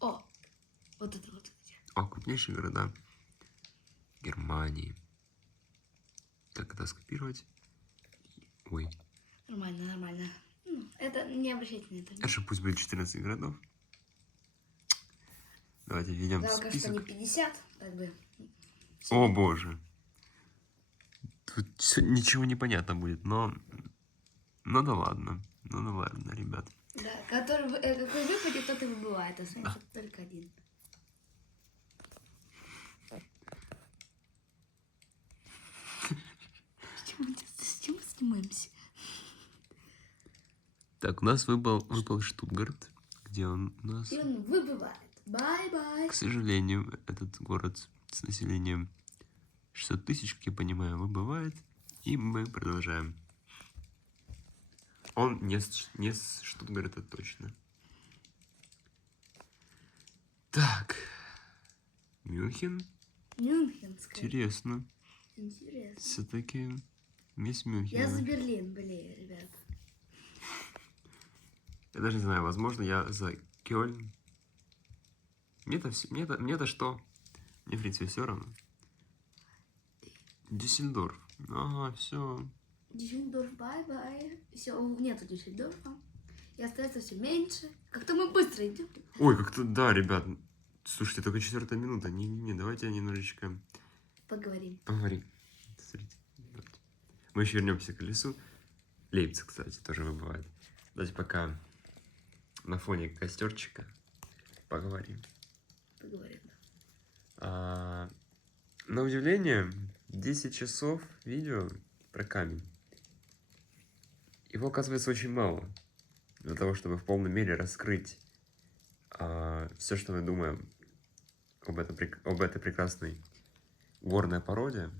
Вот это вот. Крупнейшие города Германии. Так, это скопировать. Ой. Нормально. Это не обращайте на это. Хорошо, пусть будет 14 городов. Давайте введем Жалко, что список. не 50, так бы. О боже. Тут ничего не понятно будет, но... Ну да ладно, ребят. Да, какой выпадет, тот и выбывает. Останется только один. С чем мы снимаемся? Так, у нас выпал Штутгарт, где он у нас... И он выбывает. Бай-бай. К сожалению, этот город с населением 600 тысяч, как я понимаю, выбывает. И мы продолжаем. Он не с Штутгарта точно. Так. Мюнхен. Мюнхенская. Интересно. Интересно. Все-таки мисс Я Мюнхен. за Берлин болею, ребят. Я даже не знаю, возможно, я за Кёльн. Мне-то что? Мне, в принципе, все равно. Дюссельдорф. Ага, все. Дюссельдорф, бай-бай. Все, нету Дюссельдорфа. И остается все меньше. Как-то мы быстро идем. Ой, как-то, да, ребят. Слушайте, только 4-я минута. Не, давайте немножечко Поговорим. поговорим. Смотрите, давайте. Мы еще вернемся к колесу. Лейпциг, кстати, тоже выбывает. Давайте пока на фоне костерчика поговорим. Поговорим. На удивление, 10 часов видео про камень. Его, оказывается, очень мало. Для того, чтобы в полной мере раскрыть все, что мы думаем об этой прекрасной горной породе.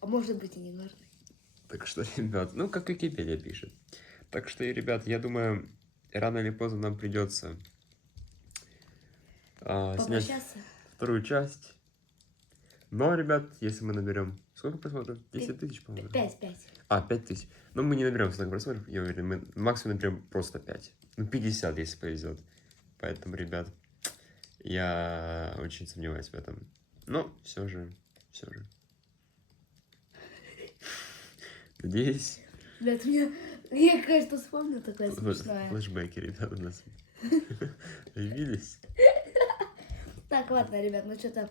А может быть и не горный. Так что, ребят, ну, как Википедия пишет. Так что, и, ребят, я думаю, рано или поздно нам придется снять Попрощаться. вторую часть. Но, ребят, если мы наберем... Сколько просмотров? 10 тысяч, по-моему. 5. 5 тысяч. Но мы не наберем столько просмотров, я уверен. Мы максимум наберем просто 5. Ну, 50, если повезет. Поэтому, ребят, я очень сомневаюсь в этом. Но все же. Надеюсь. Ребят, я, кажется, вспомнил такое смешное. Флэшбэки, ребята, у нас появились. Так, ладно, ребят, мы что-то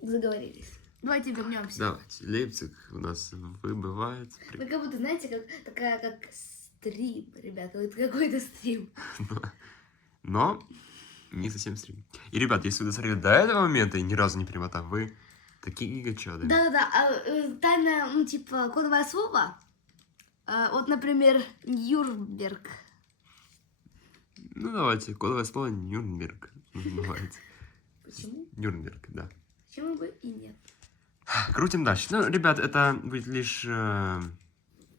заговорились. Давайте вернемся. Давайте, Лейпциг у нас выбывает. Вы как будто, знаете, как стрим, ребята, вот какой-то стрим. Но не совсем стрим. И, ребят, если вы досмотрели до этого момента и ни разу не перемотав, вы такие гигачады. Да-да-да, тайное, ну, типа, кодовое слово. Вот, например, Нюрнберг. Ну, давайте, кодовое слово Нюрнберг называется. Почему? Нюрнберг, да. Почему бы и нет? Крутим дальше. Ну, ребят, это будет лишь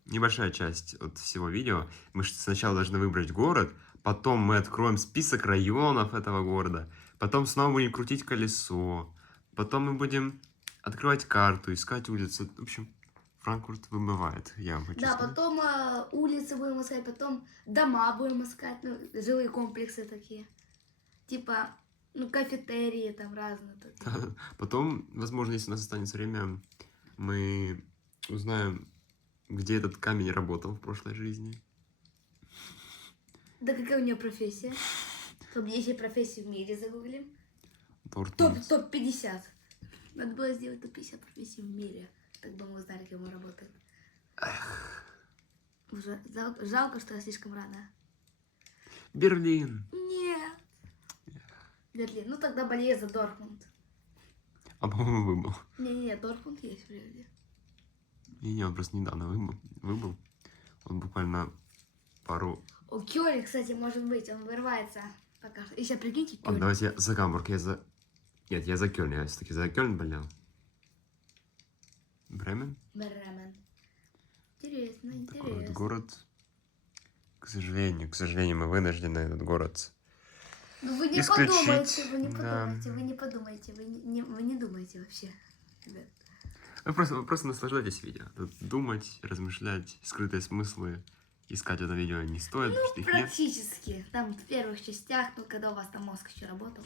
небольшая часть от всего видео. Мы сначала должны выбрать город, потом мы откроем список районов этого города, потом снова будем крутить колесо, потом мы будем открывать карту, искать улицы. В общем, Франкфурт выбывает, я вам хочу Да, сказать. потом улицы будем искать, потом дома будем искать, ну, жилые комплексы такие. Типа, ну, кафетерии там разные. Такие. Потом, возможно, если у нас останется время, мы узнаем, где этот камень работал в прошлой жизни. Да какая у нее профессия? Топ-10 профессий в мире загуглим. Дортмунд. Топ-50. Надо было сделать топ-50 профессий в мире. Так бы мы узнали, кем он работает. Уже жалко, что я слишком рано. Берлин. Нет. Берлин. Ну тогда болею за Дортмунд. А по-моему, выбыл. Не-не-не, Дортмунд есть в Берлине. Не, он просто недавно выбыл. Он буквально пару... О, Кёльн, кстати, может быть, он вырывается пока что. И сейчас прикиньте, Ладно, Кёльн. давайте я за Гамбург, Нет, я за Кёльн, я все-таки за Кёльн болел. Бремен? Бремен. Интересно, Такой вот интересно. город. К сожалению, мы вынуждены этот город... Ну вы не исключить. подумайте, вы не Да. подумайте, вы не подумайте, вы не думайте вообще, ребят. Вы просто наслаждайтесь видео. Тут думать, размышлять, скрытые смыслы искать это видео не стоит, потому что их нет. Практически. Там в первых частях, ну когда у вас там мозг еще работал.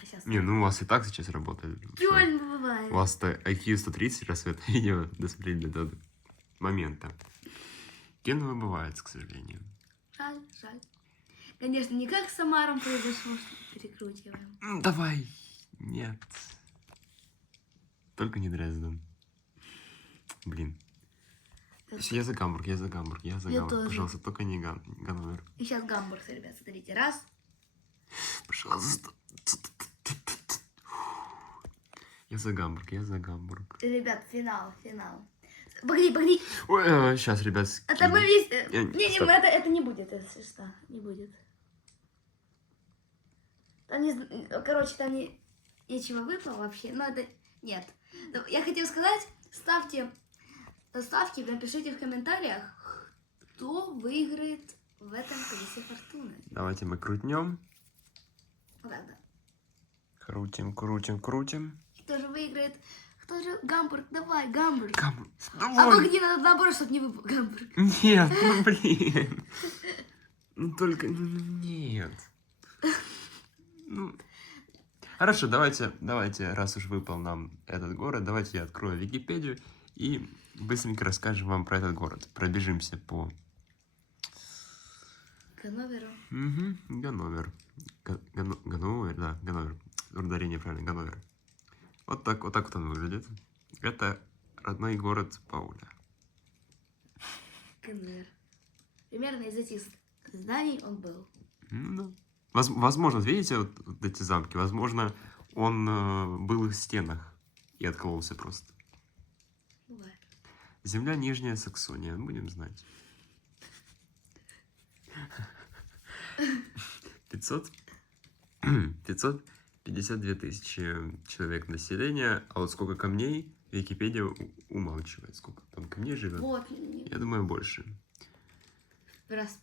А сейчас... Не, ну у вас и так сейчас работает. Кёльн бывает. У вас-то IQ 130, раз вы это видео досмотрели до этого момента. Кен выбывается, к сожалению. Жаль, жаль. Конечно, не как с Самаром произошло, что перекручиваем. Давай. Нет. Только не Дрезден. Блин. Я за Гамбург. Я тоже. Пожалуйста, только не Ганновер. И сейчас Гамбург, ребят, смотрите. Раз. Пожалуйста. Я за Гамбург. Ребят, финал. Погоди. Ой, сейчас, ребят. Это мы весь... Я- стоп. это не будет, если что. Не будет. Там не... Короче, там не... Нечего выпало вообще, но это... Нет. Я хотела сказать, ставьте, напишите в комментариях, кто выиграет в этом колесе фортуны. Давайте мы крутнем. Вот так, да. Крутим, крутим, крутим. Кто же выиграет? Кто же? Гамбург, давай, Гамбург. А Давай. погоди, надо наоборот, чтобы не выпал Гамбург. Нет, ну блин. Ну только нет. Ну. Хорошо, давайте, раз уж выпал нам этот город, давайте я открою Википедию и быстренько расскажем вам про этот город. Пробежимся по... Ганноверу. Угу, Ганновер. Ганновер, да, Ганновер. Ударение правильно, Ганновер. Вот так вот он выглядит. Это родной город Пауля. Ганновер. Примерно из этих зданий он был. Ну да. Возможно, видите вот эти замки? Возможно, он был в стенах и откололся просто. Бывает. Земля Нижняя Саксония, будем знать. 552 тысячи человек населения, а вот сколько камней Википедия умалчивает. Сколько там камней живет? Вот. Я думаю, больше. Раз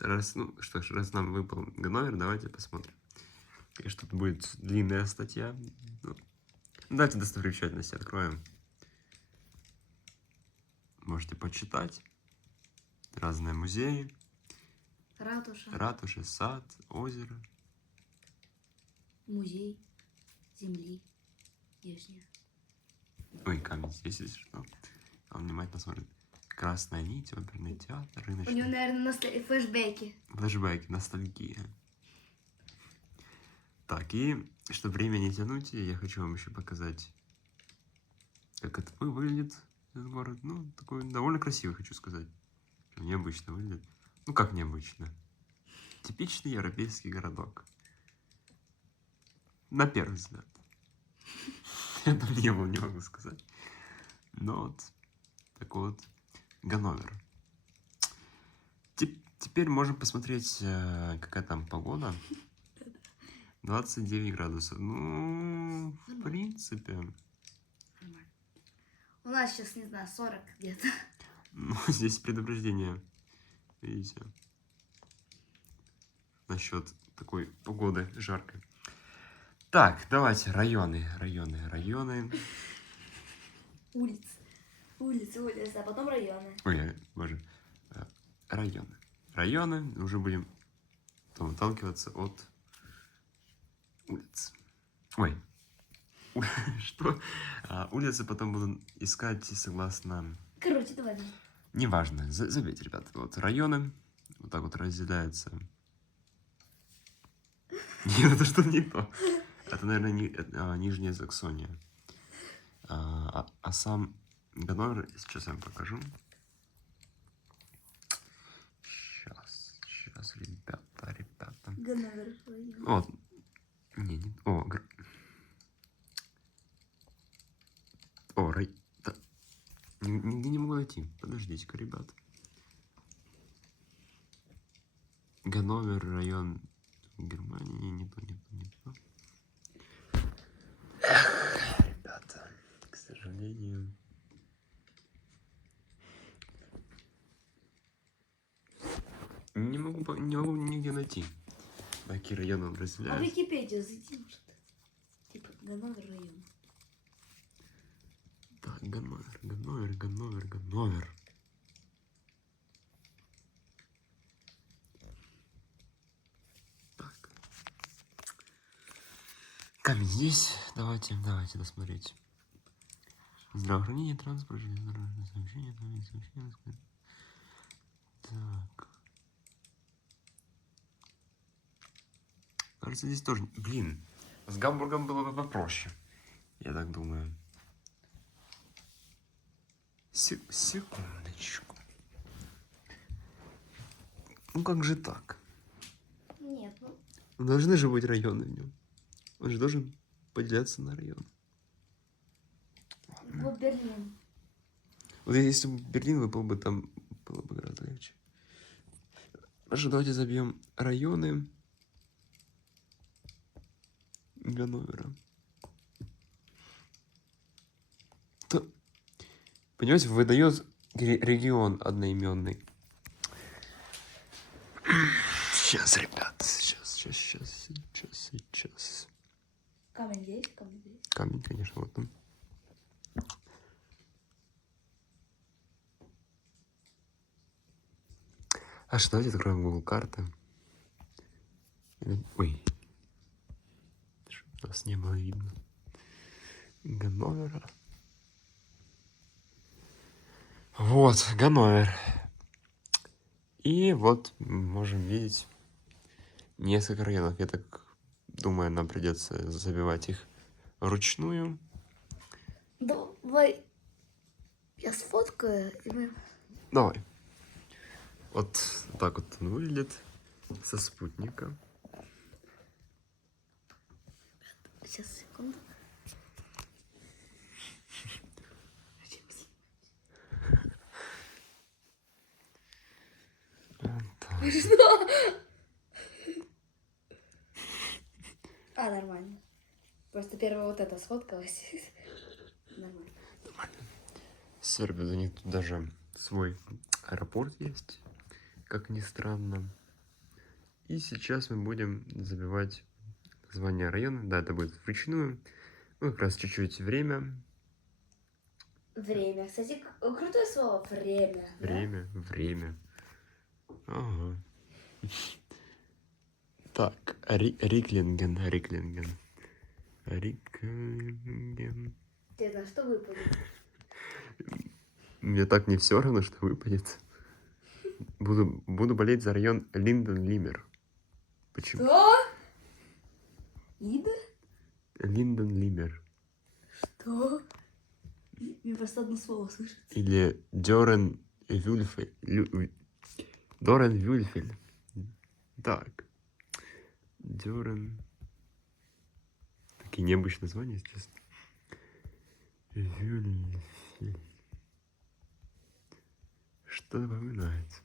5. Ну что ж, раз нам выпал Ганновер, давайте посмотрим. Конечно, тут будет длинная статья. Ну, давайте достопримечательности откроем. Можете почитать. Разные музеи, ратуши, сад, озеро. Музей земли нижняя. Ой, камень здесь, если что. Он внимательно смотрит. Красная нить, оперный театр, У него, рыночный. наверное, флешбеки. Флэшбэки, ностальгия. Так, и чтобы время не тянуть, я хочу вам еще показать, как это выглядит, этот город. Ну, такой довольно красивый, хочу сказать. Необычно выглядит. Ну, как необычно? Типичный европейский городок. На первый взгляд. Я там не был, не могу сказать. Но вот такой вот Ганновер. Теперь можем посмотреть, какая там погода. 29 градусов. Ну, в принципе. Нормально. У нас сейчас, не знаю, 40 где-то. Ну, здесь предупреждение. Видите? Насчет такой погоды жаркой. Так, давайте районы. Улицы, а потом районы. Ой, боже. Районы. Уже будем потом отталкиваться от улиц. Ой. Что? Улицы потом буду искать согласно... Короче, давай. Неважно. Забейте, ребята. Вот районы. Вот так вот разделяются. Нет, это что не то. Это, наверное, Нижняя Саксония. А сам Ганновер, сейчас я вам покажу. Сейчас, ребята. Ганновер. Вот. Не. Да. Нигде не могу найти. Подождите-ка, ребята. Ганновер, район Германии. Не то. Ребята, к сожалению. Не могу нигде найти. Какие районы он А в разделяет. Википедию зайди, может. Типа Ганновер район. Так, Ганновер. Так. Камень здесь. Давайте досмотреть. Здравоохранение, транспорт, железнодорожное сообщение, Так. Кажется, здесь тоже... Блин, с Гамбургом было бы попроще. Я так думаю. Секундочку. Ну как же так? Нет, Должны же быть районы в нем. Он же должен поделяться на районы. вот Берлин. Вот если бы Берлин выпал бы, там было бы гораздо легче. Хорошо, давайте забьем районы Ганновера. Понимаете, выдает регион одноименный. Сейчас, ребят, сейчас. сейчас. Камень здесь, камень здесь. Камень, конечно, вот он. А что, давайте откроем Google карты. Ой. Чтоб нас не было видно. Ганновера. Вот, Ганновер. И вот можем видеть несколько районов. Я так думаю, нам придется забивать их вручную. Давай я сфоткаю, и мы... Давай. Вот так вот он выглядит со спутника. Сейчас, секунду. А, нормально. Просто первая вот эта сфоткалась. Нормально. Сербия, у них тут даже свой аэропорт есть, как ни странно. И сейчас мы будем забивать название района. Да, это будет вручную. Ну, как раз чуть-чуть время. Время. Кстати, крутое слово. Время. Да? Время. Ага. Так, Риклинген. Ты на что выпадет? Мне так не все равно, что выпадет. Буду болеть за район Линден-Лимер. Почему? Что? Ида? Линден-Лимер. Что? Мне просто одно слово слышится. Или Дорен-Вюльфель. Дорен-Вюльфель. Так. Дорен. Такие необычные названия, если честно. Вюльфель. Что напоминает?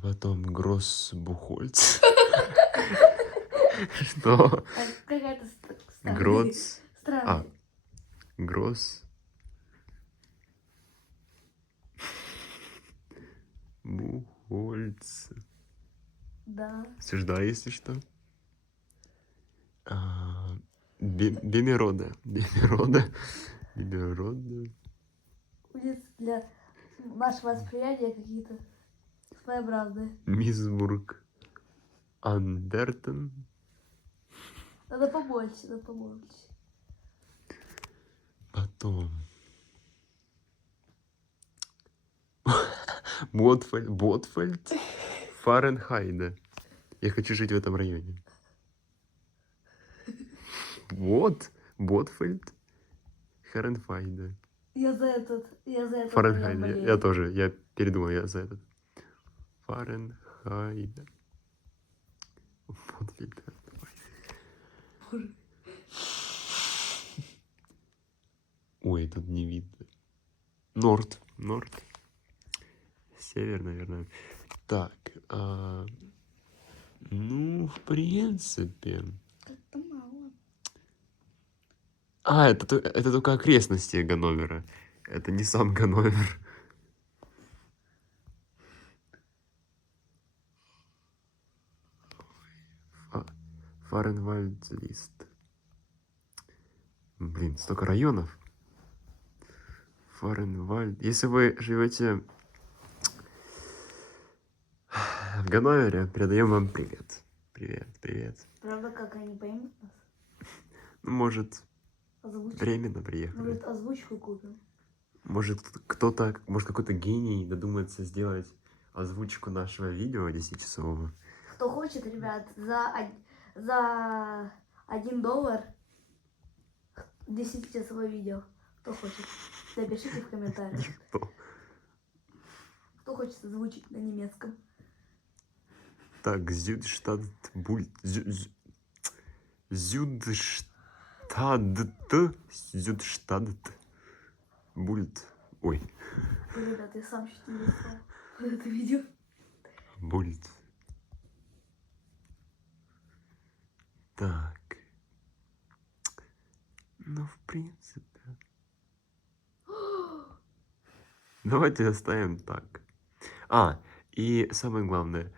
Потом Гроссбухольц. Что? Какая-то Гроц. странная. Гросс. Бухольц. Да. Сужда, если что. Бемерода. Улицы для нашего восприятия какие-то своеобразные. Мисбург. Андертон. Надо побольше. Потом. Ботфельд. Фаренхайде. Я хочу жить в этом районе. Ботфельд. Фаренхайде. Я за этот Фаренхайде. болею. Я тоже. Я передумал, я за этот. Фаренхайде. Ботфельд. Ой, тут не видно. Норд. Север, наверное. Так. Ну, в принципе. Это мало. Это только окрестности Ганновера. Это не сам Ганновер. Фаренвальд-лист. Блин, столько районов. Фаренвальд. Если вы живете в Ганновере, передаем вам привет. Привет. Правда, как они поймут нас? Ну, может, Озвучку. временно приехали. Может, озвучку купим. Может, какой-то гений додумается сделать озвучку нашего видео 10-часового. Кто хочет, ребят, за $1 10-часовое видео. Кто хочет? Напишите в комментариях. Кто хочет озвучить на немецком? Так, Зюдштадт Бульт. Ой. Ребят, я сам чуть не написал это видео. Бульт. Так. Ну, в принципе. Давайте оставим так. И самое главное.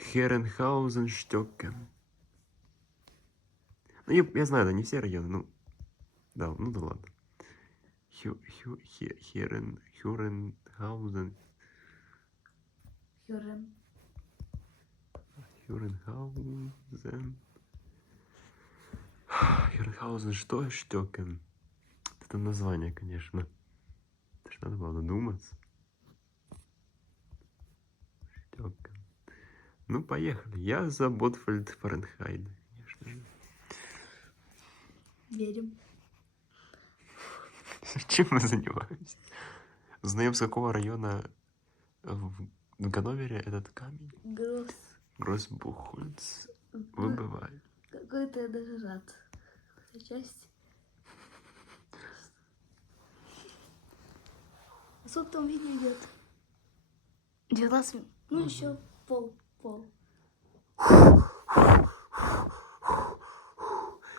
Херенхаузенштёкен. Ну, я знаю, это не все районы, ну, да, ну да ладно. Хюренхаузен. Хюррем. Хюренхаузен. Хюренхаузен что? Штёкен. Это название, конечно. Это ж надо было додуматься. Штёкен. Ну, поехали. Я за Ботфельд Фаренхайт, конечно же. Верим. Чем мы занимаемся? Узнаем, с какого района в Ганновере этот камень. Гроссбухольц выбывает. Какой-то я даже рад. Какая часть? А сколько там видео идет? 19 минут. Ну, еще пол.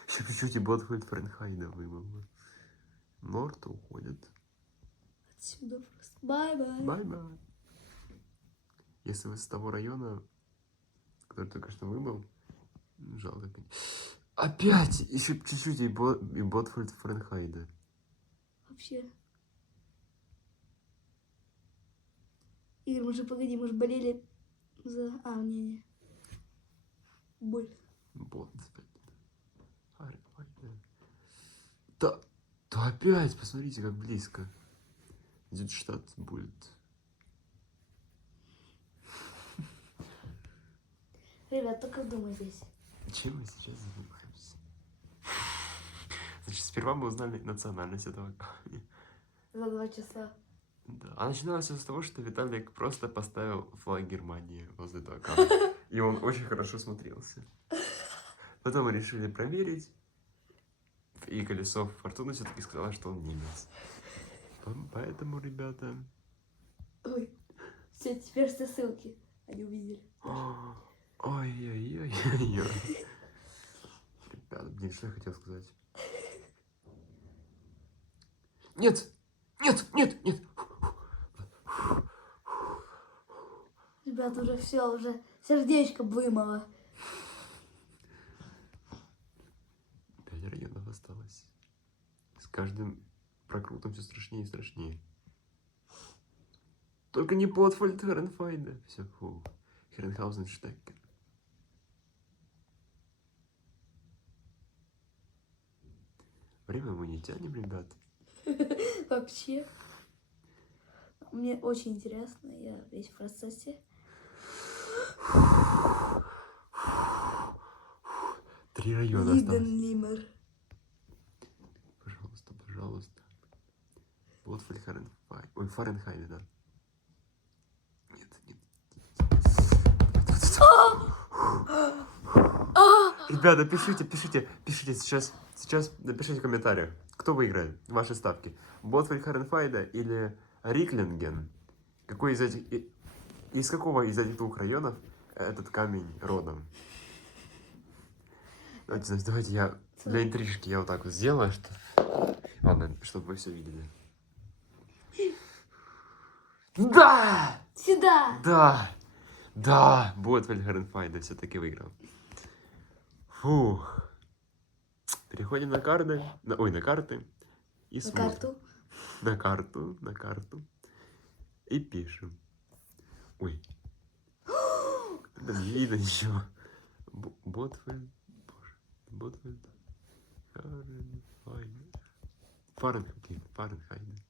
Еще чуть-чуть и Ботфельд Фаренхайда выбыл. Норт уходит. Отсюда просто. Бай-бай. Бай-бай. Если вы с того района, который только что выбыл, жалко, конечно. Опять! Еще чуть-чуть и Ботфельд Фаренхайда. Вообще. Игорь, мы же болели за... не. Боль. Ботфельд Фаренхайда. Да опять, посмотрите, как близко. Идет штат Бульт. Ребят, только вдумайтесь. Чем мы сейчас занимаемся? Значит, сперва мы узнали национальность этого камня. За 2 часа. Да. А начиналось все с того, что Виталик просто поставил флаг Германии возле этого камня. И он очень хорошо смотрелся. Потом мы решили проверить. И колесо фортуны все-таки сказала, что он немец. Поэтому, ребята... Ой. Все, теперь все ссылки. Они увидели. Ой-ой-ой-ой. Ребята, блин, что я хотел сказать? Нет! Ребят, уже все, уже сердечко вымыло. 5 районов осталось. С каждым прокрутом все страшнее и страшнее. Только не Ботфельд Фаренхайда. Все, фу. Херенхаузенштекен. Время мы не тянем, ребят. Вообще. Мне очень интересно, я весь в процессе. 3 района осталось. Лиденлимер. Пожалуйста. Ботфельд Фаренхайд. Ой, Фаренхайд, да. Нет. Ребята, пишите сейчас напишите в комментариях, кто выиграет, ваши ставки. Ботфельд Фаренхайда или Риклинген? Какой из этих... Из какого из этих 2 районов этот камень родом? Давайте я для интрижки я вот так вот сделаю, что... Ладно, чтобы вы все видели. Да! Сюда! Да! Ботфельд Фаренхайда все-таки выиграл. Фух. Переходим на карты. На карты. И На смотрим. карту. На карту. И пишем. Ой. Да не видно ничего. Ботфельд. Боже. Ботфельд. Фаренхайд.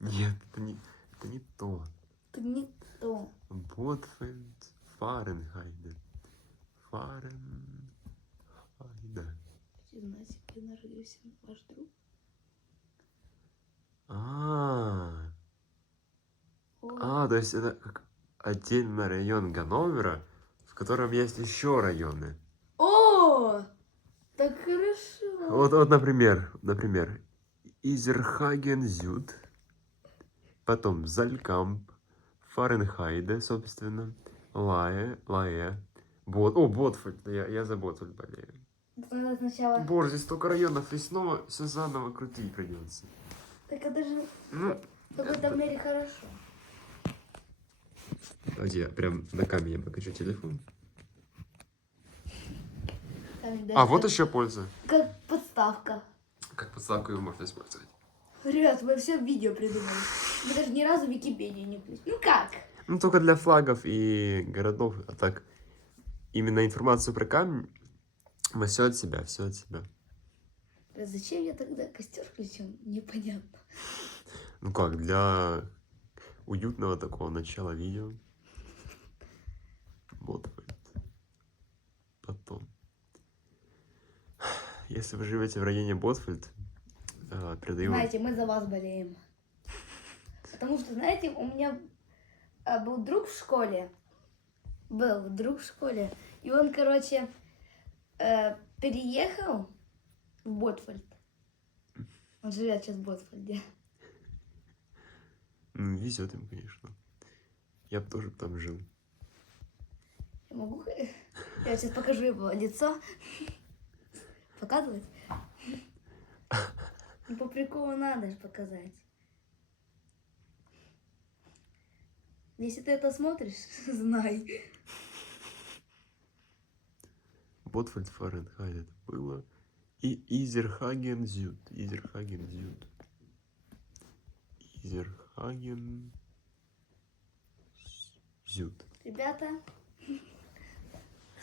Нет, это не то. Это не то. Ботфельд Фаренхайд. Фаренхайда. Знаете, где народился ваш друг? То есть это как отдельный район Ганновера, в котором есть еще районы. О! Так хорошо. Вот, например, Изерхаген-Зюд, потом Залькамп, Фаренхайде, собственно, Лае, Ботфельд, я за Ботфельд болею. Надо сначала... Боже, здесь столько районов, и снова все заново крутить придется. Так это же Ну, в какой-то мере хорошо. Давайте я прям на камере покажу телефон. Камень А, даже вот еще польза. как подставка. Как подставку его можно использовать. Ребят, мы все видео придумали. Мы даже ни разу в Википедию не пустили. Ну как? Ну, только для флагов и городов. А так, именно информацию про камень мы все от себя, все от себя. Зачем я тогда костер включил? Непонятно. Ну как, для уютного такого начала видео. Вот. Потом. Если вы живете в районе Ботфельд, передаю вам... Знаете, мы за вас болеем. Потому что, знаете, у меня был друг в школе. И он, короче, переехал в Ботфельд. Он живет сейчас в Ботфельде. Ну, везет им, конечно. Я бы тоже там жил. Я могу... Я сейчас покажу его лицо. Показывать? Ну, по приколу надо же показать. Если ты это смотришь, знай. Ботфельд, Фahrenheit это было. И Изерхаген Зюд. Изерхаген Зюд. Изерхаген Зюд. Ребята,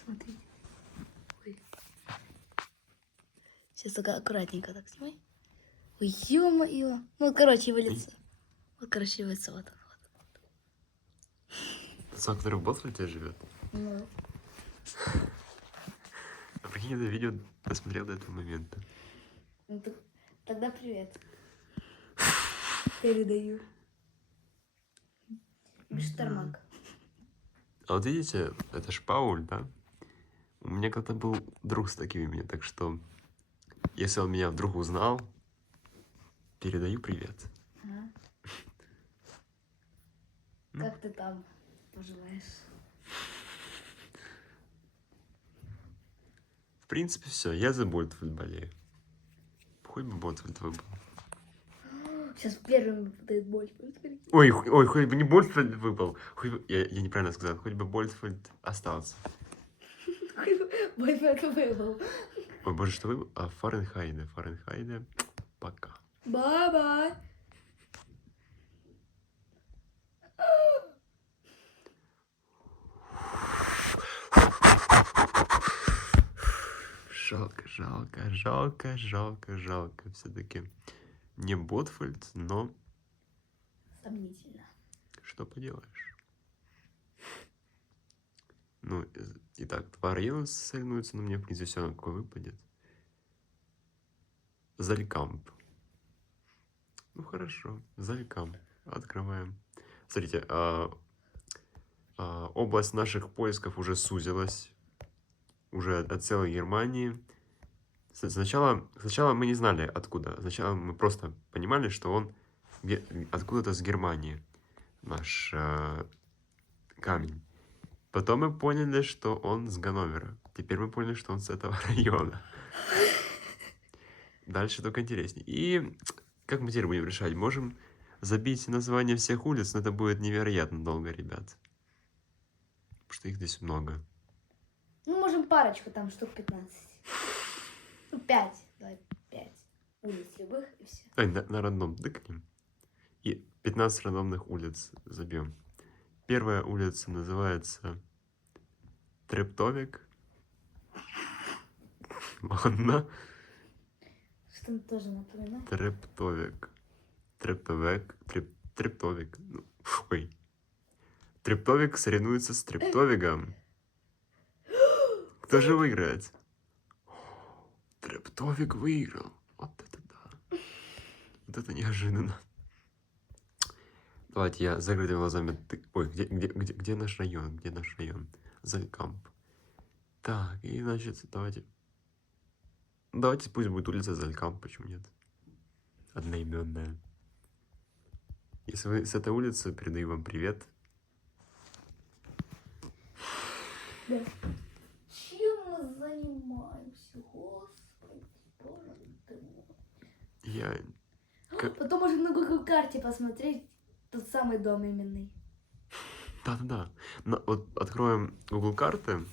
смотрите. Ой. Сейчас только аккуратненько так снимай. Ой, ё-моё. Ну, вот, короче, его лицо. Вот, короче, его лицо. Вот, вот. Пацан, который в Ботфельде живет. Ну, А прикинь, это видео досмотрел до этого момента. ну, тогда привет. Передаю. Бештормак. А вот видите, это ж Пауль, да? У меня когда-то был друг с таким именем, так что если он меня вдруг узнал, передаю привет. Ага. Ну. Как ты там поживаешь? В принципе, все, я за Ботфельд болею. Хоть бы Ботфельд выбыл. Сейчас первым дает боль. Ой, хоть бы не Ботфельд выпал. Хоть бы, я неправильно сказал, хоть бы Ботфельд остался. Боль это выбыл. Ой, боже, что выбыл? А Фahrenheit, пока. Бай-бай. Жалко. Все-таки не Ботфельд, но Сомнительно. что поделаешь. Ну, итак, 2 района соревнуются, но мне, в принципе, все равно какой выпадет. Залькамп. Ну, хорошо, Залькамп. Открываем. Смотрите, область наших поисков уже сузилась. Уже от целой Германии. Сначала мы не знали откуда. Сначала мы просто понимали, что он откуда-то с Германии. Наш камень. Потом мы поняли, что он с Ганновера. Теперь мы поняли, что он с этого района. Дальше только интереснее. И как мы теперь будем решать? Можем забить название всех улиц, но это будет невероятно долго, ребят. Потому что их здесь много. Ну, можем парочку, там штук 15. Ну, 5. Давай 5 улиц любых и все. Ой, на рандом тыкнем. И 15 рандомных улиц забьем. Первая улица называется Трептовик. Ладно. Что-то тоже напоминает. Трептовик. Ну, ой. Трептовик соревнуется с Трептовигом. Кто же выиграет? Трептовик выиграл. Вот это да. Вот это неожиданно. Давайте я закрытыми глазами... Ой, где наш район? Где наш район? Залькамп. Так, и значит, давайте... Давайте пусть будет улица Залькамп, почему нет? Одноименная. Если вы с этой улицы, передаю вам привет. Да. Чем мы занимаемся, господи, боже ты мой. Я... Потом можем на Google карте посмотреть тот самый дом именный. Да-да-да. Вот откроем Google карты,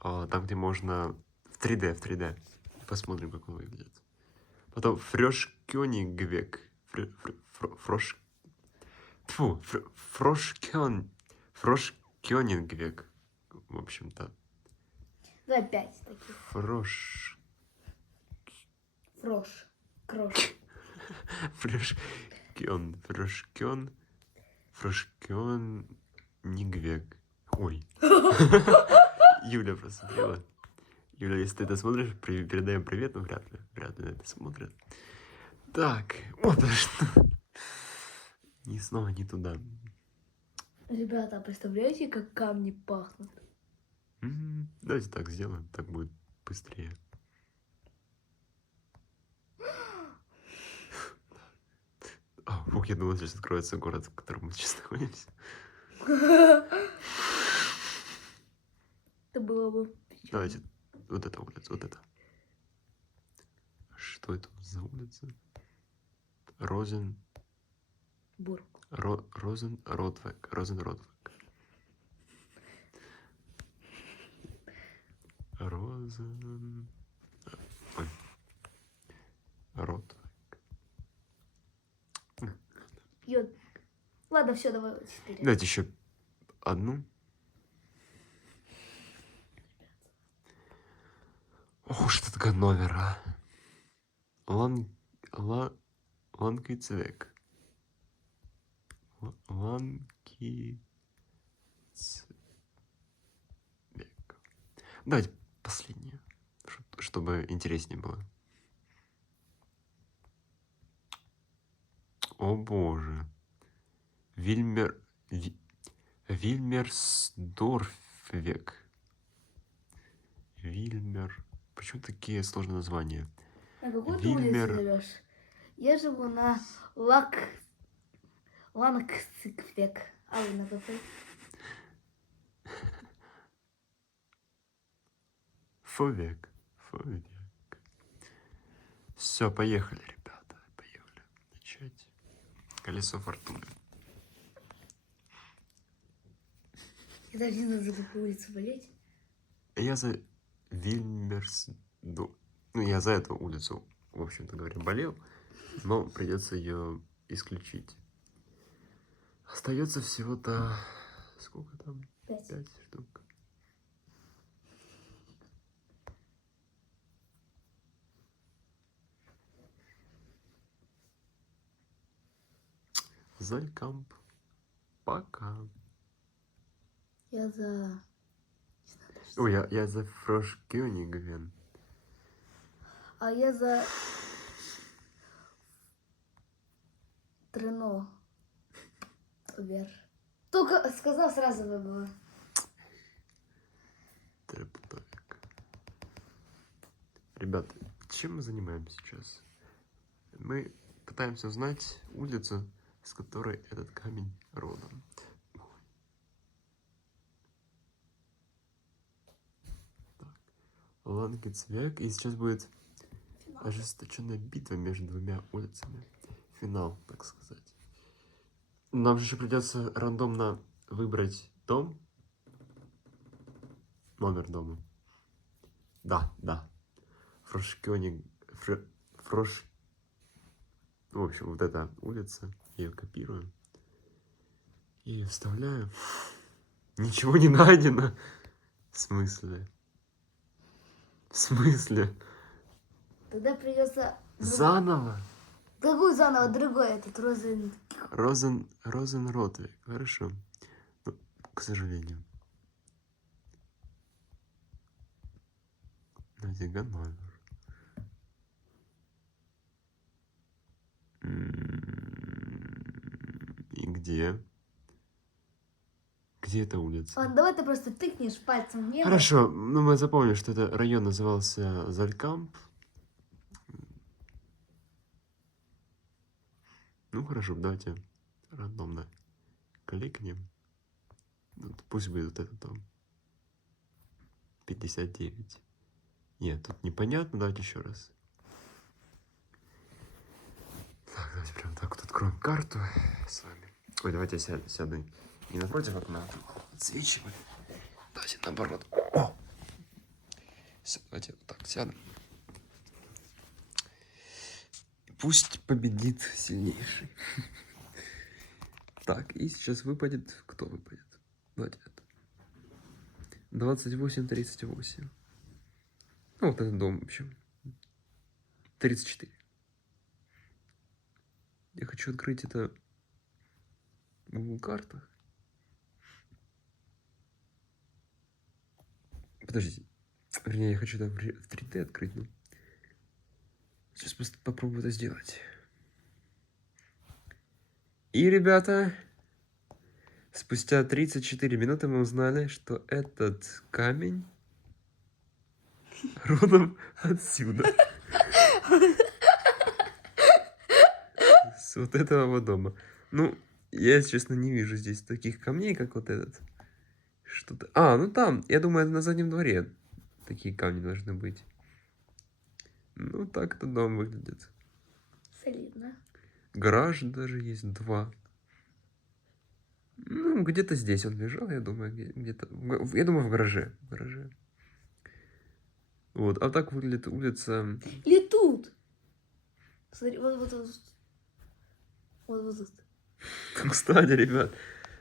там, где можно в 3D. Посмотрим, как он выглядит. Потом Фрёшкёнигвек. Фрошкёнингвек. В общем-то. Давай 5 таких. Фрош... Фрош. Крош. Фрошкёнигвек. Ой. Юля просмотрела. Юля, если ты это смотришь, передаем привет, но вряд ли на это смотрят. Так, вот что. Ни снова не туда. Ребята, а представляете, как камни пахнут? Давайте так сделаем, так будет быстрее. Фух, я думал, сейчас откроется город, в котором мы сейчас находимся. Это было бы... Давайте, вот эта улица, вот это. Что это за улица? Бург. Розенродвек. Ротвек. Ладно, все, давай 4. Давайте еще одну. Ох уж это такой номер, а. Ланкицвек. Давайте последнее, чтобы интереснее было. О боже. Вильмерсдорфвек. Почему такие сложные названия? На какую ты Вильмер- улицу живешь? Я живу на Ланкциквек. А вы на какой? Фовек. Все, поехали, ребята. Поехали. Начать. Колесо фортуны. Я даже не знаю, за какую улицу болеть. Я за я за эту улицу, в общем-то говоря, болел, но придется ее исключить. Остается всего-то... Сколько там? 5. 5 штук. Залькамп. Пока. Я за... Ой, я за Фрошкёнигвен. А я за... Трено. Вверх. Только сказал, сразу выбрала. Трептовик. Ребята, чем мы занимаемся сейчас? Мы пытаемся узнать улицу, с которой этот камень родом. Лангецвек. И сейчас будет ожесточенная битва между двумя улицами. Финал, так сказать. Нам же еще придется рандомно выбрать дом. Номер дома. Да. Фрошкёниг... Фрош... В общем, вот эта улица. Я ее копирую. И ее вставляю. Ничего не найдено. В смысле? Тогда придется... Заново? Какую заново? Другой этот Розенродвек. Хорошо. Ну, к сожалению. Найди Ганновер. И где? Где эта улица? Ладно, давай ты просто тыкнешь пальцем в небо. Хорошо, ну мы запомнили, что это район назывался Залькамп. Ну хорошо, давайте рандомно кликнем. Вот, пусть будет вот этот дом. 59. Нет, тут непонятно, давайте еще раз. Так, давайте прям так вот откроем карту с вами. Ой, давайте я сяду не напротив окна, отсвечивали. Давайте наоборот. О! Всё, давайте вот так сядем. Пусть победит сильнейший. Так, и сейчас выпадет... Кто выпадет? Давайте это. 28-38. Ну, вот этот дом, в общем. 34. Я хочу открыть это в Google картах. Подождите. Вернее, я хочу это в 3D открыть, ну. Сейчас просто попробую это сделать. И, ребята, спустя 34 минуты мы узнали, что этот камень родом отсюда. С вот этого вот дома. Ну, я, если честно, не вижу здесь таких камней, как вот этот. Что-то... А, ну там, я думаю, это на заднем дворе такие камни должны быть. Ну, так этот дом выглядит. Солидно. Гараж даже есть 2. Ну, где-то здесь он лежал, я думаю, где-то... Я думаю, в гараже. В гараже. Вот, а так выглядит улица... Или тут. Смотри, вот тут. Вот тут. Кстати, ребят,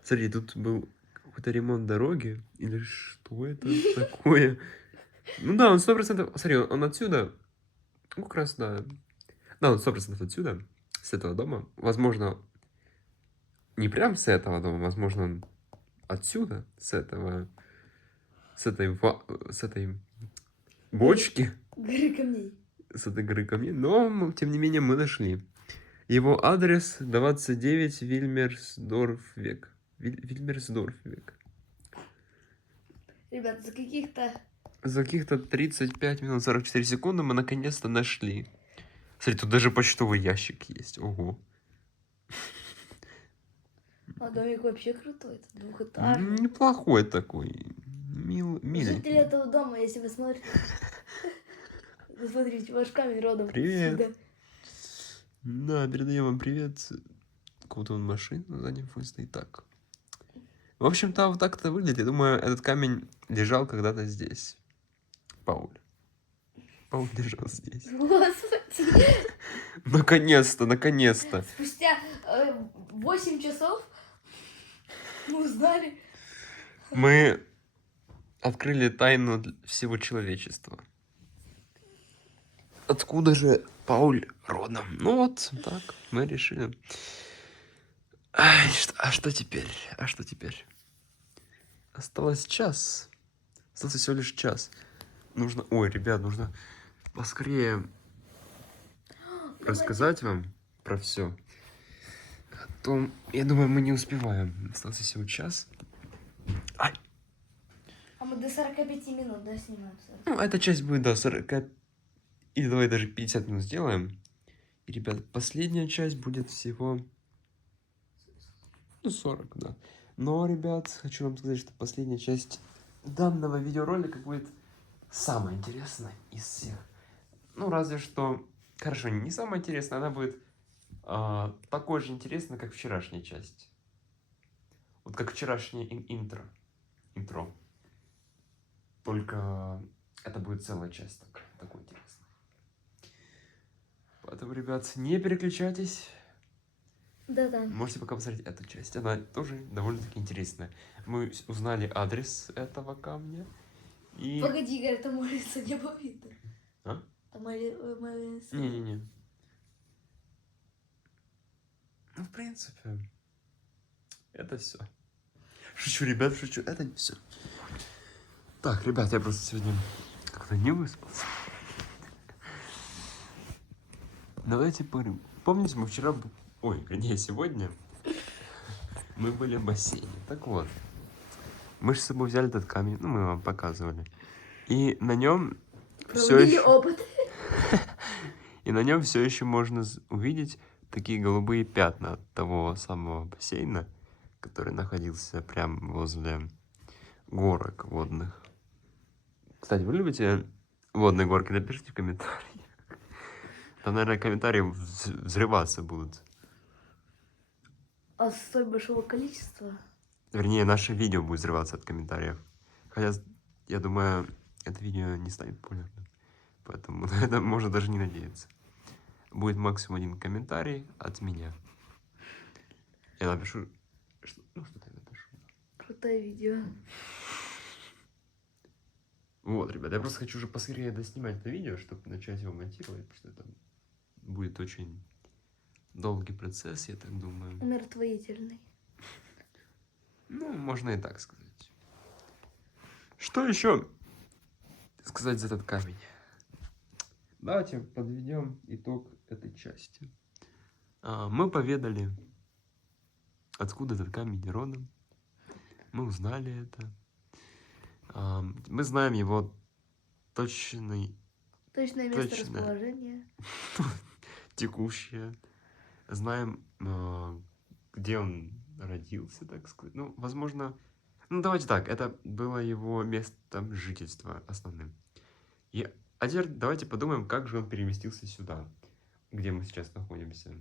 смотри, тут был какой-то ремонт дороги. Или что это такое? Ну да, он 100%... Смотри, он отсюда... Ну, как раз, да. Да, он 100% отсюда, с этого дома. Возможно, не прям с этого дома, возможно, он отсюда, с этой бочки, Горы камней. с этой горы камней. Но, тем не менее, мы нашли. Его адрес 29 Вильмерсдорфвек. Вильмерсдорфвек. Ребят, За каких-то 35 минут 44 секунды мы наконец-то нашли. Смотри, тут даже почтовый ящик есть. Ого. А домик вообще крутой. Это двухэтажный. Неплохой такой. Миленький. Жители этого дома, если вы смотрите... Вы смотрите, ваш камень родом. Привет. отсюда. Да, передаем вам привет. Кого-то он машин на заднем фоне стоит. Так. В общем-то, вот так это выглядит. Я думаю, этот камень лежал когда-то здесь. Пауль лежал здесь. Господи. Наконец-то, наконец-то. Спустя 8 часов мы узнали. Мы открыли тайну всего человечества. Откуда же Пауль родом? Ну вот, так, мы решили. А что теперь? А что теперь? Осталось час. Остался всего лишь час. Нужно... Ой, ребят, нужно поскорее рассказать вам про все. А то, я думаю, мы не успеваем. Остался всего час. Ай! А мы до 45 минут, да, снимаем? Ну, эта часть будет, да, 40... Или давай даже 50 минут сделаем. И, ребят, последняя часть будет всего... Ну, 40, да. Но, ребят, хочу вам сказать, что последняя часть данного видеоролика будет самая интересная из всех. Ну, разве что... Хорошо, не самая интересная, она будет такой же интересной, как вчерашняя часть. Вот как вчерашнее интро. Только это будет целая часть такой интересной. Поэтому, ребят, не переключайтесь. Да-да. Можете пока посмотреть эту часть. Она тоже довольно-таки интересная. Мы узнали адрес этого камня. И... Погоди, Игорь, это молится не видно. А? Там молится. Не-не-не. Ну, в принципе, это все. Шучу, ребят, шучу. Это не все. Так, ребят, я просто сегодня как-то не выспался. Давайте поговорим. Помните, мы вчера... Ой, вернее, сегодня мы были в бассейне. Так вот, мы же с собой взяли этот камень, ну, мы вам показывали. И на нем все Проводили еще... опыт. И на нем все еще можно увидеть такие голубые пятна от того самого бассейна, который находился прямо возле горок водных. Кстати, вы любите водные горки? Напишите в комментариях. Там, наверное, комментарии взрываться будут. От столь большого количества. Вернее, наше видео будет взрываться от комментариев. Хотя, я думаю, это видео не станет популярным. Поэтому на это можно даже не надеяться. Будет максимум один комментарий от меня. Я напишу... Что я напишу? Крутое видео. Вот, ребят, я просто хочу уже поскорее доснимать это видео, чтобы начать его монтировать, потому что это будет очень долгий процесс, я так думаю. Умиротворительный. Ну, можно и так сказать. Что еще сказать за этот камень? Давайте подведем итог этой части. Мы поведали, откуда этот камень родом. Мы узнали это. Мы знаем его точное Место расположения. текущее. Знаем, где он родился, так сказать. Ну, возможно... Ну, давайте так, это было его местом жительства основным. А теперь давайте подумаем, как же он переместился сюда, где мы сейчас находимся.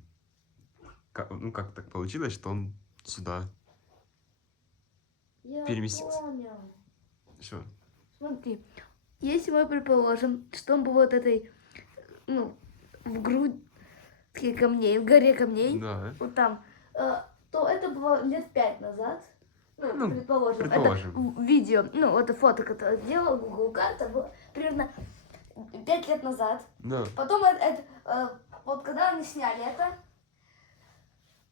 Как так получилось, что он сюда переместился? Понял. Что? Смотри, если мы предположим, что он был вот этой, в груди камней, в горе камней, Да. вот там, то это было лет 5 назад. Предположим. Это видео, это фото, которое я делала, Google карта, было примерно 5 лет назад. Да. Потом вот когда они сняли это,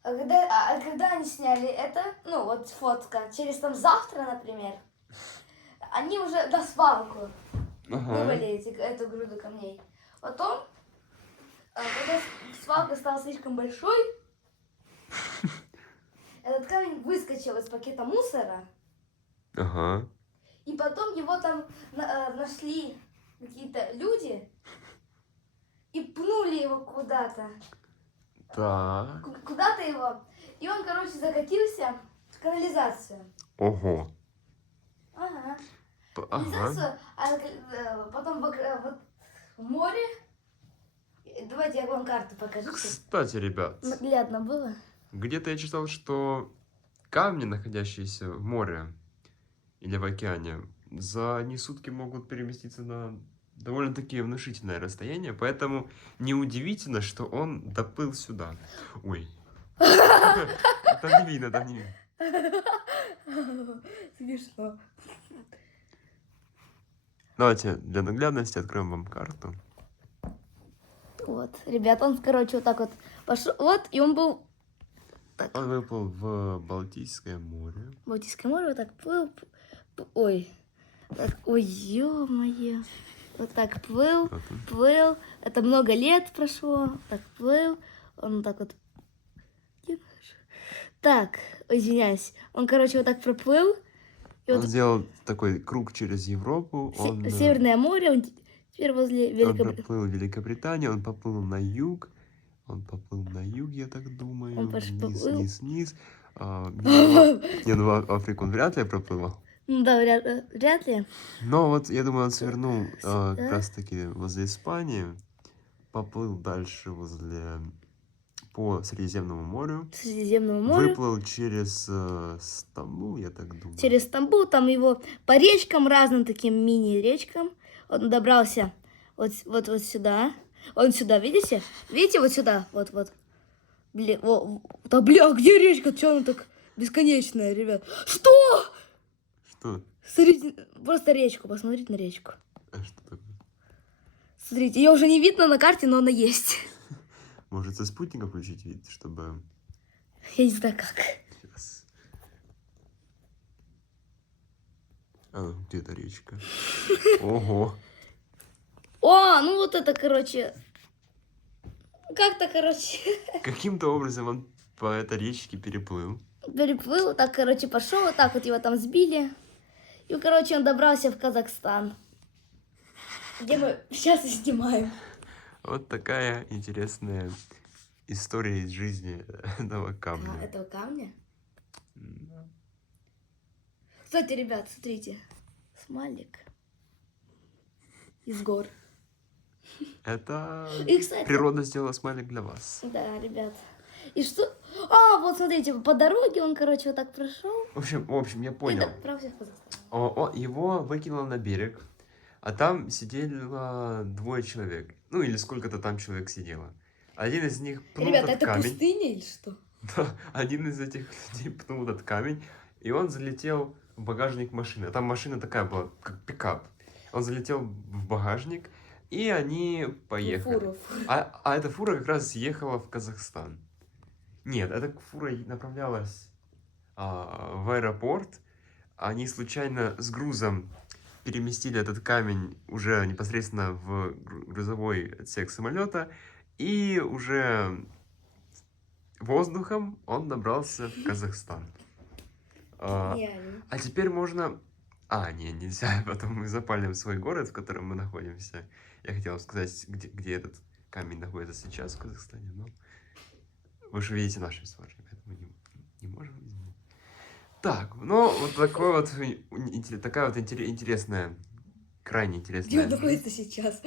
когда они сняли это, вот фотка, через там завтра, например, они уже на свалку вывали эту груду камней. Потом, когда свалка стала слишком большой, этот камень выскочил из пакета мусора. Ага. И потом его там нашли какие-то люди и пнули его куда-то. Так. Куда-то его. И он, закатился в канализацию. Ого. Ага. Ага. Канализацию, потом вот в море. Давайте я вам карту покажу. Кстати, ребят, Наглядно было. где-то я читал, что камни, находящиеся в море или в океане, за одни сутки могут переместиться на довольно-таки внушительное расстояние, поэтому неудивительно, что он доплыл сюда. Ой. Там не видно, там не видно. Смешно. Давайте для наглядности откроем вам карту. Вот, ребят, он, вот так вот пошел. Вот, и он был... Так. Он выплыл в Балтийское море. Балтийское море вот так плыл. Ой. Так, ой, ё-моё. Вот так плыл, плыл. Это много лет прошло. Так плыл. Он так вот... Так, извиняюсь. Он, вот так проплыл. И Он вот сделал такой круг через Европу. Северное море, он теперь возле Он Великобритании. проплыл в Великобританию, он поплыл на юг. Он поплыл на юг, я так думаю. Он Вниз, поплыл. вниз, вниз. Не, ну в Африку он вряд ли проплывал. Ну да, вряд ли. Но вот, я думаю, он свернул как раз-таки возле Испании. Поплыл дальше по Средиземному морю. Средиземному морю. Выплыл через Стамбул, я так думаю. Через Стамбул, там его по речкам, разным таким мини-речкам. Он добрался вот сюда. Он сюда, видите? Видите, вот сюда, вот. Да, где речка? Чё она так бесконечная, ребят? Что? Что? Смотрите, просто речку, посмотрите на речку. А что такое? Смотрите, ее уже не видно на карте, но она есть. Может, со спутника включить вид, чтобы... Я не знаю как. Сейчас. Где-то речка. Ого. О, ну вот это, как-то, Каким-то образом он по этой речке переплыл. переплыл, так, пошел, вот так вот его там сбили. И, он добрался в Казахстан, где мы сейчас и снимаем. Вот такая интересная история из жизни этого камня. Этого камня? Кстати, ребят, смотрите. Смайлик из гор. Это И, кстати, природа сделала смайлик для вас. да, ребят. И что? А, вот смотрите, по дороге он, короче, вот так прошел. В общем, я И понял. отправился в Казахстан. Его выкинуло на берег, а там сидело 2 человек. Ну, или сколько-то там человек сидело. Один из них пнул Ребята, этот это камень. пустыня или что? Да, один из этих людей пнул этот камень, и он залетел в багажник машины. А там машина такая была, как пикап. Он залетел в багажник, и они поехали. А эта фура как раз ехала в Казахстан. Нет, эта фура направлялась в аэропорт. Они случайно с грузом переместили этот камень уже непосредственно в грузовой отсек самолета, и уже воздухом он добрался в Казахстан. Гениально. А теперь можно... нельзя, потом мы запалим свой город, в котором мы находимся. Я хотел сказать, где этот камень находится сейчас в Казахстане, но вы же видите нашу историю, поэтому не можем изменить. Так, ну, вот такая вот интересная, крайне Где интересная... он находится сейчас?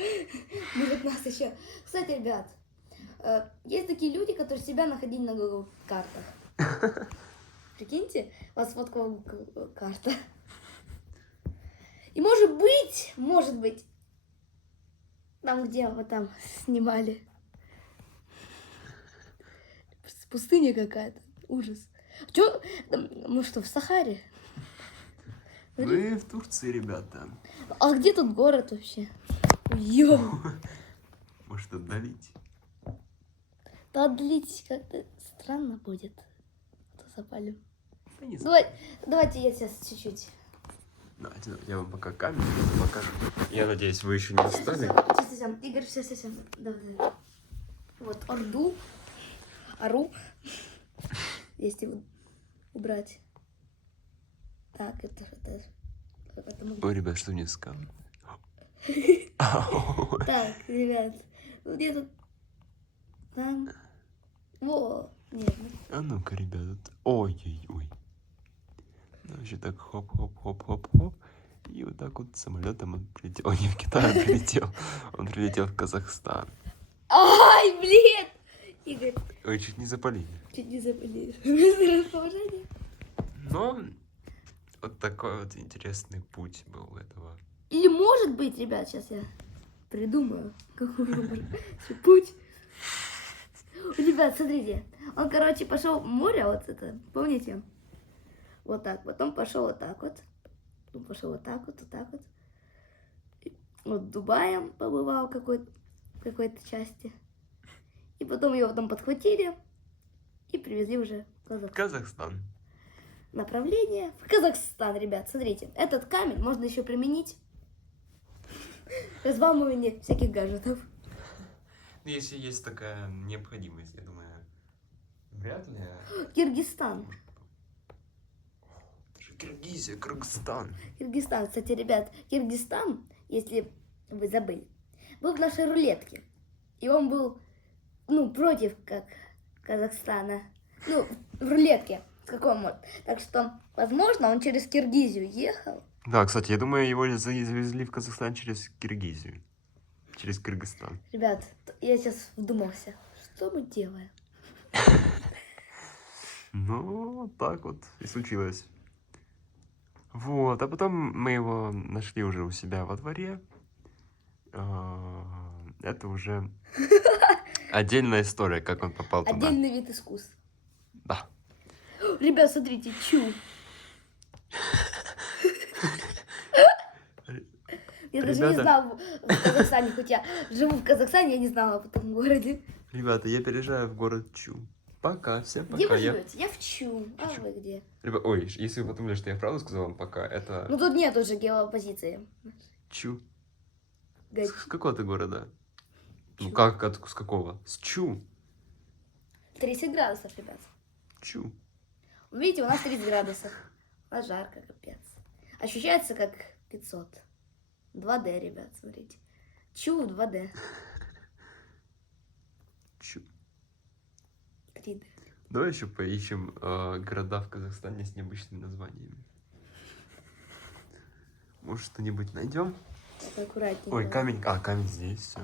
Может, нас еще... Кстати, ребят, есть такие люди, которые себя находили на Google картах. Прикиньте, у вас фотка Google карта. И может быть, там, где вы там снимали. Пустыня какая-то. Ужас. Чё? Мы что, в Сахаре? Мы в Турции, ребята. А где тут город вообще? Йоу. Может, отдалить? Да отдлить как-то странно будет. То запалим. Да не знаю. Давайте я сейчас чуть-чуть. Давайте, я вам пока камень покажу. Я надеюсь, вы еще не устали. Сейчас. Игорь, все. Давай. Вот, ору. Если его убрать. Так, это мы... Ой, ребят, что мне с камнем? Так, ребят, где тут? Там. Во, нет. А ну-ка, ребята. Ой-ой-ой. Значит, так хоп. И вот так вот самолетом он прилетел. Он не в Китай прилетел. Он прилетел в Казахстан. Ай, блин! Игорь, Ой, чуть не запалили. чуть не забыли. Без расположения. Но вот такой вот интересный путь был у этого. Или может быть, ребят, сейчас я придумаю, какой путь. Ребят, смотрите, он, короче, пошел в море, вот это, помните? Вот так, потом пошел вот так вот. Потом пошел вот так вот. Вот Дубаем побывал в какой-то части. И потом его там подхватили и привезли уже в Казахстан. Казахстан. Направление в Казахстан, ребят. Смотрите, этот камень можно еще применить к взламыванию всяких гаджетов. Если есть такая необходимость, я думаю, вряд ли. Киргизстан. Это же Киргизия, Кыргызстан. Киргизстан, кстати, ребят, Киргизстан, если вы забыли, был в нашей рулетке. И он был, против как Казахстана. В рулетке. С каком вот. Так что, возможно, он через Киргизию ехал. Да, кстати, я думаю, его завезли в Казахстан через Киргизию. Через Кыргызстан. Ребят, я сейчас вдумался. Что мы делаем? Ну, так вот и случилось. Вот, а потом мы его нашли уже у себя во дворе. Это уже отдельная история, как он попал туда. Отдельный вид искусства. Да. Ребят, смотрите, чу. Я даже не Ребята. знала в Казахстане, хоть я живу в Казахстане, я не знала об этом городе. Ребята, я переезжаю в город Чу. Пока, всем пока. Где вы живете? Я в Чу. А вы где? Ой, если вы подумали, что я правду сказал вам пока, это Ну тут нет уже геопозиции. Чу. Га- С какого ты города? Ну как, с какого? С Чу. 30 градусов, ребят. Чу. Видите, у нас 30 градусов. У нас жарко, капец. Ощущается как 500. 2D, ребят, смотрите. Чу в 2D. Чу. 3D. Давай еще поищем города в Казахстане с необычными названиями. Может, что-нибудь найдем? Так, аккуратнее. Ой, камень. Камень здесь, все.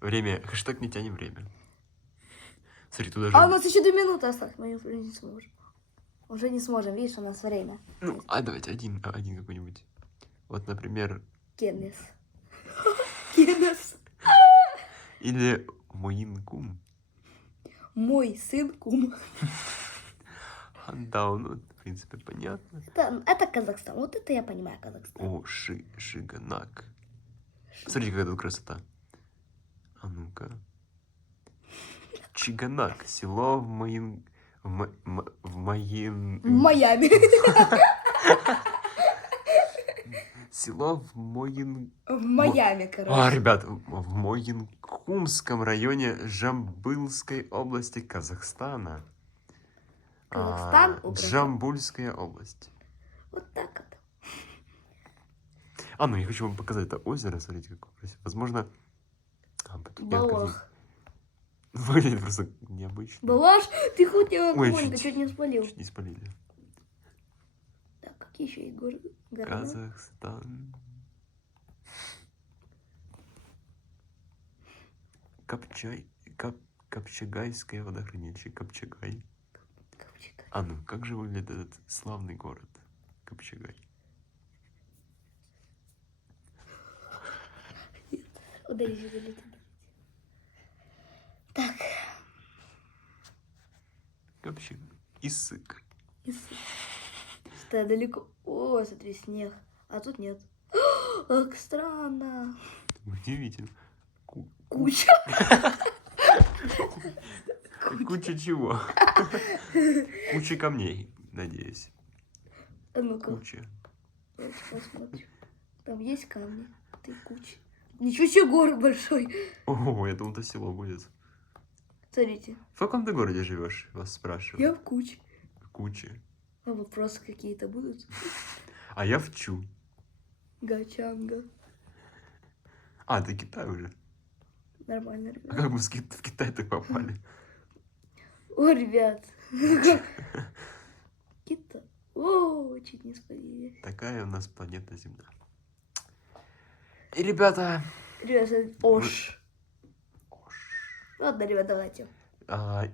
Время. Хэштег не тянем время. Смотри, тут даже... А у нас еще 2 минуты осталось. Мы уже не сможем. Уже не сможем, видишь, у нас время. Ну, а давайте один какой-нибудь. Вот, например, Кеннес. Кеннес. или Моинкум. Мой сын кум. Да, ну, в принципе, понятно. Это Казахстан. Вот это я понимаю Казахстан. О, Шиганак. Смотрите, какая тут красота. А ну-ка. Чиганак. Село в моем... В моем... В Майами. Село в моем... В Майами, короче. А, ребят, в Моинкумском районе Жамбылской области Казахстана. Казахстан, Украина. Джамбульская область. Вот так вот. А, ну я хочу вам показать это озеро, смотрите, какое красивое. Возможно... тут нет Балах. Выглядит просто необычно. Балаш, ты хоть Ой, огонь, ты чуть не спалил. Чуть не спалили. Так, какие еще есть города? Казахстан. Копчегайское водохранилище. Копчегай. А ну, как же выглядит этот славный город? Копчегай. Удалите, удалите. Так. Копчегай. Исык. Что далеко. О, смотри, снег. А тут нет. Как странно. Удивительно. Куча. Куча чего? Куча камней, надеюсь. А ну-ка, Куча. давайте посмотрим. Там есть камни. Ты куча. Ничего себе, город большой. Ого, я думал, это село будет. Смотрите, В каком ты городе живешь? Вас спрашивают. я в куче. Куча. А вопросы какие-то будут? А я в Чу. Гачанга. А, ты Китай уже. Нормально, А ребят. как мы в Китай так попали? О, ребят. Китай. О, чуть не спалили. Такая у нас планета Земля. И, ребята... Ребят, Ош. Ладно, ребят, давайте.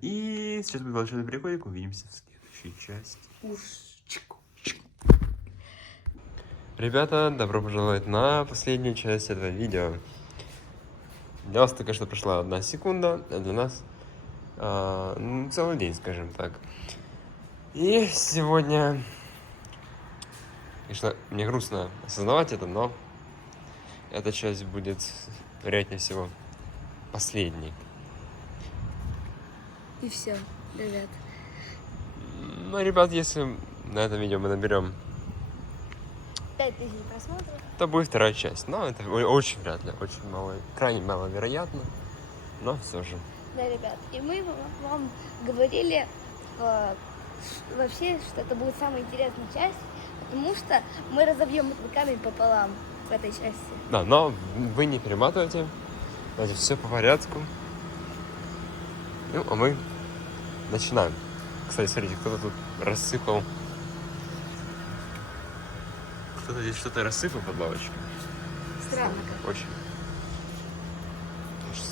И сейчас будет волшебный переходик. Увидимся в следующей части. Уш. Ребята, добро пожаловать на последнюю часть этого видео. Для вас только что прошла 1 секунда, а для нас целый день, скажем так. И сегодня, конечно, мне грустно осознавать это, но эта часть будет, вероятнее всего, последней. И все, ребят. Ну, ребят, если на этом видео мы наберем, 5000 просмотров. то будет 2-я часть. Но это очень вряд ли, очень мало, крайне маловероятно, но все же. Да, ребят. И мы вам говорили вообще, что это будет самая интересная часть, потому что мы разобьем этот камень пополам в этой части. Да, но вы не перематывайте, значит, все по порядку. Ну, а мы начинаем. Кстати, смотрите, кто-то тут рассыпал. Кто-то здесь что-то рассыпал под лавочкой. Странно как. Очень.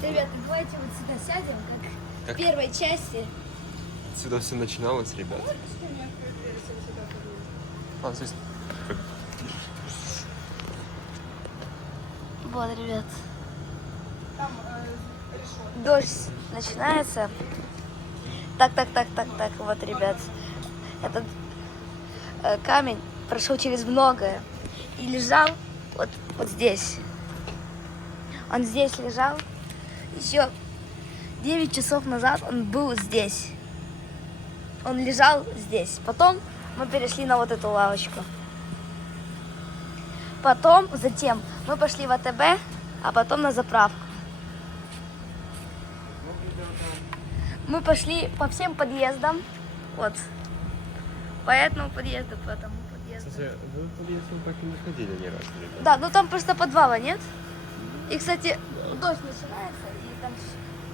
Ребят, давайте вот сюда сядем, как в первой части. Отсюда все начиналось, ребят. А, здесь... Вот, ребят. Дождь начинается. Так, вот, ребят. Этот камень прошел через многое и лежал вот здесь. Он здесь лежал. Еще 9 часов назад он был здесь. Он лежал здесь. Потом мы перешли на вот эту лавочку. Затем мы пошли в АТБ, а потом на заправку. Мы пошли по всем подъездам. Вот. По этому подъезду, по этому подъезду. Кстати, вы в подъезд так и не ходили ни разу, ребят. Да, ну там просто подвала нет. И, кстати, дождь начинается, и там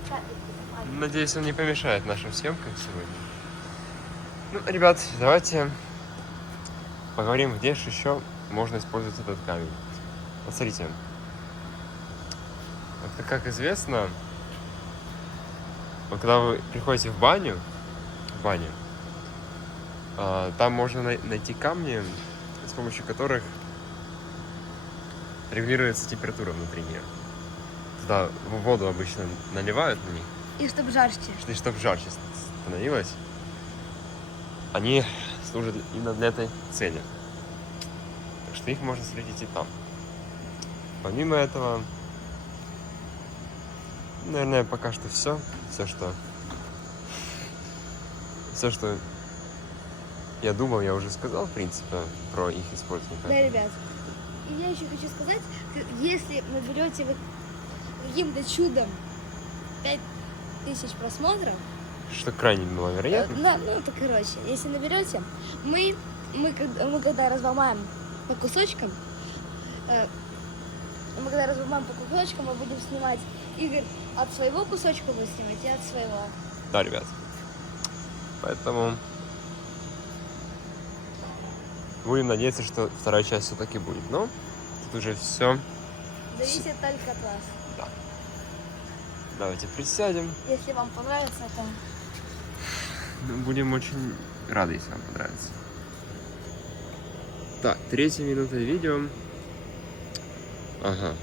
капельки. Надеюсь, он не помешает нашим съемкам сегодня. Ну, ребят, давайте поговорим, где же еще можно использовать этот камень. Вот смотрите. Вот, как известно, Вот когда вы приходите в баню, там можно найти камни, с помощью которых регулируется температура внутри нее. Туда воду обычно наливают на них, И чтобы жарче. и чтобы жарче становилось. Они служат именно для этой цели. Так что их можно встретить и там. Помимо этого, наверное, пока что все. Все, что я думал, я уже сказал, в принципе, про их использование. Да, ребят. И я еще хочу сказать, если наберете вы каким-то чудом 5000 просмотров, Что крайне маловероятно. ну, это короче, если наберете, мы когда разломаем по кусочкам, мы будем снимать. Игорь от своего кусочка будет снимать, и от своего. Да, ребят. Поэтому будем надеяться, что вторая часть все-таки будет. Но тут уже все. Зависит только от вас. Давайте присядем. Если вам понравится, то... Будем очень рады, если вам понравится. Так, 3 минута видео. Ага.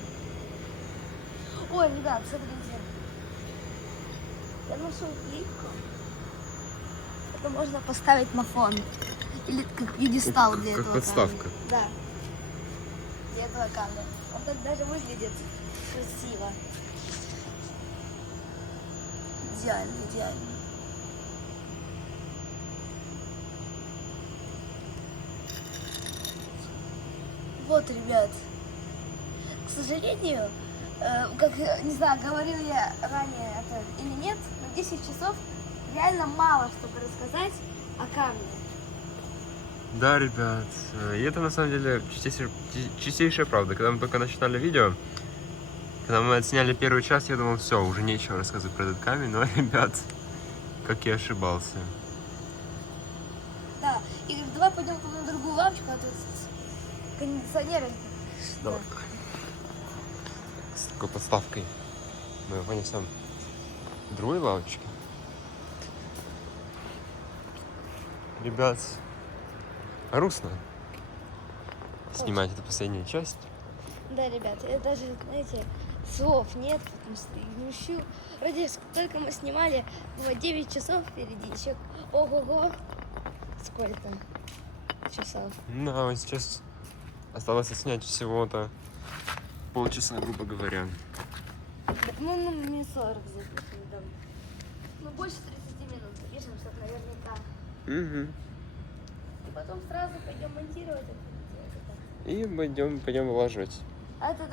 Ой, ребят, смотрите. Я нашел клипку. Это можно поставить на фон. Или как пьедестал для Как этого подставка. камня. Да. Для этого камня. Он так даже выглядит красиво. Идеально, идеально. Вот, ребят. К сожалению, как, не знаю, говорил я ранее это или нет, но 10 часов реально мало, чтобы рассказать о камне. Да, ребят, и это на самом деле чистейшая правда. Когда мы только начинали видео, когда мы отсняли первую часть, я думал, все, уже нечего рассказывать про этот камень, но, ребят, как я ошибался. Да, Игорь, давай пойдем на другую лавочку, а тут кондиционеры. Давай. С такой подставкой мы его понесем в другой лавочке. Ребят, грустно снимать эту последнюю часть. Да, ребят, я даже, знаете, слов нет, потому что я не ищу. Вроде только мы снимали, было 9 часов впереди, еще ого-го, сколько часов. Да, вот сейчас осталось снять всего-то полчаса, грубо говоря. Ну, мне 40 записано там. Ну, больше 30 минут запишем, чтобы наверняка. Угу. И потом сразу пойдем монтировать это. И пойдем вылаживать. А это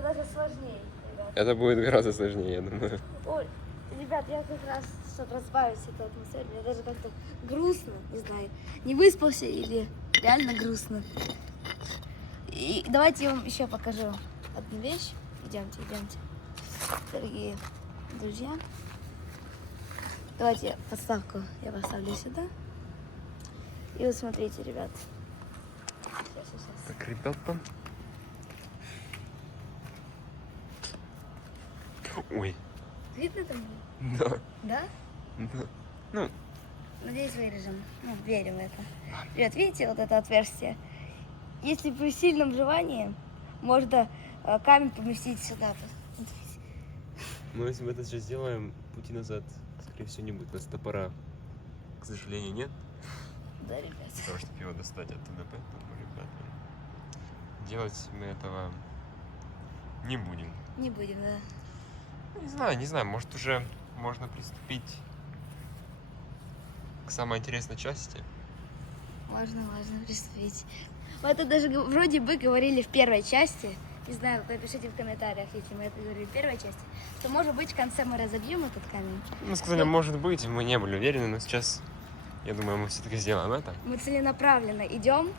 даже сложнее, ребят. Это будет гораздо сложнее, я думаю. Ой, ребят, я как раз, чтобы разбавить эту атмосферу, мне даже как-то грустно, не знаю, не выспался или реально грустно. И давайте я вам еще покажу одну вещь. Идемте, дорогие друзья. Давайте подставку я поставлю сюда. И вот смотрите, ребят. Сейчас. Так, ребята. Ой. Видно там? Да. Да? Да. Ну, Надеюсь, вырежем. Ну, верим в это. Ребят, видите вот это отверстие? Если при сильном желании, можно камень поместить сюда. но если мы это сейчас сделаем, пути назад, скорее всего, не будет. У нас топора, к сожалению, нет. Да, ребят. Для того, чтобы его достать оттуда, поэтому, ребята, делать мы этого не будем. Не будем, да. Ну, не знаю, может уже можно приступить к самой интересной части. Можно приступить. Мы это даже вроде бы говорили в первой части. Не знаю, напишите в комментариях, если мы это говорили в первой части, что, может быть, в конце мы разобьем этот камень. Мы сказали, может быть, мы не были уверены, но сейчас, я думаю, мы все-таки сделаем это. Мы целенаправленно идем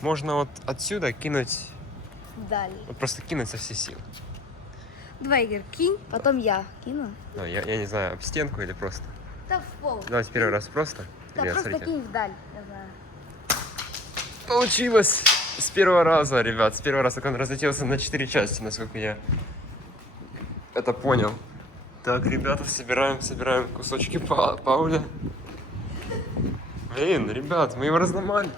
Можно вот отсюда кинуть, далее. вот просто кинуть со всей силы. Давай, Игорь, кинь, потом я кину. Да, я не знаю, об стенку или просто. Да, в пол. Давайте первый раз просто. Да, Ребят, просто смотрите. кинь вдаль, я знаю. Получилось! С первого раза, ребят, с первого раза, как он разлетелся на 4 части, насколько я это понял. Так, ребята, собираем кусочки Пауля. Блин, ребят, мы его разломали.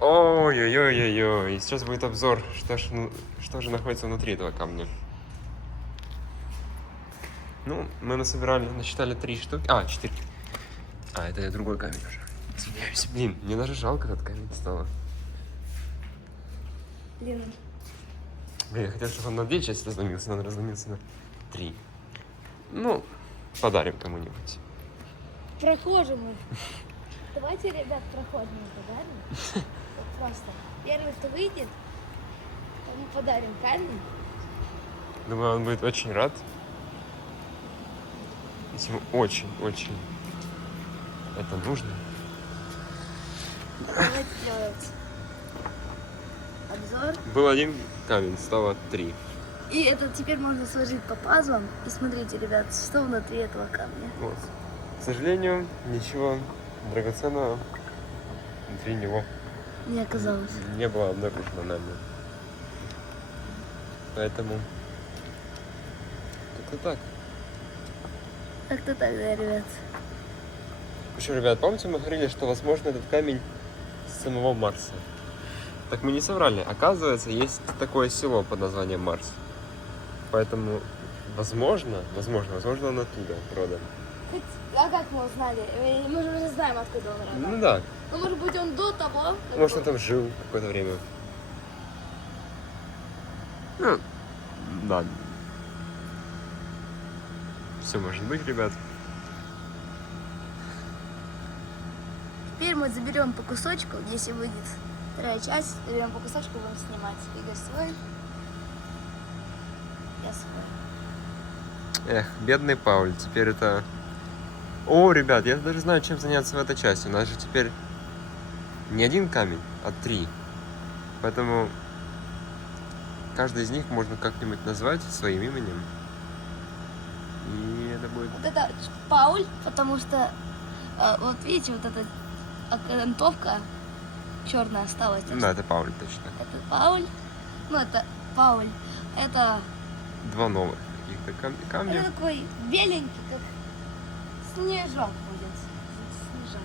Ой-ой-ой-ой-ой. И сейчас будет обзор, что же находится внутри этого камня. Ну, мы насчитали 3 штуки. 4. Это другой камень уже. Извиняюсь. Блин, мне даже жалко этот камень стало. Блин, Блин, я хотел, чтобы он на 2 части разломился, но он разломился на 3. Ну, подарим кому-нибудь. прохожему. Давайте, ребят, прохожему подарим. Вот просто. Первый, кто выйдет, тому подарим камень. Думаю, он будет очень рад. Если ему очень это нужно. Давайте делать обзор. Был 1 камень, стало 3. И это теперь можно сложить по пазлам. И смотрите, ребят, что внутри этого камня. Вот. К сожалению, ничего драгоценного внутри него Не оказалось. не было обнаружено нами. Поэтому как-то так. Как-то так, да, ребят. В общем, ребят, помните, мы говорили, что, возможно, этот камень с самого Марса? Так мы не соврали. Оказывается, есть такое село под названием Марс. Поэтому, возможно, он оттуда родом. А как мы узнали? Мы же уже знаем, откуда он родом. Ну да. Ну, может быть, он до того... как Может, он бы- там жил какое-то время. Ну, да. Все может быть, ребят. Теперь мы заберем по кусочку, если выйдет 2 часть, заберем по кусочку, будем снимать. Игорь свой. Я свой. Эх, бедный Пауль, теперь это... О, ребят, я даже знаю, чем заняться в этой части. У нас же теперь не 1 камень, а 3. Поэтому каждый из них можно как-нибудь назвать своим именем. И это будет... Вот это Пауль, потому что, вот видите, вот эта окантовка черная осталась. Да, это Пауль, точно. Это Пауль. Ну, это Пауль. Это 2 новых каких-то камня. это такой беленький, как снежок будет. Снежок.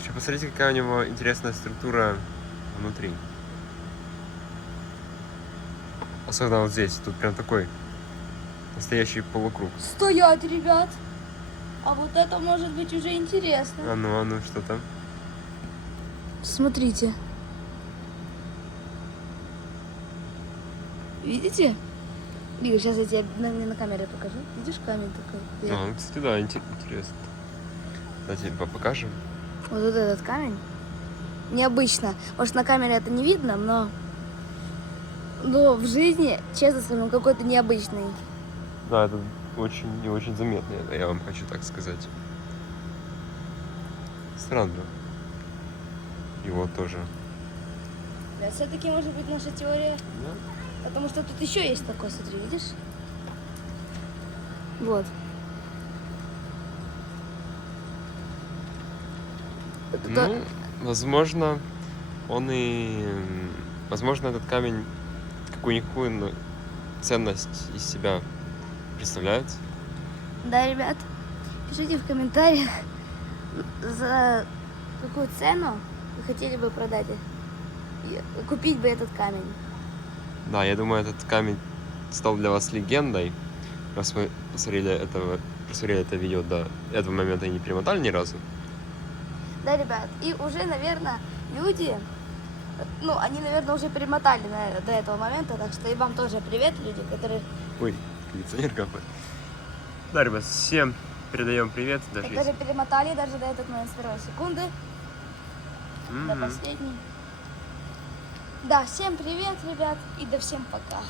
Еще посмотрите, какая у него интересная структура внутри. Особенно вот здесь. Тут прям такой настоящий полукруг. Стоять, ребят! А вот это может быть уже интересно. А ну, что там? Смотрите. Видите? Игорь, сейчас я тебе на камере покажу. Видишь камень такой? Ну, кстати, да, интересно. Давайте покажем. Вот этот камень. Необычно. Может, на камере это не видно, но в жизни, честно скажу, он какой-то необычный. Да, это очень не очень заметно, я вам хочу так сказать. Странно. Его тоже. Да, все-таки может быть наша теория. Да? Потому что тут еще есть такой, смотри, видишь? Вот. Ну, возможно, возможно, этот камень какую-никакую ценность из себя представляет. Да, ребят, пишите в комментариях, за какую цену вы хотели бы продать и купить бы этот камень. Да, я думаю, этот камень стал для вас легендой. Раз мы посмотрели это видео до этого момента и не перемотали ни разу. Да, ребят, и уже, наверное, люди, они, наверное, уже перемотали до этого момента, так что и вам тоже привет, люди, которые... Ой, кондиционер капает. Да, ребят, всем передаем привет. Даже которые перемотали даже до этого момента с первой секунды до последней. Да, всем привет, ребят, и до всем пока.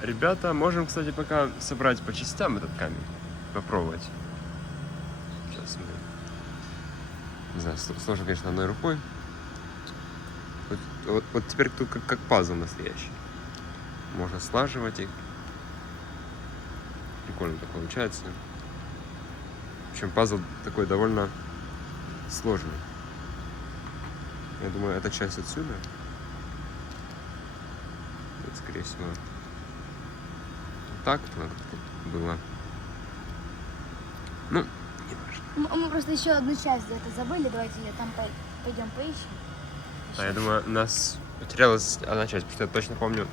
Ребята, можем, кстати, пока собрать по частям этот камень. Попробовать. Сейчас мы... Не знаю, сложно, конечно, одной рукой. Вот теперь тут как пазл настоящий. Можно слаживать их. Прикольно так получается. В общем, пазл такой довольно сложный. Я думаю, эта часть отсюда. скорее всего. Так было. Ну, не важно. Мы просто еще одну часть где-то забыли. Давайте ее там пойдем поищем. А я думаю, у нас потерялась одна часть, потому что я точно помню,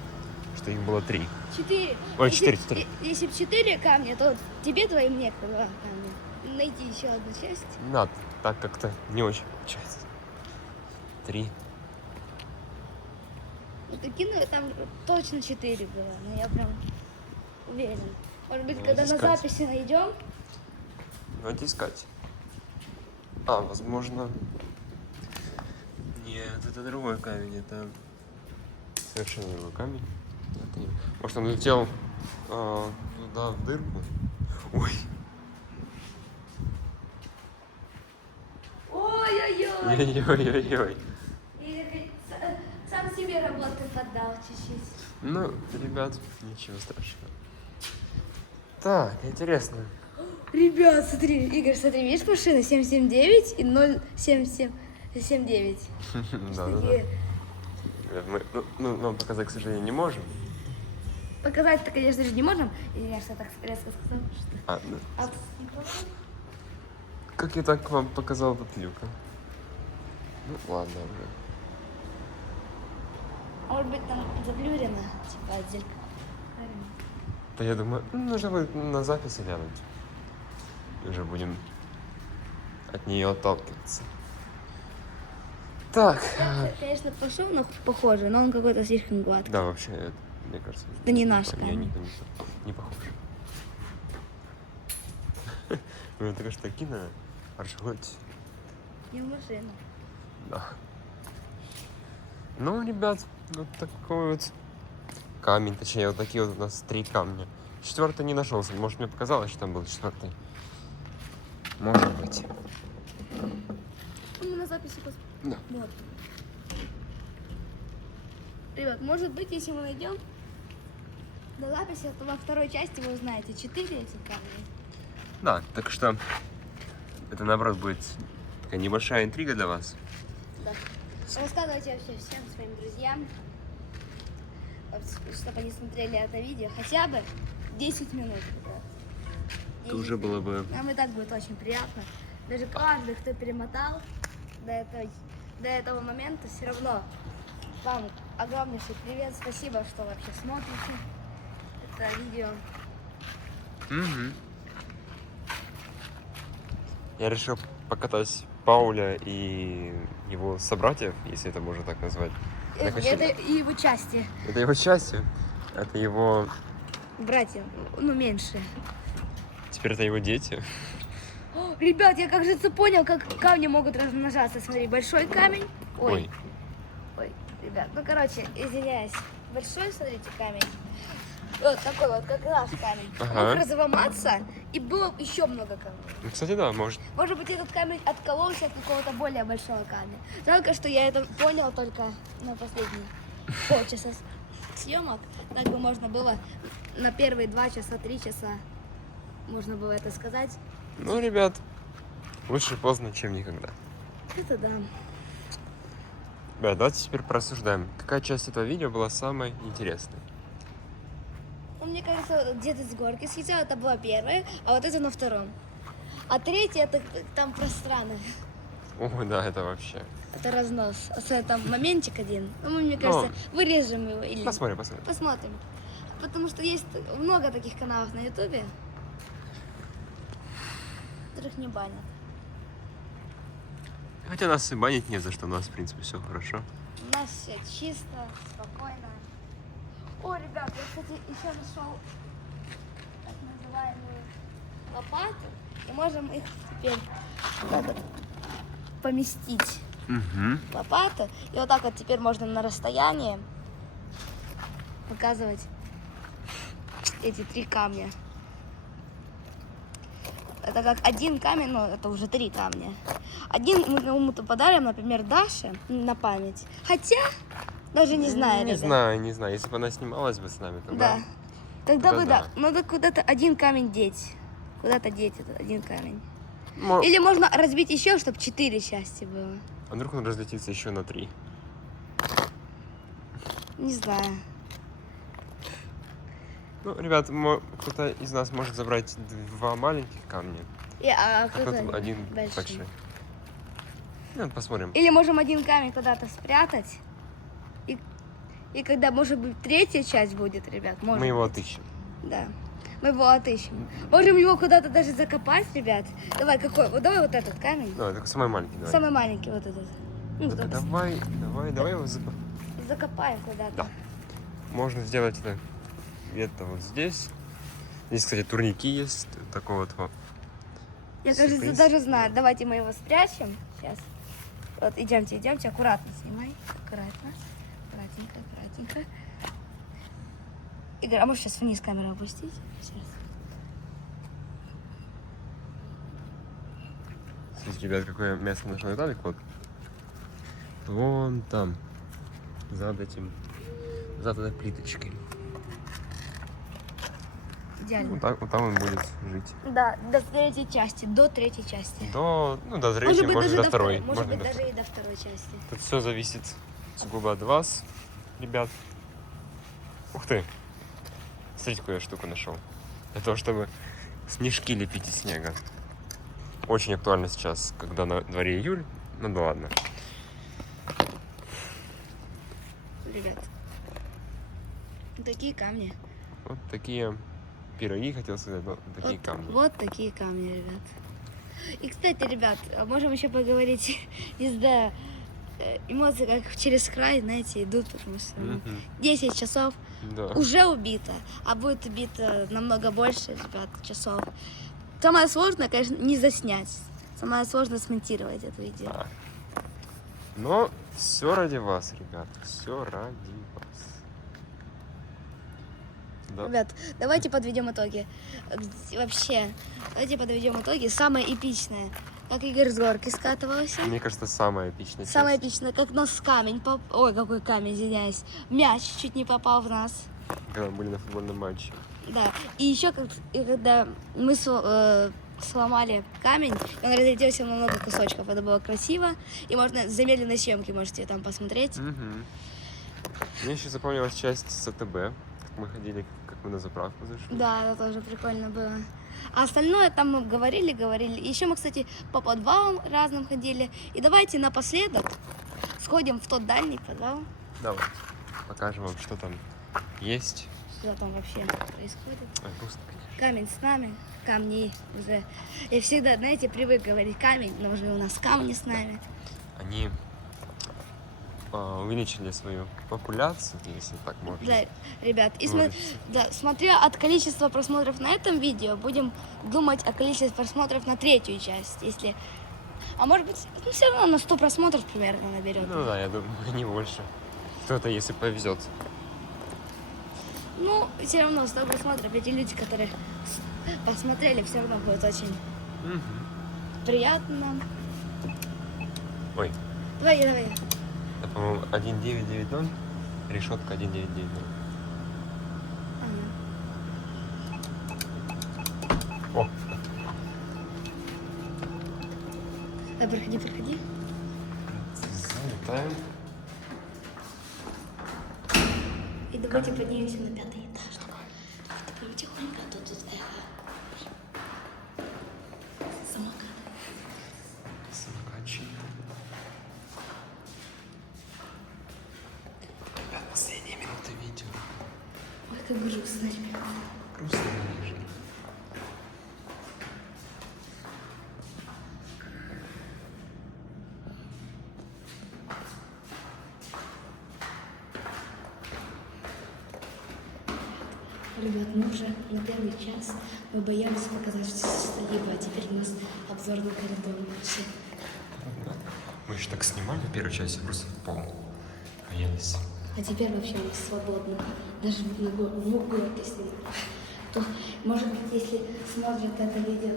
что их было 3. 4. Ой, 4. Если бы 4 камня, то тебе твоим мне 2 камня. Найти еще одну часть. Надо, так как-то не очень получается. 3. Ну, такие, там точно 4 было. Но я прям уверен. Может быть, когда на искать. записи найдем. Давайте искать. А, возможно... Нет, это другой камень, это совершенно другой камень. Это не... Может, он летел туда, в дырку? Ой. Ой-ой-ой. Ой-ой-ой. Игорь сам себе работу поддал чуть-чуть. Ну, ребят, ничего страшного. Так, интересно. Ребят, смотри, Игорь, смотри, видишь машины 779 и 07779. Да-да-да. Мы, нам показать, к сожалению, не можем. Показать-то, конечно же, не можем. Извиняюсь, что я так резко сказала. Что... А, ну, А, как я так вам показал этот люк, а? Ну, ладно уже. может быть, там заблюрено, типа отдельно. Да я думаю, нужно будет на записи глянуть. И уже будем от нее отталкиваться. Так. Конечно, пошел, но похоже, но он какой-то слишком гладкий. Да, вообще, это, мне кажется... Это не наш не, камень. не похож. Ну, только что кино, хоть. Не в машину. Да. Ну, ребят, вот такой вот камень, точнее, вот такие вот у нас 3 камня. 4-й не нашелся. Может, мне показалось, что там был 4-й. Может быть. Мы на записи посмотрим. Да. Вот. Ребят, может быть, если мы найдем до записи, то во второй части вы узнаете 4 эти камни. Да, так что это, наоборот, будет такая небольшая интрига для вас. Да. Рассказывайте вообще всем своим друзьям, чтобы они смотрели это видео хотя бы 10 минут. Ребят. Это уже было бы... Нам и так будет очень приятно. Даже каждый, кто перемотал до этого момента, все равно вам огромнейший привет. Спасибо, что вообще смотрите это видео. Угу. Я решил покатать Пауля и его собратьев, если это можно так назвать. на качели. Это и его части. Это его частью, это его... Братья, ну меньше. Теперь это его дети. О, ребят, я как же понял, как камни могут размножаться. Смотри, большой камень. Ой. Ой, ребят, ну короче, извиняюсь. Большой, смотрите, камень. Вот такой вот, как наш камень. Ага. Мог разломаться, и было еще много камней. Ну, кстати, да, может. Может быть, этот камень откололся от какого-то более большого камня. Жалко, что я это понял только на последние полчаса съемок. Так бы можно было на первые 2 часа, 3 часа можно было это сказать. Ну, ребят, лучше поздно, чем никогда. Это да. Ребят, давайте теперь просуждаем. Какая часть этого видео была самой интересной? Ну, мне кажется, где-то с горки съездил, это была первая, а вот это на втором. А третья, это там про страны. О, да, это вообще. Это разнос. Особенно там моментик один. Ну, мы, мне кажется, вырежем его. Или... Посмотрим. Посмотрим. Потому что есть много таких каналов на ютубе, которых не банят. Хотя нас и банить не за что, у нас, в принципе, все хорошо. У нас все чисто, спокойно. О, ребят, я, кстати, еще нашел так называемую лопату. И можем их теперь так вот поместить. Угу. Лопату. И вот так вот теперь можно на расстоянии показывать эти 3 камня. Это как один камень, но это уже 3 камня. Один мы кому-то подарим, например, Даше на память. Хотя, даже не знаю, Не ребят. знаю. Если бы она снималась бы с нами, то Да. Тогда бы да. да. Надо куда-то один камень деть. Куда-то деть этот один камень. Мо- Или можно разбить еще, чтобы 4 части было. А вдруг он разлетится еще на 3? Не знаю. Ну, ребят, кто-то из нас может забрать 2 маленьких камня, А а кто-то кто-то один большой. большой. Ну, посмотрим. Или можем один камень куда-то спрятать. И когда, может быть, третья часть будет, ребят, может Мы его быть. отыщем. Да. Мы его отыщем. Можем его куда-то даже закопать, ребят. Давай, какой? Вот давай вот этот камень. Давай, только самый маленький, давай. Самый маленький вот этот. Ну, Да, кто-то давай его закопаем куда-то. Да. Можно сделать это где-то вот здесь. Здесь, кстати, турники есть. Такой вот. Я, кажется, Сюрприз. даже знаю. Давайте мы его спрячем. Сейчас. Вот, идемте, аккуратно снимай. Аккуратно. Аккуратненько. Игорь, а можешь сейчас вниз камеру опустить? Сейчас. Смотрите, ребят, какое место нашел Виталик. Вот. Вон там. За этой плиточкой. Идеально. Вот там он будет жить. Да, до третьей части. До третьей части. До третьей, может, до второй. Может быть, до даже второй. и до второй части. Тут все зависит сугубо от вас, ребят. Ух ты! Смотрите, какую я штуку нашел. Для того, чтобы снежки лепить из снега. Очень актуально сейчас, когда на дворе июль. Ну да ладно. Ребят. Такие камни. Вот такие пироги, хотел сказать, но такие камни. Вот такие камни, ребят. И, кстати, ребят, можем еще поговорить из-за эмоций, как через край, знаете, идут, потому что 10 часов Да. уже убито, а будет убито намного больше, ребят, часов. Самое сложное, конечно, не заснять. Самое сложное смонтировать это видео. Да. Но все ради вас, ребят. Все ради вас. Да. Ребят, давайте подведем итоги. Вообще, давайте подведем итоги. Самое эпичное, как Игорь с горки скатывался. Мне кажется, самая эпичная часть. Самое эпичное, как нас камень Ой, какой камень, извиняюсь. Мяч чуть не попал в нас. Когда мы были на футбольном матче. Да. И еще, когда мы сломали камень, и он разлетелся на много кусочков. Это было красиво. И можно в замедленной съемке можете там посмотреть. Мгм. Мне еще запомнилась часть с АТБ, как мы ходили, как мы на заправку зашли. Да, это тоже прикольно было. А остальное там мы говорили. Еще мы, кстати, по подвалам разным ходили. И давайте напоследок сходим в тот дальний подвал. Давайте покажем вам, что там есть. Что там вообще происходит. Ой, грустно, конечно. Камень с нами, камни уже. Я всегда, знаете, привык говорить камень, но уже у нас камни с нами. Они увеличили свою популяцию, если так можно. Да, ребят, и выразиться. смотря от количества просмотров на этом видео, будем думать о количестве просмотров на третью часть. А может быть, все равно на 100 просмотров примерно наберет. Ну да, я думаю, не больше. Кто-то, если повезет. Ну, все равно 100 просмотров, эти люди, которые посмотрели, все равно будет очень приятно нам. Ой, Давай. это, по-моему, 1990, решетка 1990. О, Да, проходи. залетаем. И давайте поднимемся на 5-й этаж. Давай прям тихонько, а то тут эхо. Самокат. Самокатчик. Ребят, последние минуты видео. Ой, как грустно, ребят. Грустно, конечно. Ребят, мы уже на первый час. Мы боялись показать что-либо, а теперь у нас обзор на коридор вообще. Мы еще так снимали в первой части, просто в пол. Боялись. А теперь вообще у нас свободно. Даже в город, если то, может быть, если смотрит это видео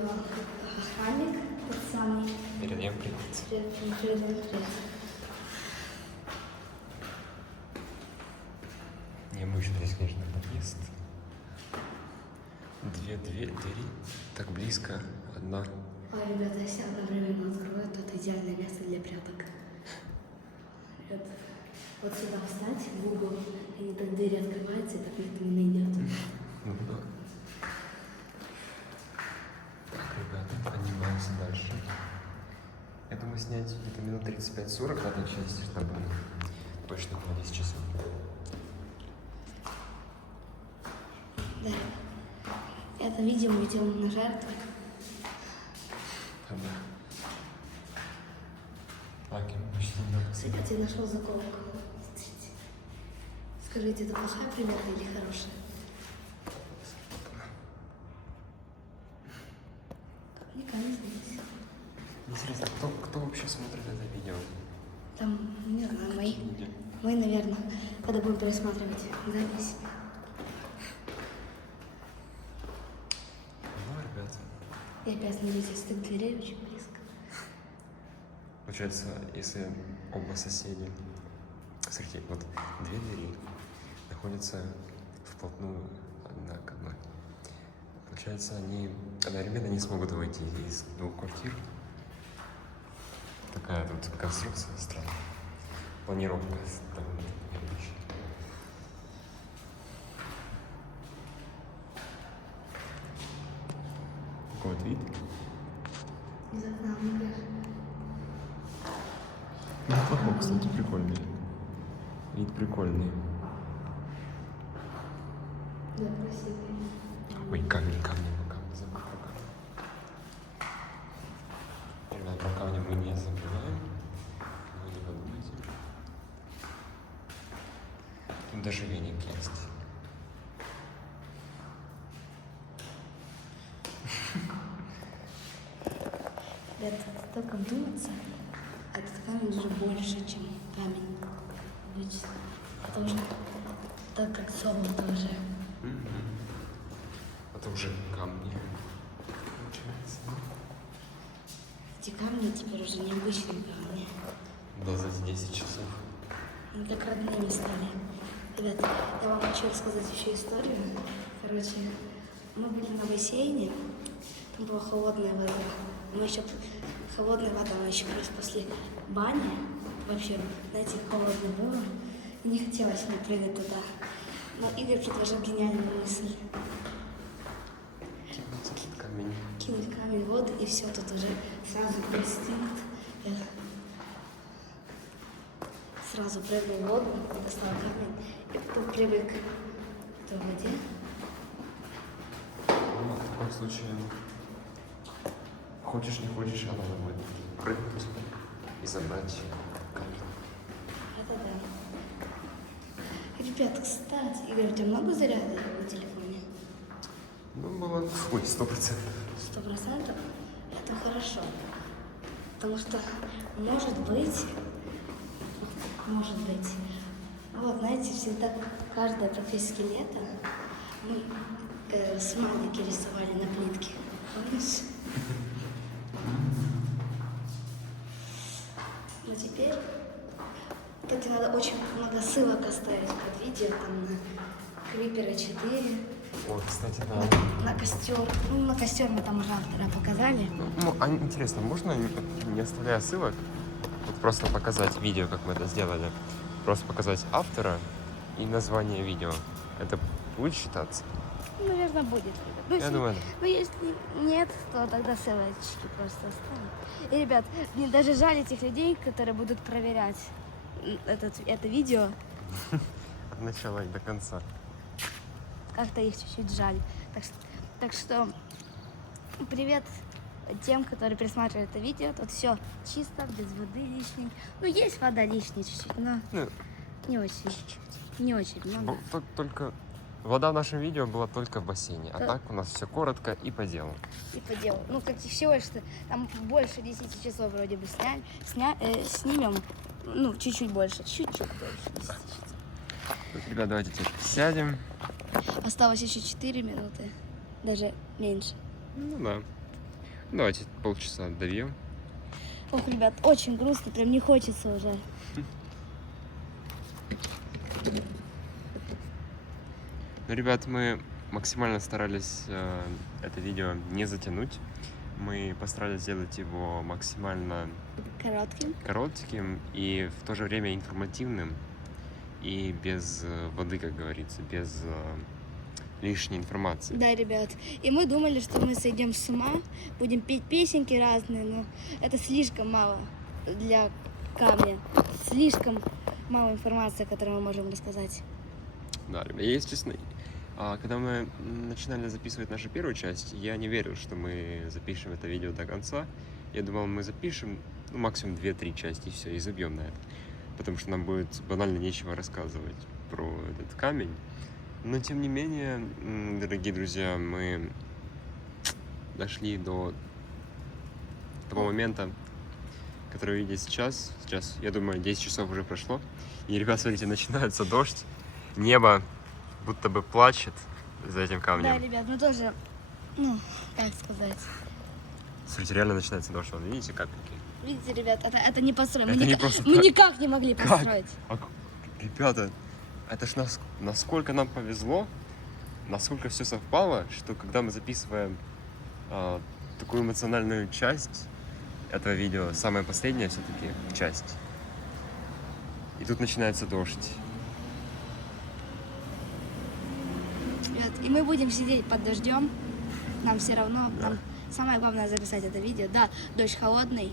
охранник, тот самый, Передаем привет. привет. Необычно здесь, конечно, подъезд. Две двери, так близко, одна. Ой, ребята, если одновременно открывают, то это идеальное место для пряток. Ребят, вот сюда встать, в угол, и так двери открываются, и так никто не найдет. Ну да. Так, ребята, поднимаемся дальше. Я думаю, снять где-то минут 35-40 в этой части, чтобы точно было 10 часов. Да. Это видео мы идем на жертвы. Так, я почти не Кстати, я нашел заколку. Скажите, это плохая примета или хорошая? Мне кажется, здесь. Интересно, кто вообще смотрит это видео? Там, не знаю, мои. Люди. Мы, наверное, когда будем пересматривать запись. Ну, ребята. И опять смотрите, стык дверей очень близко. Получается, если оба соседи... Смотрите, вот две двери находятся вплотную одна к одной. Получается, они одновременно не смогут выйти из двух квартир. Такая тут конструкция странная. Планировка довольно необычная. Такой вот вид. Из окна, мне кажется. Неплохой, кстати, прикольный. Вид прикольный. Да, красивый. Ой, камни, забыл про камни. Ребят, про камни мы не забываем. Вы не подумайте. Тут даже веник есть. Ребята, только думается, этот камень уже больше, чем камень. Обычно. Потому что так как золото уже. Это уже камни. Получается. Эти камни теперь уже необычные камни. Да, за 10 часов. Они как родными стали. Ребята, я вам хочу рассказать еще историю. Короче, мы были на бассейне, там была холодная вода. Мы еще холодная вода, мы еще раз после бани. Вообще, знаете, холодно было. И не хотелось мне прыгать туда. Но Игорь предложил гениальную мысль. Кинуть этот камень. Кинуть камень в воду, и все, тут уже сразу инстинкт. Я сразу прыгнул в воду, достал камень, и потом привык к той воде. Ну, в таком случае, хочешь не хочешь, а надо будет прыгнуть и забрать камень. Это да. Ребят, кстати, Игорь, у тебя много заряда на телефоне? Ну, было... Ой, 100%. 100%? Это хорошо. Потому что, может быть, вот, знаете, всегда, каждое практически лето мы смайлики рисовали на плитке. Помнишь? Но теперь, кстати, надо очень много ссылок оставить под видео, там на Крипера 4, Ой, кстати, да. на костер. Ну, на костер мы там уже автора показали. Ну, а интересно, можно, не оставляя ссылок, вот просто показать видео, как мы это сделали? Просто показать автора и название видео. Это будет считаться? Наверное, будет. Ну, Я думаю, да. Ну, если нет, то тогда ссылочки просто оставим. И, ребят, мне даже жаль этих людей, которые будут проверять это видео. От начала и до конца. Как-то их чуть-чуть жаль. Так что привет тем, которые пересматривают это видео. Тут все чисто, без воды лишней. Ну, есть вода лишняя чуть-чуть, но Ну, не очень. Не очень много. только вода в нашем видео была только в бассейне, а так у нас все коротко и по делу. И по делу. Ну, как всего лишь там больше 10 часов вроде бы снимем. Ну, чуть-чуть больше, чуть-чуть больше 10 часов. Ребят, давайте теперь сядем. Осталось еще 4 минуты, даже меньше. Ну да. Давайте полчаса добьем. Ох, ребят, очень грустно, прям не хочется уже. Ну, ребят, мы максимально старались это видео не затянуть. Мы постарались сделать его максимально коротким и в то же время информативным. И без воды, как говорится, без лишней информации. Да, ребят. И мы думали, что мы сойдем с ума, будем петь песенки разные, но это слишком мало для камня. Слишком мало информации, которую мы можем рассказать. Да, ребят, если честно, когда мы начинали записывать нашу первую часть, я не верил, что мы запишем это видео до конца. Я думал, мы запишем ну, максимум 2-3 части, и все, и забьем на это. Потому что нам будет банально нечего рассказывать про этот камень. Но, тем не менее, дорогие друзья, мы дошли до того момента, который вы видите сейчас. Сейчас, я думаю, 10 часов уже прошло. И, ребят, смотрите, начинается дождь. Небо будто бы плачет за этим Да, камнем. ребят, мы тоже, ну, как сказать. Смотрите, реально начинается дождь. Вон, видите, капельки? Видите, ребят, это не построим. Это не просто мы так. никак не могли Как? построить. Ребята, это ж насколько нам повезло, насколько все совпало, что когда мы записываем такую эмоциональную часть этого видео, самая последняя все-таки часть, и тут начинается дождь. Ребят, и мы будем сидеть под дождем. Нам все равно. Да. Нам самое главное записать это видео. Да, дождь холодный.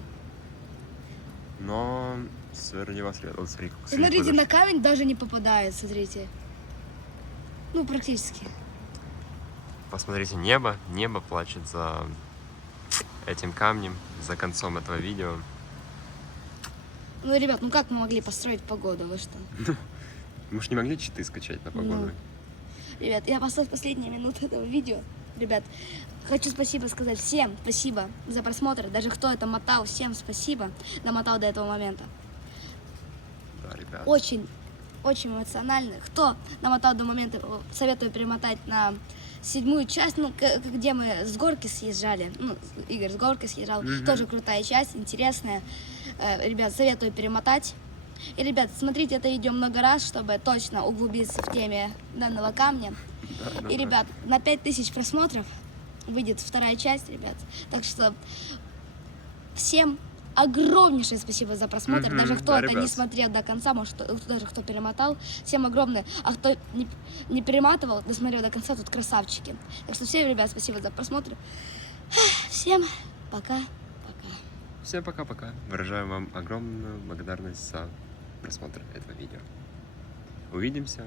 Но сверни вас, ребят, вот смотри, как Смотрите, сверху на камень даже не попадает, смотрите. Ну, практически. дождь. Посмотрите, небо плачет за этим камнем, за концом этого видео. Ну, ребят, ну как мы могли построить погоду, вы что? Мы ж не могли читы скачать на погоду. Ну. Ребят, я послал последние минуты этого видео. Ребят, хочу спасибо сказать всем, спасибо за просмотр. Даже кто это мотал, всем спасибо, домотал до этого момента. Да, ребят. Очень эмоционально. Кто домотал до момента, советую перемотать на 7-ю часть, ну, где мы с горки съезжали. Ну, Игорь с горки съезжал. Тоже крутая часть, интересная. Ребят, советую перемотать. И, ребят, смотрите это видео много раз, чтобы точно углубиться в теме данного камня. И, ребят, на 5000 просмотров выйдет 2-я часть, ребят. Так что всем огромнейшее спасибо за просмотр. Даже кто да, это ребят. не смотрел до конца, может, даже кто перемотал. Всем огромное. А кто не перематывал, досмотрел до конца, тут красавчики. Так что всем, ребят, спасибо за просмотр. Всем пока. Всем пока-пока. Выражаю вам огромную благодарность за просмотр этого видео. Увидимся.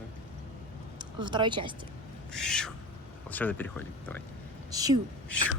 Во 2-й части. Вот сюда переходим. Давай. Щу. Щу.